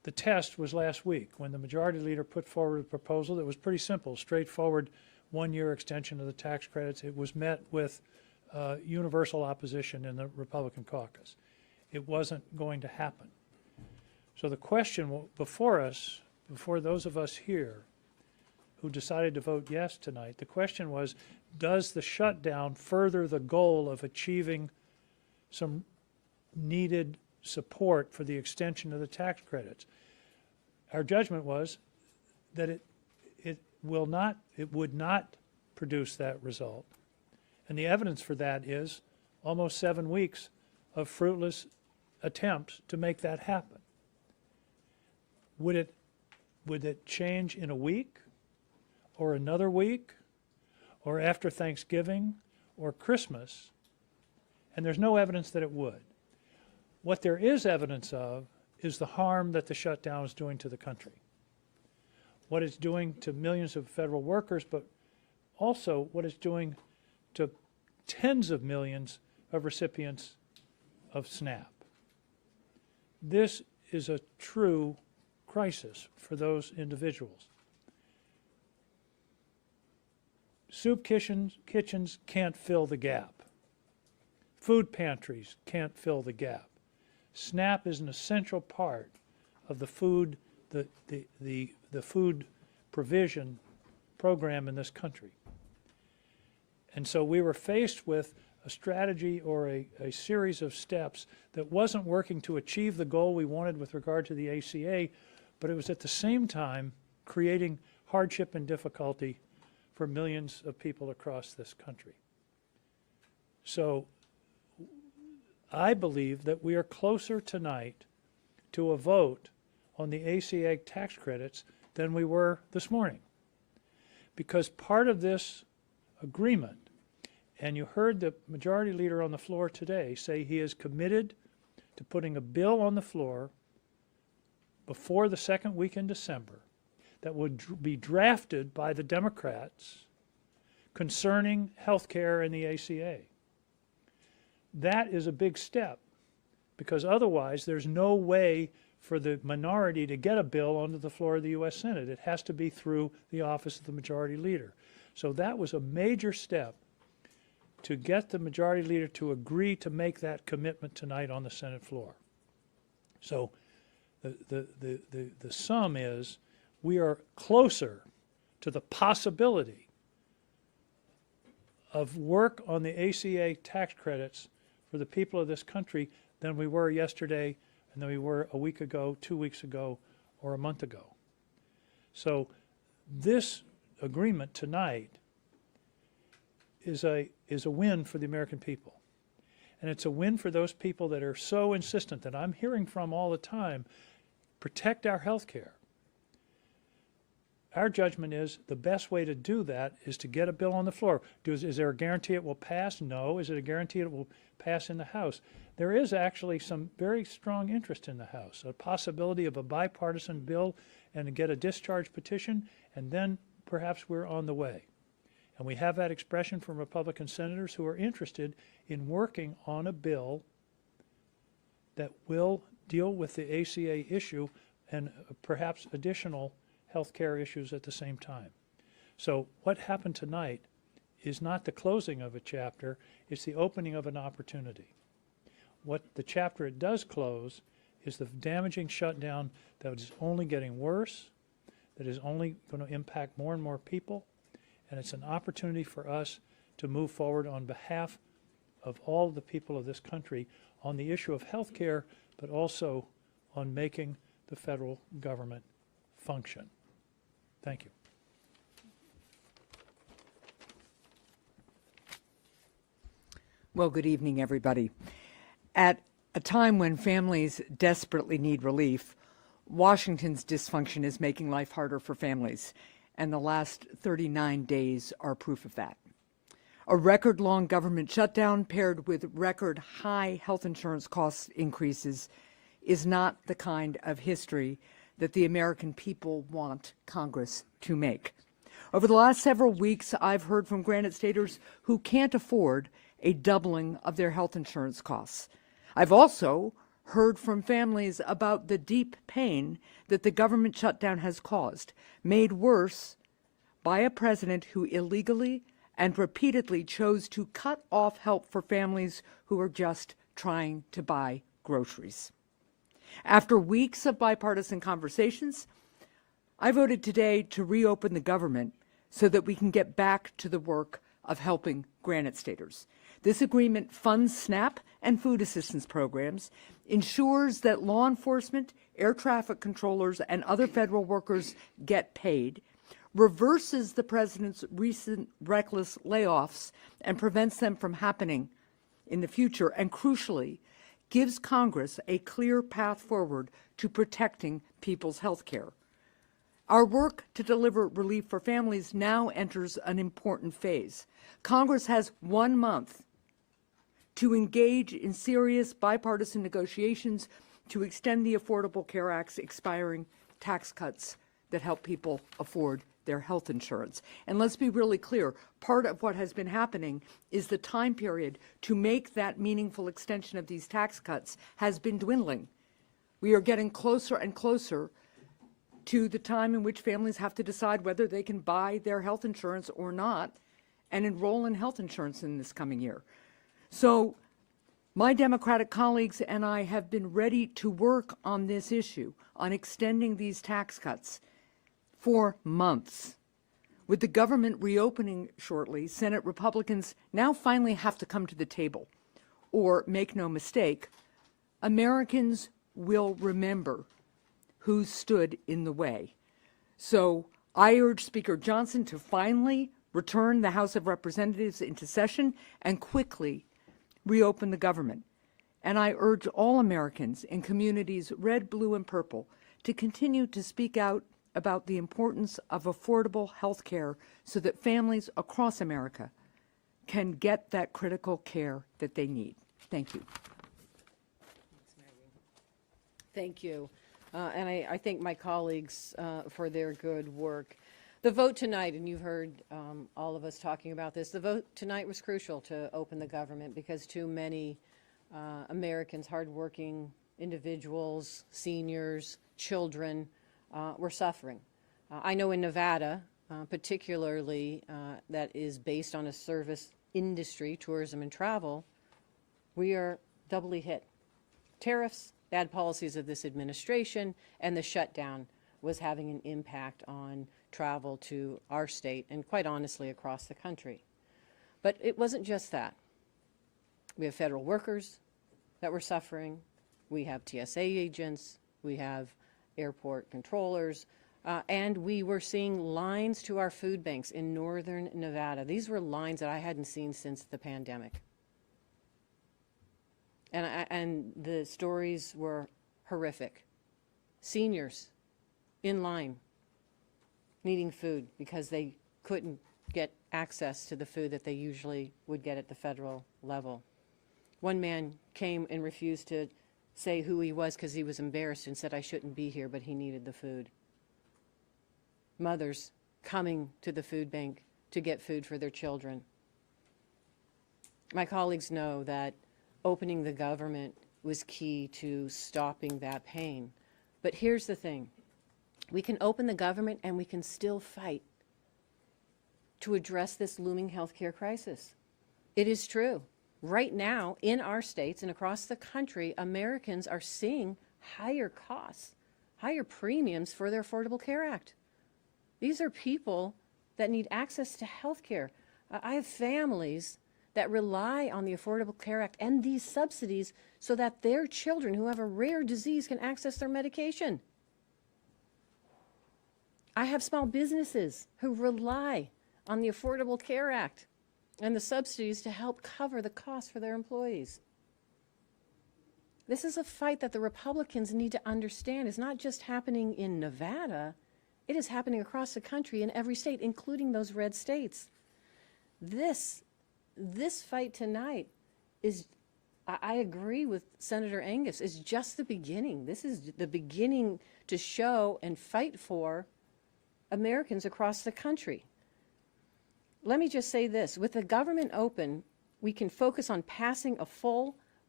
The test was last week when the majority leader put forward a proposal that was pretty simple, straightforward, one-year extension of the tax credits. It was met with universal opposition in the Republican caucus. It wasn't going to happen. So the question before us, before those of us here who decided to vote yes tonight, the question was, does the shutdown further the goal of achieving some needed support for the extension of the tax credits? Our judgment was that it would not produce that result. And the evidence for that is almost 7 weeks of fruitless attempts to make that happen. Would it change in a week or another week or after Thanksgiving or Christmas? And there's no evidence that it would. What there is evidence of is the harm that the shutdown is doing to the country. What it's doing to millions of federal workers, but also what it's doing to tens of millions of recipients of SNAP. This is a true crisis for those individuals. Soup kitchens can't fill the gap. Food pantries can't fill the gap. SNAP is an essential part of the food, the food provision program in this country. And so we were faced with a strategy or a series of steps that wasn't working to achieve the goal we wanted with regard to the ACA, but it was at the same time creating hardship and difficulty for millions of people across this country. So I believe that we are closer tonight to a vote on the ACA tax credits than we were this morning. Because part of this agreement, and you heard the majority leader on the floor today say he is committed to putting a bill on the floor before the second week in December that would be drafted by the Democrats concerning health care and the ACA. That is a big step, because otherwise there's no way for the minority to get a bill onto the floor of the U.S. Senate. It has to be through the office of the majority leader. So that was a major step to get the majority leader to agree to make that commitment tonight on the Senate floor. So the sum is we are closer to the possibility of work on the ACA tax credits for the people of this country than we were yesterday and than we were a week ago, 2 weeks ago, or a month ago. So this agreement tonight is a win for the American people. And it's a win for those people that are so insistent, that I'm hearing from all the time, protect our health care. Our judgment is the best way to do that is to get a bill on the floor. Is there a guarantee it will pass? No. Is it a guarantee it will pass in the House? There is actually some very strong interest in the House, a possibility of a bipartisan bill and to get a discharge petition, and then perhaps we're on the way. And we have that expression from Republican senators who are interested in working on a bill that will deal with the ACA issue and perhaps additional health care issues at the same time. So what happened tonight is not the closing of a chapter, it's the opening of an opportunity. What the chapter it does close is the damaging shutdown that is only getting worse, that is only going to impact more and more people, and it's an opportunity for us to move forward on behalf of all the people of this country on the issue of health care, but also on making the federal government function. Thank you. Well, good evening, everybody. At a time when families desperately need relief, Washington's dysfunction is making life harder for families, and the last 39 days are proof of that. A record-long government shutdown paired with record-high health insurance cost increases is not the kind of history that the American people want Congress to make. Over the last several weeks, I've heard from Granite Staters who can't afford a doubling of their health insurance costs. I've also heard from families about the deep pain that the government shutdown has caused, made worse by a president who illegally and repeatedly chose to cut off help for families who are just trying to buy groceries. After weeks of bipartisan conversations, I voted today to reopen the government so that we can get back to the work of helping Granite Staters. This agreement funds SNAP and food assistance programs, ensures that law enforcement, air traffic controllers, and other federal workers get paid, reverses the president's recent reckless layoffs and prevents them from happening in the future, and crucially, gives Congress a clear path forward to protecting people's health care. Our work to deliver relief for families now enters an important phase. Congress has 1 month to engage in serious bipartisan negotiations to extend the Affordable Care Act's expiring tax cuts that help people afford their health insurance. And let's be really clear, part of what has been happening is the time period to make that meaningful extension of these tax cuts has been dwindling. We are getting closer and closer to the time in which families have to decide whether they can buy their health insurance or not and enroll in health insurance in this coming year. So my Democratic colleagues and I have been ready to work on this issue, on extending these tax cuts for months. With the government reopening shortly, Senate Republicans now finally have to come to the table. Or, make no mistake, Americans will remember who stood in the way. So I urge Speaker Johnson to finally return the House of Representatives into session and quickly reopen the government. And I urge all Americans in communities red, blue, and purple to continue to speak out about the importance of affordable health care so that families across America can get that critical care that they need. Thank you. Thank you. And I thank my colleagues for their good work. The vote tonight, and you've heard all of us talking about this, the vote tonight was crucial to open the government because too many Americans, hardworking individuals, seniors, children, were suffering. I know in Nevada, particularly that is based on a service industry, tourism and travel, we are doubly hit. Tariffs, bad policies of this administration, and the shutdown was having an impact on travel to our state and quite honestly across the country. But it wasn't just that. We have federal workers that were suffering. We have TSA agents. We have airport controllers. And we were seeing lines to our food banks in northern Nevada. These were lines that I hadn't seen since the pandemic. And the stories were horrific. Seniors in line needing food because they couldn't get access to the food that they usually would get at the federal level. One man came and refused to say who he was because he was embarrassed and said, I shouldn't be here, but he needed the food. Mothers coming to the food bank to get food for their children. My colleagues know that opening the government was key to stopping that pain. But here's the thing. We can open the government and we can still fight to address this looming healthcare crisis. It is true. Right now, in our states and across the country, Americans are seeing higher costs, higher premiums for their Affordable Care Act. These are people that need access to health care. I have families that rely on the Affordable Care Act and these subsidies so that their children who have a rare disease can access their medication. I have small businesses who rely on the Affordable Care Act and the subsidies to help cover the costs for their employees. This is a fight that the Republicans need to understand is not just happening in Nevada, it is happening across the country in every state, including those red states. This fight tonight is, I agree with Senator Angus, is just the beginning. This is the beginning to show and fight for Americans across the country. Let me just say this. With the government open, we can focus on passing a full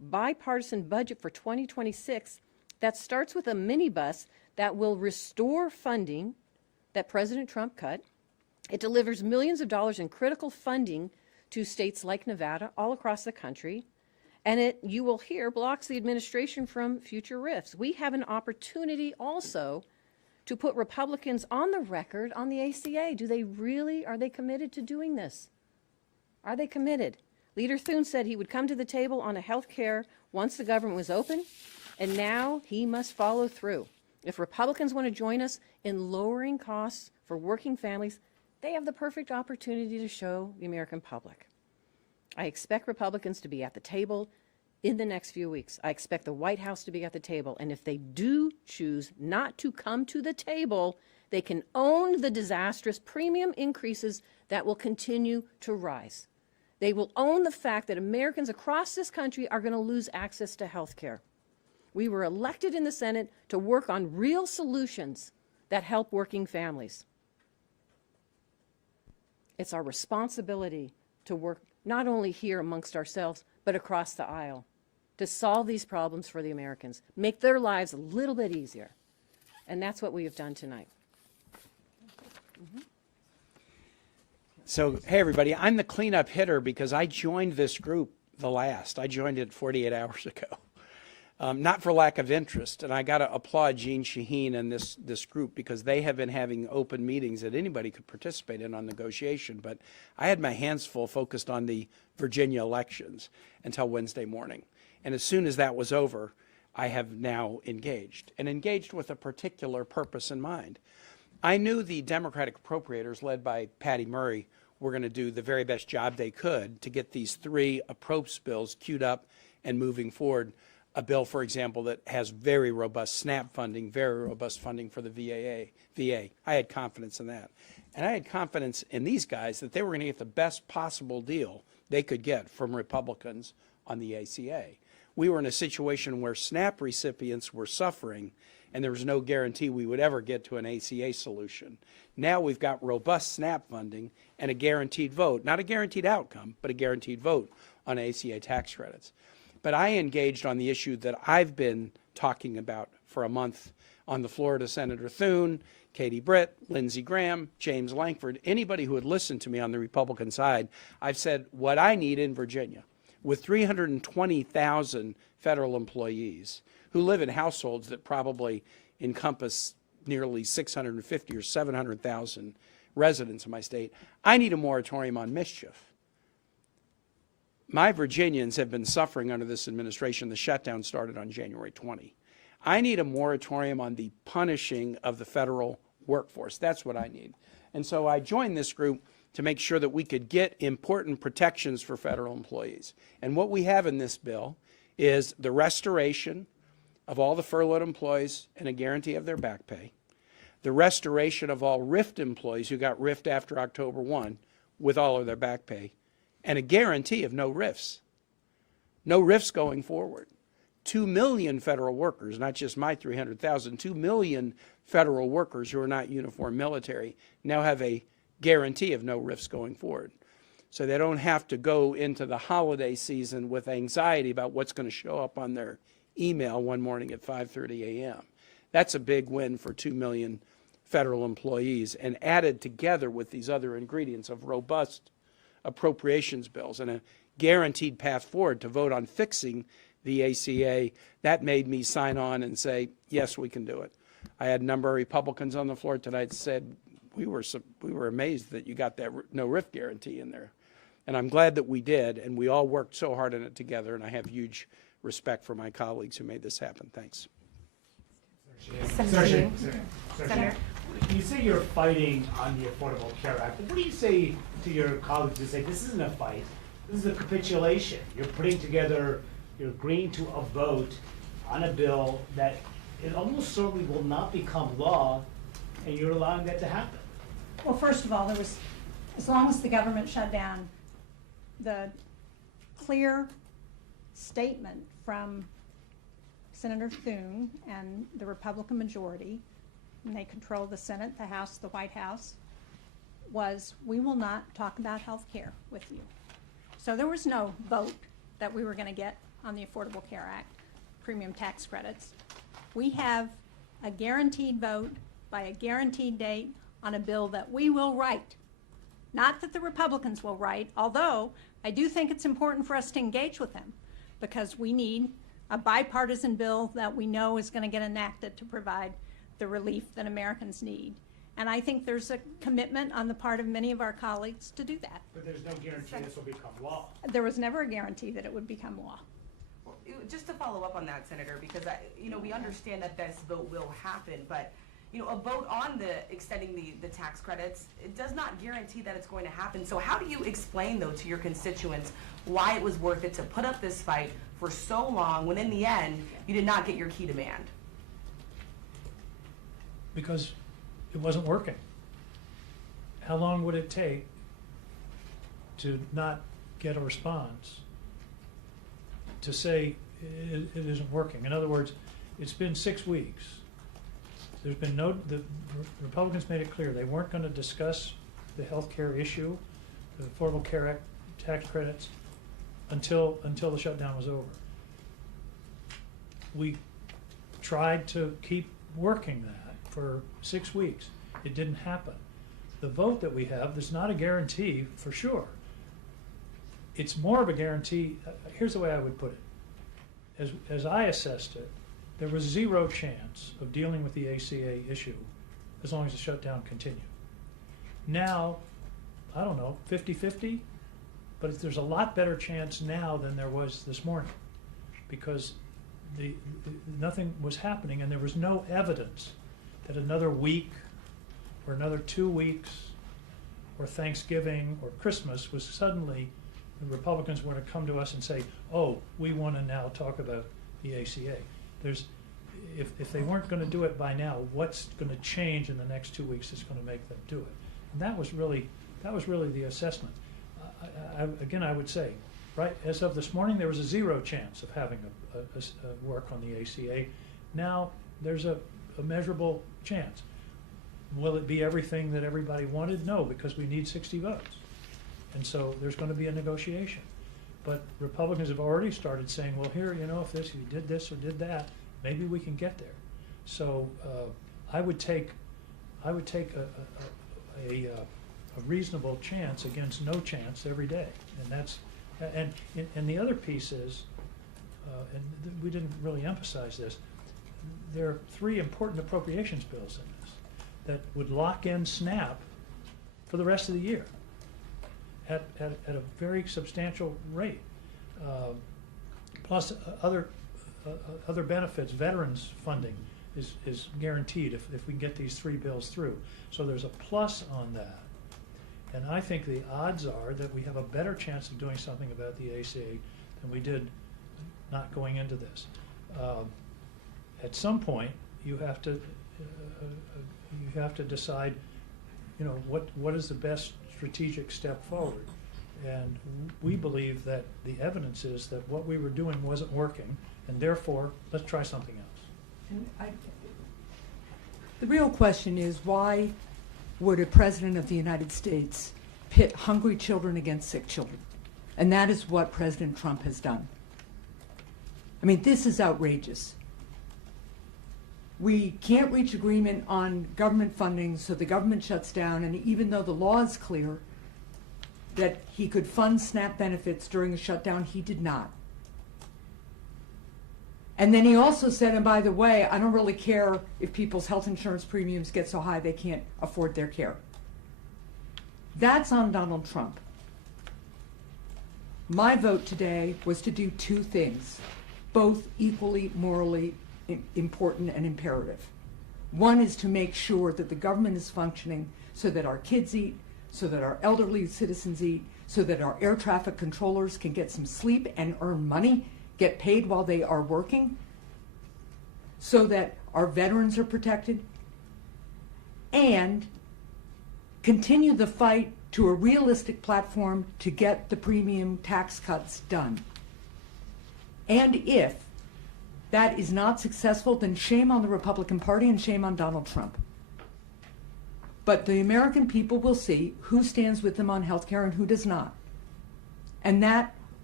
bipartisan budget for 2026 that starts with a minibus that will restore funding that President Trump cut. It delivers millions of dollars in critical funding to states like Nevada all across the country. And it, you will hear, blocks the administration from future rifts. We have an opportunity also to put Republicans on the record on the ACA. Are they committed to doing this? Are they committed? Leader Thune said he would come to the table on a health care once the government was open, and now he must follow through. If Republicans want to join us in lowering costs for working families, they have the perfect opportunity to show the American public. I expect Republicans to be at the table in the next few weeks. I expect the White House to be at the table. And if they do choose not to come to the table, they can own the disastrous premium increases that will continue to rise. They will own the fact that Americans across this country are going to lose access to health care. We were elected in the Senate to work on real solutions that help working families. It's our responsibility to work not only here amongst ourselves, but across the aisle, to solve these problems for the Americans, make their lives a little bit easier. And that's what we have done tonight. So, hey, everybody, I'm the cleanup hitter because I joined this group the last. I joined it 48 hours ago. Not for lack of interest, and I got to applaud Jeanne Shaheen and this group because they have been having open meetings that anybody could participate in on negotiation, but I had my hands full focused on the Virginia elections until Wednesday morning. And as soon as that was over, I have now engaged with a particular purpose in mind. I knew the Democratic appropriators led by Patty Murray were going to do the very best job they could to get these three approach bills queued up and moving forward. A bill, for example, that has very robust SNAP funding, very robust funding for the VA. I had confidence in that. And I had confidence in these guys that they were going to get the best possible deal they could get from Republicans on the ACA. We were in a situation where SNAP recipients were suffering, and there was no guarantee we would ever get to an ACA solution. Now we've got robust SNAP funding and a guaranteed vote, not a guaranteed outcome, but a guaranteed vote on ACA tax credits. But I engaged on the issue that I've been talking about for a month on the floor to Senator Thune, Katie Britt, Lindsey Graham, James Lankford, anybody who had listened to me on the Republican side. I've said what I need in Virginia, with 320,000 federal employees who live in households that probably encompass nearly 650 or 700,000 residents in my state, I need a moratorium on mischief. My Virginians have been suffering under this administration. The shutdown started on January 20. I need a moratorium on the punishing of the federal workforce. That's what I need. And so I joined this group to make sure that we could get important protections for federal employees. And what we have in this bill is the restoration of all the furloughed employees and a guarantee of their back pay, the restoration of all RIFT employees who got RIFT after October 1 with all of their back pay, and a guarantee of no rifts. No rifts going forward. 2 million federal workers, not just my 300,000, 2 million federal workers who are not uniformed military now have a guarantee of no rifts going forward. So they don't have to go into the holiday season with anxiety about what's going to show up on their email one morning at 5:30 a.m. That's a big win for 2 million federal employees, and added together with these other ingredients of robust appropriations bills and a guaranteed path forward to vote on fixing the ACA, that made me sign on and say, yes, we can do it. I had a number of Republicans on the floor tonight that said, we were amazed that you got that no RIF guarantee in there. And I'm glad that we did, and we all worked so hard on it together, and I have huge respect for my colleagues who made this happen. Thanks. Senator, you say you're fighting on the Affordable Care Act, but what do you say to your colleagues who say this isn't a fight, this is a capitulation? You're putting together, you're agreeing to a vote on a bill that it almost certainly will not become law, and you're allowing that to happen. Well, first of all, as long as the government shut down, the clear statement from Senator Thune and the Republican majority, and they control the Senate, the House, the White House, was we will not talk about health care with you. So there was no vote that we were going to get on the Affordable Care Act, premium tax credits. We have a guaranteed vote by a guaranteed date on a bill that we will write. Not that the Republicans will write, although I do think it's important for us to engage with them because we need a bipartisan bill that we know is going to get enacted to provide the relief that Americans need. And I think there's a commitment on the part of many of our colleagues to do that. But there's no guarantee this will become law. There was never a guarantee that it would become law. Well, just to follow up on that, Senator, because we understand that this vote will happen, but a vote on extending the tax credits, it does not guarantee that it's going to happen. So how do you explain, though, to your constituents why it was worth it to put up this fight for so long when in the end you did not get your key demand? Because it wasn't working. How long would it take to not get a response to say it isn't working? In other words, it's been 6 weeks. There's been the Republicans made it clear they weren't going to discuss the health care issue, the Affordable Care Act tax credits, until the shutdown was over. We tried to keep working that for 6 weeks. It didn't happen. The vote that we have, there's not a guarantee for sure. It's more of a guarantee. Here's the way I would put it. As I assessed it, there was zero chance of dealing with the ACA issue as long as the shutdown continued. Now, I don't know, 50-50, but there's a lot better chance now than there was this morning because nothing was happening and there was no evidence that another week or another 2 weeks or Thanksgiving or Christmas was suddenly the Republicans were to come to us and say, oh, we want to now talk about the ACA. If they weren't going to do it by now, what's going to change in the next 2 weeks that's going to make them do it? And that was really the assessment. Again, I would say, right, as of this morning, there was a zero chance of having a work on the ACA. Now there's a measurable chance. Will it be everything that everybody wanted? No, because we need 60 votes. And so there's going to be a negotiation. But Republicans have already started saying, well, here, if you did this or did that, maybe we can get there. So I would take a reasonable chance against no chance every day. And the other piece is, and we didn't really emphasize this, there are 3 important appropriations bills in this that would lock in SNAP for the rest of the year at a very substantial rate. Plus other benefits, veterans funding is guaranteed if we can get these 3 bills through. So there's a plus on that. And I think the odds are that we have a better chance of doing something about the ACA than we did not going into this. At some point, you have to decide, what is the best strategic step forward. And we believe that the evidence is that what we were doing wasn't working, and therefore, let's try something else. And the real question is, why would a president of the United States pit hungry children against sick children? And that is what President Trump has done. I mean, this is outrageous. We can't reach agreement on government funding, so the government shuts down, and even though the law is clear that he could fund SNAP benefits during a shutdown, he did not. And then he also said, and by the way, I don't really care if people's health insurance premiums get so high they can't afford their care. That's on Donald Trump. My vote today was to do 2 things, both equally morally important and imperative. One is to make sure that the government is functioning so that our kids eat, so that our elderly citizens eat, so that our air traffic controllers can get some sleep and earn money, get paid while they are working, so that our veterans are protected, and continue the fight to a realistic platform to get the premium tax cuts done. And if that is not successful, then shame on the Republican Party and shame on Donald Trump. But the American people will see who stands with them on health care and who does not. And that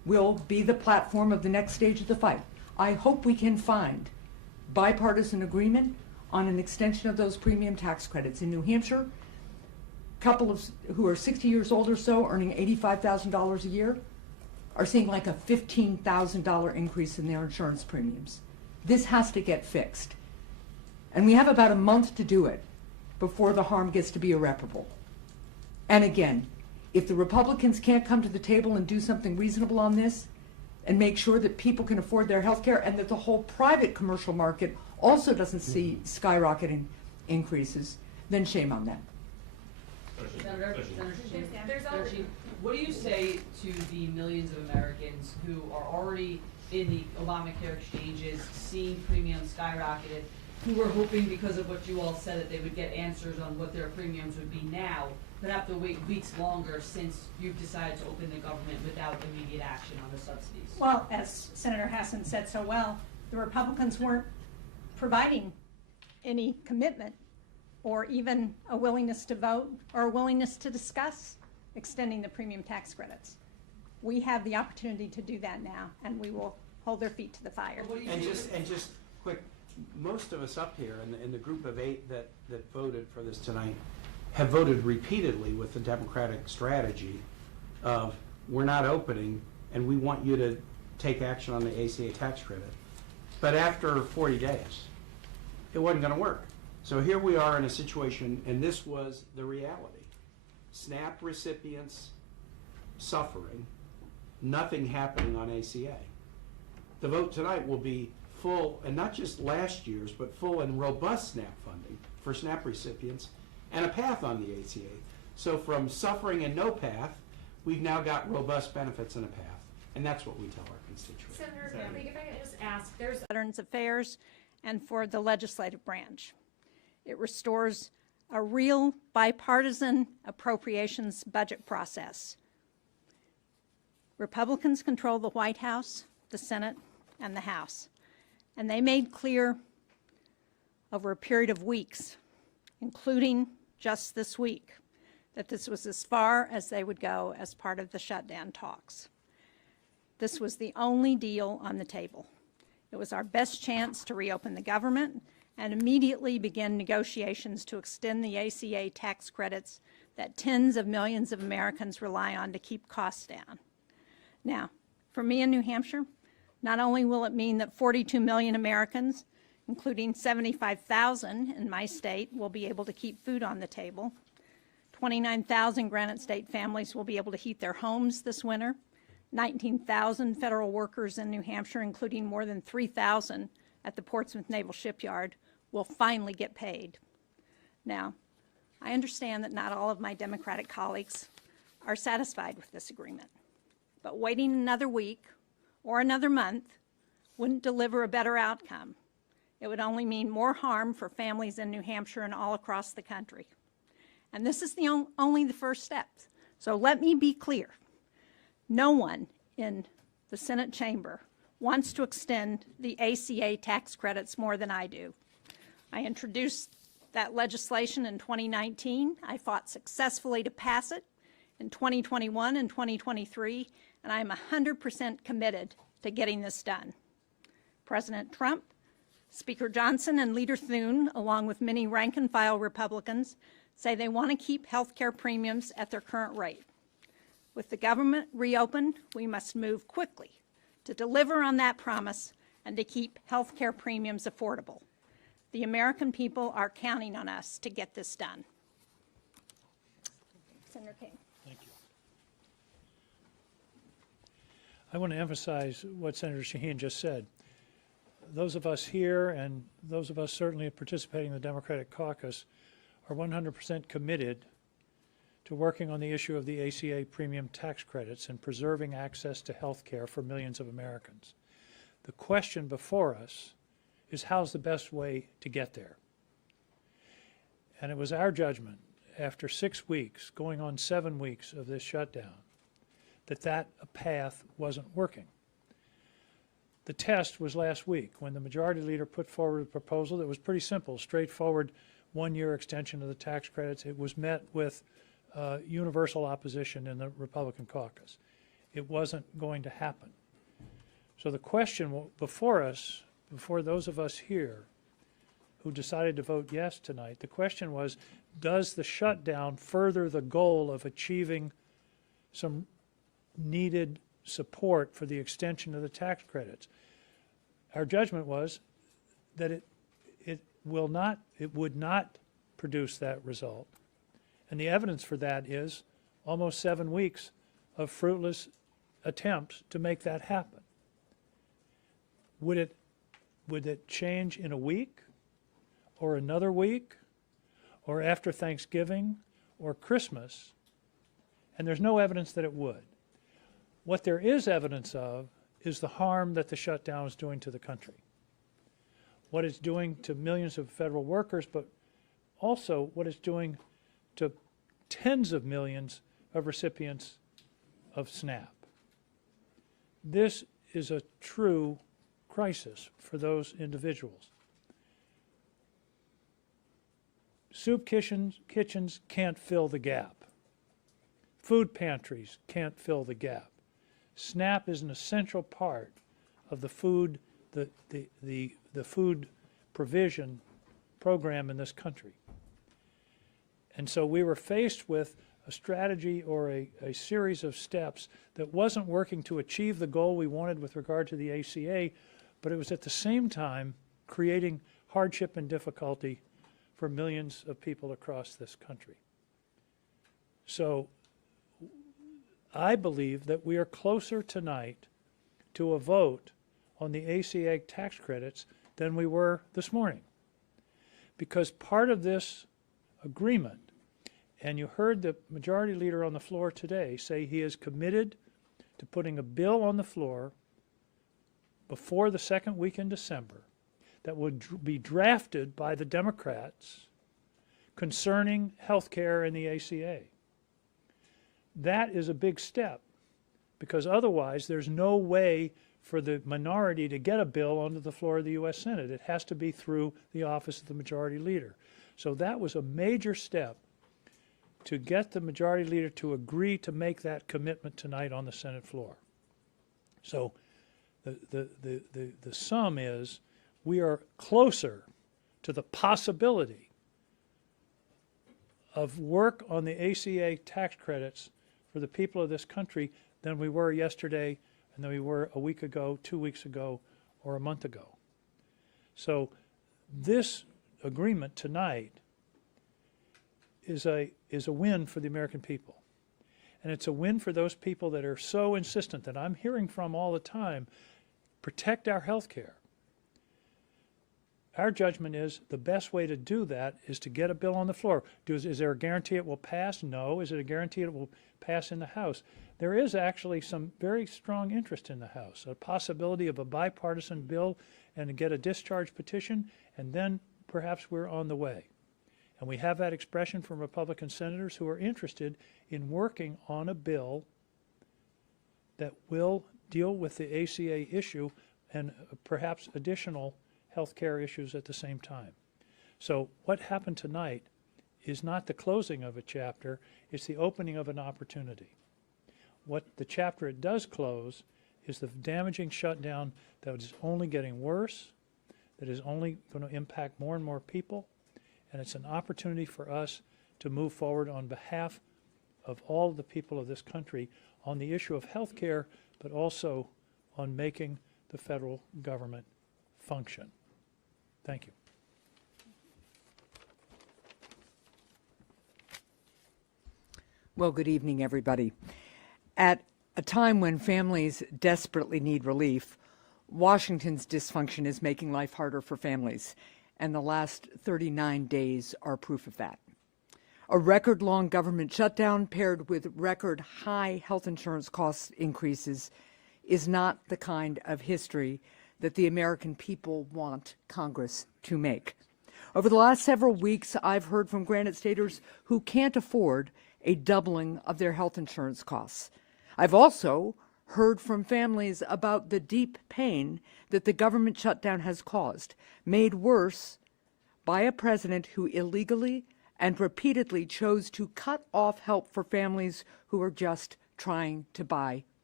will be the platform of the next stage of the fight. I hope we can find bipartisan agreement on an extension of those premium tax credits. In New Hampshire, couples who are 60 years old or so, earning $85,000 a year, are seeing like a $15,000 increase in their insurance premiums. This has to get fixed. And we have about a month to do it before the harm gets to be irreparable. And again, if the Republicans can't come to the table and do something reasonable on this and make sure that people can afford their health care and that the whole private commercial market also doesn't see skyrocketing increases, then shame on them. Senator Shaheen, what do you say to the millions of Americans who are already in the Obamacare exchanges, seeing premiums skyrocketed, who were hoping because of what you all said that they would get answers on what their premiums would be now, but have to wait weeks longer since you've decided to open the government without immediate action on the subsidies? Well, as Senator Hassan said so well, the Republicans weren't providing any commitment or even a willingness to vote or a willingness to discuss extending the premium tax credits. We have the opportunity to do that now, and we will hold their feet to the fire. And just quick, most of us up here in the group of 8 that voted for this tonight have voted repeatedly with the Democratic strategy of we're not opening and we want you to take action on the ACA tax credit. But after 40 days, it wasn't going to work. So here we are in a situation, and this was the reality. SNAP recipients suffering, nothing happening on ACA. The vote tonight will be full, and not just last year's, but full and robust SNAP funding for SNAP recipients and a path on the ACA. So from suffering and no path, we've now got robust benefits and a path. And that's what we tell our constituents. Senator, if I could just ask, there's Veterans Affairs and for the legislative branch. It restores a real bipartisan appropriations budget process. Republicans control the White House, the Senate, and the House. And they made clear over a period of weeks, including just this week, that this was as far as they would go as part of the shutdown talks. This was the only deal on the table. It was our best chance to reopen the government and immediately begin negotiations to extend the ACA tax credits that tens of millions of Americans rely on to keep costs down. Now, for me in New Hampshire, not only will it mean that 42 million Americans, including 75,000 in my state, will be able to keep food on the table, 29,000 Granite State families will be able to heat their homes this winter, 19,000 federal workers in New Hampshire, including more than 3,000 at the Portsmouth Naval Shipyard, will finally get paid. Now, I understand that not all of my Democratic colleagues are satisfied with this agreement, but waiting another week or another month wouldn't deliver a better outcome. It would only mean more harm for families in New Hampshire and all across the country. And this is only the first step. So let me be clear. No one in the Senate chamber wants to extend the ACA tax credits more than I do. I introduced that legislation in 2019. I fought successfully to pass it in 2021 and 2023, and I'm 100% committed to getting this done. President Trump, Speaker Johnson, and Leader Thune, along with many rank-and-file Republicans, say they want to keep health care premiums at their current rate. With the government reopened, we must move quickly to deliver on that promise and to keep health care premiums affordable. The American people are counting on us to get this done. Senator King. Thank you. I want to emphasize what Senator Shaheen just said. Those of us here and those of us certainly participating in the Democratic caucus are 100% committed to working on the issue of the ACA premium tax credits and preserving access to health care for millions of Americans. The question before us is how's the best way to get there? And it was our judgment after 6 weeks, going on 7 weeks of this shutdown, that path wasn't working. The test was last week when the majority leader put forward a proposal that was pretty simple, straightforward, one-year extension of the tax credits. It was met with universal opposition in the Republican caucus. it wasn't going to happen. So the question before us, before those of us here who decided to vote yes tonight, the question was, does the shutdown further the goal of achieving some needed support for the extension of the tax credits? Our judgment was that it would not produce that result. And the evidence for that is almost 7 weeks of fruitless attempts to make that happen. Would it change in a week or another week or after Thanksgiving or Christmas? And there's no evidence that it would. What there is evidence of is the harm that the shutdown is doing to the country. What it's doing to millions of federal workers, but also what it's doing to tens of millions of recipients of SNAP. This is a true crisis for those individuals. Soup kitchens can't fill the gap. Food pantries can't fill the gap. SNAP is an essential part of the food, the food provision program in this country. And so we were faced with a strategy or a series of steps that wasn't working to achieve the goal we wanted with regard to the ACA, but it was at the same time creating hardship and difficulty for millions of people across this country. So I believe that we are closer tonight to a vote on the ACA tax credits than we were this morning. Because part of this agreement, and you heard the majority leader on the floor today say he is committed to putting a bill on the floor before the second week in December that would be drafted by the Democrats concerning health care and the ACA. That is a big step, because otherwise there's no way for the minority to get a bill onto the floor of the U.S. Senate. It has to be through the office of the majority leader. So that was a major step to get the majority leader to agree to make that commitment tonight on the Senate floor. So the sum is we are closer to the possibility of work on the ACA tax credits for the people of this country than we were yesterday and than we were a week ago, 2 weeks ago, or a month ago. So this agreement tonight is a win for the American people. And it's a win for those people that are so insistent, that I'm hearing from all the time, protect our health care. Our judgment is the best way to do that is to get a bill on the floor. Is there a guarantee it will pass? No. Is it a guarantee it will pass in the House? There is actually some very strong interest in the House, a possibility of a bipartisan bill and to get a discharge petition, and then perhaps we're on the way. And we have that expression from Republican senators who are interested in working on a bill that will deal with the ACA issue and perhaps additional health care issues at the same time. So what happened tonight is not the closing of a chapter, it's the opening of an opportunity. What the chapter it does close is the damaging shutdown that is only getting worse, that is only going to impact more and more people, and it's an opportunity for us to move forward on behalf of all the people of this country on the issue of health care, but also on making the federal government function. Thank you. Well, good evening, everybody. At a time when families desperately need relief, Washington's dysfunction is making life harder for families, and the last 39 days are proof of that. A record-long government shutdown paired with record-high health insurance cost increases is not the kind of history that the American people want Congress to make. Over the last several weeks, I've heard from Granite Staters who can't afford a doubling of their health insurance costs. I've also heard from families about the deep pain that the government shutdown has caused, made worse by a president who illegally and repeatedly chose to cut off help for families who are just trying to buy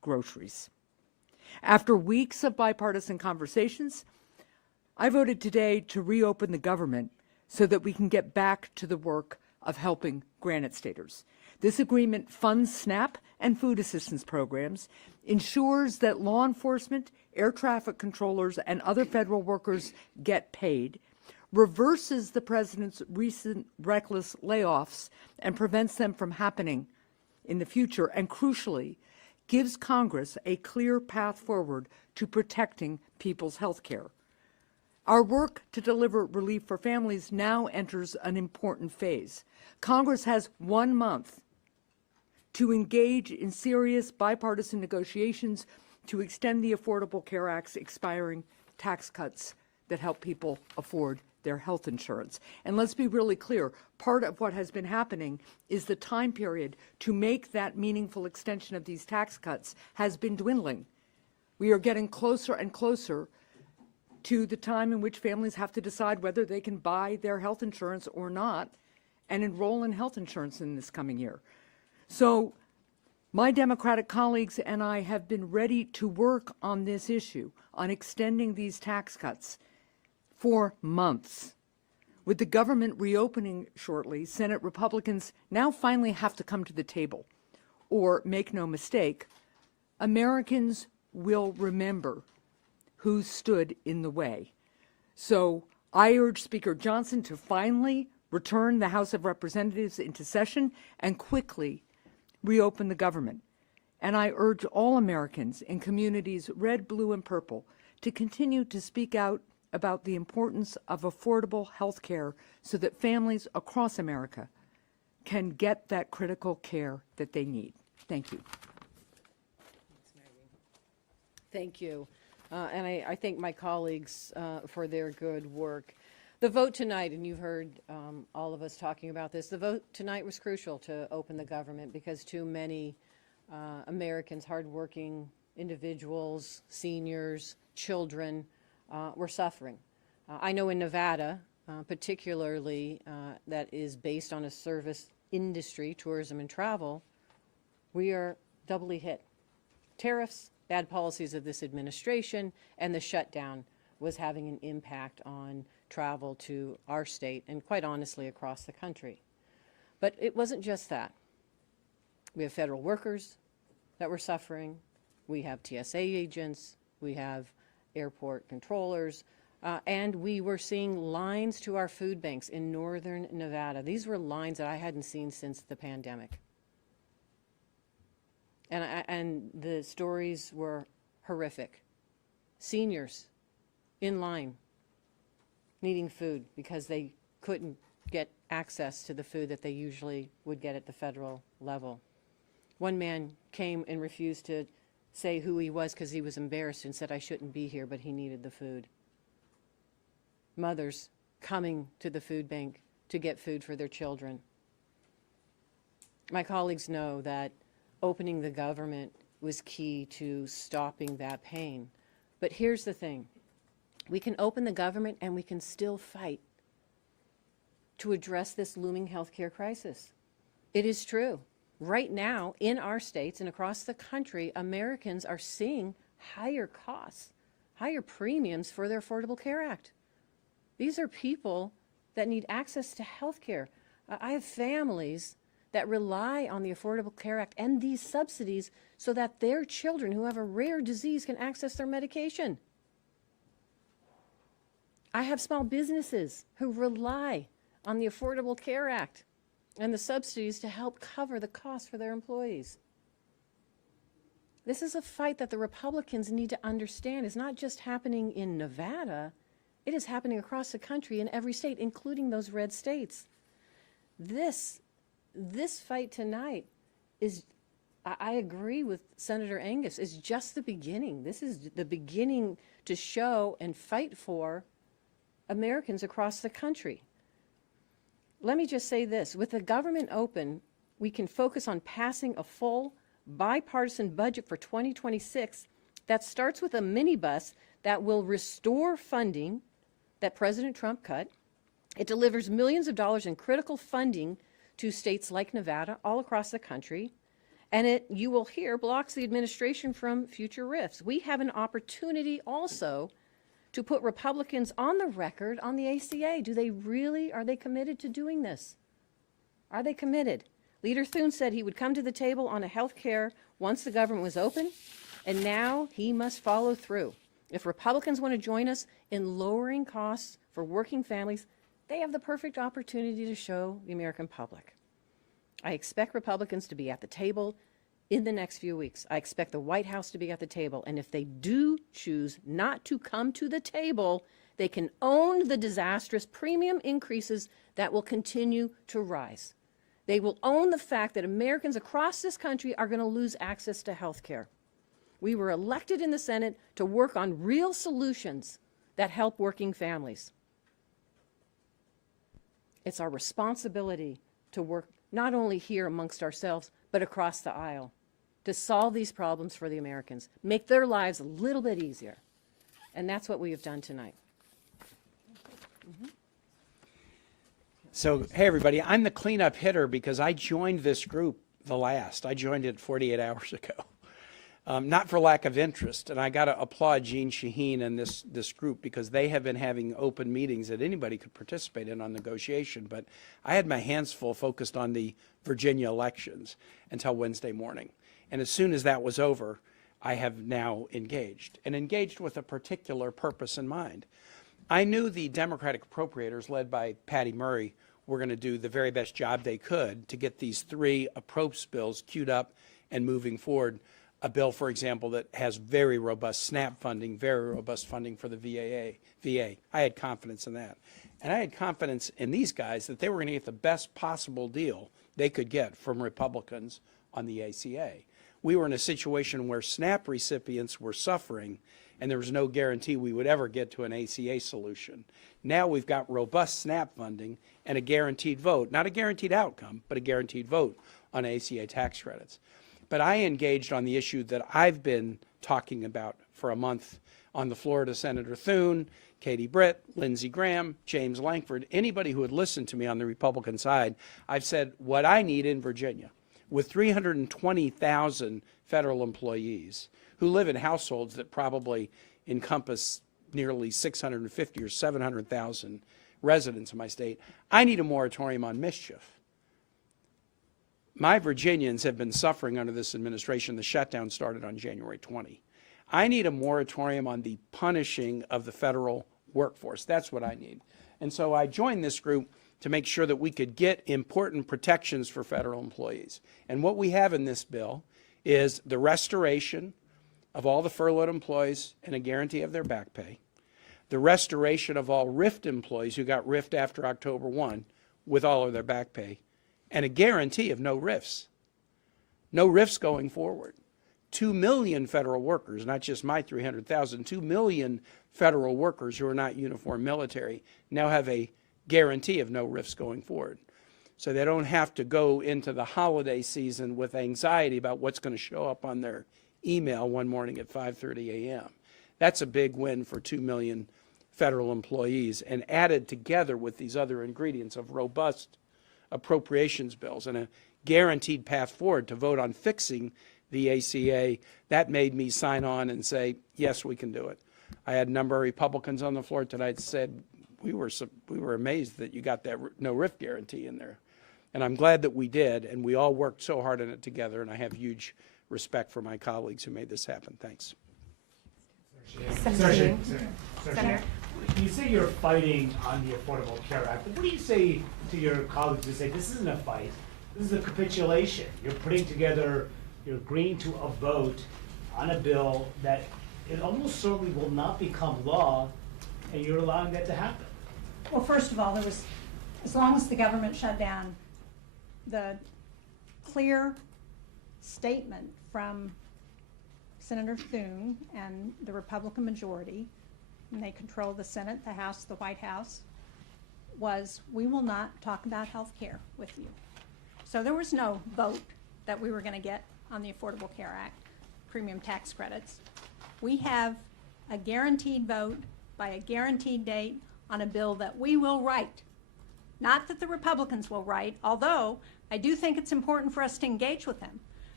groceries. After weeks of bipartisan conversations, I voted today to reopen the government so that we can get back to the work of helping Granite Staters. This agreement funds SNAP and food assistance programs, ensures that law enforcement, air traffic controllers, and other federal workers get paid, reverses the president's recent reckless layoffs and prevents them from happening in the future, and crucially, gives Congress a clear path forward to protecting people's health care. Our work to deliver relief for families now enters an important phase. Congress has 1 month to engage in serious bipartisan negotiations to extend the Affordable Care Act's expiring tax cuts that help people afford their health insurance. And let's be really clear, part of what has been happening is the time period to make that meaningful extension of these tax cuts has been dwindling. We are getting closer and closer to the time in which families have to decide whether they can buy their health insurance or not and enroll in health insurance in this coming year. So my Democratic colleagues and I have been ready to work on this issue, on extending these tax cuts for months. With the government reopening shortly, Senate Republicans now finally have to come to the table. Or, make no mistake, Americans will remember who stood in the way. So I urge Speaker Johnson to finally return the House of Representatives into session and quickly reopen the government. And I urge all Americans in communities red, blue, and purple to continue to speak out about the importance of affordable health care so that families across America can get that critical care that they need. Thank you. Thank you. And I thank my colleagues for their good work. The vote tonight, and you've heard all of us talking about this, the vote tonight was crucial to open the government because too many Americans, hardworking individuals, seniors, children, were suffering. I know in Nevada, particularly that is based on a service industry, tourism and travel, we are doubly hit. Tariffs, bad policies of this administration, and the shutdown was having an impact on travel to our state and quite honestly across the country. But it wasn't just that. We have federal workers that were suffering. We have TSA agents. We have airport controllers. And we were seeing lines to our food banks in northern Nevada. These were lines that I hadn't seen since the pandemic. And the stories were horrific. Seniors in line needing food because they couldn't get access to the food that they usually would get at the federal level. One man came and refused to say who he was because he was embarrassed and said, "I shouldn't be here," but he needed the food. Mothers coming to the food bank to get food for their children. My colleagues know that opening the government was key to stopping that pain. But here's the thing. We can open the government and we can still fight to address this looming healthcare crisis. It is true. Right now, in our states and across the country, Americans are seeing higher costs, higher premiums for their Affordable Care Act. These are people that need access to health care. I have families that rely on the Affordable Care Act and these subsidies so that their children who have a rare disease can access their medication. I have small businesses who rely on the Affordable Care Act and the subsidies to help cover the cost for their employees. This is a fight that the Republicans need to understand is not just happening in Nevada, it is happening across the country in every state, including those red states. This fight tonight is, I agree with Senator Angus, is just the beginning. This is the beginning to show and fight for Americans across the country. Let me just say this, with the government open, we can focus on passing a full bipartisan budget for 2026 that starts with a minibus that will restore funding that President Trump cut. It delivers millions of dollars in critical funding to states like Nevada all across the country, And you will hear, blocks the administration from future rifts. We have an opportunity also to put Republicans on the record on the ACA. Are they committed to doing this? Are they committed? Leader Thune said he would come to the table on a health care once the government was open, and now he must follow through. If Republicans want to join us in lowering costs for working families, they have the perfect opportunity to show the American public. I expect Republicans to be at the table in the next few weeks. I expect the White House to be at the table. And if they do choose not to come to the table, they can own the disastrous premium increases that will continue to rise. They will own the fact that Americans across this country are going to lose access to health care. We were elected in the Senate to work on real solutions that help working families. It's our responsibility to work not only here amongst ourselves, but across the aisle, to solve these problems for the Americans, make their lives a little bit easier. And that's what we have done tonight. So, hey, everybody, I'm the cleanup hitter because I joined this group I joined it 48 hours ago. Not for lack of interest, and I got to applaud Jeanne Shaheen and this group because they have been having open meetings that anybody could participate in on negotiation, but I had my hands full focused on the Virginia elections until Wednesday morning. And as soon as that was over, I have now engaged with a particular purpose in mind. I knew the Democratic appropriators led by Patty Murray were going to do the very best job they could to get these 3 approach bills queued up and moving forward. A bill, for example, that has very robust SNAP funding, very robust funding for the VA. I had confidence in that. And I had confidence in these guys that they were going to get the best possible deal they could get from Republicans on the ACA. We were in a situation where SNAP recipients were suffering, and there was no guarantee we would ever get to an ACA solution. Now we've got robust SNAP funding and a guaranteed vote, not a guaranteed outcome, but a guaranteed vote on ACA tax credits. But I engaged on the issue that I've been talking about for a month on the floor to Senator Thune, Katie Britt, Lindsey Graham, James Lankford, anybody who had listened to me on the Republican side. I've said what I need in Virginia, with 320,000 federal employees who live in households that probably encompass nearly 650 or 700,000 residents in my state, I need a moratorium on mischief. My Virginians have been suffering under this administration. The shutdown started on January 20. I need a moratorium on the punishing of the federal workforce. That's what I need. And so I joined this group to make sure that we could get important protections for federal employees. And what we have in this bill is the restoration of all the furloughed employees and a guarantee of their back pay, the restoration of all RIFT employees who got RIFT after October 1 with all of their back pay, and a guarantee of no RIFs. No RIFs going forward. 2 million federal workers, not just my 300,000, 2 million federal workers who are not uniformed military now have a guarantee of no RIFs going forward. So they don't have to go into the holiday season with anxiety about what's going to show up on their email one morning at 5:30 a.m. That's a big win for 2 million federal employees, and added together with these other ingredients of robust appropriations bills and a guaranteed path forward to vote on fixing the ACA, that made me sign on and say, yes, we can do it. I had a number of Republicans on the floor tonight said, we were amazed that you got that no RIF guarantee in there. And I'm glad that we did, and we all worked so hard on it together, and I have huge respect for my colleagues who made this happen. Thanks. Senator, you say you're fighting on the Affordable Care Act, but what do you say to your colleagues who say this isn't a fight, this is a capitulation? You're putting together, you're agreeing to a vote on a bill that it almost certainly will not become law, and you're allowing that to happen. Well, first of all, as long as the government shut down, the clear statement from Senator Thune and the Republican majority, and they control the Senate, the House, the White House, was we will not talk about health care with you. So there was no vote that we were going to get on the Affordable Care Act, premium tax credits. We have a guaranteed vote by a guaranteed date on a bill that we will write. Not that the Republicans will write, although I do think it's important for us to engage with them.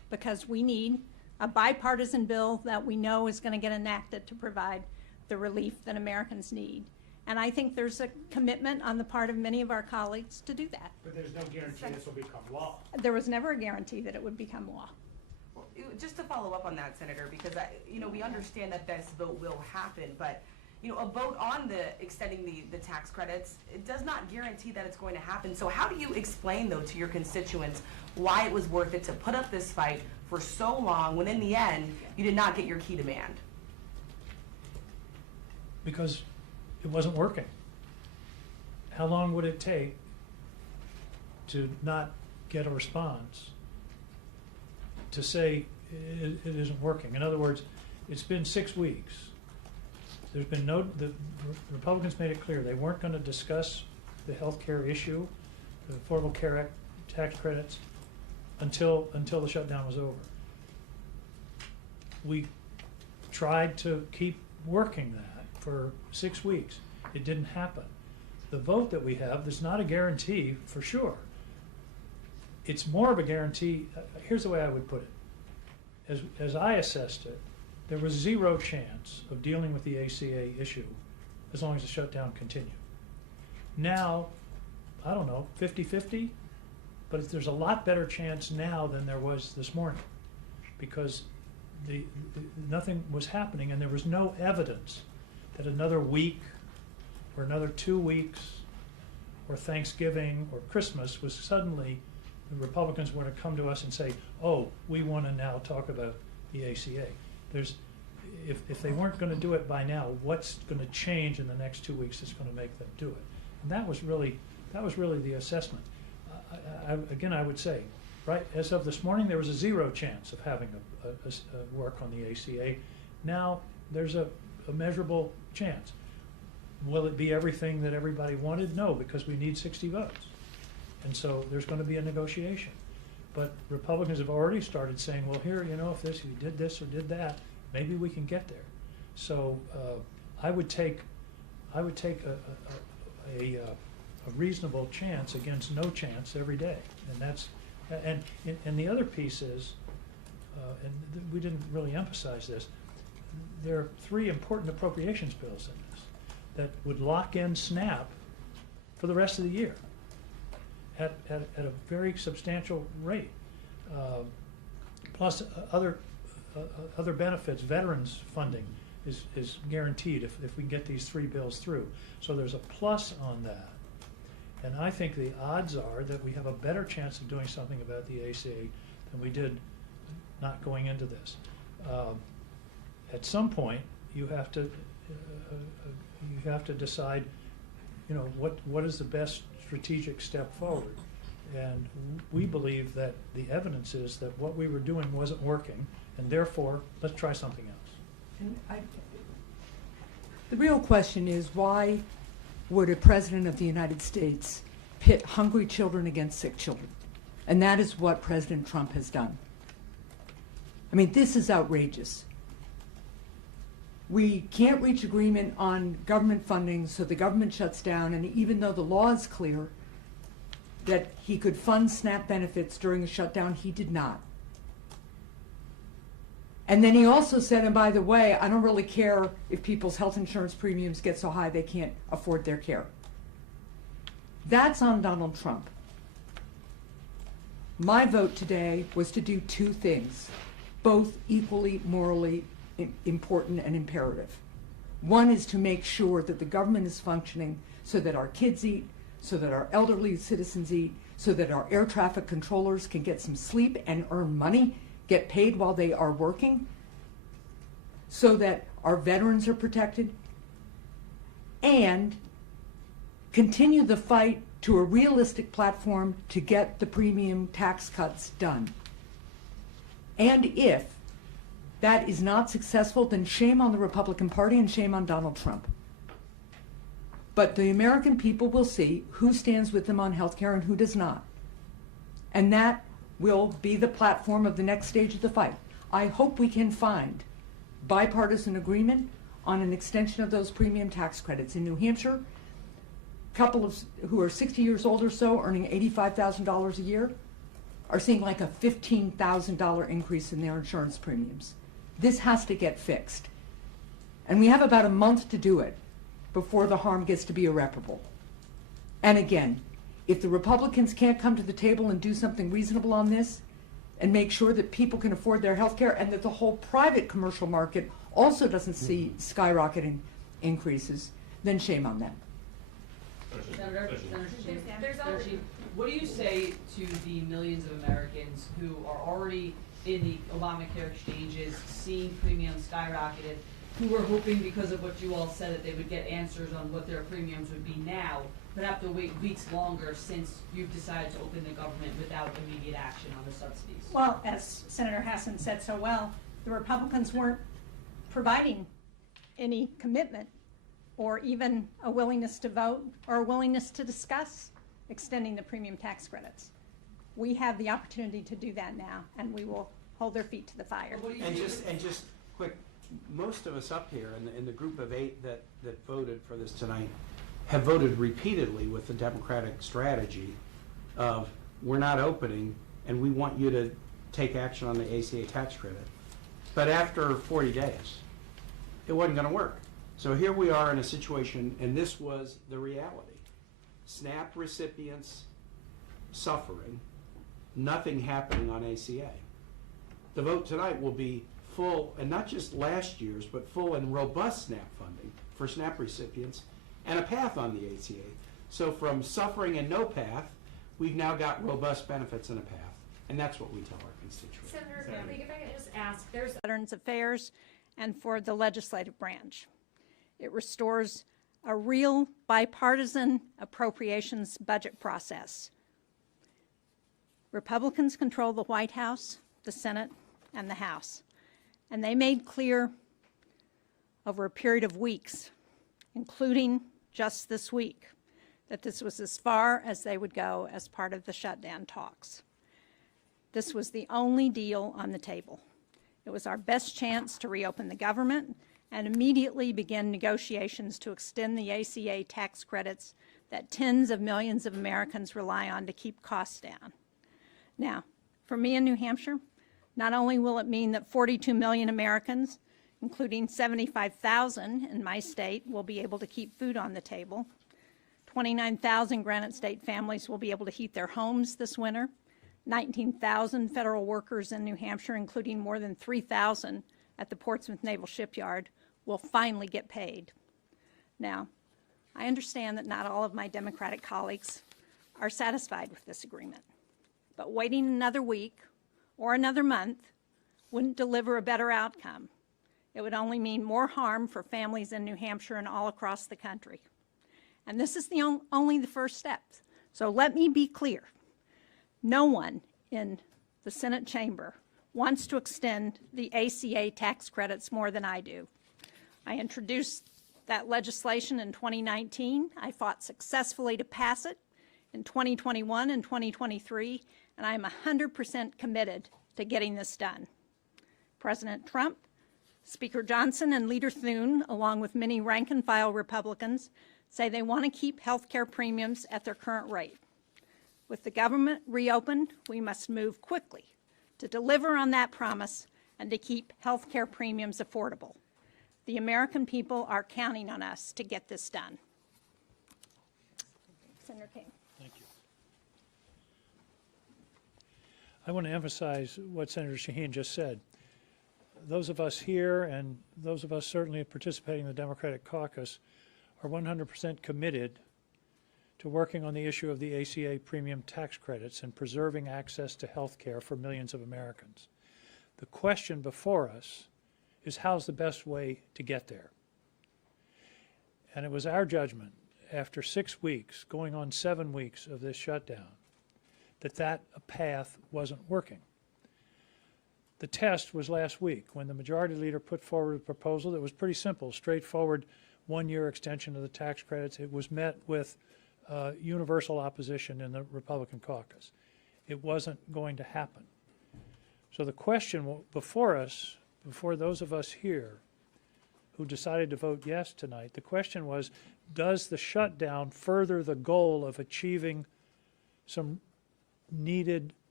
because we need a bipartisan bill that we know is going to get enacted to provide the relief that Americans need. And I think there's a commitment on the part of many of our colleagues to do that. But there's no guarantee this will become law. There was never a guarantee that it would become law. Well, just to follow up on that, Senator, because we understand that this vote will happen, but a vote on extending the tax credits, it does not guarantee that it's going to happen. So how do you explain, though, to your constituents why it was worth it to put up this fight for so long when in the end you did not get your key demand? Because it wasn't working. How long would it take to not get a response to say it isn't working? In other words, it's been 6 weeks. There's been the Republicans made it clear they weren't going to discuss the health care issue, the Affordable Care Act tax credits, until the shutdown was over. We tried to keep working that for 6 weeks. It didn't happen. The vote that we have, there's not a guarantee for sure. It's more of a guarantee. Here's the way I would put it. As I assessed it, there was zero chance of dealing with the ACA issue as long as the shutdown continued. Now, I don't know, 50-50, but there's a lot better chance now than there was this morning, because nothing was happening and there was no evidence that another week or another 2 weeks or Thanksgiving or Christmas was suddenly the Republicans were to come to us and say, oh, we want to now talk about the ACA. If they weren't going to do it by now, what's going to change in the next 2 weeks that's going to make them do it? And that was really the assessment. Again, I would say, right, as of this morning, there was a zero chance of having a work on the ACA. Now there's a measurable chance. Will it be everything that everybody wanted? No, because we need 60 votes. And so there's going to be a negotiation. But Republicans have already started saying, well, here, if you did this or did that, maybe we can get there. So I would take a reasonable chance against no chance every day, and the other piece is, we didn't really emphasize this. There are 3 important appropriations bills in this that would lock in SNAP for the rest of the year at a very substantial rate, plus other benefits. Veterans funding is guaranteed if we get these 3 bills through. So there's a plus on that. And I think the odds are that we have a better chance of doing something about the ACA than we did not going into this. At some point, you have to decide, what is the best strategic step forward. And we believe that the evidence is that what we were doing wasn't working, and therefore, let's try something else. And the real question is, why would a president of the United States pit hungry children against sick children? And that is what President Trump has done. I mean, this is outrageous. We can't reach agreement on government funding, so the government shuts down, and even though the law is clear that he could fund SNAP benefits during a shutdown, he did not. And then he also said, and by the way, I don't really care if people's health insurance premiums get so high they can't afford their care. That's on Donald Trump. My vote today was to do 2 things, both equally morally important and imperative. One is to make sure that the government is functioning so that our kids eat, so that our elderly citizens eat, so that our air traffic controllers can get some sleep and earn money, get paid while they are working, so that our veterans are protected, and continue the fight to a realistic platform to get the premium tax cuts done. And if that is not successful, then shame on the Republican Party and shame on Donald Trump. But the American people will see who stands with them on health care and who does not. And that will be the platform of the next stage of the fight. I hope we can find bipartisan agreement on an extension of those premium tax credits. In New Hampshire, a couple of who are 60 years old or so earning $85,000 a year are seeing like a $15,000 increase in their insurance premiums. This has to get fixed. And we have about a month to do it before the harm gets to be irreparable. And again, if the Republicans can't come to the table and do something reasonable on this and make sure that people can afford their health care and that the whole private commercial market also doesn't see skyrocketing increases, then shame on them. Senator Shaheen, what do you say to the millions of Americans who are already in the Obamacare exchanges, seeing premiums skyrocketed, who were hoping because of what you all said that they would get answers on what their premiums would be now, but have to wait weeks longer since you've decided to open the government without immediate action on the subsidies? Well, as Senator Hassan said so well, the Republicans weren't providing any commitment or even a willingness to vote or a willingness to discuss extending the premium tax credits. We have the opportunity to do that now, and we will hold their feet to the fire. And just quick, most of us up here in the group of 8 that voted for this tonight have voted repeatedly with the Democratic strategy of we're not opening and we want you to take action on the ACA tax credit. But after 40 days, it wasn't going to work. So here we are in a situation, and this was the reality. SNAP recipients suffering, nothing happening on ACA. The vote tonight will be full, and not just last year's, but full and robust SNAP funding for SNAP recipients and a path on the ACA. So from suffering and no path, we've now got robust benefits and a path. And that's what we tell our constituents. Senator, if I could just ask, there's Veterans Affairs and for the legislative branch. It restores a real bipartisan appropriations budget process. Republicans control the White House, the Senate, and the House. And they made clear over a period of weeks, including just this week, that this was as far as they would go as part of the shutdown talks. This was the only deal on the table. It was our best chance to reopen the government and immediately begin negotiations to extend the ACA tax credits that tens of millions of Americans rely on to keep costs down. Now, for me in New Hampshire, not only will it mean that 42 million Americans, including 75,000 in my state, will be able to keep food on the table, 29,000 Granite State families will be able to heat their homes this winter, 19,000 federal workers in New Hampshire, including more than 3,000 at the Portsmouth Naval Shipyard, will finally get paid. Now, I understand that not all of my Democratic colleagues are satisfied with this agreement, but waiting another week or another month wouldn't deliver a better outcome. It would only mean more harm for families in New Hampshire and all across the country. And this is only the first step. So let me be clear. No one in the Senate chamber wants to extend the ACA tax credits more than I do. I introduced that legislation in 2019. I fought successfully to pass it in 2021 and 2023, and I'm 100% committed to getting this done. President Trump, Speaker Johnson, and Leader Thune, along with many rank-and-file Republicans, say they want to keep health care premiums at their current rate. With the government reopened, we must move quickly to deliver on that promise and to keep health care premiums affordable. The American people are counting on us to get this done. Senator King. Thank you. I want to emphasize what Senator Shaheen just said. Those of us here and those of us certainly participating in the Democratic caucus are 100% committed to working on the issue of the ACA premium tax credits and preserving access to health care for millions of Americans. The question before us is how's the best way to get there? And it was our judgment after 6 weeks, going on 7 weeks of this shutdown, that path wasn't working. The test was last week when the majority leader put forward a proposal that was pretty simple, straightforward, one-year extension of the tax credits. It was met with universal opposition in the Republican caucus. It wasn't going to happen. So the question before us, before those of us here who decided to vote yes tonight, the question was, does the shutdown further the goal of achieving some needed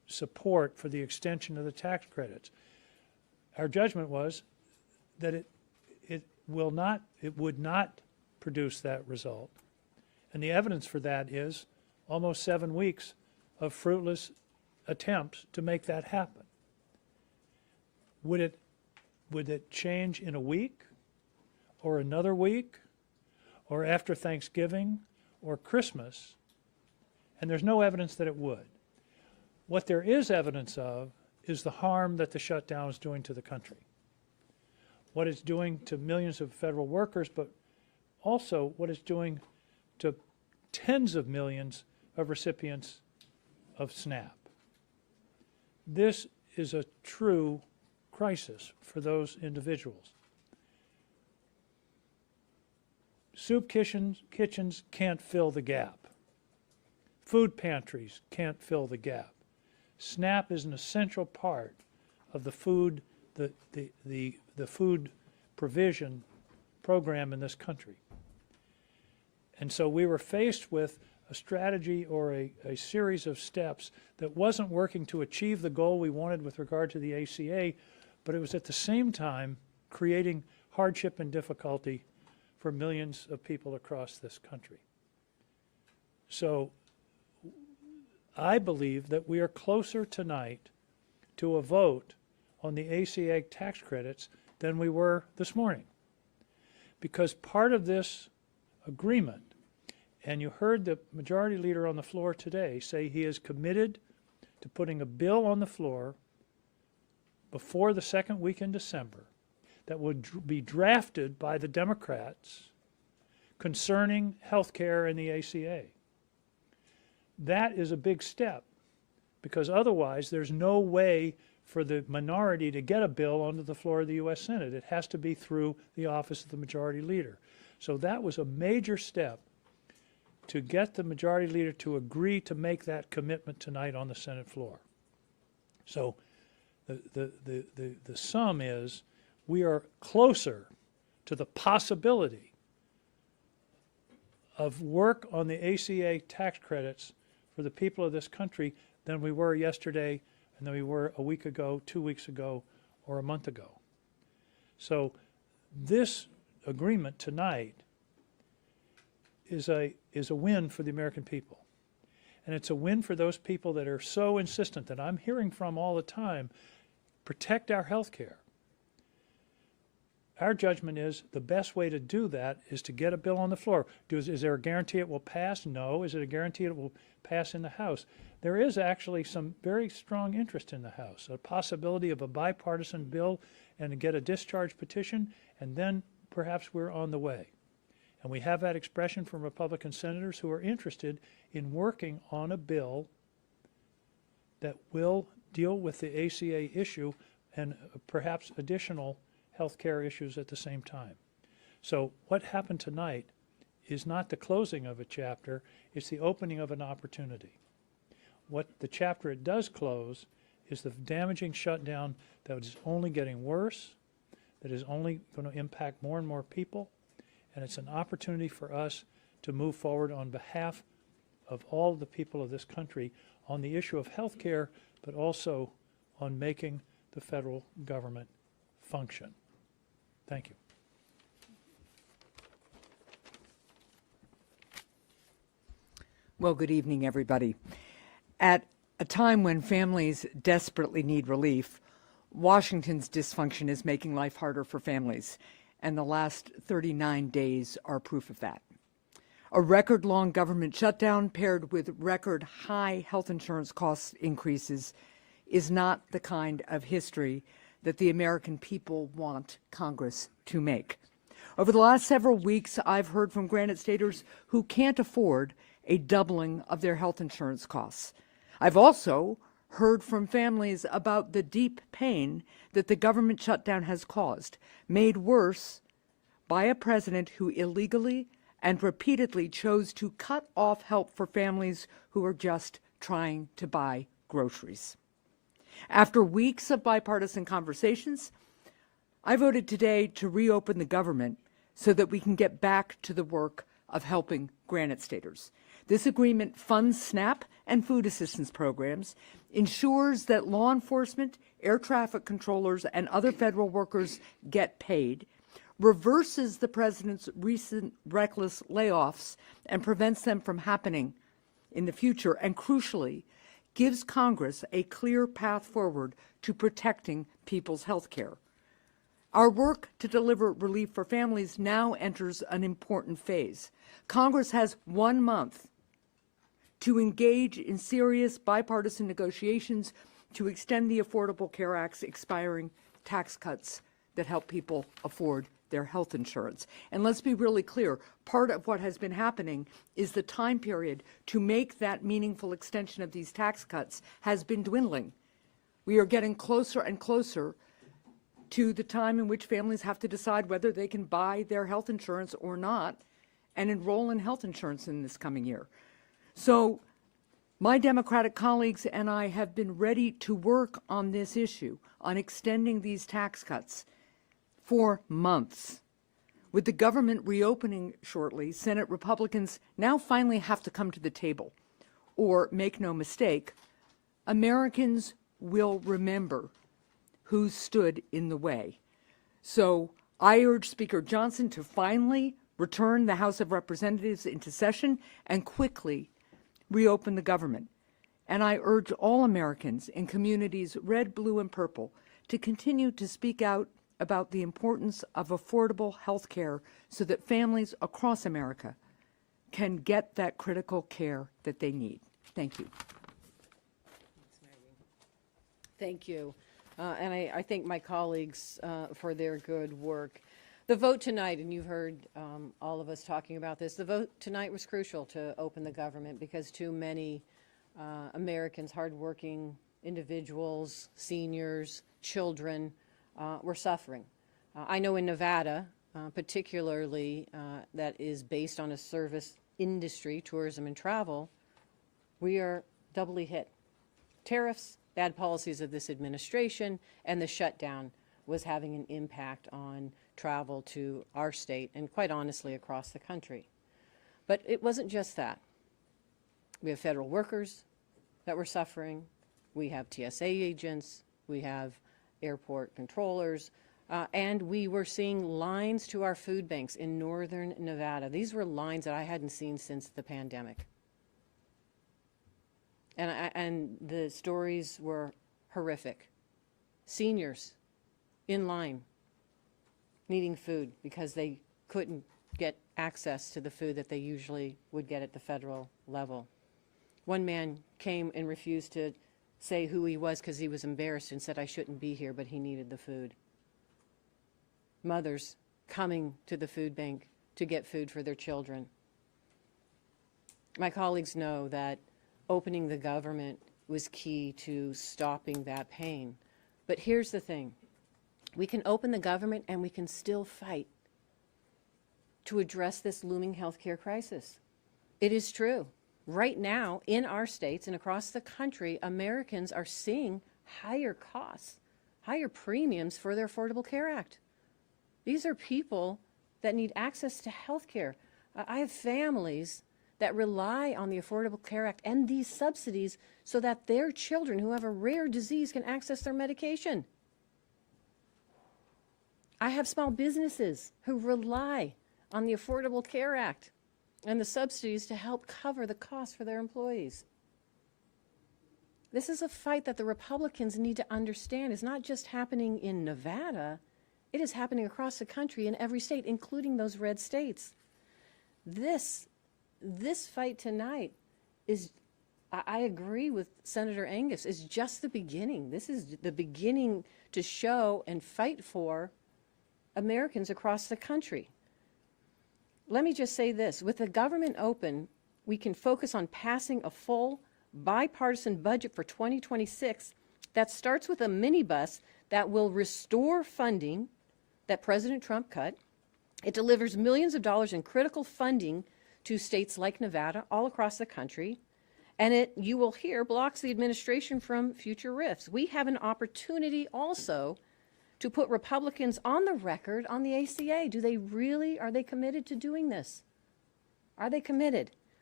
support for the extension of the tax credits. Our judgment was that it would not produce that result. And the evidence for that is almost 7 weeks of fruitless attempts to make that happen. Would it change in a week or another week or after Thanksgiving or Christmas? And there's no evidence that it would. What there is evidence of is the harm that the shutdown is doing to the country. What it's doing to millions of federal workers, but also what it's doing to tens of millions of recipients of SNAP. This is a true crisis for those individuals. Soup kitchens can't fill the gap. Food pantries can't fill the gap. SNAP is an essential part of the food provision program in this country. And so we were faced with a strategy or a series of steps that wasn't working to achieve the goal we wanted with regard to the ACA, but it was at the same time creating hardship and difficulty for millions of people across this country. So I believe that we are closer tonight to a vote on the ACA tax credits than we were this morning. Because part of this agreement, and you heard the majority leader on the floor today say he is committed to putting a bill on the floor before the second week in December that would be drafted by the Democrats concerning health care and the ACA. That is a big step, because otherwise there's no way for the minority to get a bill onto the floor of the U.S. Senate. It has to be through the office of the majority leader. So that was a major step to get the majority leader to agree to make that commitment tonight on the Senate floor. So the sum is we are closer to the possibility of work on the ACA tax credits for the people of this country than we were yesterday and than we were a week ago, 2 weeks ago, or a month ago. So this agreement tonight is a win for the American people. And it's a win for those people that are so insistent, that I'm hearing from all the time, protect our health care. Our judgment is the best way to do that is to get a bill on the floor. Is there a guarantee it will pass? No. Is it a guarantee it will pass in the House? There is actually some very strong interest in the House, a possibility of a bipartisan bill and to get a discharge petition, and then perhaps we're on the way. And we have that expression from Republican senators who are interested in working on a bill that will deal with the ACA issue and perhaps additional health care issues at the same time. So what happened tonight is not the closing of a chapter, it's the opening of an opportunity. What the chapter it does close is the damaging shutdown that is only getting worse, that is only going to impact more and more people, and it's an opportunity for us to move forward on behalf of all the people of this country on the issue of health care, but also on making the federal government function. Thank you. Well, good evening, everybody. At a time when families desperately need relief, Washington's dysfunction is making life harder for families, and the last 39 days are proof of that. A record-long government shutdown paired with record-high health insurance cost increases is not the kind of history that the American people want Congress to make. Over the last several weeks, I've heard from Granite Staters who can't afford a doubling of their health insurance costs. I've also heard from families about the deep pain that the government shutdown has caused, made worse by a president who illegally and repeatedly chose to cut off help for families who are just trying to buy groceries. After weeks of bipartisan conversations, I voted today to reopen the government so that we can get back to the work of helping Granite Staters. This agreement funds SNAP and food assistance programs, ensures that law enforcement, air traffic controllers, and other federal workers get paid, reverses the president's recent reckless layoffs and prevents them from happening in the future, and crucially, gives Congress a clear path forward to protecting people's health care. Our work to deliver relief for families now enters an important phase. Congress has 1 month to engage in serious bipartisan negotiations to extend the Affordable Care Act's expiring tax cuts that help people afford their health insurance. And let's be really clear, part of what has been happening is the time period to make that meaningful extension of these tax cuts has been dwindling. We are getting closer and closer to the time in which families have to decide whether they can buy their health insurance or not and enroll in health insurance in this coming year. So my Democratic colleagues and I have been ready to work on this issue, on extending these tax cuts for months. With the government reopening shortly, Senate Republicans now finally have to come to the table. Or, make no mistake, Americans will remember who stood in the way. So I urge Speaker Johnson to finally return the House of Representatives into session and quickly reopen the government. And I urge all Americans in communities red, blue, and purple to continue to speak out about the importance of affordable health care so that families across America can get that critical care that they need. Thank you. Thank you. And I thank my colleagues for their good work. The vote tonight, and you've heard all of us talking about this, the vote tonight was crucial to open the government because too many Americans, hardworking individuals, seniors, children, were suffering. I know in Nevada, particularly that is based on a service industry, tourism and travel, we are doubly hit. Tariffs, bad policies of this administration, and the shutdown was having an impact on travel to our state and quite honestly across the country. But it wasn't just that. We have federal workers that were suffering. We have TSA agents. We have airport controllers. And we were seeing lines to our food banks in northern Nevada. These were lines that I hadn't seen since the pandemic. And the stories were horrific. Seniors in line needing food because they couldn't get access to the food that they usually would get at the federal level. One man came and refused to say who he was because he was embarrassed and said, I shouldn't be here, but he needed the food. Mothers coming to the food bank to get food for their children. My colleagues know that opening the government was key to stopping that pain. But here's the thing. We can open the government and we can still fight to address this looming healthcare crisis. It is true. Right now, in our states and across the country, Americans are seeing higher costs, higher premiums for their Affordable Care Act. These are people that need access to health care. I have families that rely on the Affordable Care Act and these subsidies so that their children who have a rare disease can access their medication. I have small businesses who rely on the Affordable Care Act and the subsidies to help cover the costs for their employees. This is a fight that the Republicans need to understand is not just happening in Nevada, it is happening across the country in every state, including those red states. This fight tonight is, I agree with Senator Angus, is just the beginning. This is the beginning to show and fight for Americans across the country. Let me just say this. With the government open, we can focus on passing a full bipartisan budget for 2026 that starts with a minibus that will restore funding that President Trump cut. It delivers millions of dollars in critical funding to states like Nevada all across the country. And it, you will hear, blocks the administration from future rifts. We have an opportunity also to put Republicans on the record on the ACA. Do they really, are they committed to doing this? Are they committed?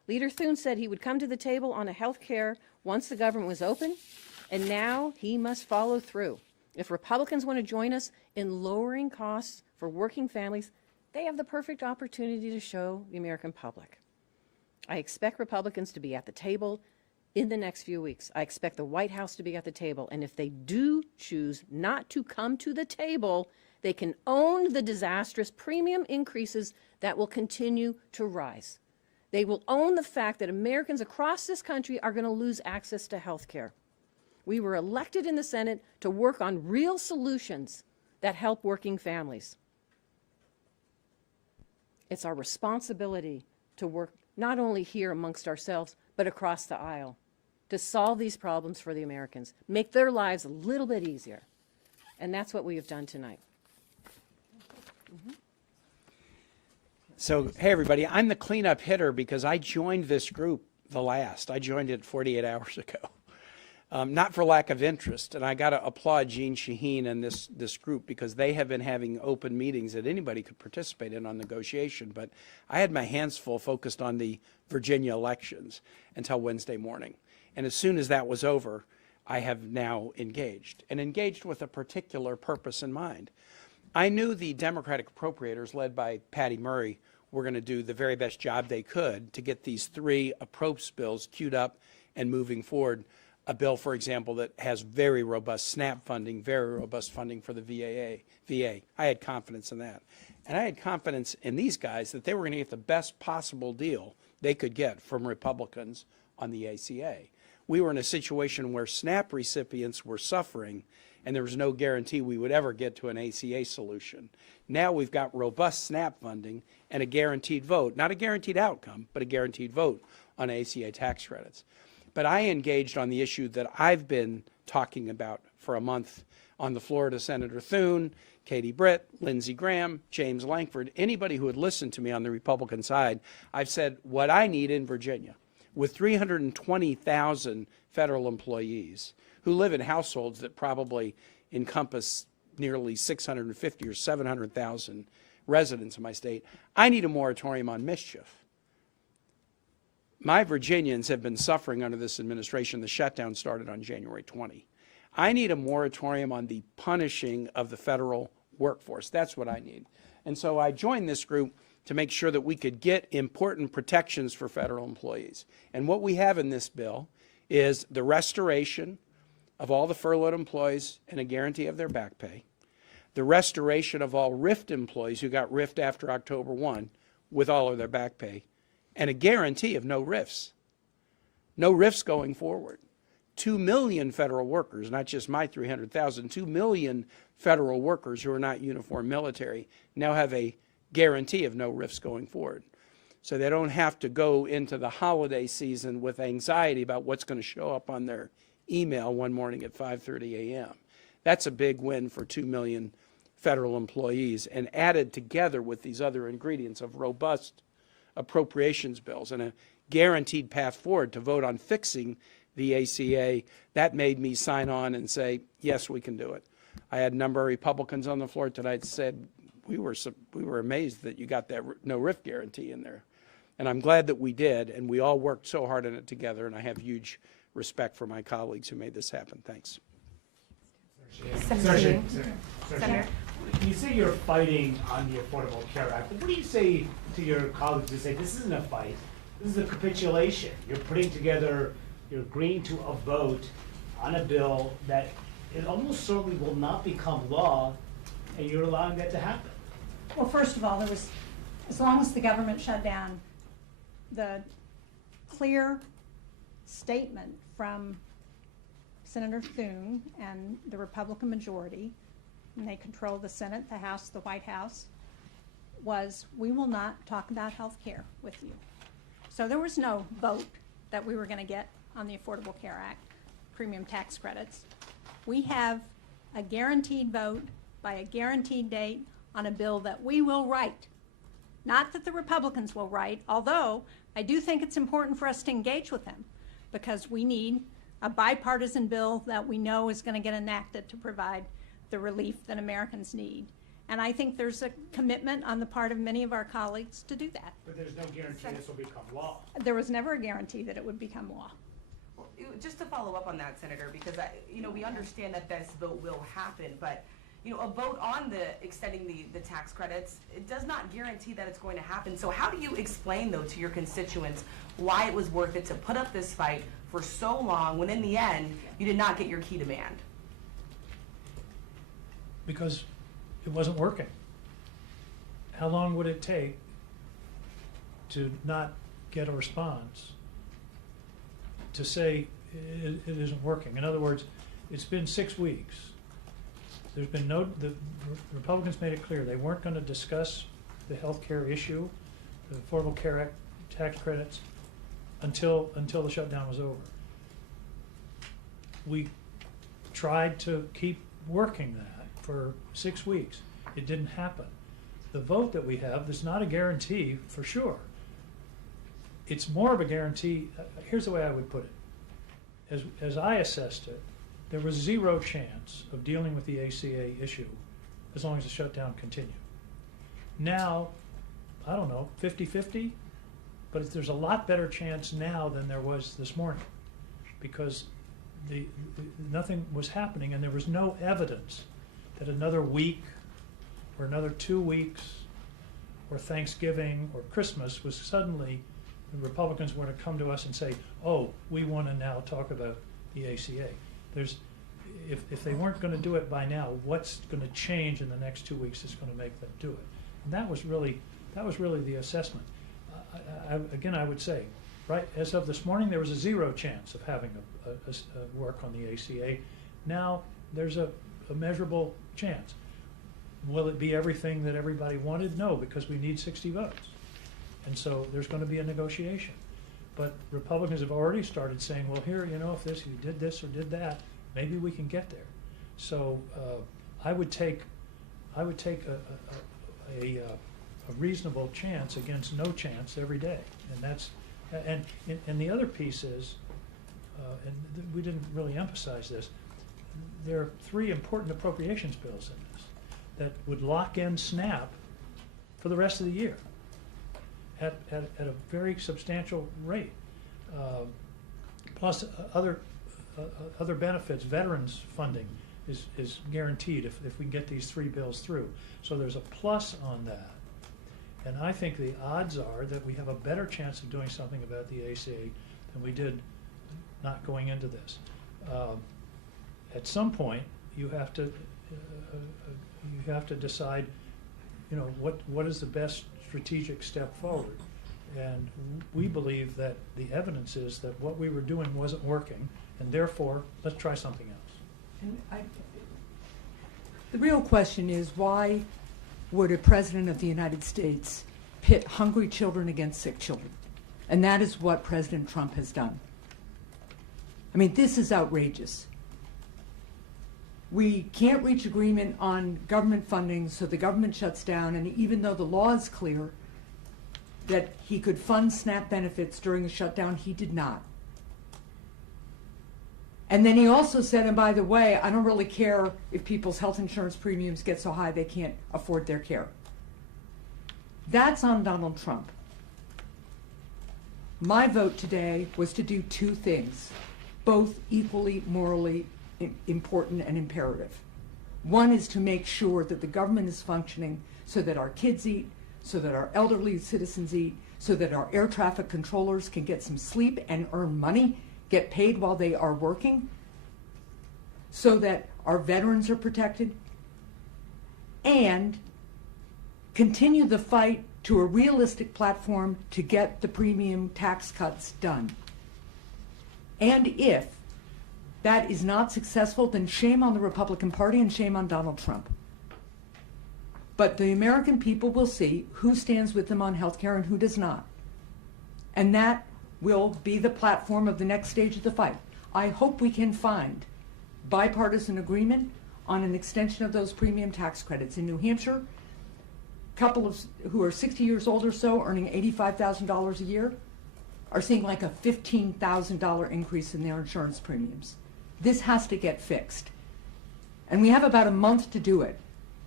Leader Thune said he would come to the table on a health care once the government was open, and now he must follow through. If Republicans want to join us in lowering costs for working families, they have the perfect opportunity to show the American public. I expect Republicans to be at the table in the next few weeks. I expect the White House to be at the table, and if they do choose not to come to the table, they can own the disastrous premium increases that will continue to rise. They will own the fact that Americans across this country are going to lose access to health care. We were elected in the Senate to work on real solutions that help working families. It's our responsibility to work not only here amongst ourselves, but across the aisle to solve these problems for the Americans, make their lives a little bit easier. And that's what we have done tonight. So, hey, everybody, I'm the cleanup hitter because I joined this group the last. I joined it 48 hours ago. Not for lack of interest, and I got to applaud Jeanne Shaheen and this group because they have been having open meetings that anybody could participate in on negotiation, but I had my hands full focused on the Virginia elections until Wednesday morning. And as soon as that was over, I have now engaged with a particular purpose in mind. I knew the Democratic appropriators led by Patty Murray were going to do the very best job they could to get these three approach bills queued up and moving forward. A bill, for example, that has very robust SNAP funding, very robust funding for the VA. I had confidence in that. And I had confidence in these guys that they were going to get the best possible deal they could get from Republicans on the ACA. We were in a situation where SNAP recipients were suffering, and there was no guarantee we would ever get to an ACA solution. Now we've got robust SNAP funding and a guaranteed vote, not a guaranteed outcome, but a guaranteed vote on ACA tax credits. But I engaged on the issue that I've been talking about for a month on the floor to Senator Thune, Katie Britt, Lindsey Graham, James Lankford, anybody who had listened to me on the Republican side. I've said what I need in Virginia, with 320,000 federal employees who live in households that probably encompass nearly 650 or 700,000 residents in my state, I need a moratorium on mischief. My Virginians have been suffering under this administration. The shutdown started on January 20. I need a moratorium on the punishing of the federal workforce. That's what I need. And so I joined this group to make sure that we could get important protections for federal employees. And what we have in this bill is the restoration of all the furloughed employees and a guarantee of their back pay, the restoration of all RIFT employees who got RIFT after October 1 with all of their back pay, and a guarantee of no RIFs. No RIFs going forward. 2 million federal workers, not just my 300,000, 2 million federal workers who are not uniform military now have a guarantee of no RIFs going forward. So they don't have to go into the holiday season with anxiety about what's going to show up on their email one morning at 5:30 a.m. That's a big win for 2 million federal employees, and added together with these other ingredients of robust appropriations bills and a guaranteed path forward to vote on fixing the ACA, that made me sign on and say, yes, we can do it. I had a number of Republicans on the floor tonight that said, we were amazed that you got that no RIF guarantee in there. And I'm glad that we did, and we all worked so hard on it together, and I have huge respect for my colleagues who made this happen. Thanks. Senator, you say you're fighting on the Affordable Care Act, but what do you say to your colleagues who say this isn't a fight, this is a capitulation? You're putting together, you're agreeing to a vote on a bill that it almost certainly will not become law, and you're allowing that to happen. Well, first of all, there was, as long as the government shut down, the clear statement from Senator Thune and the Republican majority, and they control the Senate, the House, the White House, was we will not talk about health care with you. So there was no vote that we were going to get on the Affordable Care Act, premium tax credits. We have a guaranteed vote by a guaranteed date on a bill that we will write. Not that the Republicans will write, although I do think it's important for us to engage with them because we need a bipartisan bill that we know is going to get enacted to provide the relief that Americans need. And I think there's a commitment on the part of many of our colleagues to do that. But there's no guarantee this will become law. There was never a guarantee that it would become law. Well, just to follow up on that, Senator, because we understand that this vote will happen, but a vote on extending the tax credits, it does not guarantee that it's going to happen. So how do you explain, though, to your constituents why it was worth it to put up this fight for so long when in the end you did not get your key demand? Because it wasn't working. How long would it take to not get a response to say it isn't working? In other words, it's been 6 weeks. There's been the Republicans made it clear they weren't going to discuss the health care issue, the Affordable Care Act tax credits, until the shutdown was over. We tried to keep working that for 6 weeks. It didn't happen. The vote that we have is not a guarantee for sure. It's more of a guarantee. Here's the way I would put it. As I assessed it, there was zero chance of dealing with the ACA issue as long as the shutdown continued. Now, I don't know, 50-50, but there's a lot better chance now than there was this morning because nothing was happening and there was no evidence that another week or another 2 weeks or Thanksgiving or Christmas was suddenly the Republicans were to come to us and say, oh, we want to now talk about the ACA. If they weren't going to do it by now, what's going to change in the next 2 weeks that's going to make them do it? And that was really the assessment. Again, I would say, right, as of this morning, there was a zero chance of having a work on the ACA. Now there's a measurable chance. Will it be everything that everybody wanted? No, because we need 60 votes. And so there's going to be a negotiation. But Republicans have already started saying, well, here, if you did this or did that, maybe we can get there. So I would take a reasonable chance against no chance every day. And the other piece is, and we didn't really emphasize this, there are 3 important appropriations bills in this that would lock in SNAP for the rest of the year at a very substantial rate. Plus other benefits, veterans funding is guaranteed if we can get these 3 bills through. So there's a plus on that. And I think the odds are that we have a better chance of doing something about the ACA than we did not going into this. At some point, you have to decide, what is the best strategic step forward. And we believe that the evidence is that what we were doing wasn't working, and therefore, let's try something else. And the real question is, why would a president of the United States pit hungry children against sick children? And that is what President Trump has done. I mean, this is outrageous. We can't reach agreement on government funding, so the government shuts down, and even though the law is clear that he could fund SNAP benefits during the shutdown, he did not. And then he also said, and by the way, I don't really care if people's health insurance premiums get so high they can't afford their care. That's on Donald Trump. My vote today was to do 2 things, both equally morally important and imperative. One is to make sure that the government is functioning so that our kids eat, so that our elderly citizens eat, so that our air traffic controllers can get some sleep and earn money, get paid while they are working, so that our veterans are protected, and continue the fight to a realistic platform to get the premium tax cuts done. And if that is not successful, then shame on the Republican Party and shame on Donald Trump. But the American people will see who stands with them on health care and who does not. And that will be the platform of the next stage of the fight. I hope we can find bipartisan agreement on an extension of those premium tax credits. In New Hampshire, couples who are 60 years old or so, earning $85,000 a year, are seeing like a $15,000 increase in their insurance premiums. This has to get fixed. And we have about a month to do it.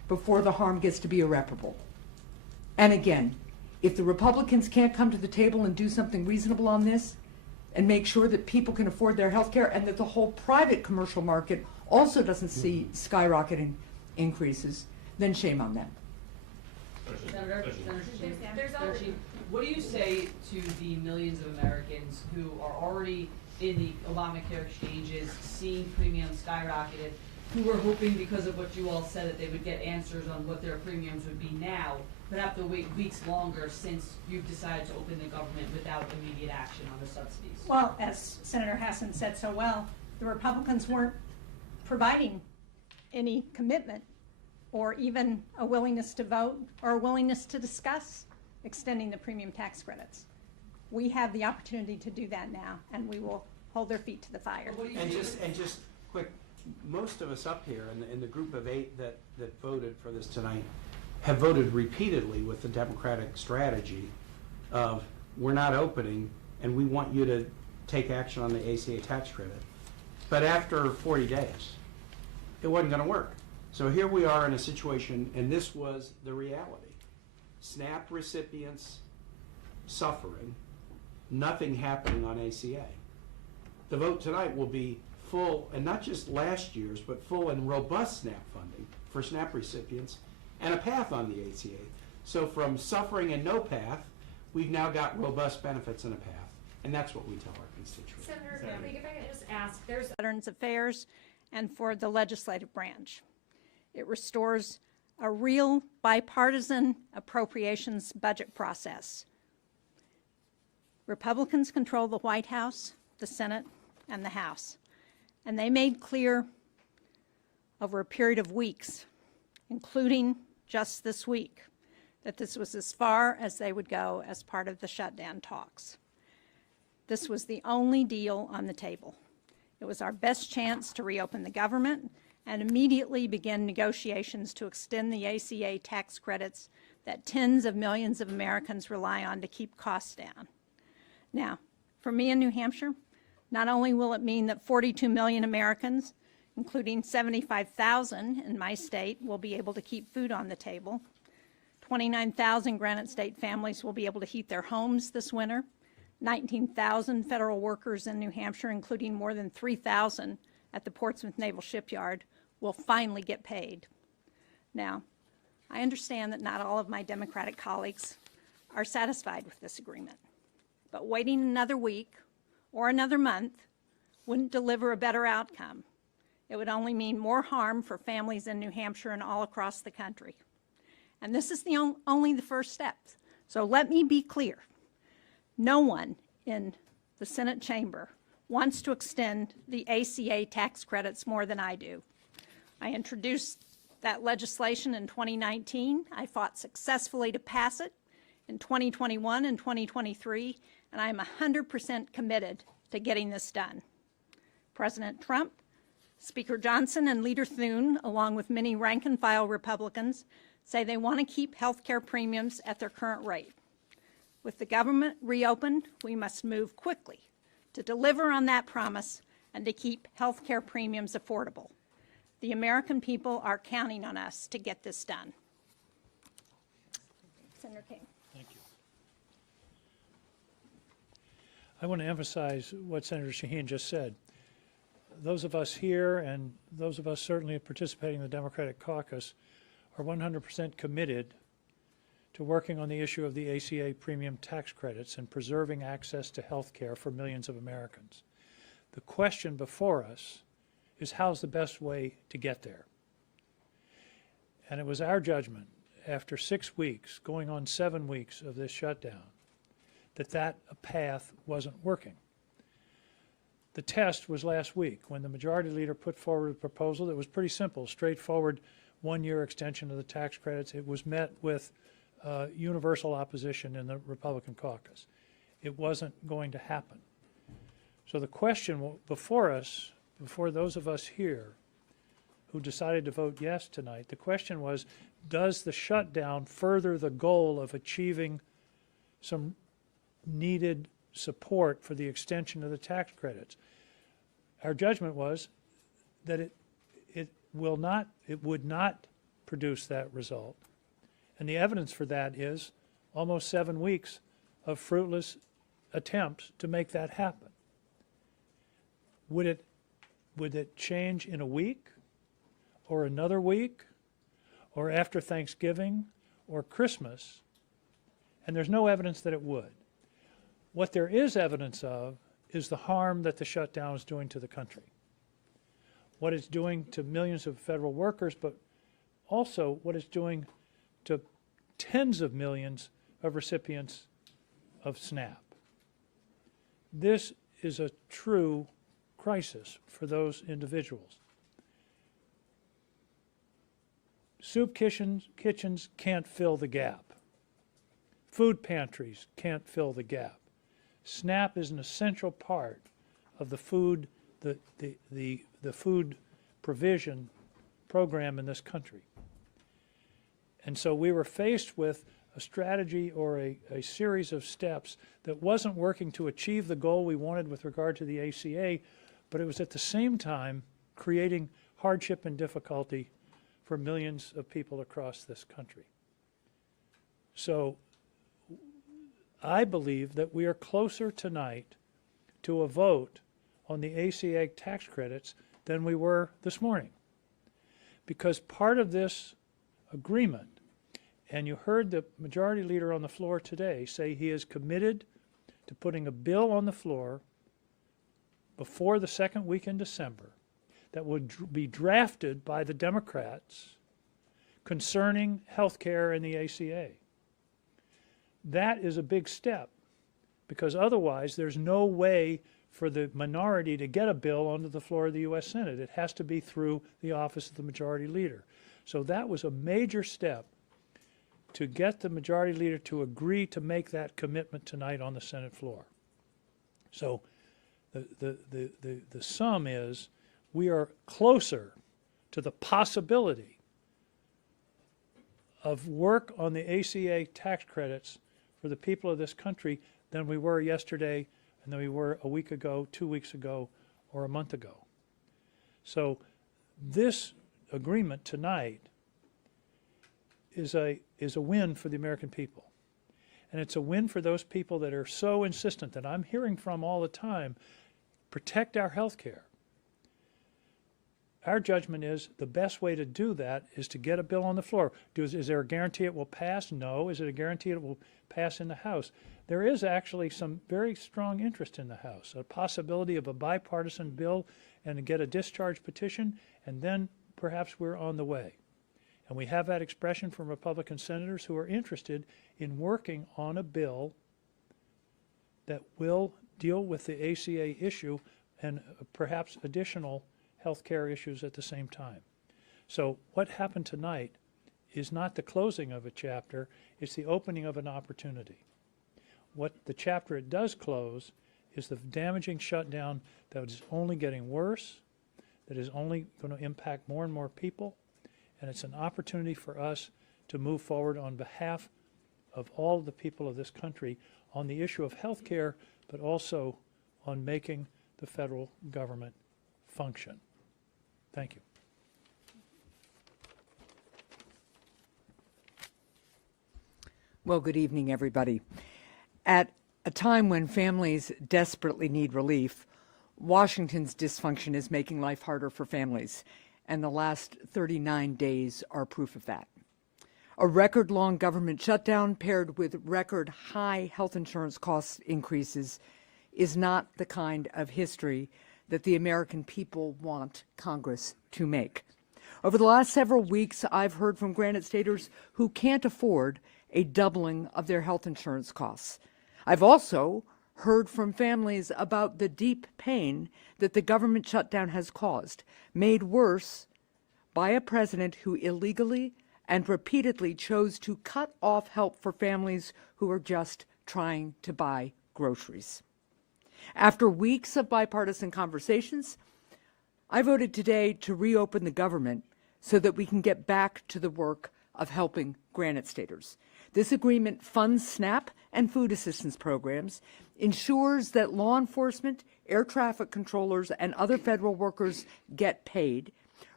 before the harm gets to be irreparable. And again, if the Republicans can't come to the table and do something reasonable on this and make sure that people can afford their health care and that the whole private commercial market also doesn't see skyrocketing increases, then shame on them. Senator Shaheen, what do you say to the millions of Americans who are already in the Obamacare exchanges, seeing premiums skyrocketed, who were hoping because of what you all said that they would get answers on what their premiums would be now, but have to wait weeks longer since you've decided to open the government without immediate action on the subsidies? Well, as Senator Hassan said so well, the Republicans weren't providing any commitment or even a willingness to vote or a willingness to discuss extending the premium tax credits. We have the opportunity to do that now, and we will hold their feet to the fire. And just quick, most of us up here in the group of 8 that voted for this tonight have voted repeatedly with the Democratic strategy of we're not opening and we want you to take action on the ACA tax credit. But after 40 days, it wasn't going to work. So here we are in a situation, and this was the reality. SNAP recipients suffering, nothing happening on ACA. The vote tonight will be full, and not just last year's, but full and robust SNAP funding for SNAP recipients and a path on the ACA. So from suffering and no path, we've now got robust benefits and a path. And that's what we tell our constituents. Senator, if I can just ask, there's Veterans Affairs and for the legislative branch. It restores a real bipartisan appropriations budget process. Republicans control the White House, the Senate, and the House. And they made clear over a period of weeks, including just this week, that this was as far as they would go as part of the shutdown talks. This was the only deal on the table. It was our best chance to reopen the government and immediately begin negotiations to extend the ACA tax credits that tens of millions of Americans rely on to keep costs down. Now, for me in New Hampshire, not only will it mean that 42 million Americans, including 75,000 in my state, will be able to keep food on the table, 29,000 Granite State families will be able to heat their homes this winter, 19,000 federal workers in New Hampshire, including more than 3,000 at the Portsmouth Naval Shipyard, will finally get paid. Now, I understand that not all of my Democratic colleagues are satisfied with this agreement, but waiting another week or another month wouldn't deliver a better outcome. It would only mean more harm for families in New Hampshire and all across the country. And this is only the first step. So let me be clear. No one in the Senate chamber wants to extend the ACA tax credits more than I do. I introduced that legislation in 2019. I fought successfully to pass it in 2021 and 2023, and I am 100% committed to getting this done. President Trump, Speaker Johnson, and Leader Thune, along with many rank-and-file Republicans, say they want to keep health care premiums at their current rate. With the government reopened, we must move quickly to deliver on that promise and to keep health care premiums affordable. The American people are counting on us to get this done. Senator King. Thank you. I want to emphasize what Senator Shaheen just said. Those of us here and those of us certainly participating in the Democratic caucus are 100% committed to working on the issue of the ACA premium tax credits and preserving access to health care for millions of Americans. The question before us is how's the best way to get there? And it was our judgment after 6 weeks, going on 7 weeks of this shutdown, that path wasn't working. The test was last week when the majority leader put forward a proposal that was pretty simple, straightforward, one-year extension of the tax credits. It was met with universal opposition in the Republican caucus. It wasn't going to happen. So the question before us, before those of us here who decided to vote yes tonight, the question was, does the shutdown further the goal of achieving some needed support for the extension of the tax credits? Our judgment was that it would not produce that result. And the evidence for that is almost 7 weeks of fruitless attempts to make that happen. Would it change in a week or another week or after Thanksgiving or Christmas? And there's no evidence that it would. What there is evidence of is the harm that the shutdown is doing to the country. What it's doing to millions of federal workers, but also what it's doing to tens of millions of recipients of SNAP. This is a true crisis for those individuals. Soup kitchens can't fill the gap. Food pantries can't fill the gap. SNAP is an essential part of the food, the food provision program in this country. And so we were faced with a strategy or a series of steps that wasn't working to achieve the goal we wanted with regard to the ACA, but it was at the same time creating hardship and difficulty for millions of people across this country. So I believe that we are closer tonight to a vote on the ACA tax credits than we were this morning. Because part of this agreement, and you heard the majority leader on the floor today say he is committed to putting a bill on the floor before the second week in December that would be drafted by the Democrats concerning health care and the ACA. That is a big step, because otherwise there's no way for the minority to get a bill onto the floor of the U.S. Senate. It has to be through the office of the majority leader. So that was a major step to get the majority leader to agree to make that commitment tonight on the Senate floor. So the sum is we are closer to the possibility of work on the ACA tax credits for the people of this country than we were yesterday and than we were a week ago, 2 weeks ago, or a month ago. So this agreement tonight is a win for the American people. And it's a win for those people that are so insistent, that I'm hearing from all the time, protect our health care. Our judgment is the best way to do that is to get a bill on the floor. Is there a guarantee it will pass? No. Is it a guarantee it will pass in the House? There is actually some very strong interest in the House, a possibility of a bipartisan bill and to get a discharge petition, and then perhaps we're on the way. And we have that expression from Republican senators who are interested in working on a bill that will deal with the ACA issue and perhaps additional health care issues at the same time. So what happened tonight is not the closing of a chapter, it's the opening of an opportunity. What the chapter it does close is the damaging shutdown that is only getting worse, that is only going to impact more and more people, and it's an opportunity for us to move forward on behalf of all the people of this country on the issue of health care, but also on making the federal government function. Thank you. Well, good evening, everybody. At a time when families desperately need relief, Washington's dysfunction is making life harder for families, and the last 39 days are proof of that. A record-long government shutdown paired with record-high health insurance cost increases is not the kind of history that the American people want Congress to make. Over the last several weeks, I've heard from Granite Staters who can't afford a doubling of their health insurance costs. I've also heard from families about the deep pain that the government shutdown has caused, made worse by a president who illegally and repeatedly chose to cut off help for families who are just trying to buy groceries. After weeks of bipartisan conversations, I voted today to reopen the government so that we can get back to the work of helping Granite Staters. This agreement funds SNAP and food assistance programs, ensures that law enforcement, air traffic controllers, and other federal workers get paid,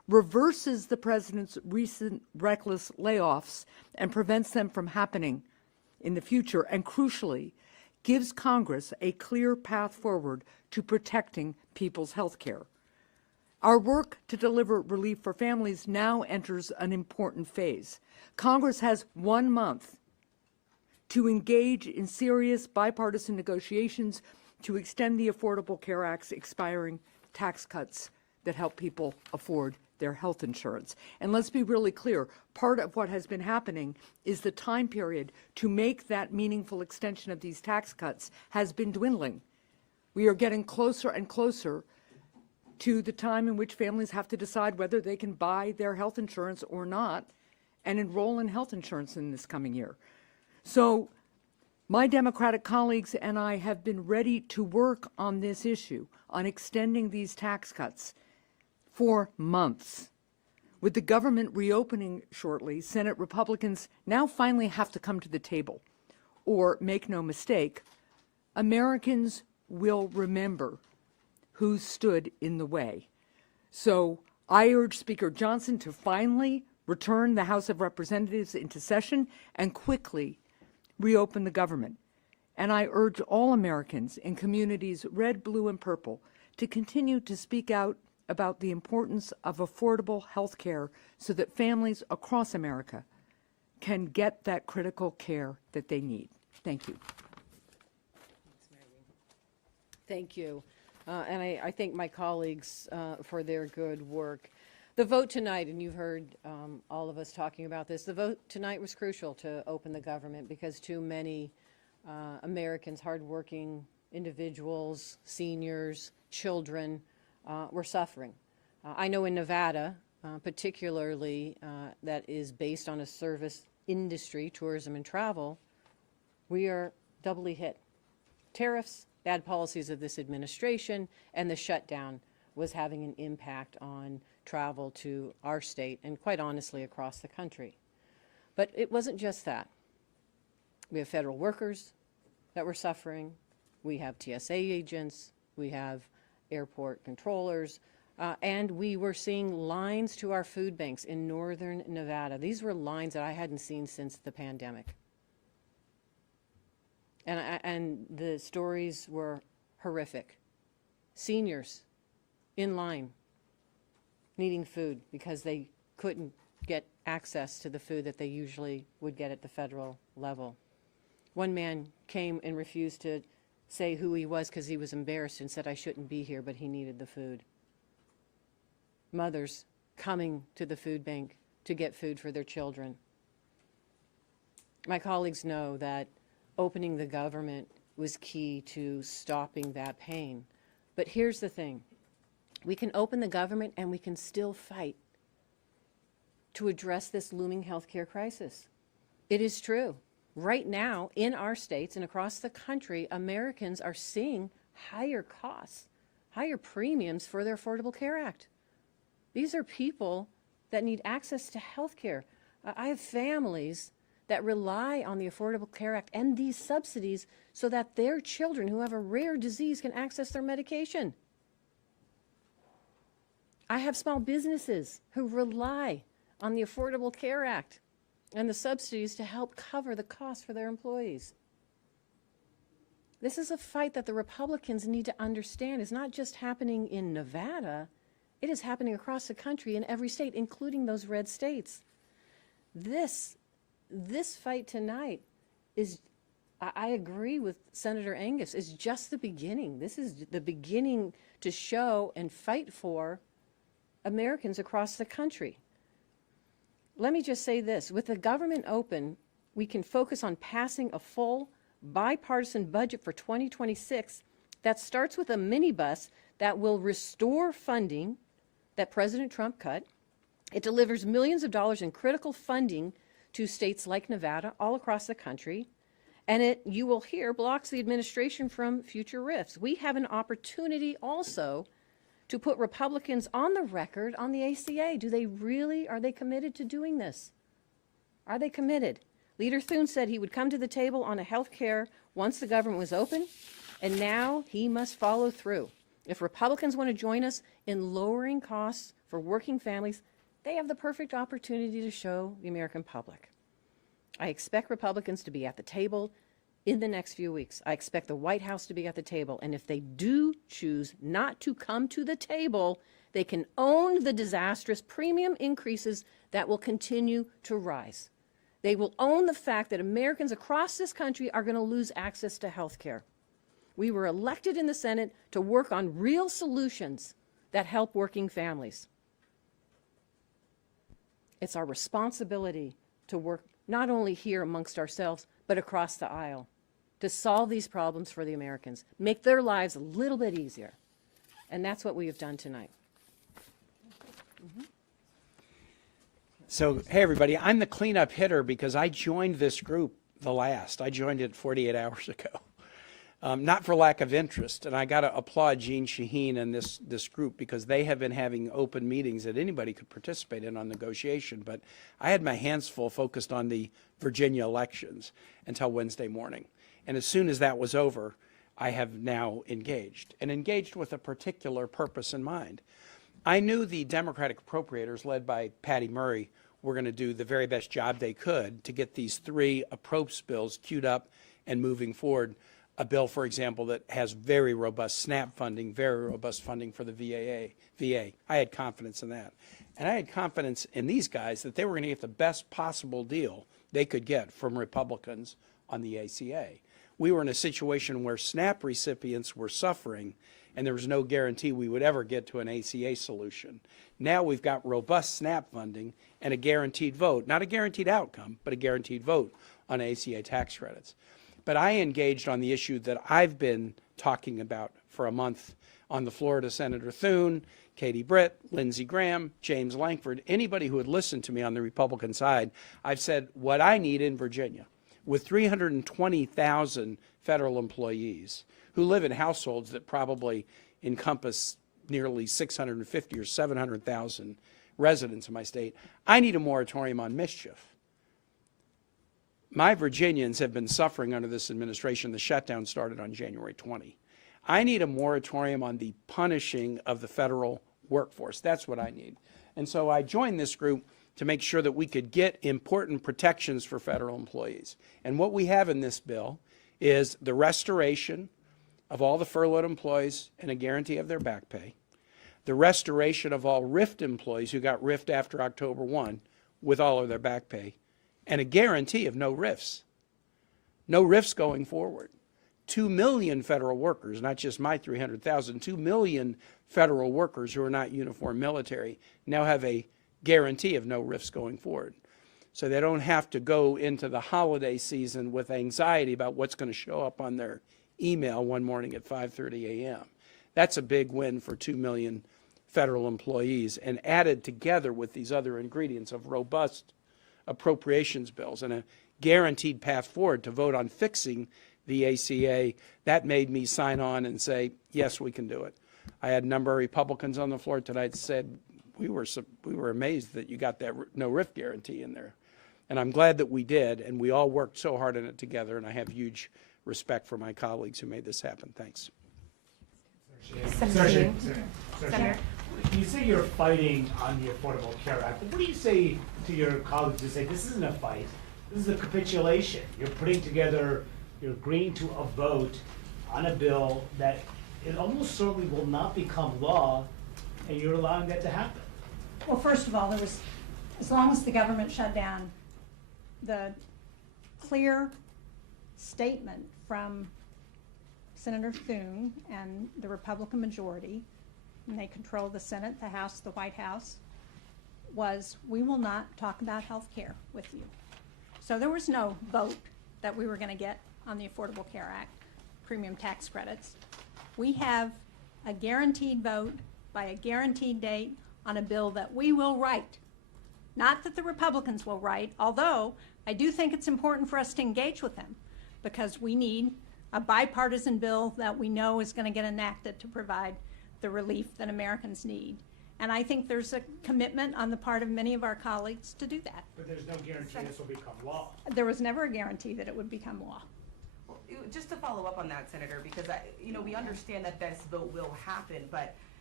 reverses the president's recent reckless layoffs and prevents them from happening in the future, and crucially, gives Congress a clear path forward to protecting people's health care. Our work to deliver relief for families now enters an important phase. Congress has 1 month to engage in serious bipartisan negotiations to extend the Affordable Care Act's expiring tax cuts that help people afford their health insurance. And let's be really clear, part of what has been happening is the time period to make that meaningful extension of these tax cuts has been dwindling. We are getting closer and closer to the time in which families have to decide whether they can buy their health insurance or not and enroll in health insurance in this coming year. So my Democratic colleagues and I have been ready to work on this issue, on extending these tax cuts for months. With the government reopening shortly, Senate Republicans now finally have to come to the table. Or, make no mistake, Americans will remember who stood in the way. So I urge Speaker Johnson to finally return the House of Representatives into session and quickly reopen the government. And I urge all Americans in communities red, blue, and purple to continue to speak out about the importance of affordable health care so that families across America can get that critical care that they need. Thank you. Thank you. And I thank my colleagues for their good work. The vote tonight, and you've heard all of us talking about this, the vote tonight was crucial to open the government because too many Americans, hardworking individuals, seniors, children, were suffering. I know in Nevada, particularly that is based on a service industry, tourism and travel, we are doubly hit. Tariffs, bad policies of this administration, and the shutdown was having an impact on travel to our state and quite honestly across the country. But it wasn't just that. We have federal workers that were suffering. We have TSA agents. We have airport controllers. And we were seeing lines to our food banks in northern Nevada. These were lines that I hadn't seen since the pandemic. And the stories were horrific. Seniors in line needing food because they couldn't get access to the food that they usually would get at the federal level. One man came and refused to say who he was because he was embarrassed and said, "I shouldn't be here," but he needed the food. Mothers coming to the food bank to get food for their children. My colleagues know that opening the government was key to stopping that pain. But here's the thing. We can open the government and we can still fight to address this looming healthcare crisis. It is true. Right now, in our states and across the country, Americans are seeing higher costs, higher premiums for their Affordable Care Act. These are people that need access to health care. I have families that rely on the Affordable Care Act and these subsidies so that their children who have a rare disease can access their medication. I have small businesses who rely on the Affordable Care Act and the subsidies to help cover the cost for their employees. This is a fight that the Republicans need to understand is not just happening in Nevada, it is happening across the country in every state, including those red states. This fight tonight is, I agree with Senator Angus, is just the beginning. This is the beginning to show and fight for Americans across the country. Let me just say this. With the government open, we can focus on passing a full bipartisan budget for 2026 that starts with a minibus that will restore funding that President Trump cut. It delivers millions of dollars in critical funding to states like Nevada all across the country. And it, you will hear, blocks the administration from future rifts. We have an opportunity also to put Republicans on the record on the ACA. Are they committed to doing this? Are they committed? Leader Thune said he would come to the table on a health care once the government was open, and now he must follow through. If Republicans want to join us in lowering costs for working families, they have the perfect opportunity to show the American public. I expect Republicans to be at the table in the next few weeks. I expect the White House to be at the table. And if they do choose not to come to the table, they can own the disastrous premium increases that will continue to rise. They will own the fact that Americans across this country are going to lose access to health care. We were elected in the Senate to work on real solutions that help working families. It's our responsibility to work not only here amongst ourselves, but across the aisle to solve these problems for the Americans, make their lives a little bit easier. And that's what we have done tonight. So, hey, everybody, I'm the cleanup hitter because I joined this group the last. I joined it 48 hours ago. Not for lack of interest, and I got to applaud Jeanne Shaheen and this group because they have been having open meetings that anybody could participate in on negotiation, but I had my hands full focused on the Virginia elections until Wednesday morning. And as soon as that was over, I have now engaged, and engaged with a particular purpose in mind. I knew the Democratic appropriators, led by Patty Murray, were going to do the very best job they could to get these three approach bills queued up and moving forward. A bill, for example, that has very robust SNAP funding, very robust funding for the VA. I had confidence in that. And I had confidence in these guys that they were going to get the best possible deal they could get from Republicans on the ACA. We were in a situation where SNAP recipients were suffering, and there was no guarantee we would ever get to an ACA solution. Now we've got robust SNAP funding and a guaranteed vote, not a guaranteed outcome, but a guaranteed vote on ACA tax credits. But I engaged on the issue that I've been talking about for a month on the floor to Senator Thune, Katie Britt, Lindsey Graham, James Lankford, anybody who had listened to me on the Republican side. I've said what I need in Virginia, with 320,000 federal employees who live in households that probably encompass nearly 650 or 700,000 residents in my state, I need a moratorium on mischief. My Virginians have been suffering under this administration. The shutdown started on January 20. I need a moratorium on the punishing of the federal workforce. That's what I need. And so I joined this group to make sure that we could get important protections for federal employees. And what we have in this bill is the restoration of all the furloughed employees and a guarantee of their back pay, the restoration of all RIFT employees who got RIFT after October 1 with all of their back pay, and a guarantee of no RIFs. No RIFs going forward. 2 million federal workers, not just my 300,000, 2 million federal workers who are not uniform military now have a guarantee of no RIFs going forward. So they don't have to go into the holiday season with anxiety about what's going to show up on their email one morning at 5:30 a.m. That's a big win for 2 million federal employees, and added together with these other ingredients of robust appropriations bills and a guaranteed path forward to vote on fixing the ACA, that made me sign on and say, yes, we can do it. I had a number of Republicans on the floor tonight said, we were amazed that you got that no RIF guarantee in there. And I'm glad that we did, and we all worked so hard on it together, and I have huge respect for my colleagues who made this happen. Thanks. Senator, you say you're fighting on the Affordable Care Act. What do you say to your colleagues who say this isn't a fight, this is a capitulation? You're putting together, you're agreeing to a vote on a bill that it almost certainly will not become law, and you're allowing that to happen. Well, first of all, as long as the government shut down, the clear statement from Senator Thune and the Republican majority, and they control the Senate, the House, the White House, was we will not talk about health care with you. So there was no vote that we were going to get on the Affordable Care Act, premium tax credits. We have a guaranteed vote by a guaranteed date on a bill that we will write. Not that the Republicans will write, although I do think it's important for us to engage with them because we need a bipartisan bill that we know is going to get enacted to provide the relief that Americans need. And I think there's a commitment on the part of many of our colleagues to do that. But there's no guarantee this will become law. There was never a guarantee that it would become law. Just to follow up on that, Senator, because we understand that this vote will happen, but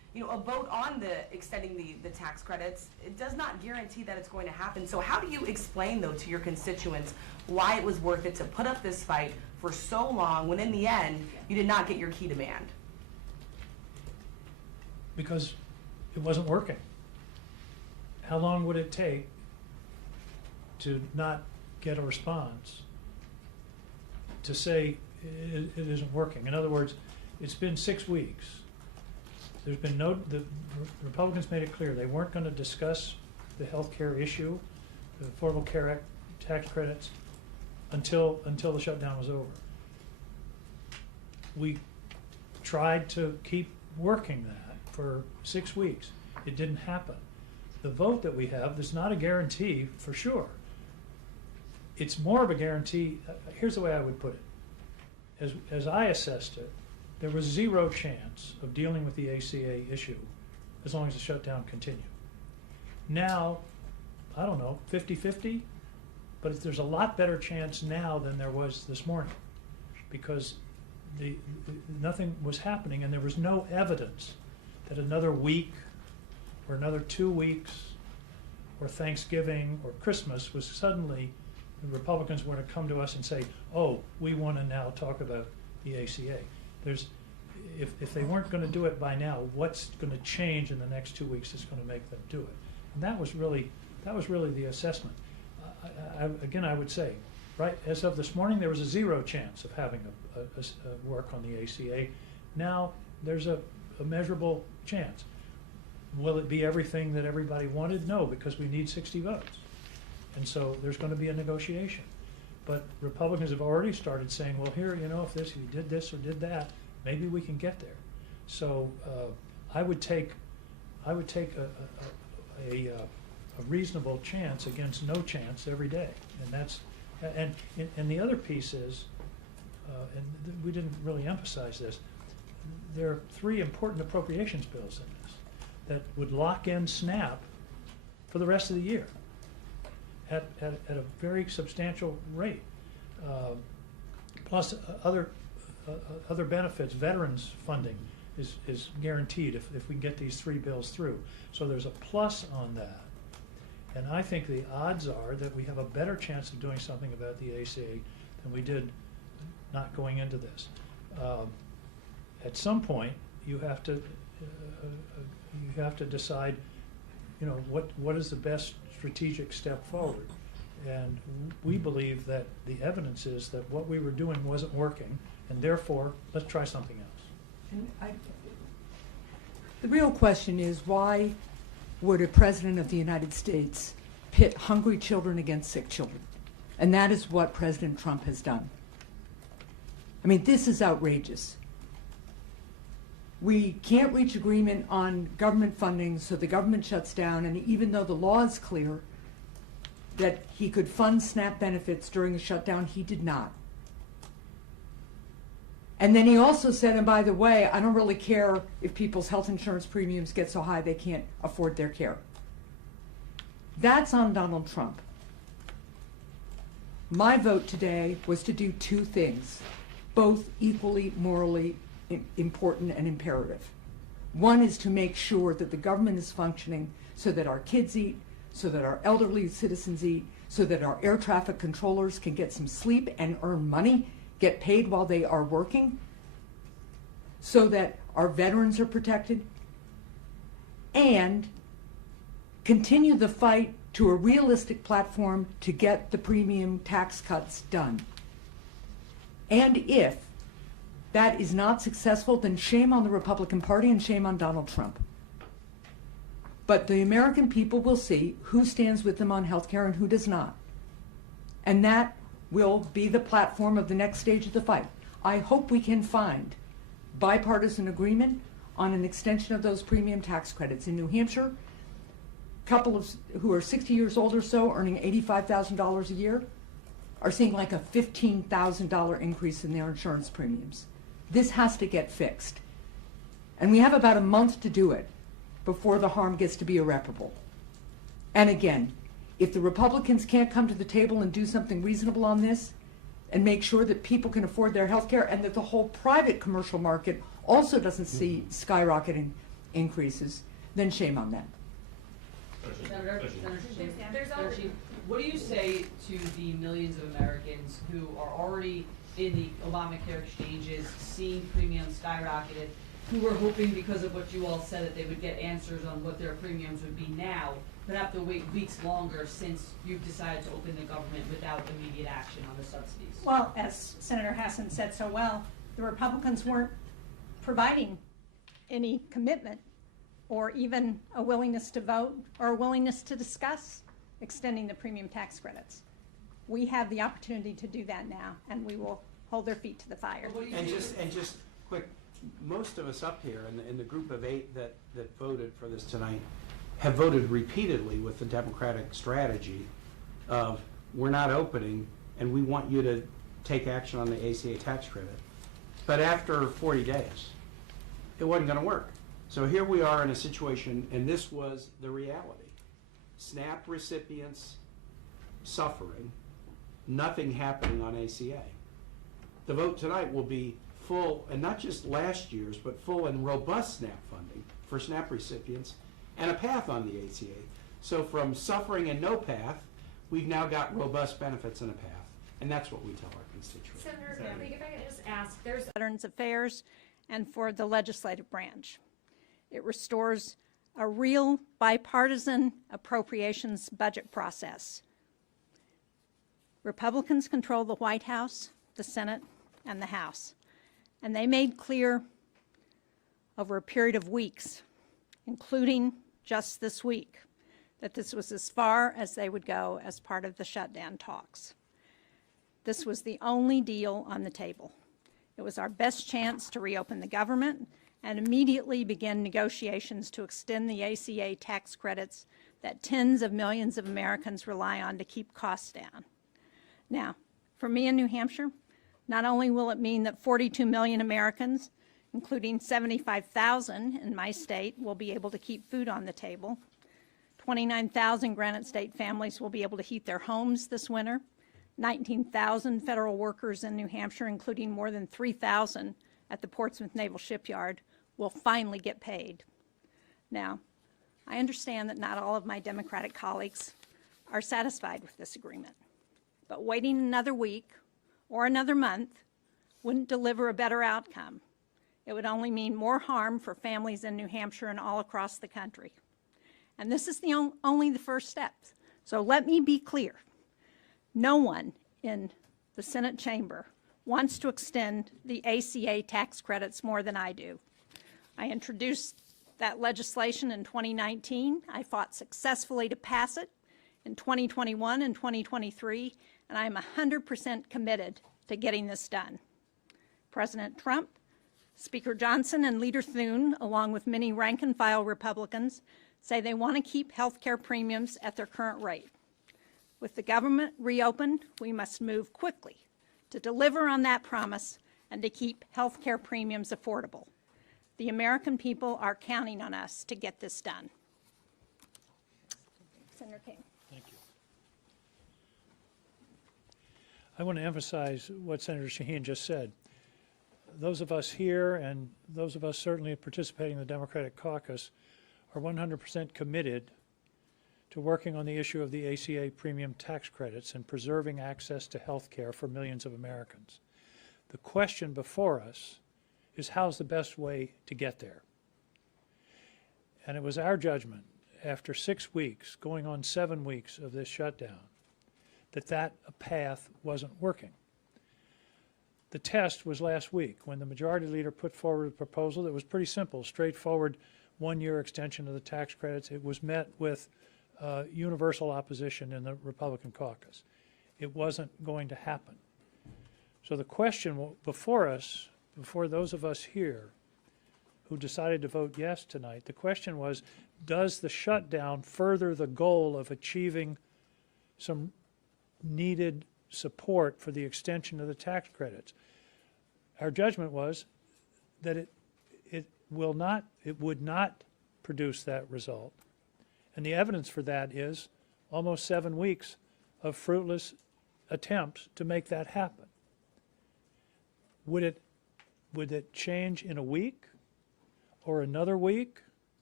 you know, a vote on the extending the tax credits, it does not guarantee that it's going to happen. So how do you explain, though, to your constituents why it was worth it to put up this fight for so long when in the end you did not get your key demand? Because it wasn't working. How long would it take to not get a response to say it isn't working? In other words, it's been 6 weeks. There's been the Republicans made it clear they weren't going to discuss the health care issue, the Affordable Care Act tax credits, until the shutdown was over. We tried to keep working that for 6 weeks. It didn't happen. The vote that we have is not a guarantee for sure. It's more of a guarantee. Here's the way I would put it. As I assessed it, there was zero chance of dealing with the ACA issue as long as the shutdown continued. Now, I don't know, 50-50, but there's a lot better chance now than there was this morning, because nothing was happening and there was no evidence that another week or another 2 weeks or Thanksgiving or Christmas was suddenly the Republicans were to come to us and say, oh, we want to now talk about the ACA. If they weren't going to do it by now, what's going to change in the next 2 weeks that's going to make them do it? And that was really the assessment. Again, I would say, right, as of this morning, there was a zero chance of having a work on the ACA. Now there's a measurable chance. Will it be everything that everybody wanted? No, because we need 60 votes. And so there's going to be a negotiation. But Republicans have already started saying, well, here, you know, if you did this or did that, maybe we can get there. So I would take a reasonable chance against no chance every day. And that's and the other piece is, and we didn't really emphasize this, there are 3 important appropriations bills in this that would lock in SNAP for the rest of the year at a very substantial rate. Plus other benefits, veterans funding is guaranteed if we get these 3 bills through. So there's a plus on that. And I think the odds are that we have a better chance of doing something about the ACA than we did not going into this. At some point, you have to decide, you know, what is the best strategic step forward. And we believe that the evidence is that what we were doing wasn't working, and therefore, let's try something else. And the real question is, why would a president of the United States pit hungry children against sick children? And that is what President Trump has done. I mean, this is outrageous. We can't reach agreement on government funding, so the government shuts down, and even though the law is clear that he could fund SNAP benefits during the shutdown, he did not. And then he also said, and by the way, I don't really care if people's health insurance premiums get so high they can't afford their care. That's on Donald Trump. My vote today was to do 2 things, both equally morally important and imperative. One is to make sure that the government is functioning so that our kids eat, so that our elderly citizens eat, so that our air traffic controllers can get some sleep and earn money, get paid while they are working, so that our veterans are protected, and continue the fight to a realistic platform to get the premium tax cuts done. And if that is not successful, then shame on the Republican Party and shame on Donald Trump. But the American people will see who stands with them on health care and who does not. And that will be the platform of the next stage of the fight. I hope we can find bipartisan agreement on an extension of those premium tax credits. In New Hampshire, a couple of who are 60 years old or so, earning $85,000 a year, are seeing like a $15,000 increase in their insurance premiums. This has to get fixed. And we have about a month to do it before the harm gets to be irreparable. And again, if the Republicans can't come to the table and do something reasonable on this and make sure that people can afford their health care and that the whole private commercial market also doesn't see skyrocketing increases, then shame on them. Senator Shaheen, what do you say to the millions of Americans who are already in the Obamacare exchanges, seeing premiums skyrocketed, who were hoping because of what you all said that they would get answers on what their premiums would be now, but have to wait weeks longer since you've decided to open the government without immediate action on the subsidies? Well, as Senator Hassan said so well, the Republicans weren't providing any commitment or even a willingness to vote or a willingness to discuss extending the premium tax credits. We have the opportunity to do that now, and we will hold their feet to the fire. And just quick, most of us up here in the group of 8 that voted for this tonight have voted repeatedly with the Democratic strategy of we're not opening and we want you to take action on the ACA tax credit. But after 40 days, it wasn't going to work. So here we are in a situation, and this was the reality. SNAP recipients suffering, nothing happening on ACA. The vote tonight will be full, and not just last year's, but full and robust SNAP funding for SNAP recipients and a path on the ACA. So from suffering and no path, we've now got robust benefits and a path. And that's what we tell our constituents. Senator, if I could just ask, there's Veterans Affairs and for the legislative branch. It restores a real bipartisan appropriations budget process. Republicans control the White House, the Senate, and the House. And they made clear over a period of weeks, including just this week, that this was as far as they would go as part of the shutdown talks. This was the only deal on the table. It was our best chance to reopen the government and immediately begin negotiations to extend the ACA tax credits that tens of millions of Americans rely on to keep costs down. Now, for me in New Hampshire, not only will it mean that 42 million Americans, including 75,000 in my state, will be able to keep food on the table, 29,000 Granite State families will be able to heat their homes this winter, 19,000 federal workers in New Hampshire, including more than 3,000 at the Portsmouth Naval Shipyard, will finally get paid. Now, I understand that not all of my Democratic colleagues are satisfied with this agreement, but waiting another week or another month wouldn't deliver a better outcome. It would only mean more harm for families in New Hampshire and all across the country. And this is only the first step. So let me be clear. No one in the Senate chamber wants to extend the ACA tax credits more than I do. I introduced that legislation in 2019. I fought successfully to pass it in 2021 and 2023, and I'm 100% committed to getting this done. President Trump, Speaker Johnson, and Leader Thune, along with many rank-and-file Republicans, say they want to keep health care premiums at their current rate. With the government reopened, we must move quickly to deliver on that promise and to keep health care premiums affordable. The American people are counting on us to get this done. Senator King. Thank you. I want to emphasize what Senator Shaheen just said. Those of us here and those of us certainly participating in the Democratic caucus are 100% committed to working on the issue of the ACA premium tax credits and preserving access to health care for millions of Americans. The question before us is how's the best way to get there? And it was our judgment after 6 weeks, going on 7 weeks of this shutdown, that path wasn't working. The test was last week when the majority leader put forward a proposal that was pretty simple, straightforward, one-year extension of the tax credits. It was met with universal opposition in the Republican caucus. It wasn't going to happen. So the question before us, before those of us here who decided to vote yes tonight, the question was, does the shutdown further the goal of achieving some needed support for the extension of the tax credits? Our judgment was that it would not produce that result. And the evidence for that is almost 7 weeks of fruitless attempts to make that happen. Would it change in a week or another week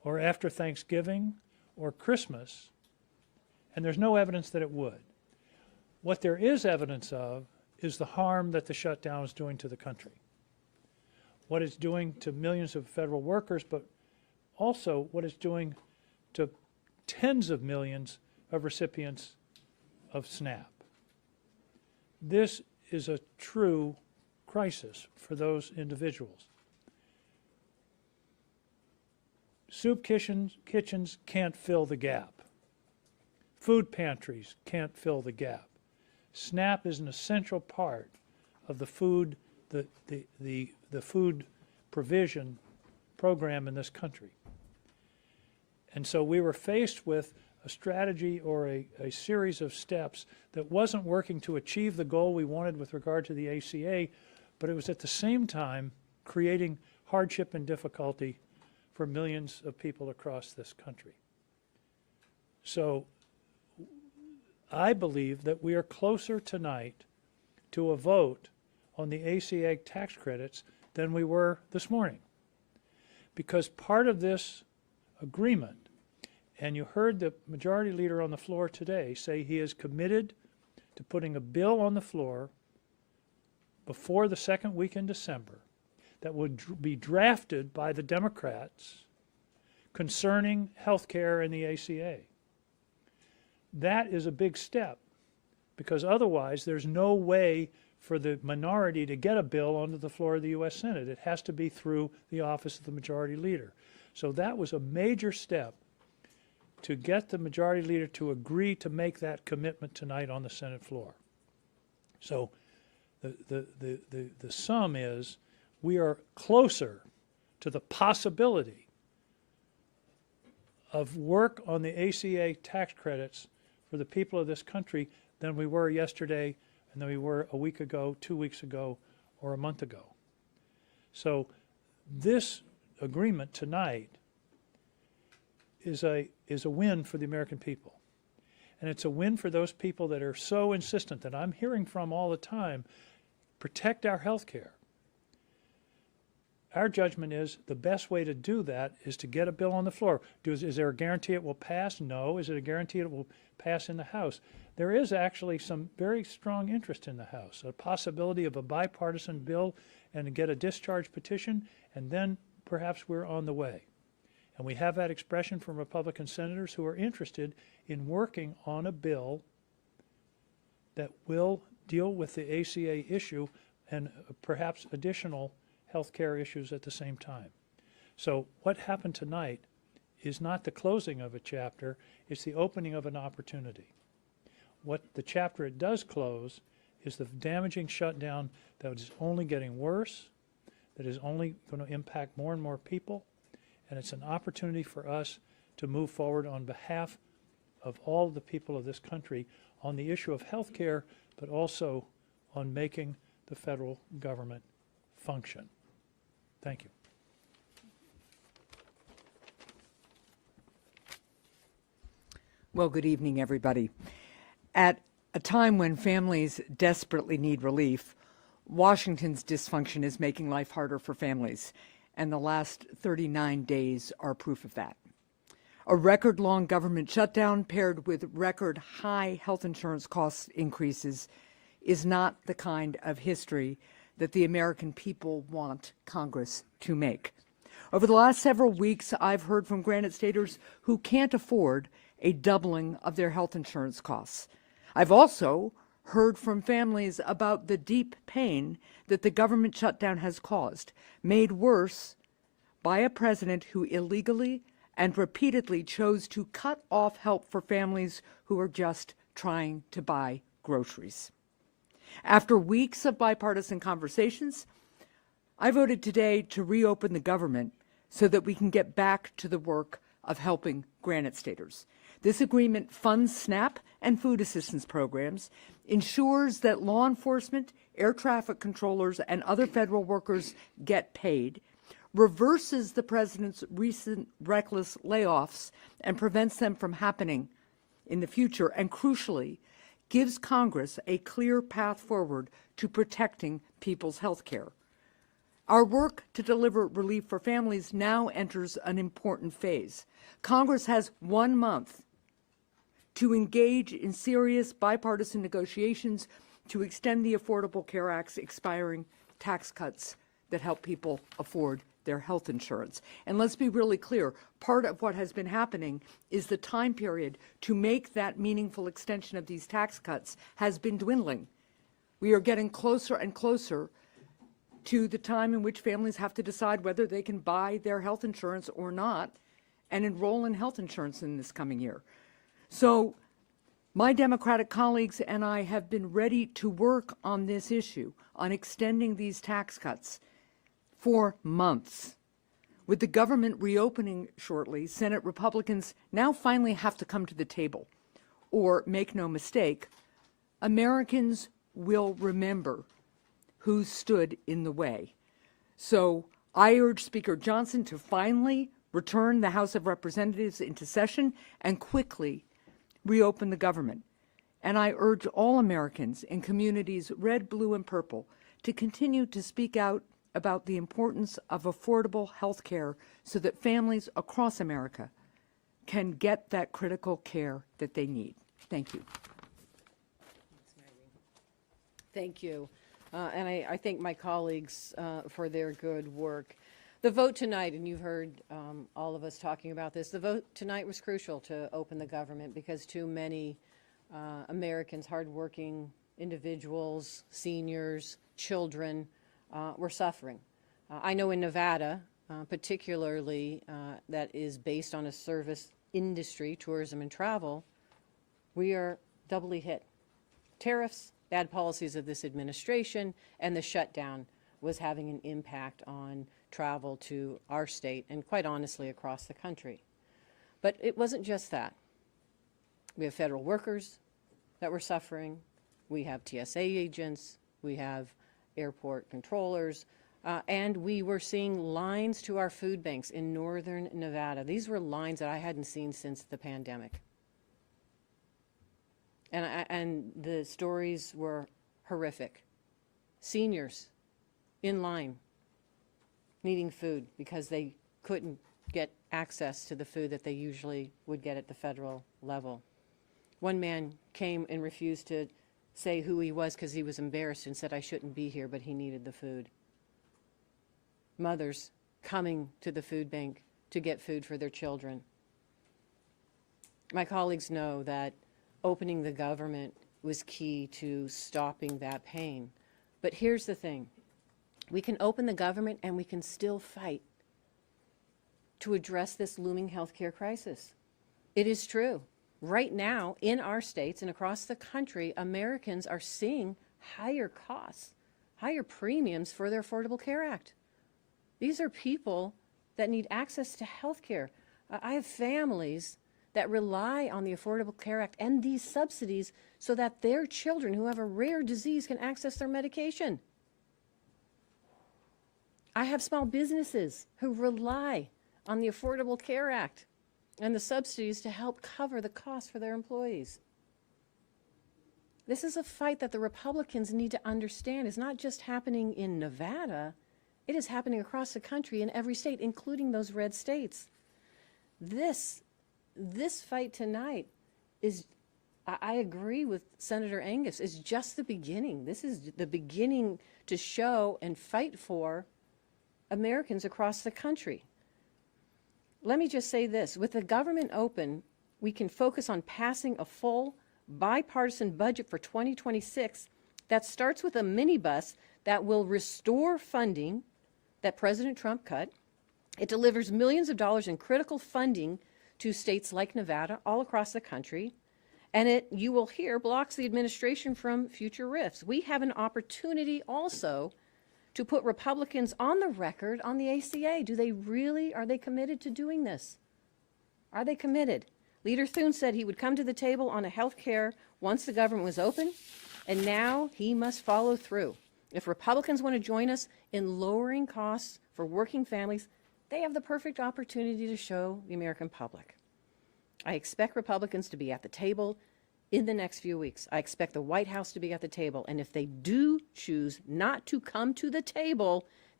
or after Thanksgiving or Christmas, and there's no evidence that it would. What there is evidence of is the harm that the shutdown is doing to the country, what it's doing to millions of federal workers, but also what it's doing to tens of millions of recipients of SNAP. This is a true crisis for those individuals. Soup kitchens can't fill the gap. Food pantries can't fill the gap. SNAP is an essential part of the food, the food provision program in this country. And so we were faced with a strategy or a series of steps that wasn't working to achieve the goal we wanted with regard to the ACA, but it was at the same time creating hardship and difficulty for millions of people across this country. So I believe that we are closer tonight to a vote on the ACA tax credits than we were this morning. Because part of this agreement, and you heard the majority leader on the floor today say he is committed to putting a bill on the floor before the second week in December that would be drafted by the Democrats concerning health care and the ACA. That is a big step, because otherwise there's no way for the minority to get a bill onto the floor of the U.S. Senate. It has to be through the office of the majority leader. So that was a major step to get the majority leader to agree to make that commitment tonight on the Senate floor. So the sum is we are closer to the possibility of work on the ACA tax credits for the people of this country than we were yesterday and than we were a week ago, 2 weeks ago, or a month ago. So this agreement tonight is a win for the American people. And it's a win for those people that are so insistent, that I'm hearing from all the time, protect our health care. Our judgment is the best way to do that is to get a bill on the floor. Is there a guarantee it will pass? No. Is it a guarantee it will pass in the House? There is actually some very strong interest in the House, a possibility of a bipartisan bill and to get a discharge petition, and then perhaps we're on the way. And we have that expression from Republican senators who are interested in working on a bill that will deal with the ACA issue and perhaps additional health care issues at the same time. So what happened tonight is not the closing of a chapter, it's the opening of an opportunity. What the chapter it does close is the damaging shutdown that is only getting worse, that is only going to impact more and more people, and it's an opportunity for us to move forward on behalf of all the people of this country on the issue of health care, but also on making the federal government function. Thank you. Well, good evening, everybody. At a time when families desperately need relief, Washington's dysfunction is making life harder for families, and the last 39 days are proof of that. A record-long government shutdown paired with record-high health insurance cost increases is not the kind of history that the American people want Congress to make. Over the last several weeks, I've heard from Granite Staters who can't afford a doubling of their health insurance costs. I've also heard from families about the deep pain that the government shutdown has caused, made worse by a president who illegally and repeatedly chose to cut off help for families who are just trying to buy groceries. After weeks of bipartisan conversations, I voted today to reopen the government so that we can get back to the work of helping Granite Staters. This agreement funds SNAP and food assistance programs, ensures that law enforcement, air traffic controllers, and other federal workers get paid, reverses the president's recent reckless layoffs and prevents them from happening in the future, and crucially, gives Congress a clear path forward to protecting people's health care. Our work to deliver relief for families now enters an important phase. Congress has 1 month to engage in serious bipartisan negotiations to extend the Affordable Care Act's expiring tax cuts that help people afford their health insurance. And let's be really clear, part of what has been happening is the time period to make that meaningful extension of these tax cuts has been dwindling. We are getting closer and closer to the time in which families have to decide whether they can buy their health insurance or not and enroll in health insurance in this coming year. So my Democratic colleagues and I have been ready to work on this issue, on extending these tax cuts for months. With the government reopening shortly, Senate Republicans now finally have to come to the table. Or, make no mistake, Americans will remember who stood in the way. So I urge Speaker Johnson to finally return the House of Representatives into session and quickly reopen the government. And I urge all Americans in communities red, blue, and purple to continue to speak out about the importance of affordable health care so that families across America can get that critical care that they need. Thank you. Thank you. And I thank my colleagues for their good work. The vote tonight, and you've heard all of us talking about this, the vote tonight was crucial to open the government because too many Americans, hardworking individuals, seniors, children, were suffering. I know in Nevada, particularly that is based on a service industry, tourism and travel, we are doubly hit. Tariffs, bad policies of this administration, and the shutdown was having an impact on travel to our state and quite honestly across the country. But it wasn't just that. We have federal workers that were suffering. We have TSA agents. We have airport controllers. And we were seeing lines to our food banks in northern Nevada. These were lines that I hadn't seen since the pandemic. And the stories were horrific. Seniors in line needing food because they couldn't get access to the food that they usually would get at the federal level. One man came and refused to say who he was because he was embarrassed and said, I shouldn't be here, but he needed the food. Mothers coming to the food bank to get food for their children. My colleagues know that opening the government was key to stopping that pain. But here's the thing. We can open the government and we can still fight to address this looming healthcare crisis. It is true. Right now, in our states and across the country, Americans are seeing higher costs, higher premiums for their Affordable Care Act. These are people that need access to health care. I have families that rely on the Affordable Care Act and these subsidies so that their children who have a rare disease can access their medication. I have small businesses who rely on the Affordable Care Act and the subsidies to help cover the cost for their employees. This is a fight that the Republicans need to understand is not just happening in Nevada, it is happening across the country in every state, including those red states. This fight tonight is, I agree with Senator Angus, is just the beginning. This is the beginning to show and fight for Americans across the country. Let me just say this. With the government open, we can focus on passing a full bipartisan budget for 2026 that starts with a minibus that will restore funding that President Trump cut. It delivers millions of dollars in critical funding to states like Nevada all across the country. And it, you will hear, blocks the administration from future rifts. We have an opportunity also to put Republicans on the record on the ACA. Are they committed to doing this? Are they committed? Leader Thune said he would come to the table on a health care once the government was open, and now he must follow through. If Republicans want to join us in lowering costs for working families, they have the perfect opportunity to show the American public. I expect Republicans to be at the table in the next few weeks. I expect the White House to be at the table, and if they do choose not to come to the table,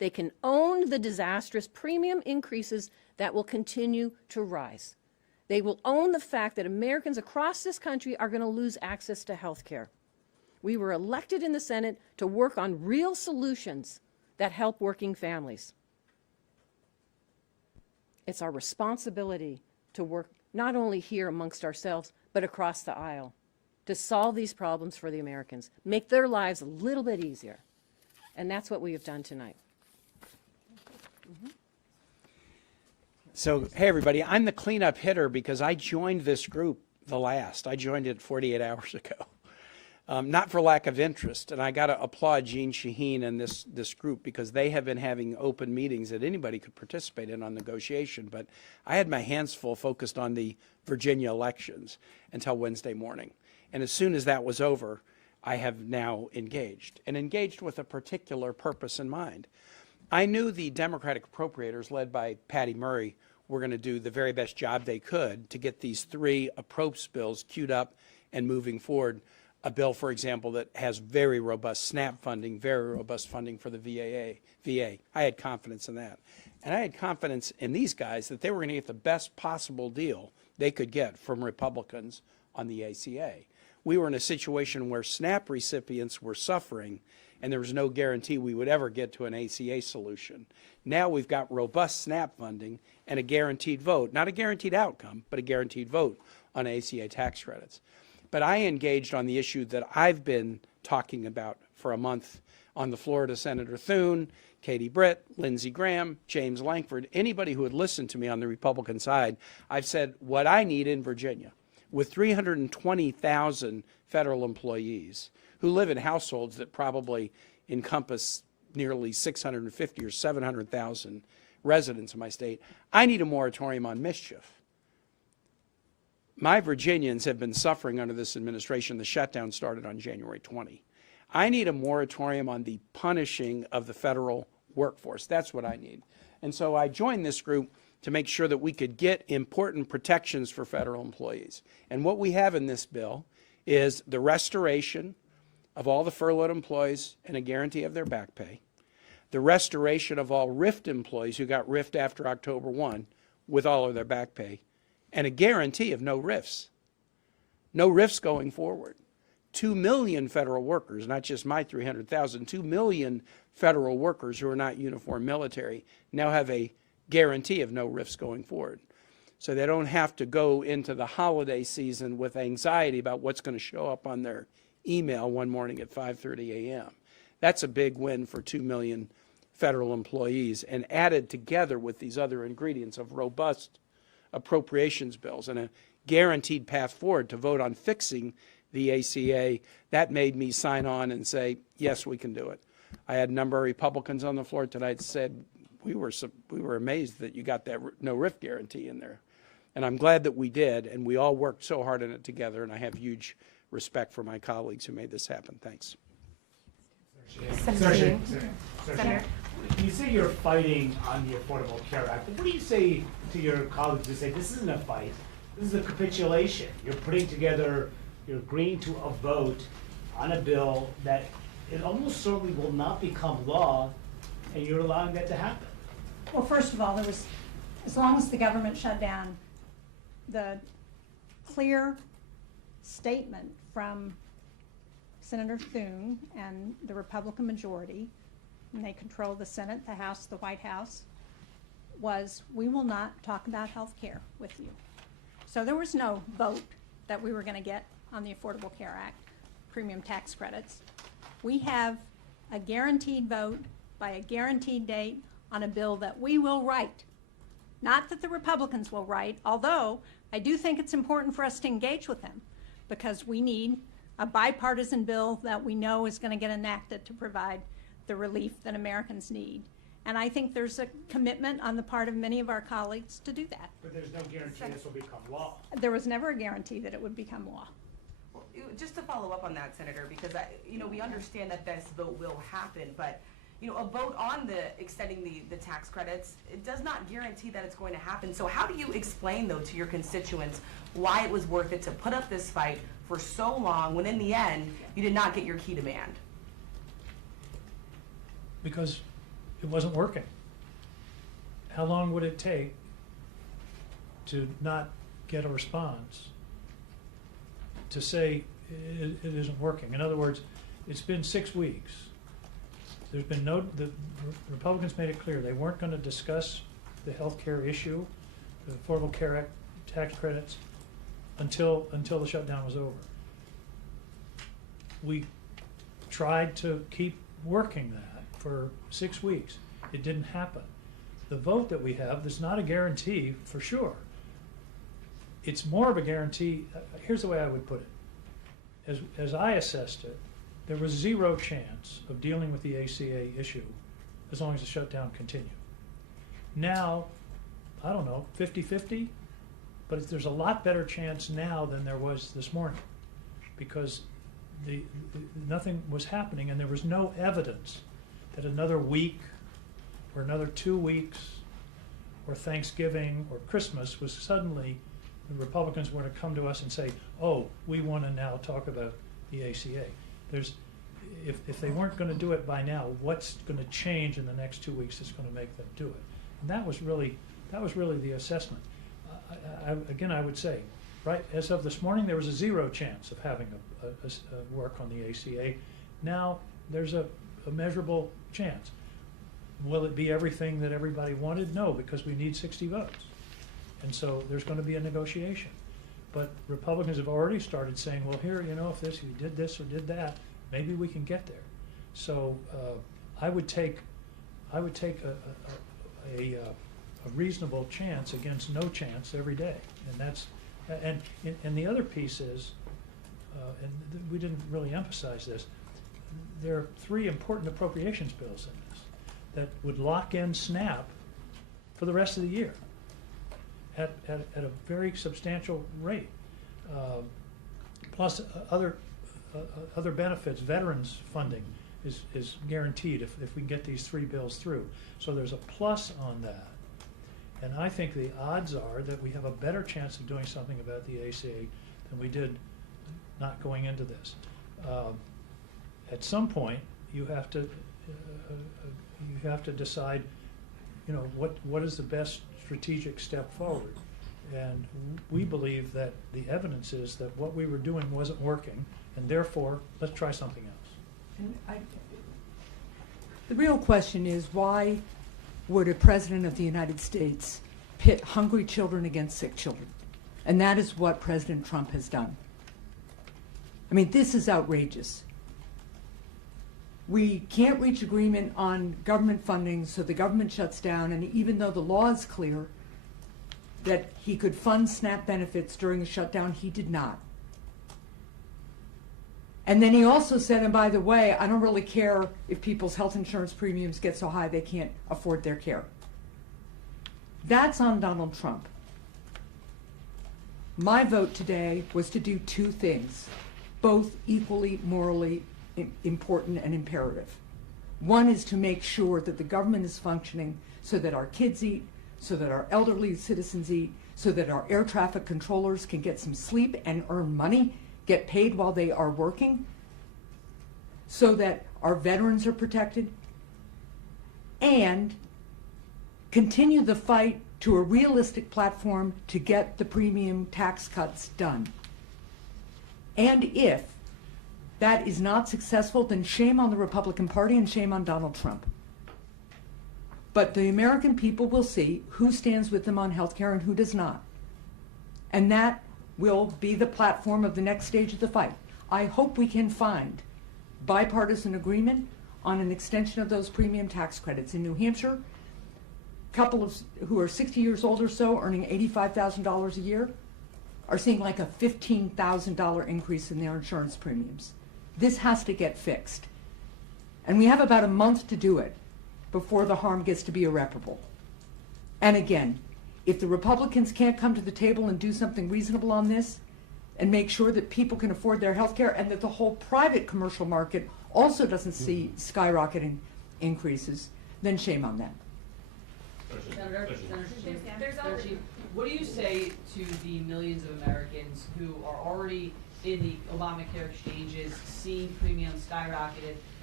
They can own the disastrous premium increases that will continue to rise. They will own the fact that Americans across this country are going to lose access to health care. We were elected in the Senate to work on real solutions that help working families. It's our responsibility to work not only here amongst ourselves, but across the aisle to solve these problems for the Americans, make their lives a little bit easier. And that's what we have done tonight. So, hey, everybody, I'm the cleanup hitter because I joined this group the last. I joined it 48 hours ago. Not for lack of interest, and I got to applaud Jeanne Shaheen and this group because they have been having open meetings that anybody could participate in on negotiation, but I had my hands full focused on the Virginia elections until Wednesday morning. And as soon as that was over, I have now engaged with a particular purpose in mind. I knew the Democratic appropriators led by Patty Murray were going to do the very best job they could to get these 3 approach bills queued up and moving forward. A bill, for example, that has very robust SNAP funding, very robust funding for the VA. I had confidence in that. And I had confidence in these guys that they were going to get the best possible deal they could get from Republicans on the ACA. We were in a situation where SNAP recipients were suffering, and there was no guarantee we would ever get to an ACA solution. Now we've got robust SNAP funding and a guaranteed vote, not a guaranteed outcome, but a guaranteed vote on ACA tax credits. But I engaged on the issue that I've been talking about for a month on the floor to Senator Thune, Katie Britt, Lindsey Graham, James Lankford, anybody who had listened to me on the Republican side. I've said what I need in Virginia, with 320,000 federal employees who live in households that probably encompass nearly 650 or 700,000 residents in my state, I need a moratorium on mischief. My Virginians have been suffering under this administration. The shutdown started on January 20. I need a moratorium on the punishing of the federal workforce. That's what I need. And so I joined this group to make sure that we could get important protections for federal employees. And what we have in this bill is the restoration of all the furloughed employees and a guarantee of their back pay, the restoration of all RIFT employees who got RIFT after October 1 with all of their back pay, and a guarantee of no RIFs. No RIFs going forward. 2 million federal workers, not just my 300,000, 2 million federal workers who are not uniformed military now have a guarantee of no RIFs going forward. So they don't have to go into the holiday season with anxiety about what's going to show up on their email one morning at 5:30 a.m. That's a big win for 2 million federal employees, and added together with these other ingredients of robust appropriations bills and a guaranteed path forward to vote on fixing the ACA, that made me sign on and say, yes, we can do it. I had a number of Republicans on the floor tonight that said, we were amazed that you got that no RIF guarantee in there. And I'm glad that we did, and we all worked so hard on it together, and I have huge respect for my colleagues who made this happen. Thanks. Senator, you say you're fighting on the Affordable Care Act, but what do you say to your colleagues who say this isn't a fight, this is a capitulation? You're agreeing to a vote on a bill that it almost certainly will not become law, and you're allowing that to happen. Well, first of all, as long as the government shut down, the clear statement from Senator Thune and the Republican majority, and they control the Senate, the House, the White House, was we will not talk about health care with you. So there was no vote that we were going to get on the Affordable Care Act, premium tax credits. We have a guaranteed vote by a guaranteed date on a bill that we will write. Not that the Republicans will write, although I do think it's important for us to engage with them because we need a bipartisan bill that we know is going to get enacted to provide the relief that Americans need. And I think there's a commitment on the part of many of our colleagues to do that. But there's no guarantee this will become law. There was never a guarantee that it would become law. Well, just to follow up on that, Senator, because we understand that this vote will happen, but a vote on extending the tax credits, it does not guarantee that it's going to happen. So how do you explain, though, to your constituents why it was worth it to put up this fight for so long when in the end you did not get your key demand? Because it wasn't working. How long would it take to not get a response to say it isn't working? In other words, it's been 6 weeks. There's been the Republicans made it clear they weren't going to discuss the health care issue, the Affordable Care Act tax credits, until the shutdown was over. We tried to keep working that for 6 weeks. It didn't happen. The vote that we have, there's not a guarantee for sure. It's more of a guarantee. Here's the way I would put it. As I assessed it, there was zero chance of dealing with the ACA issue as long as the shutdown continued. Now, I don't know, 50-50, but there's a lot better chance now than there was this morning, because nothing was happening, and there was no evidence that another week or another 2 weeks or Thanksgiving or Christmas was suddenly the Republicans were to come to us and say, oh, we want to now talk about the ACA. If they weren't going to do it by now, what's going to change in the next 2 weeks that's going to make them do it? And that was really the assessment. Again, I would say, right, as of this morning, there was a zero chance of having a work on the ACA. Now there's a measurable chance. Will it be everything that everybody wanted? No, because we need 60 votes. And so there's going to be a negotiation. But Republicans have already started saying, well, here, if you did this or did that, maybe we can get there. So I would take a reasonable chance against no chance every day. And the other piece is, and we didn't really emphasize this, there are 3 important appropriations bills in this that would lock in SNAP for the rest of the year at a very substantial rate. Plus other benefits, veterans funding is guaranteed if we can get these 3 bills through. So there's a plus on that. And I think the odds are that we have a better chance of doing something about the ACA than we did not going into this. At some point, you have to decide, what is the best strategic step forward. And we believe that the evidence is that what we were doing wasn't working, and therefore, let's try something else. And the real question is, why would a president of the United States pit hungry children against sick children? And that is what President Trump has done. I mean, this is outrageous. We can't reach agreement on government funding, so the government shuts down, and even though the law is clear that he could fund SNAP benefits during the shutdown, he did not. And then he also said, and by the way, I don't really care if people's health insurance premiums get so high they can't afford their care. That's on Donald Trump. My vote today was to do 2 things, both equally morally important and imperative. One is to make sure that the government is functioning so that our kids eat, so that our elderly citizens eat, so that our air traffic controllers can get some sleep and earn money, get paid while they are working, so that our veterans are protected, and continue the fight to a realistic platform to get the premium tax cuts done. And if that is not successful, then shame on the Republican Party and shame on Donald Trump. But the American people will see who stands with them on health care and who does not. And that will be the platform of the next stage of the fight. I hope we can find bipartisan agreement on an extension of those premium tax credits. In New Hampshire, couples who are 60 years old or so, earning $85,000 a year, are seeing like a $15,000 increase in their insurance premiums. This has to get fixed. And we have about a month to do it before the harm gets to be irreparable. And again, if the Republicans can't come to the table and do something reasonable on this and make sure that people can afford their health care and that the whole private commercial market also doesn't see skyrocketing increases, then shame on them. Senator Shaheen, what do you say to the millions of Americans who are already in the Obamacare exchanges, seeing premiums skyrocketed,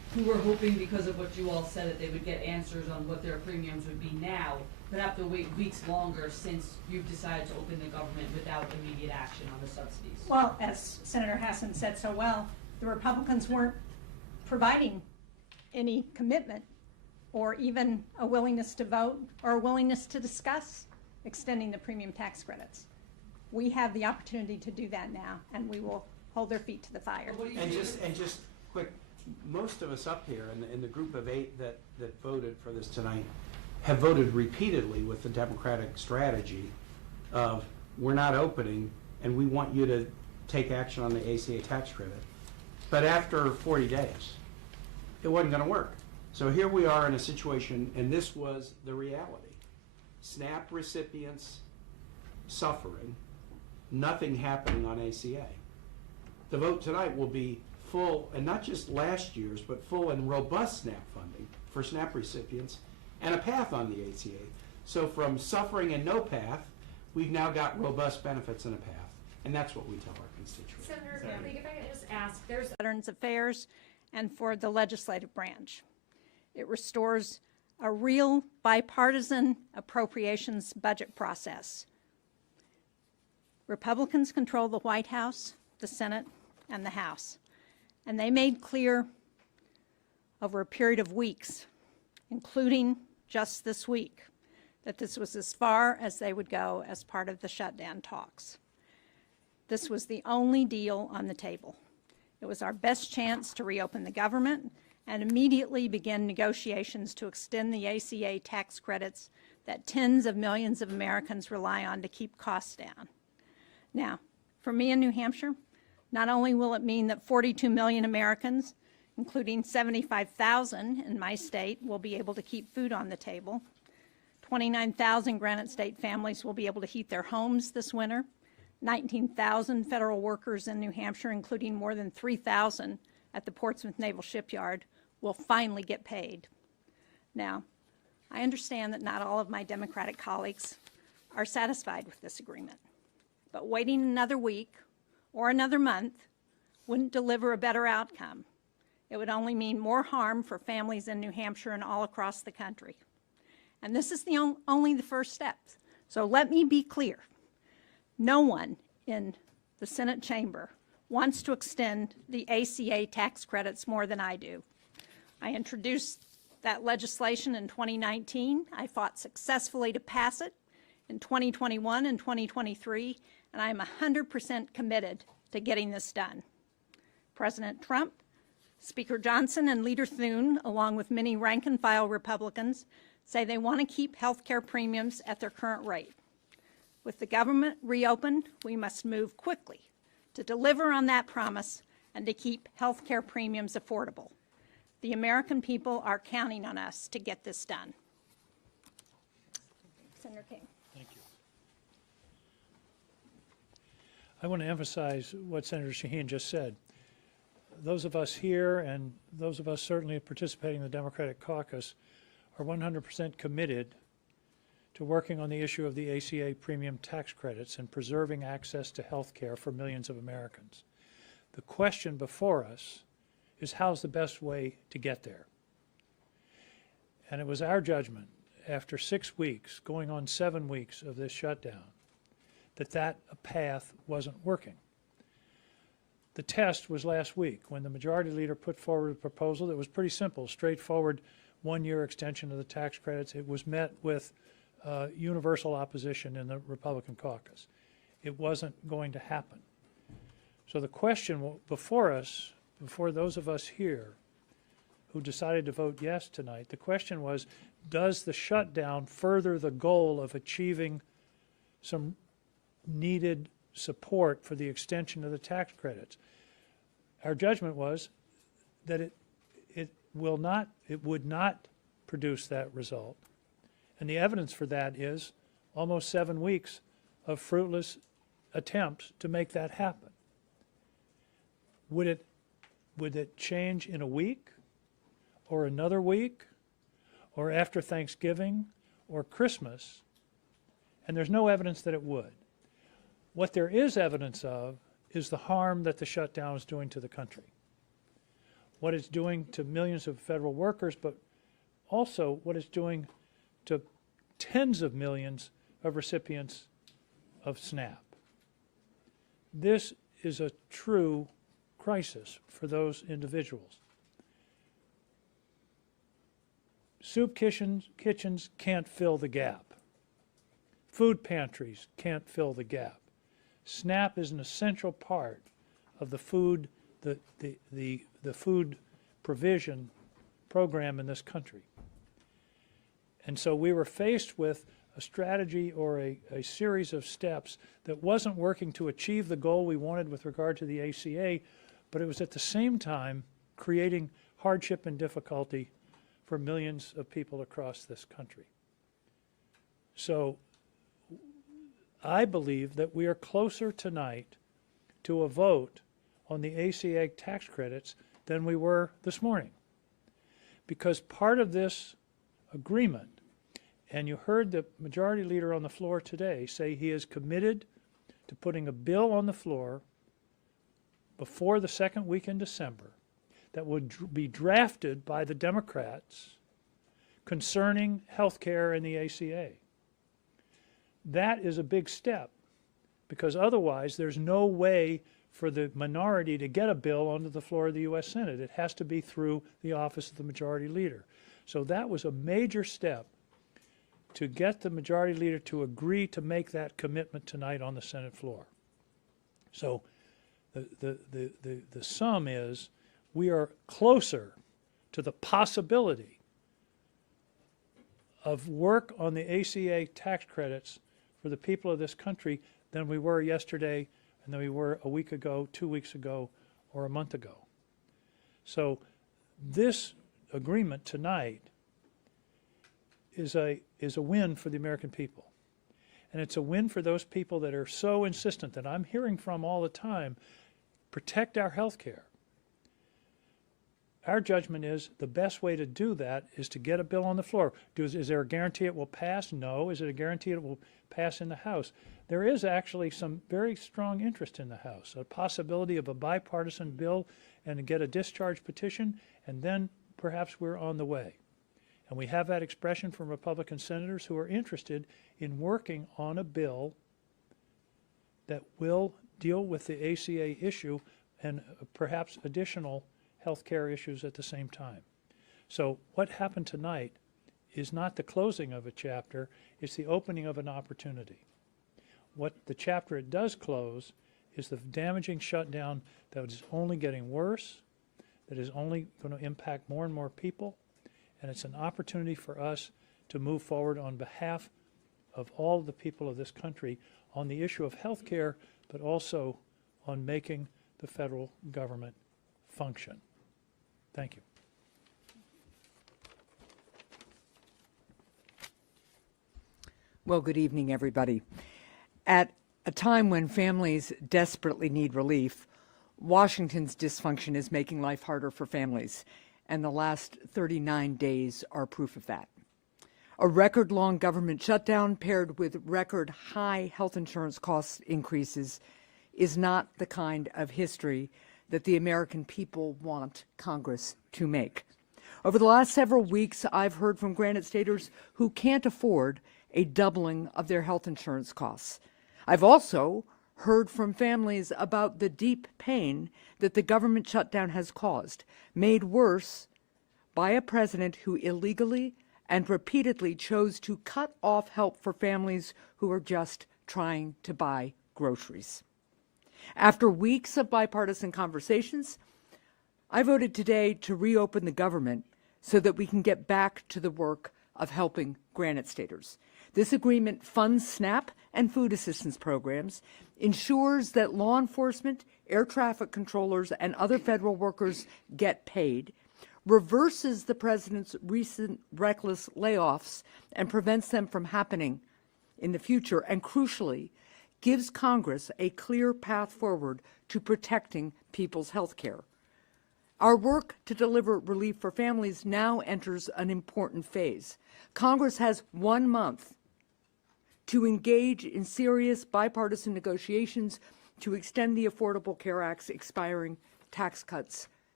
who were hoping because of what you all said that they would get answers on what their premiums would be now, but have to wait weeks longer since you've decided to open the government without immediate action on the subsidies? Well, as Senator Hassan said so well, the Republicans weren't providing any commitment or even a willingness to vote or a willingness to discuss extending the premium tax credits. We have the opportunity to do that now, and we will hold their feet to the fire. And just quick, most of us up here in the group of 8 that voted for this tonight have voted repeatedly with the Democratic strategy of we're not opening and we want you to take action on the ACA tax credit. But after 40 days, it wasn't going to work. So here we are in a situation, and this was the reality. SNAP recipients suffering, nothing happening on ACA. The vote tonight will be full, and not just last year's, but full and robust SNAP funding for SNAP recipients and a path on the ACA. So from suffering and no path, we've now got robust benefits and a path. And that's what we tell our constituents. Senator, if I could just ask, there's Veterans Affairs and for the legislative branch. It restores a real bipartisan appropriations budget process. Republicans control the White House, the Senate, and the House. And they made clear over a period of weeks, including just this week, that this was as far as they would go as part of the shutdown talks. This was the only deal on the table. It was our best chance to reopen the government and immediately begin negotiations to extend the ACA tax credits that tens of millions of Americans rely on to keep costs down. Now, for me in New Hampshire, not only will it mean that 42 million Americans, including 75,000 in my state, will be able to keep food on the table, 29,000 Granite State families will be able to heat their homes this winter, 19,000 federal workers in New Hampshire, including more than 3,000 at the Portsmouth Naval Shipyard, will finally get paid. Now, I understand that not all of my Democratic colleagues are satisfied with this agreement, but waiting another week or another month wouldn't deliver a better outcome. It would only mean more harm for families in New Hampshire and all across the country. And this is only the first step. So let me be clear. No one in the Senate chamber wants to extend the ACA tax credits more than I do. I introduced that legislation in 2019. I fought successfully to pass it in 2021 and 2023, and I am 100% committed to getting this done. President Trump, Speaker Johnson, and Leader Thune, along with many rank-and-file Republicans, say they want to keep health care premiums at their current rate. With the government reopened, we must move quickly to deliver on that promise and to keep health care premiums affordable. The American people are counting on us to get this done. Senator King. Thank you. I want to emphasize what Senator Shaheen just said. Those of us here and those of us certainly participating in the Democratic caucus are 100% committed to working on the issue of the ACA premium tax credits and preserving access to health care for millions of Americans. The question before us is how's the best way to get there? And it was our judgment after 6 weeks, going on 7 weeks of this shutdown, that path wasn't working. The test was last week when the majority leader put forward a proposal that was pretty simple, straightforward, 1-year extension of the tax credits. It was met with universal opposition in the Republican caucus. It wasn't going to happen. So the question before us, before those of us here who decided to vote yes tonight, the question was, does the shutdown further the goal of achieving some needed support for the extension of the tax credits? Our judgment was that it would not produce that result. And the evidence for that is almost 7 weeks of fruitless attempts to make that happen. Would it change in a week or another week or after Thanksgiving or Christmas? And there's no evidence that it would. What there is evidence of is the harm that the shutdown is doing to the country. what it's doing to millions of federal workers, but also what it's doing to tens of millions of recipients of SNAP. This is a true crisis for those individuals. Soup kitchens can't fill the gap. Food pantries can't fill the gap. SNAP is an essential part of the food, the food provision program in this country. And so we were faced with a strategy or a series of steps that wasn't working to achieve the goal we wanted with regard to the ACA, but it was at the same time creating hardship and difficulty for millions of people across this country. So I believe that we are closer tonight to a vote on the ACA tax credits than we were this morning. Because part of this agreement, and you heard the majority leader on the floor today say he is committed to putting a bill on the floor before the second week in December that would be drafted by the Democrats concerning health care and the ACA. That is a big step, because otherwise there's no way for the minority to get a bill onto the floor of the U.S. Senate. It has to be through the office of the majority leader. So that was a major step to get the majority leader to agree to make that commitment tonight on the Senate floor. So the sum is we are closer to the possibility of work on the ACA tax credits for the people of this country than we were yesterday and than we were a week ago, 2 weeks ago, or a month ago. So this agreement tonight is a win for the American people. And it's a win for those people that are so insistent, that I'm hearing from all the time, protect our health care. Our judgment is the best way to do that is to get a bill on the floor. Is there a guarantee it will pass? No. Is it a guarantee it will pass in the House? There is actually some very strong interest in the House, a possibility of a bipartisan bill and to get a discharge petition, and then perhaps we're on the way. And we have that expression from Republican senators who are interested in working on a bill that will deal with the ACA issue and perhaps additional health care issues at the same time. So what happened tonight is not the closing of a chapter, it's the opening of an opportunity. What the chapter it does close is the damaging shutdown that is only getting worse, that is only going to impact more and more people, and it's an opportunity for us to move forward on behalf of all the people of this country on the issue of health care, but also on making the federal government function. Thank you. Well, good evening, everybody. At a time when families desperately need relief, Washington's dysfunction is making life harder for families, and the last 39 days are proof of that. A record-long government shutdown paired with record-high health insurance cost increases is not the kind of history that the American people want Congress to make. Over the last several weeks, I've heard from Granite Staters who can't afford a doubling of their health insurance costs. I've also heard from families about the deep pain that the government shutdown has caused, made worse by a president who illegally and repeatedly chose to cut off help for families who are just trying to buy groceries. After weeks of bipartisan conversations, I voted today to reopen the government so that we can get back to the work of helping Granite Staters. This agreement funds SNAP and food assistance programs, ensures that law enforcement, air traffic controllers, and other federal workers get paid, reverses the president's recent reckless layoffs and prevents them from happening in the future, and crucially, gives Congress a clear path forward to protecting people's health care. Our work to deliver relief for families now enters an important phase. Congress has 1 month to engage in serious bipartisan negotiations to extend the Affordable Care Act's expiring tax cuts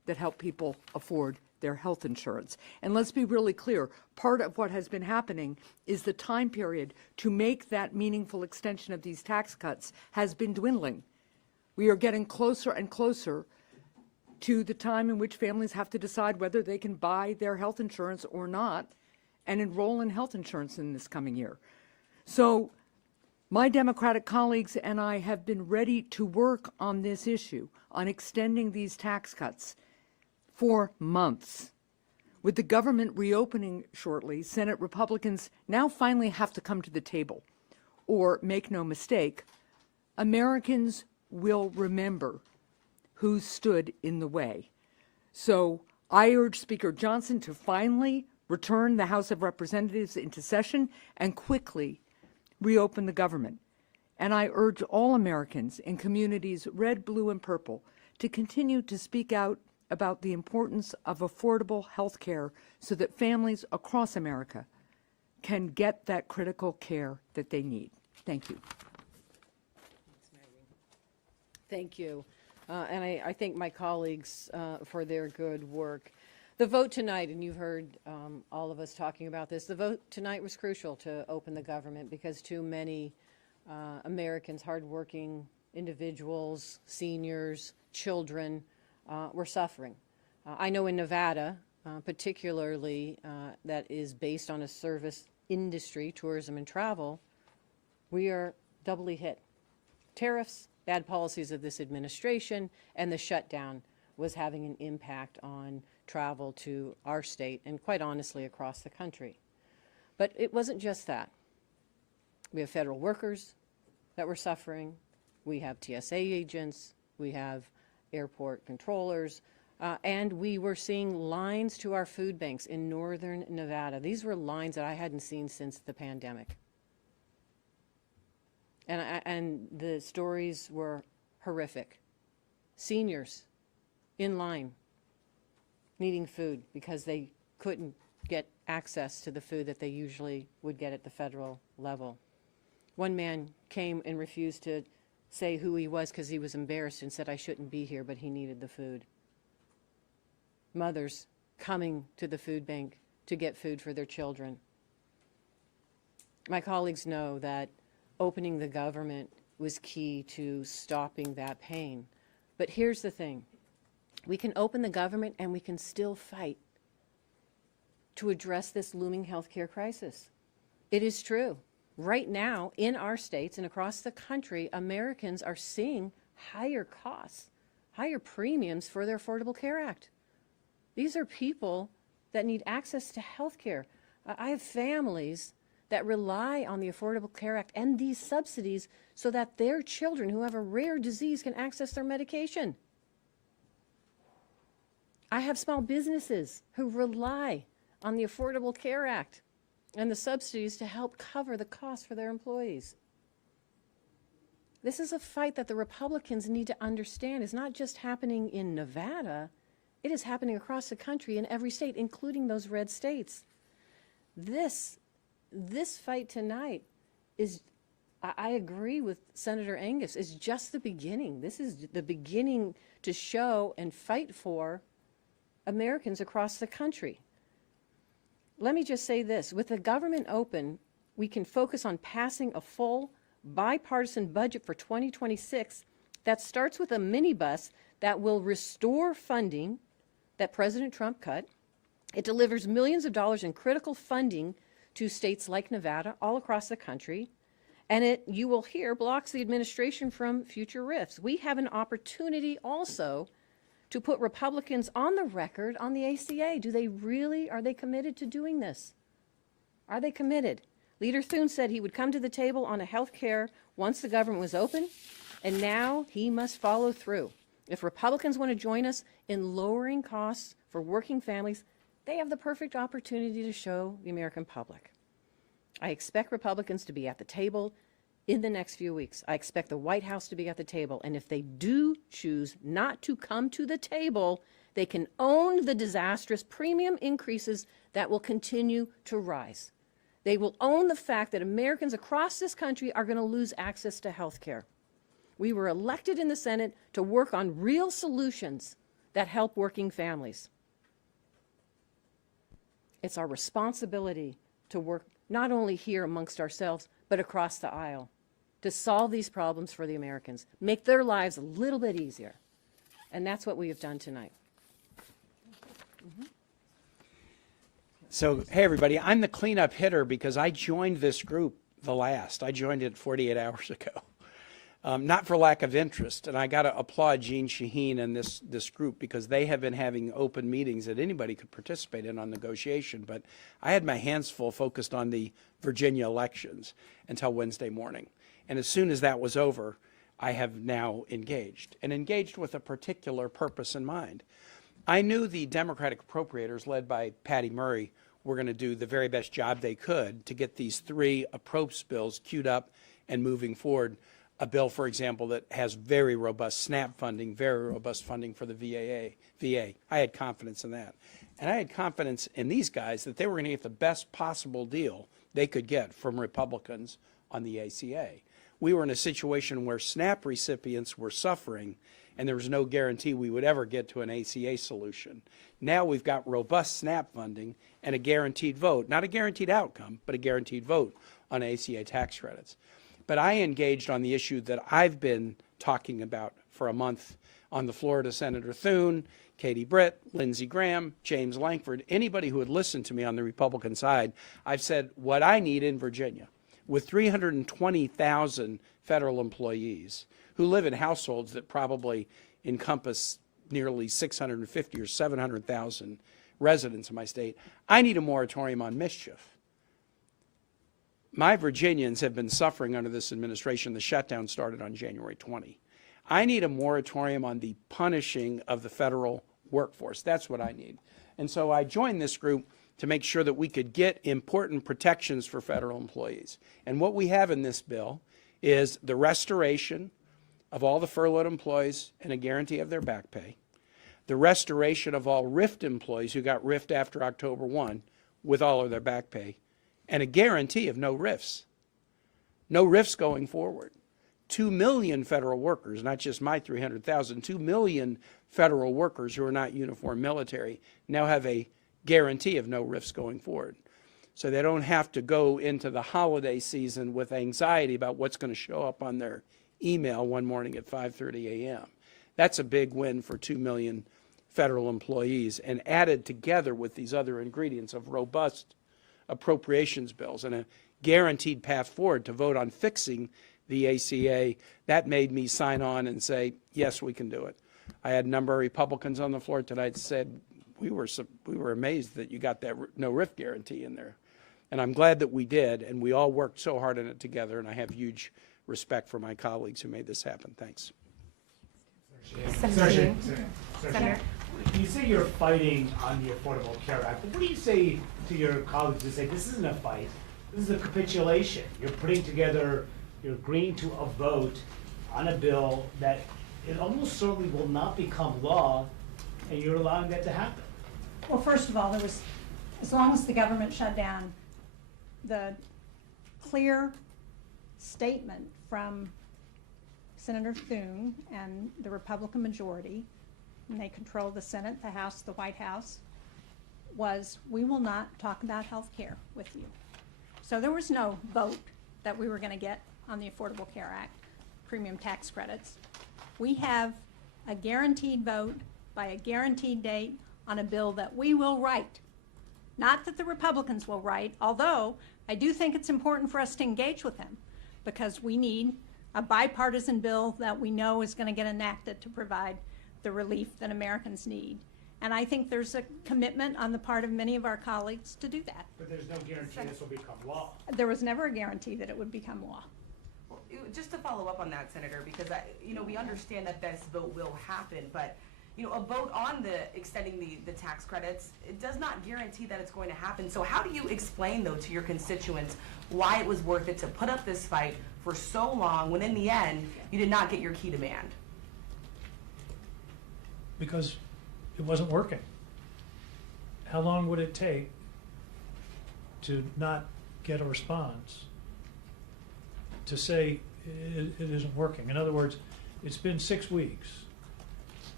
that help people afford their health insurance. And let's be really clear, part of what has been happening is the time period to make that meaningful extension of these tax cuts has been dwindling. We are getting closer and closer to the time in which families have to decide whether they can buy their health insurance or not and enroll in health insurance in this coming year. So my Democratic colleagues and I have been ready to work on this issue, on extending these tax cuts for months. With the government reopening shortly, Senate Republicans now finally have to come to the table. Or, make no mistake, Americans will remember who stood in the way. So I urge Speaker Johnson to finally return the House of Representatives into session and quickly reopen the government. And I urge all Americans in communities red, blue, and purple to continue to speak out about the importance of affordable health care so that families across America can get that critical care that they need. Thank you. Thank you. And I thank my colleagues for their good work. The vote tonight, and you've heard all of us talking about this, the vote tonight was crucial to open the government because too many Americans, hardworking individuals, seniors, children, were suffering. I know in Nevada, particularly that is based on a service industry, tourism and travel, we are doubly hit. Tariffs, bad policies of this administration, and the shutdown was having an impact on travel to our state and quite honestly across the country. But it wasn't just that. We have federal workers that were suffering. We have TSA agents. We have airport controllers. And we were seeing lines to our food banks in northern Nevada. These were lines that I hadn't seen since the pandemic. And the stories were horrific. Seniors in line needing food because they couldn't get access to the food that they usually would get at the federal level. One man came and refused to say who he was because he was embarrassed and said, I shouldn't be here, but he needed the food. Mothers coming to the food bank to get food for their children. My colleagues know that opening the government was key to stopping that pain. But here's the thing. We can open the government and we can still fight to address this looming healthcare crisis. It is true. Right now, in our states and across the country, Americans are seeing higher costs, higher premiums for their Affordable Care Act. These are people that need access to health care. I have families that rely on the Affordable Care Act and these subsidies so that their children who have a rare disease can access their medication. I have small businesses who rely on the Affordable Care Act and the subsidies to help cover the costs for their employees. This is a fight that the Republicans need to understand is not just happening in Nevada, it is happening across the country in every state, including those red states. This fight tonight is, I agree with Senator Angus, is just the beginning. This is the beginning to show and fight for Americans across the country. Let me just say this, with the government open, we can focus on passing a full bipartisan budget for 2026 that starts with a minibus that will restore funding that President Trump cut. It delivers millions of dollars in critical funding to states like Nevada, all across the country, and it, you will hear, blocks the administration from future rifts. We have an opportunity also to put Republicans on the record on the ACA. Are they committed to doing this? Are they committed? Leader Thune said he would come to the table on a health care once the government was open, and now he must follow through. If Republicans want to join us in lowering costs for working families, they have the perfect opportunity to show the American public. I expect Republicans to be at the table in the next few weeks. I expect the White House to be at the table. And if they do choose not to come to the table, they can own the disastrous premium increases that will continue to rise. They will own the fact that Americans across this country are going to lose access to health care. We were elected in the Senate to work on real solutions that help working families. It's our responsibility to work not only here amongst ourselves, but across the aisle to solve these problems for the Americans, make their lives a little bit easier. And that's what we have done tonight. So, hey, everybody, I'm the cleanup hitter because I joined this group the last. I joined it 48 hours ago. Not for lack of interest, and I got to applaud Jeanne Shaheen and this group because they have been having open meetings that anybody could participate in on negotiation, but I had my hands full focused on the Virginia elections until Wednesday morning. And as soon as that was over, I have now engaged, and engaged with a particular purpose in mind. I knew the Democratic appropriators, led by Patty Murray, were going to do the very best job they could to get these 3 approach bills queued up and moving forward. A bill, for example, that has very robust SNAP funding, very robust funding for the VA. I had confidence in that. And I had confidence in these guys that they were going to get the best possible deal they could get from Republicans on the ACA. We were in a situation where SNAP recipients were suffering, and there was no guarantee we would ever get to an ACA solution. Now we've got robust SNAP funding and a guaranteed vote, not a guaranteed outcome, but a guaranteed vote on ACA tax credits. But I engaged on the issue that I've been talking about for a month on the floor to Senator Thune, Katie Britt, Lindsey Graham, James Lankford, anybody who had listened to me on the Republican side. I've said what I need in Virginia, with 320,000 federal employees who live in households that probably encompass nearly 650 or 700,000 residents in my state, I need a moratorium on mischief. My Virginians have been suffering under this administration. The shutdown started on January 20. I need a moratorium on the punishing of the federal workforce. That's what I need. And so I joined this group to make sure that we could get important protections for federal employees. And what we have in this bill is the restoration of all the furloughed employees and a guarantee of their back pay, the restoration of all RIFT employees who got RIFT after October 1 with all of their back pay, and a guarantee of no RIFs. No RIFs going forward. 2 million federal workers, not just my 300,000, 2 million federal workers who are not uniformed military now have a guarantee of no RIFs going forward. So they don't have to go into the holiday season with anxiety about what's going to show up on their email one morning at 5:30 a.m. That's a big win for 2 million federal employees, and added together with these other ingredients of robust appropriations bills and a guaranteed path forward to vote on fixing the ACA, that made me sign on and say, yes, we can do it. I had a number of Republicans on the floor tonight said, we were amazed that you got that no RIF guarantee in there. And I'm glad that we did, and we all worked so hard on it together, and I have huge respect for my colleagues who made this happen. Thanks. Senator, you say you're fighting on the Affordable Care Act, but what do you say to your colleagues who say this isn't a fight, this is a capitulation? You're putting together, you're agreeing to a vote on a bill that it almost certainly will not become law, and you're allowing that to happen. Well, first of all, there was, as long as the government shut down, the clear statement from Senator Thune and the Republican majority, and they control the Senate, the House, the White House, was we will not talk about health care with you. So there was no vote that we were going to get on the Affordable Care Act, premium tax credits. We have a guaranteed vote by a guaranteed date on a bill that we will write. Not that the Republicans will write, although I do think it's important for us to engage with them, because we need a bipartisan bill that we know is going to get enacted to provide the relief that Americans need. And I think there's a commitment on the part of many of our colleagues to do that. But there's no guarantee this will become law. There was never a guarantee that it would become law. Well, just to follow up on that, Senator, because we understand that this vote will happen, but a vote on extending the tax credits, it does not guarantee that it's going to happen. So how do you explain, though, to your constituents why it was worth it to put up this fight for so long when in the end you did not get your key demand? Because it wasn't working. How long would it take to not get a response to say it isn't working? In other words, it's been 6 weeks.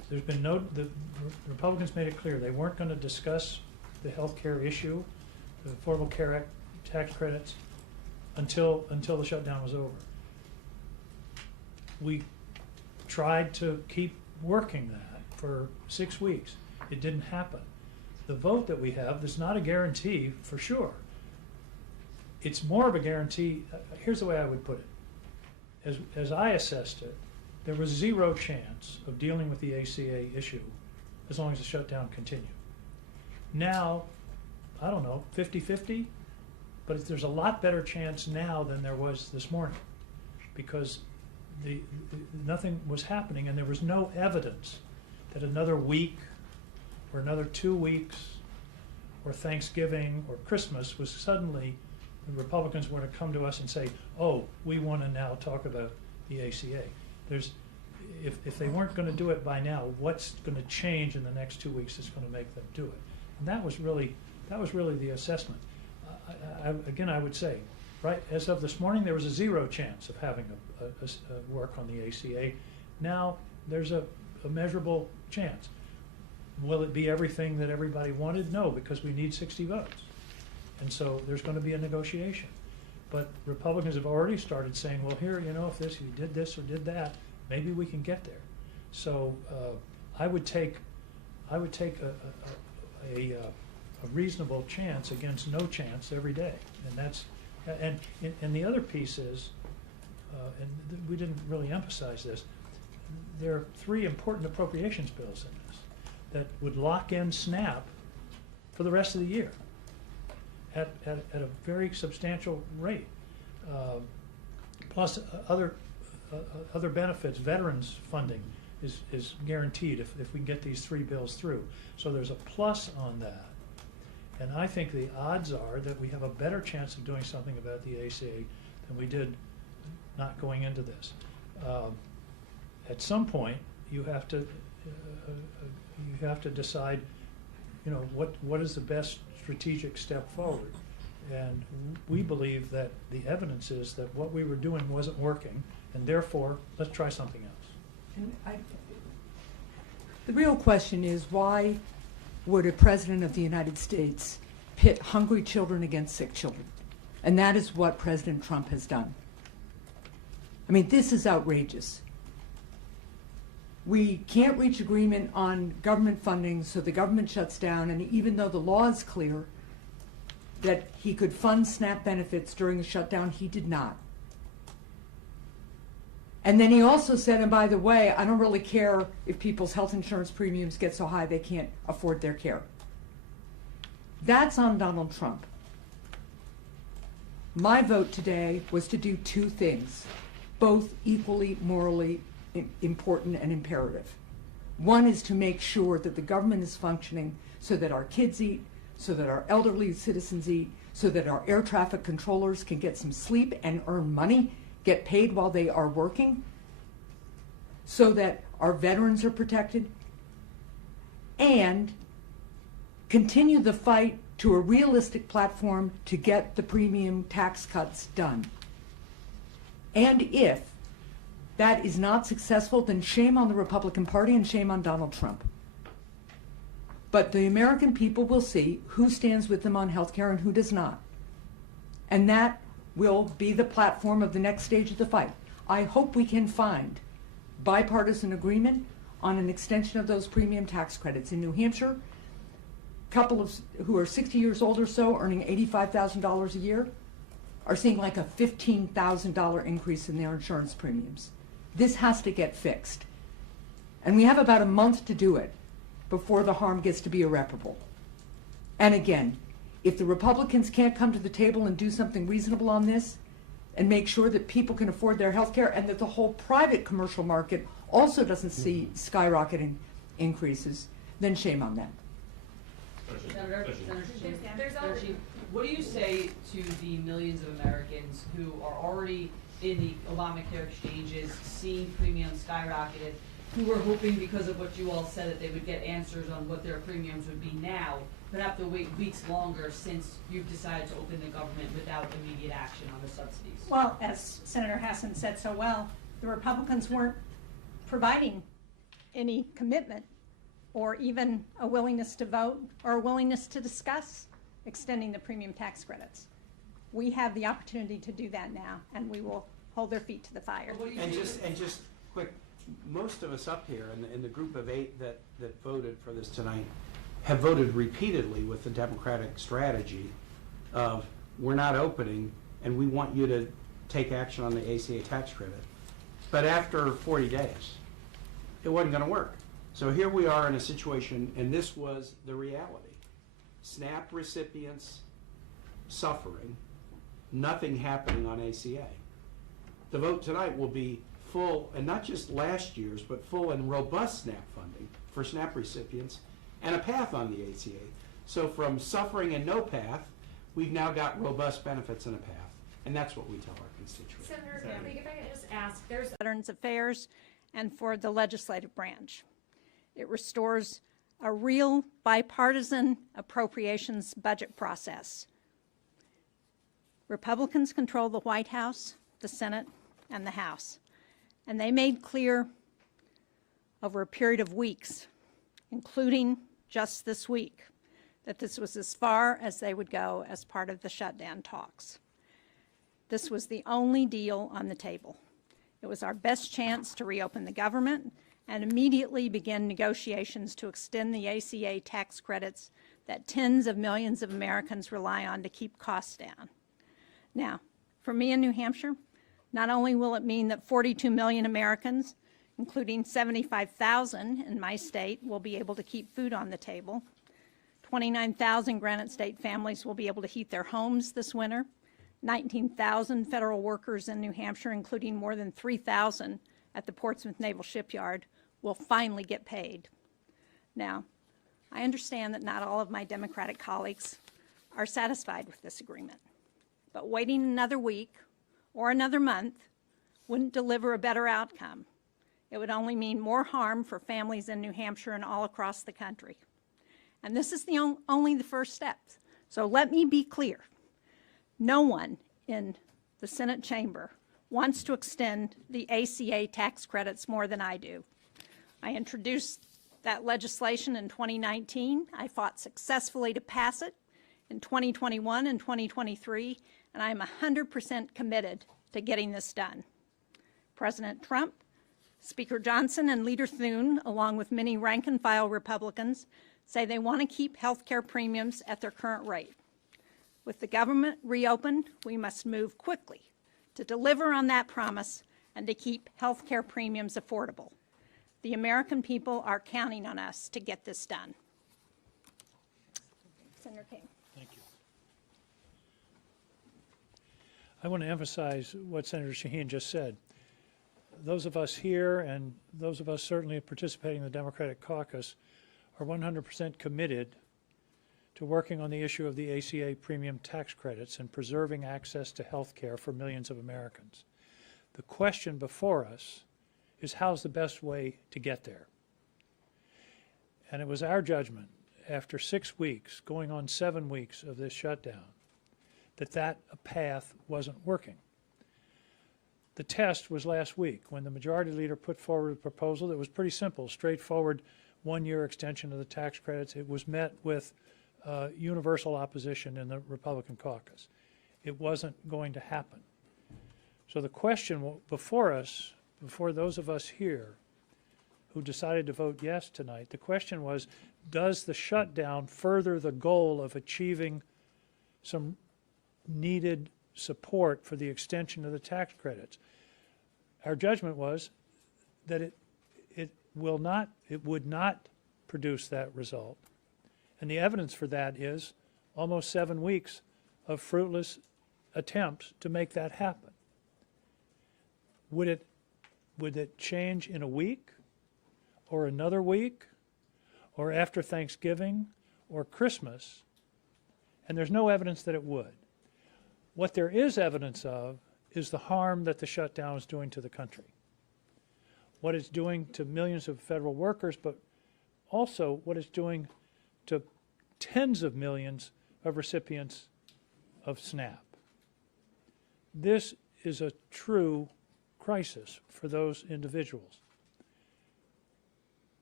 There's been the Republicans made it clear they weren't going to discuss the health care issue, the Affordable Care Act tax credits, until the shutdown was over. We tried to keep working that for 6 weeks. It didn't happen. The vote that we have is not a guarantee for sure. It's more of a guarantee. Here's the way I would put it. As I assessed it, there was zero chance of dealing with the ACA issue as long as the shutdown continued. Now, I don't know, 50-50, but there's a lot better chance now than there was this morning, because nothing was happening and there was no evidence that another week or another 2 weeks or Thanksgiving or Christmas was suddenly the Republicans were to come to us and say, oh, we want to now talk about the ACA. If they weren't going to do it by now, what's going to change in the next 2 weeks that's going to make them do it? And that was really the assessment. Again, I would say, right, as of this morning, there was a zero chance of having a work on the ACA. Now there's a measurable chance. Will it be everything that everybody wanted? No, because we need 60 votes. And so there's going to be a negotiation. But Republicans have already started saying, well, here, you know, if you did this or did that, maybe we can get there. So I would take a reasonable chance against no chance every day. And that's and the other piece is, we didn't really emphasize this, there are 3 important appropriations bills in this that would lock in SNAP for the rest of the year at a very substantial rate. Plus other benefits, veterans funding is guaranteed if we can get these 3 bills through. So there's a plus on that. And I think the odds are that we have a better chance of doing something about the ACA than we did not going into this. At some point, you have to decide, you know, what is the best strategic step forward. And we believe that the evidence is that what we were doing wasn't working, and therefore, let's try something else. And the real question is, why would a president of the United States pit hungry children against sick children? And that is what President Trump has done. I mean, this is outrageous. We can't reach agreement on government funding, so the government shuts down, and even though the law is clear that he could fund SNAP benefits during the shutdown, he did not. And then he also said, and by the way, I don't really care if people's health insurance premiums get so high they can't afford their care. That's on Donald Trump. My vote today was to do 2 things, both equally morally important and imperative. One is to make sure that the government is functioning so that our kids eat, so that our elderly citizens eat, so that our air traffic controllers can get some sleep and earn money, get paid while they are working, so that our veterans are protected, and continue the fight to a realistic platform to get the premium tax cuts done. And if that is not successful, then shame on the Republican Party and shame on Donald Trump. But the American people will see who stands with them on health care and who does not. And that will be the platform of the next stage of the fight. I hope we can find bipartisan agreement on an extension of those premium tax credits. In New Hampshire, a couple of who are 60 years old or so, earning $85,000 a year, are seeing like a $15,000 increase in their insurance premiums. This has to get fixed. And we have about a month to do it before the harm gets to be irreparable. And again, if the Republicans can't come to the table and do something reasonable on this and make sure that people can afford their health care and that the whole private commercial market also doesn't see skyrocketing increases, then shame on them. Senator Shaheen, what do you say to the millions of Americans who are already in the Obamacare exchanges, seeing premiums skyrocketed, who were hoping because of what you all said that they would get answers on what their premiums would be now, but have to wait weeks longer since you've decided to open the government without immediate action on the subsidies? Well, as Senator Hassan said so well, the Republicans weren't providing any commitment or even a willingness to vote or a willingness to discuss extending the premium tax credits. We have the opportunity to do that now, and we will hold their feet to the fire. And just quick, most of us up here in the group of 8 that voted for this tonight have voted repeatedly with the Democratic strategy of we're not opening and we want you to take action on the ACA tax credit. But after 40 days, it wasn't going to work. So here we are in a situation, and this was the reality. SNAP recipients suffering, nothing happening on ACA. The vote tonight will be full, and not just last year's, but full and robust SNAP funding for SNAP recipients and a path on the ACA. So from suffering and no path, we've now got robust benefits and a path. And that's what we tell our constituents. Senator, if I could just ask, there's Veterans Affairs and for the legislative branch. It restores a real bipartisan appropriations budget process. Republicans control the White House, the Senate, and the House. And they made clear over a period of weeks, including just this week, that this was as far as they would go as part of the shutdown talks. This was the only deal on the table. It was our best chance to reopen the government and immediately begin negotiations to extend the ACA tax credits that tens of millions of Americans rely on to keep costs down. Now, for me in New Hampshire, not only will it mean that 42 million Americans, including 75,000 in my state, will be able to keep food on the table, 29,000 Granite State families will be able to heat their homes this winter, 19,000 federal workers in New Hampshire, including more than 3,000 at the Portsmouth Naval Shipyard, will finally get paid. Now, I understand that not all of my Democratic colleagues are satisfied with this agreement, but waiting another week or another month wouldn't deliver a better outcome. It would only mean more harm for families in New Hampshire and all across the country. And this is only the first step. So let me be clear. No one in the Senate chamber wants to extend the ACA tax credits more than I do. I introduced that legislation in 2019. I fought successfully to pass it in 2021 and 2023, and I'm 100% committed to getting this done. President Trump, Speaker Johnson, and Leader Thune, along with many rank-and-file Republicans, say they want to keep health care premiums at their current rate. With the government reopened, we must move quickly to deliver on that promise and to keep health care premiums affordable. The American people are counting on us to get this done. Senator King. Thank you. I want to emphasize what Senator Shaheen just said. Those of us here and those of us certainly participating in the Democratic caucus are 100% committed to working on the issue of the ACA premium tax credits and preserving access to health care for millions of Americans. The question before us is how's the best way to get there? And it was our judgment after 6 weeks, going on 7 weeks of this shutdown, that path wasn't working. The test was last week when the majority leader put forward a proposal that was pretty simple, straightforward, one-year extension of the tax credits. It was met with universal opposition in the Republican caucus. It wasn't going to happen. So the question before us, before those of us here who decided to vote yes tonight, the question was, does the shutdown further the goal of achieving some needed support for the extension of the tax credits? Our judgment was that it would not produce that result. And the evidence for that is almost 7 weeks of fruitless attempts to make that happen. Would it change in a week or another week or after Thanksgiving or Christmas? And there's no evidence that it would. What there is evidence of is the harm that the shutdown is doing to the country. What it's doing to millions of federal workers, but also what it's doing to tens of millions of recipients of SNAP. This is a true crisis for those individuals.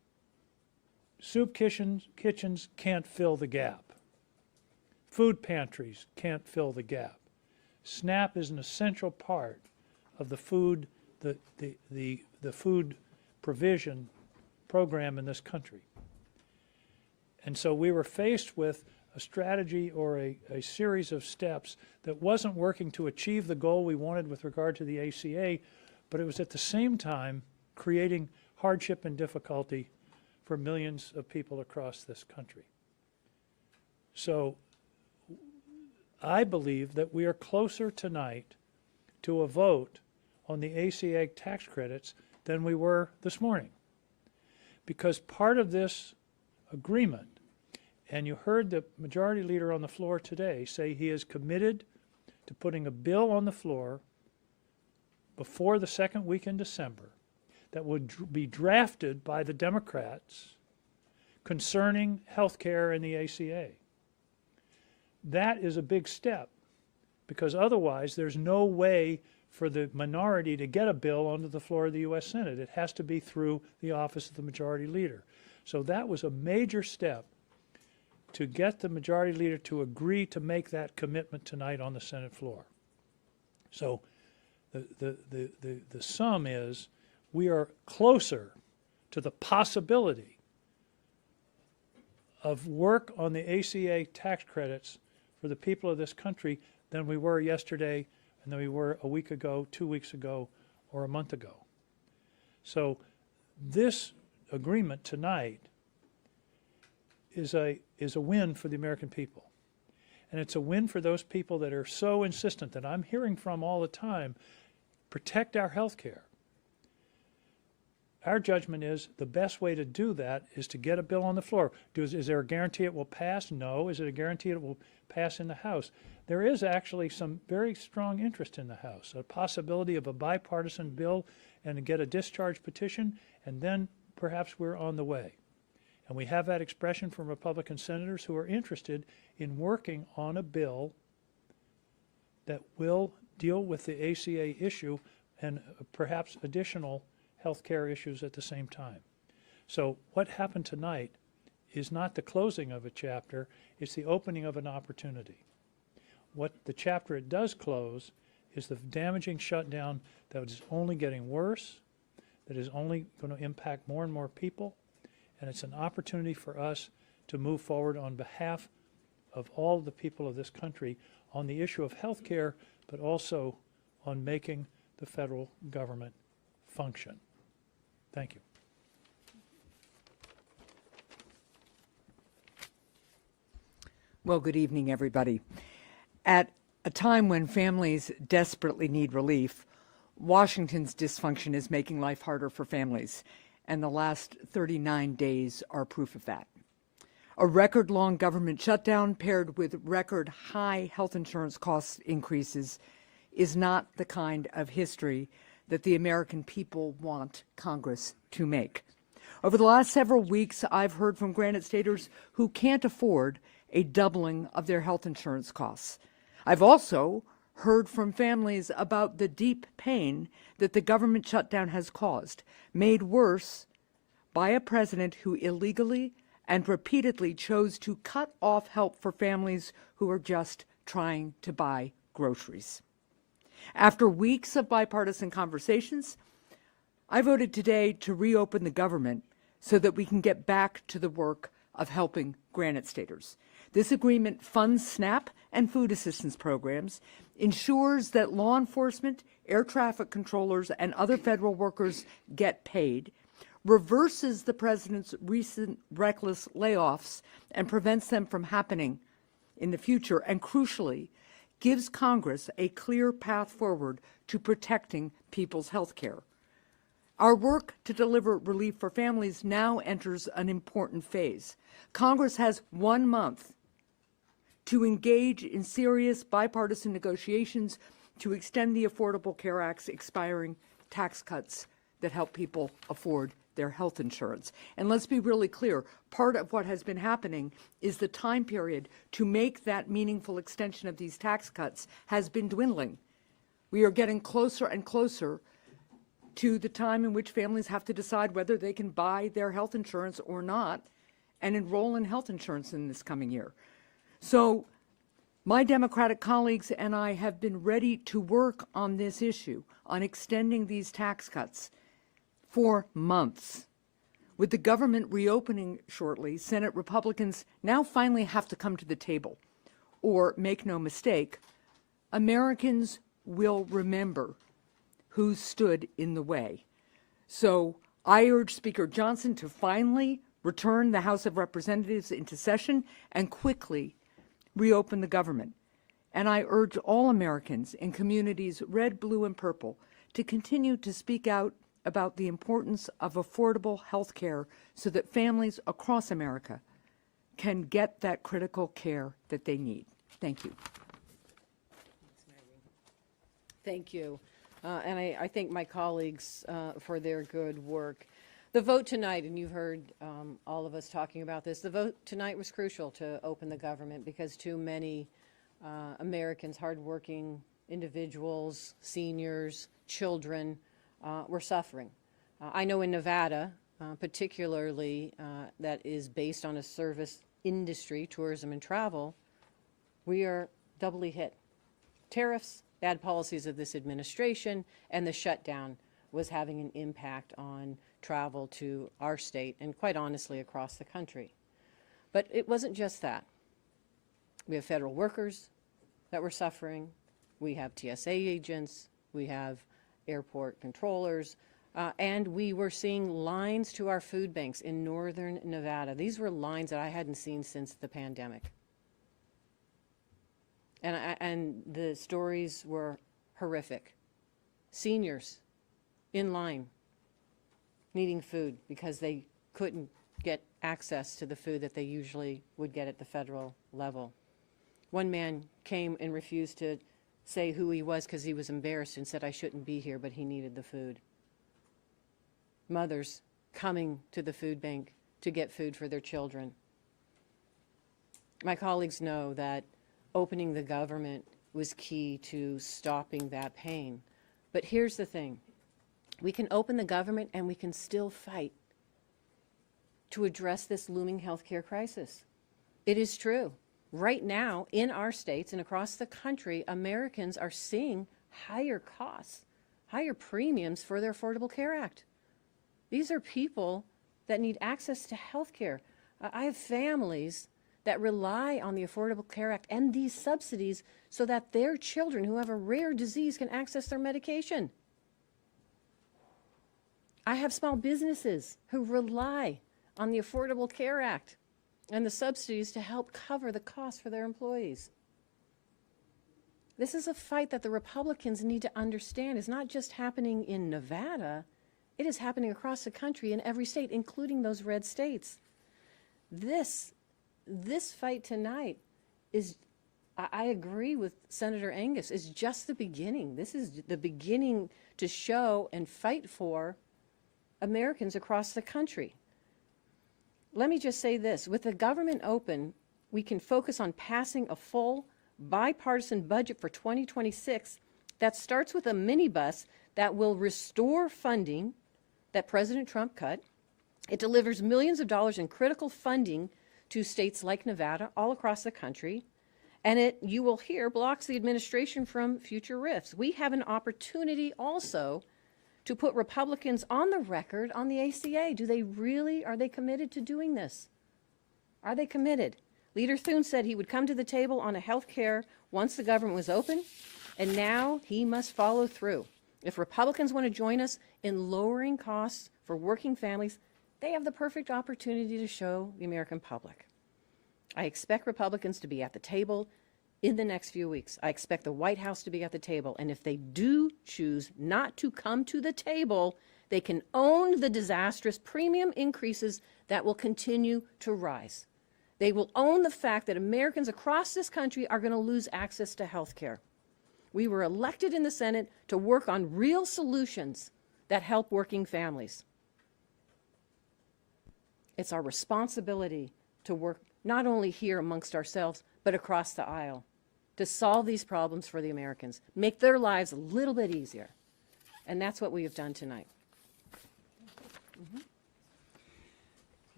Soup kitchens can't fill the gap. Food pantries can't fill the gap. SNAP is an essential part of the food, the food provision program in this country. And so we were faced with a strategy or a series of steps that wasn't working to achieve the goal we wanted with regard to the ACA, but it was at the same time creating hardship and difficulty for millions of people across this country. So I believe that we are closer tonight to a vote on the ACA tax credits than we were this morning. Because part of this agreement, and you heard the majority leader on the floor today say he is committed to putting a bill on the floor before the second week in December that would be drafted by the Democrats concerning health care and the ACA. That is a big step, because otherwise there's no way for the minority to get a bill onto the floor of the U.S. Senate. It has to be through the office of the majority leader. So that was a major step to get the majority leader to agree to make that commitment tonight on the Senate floor. So the sum is we are closer to the possibility of work on the ACA tax credits for the people of this country than we were yesterday and than we were a week ago, 2 weeks ago, or a month ago. So this agreement tonight is a win for the American people. And it's a win for those people that are so insistent, that I'm hearing from all the time, protect our health care. Our judgment is the best way to do that is to get a bill on the floor. Is there a guarantee it will pass? No. Is it a guarantee it will pass in the House? There is actually some very strong interest in the House, a possibility of a bipartisan bill and to get a discharge petition, and then perhaps we're on the way. And we have that expression from Republican senators who are interested in working on a bill that will deal with the ACA issue and perhaps additional health care issues at the same time. So what happened tonight is not the closing of a chapter, it's the opening of an opportunity. What the chapter it does close is the damaging shutdown that is only getting worse, that is only going to impact more and more people, and it's an opportunity for us to move forward on behalf of all the people of this country on the issue of health care, but also on making the federal government function. Thank you. Well, good evening, everybody. At a time when families desperately need relief, Washington's dysfunction is making life harder for families, and the last 39 days are proof of that. A record-long government shutdown paired with record-high health insurance cost increases is not the kind of history that the American people want Congress to make. Over the last several weeks, I've heard from Granite Staters who can't afford a doubling of their health insurance costs. I've also heard from families about the deep pain that the government shutdown has caused, made worse by a president who illegally and repeatedly chose to cut off help for families who are just trying to buy groceries. After weeks of bipartisan conversations, I voted today to reopen the government so that we can get back to the work of helping Granite Staters. This agreement funds SNAP and food assistance programs, ensures that law enforcement, air traffic controllers, and other federal workers get paid, reverses the president's recent reckless layoffs and prevents them from happening in the future, and crucially, gives Congress a clear path forward to protecting people's health care. Our work to deliver relief for families now enters an important phase. Congress has 1 month to engage in serious bipartisan negotiations to extend the Affordable Care Act's expiring tax cuts that help people afford their health insurance. And let's be really clear, part of what has been happening is the time period to make that meaningful extension of these tax cuts has been dwindling. We are getting closer and closer to the time in which families have to decide whether they can buy their health insurance or not, and enroll in health insurance in this coming year. So my Democratic colleagues and I have been ready to work on this issue, on extending these tax cuts for months. With the government reopening shortly, Senate Republicans now finally have to come to the table. Or, make no mistake, Americans will remember who stood in the way. So I urge Speaker Johnson to finally return the House of Representatives into session and quickly reopen the government. And I urge all Americans in communities red, blue, and purple to continue to speak out about the importance of affordable health care so that families across America can get that critical care that they need. Thank you. Thank you. And I thank my colleagues for their good work. The vote tonight, and you've heard all of us talking about this, the vote tonight was crucial to open the government because too many Americans, hardworking individuals, seniors, children, were suffering. I know in Nevada, particularly that is based on a service industry, tourism and travel, we are doubly hit. Tariffs, bad policies of this administration, and the shutdown was having an impact on travel to our state and quite honestly across the country. But it wasn't just that. We have federal workers that were suffering. We have TSA agents. We have airport controllers. And we were seeing lines to our food banks in northern Nevada. These were lines that I hadn't seen since the pandemic. And the stories were horrific. Seniors in line needing food because they couldn't get access to the food that they usually would get at the federal level. One man came and refused to say who he was because he was embarrassed and said, I shouldn't be here, but he needed the food. Mothers coming to the food bank to get food for their children. My colleagues know that opening the government was key to stopping that pain. But here's the thing. We can open the government and we can still fight to address this looming healthcare crisis. It is true. Right now, in our states and across the country, Americans are seeing higher costs, higher premiums for their Affordable Care Act. These are people that need access to health care. I have families that rely on the Affordable Care Act and these subsidies so that their children who have a rare disease can access their medication. I have small businesses who rely on the Affordable Care Act and the subsidies to help cover the costs for their employees. This is a fight that the Republicans need to understand is not just happening in Nevada, it is happening across the country in every state, including those red states. This fight tonight is, I agree with Senator Angus, is just the beginning. This is the beginning to show and fight for Americans across the country. Let me just say this, with the government open, we can focus on passing a full bipartisan budget for 2026 that starts with a minibus that will restore funding that President Trump cut. It delivers millions of dollars in critical funding to states like Nevada all across the country. And it, you will hear, blocks the administration from future rifts. We have an opportunity also to put Republicans on the record on the ACA. Are they committed to doing this? Are they committed? Leader Thune said he would come to the table on a health care once the government was open, and now he must follow through. If Republicans want to join us in lowering costs for working families, they have the perfect opportunity to show the American public. I expect Republicans to be at the table in the next few weeks. I expect the White House to be at the table. And if they do choose not to come to the table, they can own the disastrous premium increases that will continue to rise. They will own the fact that Americans across this country are going to lose access to health care. We were elected in the Senate to work on real solutions that help working families. It's our responsibility to work not only here amongst ourselves, but across the aisle to solve these problems for the Americans, make their lives a little bit easier. And that's what we have done tonight.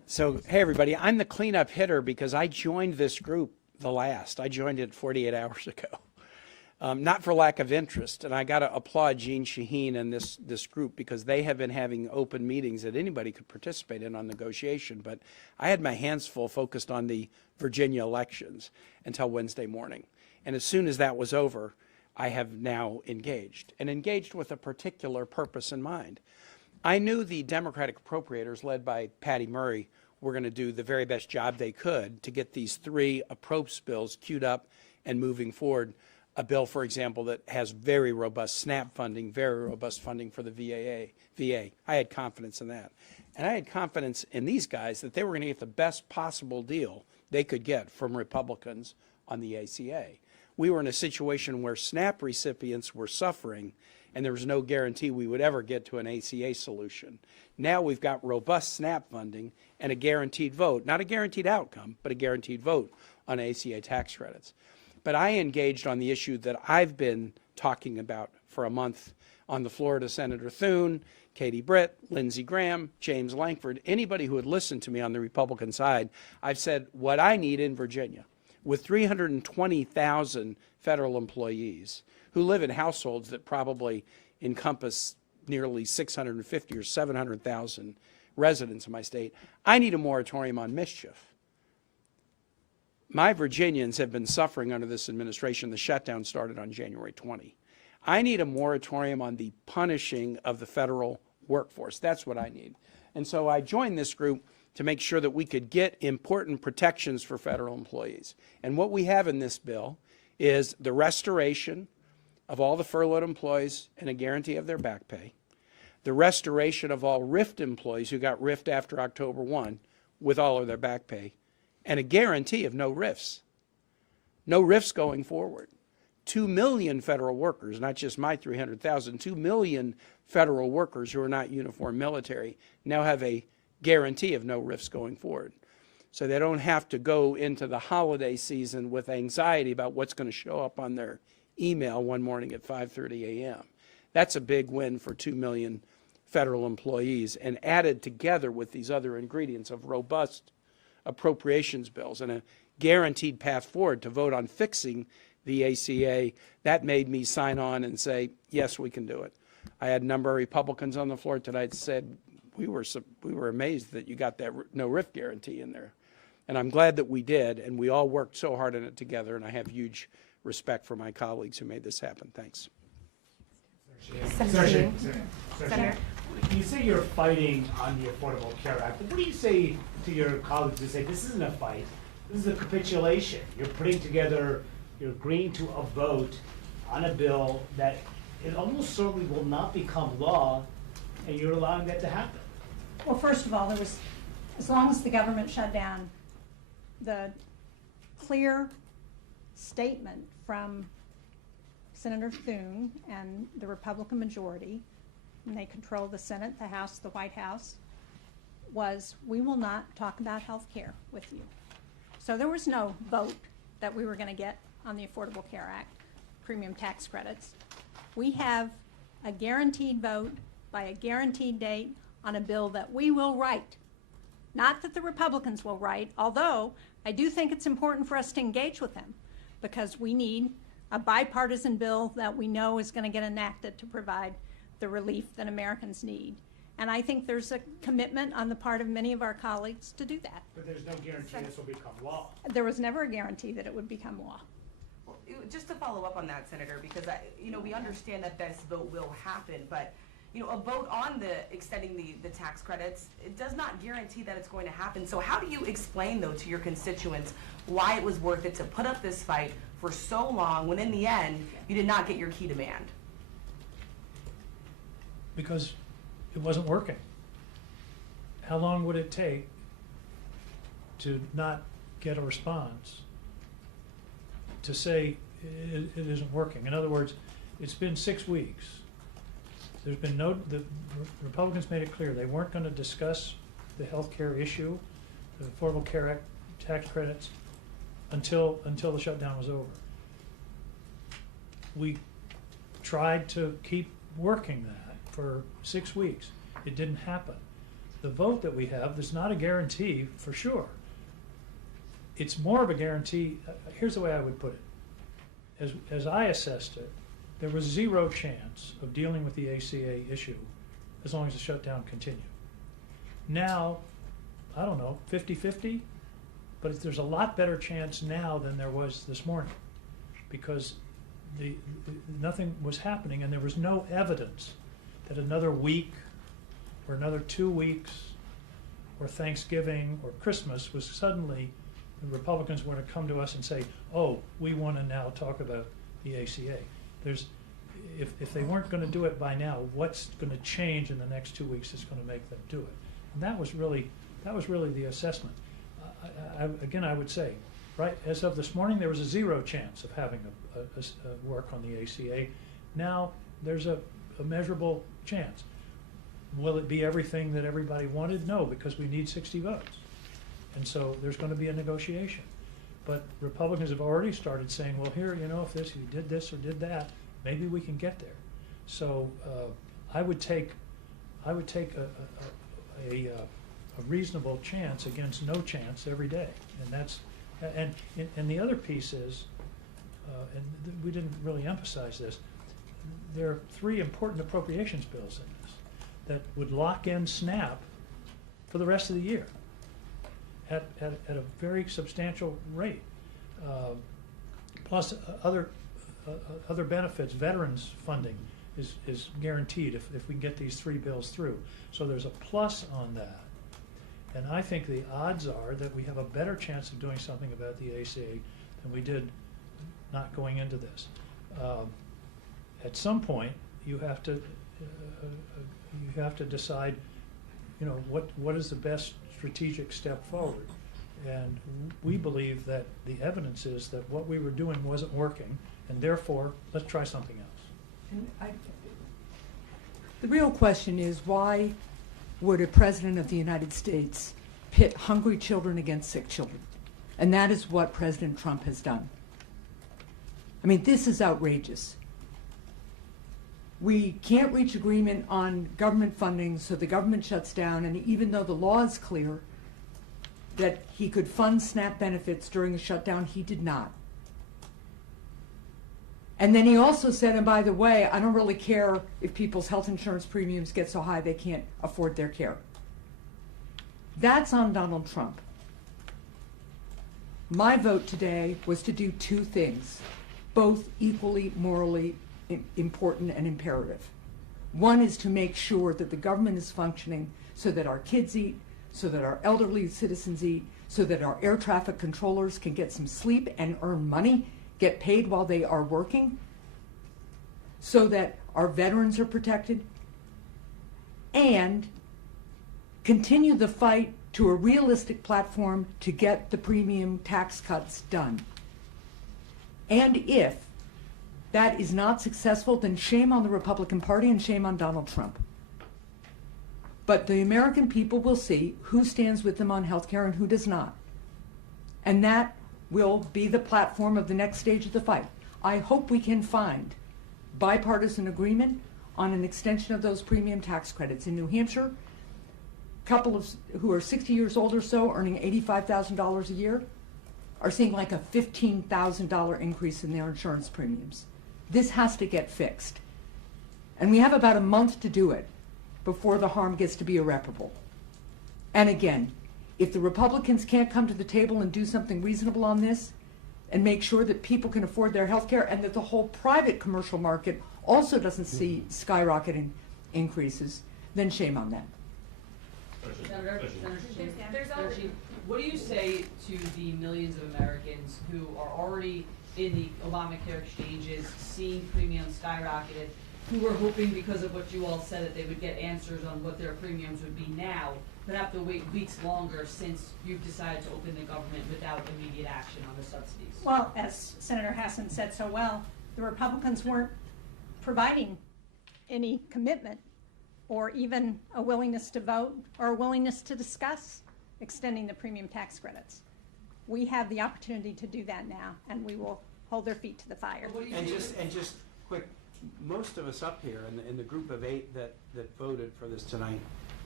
So, hey, everybody, I'm the cleanup hitter because I joined this group the last. I joined it 48 hours ago. Not for lack of interest, and I got to applaud Jeanne Shaheen and this group because they have been having open meetings that anybody could participate in on negotiation, but I had my hands full focused on the Virginia elections until Wednesday morning. And as soon as that was over, I have now engaged with a particular purpose in mind. I knew the Democratic appropriators, led by Patty Murray, were going to do the very best job they could to get these 3 approach bills queued up and moving forward. A bill, for example, that has very robust SNAP funding, very robust funding for the VA. I had confidence in that. And I had confidence in these guys that they were going to get the best possible deal they could get from Republicans on the ACA. We were in a situation where SNAP recipients were suffering, and there was no guarantee we would ever get to an ACA solution. Now we've got robust SNAP funding and a guaranteed vote, not a guaranteed outcome, but a guaranteed vote on ACA tax credits. But I engaged on the issue that I've been talking about for a month on the floor to Senator Thune, Katie Britt, Lindsey Graham, James Lankford, anybody who had listened to me on the Republican side. I've said what I need in Virginia, with 320,000 federal employees who live in households that probably encompass nearly 650 or 700,000 residents in my state, I need a moratorium on mischief. My Virginians have been suffering under this administration. The shutdown started on January 20. I need a moratorium on the punishing of the federal workforce. That's what I need. And so I joined this group to make sure that we could get important protections for federal employees. And what we have in this bill is the restoration of all the furloughed employees and a guarantee of their back pay, the restoration of all RIFT employees who got RIFT after October 1 with all of their back pay, and a guarantee of no RIFs. No RIFs going forward. 2 million federal workers, not just my 300,000, 2 million federal workers who are not uniform military now have a guarantee of no RIFs going forward. So they don't have to go into the holiday season with anxiety about what's going to show up on their email one morning at 5:30 a.m. That's a big win for 2 million federal employees, and added together with these other ingredients of robust appropriations bills and a guaranteed path forward to vote on fixing the ACA, that made me sign on and say, yes, we can do it. I had a number of Republicans on the floor tonight that said, we were amazed that you got that no RIF guarantee in there. And I'm glad that we did, and we all worked so hard on it together, and I have huge respect for my colleagues who made this happen. Thanks. Senator, you say you're fighting on the Affordable Care Act, but what do you say to your colleagues who say this isn't a fight, this is a capitulation? You're putting together, you're agreeing to a vote on a bill that it almost certainly will not become law, and you're allowing that to happen. Well, first of all, there was, as long as the government shut down, the clear statement from Senator Thune and the Republican majority, and they control the Senate, the House, the White House, was we will not talk about health care with you. So there was no vote that we were going to get on the Affordable Care Act, premium tax credits. We have a guaranteed vote by a guaranteed date on a bill that we will write. Not that the Republicans will write, although I do think it's important for us to engage with them because we need a bipartisan bill that we know is going to get enacted to provide the relief that Americans need. And I think there's a commitment on the part of many of our colleagues to do that. But there's no guarantee this will become law. There was never a guarantee that it would become law. Well, just to follow up on that, Senator, because we understand that this vote will happen, but a vote on extending the tax credits, it does not guarantee that it's going to happen. So how do you explain, though, to your constituents why it was worth it to put up this fight for so long when in the end you did not get your key demand? Because it wasn't working. How long would it take to not get a response to say it isn't working? In other words, it's been 6 weeks. There's been the Republicans made it clear they weren't going to discuss the health care issue, the Affordable Care Act tax credits, until the shutdown was over. We tried to keep working that for 6 weeks. It didn't happen. the vote that we have, there's not a guarantee for sure. It's more of a guarantee, here's the way I would put it. As I assessed it, there was zero chance of dealing with the ACA issue as long as the shutdown continued. Now, I don't know, 50-50, but there's a lot better chance now than there was this morning, because nothing was happening and there was no evidence that another week or another 2 weeks or Thanksgiving or Christmas was suddenly the Republicans want to come to us and say, oh, we want to now talk about the ACA. If they weren't going to do it by now, what's going to change in the next 2 weeks that's going to make them do it? And that was really the assessment. Again, I would say, right, as of this morning, there was a zero chance of having a work on the ACA. Now there's a measurable chance. Will it be everything that everybody wanted? No, because we need 60 votes. And so there's going to be a negotiation. But Republicans have already started saying, well, here, you know, if you did this or did that, maybe we can get there. So I would take a reasonable chance against no chance every day. And that's, and the other piece is, and we didn't really emphasize this, there are 3 important appropriations bills in this that would lock in SNAP for the rest of the year at a very substantial rate. Plus other benefits, veterans funding is guaranteed if we can get these 3 bills through. So there's a plus on that. And I think the odds are that we have a better chance of doing something about the ACA than we did not going into this. At some point, you have to decide, you know, what is the best strategic step forward. And we believe that the evidence is that what we were doing wasn't working, and therefore, let's try something else. And the real question is, why would a president of the United States pit hungry children against sick children? And that is what President Trump has done. I mean, this is outrageous. We can't reach agreement on government funding, so the government shuts down, and even though the law is clear that he could fund SNAP benefits during a shutdown, he did not. And then he also said, and by the way, I don't really care if people's health insurance premiums get so high they can't afford their care. That's on Donald Trump. My vote today was to do 2 things, both equally morally important and imperative. One is to make sure that the government is functioning so that our kids eat, so that our elderly citizens eat, so that our air traffic controllers can get some sleep and earn money, get paid while they are working, so that our veterans are protected, and continue the fight to a realistic platform to get the premium tax cuts done. And if that is not successful, then shame on the Republican Party and shame on Donald Trump. But the American people will see who stands with them on health care and who does not. And that will be the platform of the next stage of the fight. I hope we can find bipartisan agreement on an extension of those premium tax credits. In New Hampshire, couples who are 60 years old or so, earning $85,000 a year, are seeing like a $15,000 increase in their insurance premiums. This has to get fixed. And we have about a month to do it before the harm gets to be irreparable. And again, if the Republicans can't come to the table and do something reasonable on this and make sure that people can afford their health care and that the whole private commercial market also doesn't see skyrocketing increases, then shame on them. Senator Shaheen, what do you say to the millions of Americans who are already in the Obamacare exchanges, seeing premiums skyrocketed, who were hoping because of what you all said that they would get answers on what their premiums would be now, but have to wait weeks longer since you've decided to open the government without immediate action on the subsidies? Well, as Senator Hassan said so well, the Republicans weren't providing any commitment or even a willingness to vote or a willingness to discuss extending the premium tax credits. We have the opportunity to do that now, and we will hold their feet to the fire. And just quick, most of us up here in the group of 8 that voted for this tonight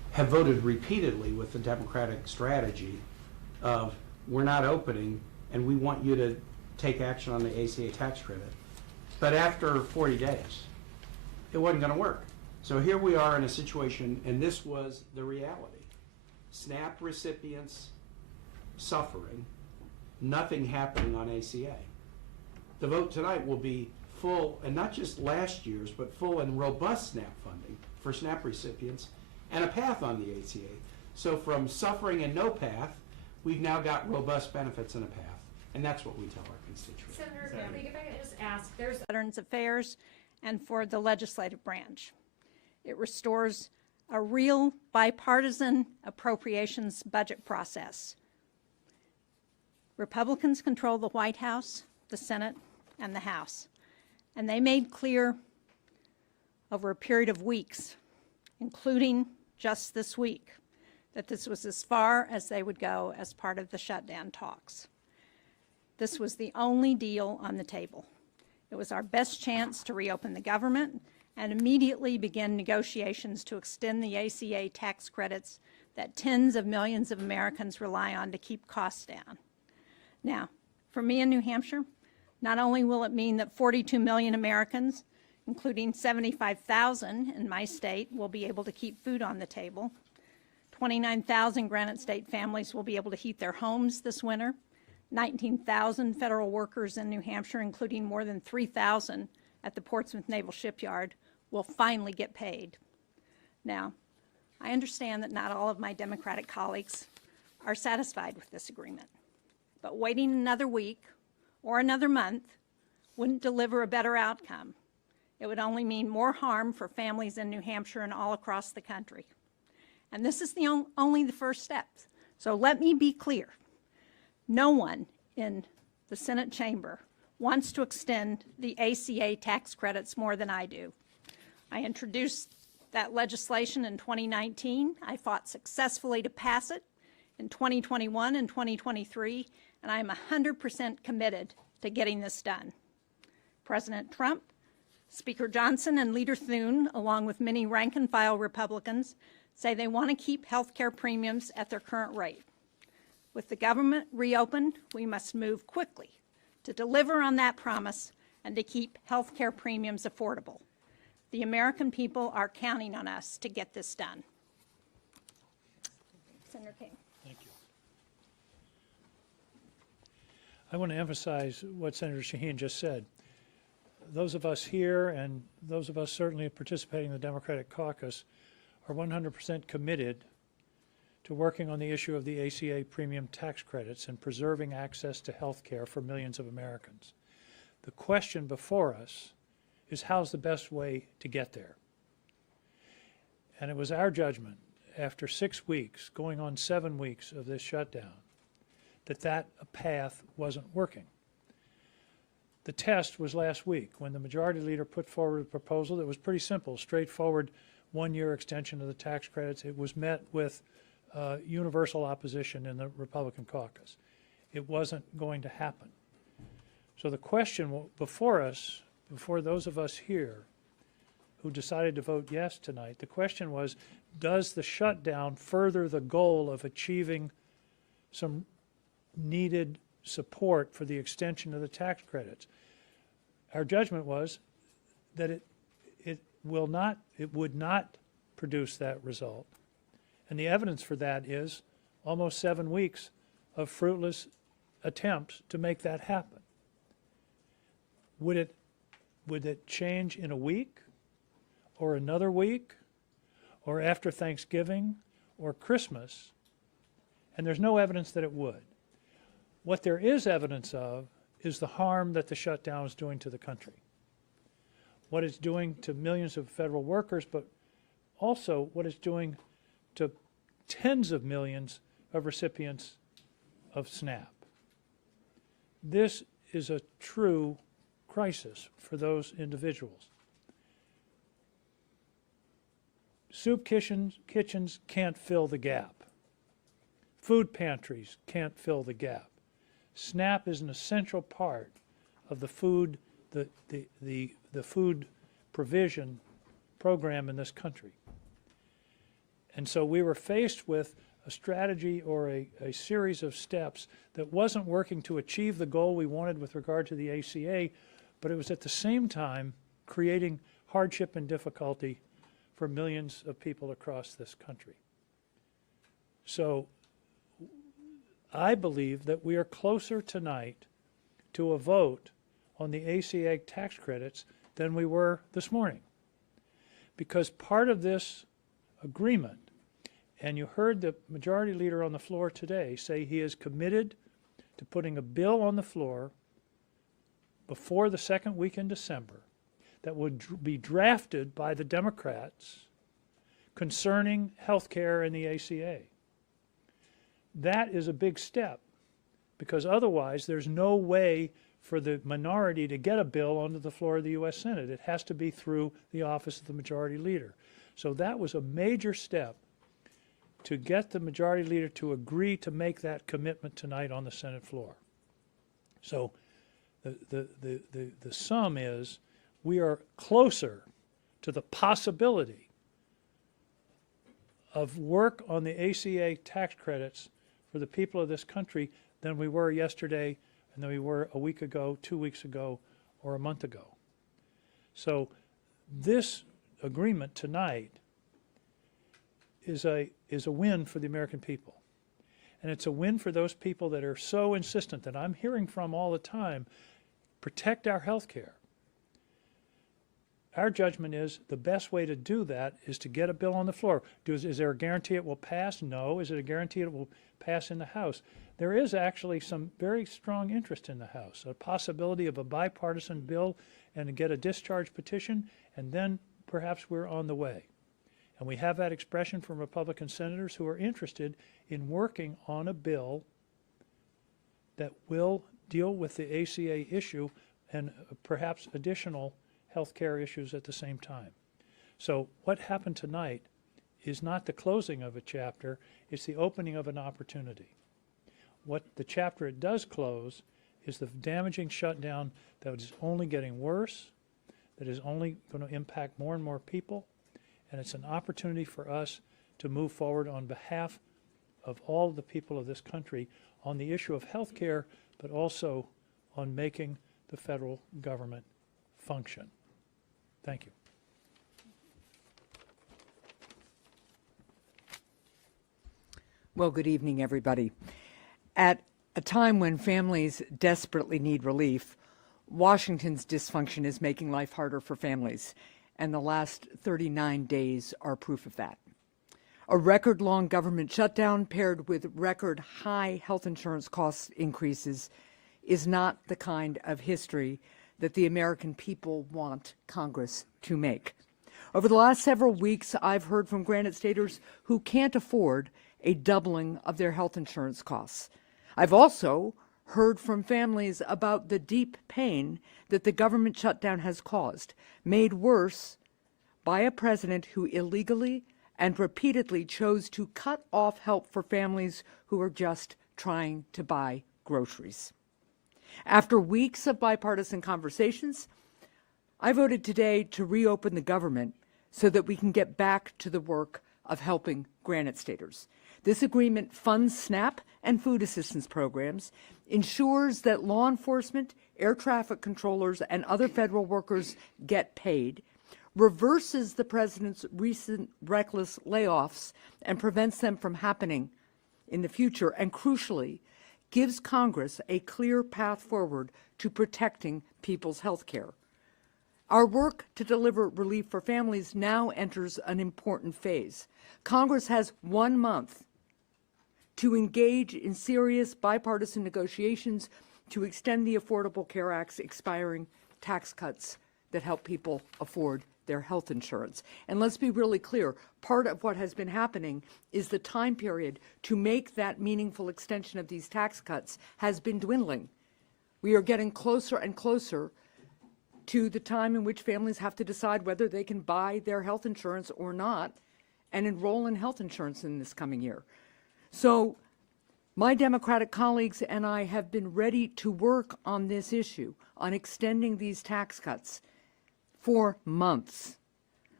have voted repeatedly with the Democratic strategy of we're not opening and we want you to take action on the ACA tax credit. But after 40 days, it wasn't going to work. So here we are in a situation, and this was the reality. SNAP recipients suffering, nothing happening on ACA. The vote tonight will be full, and not just last year's, but full and robust SNAP funding for SNAP recipients and a path on the ACA. So from suffering and no path, we've now got robust benefits and a path. And that's what we tell our constituents. Senator, if I could just ask, there's Veterans Affairs and for the legislative branch. It restores a real bipartisan appropriations budget process. Republicans control the White House, the Senate, and the House. And they made clear over a period of weeks, including just this week, that this was as far as they would go as part of the shutdown talks. This was the only deal on the table. It was our best chance to reopen the government and immediately begin negotiations to extend the ACA tax credits that tens of millions of Americans rely on to keep costs down. Now, for me in New Hampshire, not only will it mean that 42 million Americans, including 75,000 in my state, will be able to keep food on the table, 29,000 Granite State families will be able to heat their homes this winter, 19,000 federal workers in New Hampshire, including more than 3,000 at the Portsmouth Naval Shipyard, will finally get paid. Now, I understand that not all of my Democratic colleagues are satisfied with this agreement, but waiting another week or another month wouldn't deliver a better outcome. It would only mean more harm for families in New Hampshire and all across the country. And this is only the first step. So let me be clear. No one in the Senate chamber wants to extend the ACA tax credits more than I do. I introduced that legislation in 2019. I fought successfully to pass it in 2021 and 2023, and I am 100% committed to getting this done. President Trump, Speaker Johnson, and Leader Thune, along with many rank-and-file Republicans, say they want to keep health care premiums at their current rate. With the government reopened, we must move quickly to deliver on that promise and to keep health care premiums affordable. The American people are counting on us to get this done. Senator King. Thank you. I want to emphasize what Senator Shaheen just said. Those of us here and those of us certainly participating in the Democratic caucus are 100% committed to working on the issue of the ACA premium tax credits and preserving access to health care for millions of Americans. The question before us is how's the best way to get there? And it was our judgment after 6 weeks, going on 7 weeks of this shutdown, that path wasn't working. The test was last week when the majority leader put forward a proposal that was pretty simple, straightforward, 1-year extension of the tax credits. It was met with universal opposition in the Republican caucus. It wasn't going to happen. So the question before us, before those of us here who decided to vote yes tonight, the question was, does the shutdown further the goal of achieving some needed support for the extension of the tax credits? Our judgment was that it would not produce that result. And the evidence for that is almost 7 weeks of fruitless attempts to make that happen. Would it change in a week or another week or after Thanksgiving or Christmas? And there's no evidence that it would. What there is evidence of is the harm that the shutdown is doing to the country. What it's doing to millions of federal workers, but also what it's doing to tens of millions of recipients of SNAP. This is a true crisis for those individuals. Soup kitchens can't fill the gap. Food pantries can't fill the gap. SNAP is an essential part of the food provision program in this country. And so we were faced with a strategy or a series of steps that wasn't working to achieve the goal we wanted with regard to the ACA, but it was at the same time creating hardship and difficulty for millions of people across this country. So I believe that we are closer tonight to a vote on the ACA tax credits than we were this morning. Because part of this agreement, and you heard the majority leader on the floor today say he is committed to putting a bill on the floor before the second week in December that would be drafted by the Democrats concerning health care and the ACA. That is a big step, because otherwise there's no way for the minority to get a bill onto the floor of the U.S. Senate. It has to be through the office of the majority leader. So that was a major step to get the majority leader to agree to make that commitment tonight on the Senate floor. So the sum is we are closer to the possibility of work on the ACA tax credits for the people of this country than we were yesterday and than we were a week ago, 2 weeks ago, or a month ago. So this agreement tonight is a win for the American people. And it's a win for those people that are so insistent, that I'm hearing from all the time, protect our health care. Our judgment is the best way to do that is to get a bill on the floor. Is there a guarantee it will pass? No. Is it a guarantee it will pass in the House? There is actually some very strong interest in the House, a possibility of a bipartisan bill and to get a discharge petition, and then perhaps we're on the way. And we have that expression from Republican senators who are interested in working on a bill that will deal with the ACA issue and perhaps additional health care issues at the same time. So what happened tonight is not the closing of a chapter, it's the opening of an opportunity. What the chapter it does close is the damaging shutdown that is only getting worse, that is only going to impact more and more people, and it's an opportunity for us to move forward on behalf of all the people of this country on the issue of health care, but also on making the federal government function. Thank you. Well, good evening, everybody. At a time when families desperately need relief, Washington's dysfunction is making life harder for families, and the last 39 days are proof of that. A record-long government shutdown paired with record-high health insurance cost increases is not the kind of history that the American people want Congress to make. Over the last several weeks, I've heard from Granite Staters who can't afford a doubling of their health insurance costs. I've also heard from families about the deep pain that the government shutdown has caused, made worse by a president who illegally and repeatedly chose to cut off help for families who are just trying to buy groceries. After weeks of bipartisan conversations, I voted today to reopen the government so that we can get back to the work of helping Granite Staters. This agreement funds SNAP and food assistance programs, ensures that law enforcement, air traffic controllers, and other federal workers get paid, reverses the president's recent reckless layoffs and prevents them from happening in the future, and crucially, gives Congress a clear path forward to protecting people's health care. Our work to deliver relief for families now enters an important phase. Congress has 1 month to engage in serious bipartisan negotiations to extend the Affordable Care Act's expiring tax cuts that help people afford their health insurance. And let's be really clear, part of what has been happening is the time period to make that meaningful extension of these tax cuts has been dwindling. We are getting closer and closer to the time in which families have to decide whether they can buy their health insurance or not and enroll in health insurance in this coming year. So my Democratic colleagues and I have been ready to work on this issue, on extending these tax cuts for months.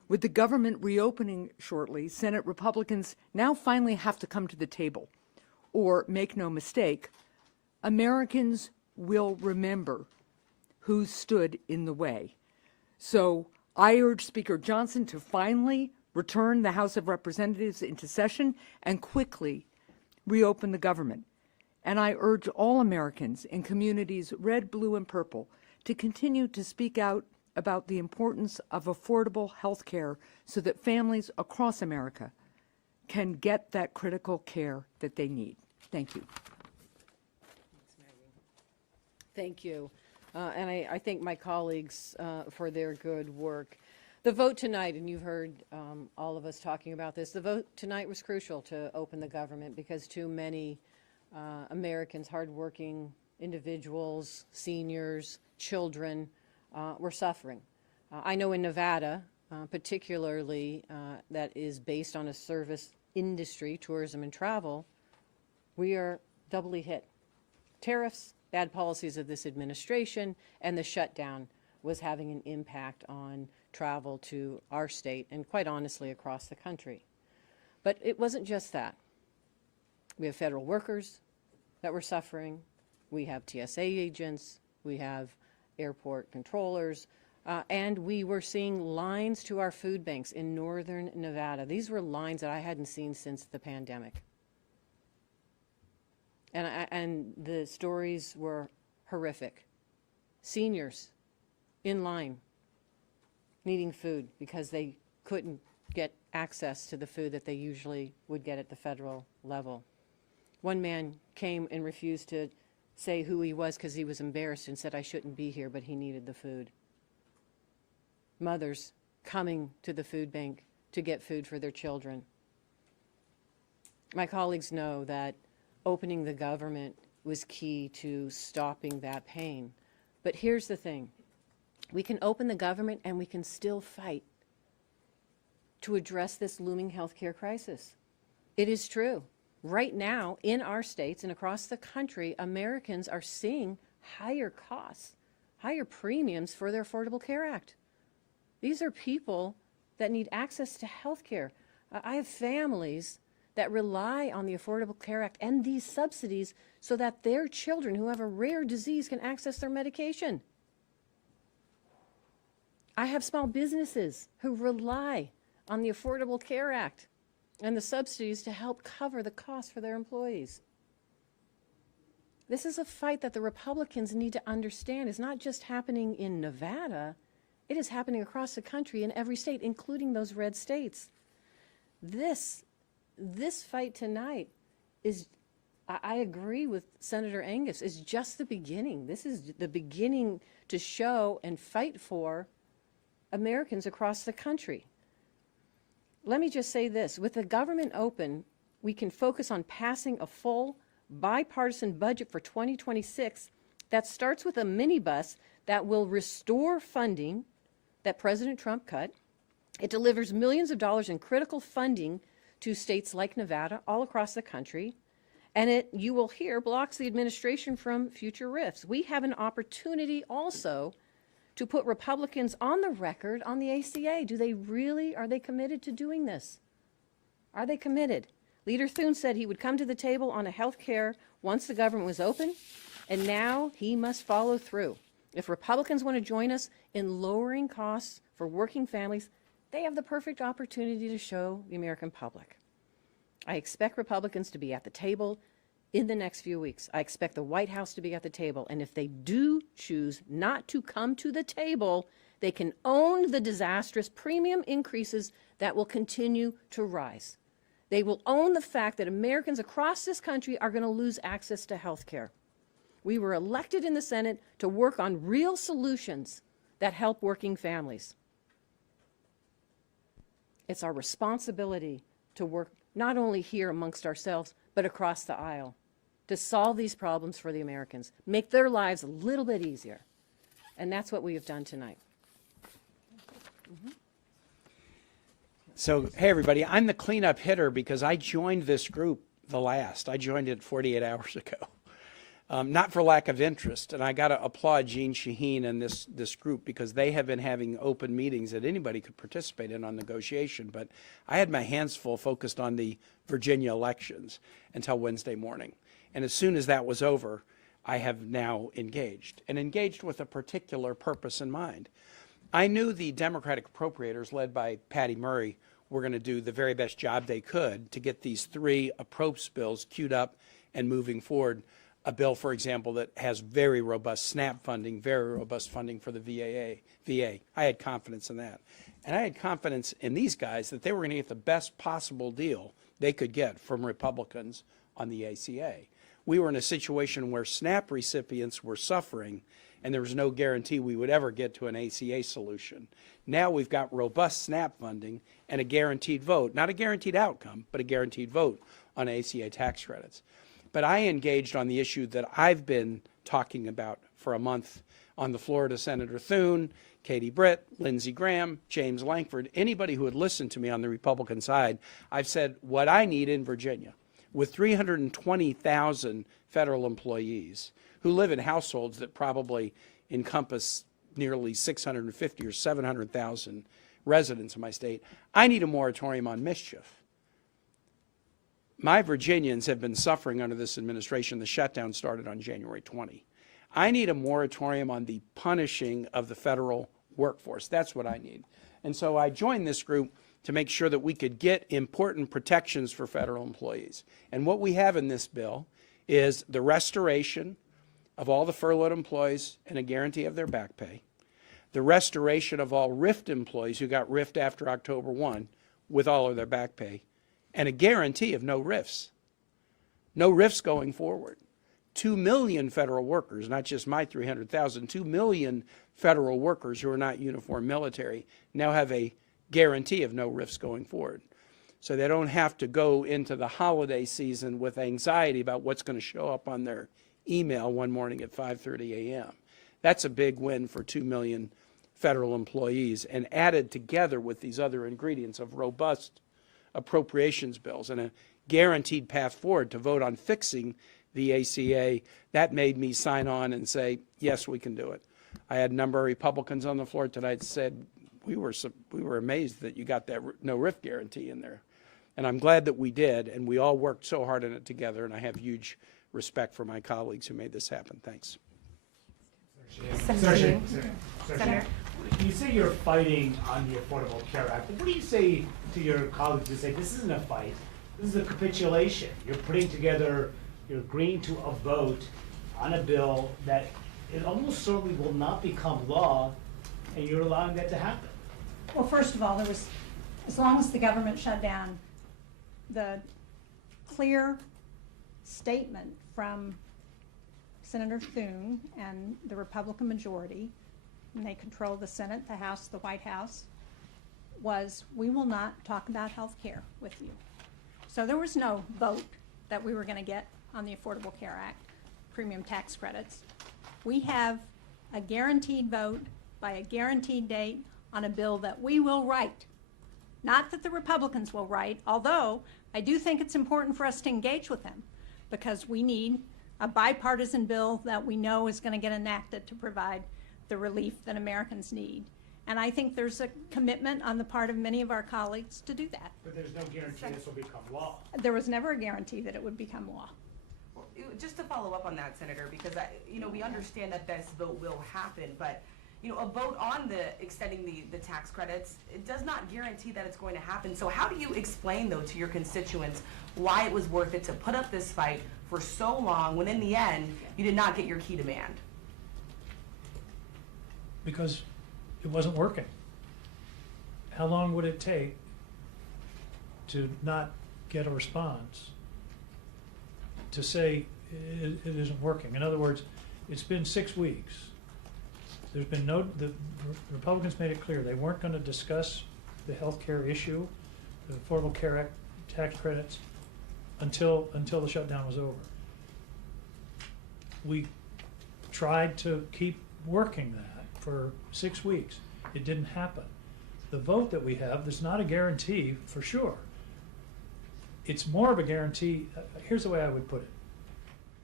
With the government reopening shortly, Senate Republicans now finally have to come to the table. Or, make no mistake, Americans will remember who stood in the way. So I urge Speaker Johnson to finally return the House of Representatives into session and quickly reopen the government. And I urge all Americans in communities red, blue, and purple to continue to speak out about the importance of affordable health care so that families across America can get that critical care that they need. Thank you. Thank you. And I thank my colleagues for their good work. The vote tonight, and you've heard all of us talking about this, the vote tonight was crucial to open the government because too many Americans, hardworking individuals, seniors, children, were suffering. I know in Nevada, particularly that is based on a service industry, tourism and travel, we are doubly hit. Tariffs, bad policies of this administration, and the shutdown was having an impact on travel to our state and quite honestly across the country. But it wasn't just that. We have federal workers that were suffering. We have TSA agents. We have airport controllers. And we were seeing lines to our food banks in northern Nevada. These were lines that I hadn't seen since the pandemic. And the stories were horrific. Seniors in line needing food because they couldn't get access to the food that they usually would get at the federal level. One man came and refused to say who he was because he was embarrassed and said, I shouldn't be here, but he needed the food. Mothers coming to the food bank to get food for their children. My colleagues know that opening the government was key to stopping that pain. But here's the thing. We can open the government and we can still fight to address this looming healthcare crisis. It is true. Right now, in our states and across the country, Americans are seeing higher costs, higher premiums for their Affordable Care Act. These are people that need access to health care. I have families that rely on the Affordable Care Act and these subsidies so that their children who have a rare disease can access their medication. I have small businesses who rely on the Affordable Care Act and the subsidies to help cover the cost for their employees. This is a fight that the Republicans need to understand is not just happening in Nevada, it is happening across the country in every state, including those red states. This fight tonight is, I agree with Senator Angus, is just the beginning. This is the beginning to show and fight for Americans across the country. Let me just say this, with the government open, we can focus on passing a full bipartisan budget for 2026 that starts with a minibus that will restore funding that President Trump cut. It delivers millions of dollars in critical funding to states like Nevada, all across the country, and it, you will hear, blocks the administration from future rifts. We have an opportunity also to put Republicans on the record on the ACA. Do they really, are they committed to doing this? Are they committed? Leader Thune said he would come to the table on a health care once the government was open, and now he must follow through. If Republicans want to join us in lowering costs for working families, they have the perfect opportunity to show the American public. I expect Republicans to be at the table in the next few weeks. I expect the White House to be at the table, and if they do choose not to come to the table, they can own the disastrous premium increases that will continue to rise. They will own the fact that Americans across this country are going to lose access to health care. We were elected in the Senate to work on real solutions that help working families. It's our responsibility to work not only here amongst ourselves, but across the aisle to solve these problems for the Americans, make their lives a little bit easier. And that's what we have done tonight. So, hey, everybody, I'm the cleanup hitter because I joined this group the last. I joined it 48 hours ago. not for lack of interest. And I got to applaud Jeanne Shaheen and this group because they have been having open meetings that anybody could participate in on negotiation. But I had my hands full focused on the Virginia elections until Wednesday morning. And as soon as that was over, I have now engaged, and engaged with a particular purpose in mind. I knew the Democratic appropriators, led by Patty Murray, were going to do the very best job they could to get these 3 approach bills queued up and moving forward. A bill, for example, that has very robust SNAP funding, very robust funding for the VA. I had confidence in that. And I had confidence in these guys that they were going to get the best possible deal they could get from Republicans on the ACA. We were in a situation where SNAP recipients were suffering, and there was no guarantee we would ever get to an ACA solution. Now we've got robust SNAP funding and a guaranteed vote, not a guaranteed outcome, but a guaranteed vote on ACA tax credits. But I engaged on the issue that I've been talking about for a month on the floor to Senator Thune, Katie Britt, Lindsey Graham, James Lankford, anybody who had listened to me on the Republican side. I've said what I need in Virginia, with 320,000 federal employees who live in households that probably encompass nearly 650 or 700,000 residents in my state, I need a moratorium on mischief. My Virginians have been suffering under this administration. The shutdown started on January 20. I need a moratorium on the punishing of the federal workforce. That's what I need. And so I joined this group to make sure that we could get important protections for federal employees. And what we have in this bill is the restoration of all the furloughed employees and a guarantee of their back pay, the restoration of all RIFT employees who got RIFT after October 1 with all of their back pay, and a guarantee of no RIFs. No RIFs going forward. 2 million federal workers, not just my 300,000, 2 million federal workers who are not uniform military now have a guarantee of no RIFs going forward. So they don't have to go into the holiday season with anxiety about what's going to show up on their email one morning at 5:30 a.m. That's a big win for 2 million federal employees, and added together with these other ingredients of robust appropriations bills and a guaranteed path forward to vote on fixing the ACA, that made me sign on and say, yes, we can do it. I had a number of Republicans on the floor tonight said, we were amazed that you got that no RIF guarantee in there. And I'm glad that we did, and we all worked so hard on it together, and I have huge respect for my colleagues who made this happen. Thanks. Senator, you say you're fighting on the Affordable Care Act, but what do you say to your colleagues who say this isn't a fight, this is a capitulation? You're putting together, you're agreeing to a vote on a bill that it almost certainly will not become law, and you're allowing that to happen. Well, first of all, there was, as long as the government shut down, the clear statement from Senator Thune and the Republican majority, and they control the Senate, the House, the White House, was we will not talk about health care with you. So there was no vote that we were going to get on the Affordable Care Act, premium tax credits. We have a guaranteed vote by a guaranteed date on a bill that we will write. Not that the Republicans will write, although I do think it's important for us to engage with them, because we need a bipartisan bill that we know is going to get enacted to provide the relief that Americans need. And I think there's a commitment on the part of many of our colleagues to do that. But there's no guarantee this will become law. There was never a guarantee that it would become law. Well, just to follow up on that, Senator, because we understand that this vote will happen, but a vote on extending the tax credits, it does not guarantee that it's going to happen. So how do you explain, though, to your constituents why it was worth it to put up this fight for so long when in the end you did not get your key demand? Because it wasn't working. How long would it take to not get a response to say it isn't working? In other words, it's been 6 weeks. There's been the Republicans made it clear they weren't going to discuss the health care issue, the Affordable Care Act tax credits, until the shutdown was over. We tried to keep working that for 6 weeks. It didn't happen. The vote that we have, there's not a guarantee for sure. It's more of a guarantee. Here's the way I would put it.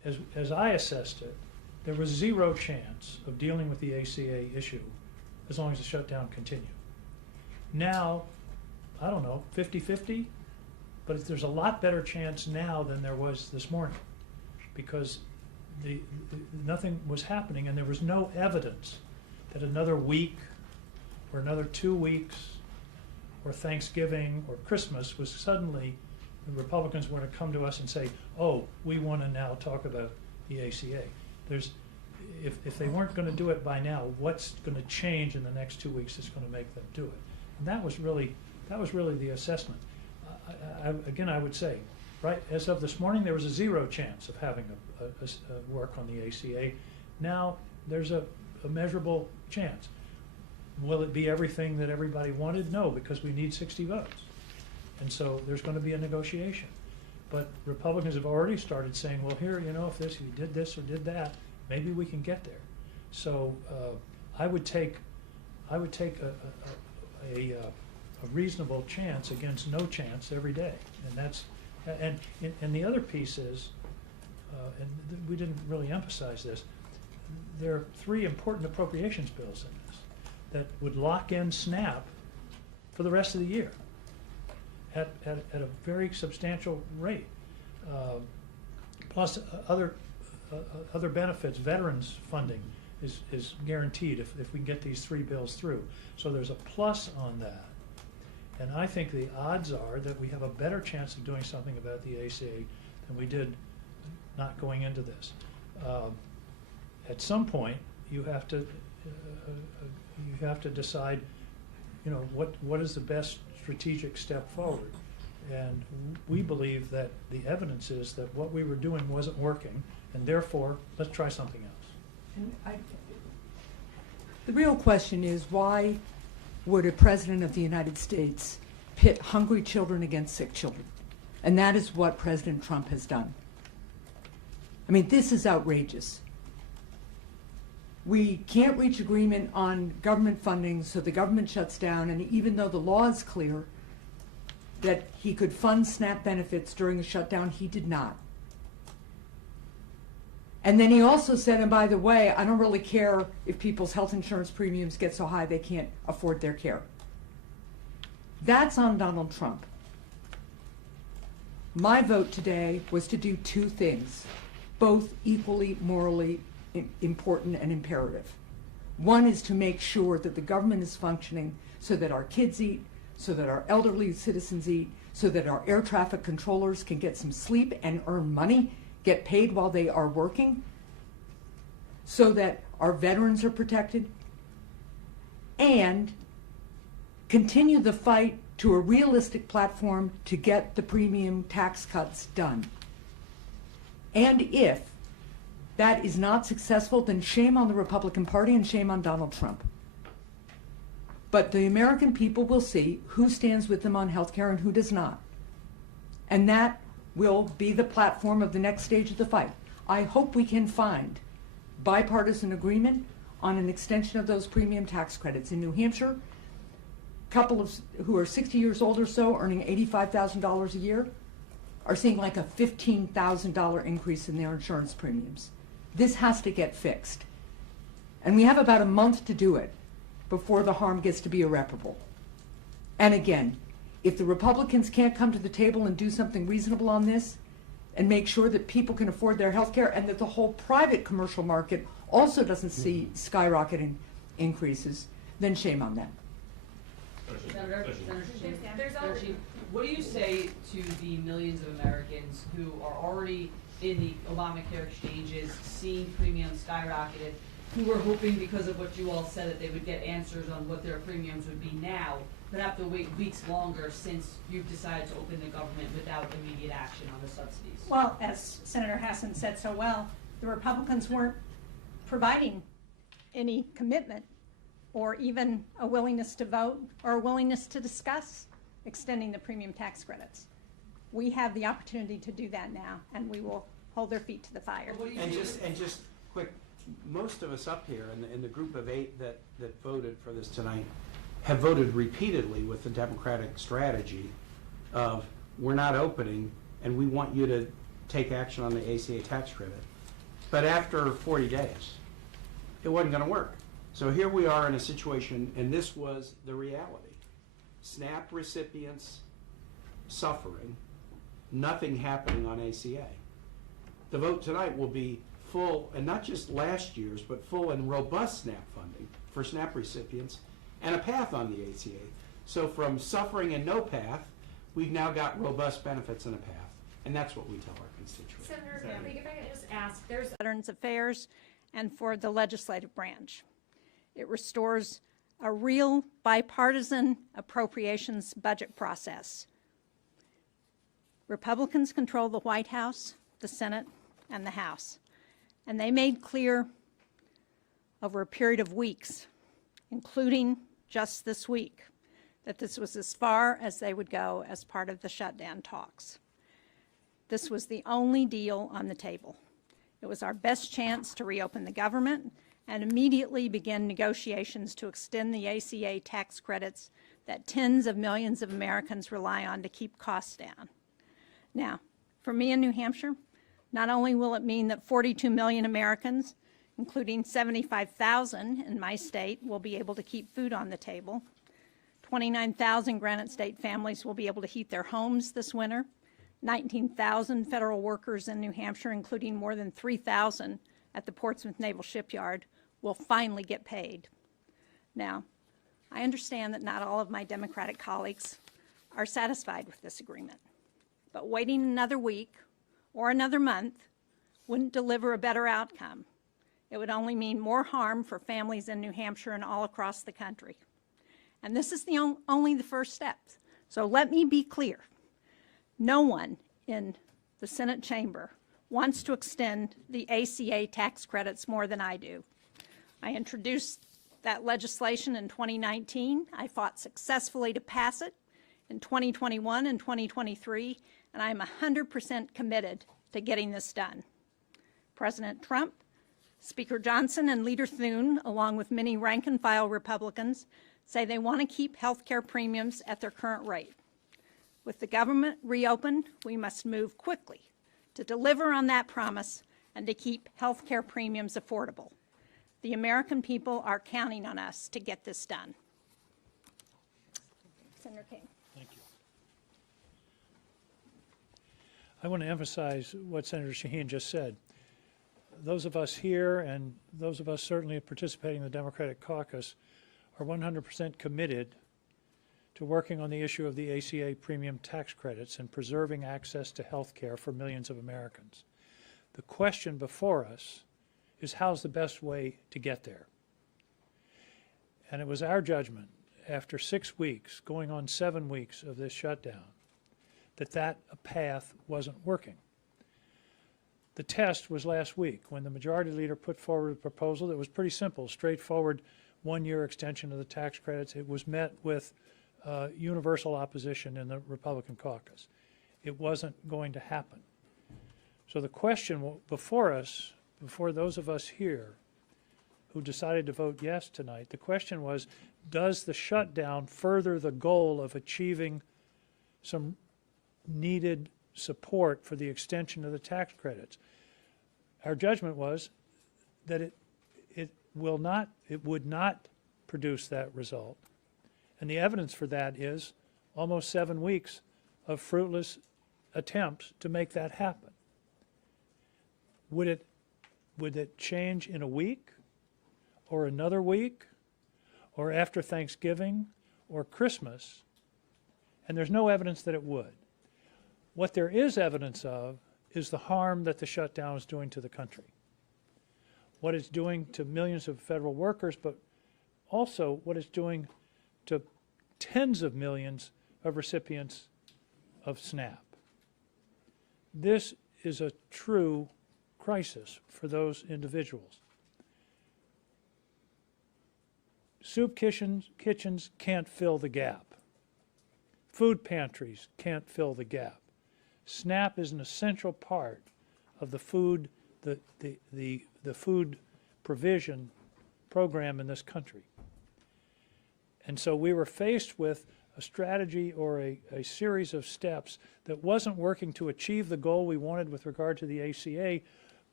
as I assessed it, there was zero chance of dealing with the ACA issue as long as the shutdown continued. Now, I don't know, 50-50, but there's a lot better chance now than there was this morning, because nothing was happening, and there was no evidence that another week or another 2 weeks or Thanksgiving or Christmas was suddenly the Republicans were going to come to us and say, oh, we want to now talk about the ACA. If they weren't going to do it by now, what's going to change in the next 2 weeks that's going to make them do it? And that was really the assessment. Again, I would say, right, as of this morning, there was a zero chance of having a work on the ACA. Now, there's a measurable chance. Will it be everything that everybody wanted? No, because we need 60 votes. And so there's going to be a negotiation. But Republicans have already started saying, well, here, you know, if you did this or did that, maybe we can get there. So I would take a reasonable chance against no chance every day. And that's, and the other piece is, we didn't really emphasize this, there are 3 important appropriations bills in this that would lock in SNAP for the rest of the year at a very substantial rate. Plus other benefits, veterans funding is guaranteed if we can get these 3 bills through. So there's a plus on that. And I think the odds are that we have a better chance of doing something about the ACA than we did not going into this. At some point, you have to decide, you know, what is the best strategic step forward. And we believe that the evidence is that what we were doing wasn't working, and therefore, let's try something else. And the real question is, why would a president of the United States pit hungry children against sick children? And that is what President Trump has done. I mean, this is outrageous. We can't reach agreement on government funding, so the government shuts down, and even though the law is clear that he could fund SNAP benefits during the shutdown, he did not. And then he also said, and by the way, I don't really care if people's health insurance premiums get so high they can't afford their care. That's on Donald Trump. My vote today was to do 2 things, both equally morally important and imperative. One is to make sure that the government is functioning so that our kids eat, so that our elderly citizens eat, so that our air traffic controllers can get some sleep and earn money, get paid while they are working, so that our veterans are protected, and continue the fight to a realistic platform to get the premium tax cuts done. And if that is not successful, then shame on the Republican Party and shame on Donald Trump. But the American people will see who stands with them on health care and who does not. And that will be the platform of the next stage of the fight. I hope we can find bipartisan agreement on an extension of those premium tax credits. In New Hampshire, couples who are 60 years old or so, earning $85,000 a year, are seeing like a $15,000 increase in their insurance premiums. This has to get fixed. And we have about a month to do it before the harm gets to be irreparable. And again, if the Republicans can't come to the table and do something reasonable on this and make sure that people can afford their health care and that the whole private commercial market also doesn't see skyrocketing increases, then shame on them. Senator Shaheen, what do you say to the millions of Americans who are already in the Obamacare exchanges, seeing premiums skyrocketed, who were hoping because of what you all said that they would get answers on what their premiums would be now, but have to wait weeks longer since you've decided to open the government without immediate action on the subsidies? Well, as Senator Hassan said so well, the Republicans weren't providing any commitment or even a willingness to vote or a willingness to discuss extending the premium tax credits. We have the opportunity to do that now, and we will hold their feet to the fire. And just quick, most of us up here in the group of 8 that voted for this tonight have voted repeatedly with the Democratic strategy of we're not opening and we want you to take action on the ACA tax credit. But after 40 days, it wasn't going to work. So here we are in a situation, and this was the reality. SNAP recipients suffering, nothing happening on ACA. The vote tonight will be full, and not just last year's, but full and robust SNAP funding for SNAP recipients and a path on the ACA. So from suffering and no path, we've now got robust benefits and a path. And that's what we tell our constituents. Senator, if I could just ask, there's Veterans Affairs and for the legislative branch. It restores a real bipartisan appropriations budget process. Republicans control the White House, the Senate, and the House. And they made clear over a period of weeks, including just this week, that this was as far as they would go as part of the shutdown talks. This was the only deal on the table. It was our best chance to reopen the government and immediately begin negotiations to extend the ACA tax credits that tens of millions of Americans rely on to keep costs down. Now, for me in New Hampshire, not only will it mean that 42 million Americans, including 75,000 in my state, will be able to keep food on the table, 29,000 Granite State families will be able to heat their homes this winter, 19,000 federal workers in New Hampshire, including more than 3,000 at the Portsmouth Naval Shipyard, will finally get paid. Now, I understand that not all of my Democratic colleagues are satisfied with this agreement, but waiting another week or another month wouldn't deliver a better outcome. It would only mean more harm for families in New Hampshire and all across the country. And this is only the first step. So let me be clear. No one in the Senate chamber wants to extend the ACA tax credits more than I do. I introduced that legislation in 2019. I fought successfully to pass it in 2021 and 2023, and I'm 100% committed to getting this done. President Trump, Speaker Johnson, and Leader Thune, along with many rank-and-file Republicans, say they want to keep health care premiums at their current rate. With the government reopened, we must move quickly to deliver on that promise and to keep health care premiums affordable. The American people are counting on us to get this done. Senator King. Thank you. I want to emphasize what Senator Shaheen just said. Those of us here and those of us certainly participating in the Democratic caucus are 100% committed to working on the issue of the ACA premium tax credits and preserving access to health care for millions of Americans. The question before us is how's the best way to get there? And it was our judgment after 6 weeks, going on 7 weeks of this shutdown, that path wasn't working. The test was last week when the majority leader put forward a proposal that was pretty simple, straightforward, one-year extension of the tax credits. It was met with universal opposition in the Republican caucus. It wasn't going to happen. So the question before us, before those of us here who decided to vote yes tonight, the question was, does the shutdown further the goal of achieving some needed support for the extension of the tax credits? Our judgment was that it would not produce that result. And the evidence for that is almost 7 weeks of fruitless attempts to make that happen. Would it change in a week or another week or after Thanksgiving or Christmas? And there's no evidence that it would. What there is evidence of is the harm that the shutdown is doing to the country. What it's doing to millions of federal workers, but also what it's doing to tens of millions of recipients of SNAP. This is a true crisis for those individuals. Soup kitchens can't fill the gap. Food pantries can't fill the gap. SNAP is an essential part of the food food provision program in this country. And so we were faced with a strategy or a series of steps that wasn't working to achieve the goal we wanted with regard to the ACA,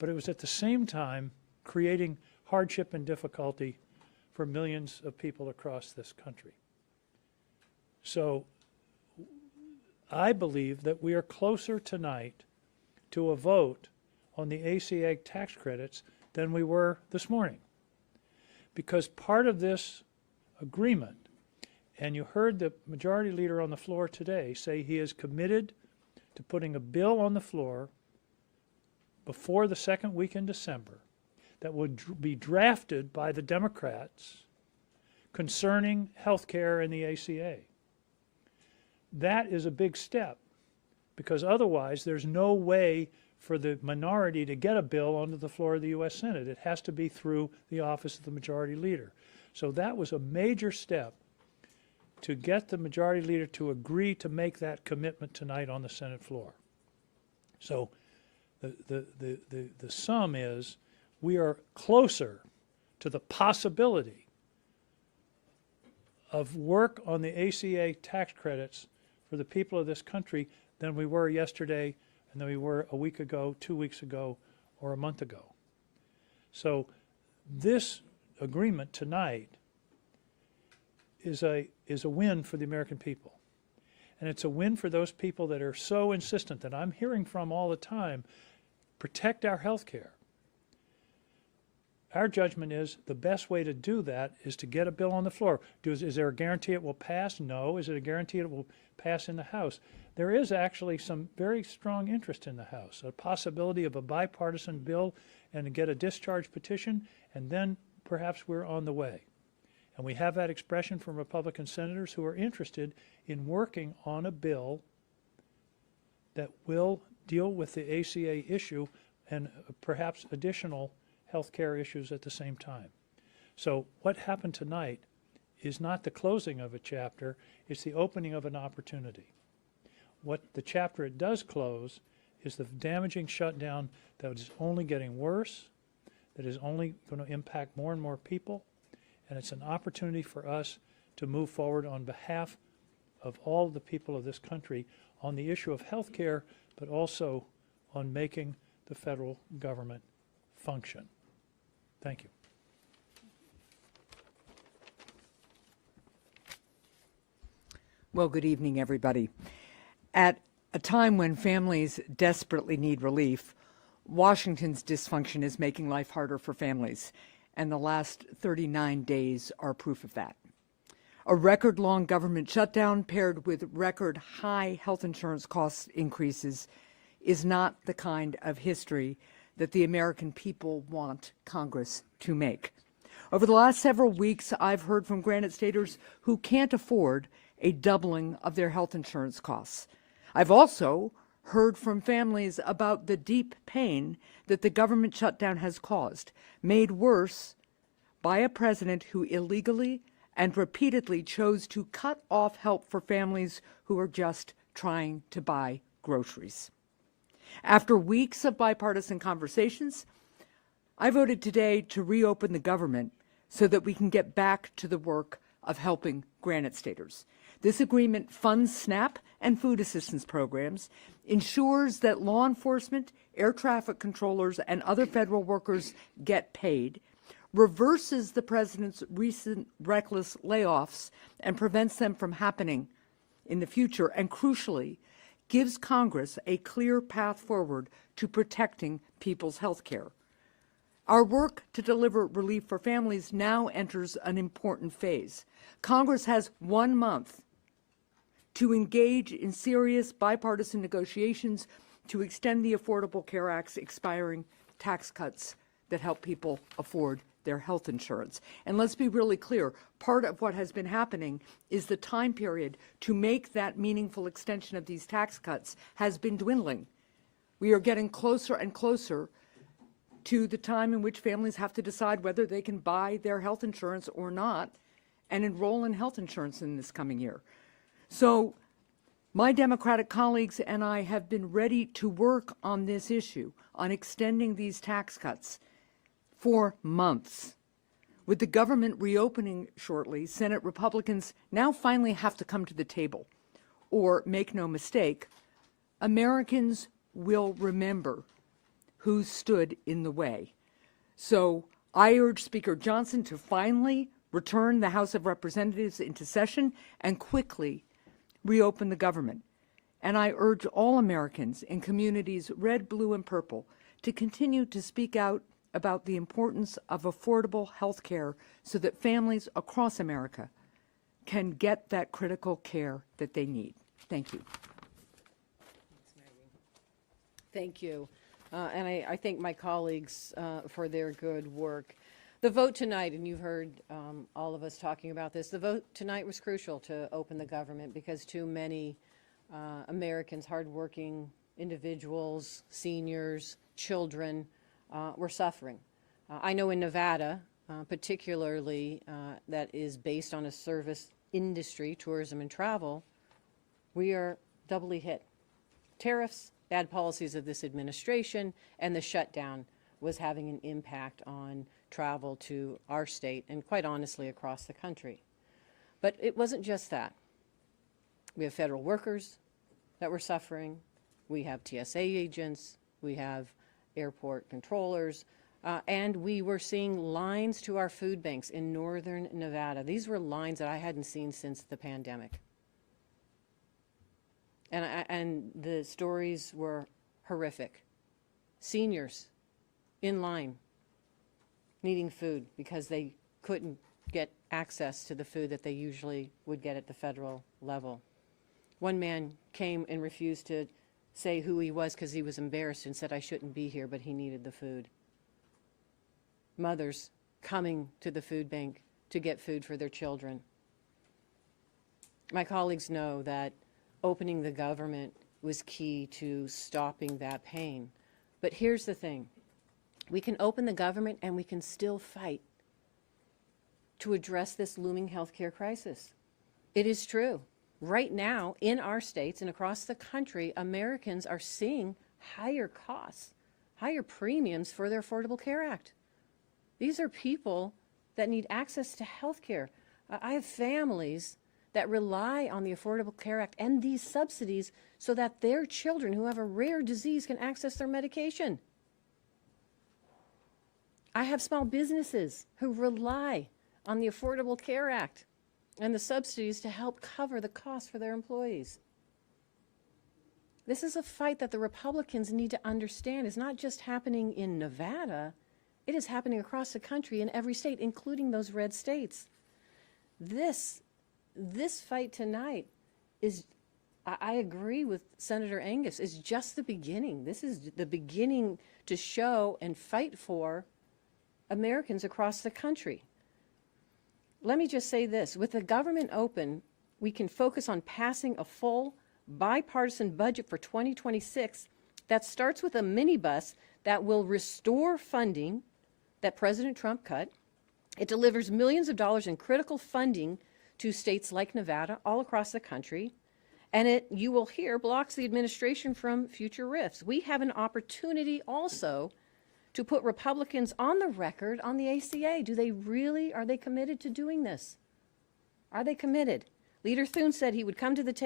but it was at the same time creating hardship and difficulty for millions of people across this country. So I believe that we are closer tonight to a vote on the ACA tax credits than we were this morning. Because part of this agreement, and you heard the majority leader on the floor today say he is committed to putting a bill on the floor before the second week in December that would be drafted by the Democrats concerning health care and the ACA. That is a big step, because otherwise there's no way for the minority to get a bill onto the floor of the U.S. Senate. It has to be through the office of the majority leader. So that was a major step to get the majority leader to agree to make that commitment tonight on the Senate floor. So the sum is we are closer to the possibility of work on the ACA tax credits for the people of this country than we were yesterday and than we were a week ago, 2 weeks ago, or a month ago. So this agreement tonight is a win for the American people. And it's a win for those people that are so insistent, that I'm hearing from all the time, protect our health care. Our judgment is the best way to do that is to get a bill on the floor. Is there a guarantee it will pass? No. Is it a guarantee it will pass in the House? There is actually some very strong interest in the House, a possibility of a bipartisan bill and to get a discharge petition, and then perhaps we're on the way. And we have that expression from Republican senators who are interested in working on a bill that will deal with the ACA issue and perhaps additional health care issues at the same time. So what happened tonight is not the closing of a chapter, it's the opening of an opportunity. What the chapter it does close is the damaging shutdown that is only getting worse, that is only going to impact more and more people, and it's an opportunity for us to move forward on behalf of all the people of this country on the issue of health care, but also on making the federal government function. Thank you. Well, good evening, everybody. At a time when families desperately need relief, Washington's dysfunction is making life harder for families, and the last 39 days are proof of that. A record-long government shutdown paired with record-high health insurance cost increases is not the kind of history that the American people want Congress to make. Over the last several weeks, I've heard from Granite Staters who can't afford a doubling of their health insurance costs. I've also heard from families about the deep pain that the government shutdown has caused, made worse by a president who illegally and repeatedly chose to cut off help for families who are just trying to buy groceries. After weeks of bipartisan conversations, I voted today to reopen the government so that we can get back to the work of helping Granite Staters. This agreement funds SNAP and food assistance programs, ensures that law enforcement, air traffic controllers, and other federal workers get paid, reverses the president's recent reckless layoffs and prevents them from happening in the future, and crucially, gives Congress a clear path forward to protecting people's health care. Our work to deliver relief for families now enters an important phase. Congress has 1 month to engage in serious bipartisan negotiations to extend the Affordable Care Act's expiring tax cuts that help people afford their health insurance. And let's be really clear, part of what has been happening is the time period to make that meaningful extension of these tax cuts has been dwindling. We are getting closer and closer to the time in which families have to decide whether they can buy their health insurance or not and enroll in health insurance in this coming year. So my Democratic colleagues and I have been ready to work on this issue, on extending these tax cuts for months. With the government reopening shortly, Senate Republicans now finally have to come to the table. Or, make no mistake, Americans will remember who stood in the way. So I urge Speaker Johnson to finally return the House of Representatives into session and quickly reopen the government. And I urge all Americans in communities red, blue, and purple to continue to speak out about the importance of affordable health care so that families across America can get that critical care that they need. Thank you. Thank you. And I thank my colleagues for their good work. The vote tonight, and you've heard all of us talking about this, the vote tonight was crucial to open the government because too many Americans, hardworking individuals, seniors, children, were suffering. I know in Nevada, particularly that is based on a service industry, tourism and travel, we are doubly hit. Tariffs, bad policies of this administration, and the shutdown was having an impact on travel to our state and quite honestly across the country. But it wasn't just that. We have federal workers that were suffering. We have TSA agents. We have airport controllers. And we were seeing lines to our food banks in northern Nevada. These were lines that I hadn't seen since the pandemic. And the stories were horrific. Seniors in line needing food because they couldn't get access to the food that they usually would get at the federal level. One man came and refused to say who he was because he was embarrassed and said, I shouldn't be here, but he needed the food. Mothers coming to the food bank to get food for their children. My colleagues know that opening the government was key to stopping that pain. But here's the thing. We can open the government and we can still fight to address this looming healthcare crisis. It is true. Right now, in our states and across the country, Americans are seeing higher costs, higher premiums for their Affordable Care Act. These are people that need access to health care. I have families that rely on the Affordable Care Act and these subsidies so that their children who have a rare disease can access their medication. I have small businesses who rely on the Affordable Care Act and the subsidies to help cover the cost for their employees. This is a fight that the Republicans need to understand is not just happening in Nevada, it is happening across the country in every state, including those red states. This fight tonight is, I agree with Senator Angus, is just the beginning. This is the beginning to show and fight for Americans across the country. Let me just say this. With the government open, we can focus on passing a full bipartisan budget for 2026 that starts with a minibus that will restore funding that President Trump cut. It delivers millions of dollars in critical funding to states like Nevada all across the country. And it, you will hear, blocks the administration from future rifts. We have an opportunity also to put Republicans on the record on the ACA. Are they committed to doing this? Are they committed? Leader Thune said he would come to the table